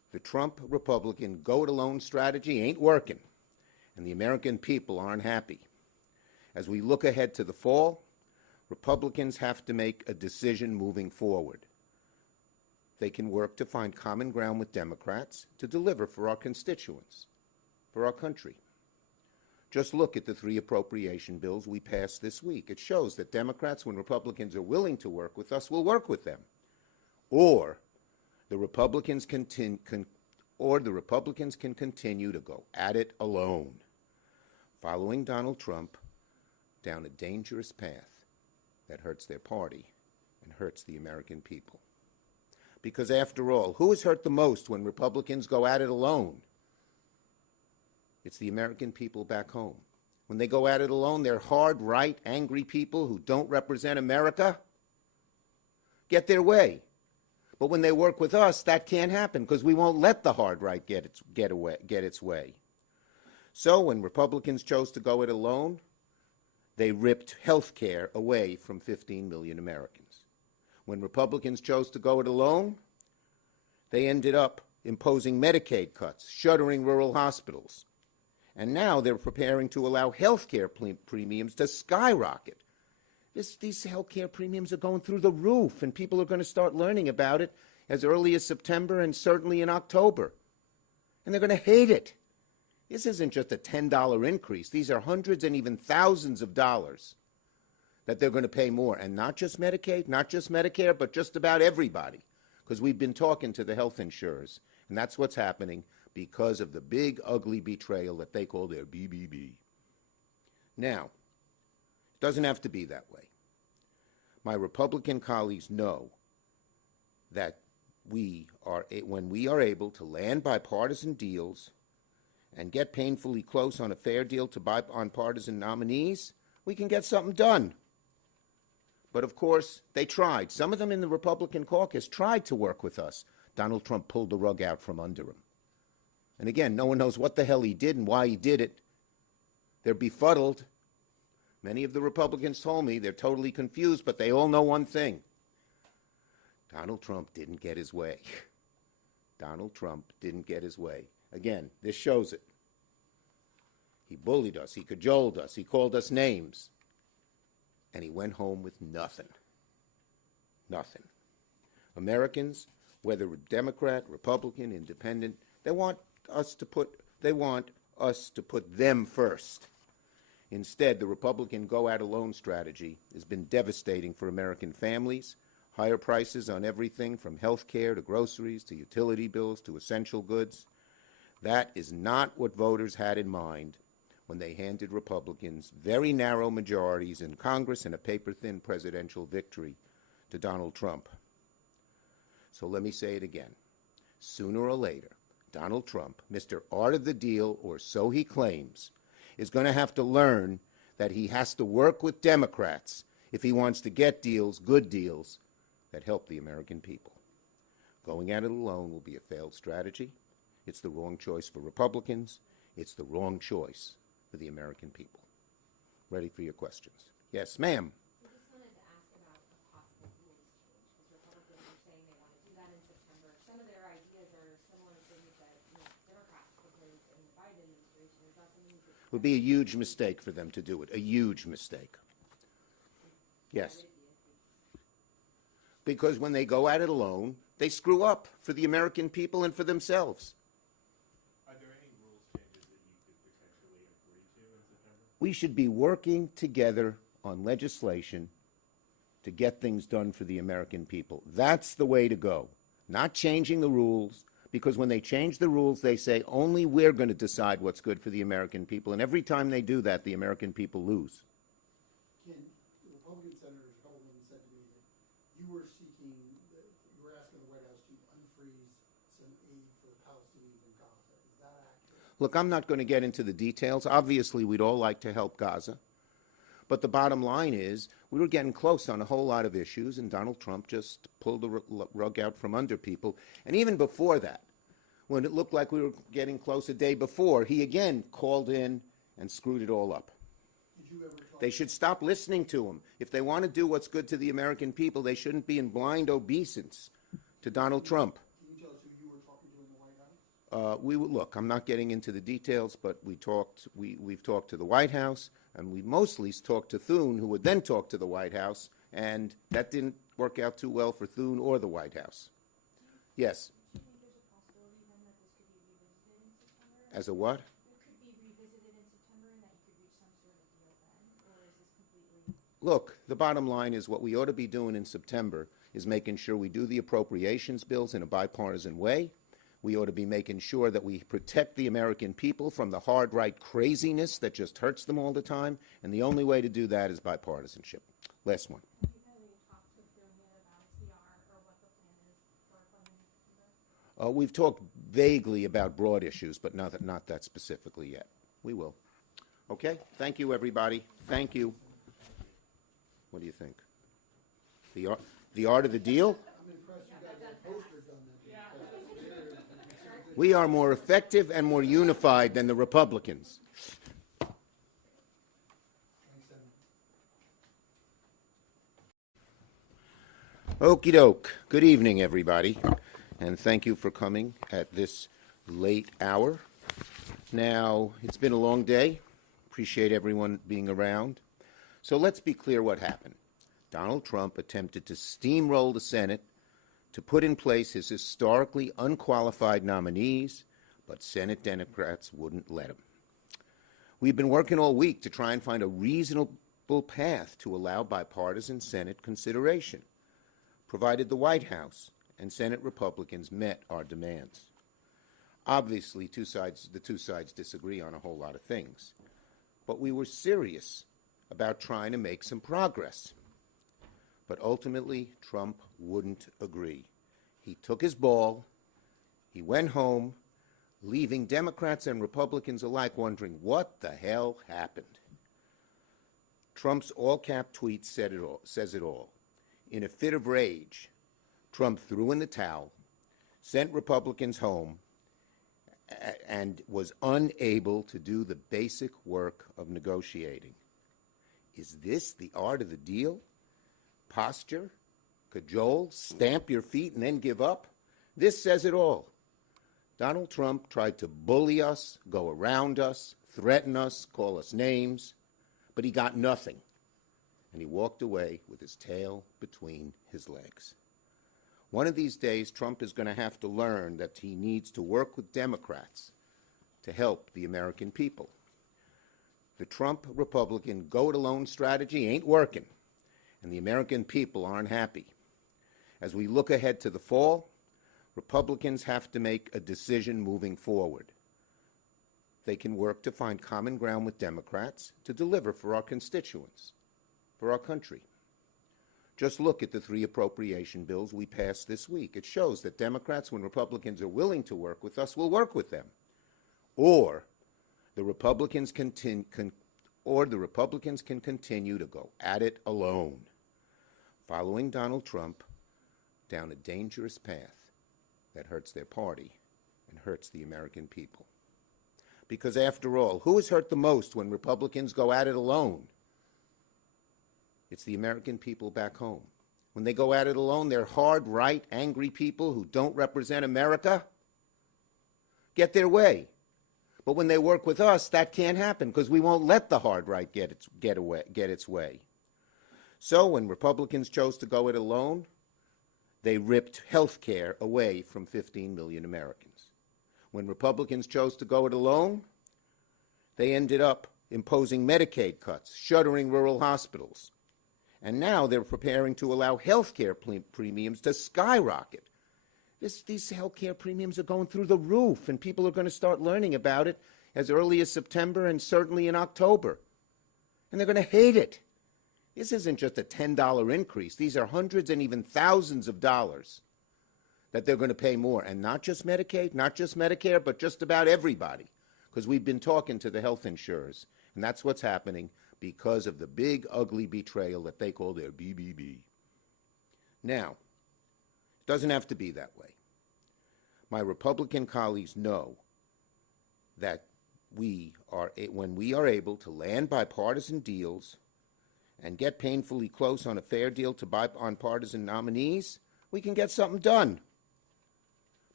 The Trump Republican go-it-alone strategy ain't working, and the American people aren't happy. As we look ahead to the fall, Republicans have to make a decision moving forward. They can work to find common ground with Democrats to deliver for our constituents, for our country. Just look at the 3 appropriation bills we passed this week. It shows that Democrats, when Republicans are willing to work with us, will work with them. Or the Republicans can continue to go at it alone, following Donald Trump down a dangerous path that hurts their party and hurts the American people. Because after all, who is hurt the most when Republicans go at it alone? It's the American people back home. When they go at it alone, they're hard, right, angry people who don't represent America get their way. But when they work with us, that can't happen because we won't let the hard right get its way. So when Republicans chose to go it alone, they ripped health care away from 15 million Americans. When Republicans chose to go it alone, they ended up imposing Medicaid cuts, shuttering rural hospitals. And now they're preparing to allow health care premiums to skyrocket. These health care premiums are going through the roof, and people are going to start learning about it as early as September and certainly in October. And they're going to hate it. This isn't just a $10 increase. These are hundreds and even thousands of dollars that they're going to pay more. And not just Medicaid, not just Medicare, but just about everybody. Because we've been talking to the health insurers, and that's what's happening because of the big, ugly betrayal that they call their BBB. Now, it doesn't have to be that way. My Republican colleagues know that when we are able to land bipartisan deals and get painfully close on a fair deal to bipartisan nominees, we can get something done. But of course, they tried. Some of them in the Republican caucus tried to work with us. Donald Trump pulled the rug out from under him. And again, no one knows what the hell he did and why he did it. They're befuddled. Many of the Republicans told me they're totally confused, but they all know one thing. Donald Trump didn't get his way. Donald Trump didn't get his way. Again, this shows it. He bullied us. He cajoled us. He called us names. And he went home with nothing. Nothing. Americans, whether Democrat, Republican, Independent, they want us to put them first. Instead, the Republican go-at-alone strategy has been devastating for American families. Higher prices on everything from health care to groceries to utility bills to essential goods. That is not what voters had in mind when they handed Republicans very narrow majorities in Congress and a paper-thin presidential victory to Donald Trump. So let me say it again. Sooner or later, Donald Trump, Mr. Art of the Deal, or so he claims, is going to have to learn that he has to work with Democrats if he wants to get deals, good deals, that help the American people. Going at it alone will be a failed strategy. It's the wrong choice for Republicans. It's the wrong choice for the American people. Ready for your questions. Yes, ma'am. I just wanted to ask about a possible rules change, because Republicans are saying they want to do that in September. Some of their ideas are similar things that Democrats proposed in the Biden administration. Is that something you could... It would be a huge mistake for them to do it, a huge mistake. Yes. Because when they go at it alone, they screw up for the American people and for themselves. Are there any rules changes that you could potentially agree to in September? We should be working together on legislation to get things done for the American people. That's the way to go. Not changing the rules, because when they change the rules, they say only we're going to decide what's good for the American people. And every time they do that, the American people lose. Ken, the Republican Senator Hellman said to me that you were asking the White House to unfreeze some aid for the Palestinians in Gaza. Is that accurate? Look, I'm not going to get into the details. Obviously, we'd all like to help Gaza. But the bottom line is we were getting close on a whole lot of issues, and Donald Trump just pulled the rug out from under people. And even before that, when it looked like we were getting close a day before, he again called in and screwed it all up. Did you ever talk They should stop listening to him. If they want to do what's good to the American people, they shouldn't be in blind obeisance to Donald Trump. Can you tell us who you were talking to in the White House? Look, I'm not getting into the details, but we've talked to the White House, and we mostly talked to Thune, who would then talk to the White House, and that didn't work out too well for Thune or the White House. Yes. Do you think there's a possibility then that this could be revisited in September? As a what? It could be revisited in September and that you could reach some sort of deal then? Or is this completely... Look, the bottom line is what we ought to be doing in September is making sure we do the appropriations bills in a bipartisan way. We ought to be making sure that we protect the American people from the hard right craziness that just hurts them all the time, and the only way to do that is bipartisanship. Last one. Have you had any talks with Thune yet about CR or what the plan is for funding in September? We've talked vaguely about broad issues, but not that specifically yet. We will. Okay? Thank you, everybody. Thank you. What do you think? The art of the deal? I'm impressed you got that poster done that. We are more effective and more unified than the Republicans. Thanks, Senator. Okie doke. Good evening, everybody, and thank you for coming at this late hour. Now, it's been a long day. Appreciate everyone being around. So let's be clear what happened. Donald Trump attempted to steamroll the Senate to put in place his historically unqualified nominees, but Senate Democrats wouldn't let him. We've been working all week to try and find a reasonable path to allow bipartisan Senate consideration, provided the White House and Senate Republicans met our demands. Obviously, the two sides disagree on a whole lot of things, but we were serious about trying to make some progress. But ultimately, Trump wouldn't agree. He took his ball, he went home, leaving Democrats and Republicans alike wondering what the hell happened. Trump's all-cap tweet says it all. In a fit of rage, Trump threw in the towel, sent Republicans home, and was unable to do the basic work of negotiating. Is this the art of the deal? Posture, cajole, stamp your feet, and then give up? This says it all. Donald Trump tried to bully us, go around us, threaten us, call us names, but he got nothing. And he walked away with his tail between his legs. One of these days, Trump is going to have to learn that he needs to work with Democrats to help the American people. The Trump Republican go-it-alone strategy ain't working, and the American people aren't happy. As we look ahead to the fall, Republicans have to make a decision moving forward. They can work to find common ground with Democrats to deliver for our constituents, for our country. Just look at the 3 appropriation bills we passed this week. It shows that Democrats, when Republicans are willing to work with us, will work with them. Or the Republicans can continue to go at it alone, following Donald Trump down a dangerous path that hurts their party and hurts the American people. Because after all, who is hurt the most when Republicans go at it alone? It's the American people back home. When they go at it alone, they're hard, right, angry people who don't represent America get their way. But when they work with us, that can't happen because we won't let the hard right get its way. So when Republicans chose to go it alone, they ripped health care away from 15 million Americans. When Republicans chose to go it alone, they ended up imposing Medicaid cuts, shuttering rural hospitals. And now they're preparing to allow health care premiums to skyrocket. These health care premiums are going through the roof, and people are going to start learning about it as early as September and certainly in October. And they're going to hate it. This isn't just a $10 increase. These are hundreds and even thousands of dollars that they're going to pay more. And not just Medicaid, not just Medicare, but just about everybody. Because we've been talking to the health insurers, and that's what's happening because of the big, ugly betrayal that they call their BBB. Now, it doesn't have to be that way. My Republican colleagues know that when we are able to land bipartisan deals and get painfully close on a fair deal to bipartisan nominees, we can get something done.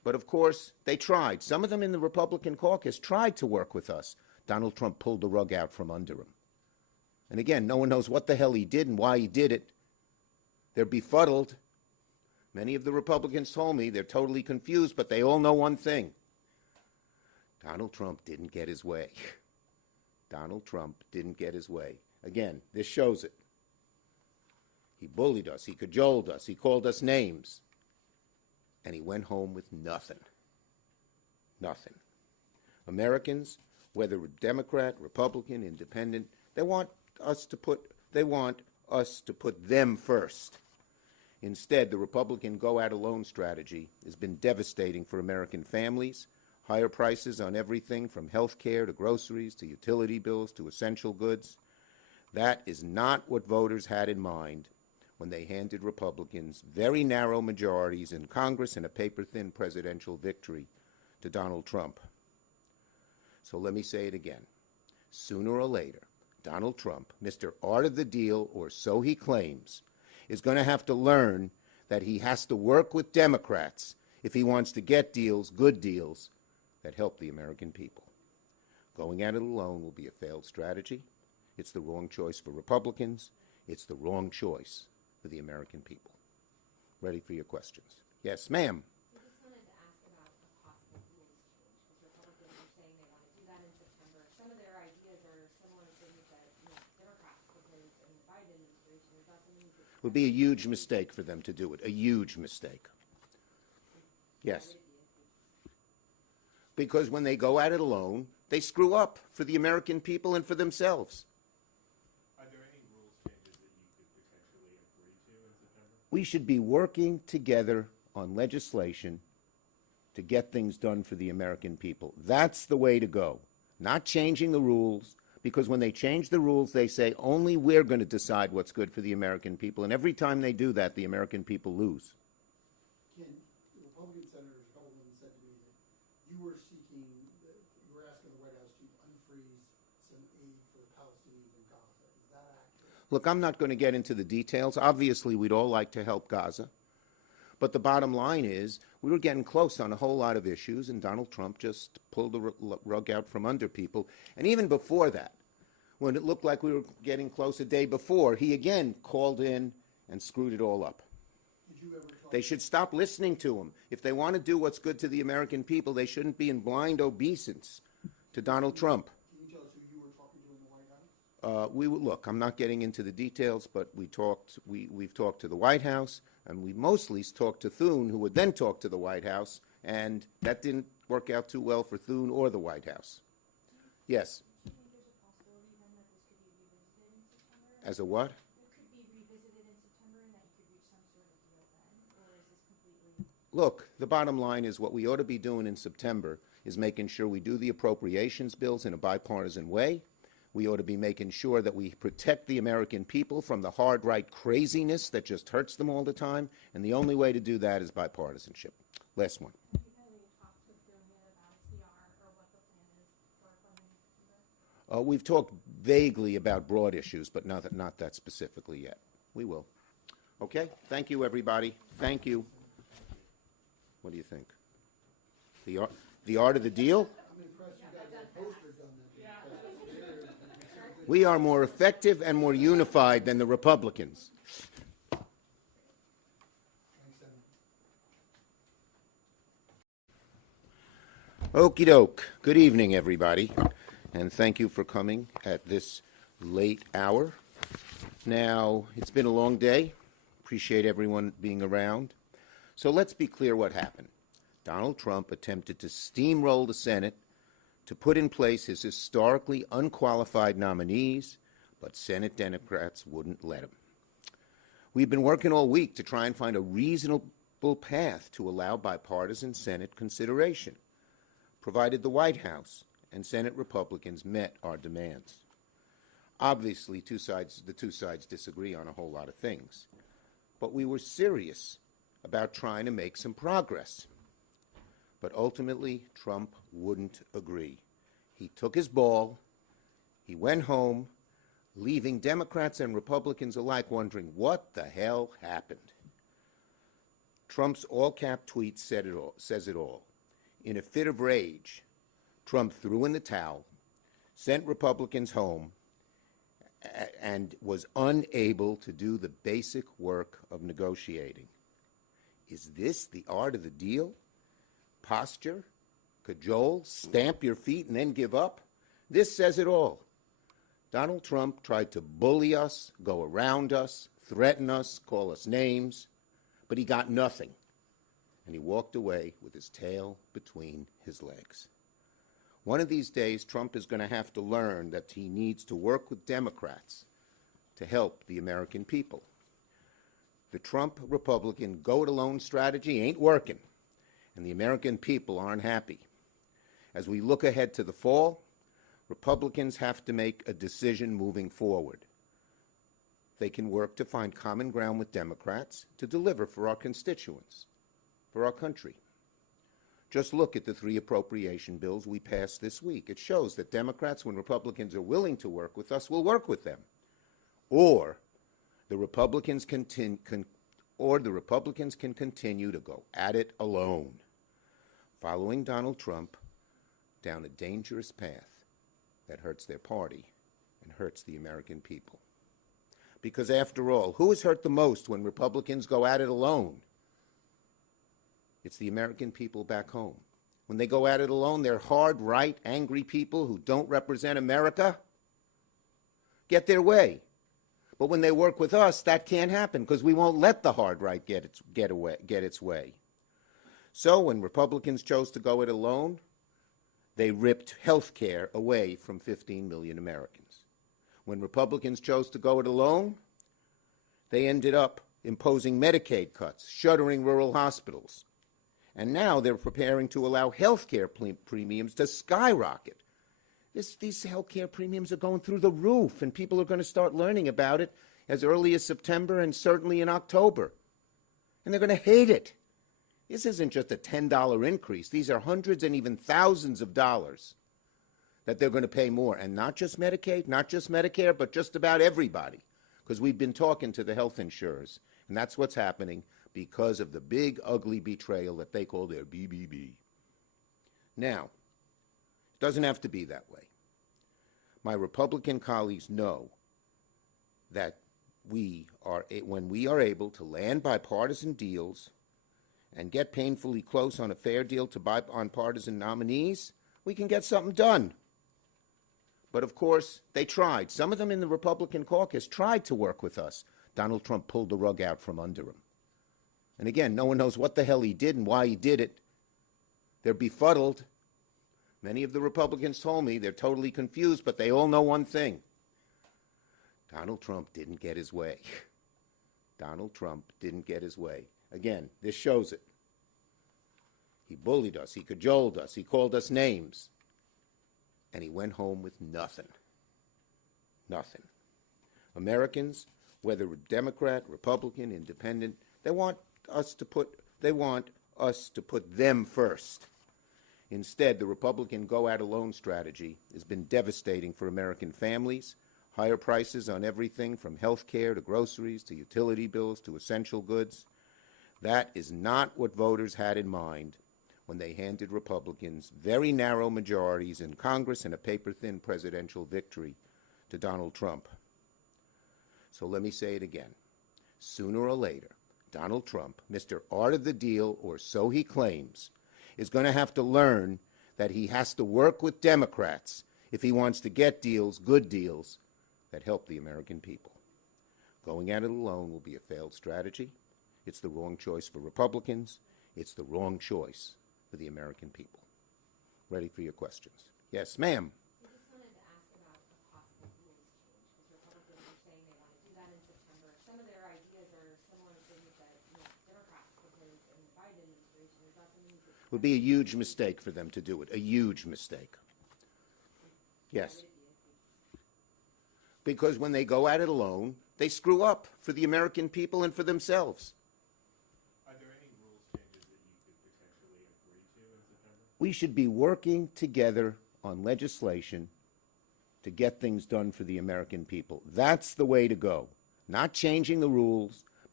But of course, they tried. Some of them in the Republican caucus tried to work with us. Donald Trump pulled the rug out from under him. And again, no one knows what the hell he did and why he did it. They're befuddled. Many of the Republicans told me they're totally confused, but they all know one thing. Donald Trump didn't get his way. Donald Trump didn't get his way. Again, this shows it. He bullied us. He cajoled us. He called us names. And he went home with nothing. Nothing. Americans, whether Democrat, Republican, Independent, they want us to put them first. Instead, the Republican go-at-alone strategy has been devastating for American families. Higher prices on everything from health care to groceries to utility bills to essential goods. That is not what voters had in mind when they handed Republicans very narrow majorities in Congress and a paper-thin presidential victory to Donald Trump. So let me say it again. Sooner or later, Donald Trump, Mr. Art of the Deal, or so he claims, is going to have to learn that he has to work with Democrats if he wants to get deals, good deals, that help the American people. Going at it alone will be a failed strategy. It's the wrong choice for Republicans. It's the wrong choice for the American people. Ready for your questions. Yes, ma'am. I just wanted to ask about a possible rules change, because Republicans are saying they want to do that in September. Some of their ideas are similar to things that Democrats proposed in the Biden administration. Is that something that It would be a huge mistake for them to do it, a huge mistake. Yes. Because when they go at it alone, they screw up for the American people and for themselves. Are there any rules changes that you could potentially agree to in September? We should be working together on legislation to get things done for the American people. That's the way to go. Not changing the rules, because when they change the rules, they say only we're going to decide what's good for the American people. And every time they do that, the American people lose. Ken, the Republican Senator Hellman said to me that you were asking the White House to unfreeze some aid for the Palestinians in Gaza. Is that accurate? Look, I'm not going to get into the details. Obviously, we'd all like to help Gaza. But the bottom line is we were getting close on a whole lot of issues, and Donald Trump just pulled the rug out from under people. And even before that, when it looked like we were getting close a day before, he again called in and screwed it all up. Did you ever talk They should stop listening to him. If they want to do what's good to the American people, they shouldn't be in blind obeisance to Donald Trump. Can you tell us who you were talking to in the White House? Look, I'm not getting into the details, but we've talked to the White House, and we mostly talked to Thune, who would then talk to the White House, and that didn't work out too well for Thune or the White House. Yes. do you think there's a possibility then that this could be revisited in September? As a what? It could be revisited in September and that you could reach some sort of deal then? Or is this completely... Look, the bottom line is what we ought to be doing in September is making sure we do the appropriations bills in a bipartisan way. We ought to be making sure that we protect the American people from the hard right craziness that just hurts them all the time. And the only way to do that is bipartisanship. Last one. Have you had any talks with them yet about CR or what the plan is for funding in September? We've talked vaguely about broad issues, but not that specifically yet. We will. Okay? Thank you, everybody. Thank you. What do you think? The art of the deal? I'm impressed you got that poster done. We are more effective and more unified than the Republicans. Thanks, Senator. Okie doke. Good evening, everybody, and thank you for coming at this late hour. Now, it's been a long day. Appreciate everyone being around. So let's be clear what happened. Donald Trump attempted to steamroll the Senate to put in place his historically unqualified nominees, but Senate Democrats wouldn't let him. We've been working all week to try and find a reasonable path to allow bipartisan Senate consideration, provided the White House and Senate Republicans met our demands. Obviously, the two sides disagree on a whole lot of things, but we were serious about trying to make some progress. But ultimately, Trump wouldn't agree. He took his ball, he went home, leaving Democrats and Republicans alike wondering what the hell happened. Trump's all-cap tweet says it all. In a fit of rage, Trump threw in the towel, sent Republicans home, and was unable to do the basic work of negotiating. Is this the art of the deal? Posture, cajole, stamp your feet, and then give up? This says it all. Donald Trump tried to bully us, go around us, threaten us, call us names, but he got nothing. And he walked away with his tail between his legs. One of these days, Trump is going to have to learn that he needs to work with Democrats to help the American people. The Trump Republican go-it-alone strategy ain't working, and the American people aren't happy. As we look ahead to the fall, Republicans have to make a decision moving forward. They can work to find common ground with Democrats to deliver for our constituents, for our country. Just look at the 3 appropriation bills we passed this week. It shows that Democrats, when Republicans are willing to work with us, will work with them. Or the Republicans can continue to go at it alone, following Donald Trump down a dangerous path that hurts their party and hurts the American people. Because after all, who is hurt the most when Republicans go at it alone? It's the American people back home. When they go at it alone, they're hard, right, angry people who don't represent America get their way. But when they work with us, that can't happen because we won't let the hard right get its way. So when Republicans chose to go it alone, they ripped health care away from 15 million Americans. When Republicans chose to go it alone, they ended up imposing Medicaid cuts, shuttering rural hospitals. And now they're preparing to allow health care premiums to skyrocket. These health care premiums are going through the roof, and people are going to start learning about it as early as September and certainly in October. And they're going to hate it. This isn't just a $10 increase. These are hundreds and even thousands of dollars that they're going to pay more. And not just Medicaid, not just Medicare, but just about everybody. Because we've been talking to the health insurers, and that's what's happening because of the big, ugly betrayal that they call their BBB. Now, it doesn't have to be that way. My Republican colleagues know that when we are able to land bipartisan deals and get painfully close on a fair deal to bipartisan nominees, we can get something done. But of course, they tried. Some of them in the Republican caucus tried to work with us. Donald Trump pulled the rug out from under him. And again, no one knows what the hell he did and why he did it. They're befuddled. Many of the Republicans told me they're totally confused, but they all know one thing. Donald Trump didn't get his way. Donald Trump didn't get his way. Again, this shows it. He bullied us. He cajoled us. He called us names. And he went home with nothing. Nothing. Americans, whether Democrat, Republican, Independent, they want us to put them first. Instead, the Republican go-at-alone strategy has been devastating for American families. Higher prices on everything from health care to groceries to utility bills to essential goods. That is not what voters had in mind when they handed Republicans very narrow majorities in Congress and a paper-thin presidential victory to Donald Trump. So let me say it again. Sooner or later, Donald Trump, Mr. Art of the Deal, or so he claims, is going to have to learn that he has to work with Democrats if he wants to get deals, good deals, that help the American people. Going at it alone will be a failed strategy. It's the wrong choice for Republicans. It's the wrong choice for the American people. Ready for your questions. Yes, ma'am. I just wanted to ask about a possible rules change, because Republicans are saying they want to do that in September. Some of their ideas are similar to things that Democrats proposed in the Biden administration. Is that something that It would be a huge mistake for them to do it, a huge mistake. Yes. Because when they go at it alone, they screw up for the American people and for themselves. Are there any rules changes that you could potentially agree to in September? We should be working together on legislation to get things done for the American people. That's the way to go. Not changing the rules,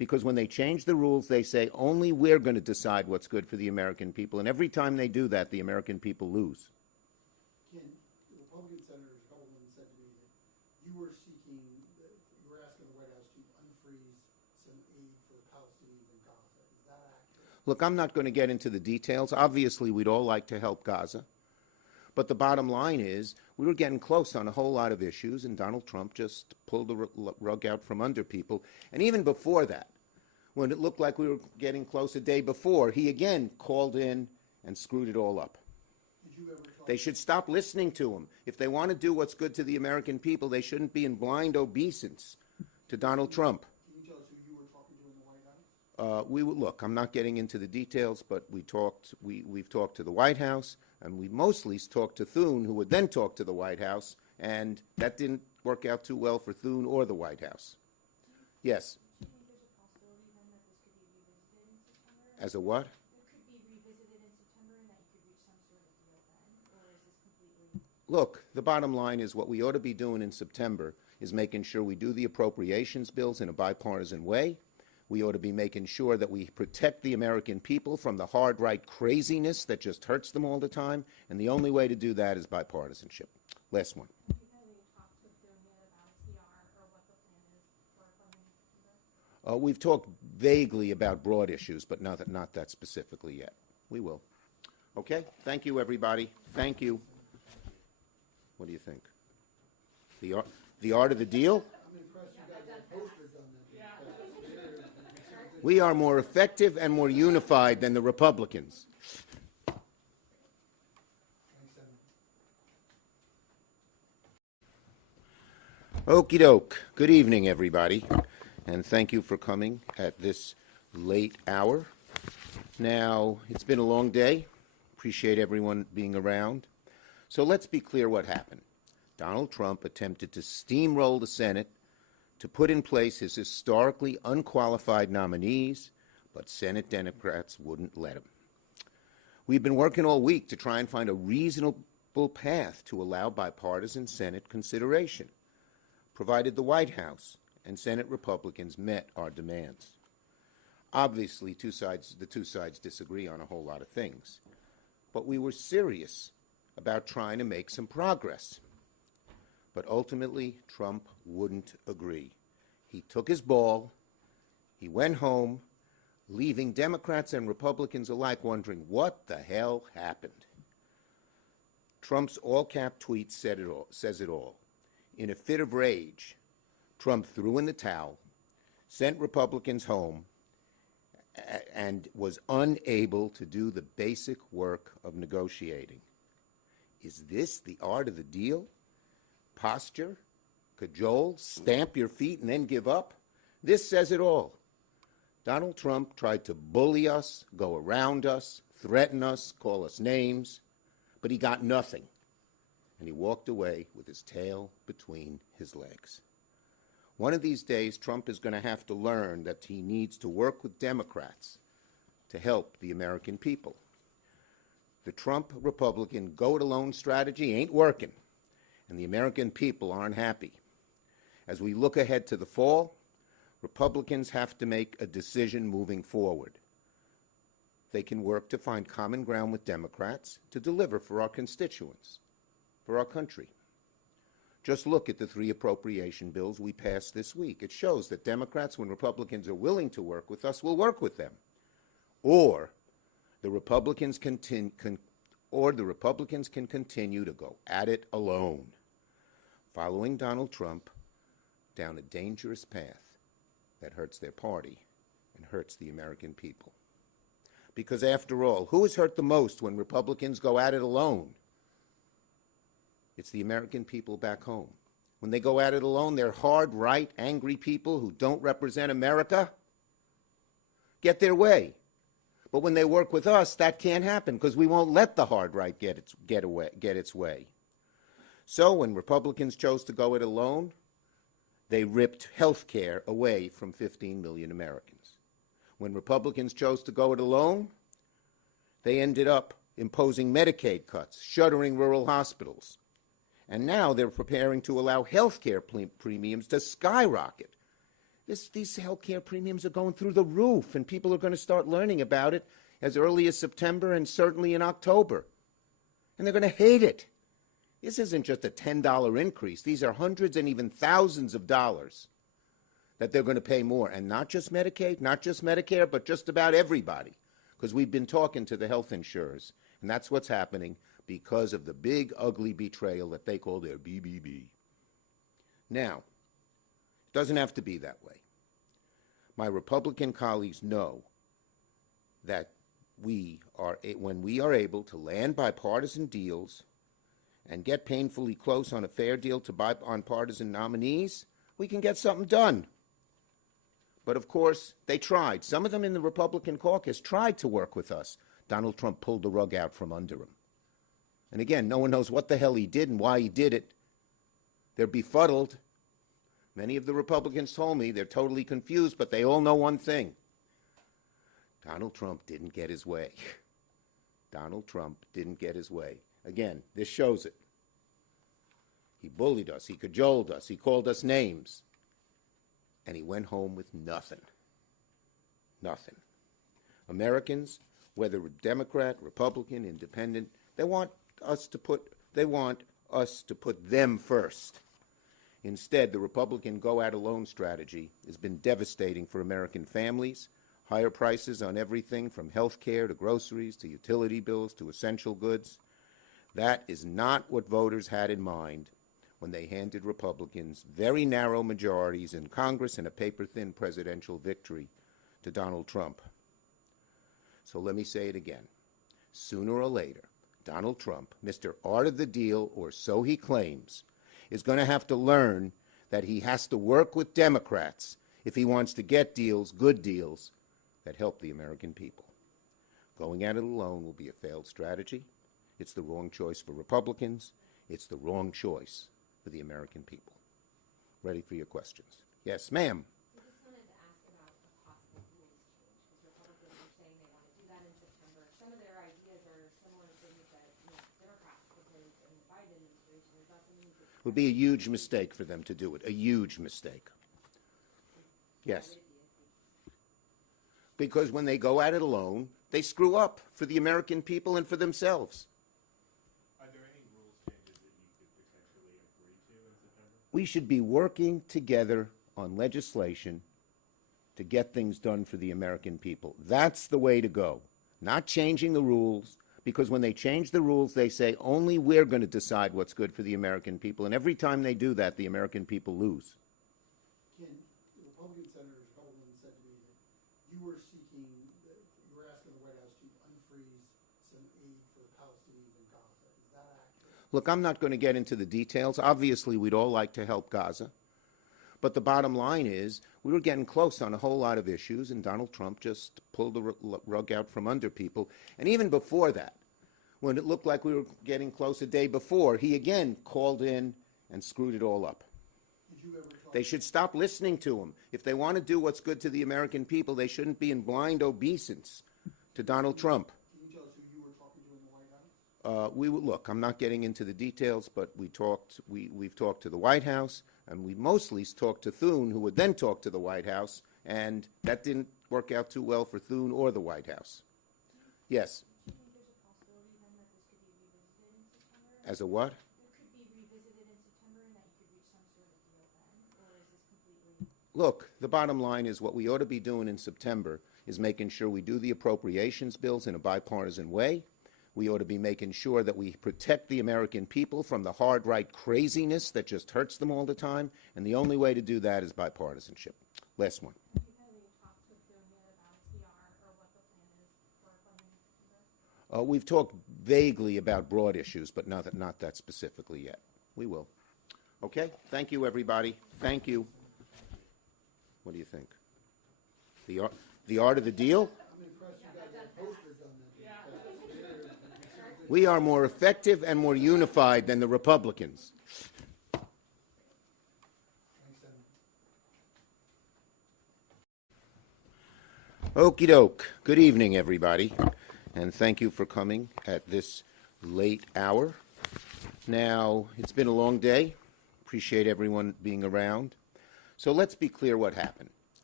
Because when they change the rules, they say only we're going to decide what's good for the American people. And every time they do that, the American people lose. Ken, the Republican Senator Holman said to me that you were seeking, you were asking the White House to unfreeze some aid for the Palestinians in Gaza. Is that accurate? Look, I'm not going to get into the details. Obviously, we'd all like to help Gaza. But the bottom line is we were getting close on a whole lot of issues, and Donald Trump just pulled the rug out from under people. And even before that, when it looked like we were getting close a day before, he again called in and screwed it all up. Did you ever talk They should stop listening to him. If they want to do what's good to the American people, they shouldn't be in blind obeisance to Donald Trump. Can you tell us who you were talking to in the White House? Look, I'm not getting into the details, but we've talked to the White House, and we mostly talked to Thune, who would then talk to the White House, and that didn't work out too well for Thune or the White House. Yes. Do you think there's a possibility then that this could be revisited in September? As a what? It could be revisited in September and that you could reach some sort of deal then? Or is this completely... Look, the bottom line is what we ought to be doing in September is making sure we do the appropriations bills in a bipartisan way. We ought to be making sure that we protect the American people from the hard right craziness that just hurts them all the time. And the only way to do that is bipartisanship. Last one. Have you had any talks with Thune yet about CR or what the plan is for funding? We've talked vaguely about broad issues, but not that specifically yet. We will. Okay? Thank you, everybody. Thank you. What do you think? The art of the deal? I'm impressed you got that poster done that. We are more effective and more unified than the Republicans. Thanks, Senator. Okie doke. Good evening, everybody, and thank you for coming at this late hour. Now, it's been a long day. Appreciate everyone being around. So let's be clear what happened. Donald Trump attempted to steamroll the Senate to put in place his historically unqualified nominees, but Senate Democrats wouldn't let him. We've been working all week to try and find a reasonable path to allow bipartisan Senate consideration, provided the White House and Senate Republicans met our demands. Obviously, the two sides disagree on a whole lot of things, but we were serious about trying to make some progress. But ultimately, Trump wouldn't agree. He took his ball, he went home, leaving Democrats and Republicans alike wondering what the hell happened. Trump's all-cap tweet says it all. In a fit of rage, Trump threw in the towel, sent Republicans home, and was unable to do the basic work of negotiating. Is this the art of the deal? Posture, cajole, stamp your feet and then give up? This says it all. Donald Trump tried to bully us, go around us, threaten us, call us names, but he got nothing. And he walked away with his tail between his legs. One of these days, Trump is going to have to learn that he needs to work with Democrats to help the American people. The Trump Republican go-it-alone strategy ain't working, and the American people aren't happy. As we look ahead to the fall, Republicans have to make a decision moving forward. They can work to find common ground with Democrats to deliver for our constituents, for our country. Just look at the 3 appropriation bills we passed this week. It shows that Democrats, when Republicans are willing to work with us, will work with them. Or the Republicans can continue to go at it alone, following Donald Trump down a dangerous path that hurts their party and hurts the American people. Because after all, who is hurt the most when Republicans go at it alone? It's the American people back home. When they go at it alone, they're hard, right, angry people who don't represent America get their way. But when they work with us, that can't happen because we won't let the hard right get its way. So when Republicans chose to go it alone, they ripped health care away from 15 million Americans. When Republicans chose to go it alone, they ended up imposing Medicaid cuts, shuttering rural hospitals. And now they're preparing to allow health care premiums to skyrocket. These health care premiums are going through the roof, and people are going to start learning about it as early as September and certainly in October. And they're going to hate it. This isn't just a $10 increase. These are hundreds and even thousands of dollars that they're going to pay more. And not just Medicaid, not just Medicare, but just about everybody. Because we've been talking to the health insurers, and that's what's happening because of the big, ugly betrayal that they call their BBB. Now, it doesn't have to be that way. My Republican colleagues know that when we are able to land bipartisan deals and get painfully close on a fair deal to bipartisan nominees, we can get something done. But of course, they tried. Some of them in the Republican caucus tried to work with us. Donald Trump pulled the rug out from under him. And again, no one knows what the hell he did and why he did it. They're befuddled. Many of the Republicans told me they're totally confused, but they all know one thing. Donald Trump didn't get his way. Donald Trump didn't get his way. Again, this shows it. He bullied us. He cajoled us. He called us names. And he went home with nothing. Nothing. Americans, whether Democrat, Republican, Independent, they want us to put them first. Instead, the Republican go-at-alone strategy has been devastating for American families. Higher prices on everything from health care to groceries to utility bills to essential goods. That is not what voters had in mind when they handed Republicans very narrow majorities in Congress and a paper-thin presidential victory to Donald Trump. So let me say it again. Sooner or later, Donald Trump, Mr. Art of the Deal, or so he claims, is going to have to learn that he has to work with Democrats if he wants to get deals, good deals, that help the American people. Going at it alone will be a failed strategy. It's the wrong choice for Republicans. It's the wrong choice for the American people. Ready for your questions. Yes, ma'am. I just wanted to ask about a possible rules change, because Republicans are saying they want to do that in September. Some of their ideas are similar to things that Democrats proposed in the Biden administration. Is that something you could... It would be a huge mistake for them to do it, a huge mistake. Yes. Because when they go at it alone, they screw up for the American people and for themselves. Are there any rules changes that you could potentially agree to in September? We should be working together on legislation to get things done for the American people. That's the way to go. Not changing the rules, because when they change the rules, they say only we're going to decide what's good for the American people. And every time they do that, the American people lose. Ken, the Republican senators Holman said to me that you were asking the White House to unfreeze some aid for the Palestinians in Gaza. Is that accurate? Look, I'm not going to get into the details. Obviously, we'd all like to help Gaza. But the bottom line is we were getting close on a whole lot of issues, and Donald Trump just pulled the rug out from under people. And even before that, when it looked like we were getting close a day before, he again called in and screwed it all up. Did you ever talk They should stop listening to him. If they want to do what's good to the American people, they shouldn't be in blind obeisance to Donald Trump. Can you tell us who you were talking to in the White House? Look, I'm not getting into the details, but we've talked to the White House, and we mostly talked to Thune, who would then talk to the White House, and that didn't work out too well for Thune or the White House. Yes. Do you think there's a possibility then that this could be revisited in September? As a what? It could be revisited in September and that you could reach some sort of deal then? Or is this completely... Look, the bottom line is what we ought to be doing in September is making sure we do the appropriations bills in a bipartisan way. We ought to be making sure that we protect the American people from the hard right craziness that just hurts them all the time, and the only way to do that is bipartisanship. Last one. Have you had any talks with Thune yet about TR or what the plan is for funding in September? We've talked vaguely about broad issues, but not that specifically yet. We will. Okay? Thank you, everybody. Thank you. What do you think? The art of the deal? I'm impressed you got that poster done that day. We are more effective and more unified than the Republicans. Thanks, Senator. Okie doke. Good evening, everybody, and thank you for coming at this late hour. Now, it's been a long day. Appreciate everyone being around. So let's be clear what happened.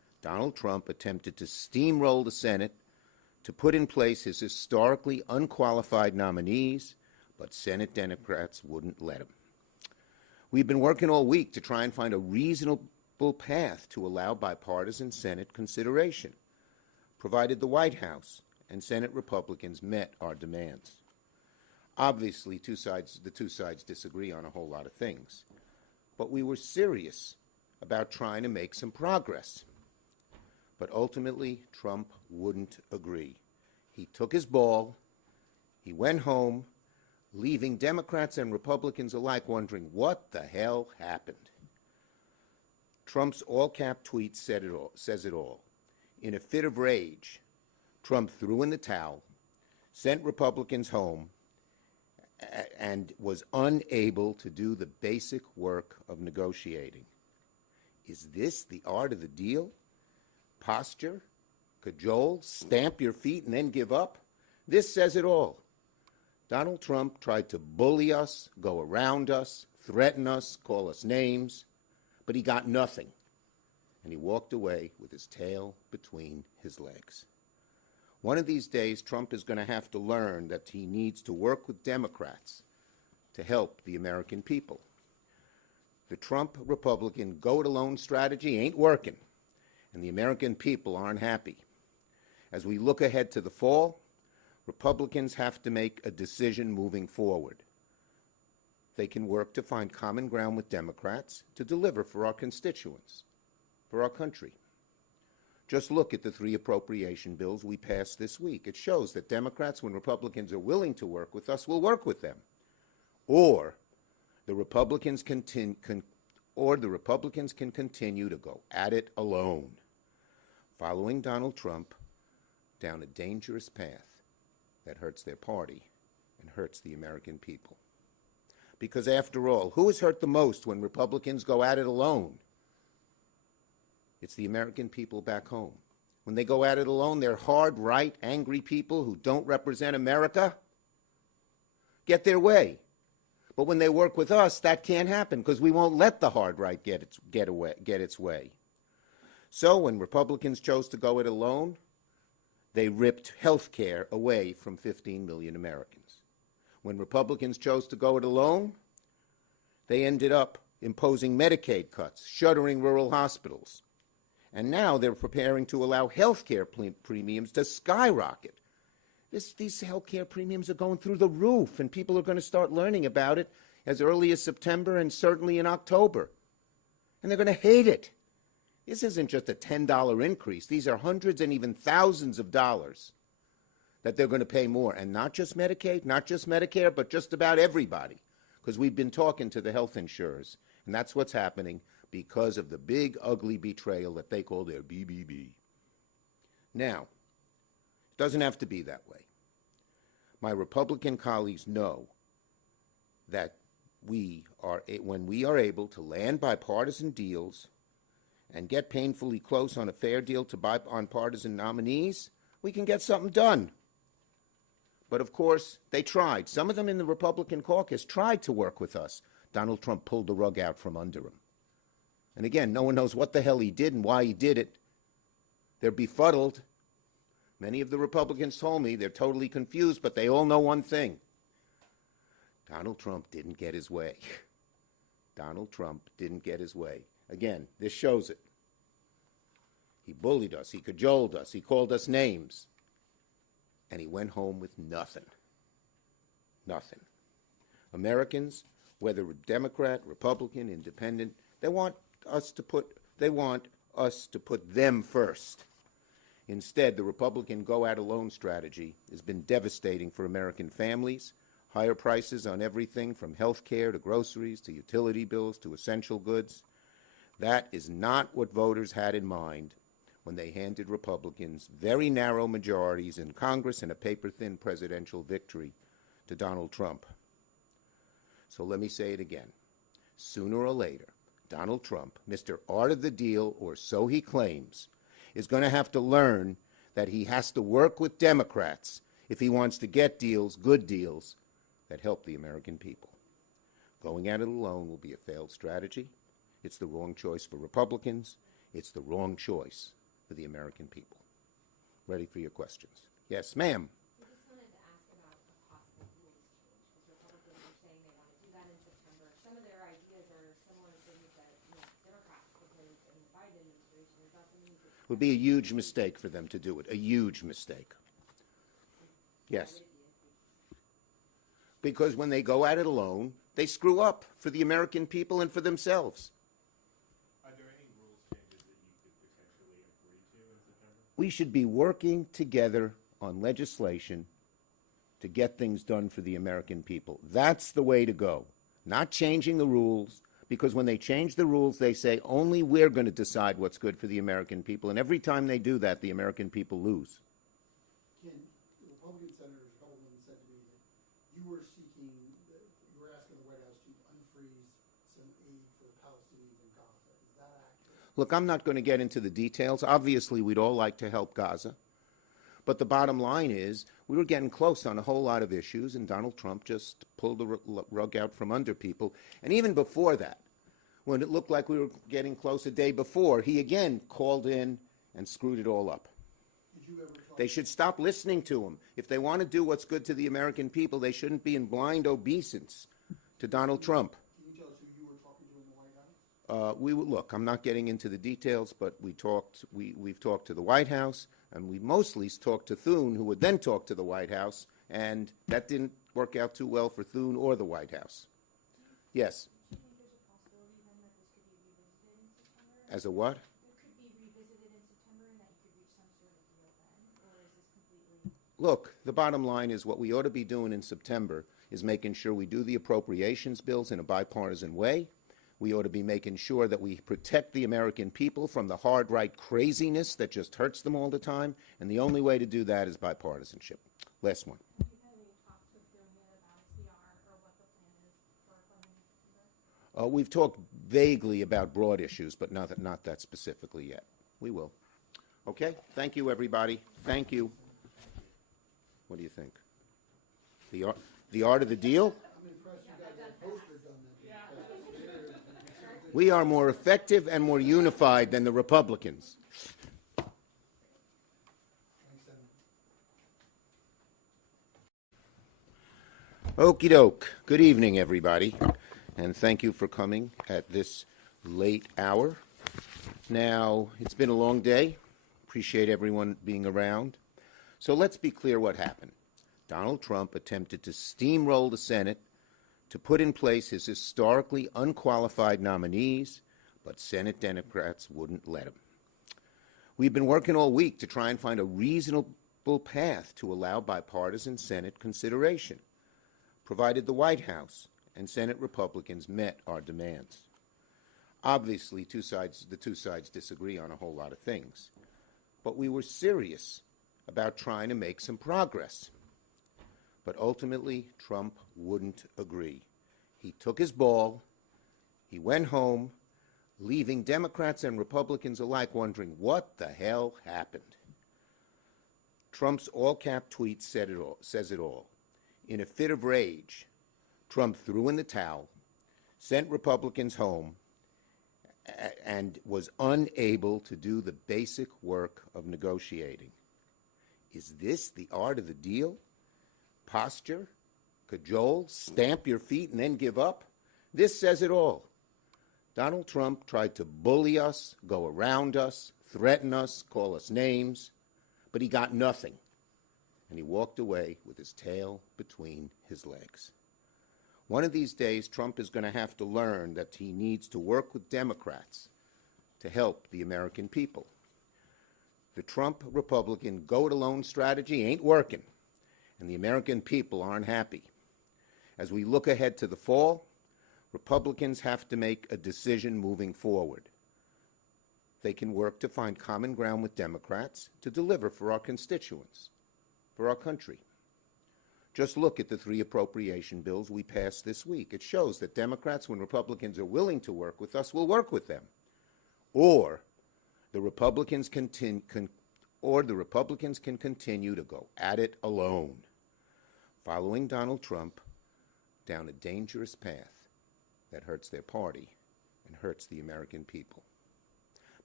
Donald Trump attempted to steamroll the Senate to put in place his historically unqualified nominees, but Senate Democrats wouldn't let him. We've been working all week to try and find a reasonable path to allow bipartisan Senate consideration, provided the White House and Senate Republicans met our demands. Obviously, the two sides disagree on a whole lot of things, but we were serious about trying to make some progress. But ultimately, Trump wouldn't agree. He took his ball, he went home, leaving Democrats and Republicans alike wondering what the hell happened. Trump's all-cap tweet says it all. In a fit of rage, Trump threw in the towel, sent Republicans home, and was unable to do the basic work of negotiating. Is this the art of the deal? Posture, cajole, stamp your feet, and then give up? This says it all. Donald Trump tried to bully us, go around us, threaten us, call us names, but he got nothing, and he walked away with his tail between his legs. One of these days, Trump is going to have to learn that he needs to work with Democrats to help the American people. The Trump Republican go-it-alone strategy ain't working, and the American people aren't happy. As we look ahead to the fall, Republicans have to make a decision moving forward. They can work to find common ground with Democrats to deliver for our constituents, for our country. Just look at the 3 appropriation bills we passed this week. It shows that Democrats, when Republicans are willing to work with us, will work with them. Or the Republicans can continue to go at it alone, following Donald Trump down a dangerous path that hurts their party and hurts the American people. Because after all, who is hurt the most when Republicans go at it alone? It's the American people back home. When they go at it alone, they're hard, right, angry people who don't represent America get their way. But when they work with us, that can't happen because we won't let the hard right get its way. So when Republicans chose to go it alone, they ripped health care away from 15 million Americans. When Republicans chose to go it alone, they ended up imposing Medicaid cuts, shuttering rural hospitals. And now they're preparing to allow health care premiums to skyrocket. These health care premiums are going through the roof, and people are going to start learning about it as early as September and certainly in October. And they're going to hate it. This isn't just a $10 increase. These are hundreds and even thousands of dollars that they're going to pay more. And not just Medicaid, not just Medicare, but just about everybody. Because we've been talking to the health insurers, and that's what's happening because of the big, ugly betrayal that they call their BBB. Now, it doesn't have to be that way. My Republican colleagues know that when we are able to land bipartisan deals and get painfully close on a fair deal to bipartisan nominees, we can get something done. But of course, they tried. Some of them in the Republican caucus tried to work with us. Donald Trump pulled the rug out from under him. And again, no one knows what the hell he did and why he did it. They're befuddled. Many of the Republicans told me they're totally confused, but they all know one thing. Donald Trump didn't get his way. Donald Trump didn't get his way. Again, this shows it. He bullied us. He cajoled us. He called us names. And he went home with nothing. Nothing. Americans, whether Democrat, Republican, Independent, they want us to put them first. Instead, the Republican go-at-alone strategy has been devastating for American families. Higher prices on everything from health care to groceries to utility bills to essential goods. That is not what voters had in mind when they handed Republicans very narrow majorities in Congress and a paper-thin presidential victory to Donald Trump. So let me say it again. Sooner or later, Donald Trump, Mr. Art of the Deal, or so he claims, is going to have to learn that he has to work with Democrats if he wants to get deals, good deals, that help the American people. Going at it alone will be a failed strategy. It's the wrong choice for Republicans. It's the wrong choice for the American people. Ready for your questions. Yes, ma'am. We just wanted to ask about a possible rules change, because Republicans are saying they want to do that in September. Some of their ideas are similar to things that Democrats proposed in the Biden administration. Is that something you could? It would be a huge mistake for them to do it, a huge mistake. Yes. Because when they go at it alone, they screw up for the American people and for themselves. Are there any rules changes that you could potentially agree to in September? We should be working together on legislation to get things done for the American people. That's the way to go. Not changing the rules, because when they change the rules, they say only we're going to decide what's good for the American people. And every time they do that, the American people lose. Ken, the Republican Senator Hellman said to me that you were seeking, you were asking the White House to unfreeze some aid for the Palestinians in Gaza. Is that accurate? Look, I'm not going to get into the details. Obviously, we'd all like to help Gaza. But the bottom line is we were getting close on a whole lot of issues, and Donald Trump just pulled the rug out from under people. And even before that, when it looked like we were getting close a day before, he again called in and screwed it all up. Did you ever talk? They should stop listening to him. If they want to do what's good to the American people, they shouldn't be in blind obeisance to Donald Trump. Can you tell us who you were talking to in the White House? Look, I'm not getting into the details, but we've talked to the White House, and we mostly talked to Thune, who would then talk to the White House, and that didn't work out too well for Thune or the White House. Yes. Do you think there's a possibility then that this could be revisited in September? As a what? It could be revisited in September and that you could reach some sort of deal then? Or is this completely? Look, the bottom line is what we ought to be doing in September is making sure we do the appropriations bills in a bipartisan way. We ought to be making sure that we protect the American people from the hard right craziness that just hurts them all the time, and the only way to do that is bipartisanship. Last one. Have you had any talks with them yet about a CR or what the plan is for funding in September? We've talked vaguely about broad issues, but not that specifically yet. We will. Okay? Thank you, everybody. Thank you. What do you think? The art of the deal? I'm impressed you got that poster done that day. We are more effective and more unified than the Republicans. Thanks, Senator. Okie doke. Good evening, everybody, and thank you for coming at this late hour. Now, it's been a long day. Appreciate everyone being around. So let's be clear what happened. Donald Trump attempted to steamroll the Senate to put in place his historically unqualified nominees, but Senate Democrats wouldn't let him. We've been working all week to try and find a reasonable path to allow bipartisan Senate consideration, provided the White House and Senate Republicans met our demands. Obviously, the two sides disagree on a whole lot of things, but we were serious about trying to make some progress. But ultimately, Trump wouldn't agree. He took his ball, he went home, leaving Democrats and Republicans alike wondering what the hell happened. Trump's all-cap tweet says it all. In a fit of rage, Trump threw in the towel, sent Republicans home, and was unable to do the basic work of negotiating. Is this the art of the deal? Posture, cajole, stamp your feet, and then give up? This says it all. Donald Trump tried to bully us, go around us, threaten us, call us names, but he got nothing. And he walked away with his tail between his legs. One of these days, Trump is going to have to learn that he needs to work with Democrats to help the American people. The Trump Republican go-it-alone strategy ain't working, and the American people aren't happy. As we look ahead to the fall, Republicans have to make a decision moving forward. They can work to find common ground with Democrats to deliver for our constituents, for our country. Just look at the 3 appropriation bills we passed this week. It shows that Democrats, when Republicans are willing to work with us, will work with them. Or the Republicans can continue to go at it alone, following Donald Trump down a dangerous path that hurts their party and hurts the American people.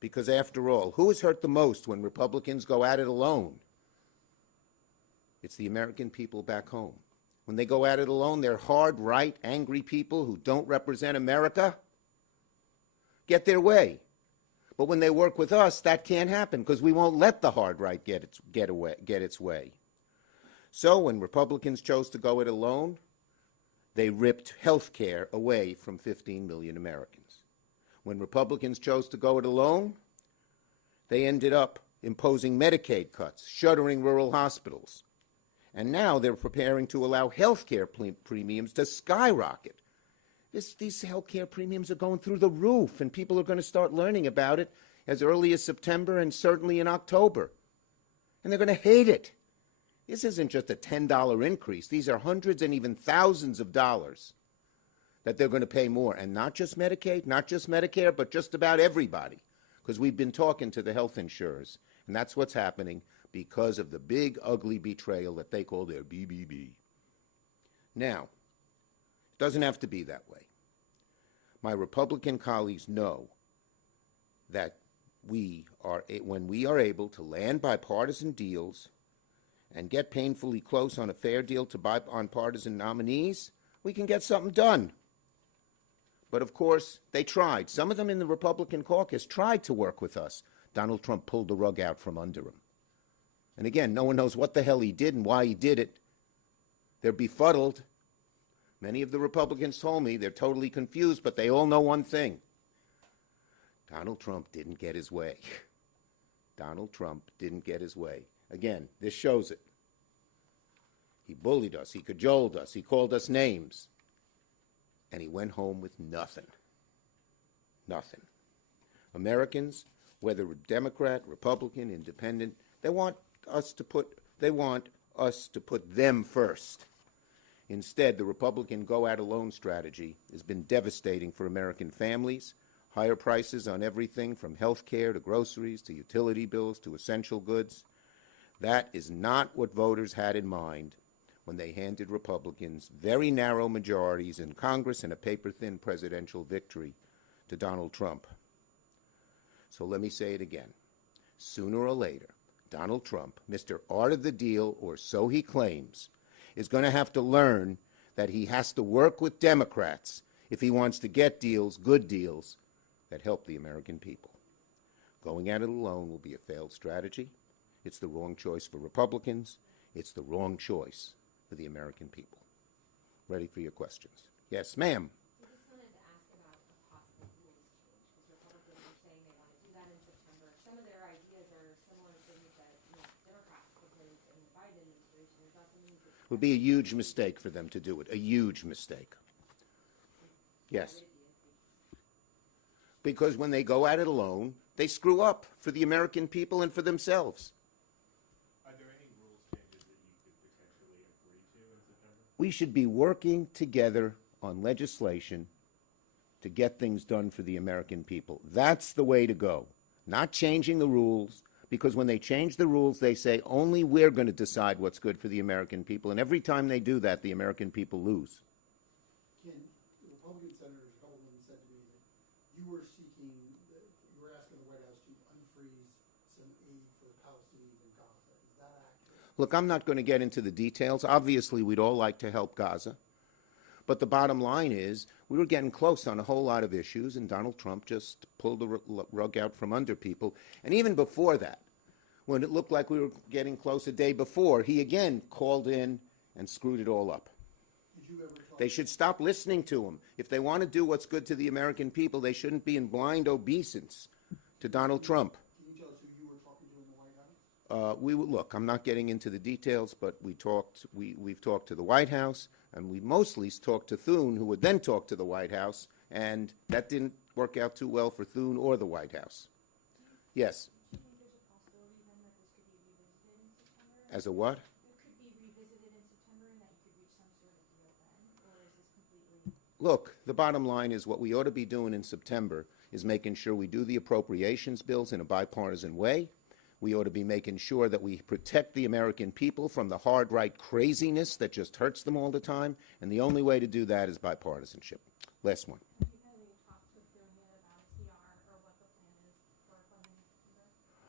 Because after all, who is hurt the most when Republicans go at it alone? It's the American people back home. When they go at it alone, they're hard, right, angry people who don't represent America get their way. But when they work with us, that can't happen because we won't let the hard right get its way. So when Republicans chose to go it alone, they ripped health care away from 15 million Americans. When Republicans chose to go it alone, they ended up imposing Medicaid cuts, shuttering rural hospitals. And now they're preparing to allow health care premiums to skyrocket. These health care premiums are going through the roof, and people are going to start learning about it as early as September and certainly in October. And they're going to hate it. This isn't just a $10 increase. These are hundreds and even thousands of dollars that they're going to pay more. And not just Medicaid, not just Medicare, but just about everybody. Because we've been talking to the health insurers, and that's what's happening because of the big, ugly betrayal that they call their BBB. Now, it doesn't have to be that way. My Republican colleagues know that when we are able to land bipartisan deals and get painfully close on a fair deal to bipartisan nominees, we can get something done. But of course, they tried. Some of them in the Republican caucus tried to work with us. Donald Trump pulled the rug out from under him. And again, no one knows what the hell he did and why he did it. They're befuddled. Many of the Republicans told me they're totally confused, but they all know one thing. Donald Trump didn't get his way. Donald Trump didn't get his way. Again, this shows it. He bullied us. He cajoled us. He called us names. And he went home with nothing. Nothing. Americans, whether Democrat, Republican, Independent, they want us to put them first. Instead, the Republican go-at-alone strategy has been devastating for American families. Higher prices on everything from health care to groceries to utility bills to essential goods. That is not what voters had in mind when they handed Republicans very narrow majorities in Congress and a paper-thin presidential victory to Donald Trump. So let me say it again. Sooner or later, Donald Trump, Mr. Art of the Deal, or so he claims, is going to have to learn that he has to work with Democrats if he wants to get deals, good deals, that help the American people. Going at it alone will be a failed strategy. It's the wrong choice for Republicans. It's the wrong choice for the American people. Ready for your questions. Yes, ma'am. I just wanted to ask about a possible rules change, because Republicans are saying they want to do that in September. Some of their ideas are similar to things that Democrats proposed in the Biden administration. Is that something that It would be a huge mistake for them to do it, a huge mistake. Yes. Because when they go at it alone, they screw up for the American people and for themselves. Are there any rules changes that you could potentially agree to in September? We should be working together on legislation to get things done for the American people. That's the way to go. Not changing the rules, because when they change the rules, they say only we're going to decide what's good for the American people. And every time they do that, the American people lose. Ken, the Republican Senator Hellman said to me that you were asking the White House to unfreeze some aid for the Palestinians in Gaza. Is that accurate? Look, I'm not going to get into the details. Obviously, we'd all like to help Gaza. But the bottom line is we were getting close on a whole lot of issues, and Donald Trump just pulled the rug out from under people. And even before that, when it looked like we were getting close a day before, he again called in and screwed it all up. Did you ever talk They should stop listening to him. If they want to do what's good to the American people, they shouldn't be in blind obeisance to Donald Trump. Can you tell us who you were talking to in the White House? Look, I'm not getting into the details, but we've talked to the White House, and we mostly talked to Thune, who would then talk to the White House, and that didn't work out too well for Thune or the White House. Yes. do you think there's a possibility then that this could be revisited in September? As a what? It could be revisited in September and that you could reach some sort of deal then? Or is this completely... Look, the bottom line is what we ought to be doing in September is making sure we do the appropriations bills in a bipartisan way. We ought to be making sure that we protect the American people from the hard right craziness that just hurts them all the time. And the only way to do that is bipartisanship. Last one. Have you had any talks with Thune yet about a TR or what the plan is for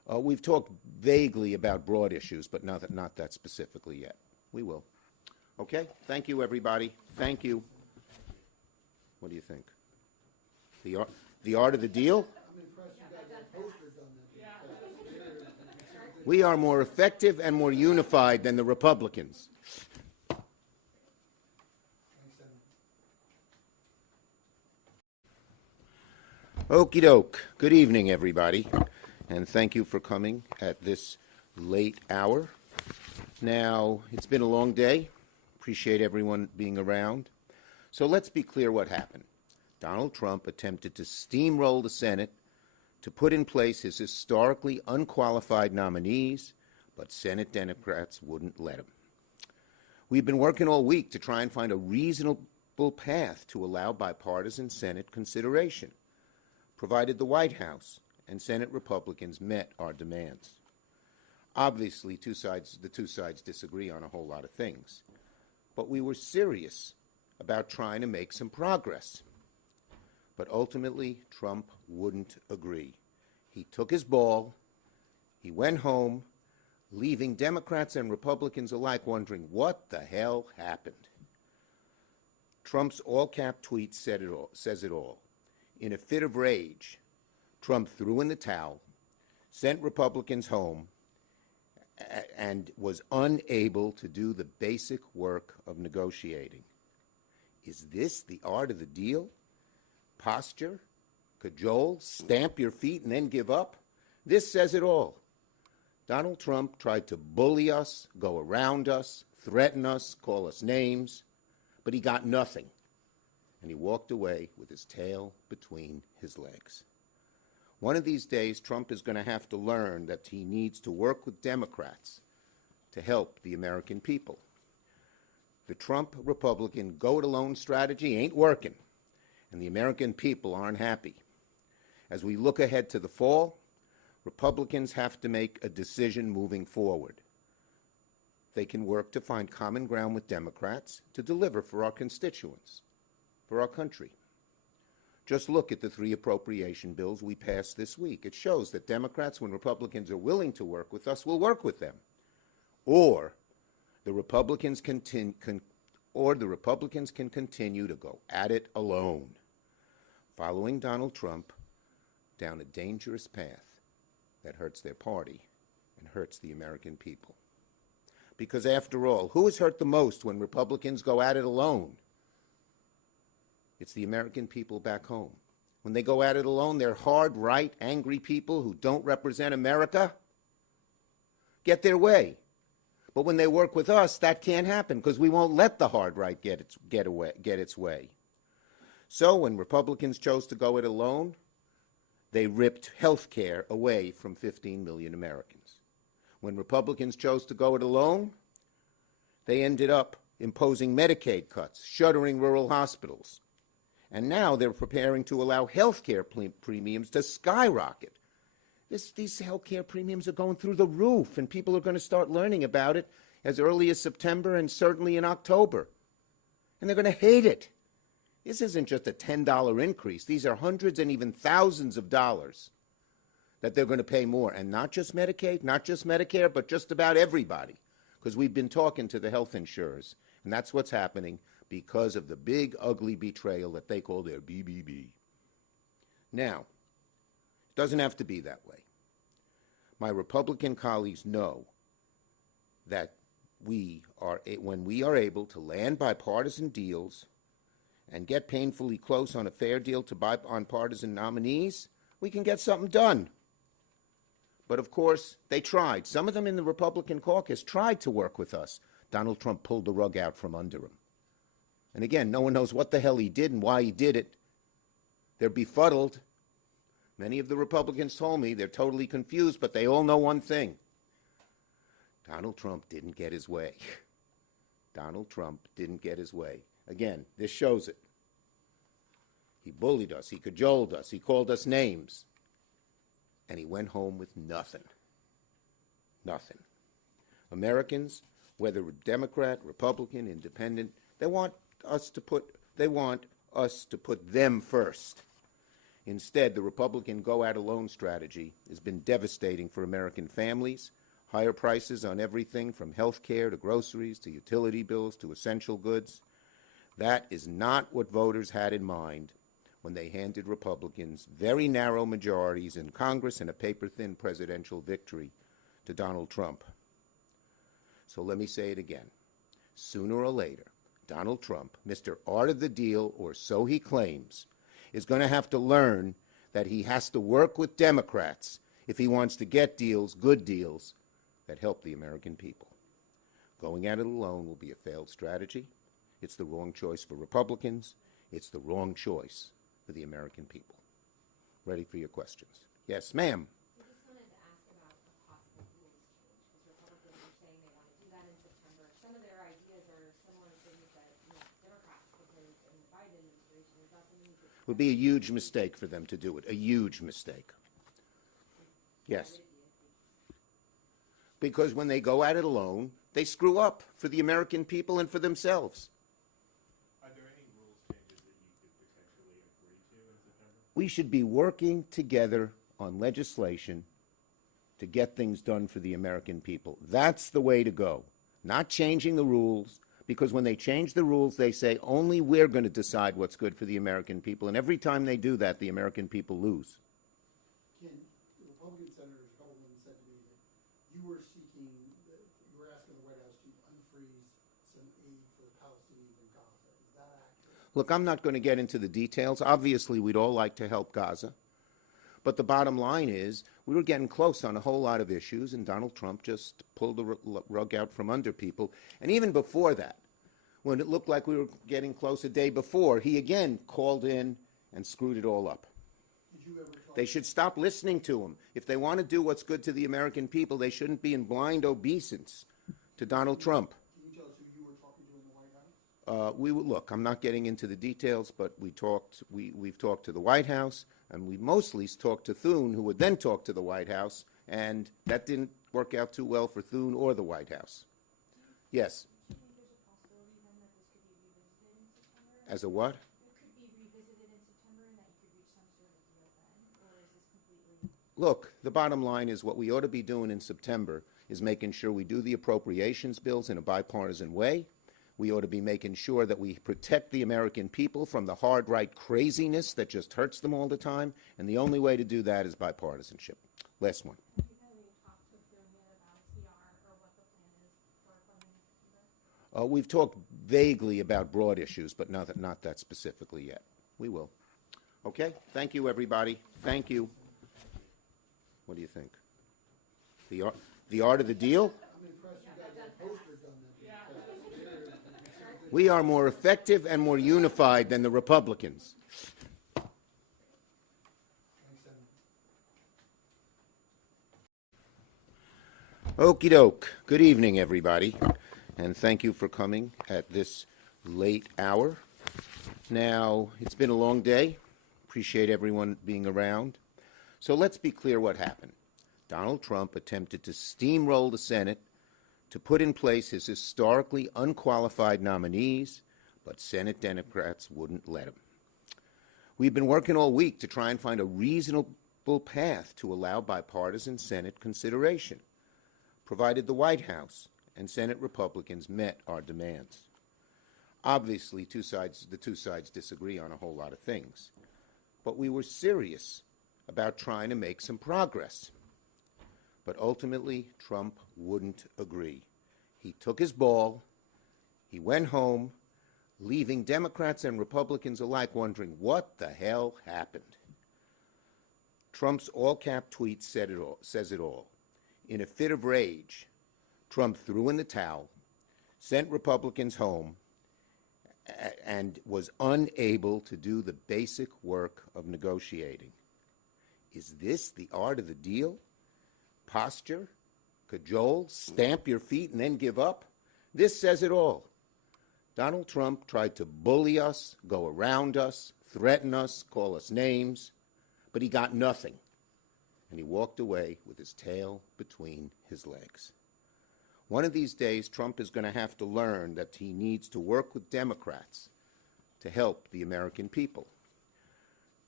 We've talked vaguely about broad issues, but not that specifically yet. We will. Okay? Thank you, everybody. Thank you. What do you think? The art of the deal? I'm impressed you got that poster done then. We are more effective and more unified than the Republicans. Thanks, Senator. Okie doke. Good evening, everybody, and thank you for coming at this late hour. Now, it's been a long day. Appreciate everyone being around. So let's be clear what happened. Donald Trump attempted to steamroll the Senate to put in place his historically unqualified nominees, but Senate Democrats wouldn't let him. We've been working all week to try and find a reasonable path to allow bipartisan Senate consideration, provided the White House and Senate Republicans met our demands. Obviously, the two sides disagree on a whole lot of things, but we were serious about trying to make some progress. But ultimately, Trump wouldn't agree. He took his ball, he went home, leaving Democrats and Republicans alike wondering what the hell happened. Trump's all-cap tweet says it all. In a fit of rage, Trump threw in the towel, sent Republicans home, and was unable to do the basic work of negotiating. Is this the art of the deal? Posture, cajole, stamp your feet and then give up? This says it all. Donald Trump tried to bully us, go around us, threaten us, call us names, but he got nothing. And he walked away with his tail between his legs. One of these days, Trump is going to have to learn that he needs to work with Democrats to help the American people. The Trump Republican go-it-alone strategy ain't working, and the American people aren't happy. As we look ahead to the fall, Republicans have to make a decision moving forward. They can work to find common ground with Democrats to deliver for our constituents, for our country. Just look at the 3 appropriation bills we passed this week. It shows that Democrats, when Republicans are willing to work with us, will work with them. Or the Republicans can continue to go at it alone, following Donald Trump down a dangerous path that hurts their party and hurts the American people. Because after all, who is hurt the most when Republicans go at it alone? It's the American people back home. When they go at it alone, they're hard, right, angry people who don't represent America get their way. But when they work with us, that can't happen because we won't let the hard right get its way. So when Republicans chose to go it alone, they ripped health care away from 15 million Americans. When Republicans chose to go it alone, they ended up imposing Medicaid cuts, shuttering rural hospitals. And now they're preparing to allow health care premiums to skyrocket. These health care premiums are going through the roof, and people are going to start learning about it as early as September and certainly in October. And they're going to hate it. This isn't just a $10 increase. These are hundreds and even thousands of dollars that they're going to pay more. And not just Medicaid, not just Medicare, but just about everybody. Because we've been talking to the health insurers, and that's what's happening because of the big, ugly betrayal that they call their BBB. Now, it doesn't have to be that way. My Republican colleagues know that when we are able to land bipartisan deals and get painfully close on a fair deal to bipartisan nominees, we can get something done. But of course, they tried. Some of them in the Republican caucus tried to work with us. Donald Trump pulled the rug out from under him. And again, no one knows what the hell he did and why he did it. They're befuddled. Many of the Republicans told me they're totally confused, but they all know one thing. Donald Trump didn't get his way. Donald Trump didn't get his way. Again, this shows it. He bullied us. He cajoled us. He called us names. And he went home with nothing. Nothing. Americans, whether Democrat, Republican, Independent, they want us to put them first. Instead, the Republican go-at-alone strategy has been devastating for American families. Higher prices on everything from health care to groceries to utility bills to essential goods. That is not what voters had in mind when they handed Republicans very narrow majorities in Congress and a paper-thin presidential victory to Donald Trump. So let me say it again. Sooner or later, Donald Trump, Mr. Art of the Deal, or so he claims, is going to have to learn that he has to work with Democrats if he wants to get deals, good deals, that help the American people. Going at it alone will be a failed strategy. It's the wrong choice for Republicans. It's the wrong choice for the American people. Ready for your questions. Yes, ma'am. I just wanted to ask about a possible rules change, because Republicans are saying they want to do that in September. Some of their ideas are similar to things that Democrats proposed in the Biden administration. Is that something you could... It would be a huge mistake for them to do it, a huge mistake. Yes. Because when they go at it alone, they screw up for the American people and for themselves. Are there any rules changes that you could potentially agree to in September? We should be working together on legislation to get things done for the American people. That's the way to go. Not changing the rules, because when they change the rules, they say only we're going to decide what's good for the American people. And every time they do that, the American people lose. Ken, the Republican Senator Hellman said to me that you were asking the White House to unfreeze some aid for the Palestinians in Gaza. Is that accurate? Look, I'm not going to get into the details. Obviously, we'd all like to help Gaza. But the bottom line is we were getting close on a whole lot of issues, and Donald Trump just pulled the rug out from under people. And even before that, when it looked like we were getting close a day before, he again called in and screwed it all up. Did you ever talk They should stop listening to him. If they want to do what's good to the American people, they shouldn't be in blind obeisance to Donald Trump. Can you tell us who you were talking to in the White House? Look, I'm not getting into the details, but we've talked to the White House, and we mostly talked to Thune, who would then talk to the White House, and that didn't work out too well for Thune or the White House. Yes. Do you think there's a possibility then that this could be revisited in September? As a what? It could be revisited in September and that you could reach some sort of deal then? Or is this completely... Look, the bottom line is what we ought to be doing in September is making sure we do the appropriations bills in a bipartisan way. We ought to be making sure that we protect the American people from the hard right craziness that just hurts them all the time, and the only way to do that is bipartisanship. Last one. Have you had any talks with Thune yet about CR or what the plan is for funding September? We've talked vaguely about broad issues, but not that specifically yet. We will. Okay? Thank you, everybody. Thank you. What do you think? The art of the deal? I'm impressed you got that poster done. We are more effective and more unified than the Republicans. Thanks, Senator. Okie doke. Good evening, everybody, and thank you for coming at this late hour. Now, it's been a long day. Appreciate everyone being around. So let's be clear what happened. Donald Trump attempted to steamroll the Senate to put in place his historically unqualified nominees, but Senate Democrats wouldn't let him. We've been working all week to try and find a reasonable path to allow bipartisan Senate consideration, provided the White House and Senate Republicans met our demands. Obviously, the two sides disagree on a whole lot of things, but we were serious about trying to make some progress. But ultimately, Trump wouldn't agree. He took his ball, he went home, leaving Democrats and Republicans alike wondering what the hell happened. Trump's all-cap tweet says it all. In a fit of rage, Trump threw in the towel, sent Republicans home, and was unable to do the basic work of negotiating. Is this the art of the deal? Posture, cajole, stamp your feet, and then give up? This says it all. Donald Trump tried to bully us, go around us, threaten us, call us names, but he got nothing. And he walked away with his tail between his legs. One of these days, Trump is going to have to learn that he needs to work with Democrats to help the American people.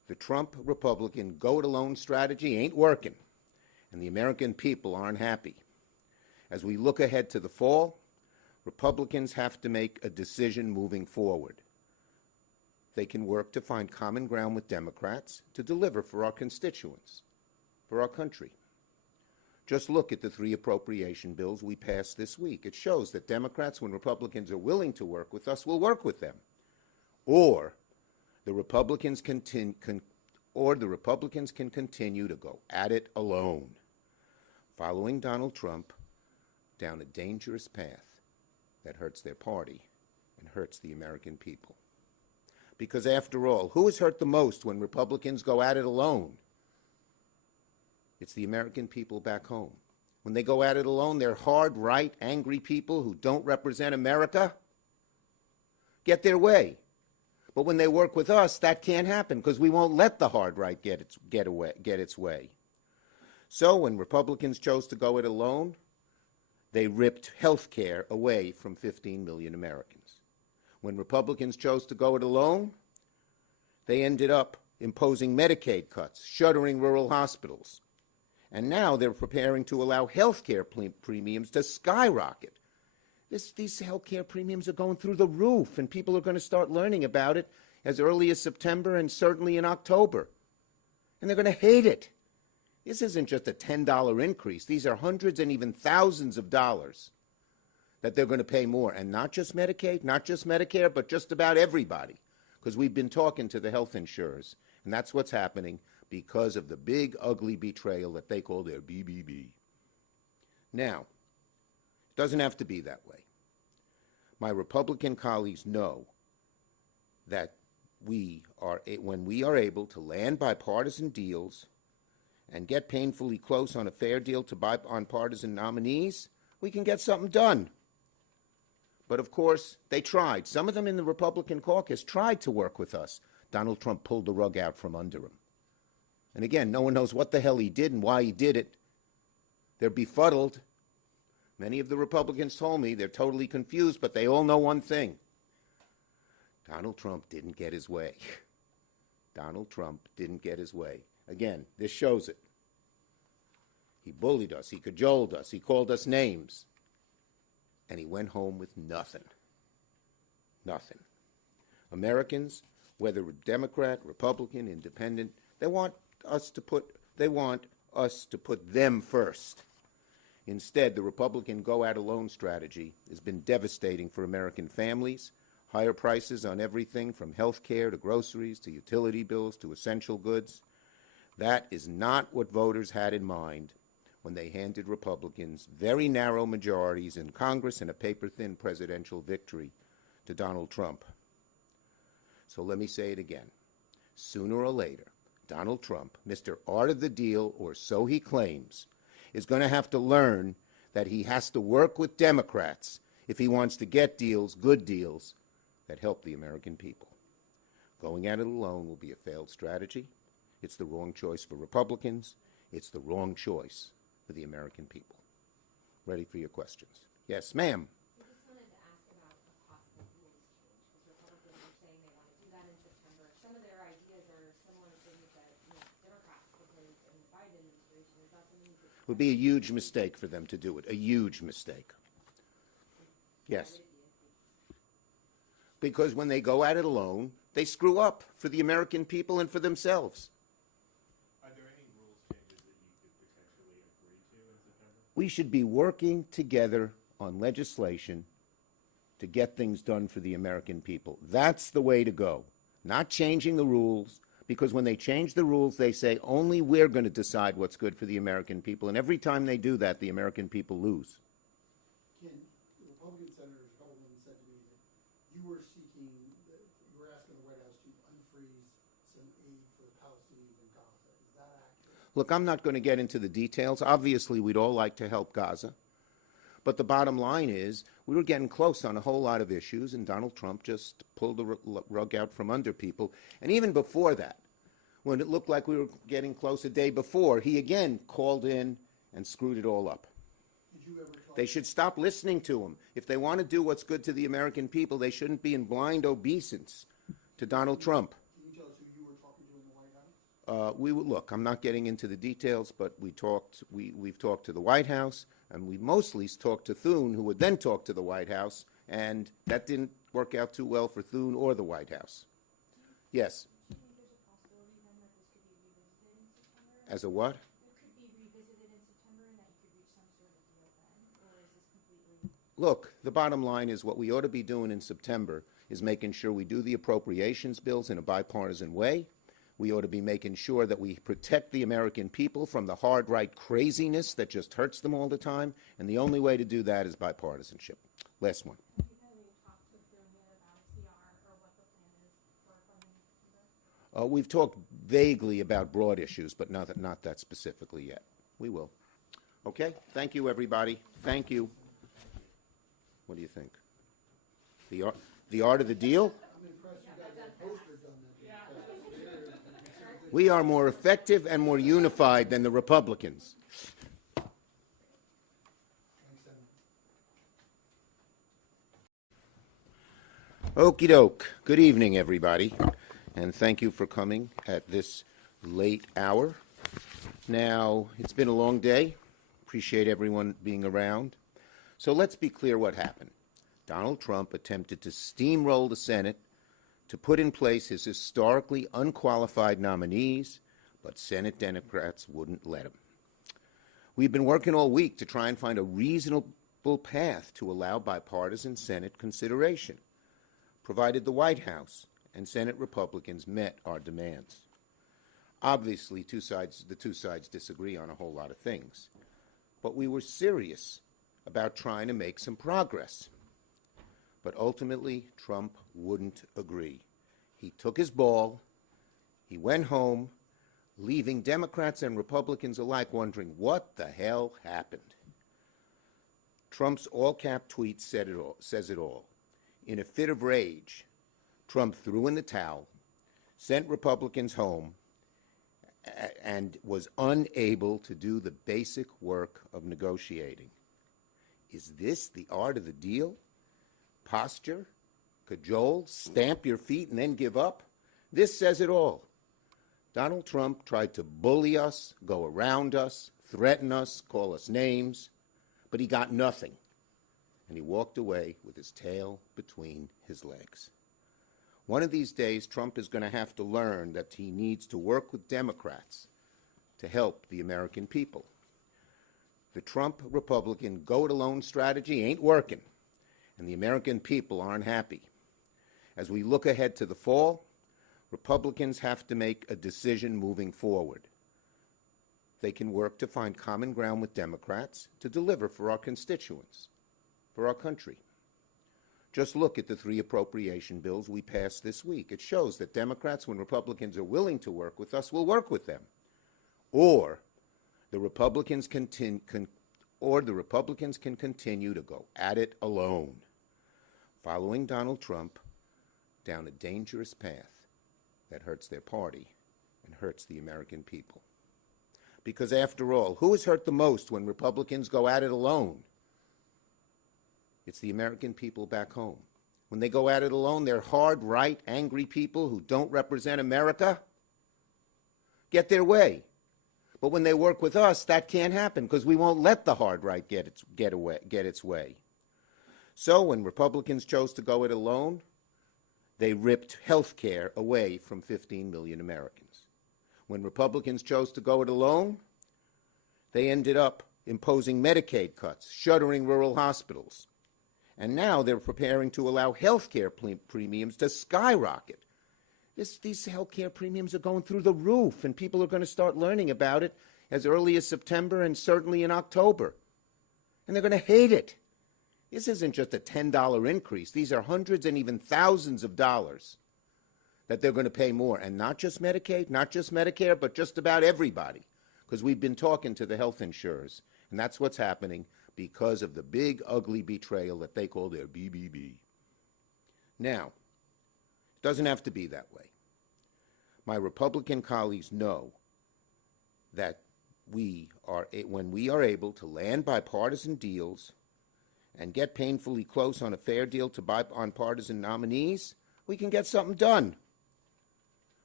The Trump Republican go-it-alone strategy ain't working, and the American people aren't happy. As we look ahead to the fall, Republicans have to make a decision moving forward. They can work to find common ground with Democrats to deliver for our constituents, for our country. Just look at the 3 appropriation bills we passed this week. It shows that Democrats, when Republicans are willing to work with us, will work with them. Or the Republicans can continue to go at it alone, following Donald Trump down a dangerous path that hurts their party and hurts the American people. Because after all, who is hurt the most when Republicans go at it alone? It's the American people back home. When they go at it alone, they're hard, right, angry people who don't represent America get their way. But when they work with us, that can't happen because we won't let the hard right get its way. So when Republicans chose to go it alone, they ripped health care away from 15 million Americans. When Republicans chose to go it alone, they ended up imposing Medicaid cuts, shuttering rural hospitals. And now they're preparing to allow health care premiums to skyrocket. These health care premiums are going through the roof, and people are going to start learning about it as early as September and certainly in October. And they're going to hate it. This isn't just a $10 increase. These are hundreds and even thousands of dollars that they're going to pay more. And not just Medicaid, not just Medicare, but just about everybody. Because we've been talking to the health insurers, and that's what's happening because of the big, ugly betrayal that they call their BBB. Now, it doesn't have to be that way. My Republican colleagues know that when we are able to land bipartisan deals and get painfully close on a fair deal to bipartisan nominees, we can get something done. But of course, they tried. Some of them in the Republican caucus tried to work with us. Donald Trump pulled the rug out from under him. And again, no one knows what the hell he did and why he did it. They're befuddled. Many of the Republicans told me they're totally confused, but they all know one thing. Donald Trump didn't get his way. Donald Trump didn't get his way. Again, this shows it. He bullied us. He cajoled us. He called us names. And he went home with nothing. Nothing. Americans, whether Democrat, Republican, Independent, they want us to put them first. Instead, the Republican go-at-alone strategy has been devastating for American families. Higher prices on everything from health care to groceries to utility bills to essential goods. That is not what voters had in mind when they handed Republicans very narrow majorities in Congress and a paper-thin presidential victory to Donald Trump. So let me say it again. Sooner or later, Donald Trump, Mr. Art of the Deal, or so he claims, is going to have to learn that he has to work with Democrats if he wants to get deals, good deals, that help the American people. Going at it alone will be a failed strategy. It's the wrong choice for Republicans. It's the wrong choice for the American people. Ready for your questions. Yes, ma'am. I just wanted to ask about a possible rules change, because Republicans are saying they want to do that in September. Some of their ideas are similar to things that Democrats proposed in the Biden administration. Is that something you could... It would be a huge mistake for them to do it, a huge mistake. Yes. Because when they go at it alone, they screw up for the American people and for themselves. Are there any rules changes that you could potentially agree to in September? We should be working together on legislation to get things done for the American people. That's the way to go. Not changing the rules, because when they change the rules, they say only we're going to decide what's good for the American people. And every time they do that, the American people lose. Ken, the Republican Senator Coleman said to me that you were asking the White House to unfreeze some aid for the Palestinians in Gaza. Is that accurate? Look, I'm not going to get into the details. Obviously, we'd all like to help Gaza. But the bottom line is we were getting close on a whole lot of issues, and Donald Trump just pulled the rug out from under people. And even before that, when it looked like we were getting close a day before, he again called in and screwed it all up. Did you ever talk? They should stop listening to him. If they want to do what's good to the American people, they shouldn't be in blind obeisance to Donald Trump. Can you tell us who you were talking to in the White House? Look, I'm not getting into the details, but we've talked to the White House, and we mostly talked to Thune, who would then talk to the White House, and that didn't work out too well for Thune or the White House. Yes. Do you think there's a possibility then that this could be revisited in September? As a what? It could be revisited in September and that you could reach some sort of deal then? Or is this completely... Look, the bottom line is what we ought to be doing in September is making sure we do the appropriations bills in a bipartisan way. We ought to be making sure that we protect the American people from the hard right craziness that just hurts them all the time, and the only way to do that is bipartisanship. Last one. Have you had any talks with Thune yet about CR or what the plan is for funding September? We've talked vaguely about broad issues, but not that specifically yet. We will. Okay? Thank you, everybody. Thank you. What do you think? The art of the deal? I'm impressed you got that poster done that. We are more effective and more unified than the Republicans. Thanks, Senator. Okie doke. Good evening, everybody, and thank you for coming at this late hour. Now, it's been a long day. Appreciate everyone being around. So let's be clear what happened. Donald Trump attempted to steamroll the Senate to put in place his historically unqualified nominees, but Senate Democrats wouldn't let him. We've been working all week to try and find a reasonable path to allow bipartisan Senate consideration, provided the White House and Senate Republicans met our demands. Obviously, the two sides disagree on a whole lot of things, but we were serious about trying to make some progress. But ultimately, Trump wouldn't agree. He took his ball, he went home, leaving Democrats and Republicans alike wondering what the hell happened. Trump's all-cap tweet says it all. In a fit of rage, Trump threw in the towel, sent Republicans home, and was unable to do the basic work of negotiating. Is this the art of the deal? Posture, cajole, stamp your feet, and then give up? This says it all. Donald Trump tried to bully us, go around us, threaten us, call us names, but he got nothing. And he walked away with his tail between his legs. One of these days, Trump is going to have to learn that he needs to work with Democrats to help the American people. The Trump Republican go-it-alone strategy ain't working, and the American people aren't happy. As we look ahead to the fall, Republicans have to make a decision moving forward. They can work to find common ground with Democrats to deliver for our constituents, for our country. Just look at the 3 appropriation bills we passed this week. It shows that Democrats, when Republicans are willing to work with us, will work with them. Or the Republicans can continue to go at it alone, following Donald Trump down a dangerous path that hurts their party and hurts the American people. Because after all, who is hurt the most when Republicans go at it alone? It's the American people back home. When they go at it alone, they're hard, right, angry people who don't represent America get their way. But when they work with us, that can't happen because we won't let the hard right get its way. So when Republicans chose to go it alone, they ripped health care away from 15 million Americans. When Republicans chose to go it alone, they ended up imposing Medicaid cuts, shuttering rural hospitals. And now they're preparing to allow health care premiums to skyrocket. These health care premiums are going through the roof, and people are going to start learning about it as early as September and certainly in October. And they're going to hate it. This isn't just a $10 increase. These are hundreds and even thousands of dollars that they're going to pay more. And not just Medicaid, not just Medicare, but just about everybody. Because we've been talking to the health insurers, and that's what's happening because of the big, ugly betrayal that they call their BBB. Now, it doesn't have to be that way. My Republican colleagues know that when we are able to land bipartisan deals and get painfully close on a fair deal to bipartisan nominees, we can get something done.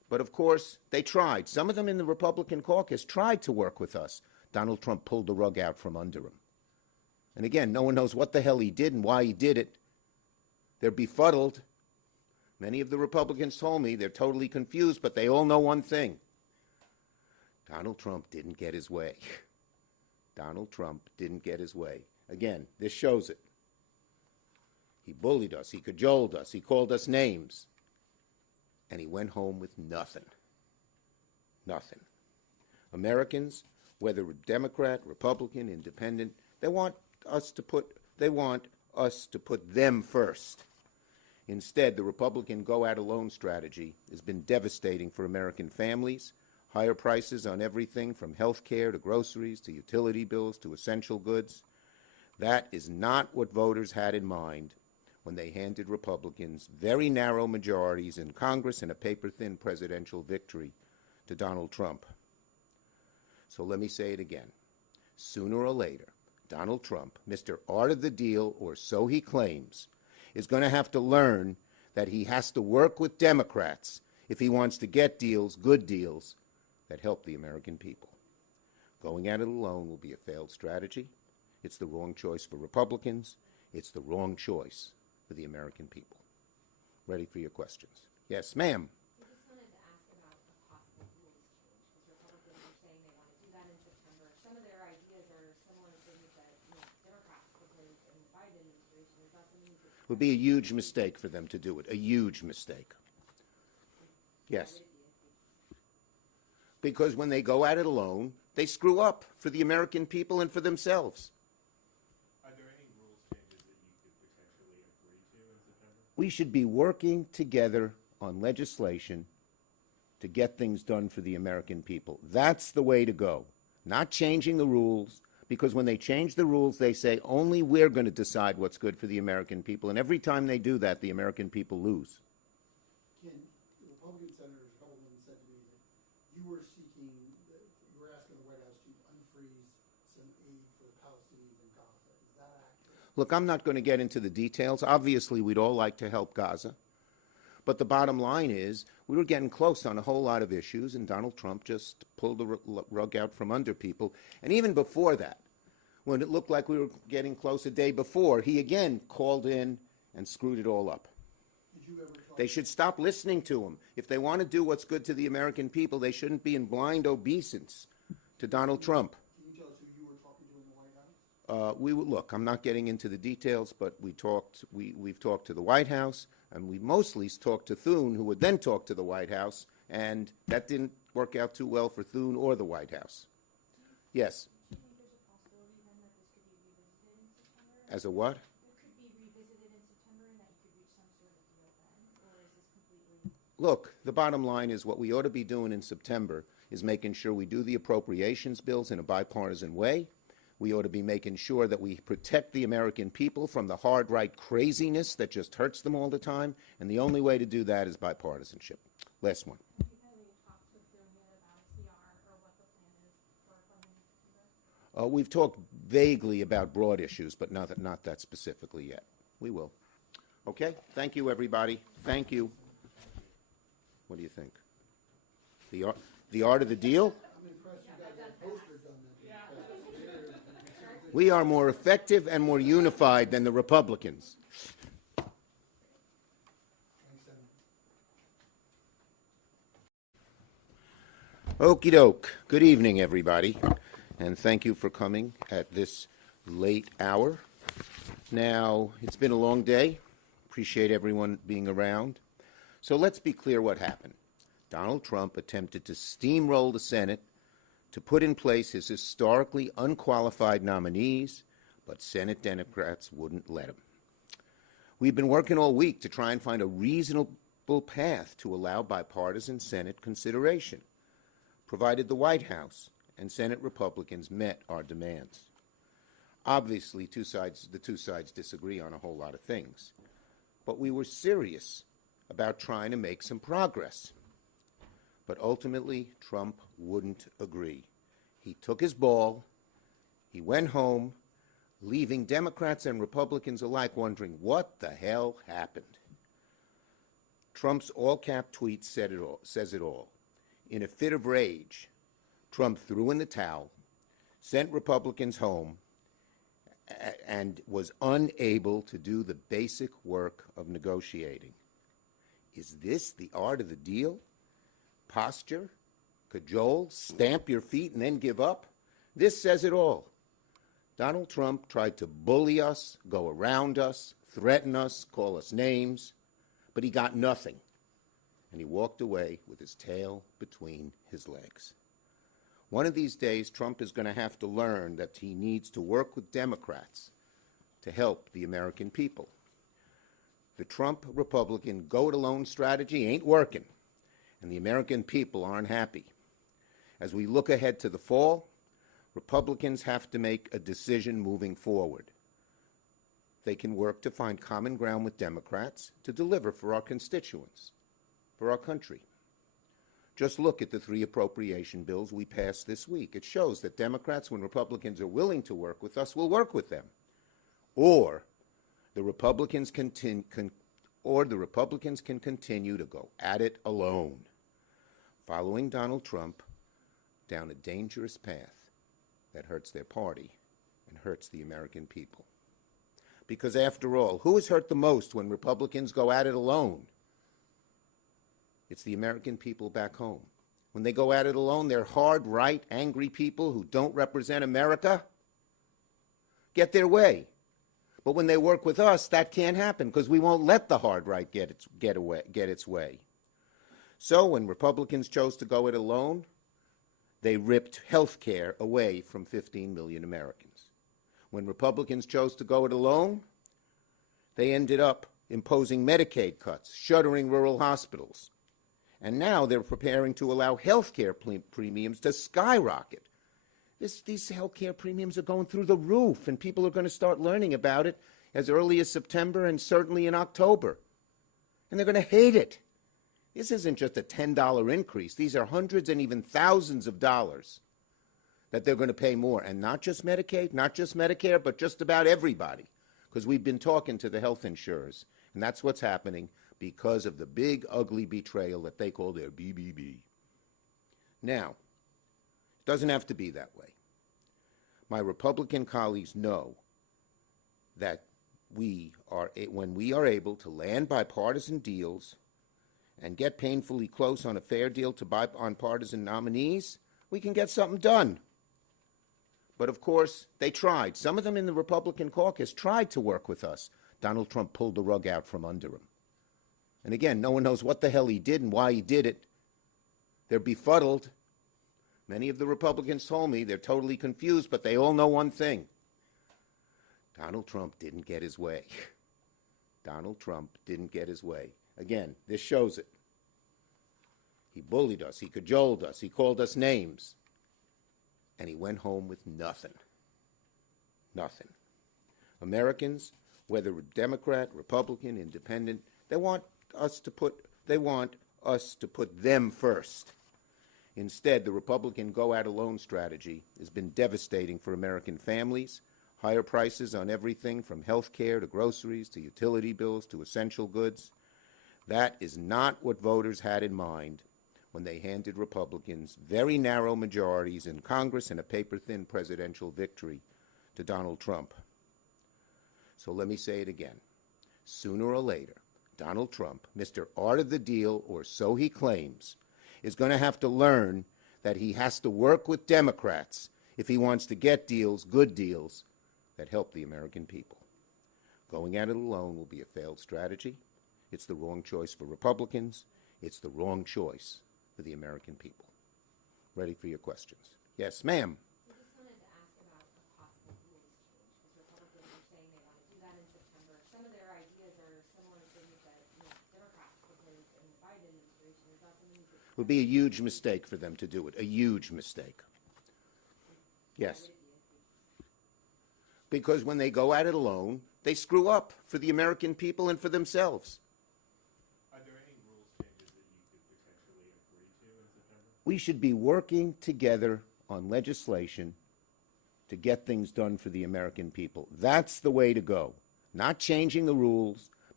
But of course, they tried. Some of them in the Republican caucus tried to work with us. Donald Trump pulled the rug out from under him. And again, no one knows what the hell he did and why he did it. They're befuddled. Many of the Republicans told me they're totally confused, but they all know one thing. Donald Trump didn't get his way. Donald Trump didn't get his way. Again, this shows it. He bullied us. He cajoled us. He called us names. And he went home with nothing. Nothing. Americans, whether Democrat, Republican, Independent, they want us to put them first. Instead, the Republican go-at-alone strategy has been devastating for American families. Higher prices on everything from health care to groceries to utility bills to essential goods. That is not what voters had in mind when they handed Republicans very narrow majorities in Congress and a paper-thin presidential victory to Donald Trump. So let me say it again. Sooner or later, Donald Trump, Mr. Art of the Deal, or so he claims, is going to have to learn that he has to work with Democrats if he wants to get deals, good deals, that help the American people. Going at it alone will be a failed strategy. It's the wrong choice for Republicans. It's the wrong choice for the American people. Ready for your questions. Yes, ma'am. I just wanted to ask about a possible rules change, because Republicans are saying they want to do that in September. Some of their ideas are similar to things that Democrats proposed in the Biden administration. Is that something that It would be a huge mistake for them to do it, a huge mistake. Yes. Because when they go at it alone, they screw up for the American people and for themselves. Are there any rules changes that you could potentially agree to in September? We should be working together on legislation to get things done for the American people. That's the way to go. Not changing the rules, because when they change the rules, they say only we're going to decide what's good for the American people. And every time they do that, the American people lose. Ken, the Republican Senator Hellman said to me that you were asking the White House to unfreeze some aid for the Palestinians in Gaza. Is that accurate? Look, I'm not going to get into the details. Obviously, we'd all like to help Gaza. But the bottom line is we were getting close on a whole lot of issues, and Donald Trump just pulled the rug out from under people. And even before that, when it looked like we were getting close a day before, he again called in and screwed it all up. Did you ever talk They should stop listening to him. If they want to do what's good to the American people, they shouldn't be in blind obeisance to Donald Trump. Can you tell us who you were talking to in the White House? Look, I'm not getting into the details, but we've talked to the White House, and we mostly talked to Thune, who would then talk to the White House, and that didn't work out too well for Thune or the White House. Yes. do you think there's a possibility then that this could be revisited in September? As a what? It could be revisited in September and that you could reach some sort of deal then? Or is this completely... Look, the bottom line is what we ought to be doing in September is making sure we do the appropriations bills in a bipartisan way. We ought to be making sure that we protect the American people from the hard right craziness that just hurts them all the time. And the only way to do that is bipartisanship. Last one. Have you had any talks with them yet about CR or what the plan is for funding in September? We've talked vaguely about broad issues, but not that specifically yet. We will. Okay? Thank you, everybody. Thank you. What do you think? The art of the deal? I'm impressed you got that poster done. We are more effective and more unified than the Republicans. Thanks, Senator. Okie doke. Good evening, everybody, and thank you for coming at this late hour. Now, it's been a long day. Appreciate everyone being around. So let's be clear what happened. Donald Trump attempted to steamroll the Senate to put in place his historically unqualified nominees, but Senate Democrats wouldn't let him. We've been working all week to try and find a reasonable path to allow bipartisan Senate consideration, provided the White House and Senate Republicans met our demands. Obviously, the two sides disagree on a whole lot of things, but we were serious about trying to make some progress. But ultimately, Trump wouldn't agree. He took his ball, he went home, leaving Democrats and Republicans alike wondering what the hell happened. Trump's all-cap tweet says it all. In a fit of rage, Trump threw in the towel, sent Republicans home, and was unable to do the basic work of negotiating. Is this the art of the deal? Posture, cajole, stamp your feet, and then give up? This says it all. Donald Trump tried to bully us, go around us, threaten us, call us names, but he got nothing. And he walked away with his tail between his legs. One of these days, Trump is going to have to learn that he needs to work with Democrats to help the American people. The Trump Republican go-it-alone strategy ain't working, and the American people aren't happy. As we look ahead to the fall, Republicans have to make a decision moving forward. They can work to find common ground with Democrats to deliver for our constituents, for our country. Just look at the 3 appropriation bills we passed this week. It shows that Democrats, when Republicans are willing to work with us, will work with them. Or the Republicans can continue to go at it alone, following Donald Trump down a dangerous path that hurts their party and hurts the American people. Because after all, who is hurt the most when Republicans go at it alone? It's the American people back home. When they go at it alone, they're hard, right, angry people who don't represent America get their way. But when they work with us, that can't happen because we won't let the hard right get its way. So when Republicans chose to go it alone, they ripped health care away from 15 million Americans. When Republicans chose to go it alone, they ended up imposing Medicaid cuts, shuttering rural hospitals. And now they're preparing to allow health care premiums to skyrocket. These health care premiums are going through the roof, and people are going to start learning about it as early as September and certainly in October. And they're going to hate it. This isn't just a $10 increase. These are hundreds and even thousands of dollars that they're going to pay more. And not just Medicaid, not just Medicare, but just about everybody. Because we've been talking to the health insurers, and that's what's happening because of the big, ugly betrayal that they call their BBB. Now, it doesn't have to be that way. My Republican colleagues know that when we are able to land bipartisan deals and get painfully close on a fair deal to bipartisan nominees, we can get something done. But of course, they tried. Some of them in the Republican caucus tried to work with us. Donald Trump pulled the rug out from under him. And again, no one knows what the hell he did and why he did it. They're befuddled. Many of the Republicans told me they're totally confused, but they all know one thing. Donald Trump didn't get his way. Donald Trump didn't get his way. Again, this shows it. He bullied us. He cajoled us. He called us names. And he went home with nothing. Nothing. Americans, whether Democrat, Republican, Independent, they want us to put them first. Instead, the Republican go-at-alone strategy has been devastating for American families. Higher prices on everything from health care to groceries to utility bills to essential goods. That is not what voters had in mind when they handed Republicans very narrow majorities in Congress and a paper-thin presidential victory to Donald Trump. So let me say it again. Sooner or later, Donald Trump, Mr. Art of the Deal, or so he claims, is going to have to learn that he has to work with Democrats if he wants to get deals, good deals, that help the American people. Going at it alone will be a failed strategy. It's the wrong choice for Republicans. It's the wrong choice for the American people. Ready for your questions. Yes, ma'am. I just wanted to ask about a possible rules change, because Republicans are saying they want to do that in September. Some of their ideas are similar to things that Democrats proposed in the Biden administration. Is that something that It would be a huge mistake for them to do it, a huge mistake. Yes. Because when they go at it alone, they screw up for the American people and for themselves. Are there any rules changes that you could potentially agree to in September? We should be working together on legislation to get things done for the American people. That's the way to go. Not changing the rules,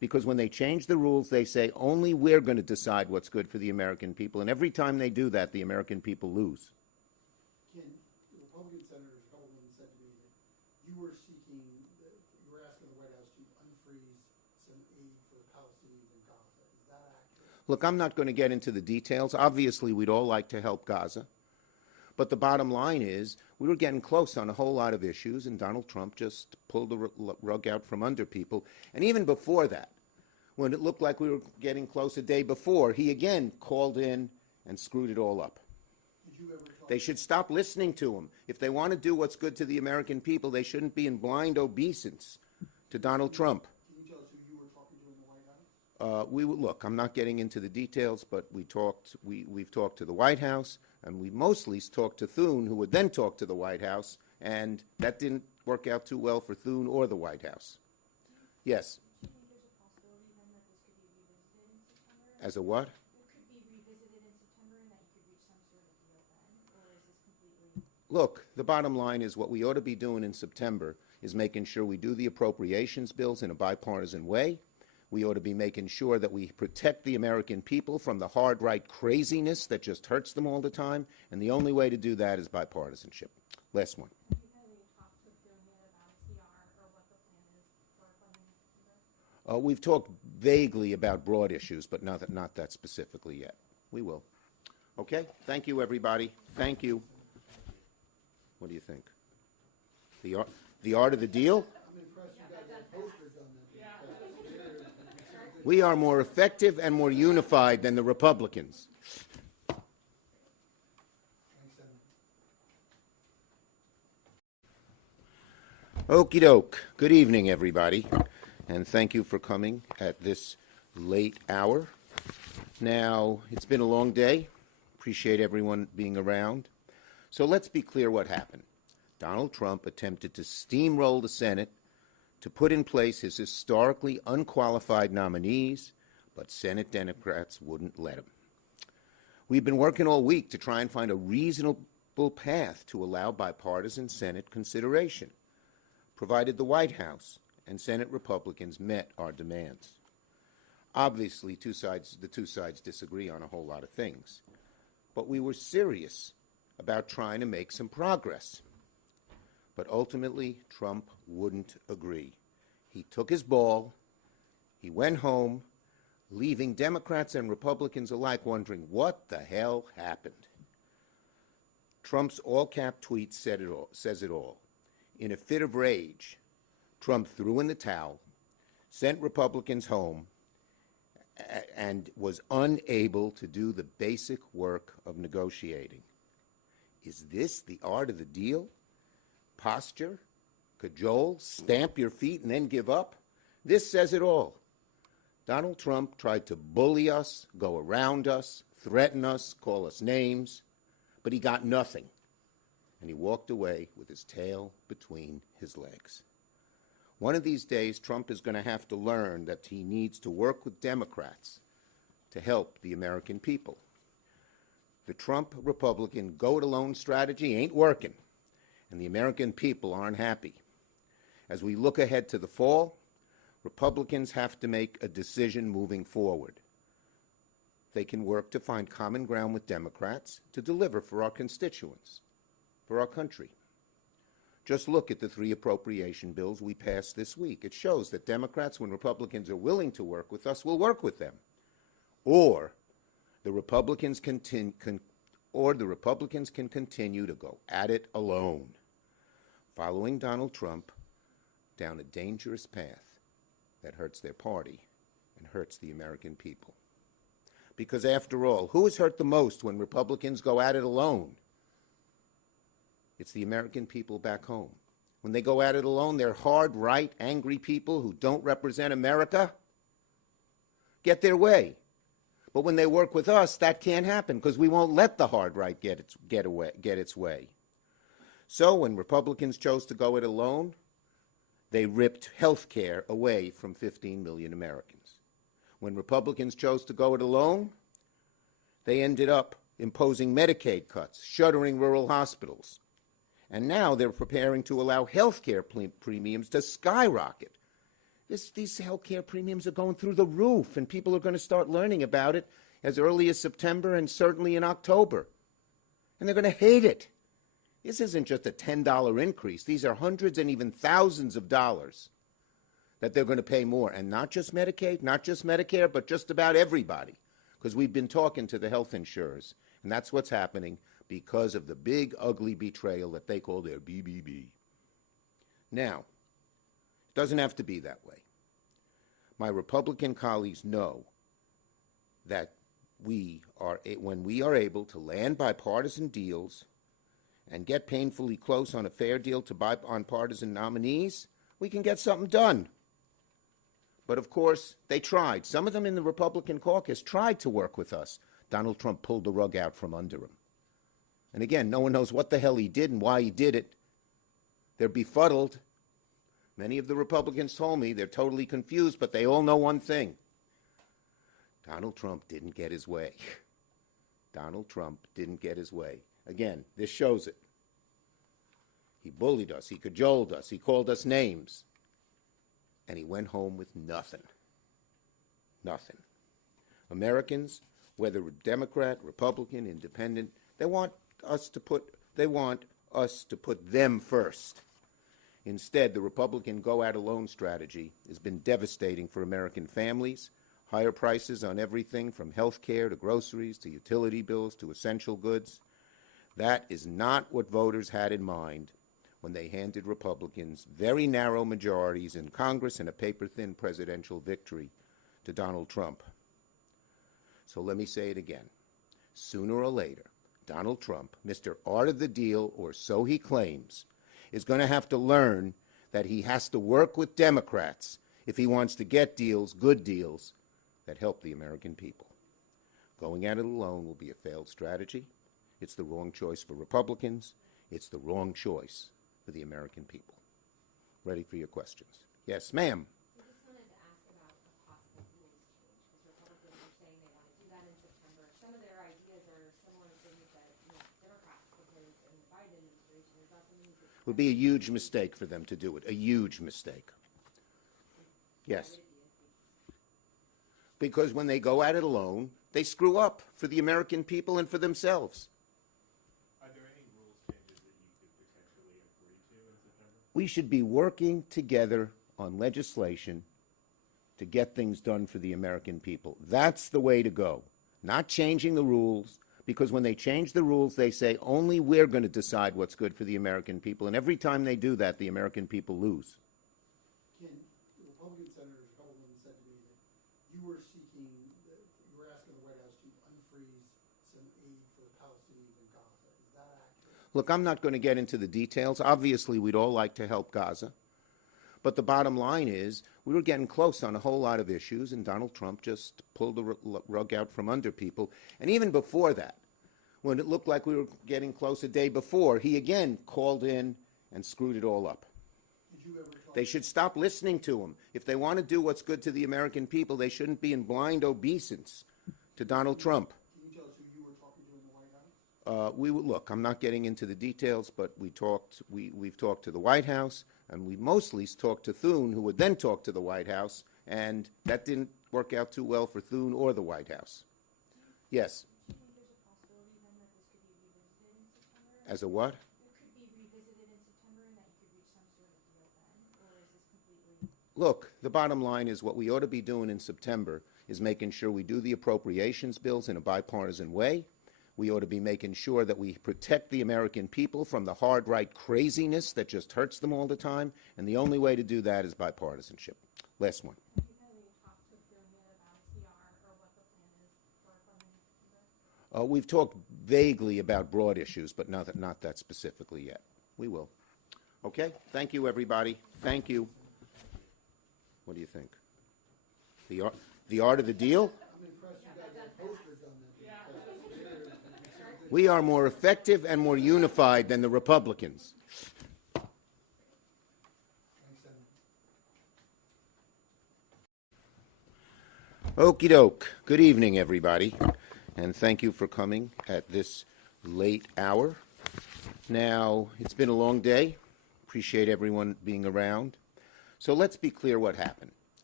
Because when they change the rules, they say only we're going to decide what's good for the American people. And every time they do that, the American people lose. Ken, the Republican Senator Hellman said to me that you were seeking, you were asking the White House to unfreeze some aid for the Palestinians in Gaza. Is that accurate? Look, I'm not going to get into the details. Obviously, we'd all like to help Gaza. But the bottom line is we were getting close on a whole lot of issues, and Donald Trump just pulled the rug out from under people. And even before that, when it looked like we were getting close a day before, he again called in and screwed it all up. Did you ever talk They should stop listening to him. If they want to do what's good to the American people, they shouldn't be in blind obeisance to Donald Trump. Can you tell us who you were talking to in the White House? Look, I'm not getting into the details, but we've talked to the White House, and we mostly talked to Thune, who would then talk to the White House, and that didn't work out too well for Thune or the White House. Yes. Do you think there's a possibility then that this could be revisited in September? As a what? It could be revisited in September and that you could reach some sort of deal then? Or is this completely... Look, the bottom line is what we ought to be doing in September is making sure we do the appropriations bills in a bipartisan way. We ought to be making sure that we protect the American people from the hard right craziness that just hurts them all the time. And the only way to do that is bipartisanship. Last one. Have you had any talks with Thune yet about CR or what the plan is for funding this? We've talked vaguely about broad issues, but not that specifically yet. We will. Okay? Thank you, everybody. Thank you. What do you think? The art of the deal? I'm impressed you got that poster done. We are more effective and more unified than the Republicans. Thanks, Senator. Okie doke. Good evening, everybody, and thank you for coming at this late hour. Now, it's been a long day. Appreciate everyone being around. So let's be clear what happened. Donald Trump attempted to steamroll the Senate to put in place his historically unqualified nominees, but Senate Democrats wouldn't let him. We've been working all week to try and find a reasonable path to allow bipartisan Senate consideration, provided the White House and Senate Republicans met our demands. Obviously, the two sides disagree on a whole lot of things, but we were serious about trying to make some progress. But ultimately, Trump wouldn't agree. He took his ball, he went home, leaving Democrats and Republicans alike wondering what the hell happened. Trump's all-cap tweet says it all. In a fit of rage, Trump threw in the towel, sent Republicans home, and was unable to do the basic work of negotiating. Is this the art of the deal? Posture, cajole, stamp your feet, and then give up? This says it all. Donald Trump tried to bully us, go around us, threaten us, call us names, but he got nothing. And he walked away with his tail between his legs. One of these days, Trump is going to have to learn that he needs to work with Democrats to help the American people. The Trump Republican go-it-alone strategy ain't working, and the American people aren't happy. As we look ahead to the fall, Republicans have to make a decision moving forward. They can work to find common ground with Democrats to deliver for our constituents, for our country. Just look at the 3 appropriation bills we passed this week. It shows that Democrats, when Republicans are willing to work with us, will work with them. Or the Republicans can continue to go at it alone, following Donald Trump down a dangerous path that hurts their party and hurts the American people. Because after all, who is hurt the most when Republicans go at it alone? It's the American people back home. When they go at it alone, they're hard, right, angry people who don't represent America get their way. But when they work with us, that can't happen because we won't let the hard right get its way. So when Republicans chose to go it alone, they ripped health care away from 15 million Americans. When Republicans chose to go it alone, they ended up imposing Medicaid cuts, shuttering rural hospitals. And now they're preparing to allow health care premiums to skyrocket. These health care premiums are going through the roof, and people are going to start learning about it as early as September and certainly in October. And they're going to hate it. This isn't just a $10 increase. These are hundreds and even thousands of dollars that they're going to pay more. And not just Medicaid, not just Medicare, but just about everybody. Because we've been talking to the health insurers, and that's what's happening because of the big, ugly betrayal that they call their BBB. Now, it doesn't have to be that way. My Republican colleagues know that when we are able to land bipartisan deals and get painfully close on a fair deal to bipartisan nominees, we can get something done. But of course, they tried. Some of them in the Republican caucus tried to work with us. Donald Trump pulled the rug out from under him. And again, no one knows what the hell he did and why he did it. They're befuddled. Many of the Republicans told me they're totally confused, but they all know one thing. Donald Trump didn't get his way. Donald Trump didn't get his way. Again, this shows it. He bullied us. He cajoled us. He called us names. And he went home with nothing. Nothing. Americans, whether Democrat, Republican, Independent, they want us to put them first. Instead, the Republican go-out-alone strategy has been devastating for American families. Higher prices on everything from health care to groceries to utility bills to essential goods. That is not what voters had in mind when they handed Republicans very narrow majorities in Congress and a paper-thin presidential victory to Donald Trump. So let me say it again. Sooner or later, Donald Trump, Mr. Art of the Deal, or so he claims, is going to have to learn that he has to work with Democrats if he wants to get deals, good deals, that help the American people. Going at it alone will be a failed strategy. It's the wrong choice for Republicans. It's the wrong choice for the American people. Ready for your questions. Yes, ma'am. I just wanted to ask about a possible rules change, because Republicans are saying they want to do that in September. Some of their ideas are similar to things that Democrats proposed in the Biden administration. Is that something you could... It would be a huge mistake for them to do it, a huge mistake. Yes. Because when they go at it alone, they screw up for the American people and for themselves. Are there any rules changes that you could potentially agree to in September? We should be working together on legislation to get things done for the American people. That's the way to go. Not changing the rules, because when they change the rules, they say only we're going to decide what's good for the American people. And every time they do that, the American people lose. Ken, the Republican senators, a couple of them said to me that you were asking the White House to unfreeze some aid for the Palestinians in Gaza. Is that accurate? Look, I'm not going to get into the details. Obviously, we'd all like to help Gaza. But the bottom line is we were getting close on a whole lot of issues, and Donald Trump just pulled the rug out from under people. And even before that, when it looked like we were getting close a day before, he again called in and screwed it all up. Did you ever talk They should stop listening to him. If they want to do what's good to the American people, they shouldn't be in blind obeisance to Donald Trump. Can you tell us who you were talking to in the White House? Look, I'm not getting into the details, but we've talked to the White House, and we mostly talked to Thune, who would then talk to the White House, and that didn't work out too well for Thune or the White House. Yes. Do you think there's a possibility then that this could be revisited in September? As a what? It could be revisited in September and that you could reach some sort of deal then? Or is this completely... Look, the bottom line is what we ought to be doing in September is making sure we do the appropriations bills in a bipartisan way. We ought to be making sure that we protect the American people from the hard right craziness that just hurts them all the time, and the only way to do that is bipartisanship. Last one. Have you had any talks with Thune yet about CR or what the plan is for funding September? We've talked vaguely about broad issues, but not that specifically yet. We will. Okay? Thank you, everybody. Thank you. What do you think? The art of the deal? I'm impressed you got that poster done that. We are more effective and more unified than the Republicans. Thanks, Senator. Okie doke. Good evening, everybody, and thank you for coming at this late hour. Now, it's been a long day. Appreciate everyone being around. So let's be clear what happened.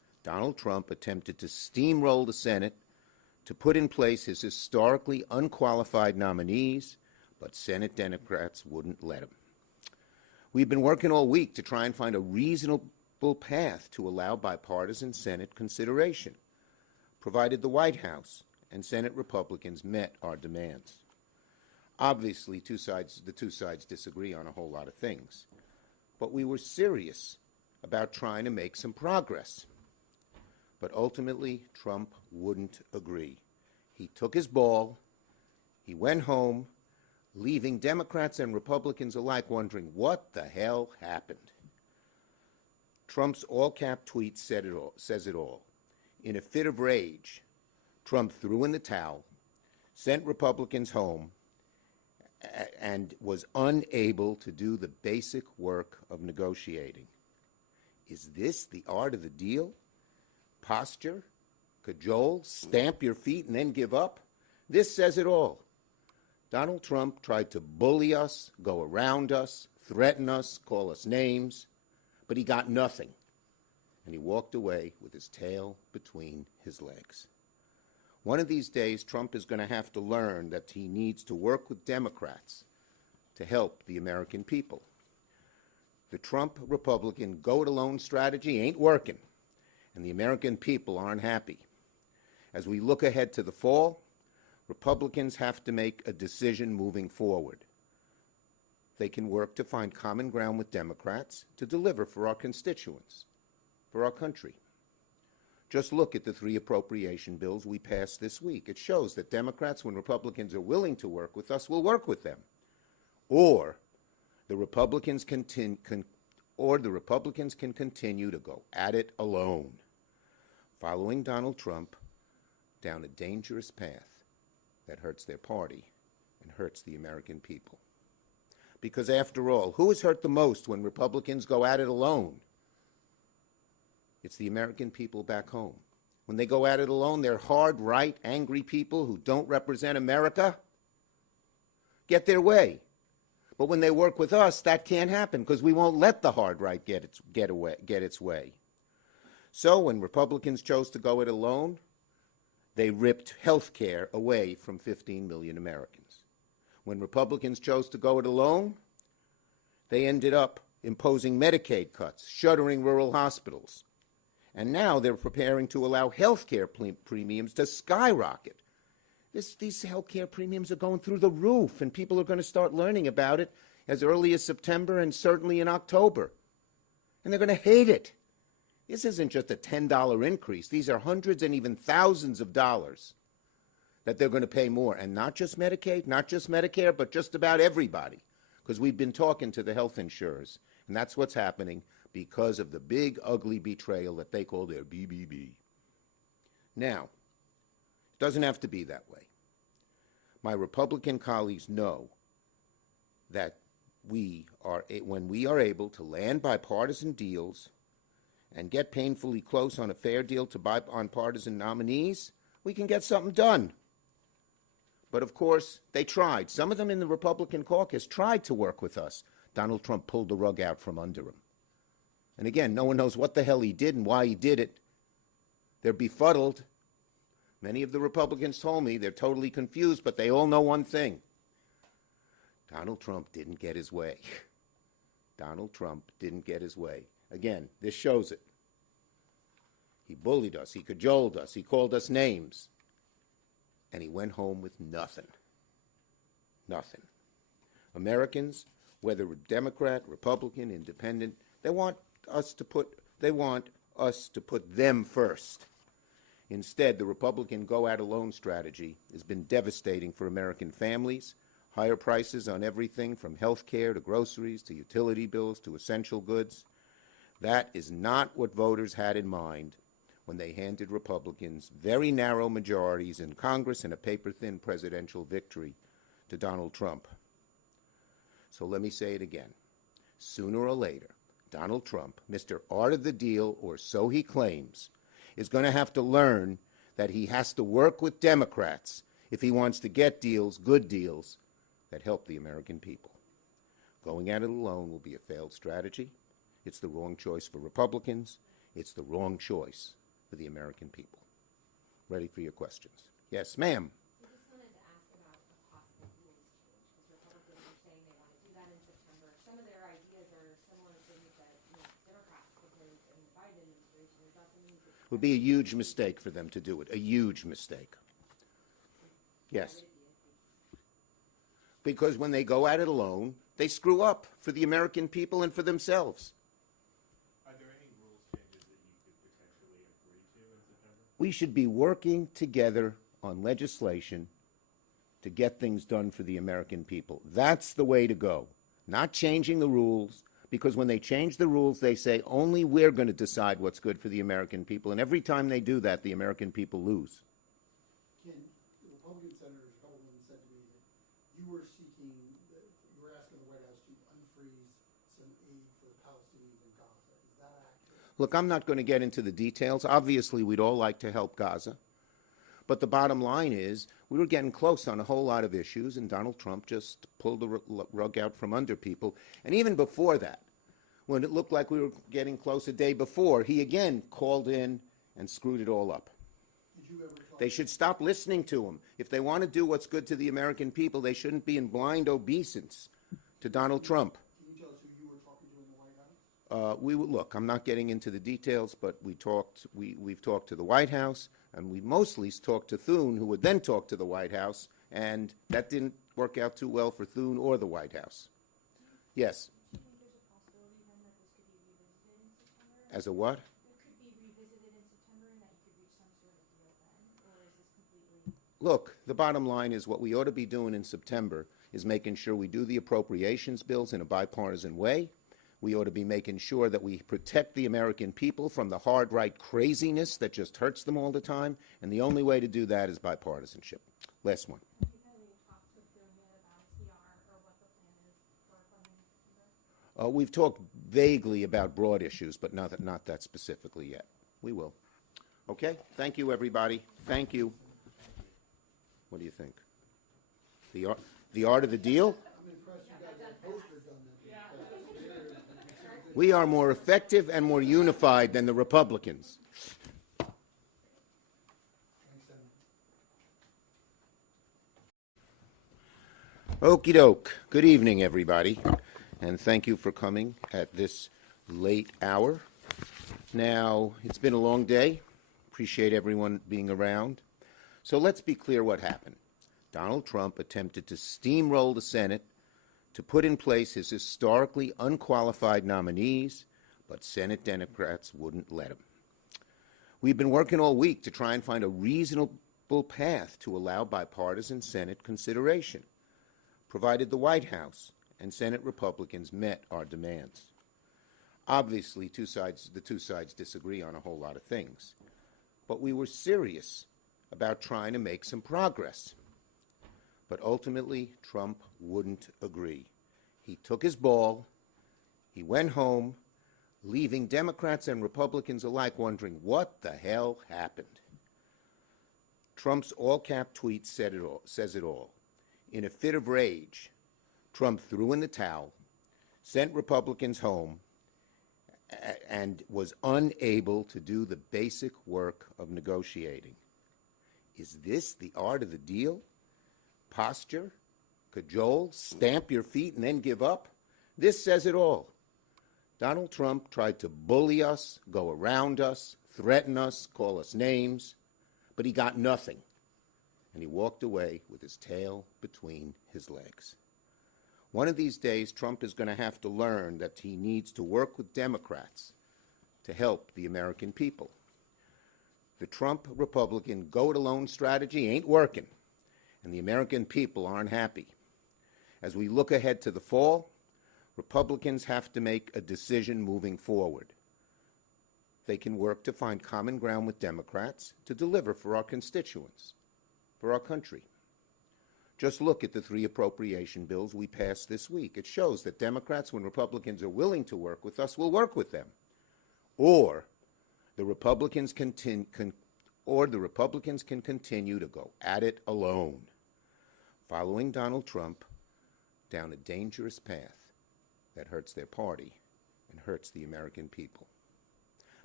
Donald Trump attempted to steamroll the Senate to put in place his historically unqualified nominees, but Senate Democrats wouldn't let him. We've been working all week to try and find a reasonable path to allow bipartisan Senate consideration, provided the White House and Senate Republicans met our demands. Obviously, the two sides disagree on a whole lot of things, but we were serious about trying to make some progress. But ultimately, Trump wouldn't agree. He took his ball, he went home, leaving Democrats and Republicans alike wondering what the hell happened. Trump's all-cap tweet says it all. In a fit of rage, Trump threw in the towel, sent Republicans home, and was unable to do the basic work of negotiating. Is this the art of the deal? Posture, cajole, stamp your feet, and then give up? This says it all. Donald Trump tried to bully us, go around us, threaten us, call us names, but he got nothing, and he walked away with his tail between his legs. One of these days, Trump is going to have to learn that he needs to work with Democrats to help the American people. The Trump Republican go-it-alone strategy ain't working, and the American people aren't happy. As we look ahead to the fall, Republicans have to make a decision moving forward. They can work to find common ground with Democrats to deliver for our constituents, for our country. Just look at the 3 appropriation bills we passed this week. It shows that Democrats, when Republicans are willing to work with us, will work with them. Or the Republicans can continue to go at it alone, following Donald Trump down a dangerous path that hurts their party and hurts the American people. Because after all, who is hurt the most when Republicans go at it alone? It's the American people back home. When they go at it alone, they're hard, right, angry people who don't represent America get their way. But when they work with us, that can't happen because we won't let the hard right get its way. So when Republicans chose to go it alone, they ripped health care away from 15 million Americans. When Republicans chose to go it alone, they ended up imposing Medicaid cuts, shuttering rural hospitals. And now they're preparing to allow health care premiums to skyrocket. These health care premiums are going through the roof, and people are going to start learning about it as early as September and certainly in October. And they're going to hate it. This isn't just a $10 increase. These are hundreds and even thousands of dollars that they're going to pay more. And not just Medicaid, not just Medicare, but just about everybody. Because we've been talking to the health insurers, and that's what's happening because of the big, ugly betrayal that they call their BBB. Now, it doesn't have to be that way. My Republican colleagues know that when we are able to land bipartisan deals and get painfully close on a fair deal on partisan nominees, we can get something done. But of course, they tried. Some of them in the Republican caucus tried to work with us. Donald Trump pulled the rug out from under him. And again, no one knows what the hell he did and why he did it. They're befuddled. Many of the Republicans told me they're totally confused, but they all know one thing. Donald Trump didn't get his way. Donald Trump didn't get his way. Again, this shows it. He bullied us. He cajoled us. He called us names. And he went home with nothing. Nothing. Americans, whether Democrat, Republican, Independent, they want us to put them first. Instead, the Republican go-at-alone strategy has been devastating for American families. Higher prices on everything from health care to groceries to utility bills to essential goods. That is not what voters had in mind when they handed Republicans very narrow majorities in Congress and a paper-thin presidential victory to Donald Trump. So let me say it again. Sooner or later, Donald Trump, Mr. Art of the Deal, or so he claims, is going to have to learn that he has to work with Democrats if he wants to get deals, good deals, that help the American people. Going at it alone will be a failed strategy. It's the wrong choice for Republicans. It's the wrong choice for the American people. Ready for your questions. Yes, ma'am. We just wanted to ask about a possible rules change, because Republicans are saying they want to do that in September. Some of their ideas are similar to things that Democrats proposed in the Biden administration. Is that something you could? It would be a huge mistake for them to do it, a huge mistake. Yes. Because when they go at it alone, they screw up for the American people and for themselves. Are there any rules changes that you could potentially agree to in September? We should be working together on legislation to get things done for the American people. That's the way to go. Not changing the rules, because when they change the rules, they say only we're going to decide what's good for the American people. And every time they do that, the American people lose. Ken, the Republican Senator Hellman said to me that you were seeking, you were asking the White House to unfreeze some aid for the Palestinians in Gaza. Is that accurate? Look, I'm not going to get into the details. Obviously, we'd all like to help Gaza. But the bottom line is we were getting close on a whole lot of issues, and Donald Trump just pulled the rug out from under people. And even before that, when it looked like we were getting close a day before, he again called in and screwed it all up. Did you ever talk? They should stop listening to him. If they want to do what's good to the American people, they shouldn't be in blind obeisance to Donald Trump. Can you tell us who you were talking to in the White House? Look, I'm not getting into the details, but we've talked to the White House, and we mostly talked to Thune, who would then talk to the White House, and that didn't work out too well for Thune or the White House. Yes. Do you think there's a possibility then that this could be revisited in September? As a what? It could be revisited in September and that you could reach some sort of deal then? Or is this completely? Look, the bottom line is what we ought to be doing in September is making sure we do the appropriations bills in a bipartisan way. We ought to be making sure that we protect the American people from the hard right craziness that just hurts them all the time. And the only way to do that is bipartisanship. Last one. Have you talked to Thune yet about TR or what the plan is for funding in September? We've talked vaguely about broad issues, but not that specifically yet. We will. Okay? Thank you, everybody. Thank you. What do you think? The art of the deal? I'm impressed you got that poster done. We are more effective and more unified than the Republicans. Thanks, Senator. Okie doke. Good evening, everybody, and thank you for coming at this late hour. Now, it's been a long day. Appreciate everyone being around. So let's be clear what happened. Donald Trump attempted to steamroll the Senate to put in place his historically unqualified nominees, but Senate Democrats wouldn't let him. We've been working all week to try and find a reasonable path to allow bipartisan Senate consideration, provided the White House and Senate Republicans met our demands. Obviously, the two sides disagree on a whole lot of things, but we were serious about trying to make some progress. But ultimately, Trump wouldn't agree. He took his ball, he went home, leaving Democrats and Republicans alike wondering what the hell happened. Trump's all-cap tweet says it all. In a fit of rage, Trump threw in the towel, sent Republicans home, and was unable to do the basic work of negotiating. Is this the art of the deal? Posture, cajole, stamp your feet, and then give up? This says it all. Donald Trump tried to bully us, go around us, threaten us, call us names, but he got nothing. And he walked away with his tail between his legs. One of these days, Trump is going to have to learn that he needs to work with Democrats to help the American people. The Trump Republican go-it-alone strategy ain't working, and the American people aren't happy. As we look ahead to the fall, Republicans have to make a decision moving forward. They can work to find common ground with Democrats to deliver for our constituents, for our country. Just look at the 3 appropriation bills we passed this week. It shows that Democrats, when Republicans are willing to work with us, will work with them. Or the Republicans can continue to go at it alone, following Donald Trump down a dangerous path that hurts their party and hurts the American people.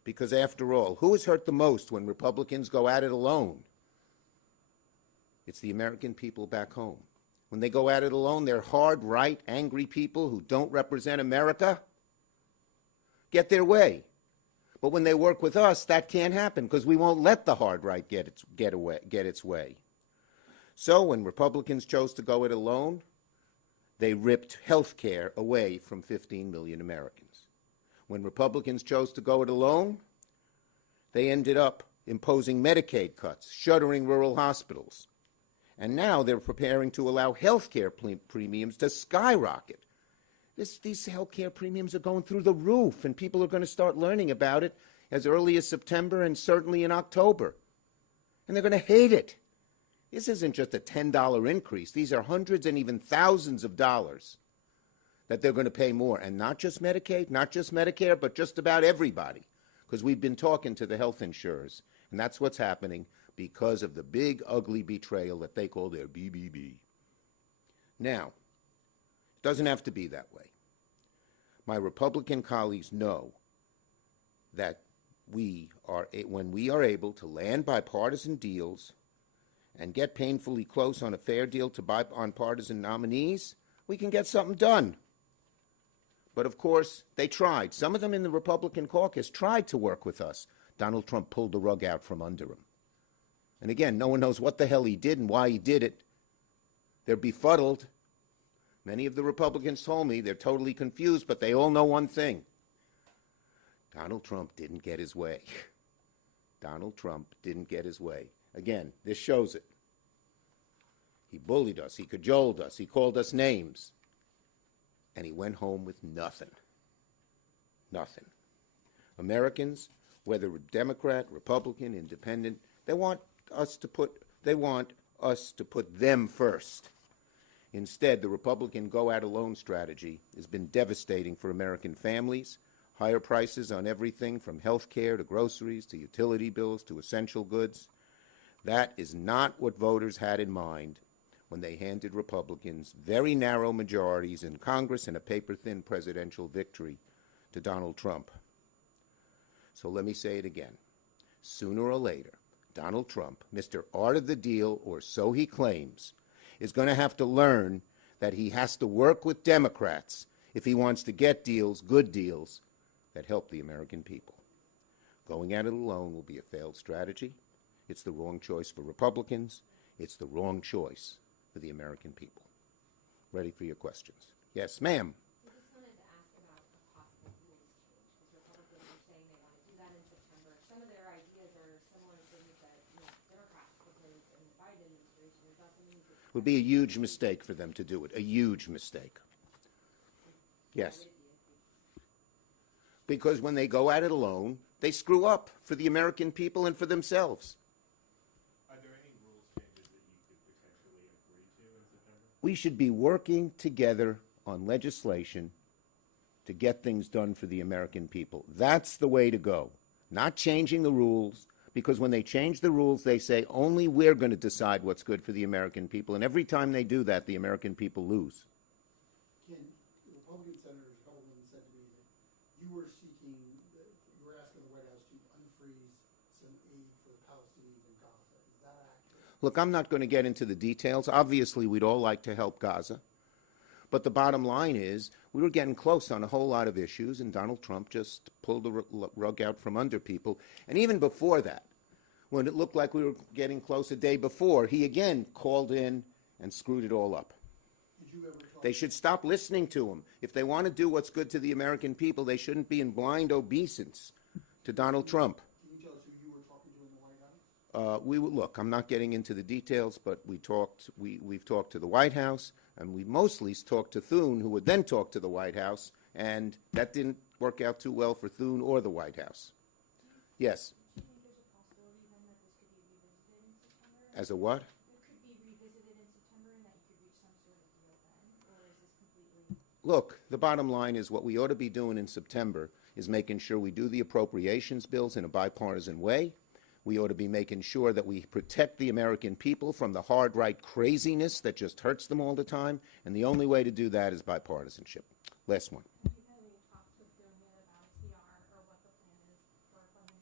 Because after all, who is hurt the most when Republicans go at it alone? It's the American people back home. When they go at it alone, they're hard, right, angry people who don't represent America get their way. But when they work with us, that can't happen because we won't let the hard right get its way. So when Republicans chose to go it alone, they ripped health care away from 15 million Americans. When Republicans chose to go it alone, they ended up imposing Medicaid cuts, shuttering rural hospitals. And now they're preparing to allow health care premiums to skyrocket. These health care premiums are going through the roof, and people are going to start learning about it as early as September and certainly in October. And they're going to hate it. This isn't just a $10 increase. These are hundreds and even thousands of dollars that they're going to pay more. And not just Medicaid, not just Medicare, but just about everybody. Because we've been talking to the health insurers, and that's what's happening because of the big, ugly betrayal that they call their BBB. Now, it doesn't have to be that way. My Republican colleagues know that when we are able to land bipartisan deals and get painfully close on a fair deal on partisan nominees, we can get something done. But of course, they tried. Some of them in the Republican caucus tried to work with us. Donald Trump pulled the rug out from under him. And again, no one knows what the hell he did and why he did it. They're befuddled. Many of the Republicans told me they're totally confused, but they all know one thing. Donald Trump didn't get his way. Donald Trump didn't get his way. Again, this shows it. He bullied us. He cajoled us. He called us names. And he went home with nothing. Nothing. Americans, whether Democrat, Republican, Independent, they want us to put them first. Instead, the Republican go-at-alone strategy has been devastating for American families. Higher prices on everything from health care to groceries to utility bills to essential goods. That is not what voters had in mind when they handed Republicans very narrow majorities in Congress and a paper-thin presidential victory to Donald Trump. So let me say it again. Sooner or later, Donald Trump, Mr. Art of the Deal, or so he claims, is going to have to learn that he has to work with Democrats if he wants to get deals, good deals, that help the American people. Going at it alone will be a failed strategy. It's the wrong choice for Republicans. It's the wrong choice for the American people. Ready for your questions. Yes, ma'am. I just wanted to ask about a possible rules change, because Republicans are saying they want to do that in September. Some of their ideas are similar to things that Democrats proposed in the Biden administration. Is that something that It would be a huge mistake for them to do it, a huge mistake. Yes. Because when they go at it alone, they screw up for the American people and for themselves. Are there any rules changes that you could potentially agree to in September? We should be working together on legislation to get things done for the American people. That's the way to go. Not changing the rules, because when they change the rules, they say only we're going to decide what's good for the American people. And every time they do that, the American people lose. Ken, the Republican senators Holman said to me that you were asking the White House to unfreeze some aid for the Palestinians in Gaza. Is that accurate? Look, I'm not going to get into the details. Obviously, we'd all like to help Gaza. But the bottom line is we were getting close on a whole lot of issues, and Donald Trump just pulled the rug out from under people. And even before that, when it looked like we were getting close a day before, he again called in and screwed it all up. Did you ever talk They should stop listening to him. If they want to do what's good to the American people, they shouldn't be in blind obeisance to Donald Trump. Can you tell us who you were talking to in the White House? Look, I'm not getting into the details, but we've talked to the White House, and we mostly talked to Thune, who would then talk to the White House, and that didn't work out too well for Thune or the White House. Yes. do you think there's a possibility then that this could be revisited in September? As a what? It could be revisited in September and that you could reach some sort of deal then? Or is this completely... Look, the bottom line is what we ought to be doing in September is making sure we do the appropriations bills in a bipartisan way. We ought to be making sure that we protect the American people from the hard right craziness that just hurts them all the time. And the only way to do that is bipartisanship. Last one. Have you had any talks with Thune yet about TR or what the plan is for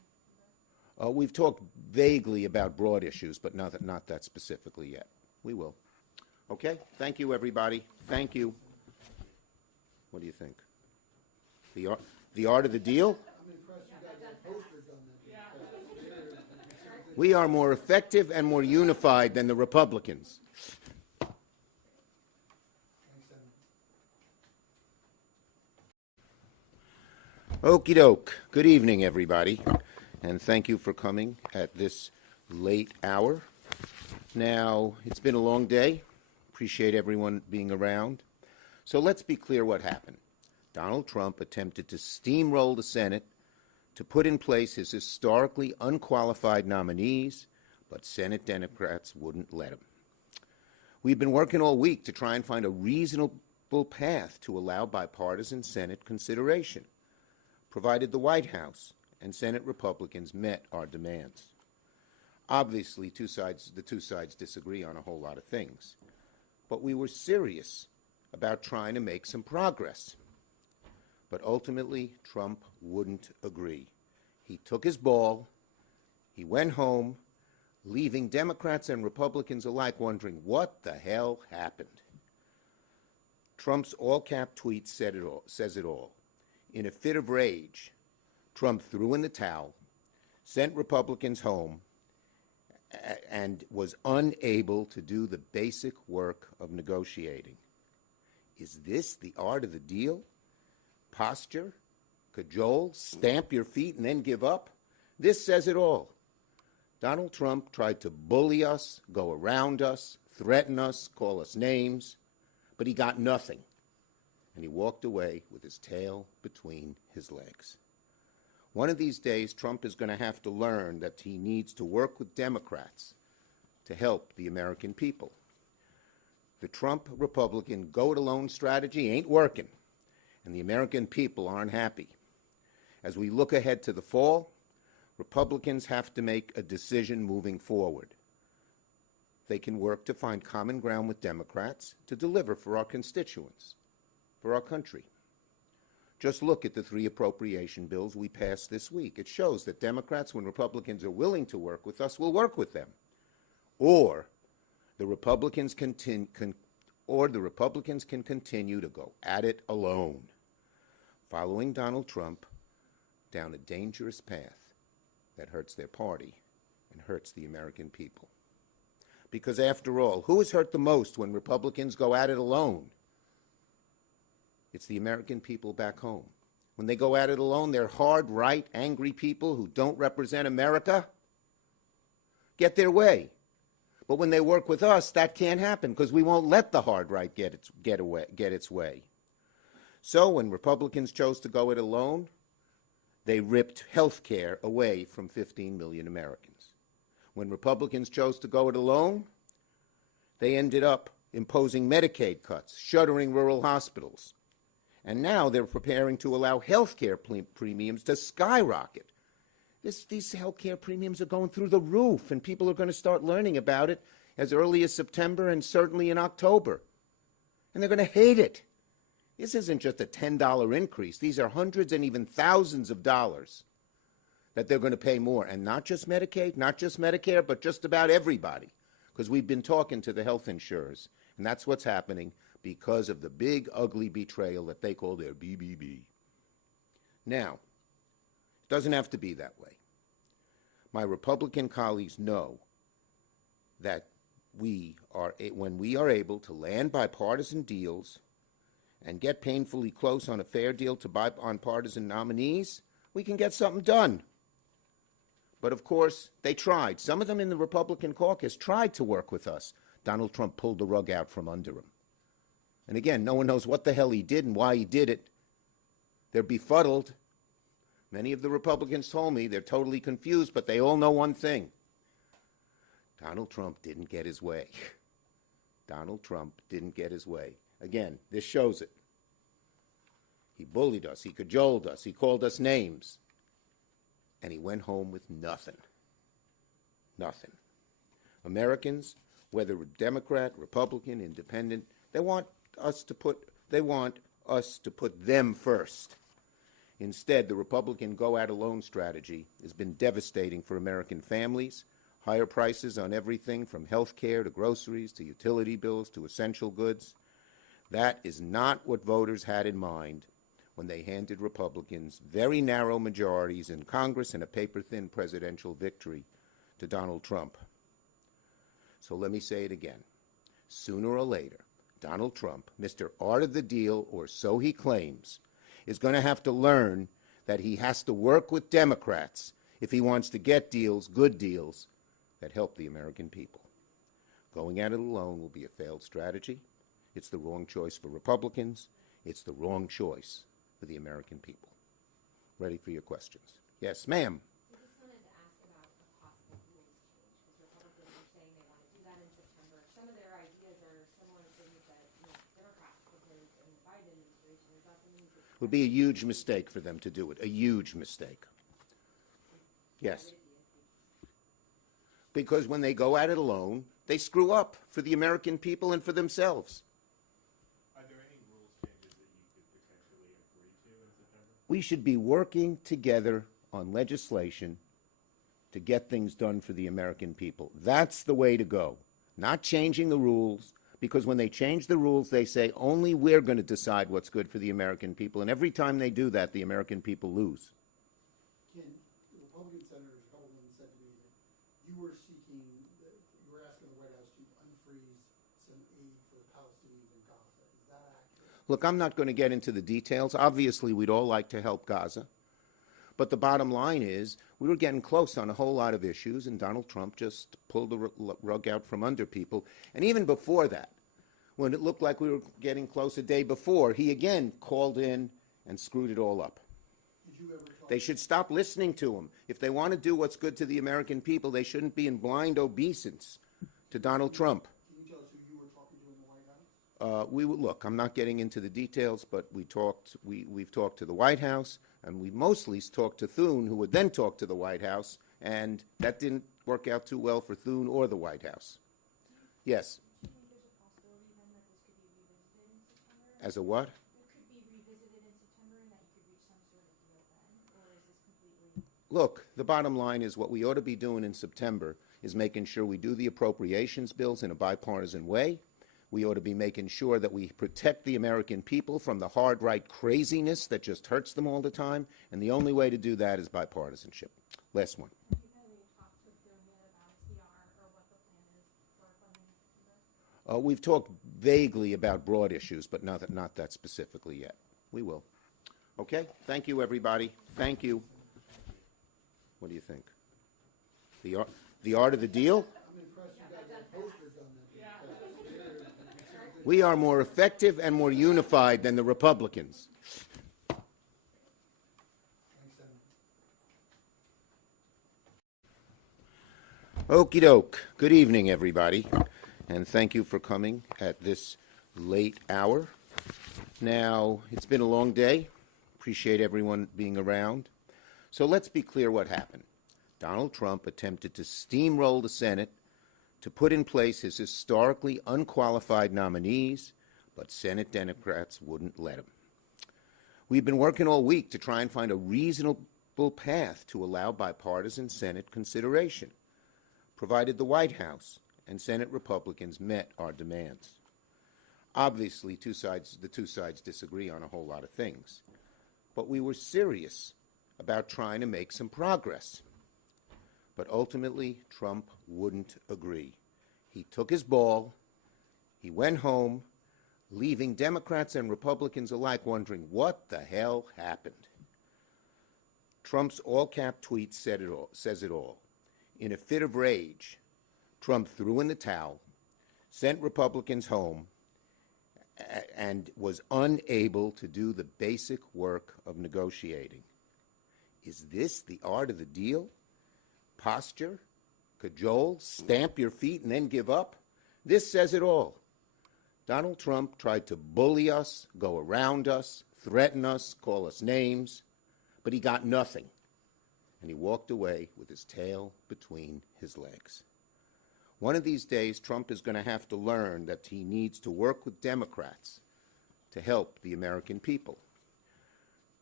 We've talked vaguely about broad issues, but not that specifically yet. We will. Okay? Thank you, everybody. Thank you. What do you think? The art of the deal? I'm impressed you guys have posters on that. We are more effective and more unified than the Republicans. Okie doke. Good evening, everybody, and thank you for coming at this late hour. Now, it's been a long day. Appreciate everyone being around. So let's be clear what happened. Donald Trump attempted to steamroll the Senate to put in place his historically unqualified nominees, but Senate Democrats wouldn't let him. We've been working all week to try and find a reasonable path to allow bipartisan Senate consideration, provided the White House and Senate Republicans met our demands. Obviously, the two sides disagree on a whole lot of things, but we were serious about trying to make some progress. But ultimately, Trump wouldn't agree. He took his ball, he went home, leaving Democrats and Republicans alike wondering what the hell happened. Trump's all-cap tweet says it all. In a fit of rage, Trump threw in the towel, sent Republicans home, and was unable to do the basic work of negotiating. Is this the art of the deal? Posture, cajole, stamp your feet, and then give up? This says it all. Donald Trump tried to bully us, go around us, threaten us, call us names, but he got nothing. And he walked away with his tail between his legs. One of these days, Trump is going to have to learn that he needs to work with Democrats to help the American people. The Trump Republican go-it-alone strategy ain't working, and the American people aren't happy. As we look ahead to the fall, Republicans have to make a decision moving forward. They can work to find common ground with Democrats to deliver for our constituents, for our country. Just look at the 3 appropriation bills we passed this week. It shows that Democrats, when Republicans are willing to work with us, will work with them. Or the Republicans can continue to go at it alone, following Donald Trump down a dangerous path that hurts their party and hurts the American people. Because after all, who is hurt the most when Republicans go at it alone? It's the American people back home. When they go at it alone, they're hard, right, angry people who don't represent America get their way. But when they work with us, that can't happen because we won't let the hard right get its way. So when Republicans chose to go it alone, they ripped health care away from 15 million Americans. When Republicans chose to go it alone, they ended up imposing Medicaid cuts, shuttering rural hospitals. And now they're preparing to allow health care premiums to skyrocket. These health care premiums are going through the roof, and people are going to start learning about it as early as September and certainly in October. And they're going to hate it. This isn't just a $10 increase. These are hundreds and even thousands of dollars that they're going to pay more. And not just Medicaid, not just Medicare, but just about everybody. Because we've been talking to the health insurers, and that's what's happening because of the big, ugly betrayal that they call their BBB. Now, it doesn't have to be that way. My Republican colleagues know that when we are able to land bipartisan deals and get painfully close on a fair deal to bipartisan nominees, we can get something done. But of course, they tried. Some of them in the Republican caucus tried to work with us. Donald Trump pulled the rug out from under him. And again, no one knows what the hell he did and why he did it. They're befuddled. Many of the Republicans told me they're totally confused, but they all know one thing. Donald Trump didn't get his way. Donald Trump didn't get his way. Again, this shows it. He bullied us. He cajoled us. He called us names. And he went home with nothing. Nothing. Americans, whether Democrat, Republican, Independent, they want us to put them first. Instead, the Republican go-at-alone strategy has been devastating for American families. Higher prices on everything from health care to groceries to utility bills to essential goods. That is not what voters had in mind when they handed Republicans very narrow majorities in Congress and a paper-thin presidential victory to Donald Trump. So let me say it again. Sooner or later, Donald Trump, Mr. Art of the Deal, or so he claims, is going to have to learn that he has to work with Democrats if he wants to get deals, good deals, that help the American people. Going at it alone will be a failed strategy. It's the wrong choice for Republicans. It's the wrong choice for the American people. Ready for your questions. Yes, ma'am. I just wanted to ask about a possible rules change, because Republicans are saying they want to do that in September. Some of their ideas are similar to things that Democrats proposed in the Biden administration. Is that something that It would be a huge mistake for them to do it, a huge mistake. Yes. Because when they go at it alone, they screw up for the American people and for themselves. Are there any rules changes that you could potentially agree to in September? We should be working together on legislation to get things done for the American people. That's the way to go. Not changing the rules, because when they change the rules, they say only we're going to decide what's good for the American people. And every time they do that, the American people lose. Ken, the Republican Senator Hellman said to me that you were seeking, you were asking the White House to unfreeze some aid for the Palestinians in Gaza. Is that accurate? Look, I'm not going to get into the details. Obviously, we'd all like to help Gaza. But the bottom line is we were getting close on a whole lot of issues, and Donald Trump just pulled the rug out from under people. And even before that, when it looked like we were getting close a day before, he again called in and screwed it all up. Did you ever talk They should stop listening to him. If they want to do what's good to the American people, they shouldn't be in blind obeisance to Donald Trump. Can you tell us who you were talking to in the White House? Look, I'm not getting into the details, but we've talked to the White House, and we mostly talked to Thune, who would then talk to the White House, and that didn't work out too well for Thune or the White House. Yes. do you think there's a possibility then that this could be revisited in September? As a what? It could be revisited in September and that you could reach some sort of deal then? Or is this completely... Look, the bottom line is what we ought to be doing in September is making sure we do the appropriations bills in a bipartisan way. We ought to be making sure that we protect the American people from the hard right craziness that just hurts them all the time, and the only way to do that is bipartisanship. Last one. Have you had any talks with them yet about CR or what the plan is for funding in September? We've talked vaguely about broad issues, but not that specifically yet. We will. Okay? Thank you, everybody. Thank you. What do you think? The art of the deal? I'm impressed you got that poster done. We are more effective and more unified than the Republicans. Thanks, Senator. Okie doke. Good evening, everybody, and thank you for coming at this late hour. Now, it's been a long day. Appreciate everyone being around. So let's be clear what happened. Donald Trump attempted to steamroll the Senate to put in place his historically unqualified nominees, but Senate Democrats wouldn't let him. We've been working all week to try and find a reasonable path to allow bipartisan Senate consideration, provided the White House and Senate Republicans met our demands. Obviously, the two sides disagree on a whole lot of things, but we were serious about trying to make some progress. But ultimately, Trump wouldn't agree. He took his ball, he went home, leaving Democrats and Republicans alike wondering what the hell happened. Trump's all-cap tweet says it all. In a fit of rage, Trump threw in the towel, sent Republicans home, and was unable to do the basic work of negotiating. Is this the art of the deal? Posture, cajole, stamp your feet and then give up? This says it all. Donald Trump tried to bully us, go around us, threaten us, call us names, but he got nothing. And he walked away with his tail between his legs. One of these days, Trump is going to have to learn that he needs to work with Democrats to help the American people.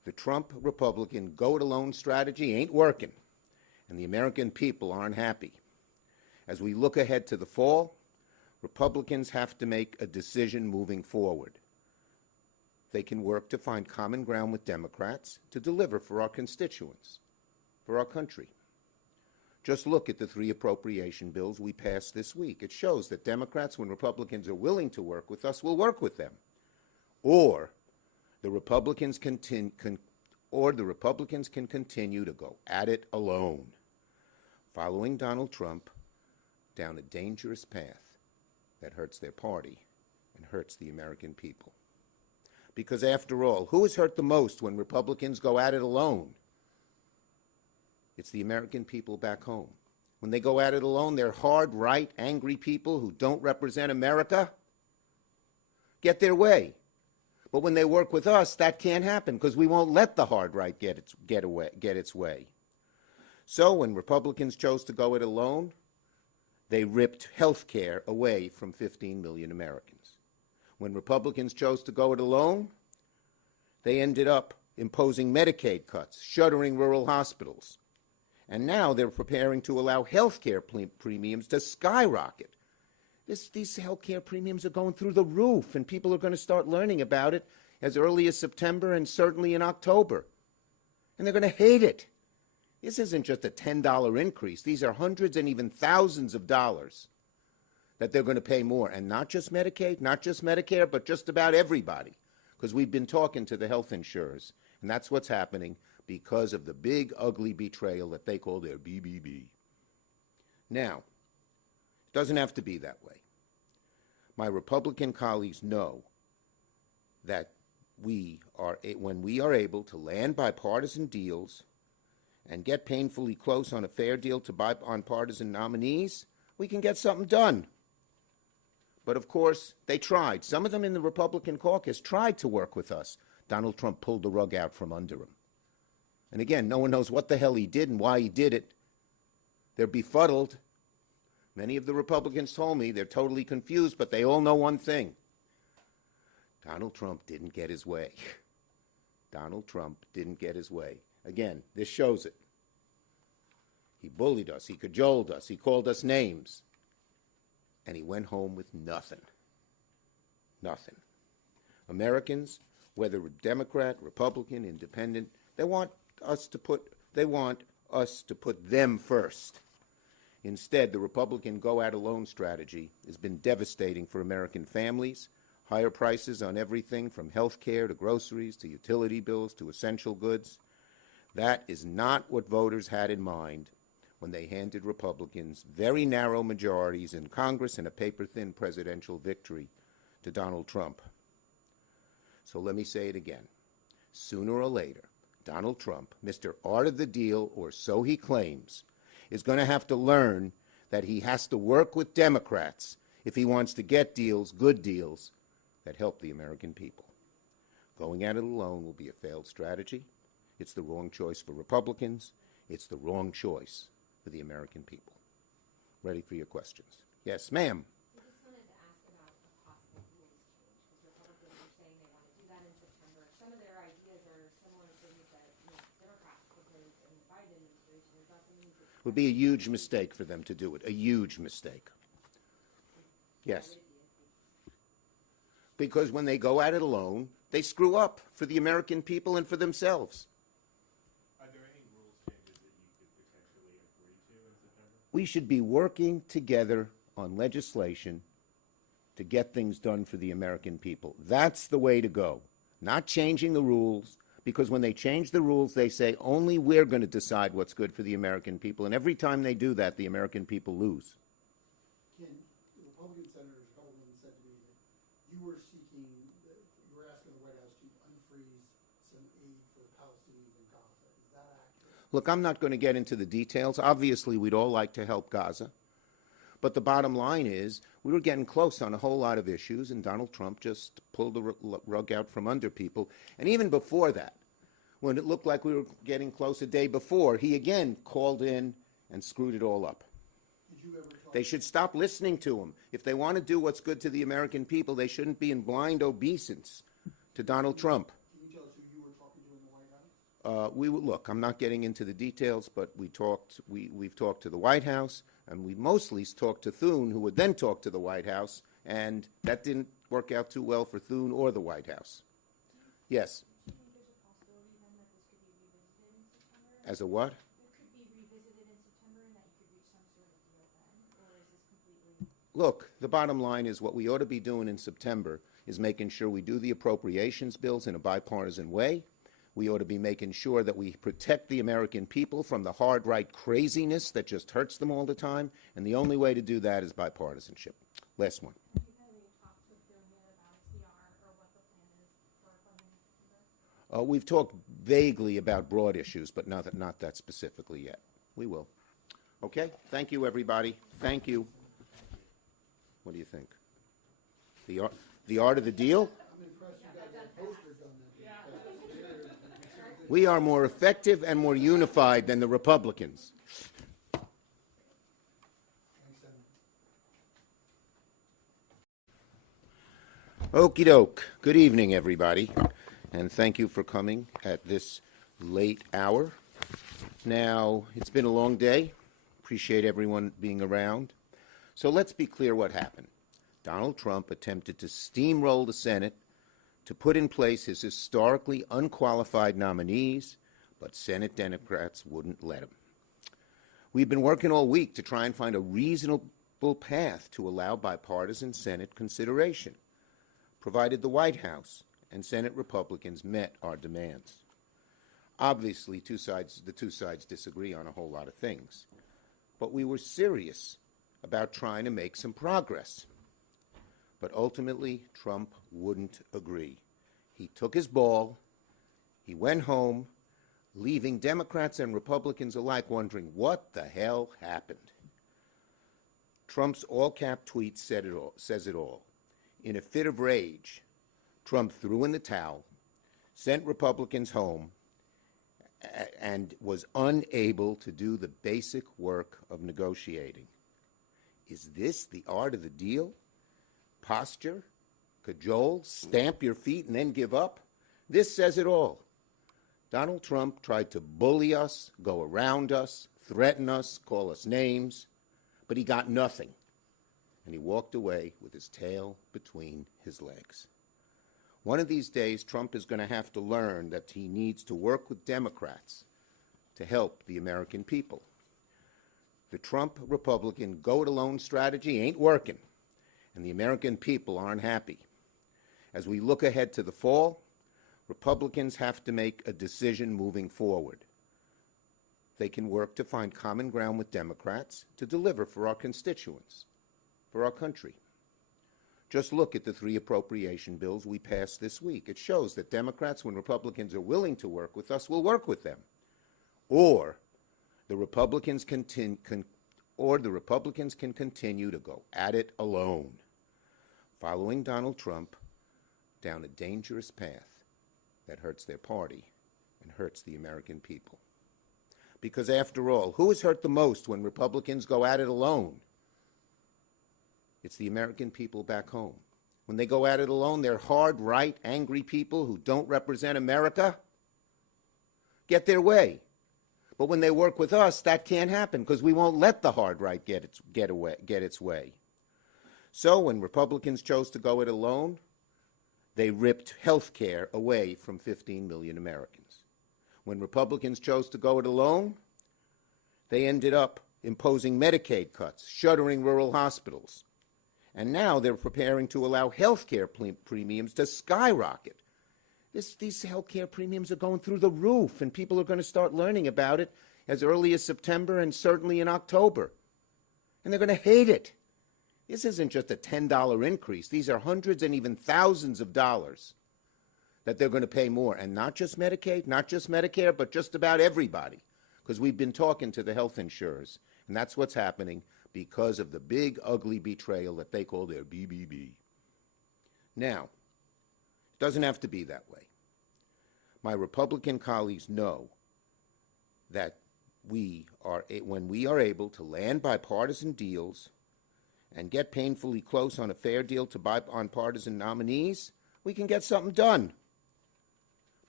The Trump Republican go-it-alone strategy ain't working, and the American people aren't happy. As we look ahead to the fall, Republicans have to make a decision moving forward. They can work to find common ground with Democrats to deliver for our constituents, for our country. Just look at the 3 appropriation bills we passed this week. It shows that Democrats, when Republicans are willing to work with us, will work with them. Or the Republicans can continue to go at it alone, following Donald Trump down a dangerous path that hurts their party and hurts the American people. Because after all, who is hurt the most when Republicans go at it alone? It's the American people back home. When they go at it alone, they're hard, right, angry people who don't represent America get their way. But when they work with us, that can't happen because we won't let the hard right get its way. So when Republicans chose to go it alone, they ripped health care away from 15 million Americans. When Republicans chose to go it alone, they ended up imposing Medicaid cuts, shuttering rural hospitals. And now they're preparing to allow health care premiums to skyrocket. These health care premiums are going through the roof, and people are going to start learning about it as early as September and certainly in October. And they're going to hate it. This isn't just a $10 increase. These are hundreds and even thousands of dollars that they're going to pay more. And not just Medicaid, not just Medicare, but just about everybody. Because we've been talking to the health insurers, and that's what's happening because of the big, ugly betrayal that they call their BBB. Now, it doesn't have to be that way. My Republican colleagues know that when we are able to land bipartisan deals and get painfully close on a fair deal to bipartisan nominees, we can get something done. But of course, they tried. Some of them in the Republican caucus tried to work with us. Donald Trump pulled the rug out from under him. And again, no one knows what the hell he did and why he did it. They're befuddled. Many of the Republicans told me they're totally confused, but they all know one thing. Donald Trump didn't get his way. Donald Trump didn't get his way. Again, this shows it. He bullied us. He cajoled us. He called us names. And he went home with nothing. Nothing. Americans, whether Democrat, Republican, Independent, they want us to put them first. Instead, the Republican go-at-alone strategy has been devastating for American families. Higher prices on everything from health care to groceries to utility bills to essential goods. That is not what voters had in mind when they handed Republicans very narrow majorities in Congress and a paper-thin presidential victory to Donald Trump. So let me say it again. Sooner or later, Donald Trump, Mr. Art of the Deal, or so he claims, is going to have to learn that he has to work with Democrats if he wants to get deals, good deals, that help the American people. Going at it alone will be a failed strategy. It's the wrong choice for Republicans. It's the wrong choice for the American people. Ready for your questions. Yes, ma'am. I just wanted to ask about a possible rules change, because Republicans are saying they want to do that in September. Some of their ideas are similar to things that Democrats proposed in the Biden administration. Is that something you could... It would be a huge mistake for them to do it, a huge mistake. Yes. Because when they go at it alone, they screw up for the American people and for themselves. Are there any rules changes that you could potentially agree to in September? We should be working together on legislation to get things done for the American people. That's the way to go. Not changing the rules, because when they change the rules, they say only we're going to decide what's good for the American people. And every time they do that, the American people lose. Ken, the Republican Senator Hellman said to me that you were asking the White House to unfreeze some aid for the Palestinians in Gaza. Is that accurate? Look, I'm not going to get into the details. Obviously, we'd all like to help Gaza. But the bottom line is we were getting close on a whole lot of issues, and Donald Trump just pulled the rug out from under people. And even before that, when it looked like we were getting close a day before, he again called in and screwed it all up. Did you ever talk They should stop listening to him. If they want to do what's good to the American people, they shouldn't be in blind obeisance to Donald Trump. Can you tell us who you were talking to in the White House? Look, I'm not getting into the details, but we've talked to the White House, and we mostly talked to Thune, who would then talk to the White House, and that didn't work out too well for Thune or the White House. Yes. Do you think there's a possibility then that this could be revisited in September? As a what? It could be revisited in September and that you could reach some sort of deal then? Or is this completely... Look, the bottom line is what we ought to be doing in September is making sure we do the appropriations bills in a bipartisan way. We ought to be making sure that we protect the American people from the hard right craziness that just hurts them all the time, and the only way to do that is bipartisanship. Last one. Have you had any talks with Thune yet about XDR or what the plan is for funding September? We've talked vaguely about broad issues, but not that specifically yet. We will. Okay? Thank you, everybody. Thank you. What do you think? The art of the deal? I'm impressed you got that poster done that. We are more effective and more unified than the Republicans. Thanks, Senator. Okie doke. Good evening, everybody, and thank you for coming at this late hour. Now, it's been a long day. Appreciate everyone being around. So let's be clear what happened. Donald Trump attempted to steamroll the Senate to put in place his historically unqualified nominees, but Senate Democrats wouldn't let him. We've been working all week to try and find a reasonable path to allow bipartisan Senate consideration, provided the White House and Senate Republicans met our demands. Obviously, the two sides disagree on a whole lot of things, but we were serious about trying to make some progress. But ultimately, Trump wouldn't agree. He took his ball, he went home, leaving Democrats and Republicans alike wondering what the hell happened. Trump's all-cap tweet says it all. In a fit of rage, Trump threw in the towel, sent Republicans home, and was unable to do the basic work of negotiating. Is this the art of the deal? Posture, cajole, stamp your feet and then give up? This says it all. Donald Trump tried to bully us, go around us, threaten us, call us names, but he got nothing. And he walked away with his tail between his legs. One of these days, Trump is going to have to learn that he needs to work with Democrats to help the American people. The Trump Republican go-it-alone strategy ain't working, and the American people aren't happy. As we look ahead to the fall, Republicans have to make a decision moving forward. They can work to find common ground with Democrats to deliver for our constituents, for our country. Just look at the 3 appropriation bills we passed this week. It shows that Democrats, when Republicans are willing to work with us, will work with them. Or the Republicans can continue to go at it alone, following Donald Trump down a dangerous path that hurts their party and hurts the American people. Because after all, who is hurt the most when Republicans go at it alone? It's the American people back home. When they go at it alone, they're hard, right, angry people who don't represent America get their way. But when they work with us, that can't happen because we won't let the hard right get its way. So when Republicans chose to go it alone, they ripped health care away from 15 million Americans. When Republicans chose to go it alone, they ended up imposing Medicaid cuts, shuttering rural hospitals. And now they're preparing to allow health care premiums to skyrocket. These health care premiums are going through the roof, and people are going to start learning about it as early as September and certainly in October. And they're going to hate it. This isn't just a $10 increase. These are hundreds and even thousands of dollars that they're going to pay more. And not just Medicaid, not just Medicare, but just about everybody. Because we've been talking to the health insurers, and that's what's happening because of the big, ugly betrayal that they call their BBB. Now, it doesn't have to be that way. My Republican colleagues know that when we are able to land bipartisan deals and get painfully close on a fair deal to on partisan nominees, we can get something done.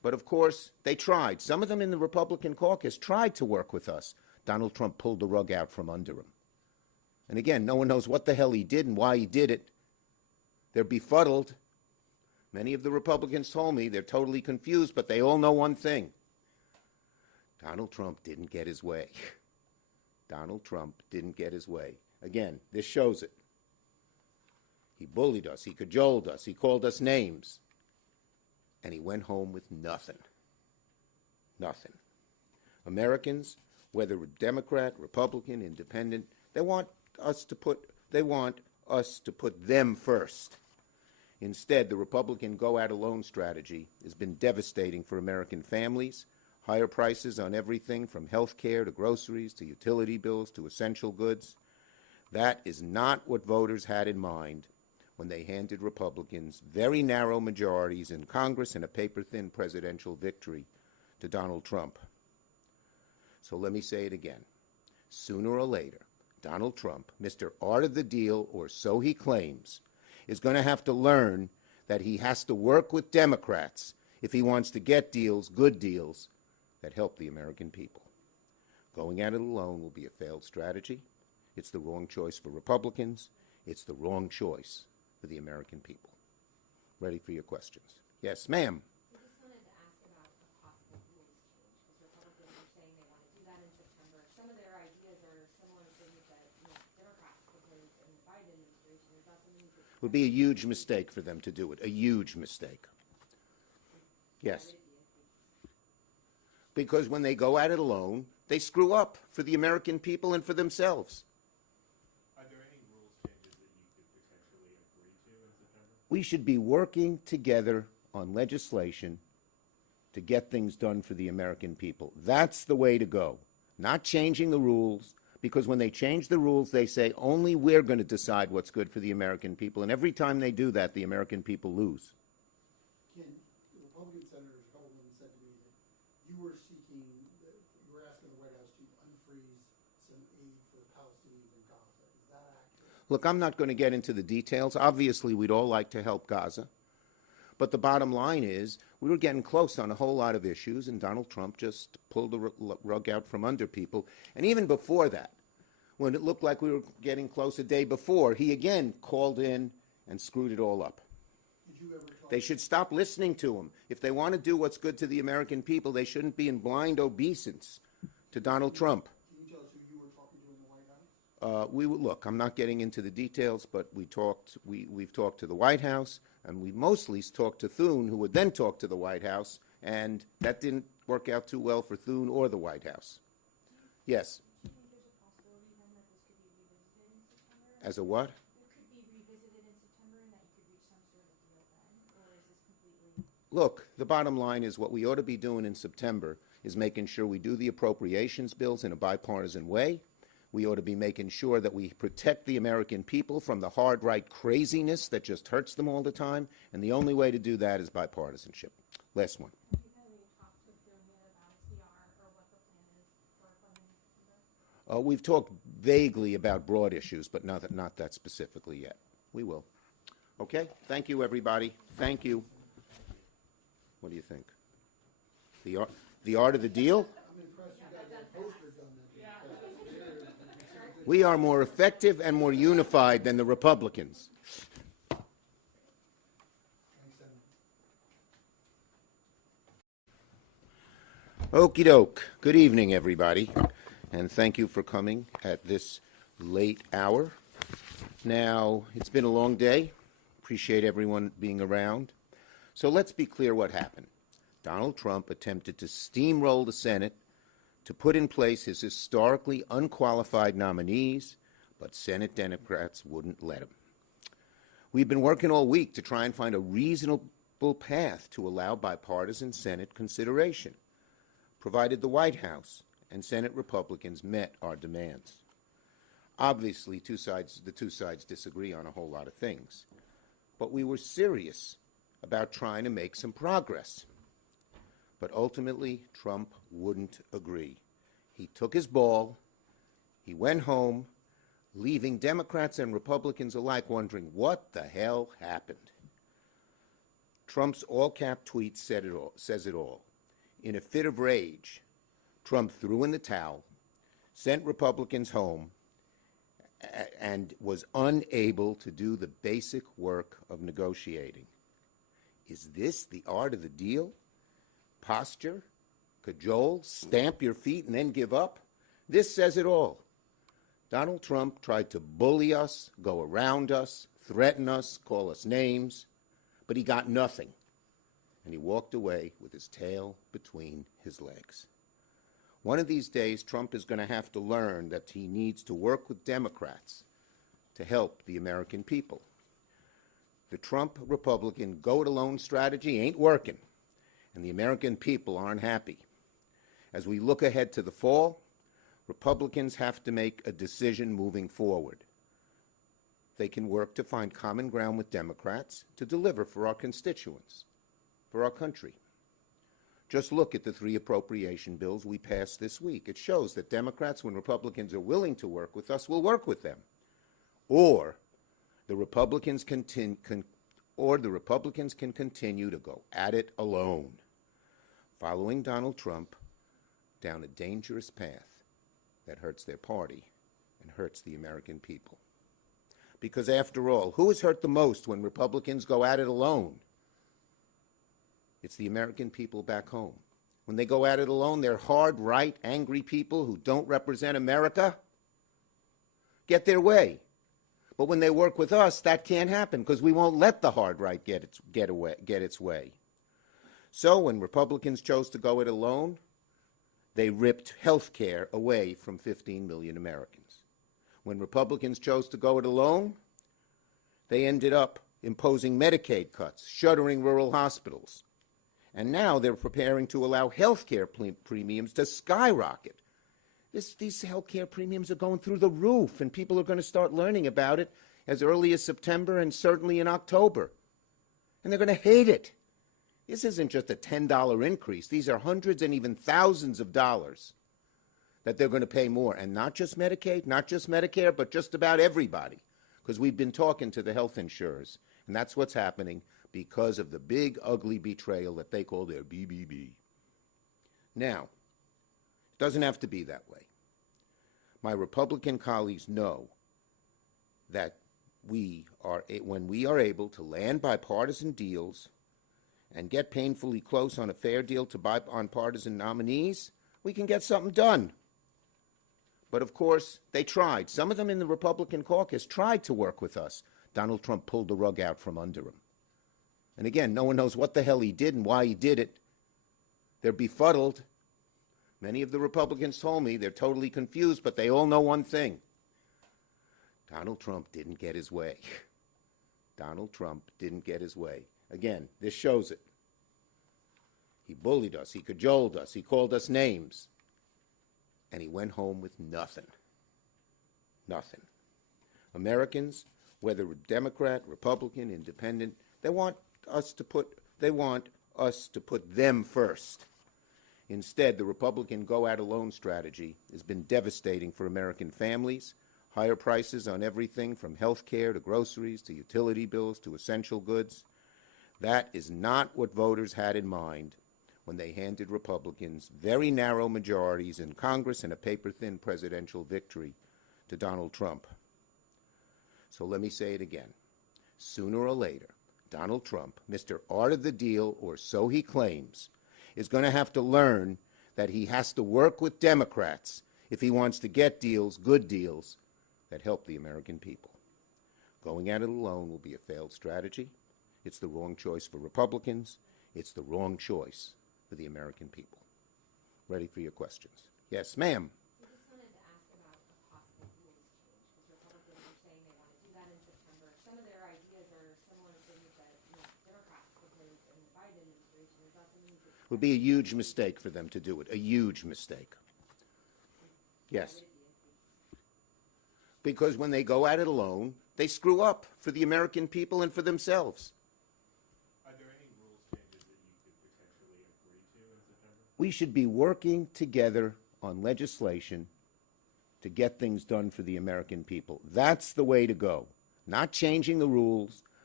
But of course, they tried. Some of them in the Republican caucus tried to work with us. Donald Trump pulled the rug out from under him. And again, no one knows what the hell he did and why he did it. They're befuddled. Many of the Republicans told me they're totally confused, but they all know one thing. Donald Trump didn't get his way. Donald Trump didn't get his way. Again, this shows it. He bullied us. He cajoled us. He called us names. And he went home with nothing. Nothing. Americans, whether Democrat, Republican, Independent, they want us to put them first. Instead, the Republican go-at-alone strategy has been devastating for American families. Higher prices on everything from health care to groceries to utility bills to essential goods. That is not what voters had in mind when they handed Republicans very narrow majorities in Congress and a paper-thin presidential victory to Donald Trump. So let me say it again. Sooner or later, Donald Trump, Mr. Art of the Deal, or so he claims, is going to have to learn that he has to work with Democrats if he wants to get deals, good deals, that help the American people. Going at it alone will be a failed strategy. It's the wrong choice for Republicans. It's the wrong choice for the American people. Ready for your questions. Yes, ma'am. I just wanted to ask about a possible rules change, because Republicans are saying they want to do that in September. Some of their ideas are similar to things that Democrats proposed in the Biden administration. Is that something you could... It would be a huge mistake for them to do it, a huge mistake. Yes. Because when they go at it alone, they screw up for the American people and for themselves. Are there any rules changes that you could potentially agree to in September? We should be working together on legislation to get things done for the American people. That's the way to go. Not changing the rules, because when they change the rules, they say only we're going to decide what's good for the American people. And every time they do that, the American people lose. Ken, the Republican senators Holman said to me that you were seeking, you were asking the White House to unfreeze some aid for the Palestinians in Gaza. Is that accurate? Look, I'm not going to get into the details. Obviously, we'd all like to help Gaza. But the bottom line is, we were getting close on a whole lot of issues, and Donald Trump just pulled the rug out from under people. And even before that, when it looked like we were getting close a day before, he again called in and screwed it all up. Did you ever talk? They should stop listening to him. If they want to do what's good to the American people, they shouldn't be in blind obeisance to Donald Trump. Can you tell us who you were talking to in the White House? Look, I'm not getting into the details, but we've talked to the White House, and we mostly talked to Thune, who would then talk to the White House, and that didn't work out too well for Thune or the White House. Yes. Do you think there's a possibility then that this could be revisited in September? As a what? It could be revisited in September and that you could reach some sort of deal then? Or is this completely... Look, the bottom line is what we ought to be doing in September is making sure we do the appropriations bills in a bipartisan way. We ought to be making sure that we protect the American people from the hard right craziness that just hurts them all the time. And the only way to do that is bipartisanship. Last one. Have you had any talks with them yet about CR or what the plan is for funding September? We've talked vaguely about broad issues, but not that specifically yet. We will. Okay? Thank you, everybody. Thank you. What do you think? The art of the deal? I'm impressed you guys have posters on that. We are more effective and more unified than the Republicans. Thanks, Senator. Okie doke. Good evening, everybody, and thank you for coming at this late hour. Now, it's been a long day. Appreciate everyone being around. So let's be clear what happened. Donald Trump attempted to steamroll the Senate to put in place his historically unqualified nominees, but Senate Democrats wouldn't let him. We've been working all week to try and find a reasonable path to allow bipartisan Senate consideration, provided the White House and Senate Republicans met our demands. Obviously, the two sides disagree on a whole lot of things, but we were serious about trying to make some progress. But ultimately, Trump wouldn't agree. He took his ball, he went home, leaving Democrats and Republicans alike wondering what the hell happened. Trump's all-cap tweet says it all. In a fit of rage, Trump threw in the towel, sent Republicans home, and was unable to do the basic work of negotiating. Is this the art of the deal? Posture? Cajole? Stamp your feet and then give up? This says it all. Donald Trump tried to bully us, go around us, threaten us, call us names, but he got nothing. And he walked away with his tail between his legs. One of these days, Trump is going to have to learn that he needs to work with Democrats to help the American people. The Trump Republican go-it-alone strategy ain't working, and the American people aren't happy. As we look ahead to the fall, Republicans have to make a decision moving forward. They can work to find common ground with Democrats to deliver for our constituents, for our country. Just look at the 3 appropriation bills we passed this week. It shows that Democrats, when Republicans are willing to work with us, will work with them. Or the Republicans can continue to go at it alone, following Donald Trump down a dangerous path that hurts their party and hurts the American people. Because after all, who is hurt the most when Republicans go at it alone? It's the American people back home. When they go at it alone, they're hard, right, angry people who don't represent America get their way. But when they work with us, that can't happen because we won't let the hard right get its way. So when Republicans chose to go it alone, they ripped health care away from 15 million Americans. When Republicans chose to go it alone, they ended up imposing Medicaid cuts, shuttering rural hospitals. And now they're preparing to allow health care premiums to skyrocket. These health care premiums are going through the roof, and people are going to start learning about it as early as September and certainly in October. And they're going to hate it. This isn't just a $10 increase. These are hundreds and even thousands of dollars that they're going to pay more. And not just Medicaid, not just Medicare, but just about everybody. Because we've been talking to the health insurers, and that's what's happening because of the big, ugly betrayal that they call their BBB. Now, it doesn't have to be that way. My Republican colleagues know that when we are able to land bipartisan deals and get painfully close on a fair deal to bipartisan nominees, we can get something done. But of course, they tried. Some of them in the Republican caucus tried to work with us. Donald Trump pulled the rug out from under him. And again, no one knows what the hell he did and why he did it. They're befuddled. Many of the Republicans told me they're totally confused, but they all know one thing. Donald Trump didn't get his way. Donald Trump didn't get his way. Again, this shows it. He bullied us. He cajoled us. He called us names. And he went home with nothing. Nothing. Americans, whether Democrat, Republican, Independent, they want us to put them first. Instead, the Republican go-at-alone strategy has been devastating for American families. Higher prices on everything from health care to groceries to utility bills to essential goods. That is not what voters had in mind when they handed Republicans very narrow majorities in Congress and a paper-thin presidential victory to Donald Trump. So let me say it again. Sooner or later, Donald Trump, Mr. Art of the Deal, or so he claims, is going to have to learn that he has to work with Democrats if he wants to get deals, good deals, that help the American people. Going at it alone will be a failed strategy. It's the wrong choice for Republicans. It's the wrong choice for the American people. Ready for your questions. Yes, ma'am. I just wanted to ask about a possible rules change, because Republicans are saying they want to do that in September. Some of their ideas are similar to things that Democrats proposed in the Biden administration. Is that something that It would be a huge mistake for them to do it, a huge mistake. Yes. Because when they go at it alone, they screw up for the American people and for themselves. Are there any rules changes that you could potentially agree to in September? We should be working together on legislation to get things done for the American people. That's the way to go. Not changing the rules,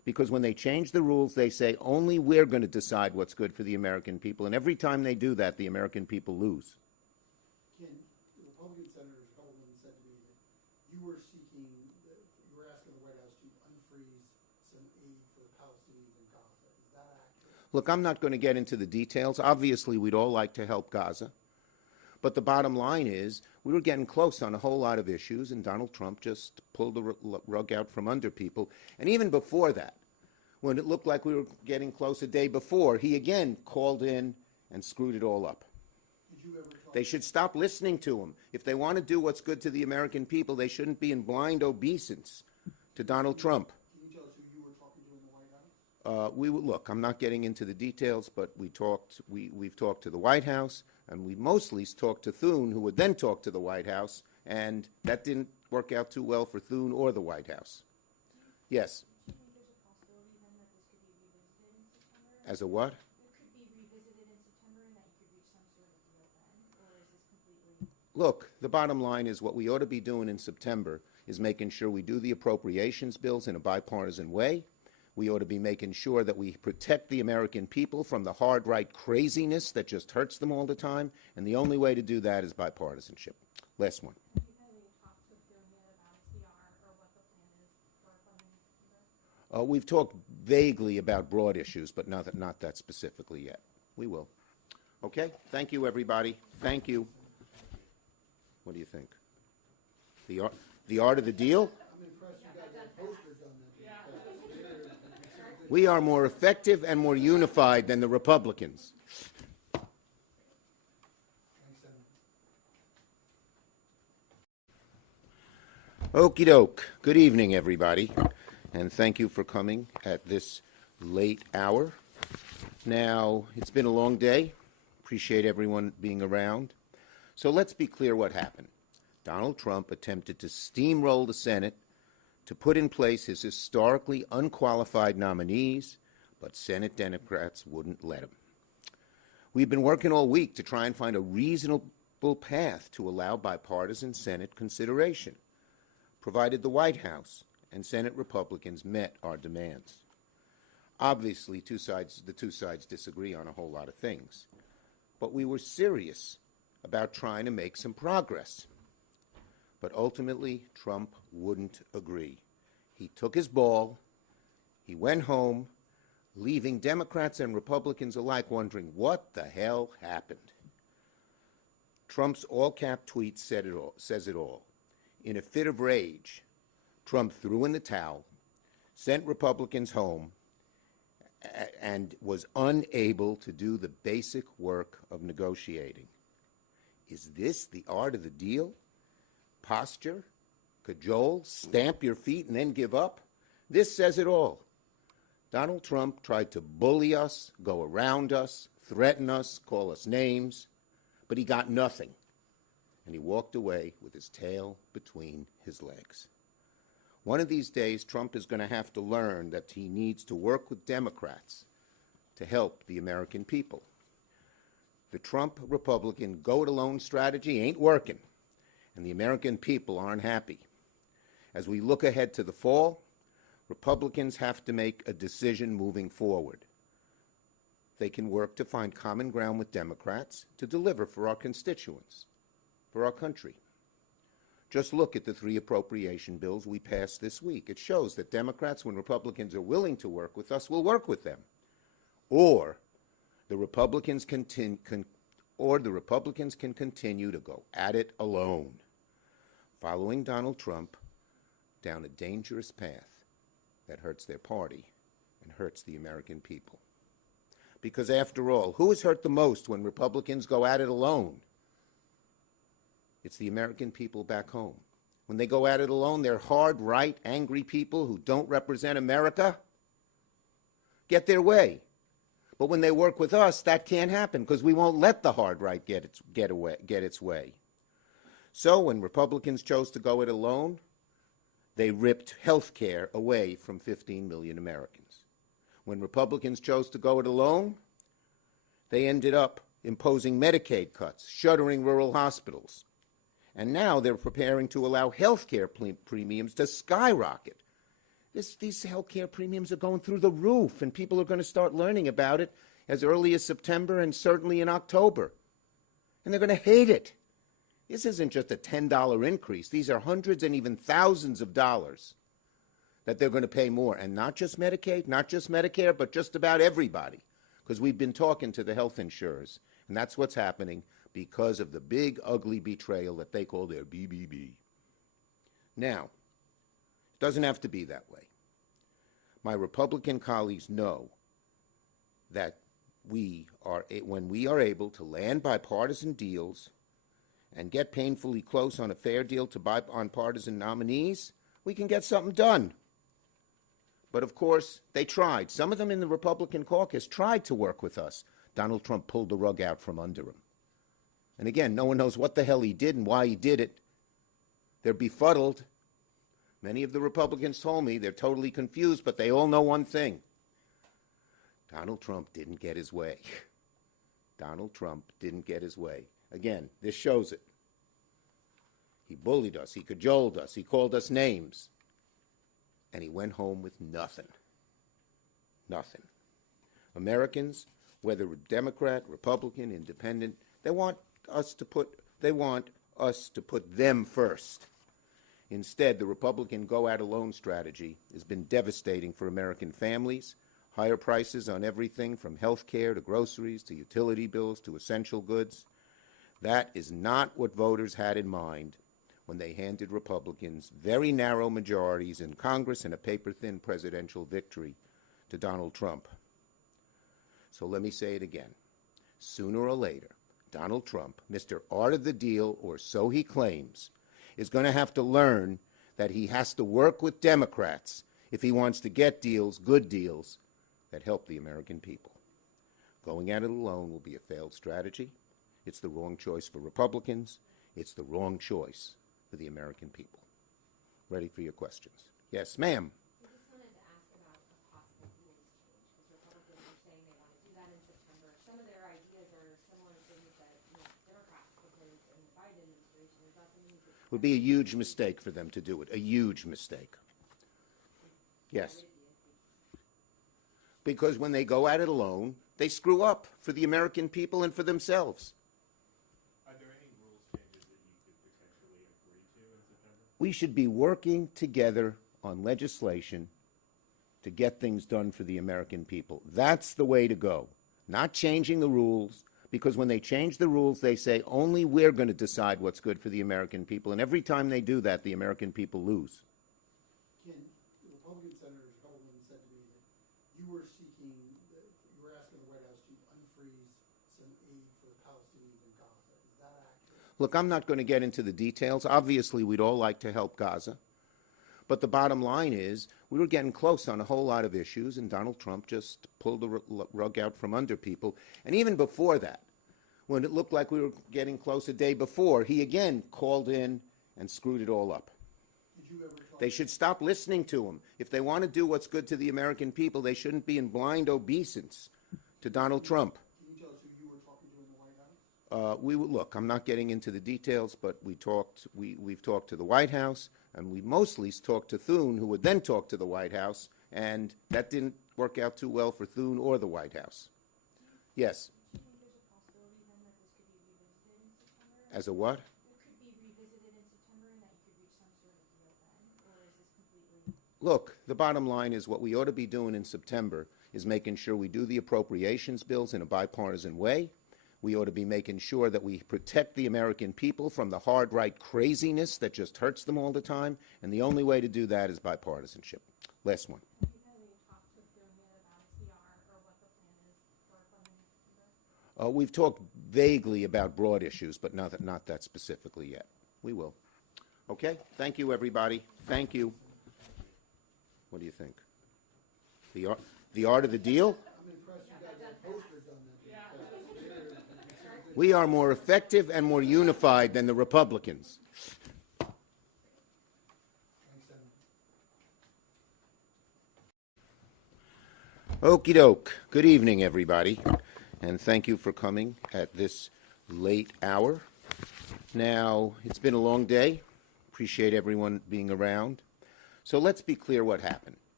because when they change the rules, they say only we're going to decide what's good for the American people. And every time they do that, the American people lose. Ken, the Republican senators Holman said to me that you were seeking, you were asking the White House to unfreeze some aid for the Palestinians in Gaza. Is that accurate? Look, I'm not going to get into the details. Obviously, we'd all like to help Gaza. But the bottom line is we were getting close on a whole lot of issues, and Donald Trump just pulled the rug out from under people. And even before that, when it looked like we were getting close a day before, he again called in and screwed it all up. Did you ever talk They should stop listening to him. If they want to do what's good to the American people, they shouldn't be in blind obeisance to Donald Trump. Can you tell us who you were talking to in the White House? Look, I'm not getting into the details, but we've talked to the White House, and we mostly talked to Thune, who would then talk to the White House, and that didn't work out too well for Thune or the White House. Yes. Do you think there's a possibility then that this could be revisited in September? As a what? It could be revisited in September and that you could reach some sort of deal then? Or is this completely? Look, the bottom line is what we ought to be doing in September is making sure we do the appropriations bills in a bipartisan way. We ought to be making sure that we protect the American people from the hard right craziness that just hurts them all the time. And the only way to do that is bipartisanship. Last one. Have you had any talks with Thune yet about CR or what the plan is for funding September? We've talked vaguely about broad issues, but not that specifically yet. We will. Okay? Thank you, everybody. Thank you. What do you think? The art of the deal? I'm impressed you got that poster done. We are more effective and more unified than the Republicans. Thanks, Senator. Okie doke. Good evening, everybody, and thank you for coming at this late hour. Now, it's been a long day. Appreciate everyone being around. So let's be clear what happened. Donald Trump attempted to steamroll the Senate to put in place his historically unqualified nominees, but Senate Democrats wouldn't let him. We've been working all week to try and find a reasonable path to allow bipartisan Senate consideration, provided the White House and Senate Republicans met our demands. Obviously, the two sides disagree on a whole lot of things, but we were serious about trying to make some progress. But ultimately, Trump wouldn't agree. He took his ball, he went home, leaving Democrats and Republicans alike wondering what the hell happened. Trump's all-cap tweet says it all. In a fit of rage, Trump threw in the towel, sent Republicans home, and was unable to do the basic work of negotiating. Is this the art of the deal? Posture, cajole, stamp your feet, and then give up? This says it all. Donald Trump tried to bully us, go around us, threaten us, call us names, but he got nothing. And he walked away with his tail between his legs. One of these days, Trump is going to have to learn that he needs to work with Democrats to help the American people. The Trump Republican go-it-alone strategy ain't working, and the American people aren't happy. As we look ahead to the fall, Republicans have to make a decision moving forward. They can work to find common ground with Democrats to deliver for our constituents, for our country. Just look at the 3 appropriation bills we passed this week. It shows that Democrats, when Republicans are willing to work with us, will work with them. Or the Republicans can continue to go at it alone, following Donald Trump down a dangerous path that hurts their party and hurts the American people. Because after all, who is hurt the most when Republicans go at it alone? It's the American people back home. When they go at it alone, they're hard, right, angry people who don't represent America get their way. But when they work with us, that can't happen because we won't let the hard right get its way. So when Republicans chose to go it alone, they ripped health care away from 15 million Americans. When Republicans chose to go it alone, they ended up imposing Medicaid cuts, shuttering rural hospitals. And now they're preparing to allow health care premiums to skyrocket. These health care premiums are going through the roof, and people are going to start learning about it as early as September and certainly in October. And they're going to hate it. This isn't just a $10 increase. These are hundreds and even thousands of dollars that they're going to pay more. And not just Medicaid, not just Medicare, but just about everybody. Because we've been talking to the health insurers, and that's what's happening because of the big, ugly betrayal that they call their BBB. Now, it doesn't have to be that way. My Republican colleagues know that when we are able to land bipartisan deals and get painfully close on a fair deal to bipartisan nominees, we can get something done. But of course, they tried. Some of them in the Republican caucus tried to work with us. Donald Trump pulled the rug out from under him. And again, no one knows what the hell he did and why he did it. They're befuddled. Many of the Republicans told me they're totally confused, but they all know one thing. Donald Trump didn't get his way. Donald Trump didn't get his way. Again, this shows it. He bullied us. He cajoled us. He called us names. And he went home with nothing. Nothing. Americans, whether Democrat, Republican, Independent, they want us to put them first. Instead, the Republican go-at-alone strategy has been devastating for American families. Higher prices on everything from health care to groceries to utility bills to essential goods. That is not what voters had in mind when they handed Republicans very narrow majorities in Congress and a paper-thin presidential victory to Donald Trump. So let me say it again. Sooner or later, Donald Trump, Mr. Art of the Deal, or so he claims, is going to have to learn that he has to work with Democrats if he wants to get deals, good deals, that help the American people. Going at it alone will be a failed strategy. It's the wrong choice for Republicans. It's the wrong choice for the American people. Ready for your questions. Yes, ma'am. I just wanted to ask about a possible rules change, because Republicans are saying they want to do that in September. Some of their ideas are similar to things that Democrats proposed in the Biden administration. Is that something you could... It would be a huge mistake for them to do it, a huge mistake. Yes. Because when they go at it alone, they screw up for the American people and for themselves. Are there any rules changes that you could potentially agree to in September? We should be working together on legislation to get things done for the American people. That's the way to go. Not changing the rules, because when they change the rules, they say only we're going to decide what's good for the American people. And every time they do that, the American people lose. Ken, the Republican Senator Hellman said to me that you were asking the White House to unfreeze some aid for the Palestinians in Gaza. Is that accurate? Look, I'm not going to get into the details. Obviously, we'd all like to help Gaza. But the bottom line is we were getting close on a whole lot of issues, and Donald Trump just pulled the rug out from under people. And even before that, when it looked like we were getting close a day before, he again called in and screwed it all up. Did you ever talk They should stop listening to him. If they want to do what's good to the American people, they shouldn't be in blind obeisance to Donald Trump. Can you tell us who you were talking to in the White House? Look, I'm not getting into the details, but we've talked to the White House, and we mostly talked to Thune, who would then talk to the White House, and that didn't work out too well for Thune or the White House. Yes. Do you think there's a possibility then that this could be revisited in September? As a what? It could be revisited in September and that you could reach some sort of deal then? Or is this completely... Look, the bottom line is what we ought to be doing in September is making sure we do the appropriations bills in a bipartisan way. We ought to be making sure that we protect the American people from the hard right craziness that just hurts them all the time. And the only way to do that is bipartisanship. Last one. Have you had any talks with them yet about CR or what the plan is for funding in September? We've talked vaguely about broad issues, but not that specifically yet. We will. Okay? Thank you, everybody. Thank you. What do you think? The art of the deal? I'm impressed you guys have posters on that. We are more effective and more unified than the Republicans. Thanks, Senator. Okie doke. Good evening, everybody, and thank you for coming at this late hour. Now, it's been a long day. Appreciate everyone being around. So let's be clear what happened.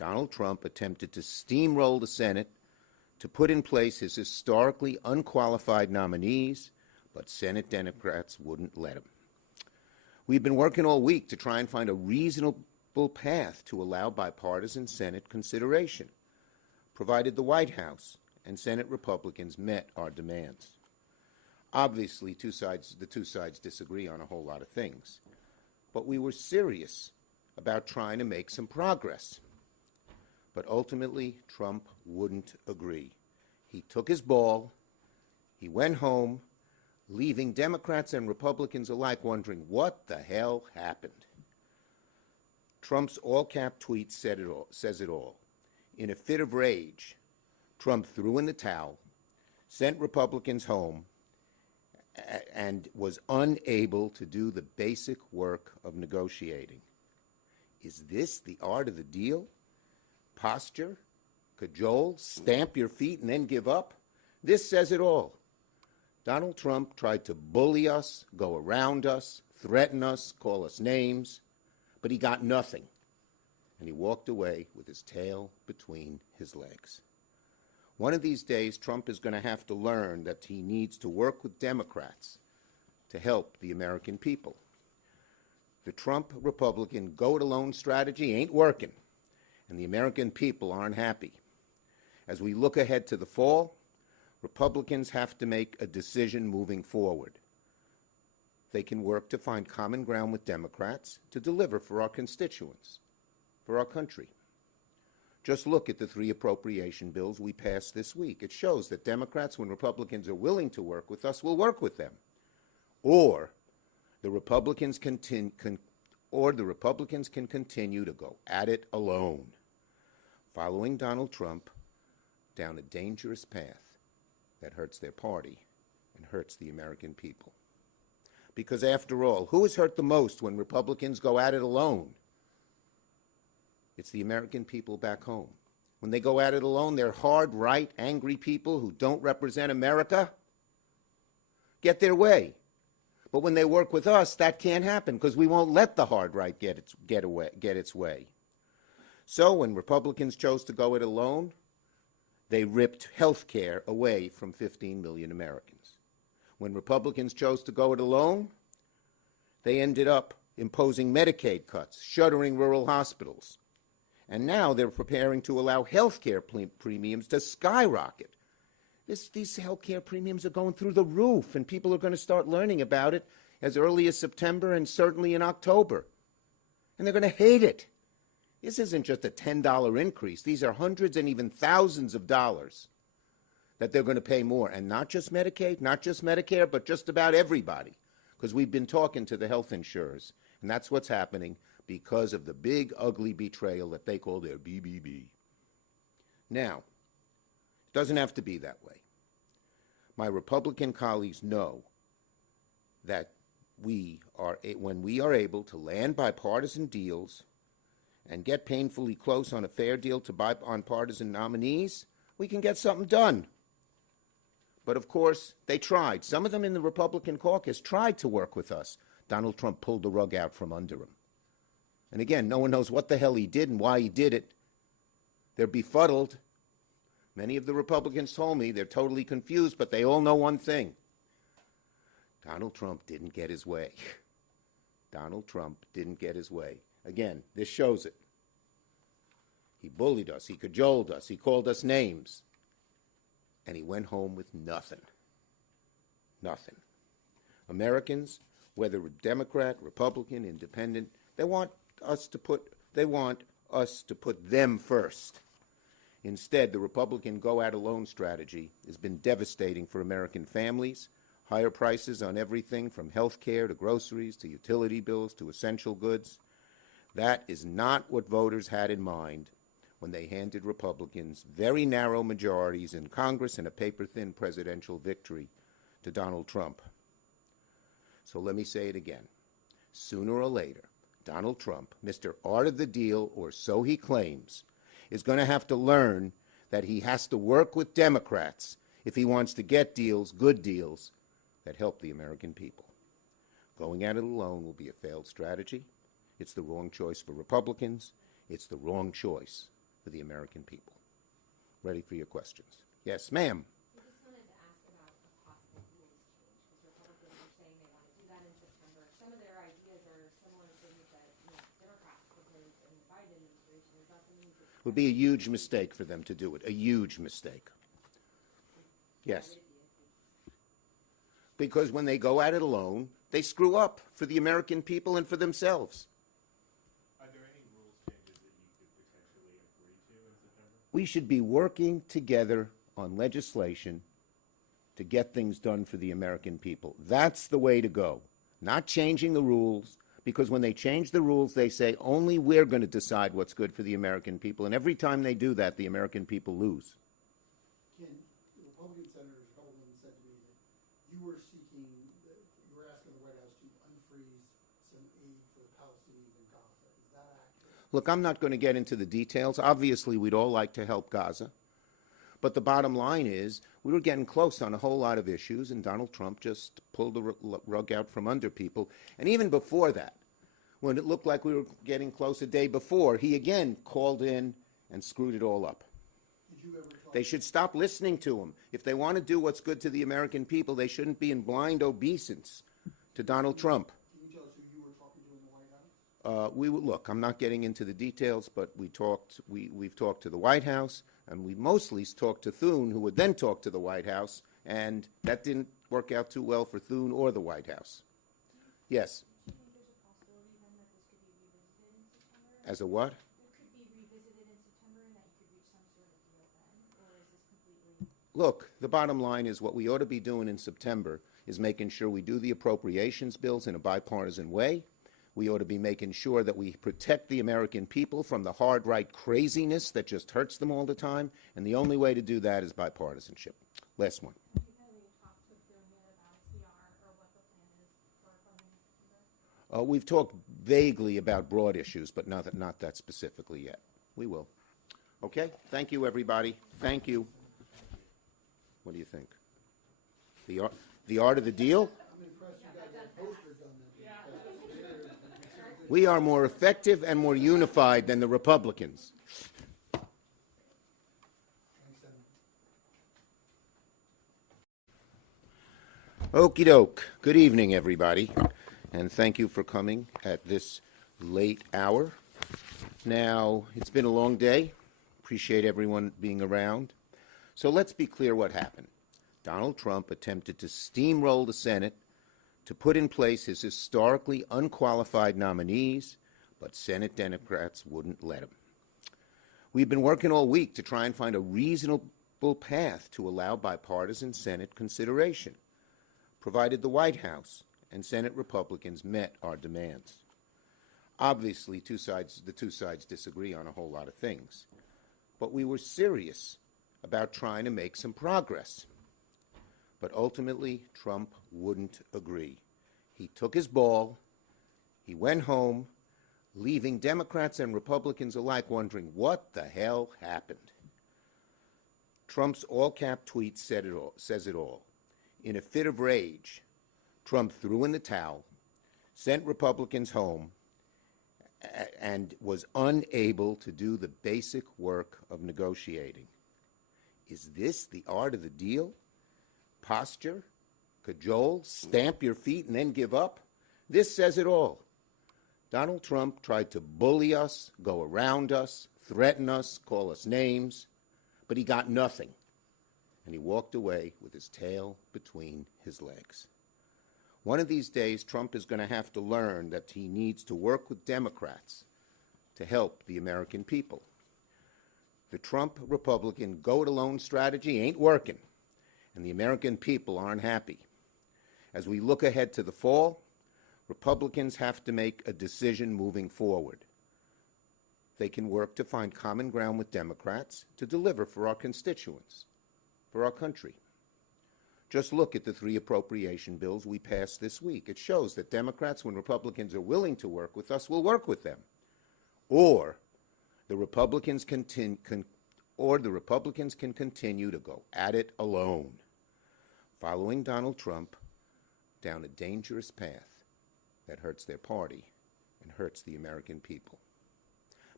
Donald Trump attempted to steamroll the Senate to put in place his historically unqualified nominees, but Senate Democrats wouldn't let him. We've been working all week to try and find a reasonable path to allow bipartisan Senate consideration, provided the White House and Senate Republicans met our demands. Obviously, the two sides disagree on a whole lot of things, but we were serious about trying to make some progress. But ultimately, Trump wouldn't agree. He took his ball, he went home, leaving Democrats and Republicans alike wondering what the hell happened. Trump's all-cap tweet says it all. In a fit of rage, Trump threw in the towel, sent Republicans home, and was unable to do the basic work of negotiating. Is this the art of the deal? Posture, cajole, stamp your feet and then give up? This says it all. Donald Trump tried to bully us, go around us, threaten us, call us names, but he got nothing. And he walked away with his tail between his legs. One of these days, Trump is going to have to learn that he needs to work with Democrats to help the American people. The Trump Republican go-it-alone strategy ain't working, and the American people aren't happy. As we look ahead to the fall, Republicans have to make a decision moving forward. They can work to find common ground with Democrats to deliver for our constituents, for our country. Just look at the 3 appropriation bills we passed this week. It shows that Democrats, when Republicans are willing to work with us, will work with them. Or the Republicans can continue to go at it alone, following Donald Trump down a dangerous path that hurts their party and hurts the American people. Because after all, who is hurt the most when Republicans go at it alone? It's the American people back home. When they go at it alone, they're hard, right, angry people who don't represent America get their way. But when they work with us, that can't happen because we won't let the hard right get its way. So when Republicans chose to go it alone, they ripped health care away from 15 million Americans. When Republicans chose to go it alone, they ended up imposing Medicaid cuts, shuttering rural hospitals. And now they're preparing to allow health care premiums to skyrocket. These health care premiums are going through the roof, and people are going to start learning about it as early as September and certainly in October. And they're going to hate it. This isn't just a $10 increase. These are hundreds and even thousands of dollars that they're going to pay more. And not just Medicaid, not just Medicare, but just about everybody. Because we've been talking to the health insurers, and that's what's happening because of the big, ugly betrayal that they call their BBB. Now, it doesn't have to be that way. My Republican colleagues know that when we are able to land bipartisan deals and get painfully close on a fair deal to bipartisan nominees, we can get something done. But of course, they tried. Some of them in the Republican caucus tried to work with us. Donald Trump pulled the rug out from under him. And again, no one knows what the hell he did and why he did it. They're befuddled. Many of the Republicans told me they're totally confused, but they all know one thing. Donald Trump didn't get his way. Donald Trump didn't get his way. Again, this shows it. He bullied us. He cajoled us. He called us names. And he went home with nothing. Nothing. Americans, whether Democrat, Republican, Independent, they want us to put them first. Instead, the Republican go-at-alone strategy has been devastating for American families. Higher prices on everything from health care to groceries to utility bills to essential goods. That is not what voters had in mind when they handed Republicans very narrow majorities in Congress and a paper-thin presidential victory to Donald Trump. So let me say it again. Sooner or later, Donald Trump, Mr. Art of the Deal, or so he claims, is going to have to learn that he has to work with Democrats if he wants to get deals, good deals, that help the American people. Going at it alone will be a failed strategy. It's the wrong choice for Republicans. It's the wrong choice for the American people. Ready for your questions. Yes, ma'am. I just wanted to ask about a possible rules change, because Republicans are saying they want to do that in September. Some of their ideas are similar to things that Democrats proposed in the Biden administration. Is that something you could? It would be a huge mistake for them to do it, a huge mistake. Yes. Because when they go at it alone, they screw up for the American people and for themselves. Are there any rules changes that you could potentially agree to in September? We should be working together on legislation to get things done for the American people. That's the way to go. Not changing the rules, because when they change the rules, they say only we're going to decide what's good for the American people. And every time they do that, the American people lose. Ken, the Republican Senator Sheldon said to me that you were seeking, you were asking the White House to unfreeze some aid for the Palestinians in Gaza. Is that accurate? Look, I'm not going to get into the details. Obviously, we'd all like to help Gaza. But the bottom line is we were getting close on a whole lot of issues, and Donald Trump just pulled the rug out from under people. And even before that, when it looked like we were getting close a day before, he again called in and screwed it all up. Did you ever talk? They should stop listening to him. If they want to do what's good to the American people, they shouldn't be in blind obeisance to Donald Trump. Can you tell us who you were talking to in the White House? Look, I'm not getting into the details, but we've talked to the White House, and we mostly talked to Thune, who would then talk to the White House, and that didn't work out too well for Thune or the White House. Yes. Do you think there's a possibility then that this could be revisited in September? As a what? It could be revisited in September and that you could reach some sort of deal then? Or is this completely? Look, the bottom line is what we ought to be doing in September is making sure we do the appropriations bills in a bipartisan way. We ought to be making sure that we protect the American people from the hard right craziness that just hurts them all the time, and the only way to do that is bipartisanship. Last one. Have you had any talks with Thune yet about CR or what the plan is for funding? We've talked vaguely about broad issues, but not that specifically yet. We will. Okay? Thank you, everybody. Thank you. What do you think? The art of the deal? I'm impressed you got that poster done that. We are more effective and more unified than the Republicans. Thanks, Senator. Okie doke. Good evening, everybody, and thank you for coming at this late hour. Now, it's been a long day. Appreciate everyone being around. So let's be clear what happened. Donald Trump attempted to steamroll the Senate to put in place his historically unqualified nominees, but Senate Democrats wouldn't let him. We've been working all week to try and find a reasonable path to allow bipartisan Senate consideration, provided the White House and Senate Republicans met our demands. Obviously, the two sides disagree on a whole lot of things, but we were serious about trying to make some progress. But ultimately, Trump wouldn't agree. He took his ball, he went home, leaving Democrats and Republicans alike wondering what the hell happened. Trump's all-cap tweet says it all. In a fit of rage, Trump threw in the towel, sent Republicans home, and was unable to do the basic work of negotiating. Is this the art of the deal? Posture, cajole, stamp your feet, and then give up? This says it all. Donald Trump tried to bully us, go around us, threaten us, call us names, but he got nothing. And he walked away with his tail between his legs. One of these days, Trump is going to have to learn that he needs to work with Democrats to help the American people. The Trump Republican go-it-alone strategy ain't working, and the American people aren't happy. As we look ahead to the fall, Republicans have to make a decision moving forward. They can work to find common ground with Democrats to deliver for our constituents, for our country. Just look at the 3 appropriation bills we passed this week. It shows that Democrats, when Republicans are willing to work with us, will work with them. Or the Republicans can continue to go at it alone, following Donald Trump down a dangerous path that hurts their party and hurts the American people.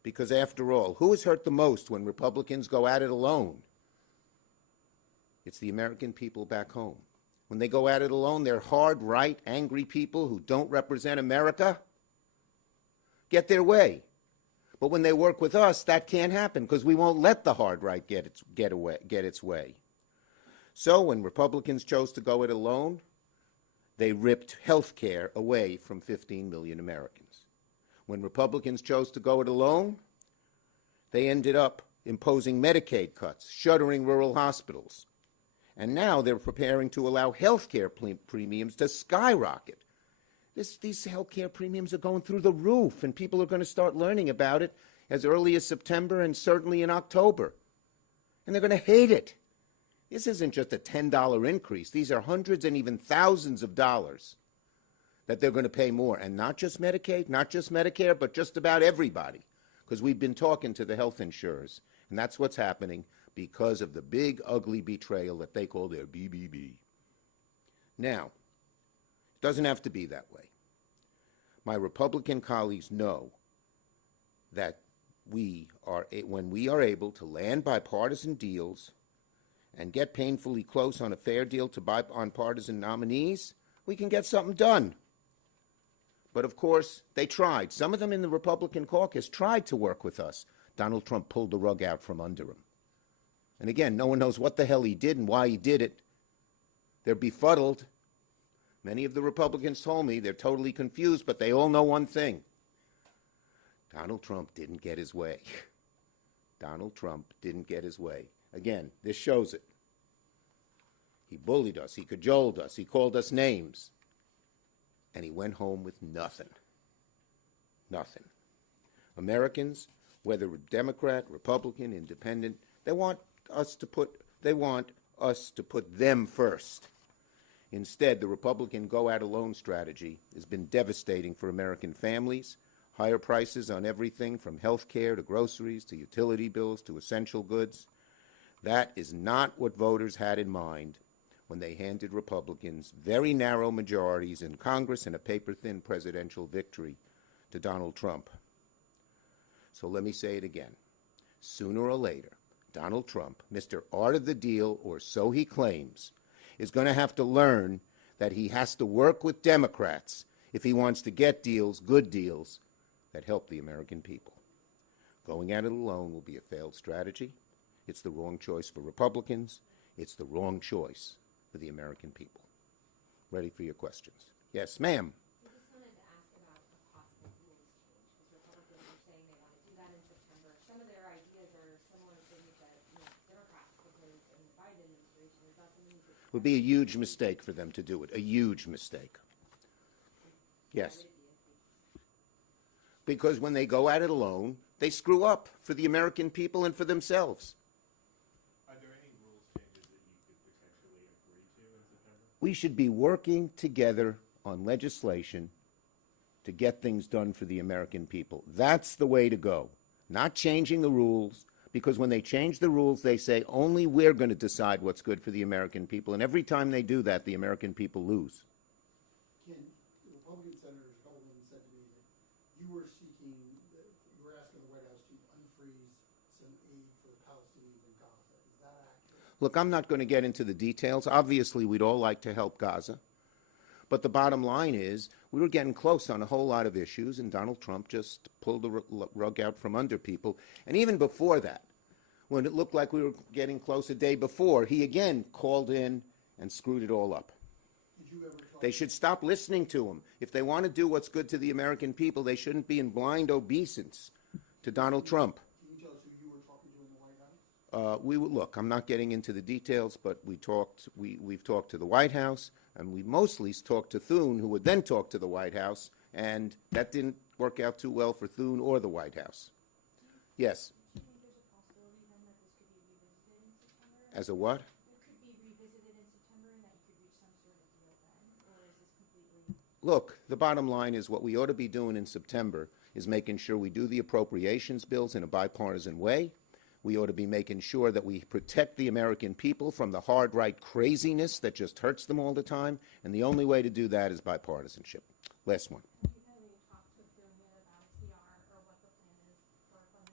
Because after all, who is hurt the most when Republicans go at it alone? It's the American people back home. When they go at it alone, they're hard, right, angry people who don't represent America get their way. But when they work with us, that can't happen because we won't let the hard right get its way. So when Republicans chose to go it alone, they ripped health care away from 15 million Americans. When Republicans chose to go it alone, they ended up imposing Medicaid cuts, shuttering rural hospitals. And now they're preparing to allow health care premiums to skyrocket. These health care premiums are going through the roof, and people are going to start learning about it as early as September and certainly in October. And they're going to hate it. This isn't just a $10 increase. These are hundreds and even thousands of dollars that they're going to pay more. And not just Medicaid, not just Medicare, but just about everybody. Because we've been talking to the health insurers, and that's what's happening because of the big, ugly betrayal that they call their BBB. Now, it doesn't have to be that way. My Republican colleagues know that when we are able to land bipartisan deals and get painfully close on a fair deal on partisan nominees, we can get something done. But of course, they tried. Some of them in the Republican caucus tried to work with us. Donald Trump pulled the rug out from under him. And again, no one knows what the hell he did and why he did it. They're befuddled. Many of the Republicans told me they're totally confused, but they all know one thing. Donald Trump didn't get his way. Donald Trump didn't get his way. Again, this shows it. He bullied us. He cajoled us. He called us names. And he went home with nothing. Nothing. Americans, whether Democrat, Republican, Independent, they want us to put them first. Instead, the Republican go-at-alone strategy has been devastating for American families. Higher prices on everything from health care to groceries to utility bills to essential goods. That is not what voters had in mind when they handed Republicans very narrow majorities in Congress and a paper-thin presidential victory to Donald Trump. So let me say it again. Sooner or later, Donald Trump, Mr. Art of the Deal, or so he claims, is going to have to learn that he has to work with Democrats if he wants to get deals, good deals, that help the American people. Going at it alone will be a failed strategy. It's the wrong choice for Republicans. It's the wrong choice for the American people. Ready for your questions. Yes, ma'am. I just wanted to ask about a possible rules change, because Republicans are saying they want to do that in September. Some of their ideas are similar to things that Democrats proposed in the Biden administration. Is that something that It would be a huge mistake for them to do it, a huge mistake. Yes. Because when they go at it alone, they screw up for the American people and for themselves. Are there any rules changes that you could potentially agree to in September? We should be working together on legislation to get things done for the American people. That's the way to go. Not changing the rules, because when they change the rules, they say only we're going to decide what's good for the American people. And every time they do that, the American people lose. Ken, the Republican senators Holden said to me that you were seeking, you were asking the White House to unfreeze some aid for the Palestinians in Gaza. Is that accurate? Look, I'm not going to get into the details. Obviously, we'd all like to help Gaza. But the bottom line is we were getting close on a whole lot of issues, and Donald Trump just pulled the rug out from under people. And even before that, when it looked like we were getting close a day before, he again called in and screwed it all up. Did you ever talk? They should stop listening to him. If they want to do what's good to the American people, they shouldn't be in blind obeisance to Donald Trump. Can you tell us who you were talking to in the White House? Look, I'm not getting into the details, but we've talked to the White House, and we mostly talked to Thune, who would then talk to the White House, and that didn't work out too well for Thune or the White House. Yes. do you think there's a possibility then that this could be revisited in September? As a what? It could be revisited in September and that you could reach some sort of deal then? Or is this completely... Look, the bottom line is what we ought to be doing in September is making sure we do the appropriations bills in a bipartisan way. We ought to be making sure that we protect the American people from the hard right craziness that just hurts them all the time. And the only way to do that is bipartisanship. Last one. Have you talked with Thune yet about CR or what the plan is for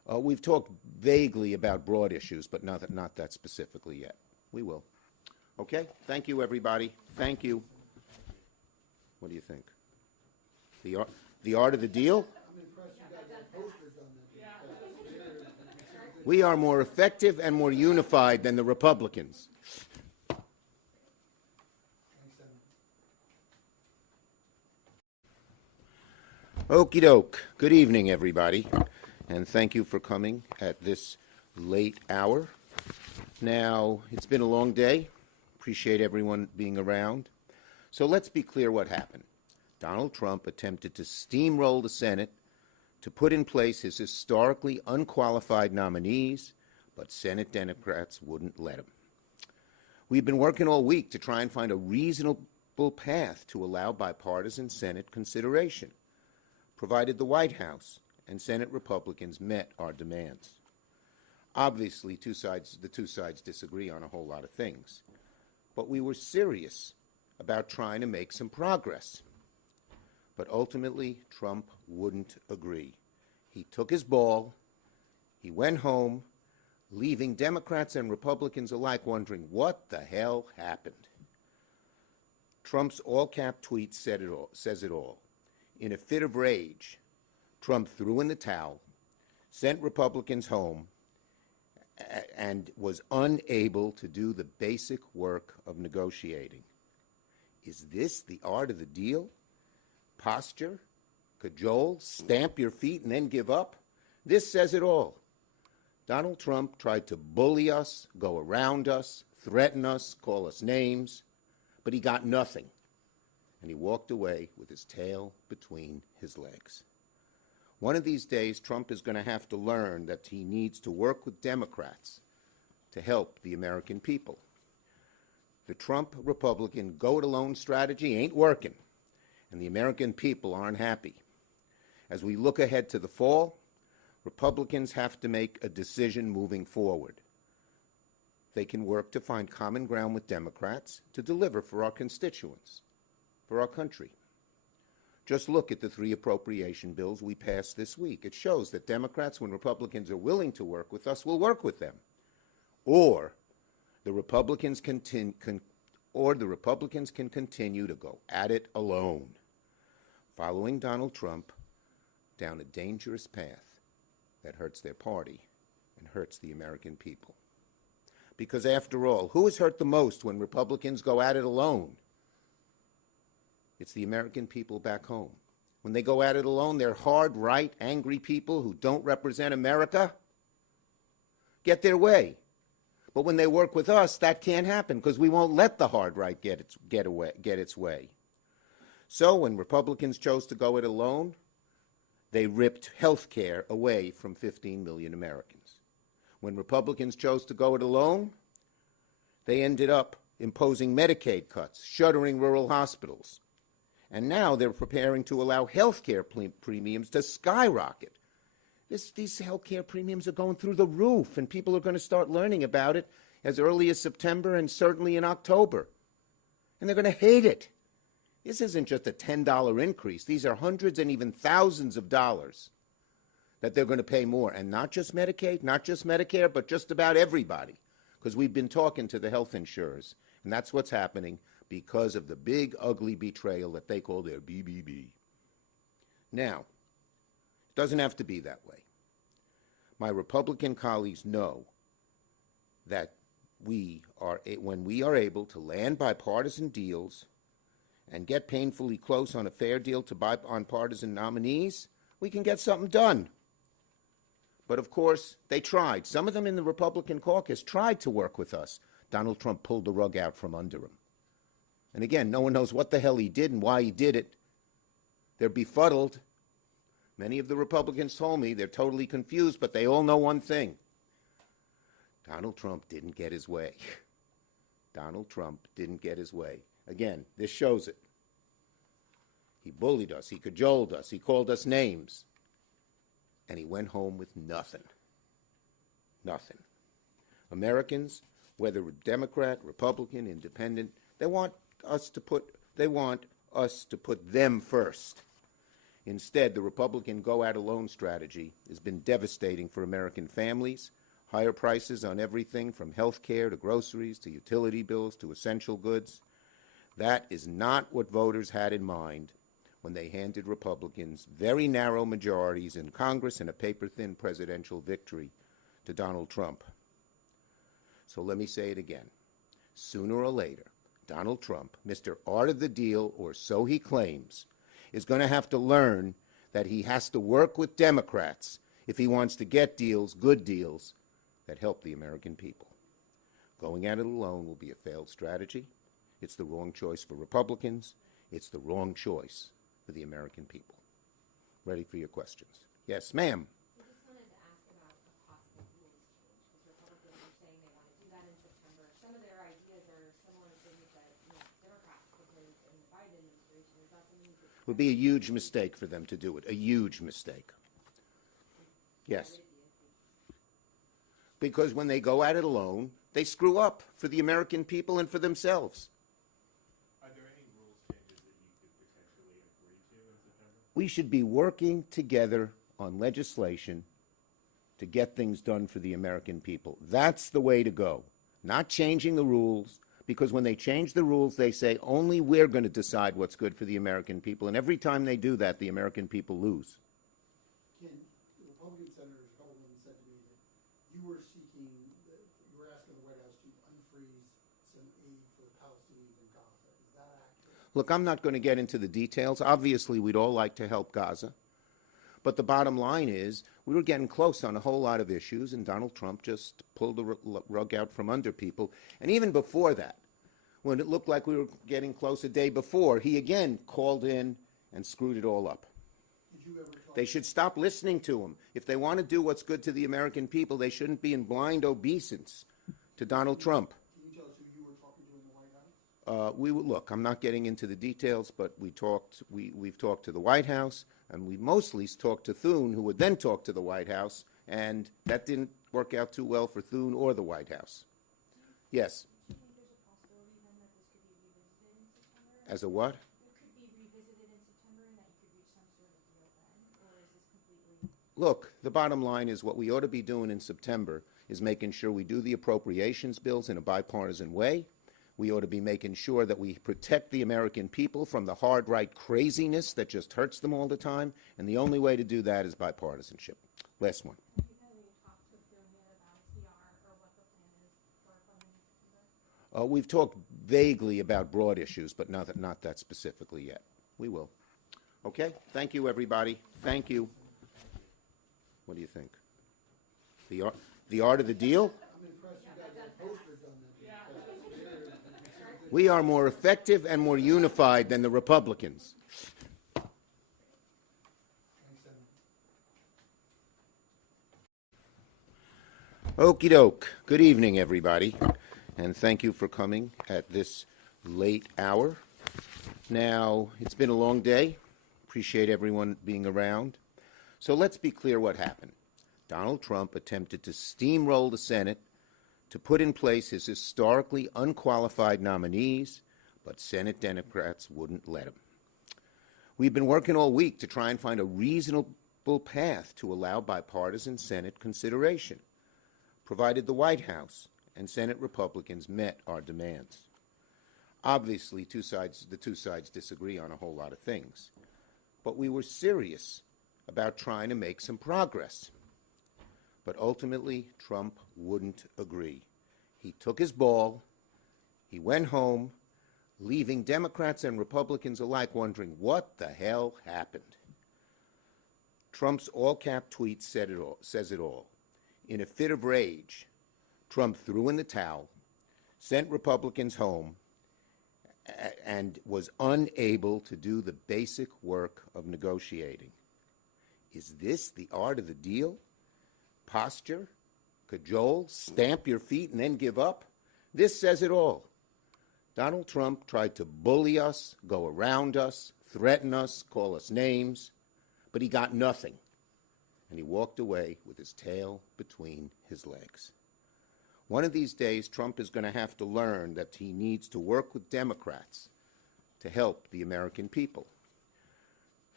We've talked vaguely about broad issues, but not that specifically yet. We will. Okay? Thank you, everybody. Thank you. What do you think? The art of the deal? I'm impressed you guys have posters on that. We are more effective and more unified than the Republicans. Thanks, Senator. Okie doke. Good evening, everybody, and thank you for coming at this late hour. Now, it's been a long day. Appreciate everyone being around. So let's be clear what happened. Donald Trump attempted to steamroll the Senate to put in place his historically unqualified nominees, but Senate Democrats wouldn't let him. We've been working all week to try and find a reasonable path to allow bipartisan Senate consideration, provided the White House and Senate Republicans met our demands. Obviously, the two sides disagree on a whole lot of things, but we were serious about trying to make some progress. But ultimately, Trump wouldn't agree. He took his ball, he went home, leaving Democrats and Republicans alike wondering what the hell happened. Trump's all-cap tweet says it all. In a fit of rage, Trump threw in the towel, sent Republicans home, and was unable to do the basic work of negotiating. Is this the art of the deal? Posture, cajole, stamp your feet, and then give up? This says it all. Donald Trump tried to bully us, go around us, threaten us, call us names, but he got nothing, and he walked away with his tail between his legs. One of these days, Trump is going to have to learn that he needs to work with Democrats to help the American people. The Trump Republican go-it-alone strategy ain't working, and the American people aren't happy. As we look ahead to the fall, Republicans have to make a decision moving forward. They can work to find common ground with Democrats to deliver for our constituents, for our country. Just look at the 3 appropriation bills we passed this week. It shows that Democrats, when Republicans are willing to work with us, will work with them. Or the Republicans can continue to go at it alone, following Donald Trump down a dangerous path that hurts their party and hurts the American people. Because after all, who is hurt the most when Republicans go at it alone? It's the American people back home. When they go at it alone, they're hard, right, angry people who don't represent America get their way. But when they work with us, that can't happen because we won't let the hard right get its way. So when Republicans chose to go it alone, they ripped health care away from 15 million Americans. When Republicans chose to go it alone, they ended up imposing Medicaid cuts, shuttering rural hospitals. And now they're preparing to allow health care premiums to skyrocket. These health care premiums are going through the roof, and people are going to start learning about it as early as September and certainly in October. And they're going to hate it. This isn't just a $10 increase. These are hundreds and even thousands of dollars that they're going to pay more. And not just Medicaid, not just Medicare, but just about everybody. Because we've been talking to the health insurers, and that's what's happening because of the big, ugly betrayal that they call their BBB. Now, it doesn't have to be that way. My Republican colleagues know that when we are able to land bipartisan deals and get painfully close on a fair deal to bipartisan nominees, we can get something done. But of course, they tried. Some of them in the Republican caucus tried to work with us. Donald Trump pulled the rug out from under him. And again, no one knows what the hell he did and why he did it. They're befuddled. Many of the Republicans told me they're totally confused, but they all know one thing. Donald Trump didn't get his way. Donald Trump didn't get his way. Again, this shows it. He bullied us. He cajoled us. He called us names. And he went home with nothing. Nothing. Americans, whether Democrat, Republican, Independent, they want us to put them first. Instead, the Republican go-at-alone strategy has been devastating for American families. Higher prices on everything from health care to groceries to utility bills to essential goods. That is not what voters had in mind when they handed Republicans very narrow majorities in Congress and a paper-thin presidential victory to Donald Trump. So let me say it again. Sooner or later, Donald Trump, Mr. Art of the Deal, or so he claims, is going to have to learn that he has to work with Democrats if he wants to get deals, good deals, that help the American people. Going at it alone will be a failed strategy. It's the wrong choice for Republicans. It's the wrong choice for the American people. Ready for your questions. Yes, ma'am. I just wanted to ask about a possible rules change, because Republicans are saying they want to do that in September. Some of their ideas are similar to things that Democrats proposed in the Biden administration. Is that something you could... It would be a huge mistake for them to do it, a huge mistake. Yes. Because when they go at it alone, they screw up for the American people and for themselves. Are there any rules changes that you could potentially agree to in September? We should be working together on legislation to get things done for the American people. That's the way to go. Not changing the rules, because when they change the rules, they say only we're going to decide what's good for the American people. And every time they do that, the American people lose. Ken, the Republican Senator Coleman said to me that you were asking the White House to unfreeze some aid for the Palestinians in Gaza. Is that accurate? Look, I'm not going to get into the details. Obviously, we'd all like to help Gaza. But the bottom line is we were getting close on a whole lot of issues, and Donald Trump just pulled the rug out from under people. And even before that, when it looked like we were getting close a day before, he again called in and screwed it all up. Did you ever talk They should stop listening to him. If they want to do what's good to the American people, they shouldn't be in blind obeisance to Donald Trump. Can you tell us who you were talking to in the White House? Look, I'm not getting into the details, but we've talked to the White House, and we mostly talked to Thune, who would then talk to the White House, and that didn't work out too well for Thune or the White House. Yes. Do you think there's a possibility then that this could be revisited in September? As a what? It could be revisited in September and that you could reach some sort of deal then? Or is this completely... Look, the bottom line is what we ought to be doing in September is making sure we do the appropriations bills in a bipartisan way. We ought to be making sure that we protect the American people from the hard right craziness that just hurts them all the time, and the only way to do that is bipartisanship. Last one. Have you had any talks with Thune yet about CR or what the plan is for funding in September? We've talked vaguely about broad issues, but not that specifically yet. We will. Okay? Thank you, everybody. Thank you. What do you think? The art of the deal? I'm impressed you guys have posters on that. We are more effective and more unified than the Republicans. Thanks, Senator. Okie doke. Good evening, everybody, and thank you for coming at this late hour. Now, it's been a long day. Appreciate everyone being around. So let's be clear what happened. Donald Trump attempted to steamroll the Senate to put in place his historically unqualified nominees, but Senate Democrats wouldn't let him. We've been working all week to try and find a reasonable path to allow bipartisan Senate consideration, provided the White House and Senate Republicans met our demands. Obviously, the two sides disagree on a whole lot of things, but we were serious about trying to make some progress. But ultimately, Trump wouldn't agree. He took his ball, he went home, leaving Democrats and Republicans alike wondering what the hell happened. Trump's all-cap tweet says it all. In a fit of rage, Trump threw in the towel, sent Republicans home, and was unable to do the basic work of negotiating. Is this the art of the deal? Posture, cajole, stamp your feet and then give up? This says it all. Donald Trump tried to bully us, go around us, threaten us, call us names, but he got nothing. And he walked away with his tail between his legs. One of these days, Trump is going to have to learn that he needs to work with Democrats to help the American people.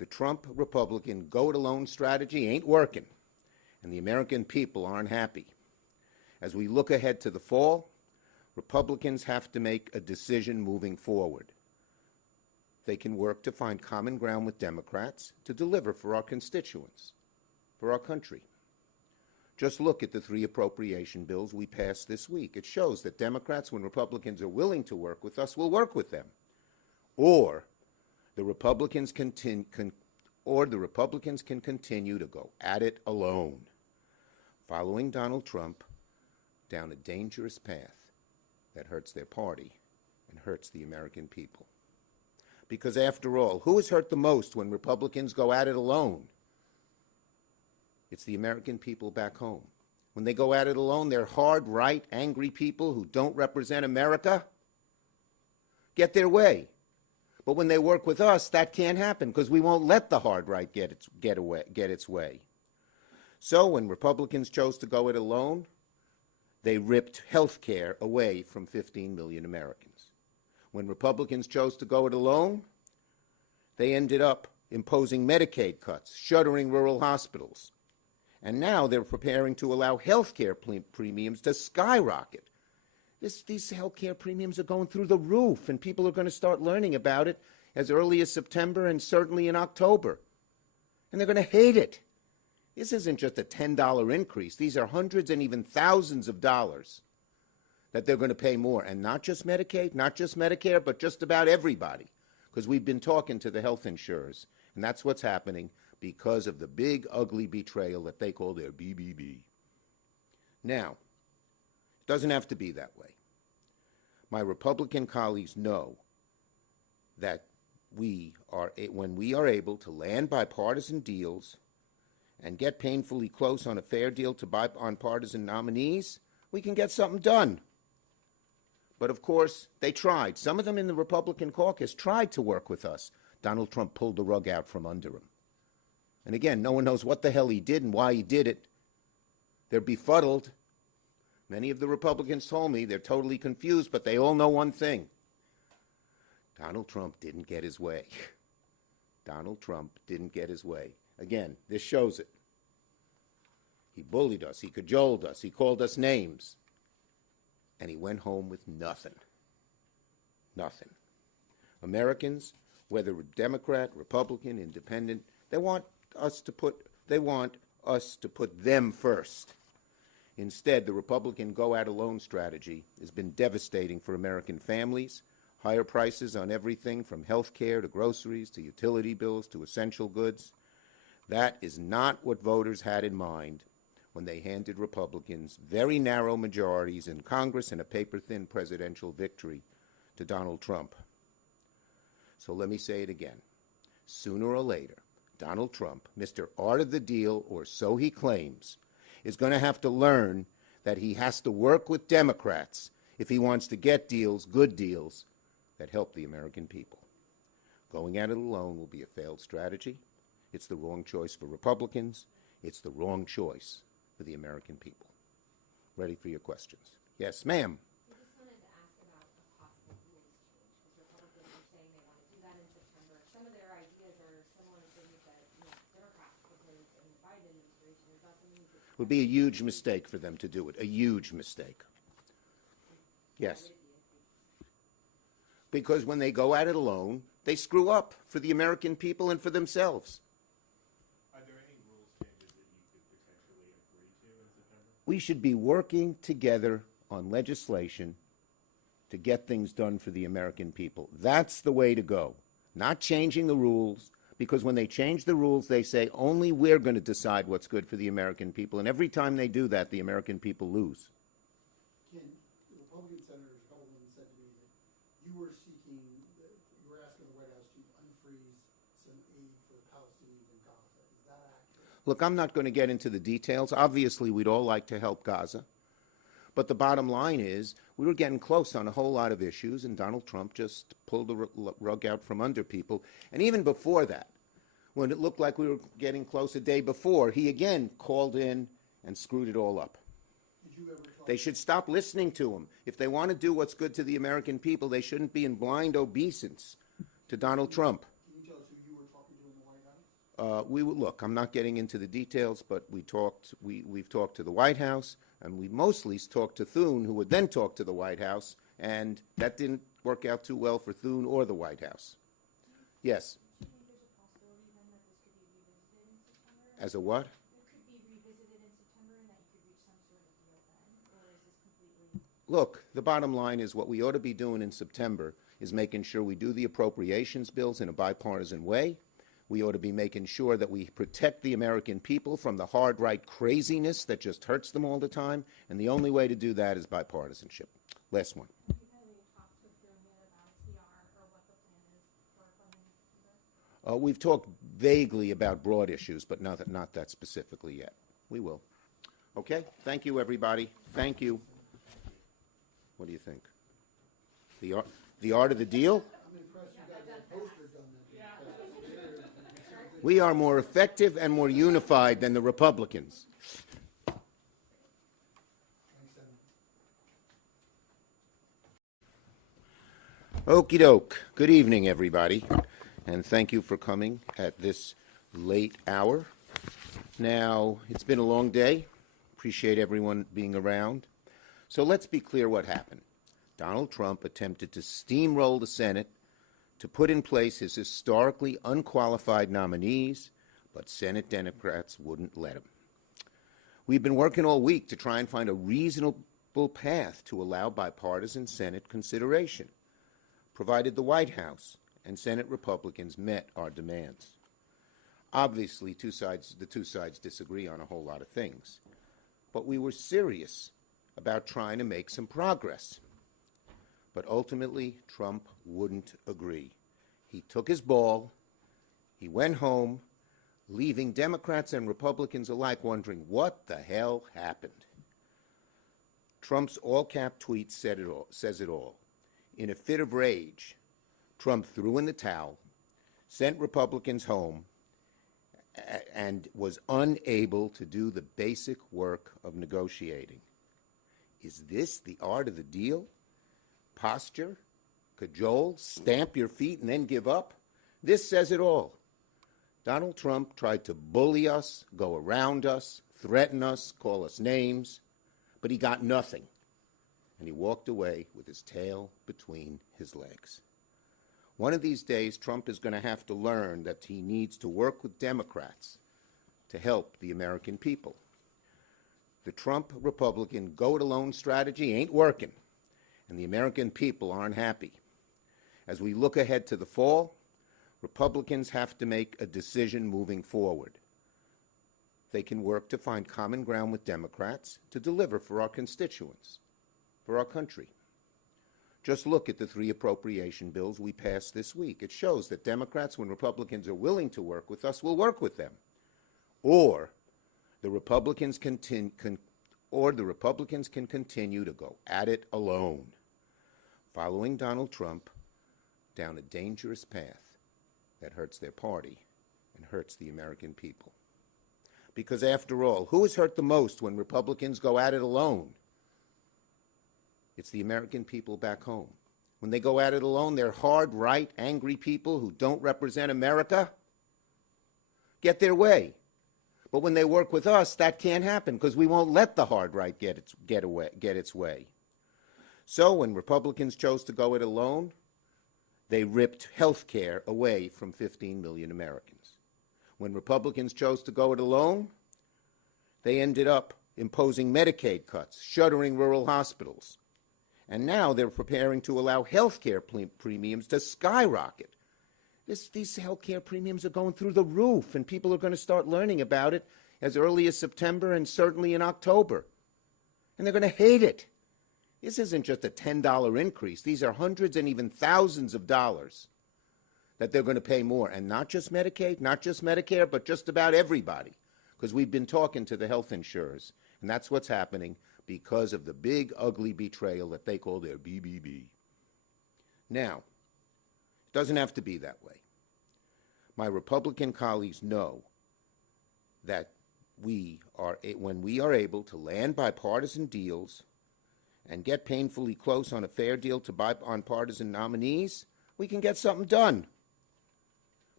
The Trump Republican go-it-alone strategy ain't working, and the American people aren't happy. As we look ahead to the fall, Republicans have to make a decision moving forward. They can work to find common ground with Democrats to deliver for our constituents, for our country. Just look at the 3 appropriation bills we passed this week. It shows that Democrats, when Republicans are willing to work with us, will work with them. Or the Republicans can continue to go at it alone, following Donald Trump down a dangerous path that hurts their party and hurts the American people. Because after all, who is hurt the most when Republicans go at it alone? It's the American people back home. When they go at it alone, they're hard, right, angry people who don't represent America get their way. But when they work with us, that can't happen because we won't let the hard right get its way. So when Republicans chose to go it alone, they ripped health care away from 15 million Americans. When Republicans chose to go it alone, they ended up imposing Medicaid cuts, shuttering rural hospitals. And now they're preparing to allow health care premiums to skyrocket. These health care premiums are going through the roof, and people are going to start learning about it as early as September and certainly in October. And they're going to hate it. This isn't just a $10 increase. These are hundreds and even thousands of dollars that they're going to pay more. And not just Medicaid, not just Medicare, but just about everybody. Because we've been talking to the health insurers, and that's what's happening because of the big, ugly betrayal that they call their BBB. Now, it doesn't have to be that way. My Republican colleagues know that when we are able to land bipartisan deals and get painfully close on a fair deal to bipartisan nominees, we can get something done. But of course, they tried. Some of them in the Republican caucus tried to work with us. Donald Trump pulled the rug out from under him. And again, no one knows what the hell he did and why he did it. They're befuddled. Many of the Republicans told me they're totally confused, but they all know one thing. Donald Trump didn't get his way. Donald Trump didn't get his way. Again, this shows it. He bullied us. He cajoled us. He called us names. And he went home with nothing. Nothing. Americans, whether Democrat, Republican, Independent, they want us to put them first. Instead, the Republican go-at-alone strategy has been devastating for American families. Higher prices on everything from health care to groceries to utility bills to essential goods. That is not what voters had in mind when they handed Republicans very narrow majorities in Congress and a paper-thin presidential victory to Donald Trump. So let me say it again. Sooner or later, Donald Trump, Mr. Art of the Deal, or so he claims, is going to have to learn that he has to work with Democrats if he wants to get deals, good deals, that help the American people. Going at it alone will be a failed strategy. It's the wrong choice for Republicans. It's the wrong choice for the American people. Ready for your questions. Yes, ma'am. I just wanted to ask about a possible rules change, because Republicans are saying they want to do that in September. Some of their ideas are similar to things that Democrats proposed in the Biden administration. Is that something you could... It would be a huge mistake for them to do it, a huge mistake. Yes. Because when they go at it alone, they screw up for the American people and for themselves. Are there any rules changes that you could potentially agree to in September? We should be working together on legislation to get things done for the American people. That's the way to go. Not changing the rules, because when they change the rules, they say only we're going to decide what's good for the American people. And every time they do that, the American people lose. Ken, the Republican Senator Hellman said to me that you were asking the White House to unfreeze some aid for the Palestinians in Gaza. Is that accurate? Look, I'm not going to get into the details. Obviously, we'd all like to help Gaza. But the bottom line is we were getting close on a whole lot of issues, and Donald Trump just pulled the rug out from under people. And even before that, when it looked like we were getting close a day before, he again called in and screwed it all up. Did you ever talk They should stop listening to him. If they want to do what's good to the American people, they shouldn't be in blind obeisance to Donald Trump. Can you tell us who you were talking to in the White House? Look, I'm not getting into the details, but we've talked to the White House, and we mostly talked to Thune, who would then talk to the White House, and that didn't work out too well for Thune or the White House. Yes. Do you think there's a possibility then that this could be revisited in September? As a what? It could be revisited in September and that you could reach some sort of deal then? Or is this completely... Look, the bottom line is what we ought to be doing in September is making sure we do the appropriations bills in a bipartisan way. We ought to be making sure that we protect the American people from the hard right craziness that just hurts them all the time, and the only way to do that is bipartisanship. Last one. Have you had any talks with Thune yet about CR or what the plan is for funding either? We've talked vaguely about broad issues, but not that specifically yet. We will. Okay? Thank you, everybody. Thank you. What do you think? The art of the deal? I'm impressed you got that poster done that. We are more effective and more unified than the Republicans. Thanks, Senator. Okie doke. Good evening, everybody, and thank you for coming at this late hour. Now, it's been a long day. Appreciate everyone being around. So let's be clear what happened. Donald Trump attempted to steamroll the Senate to put in place his historically unqualified nominees, but Senate Democrats wouldn't let him. We've been working all week to try and find a reasonable path to allow bipartisan Senate consideration, provided the White House and Senate Republicans met our demands. Obviously, the two sides disagree on a whole lot of things, but we were serious about trying to make some progress. But ultimately, Trump wouldn't agree. He took his ball, he went home, leaving Democrats and Republicans alike wondering what the hell happened. Trump's all-cap tweet says it all. In a fit of rage, Trump threw in the towel, sent Republicans home, and was unable to do the basic work of negotiating. Is this the art of the deal? Posture, cajole, stamp your feet, and then give up? This says it all. Donald Trump tried to bully us, go around us, threaten us, call us names, but he got nothing, and he walked away with his tail between his legs. One of these days, Trump is going to have to learn that he needs to work with Democrats to help the American people. The Trump Republican go-it-alone strategy ain't working, and the American people aren't happy. As we look ahead to the fall, Republicans have to make a decision moving forward. They can work to find common ground with Democrats to deliver for our constituents, for our country. Just look at the 3 appropriation bills we passed this week. It shows that Democrats, when Republicans are willing to work with us, will work with them. Or the Republicans can continue to go at it alone, following Donald Trump down a dangerous path that hurts their party and hurts the American people. Because after all, who is hurt the most when Republicans go at it alone? It's the American people back home. When they go at it alone, they're hard, right, angry people who don't represent America get their way. But when they work with us, that can't happen because we won't let the hard right get its way. So when Republicans chose to go it alone, they ripped health care away from 15 million Americans. When Republicans chose to go it alone, they ended up imposing Medicaid cuts, shuttering rural hospitals. And now they're preparing to allow health care premiums to skyrocket. These health care premiums are going through the roof, and people are going to start learning about it as early as September and certainly in October. And they're going to hate it. This isn't just a $10 increase. These are hundreds and even thousands of dollars that they're going to pay more. And not just Medicaid, not just Medicare, but just about everybody. Because we've been talking to the health insurers, and that's what's happening because of the big, ugly betrayal that they call their BBB. Now, it doesn't have to be that way. My Republican colleagues know that when we are able to land bipartisan deals and get painfully close on a fair deal on partisan nominees, we can get something done.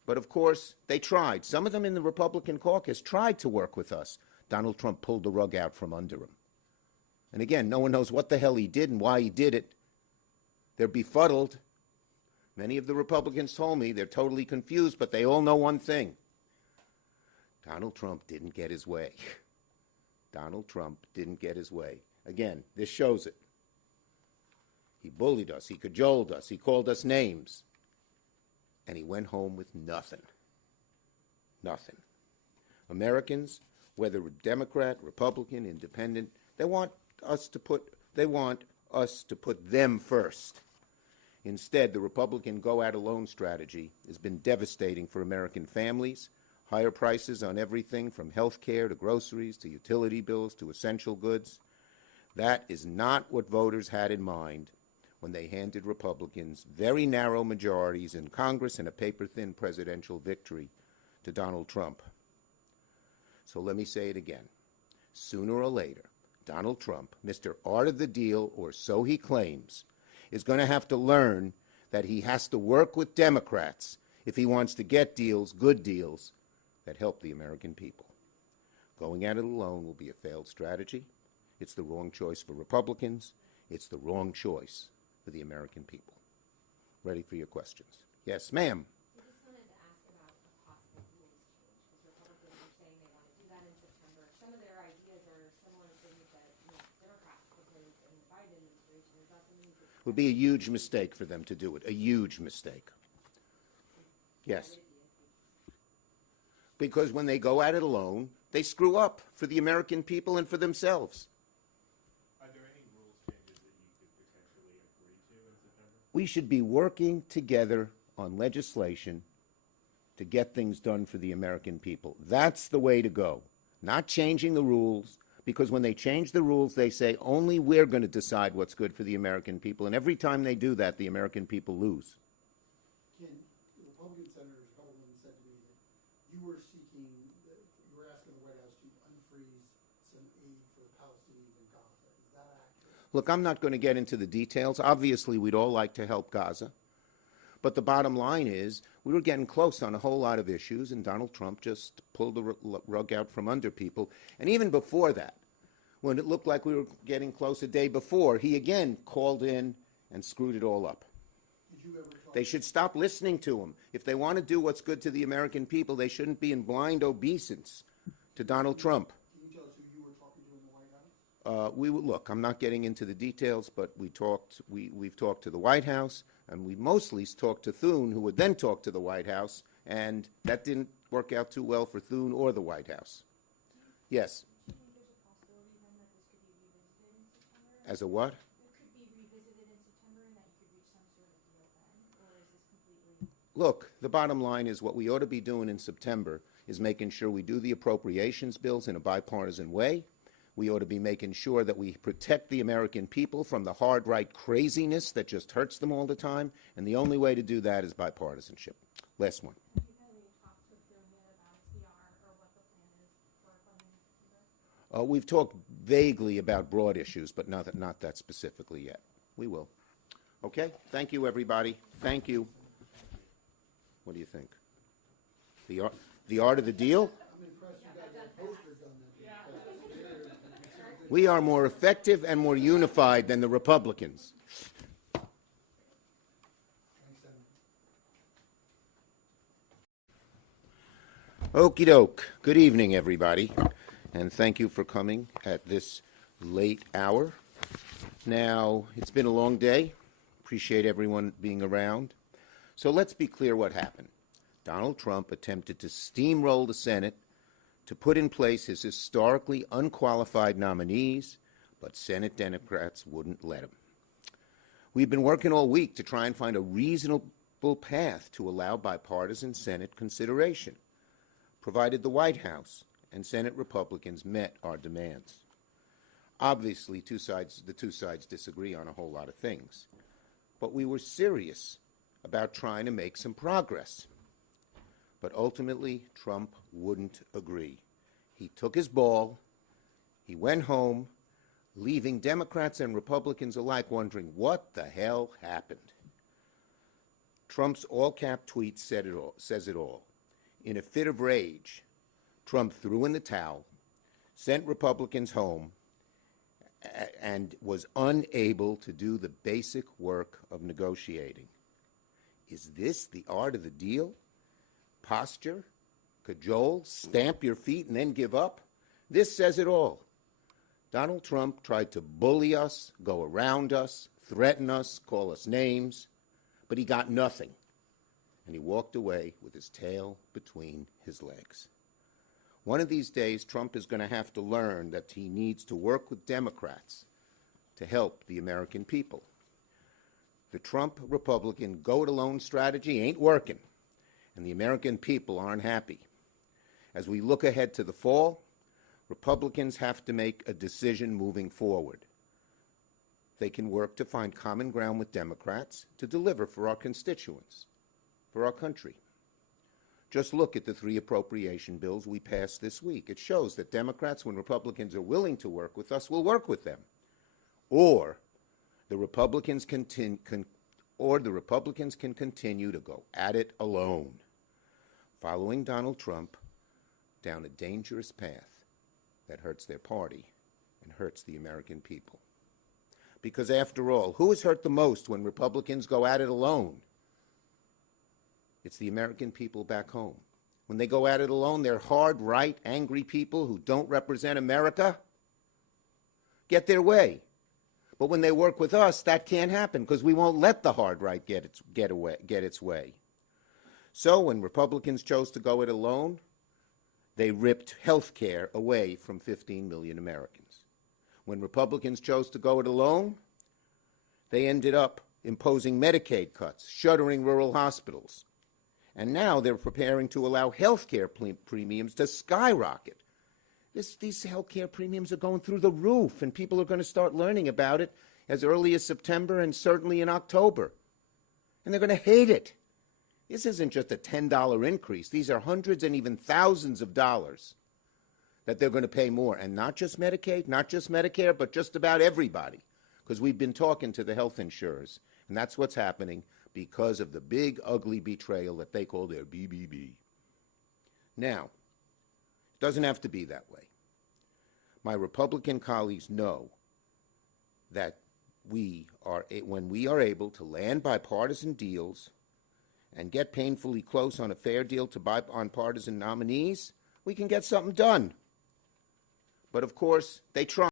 But of course, they tried. Some of them in the Republican caucus tried to work with us. Donald Trump pulled the rug out from under him. And again, no one knows what the hell he did and why he did it. They're befuddled. Many of the Republicans told me they're totally confused, but they all know one thing. Donald Trump didn't get his way. Donald Trump didn't get his way. Again, this shows it. He bullied us. He cajoled us. He called us names. And he went home with nothing. Nothing. Americans, whether Democrat, Republican, Independent, they want us to put them first. Instead, the Republican go-at-alone strategy has been devastating for American families. Higher prices on everything from health care to groceries to utility bills to essential goods. That is not what voters had in mind when they handed Republicans very narrow majorities in Congress and a paper-thin presidential victory to Donald Trump. So let me say it again. Sooner or later, Donald Trump, Mr. Art of the Deal, or so he claims, is going to have to learn that he has to work with Democrats if he wants to get deals, good deals, that help the American people. Going at it alone will be a failed strategy. It's the wrong choice for Republicans. It's the wrong choice for the American people. Ready for your questions. Yes, ma'am. I just wanted to ask about a possible rules change, because Republicans are saying they want to do that in September. Some of their ideas are similar to things that Democrats proposed in the Biden administration. Is that something that It would be a huge mistake for them to do it, a huge mistake. Yes. Because when they go at it alone, they screw up for the American people and for themselves. Are there any rules changes that you could potentially agree to in September? We should be working together on legislation to get things done for the American people. That's the way to go. Not changing the rules, because when they change the rules, they say only we're going to decide what's good for the American people. And every time they do that, the American people lose. Ken, the Republican senators Holman said to me that you were seeking, you were asking the White House to unfreeze some aid for the Palestinians in Gaza. Is that accurate? Look, I'm not going to get into the details. Obviously, we'd all like to help Gaza. But the bottom line is we were getting close on a whole lot of issues, and Donald Trump just pulled the rug out from under people. And even before that, when it looked like we were getting close a day before, he again called in and screwed it all up. Did you ever talk? They should stop listening to him. If they want to do what's good to the American people, they shouldn't be in blind obeisance to Donald Trump. Can you tell us who you were talking to in the White House? Look, I'm not getting into the details, but we've talked to the White House, and we mostly talked to Thune, who would then talk to the White House, and that didn't work out too well for Thune or the White House. Yes. do you think there's a possibility then that this could be revisited in September? As a what? It could be revisited in September and that you could reach some sort of deal then? Or is this completely... Look, the bottom line is what we ought to be doing in September is making sure we do the appropriations bills in a bipartisan way. We ought to be making sure that we protect the American people from the hard right craziness that just hurts them all the time. And the only way to do that is bipartisanship. Last one. Have you had any talks with them yet about CR or what the plan is for funding in September? We've talked vaguely about broad issues, but not that specifically yet. We will. Okay? Thank you, everybody. Thank you. What do you think? The art of the deal? I'm impressed you guys have posters on that. We are more effective and more unified than the Republicans. Thanks, Senator. Okie doke. Good evening, everybody, and thank you for coming at this late hour. Now, it's been a long day. Appreciate everyone being around. So let's be clear what happened. Donald Trump attempted to steamroll the Senate to put in place his historically unqualified nominees, but Senate Democrats wouldn't let him. We've been working all week to try and find a reasonable path to allow bipartisan Senate consideration, provided the White House and Senate Republicans met our demands. Obviously, the two sides disagree on a whole lot of things, but we were serious about trying to make some progress. But ultimately, Trump wouldn't agree. He took his ball, he went home, leaving Democrats and Republicans alike wondering what the hell happened. Trump's all-cap tweet says it all. In a fit of rage, Trump threw in the towel, sent Republicans home, and was unable to do the basic work of negotiating. Is this the art of the deal? Posture, cajole, stamp your feet, and then give up? This says it all. Donald Trump tried to bully us, go around us, threaten us, call us names, but he got nothing. And he walked away with his tail between his legs. One of these days, Trump is going to have to learn that he needs to work with Democrats to help the American people. The Trump Republican go-it-alone strategy ain't working, and the American people aren't happy. As we look ahead to the fall, Republicans have to make a decision moving forward. They can work to find common ground with Democrats to deliver for our constituents, for our country. Just look at the 3 appropriation bills we passed this week. It shows that Democrats, when Republicans are willing to work with us, will work with them. Or the Republicans can continue to go at it alone, following Donald Trump down a dangerous path that hurts their party and hurts the American people. Because after all, who is hurt the most when Republicans go at it alone? It's the American people back home. When they go at it alone, they're hard, right, angry people who don't represent America get their way. But when they work with us, that can't happen because we won't let the hard right get its way. So when Republicans chose to go it alone, they ripped health care away from 15 million Americans. When Republicans chose to go it alone, they ended up imposing Medicaid cuts, shuttering rural hospitals. And now they're preparing to allow health care premiums to skyrocket. These health care premiums are going through the roof, and people are going to start learning about it as early as September and certainly in October. And they're going to hate it. This isn't just a $10 increase. These are hundreds and even thousands of dollars that they're going to pay more. And not just Medicaid, not just Medicare, but just about everybody. Because we've been talking to the health insurers, and that's what's happening because of the big, ugly betrayal that they call their BBB. Now, it doesn't have to be that way. My Republican colleagues know that when we are able to land bipartisan deals and get painfully close on a fair deal to bipartisan nominees, we can get something done. But of course, they try.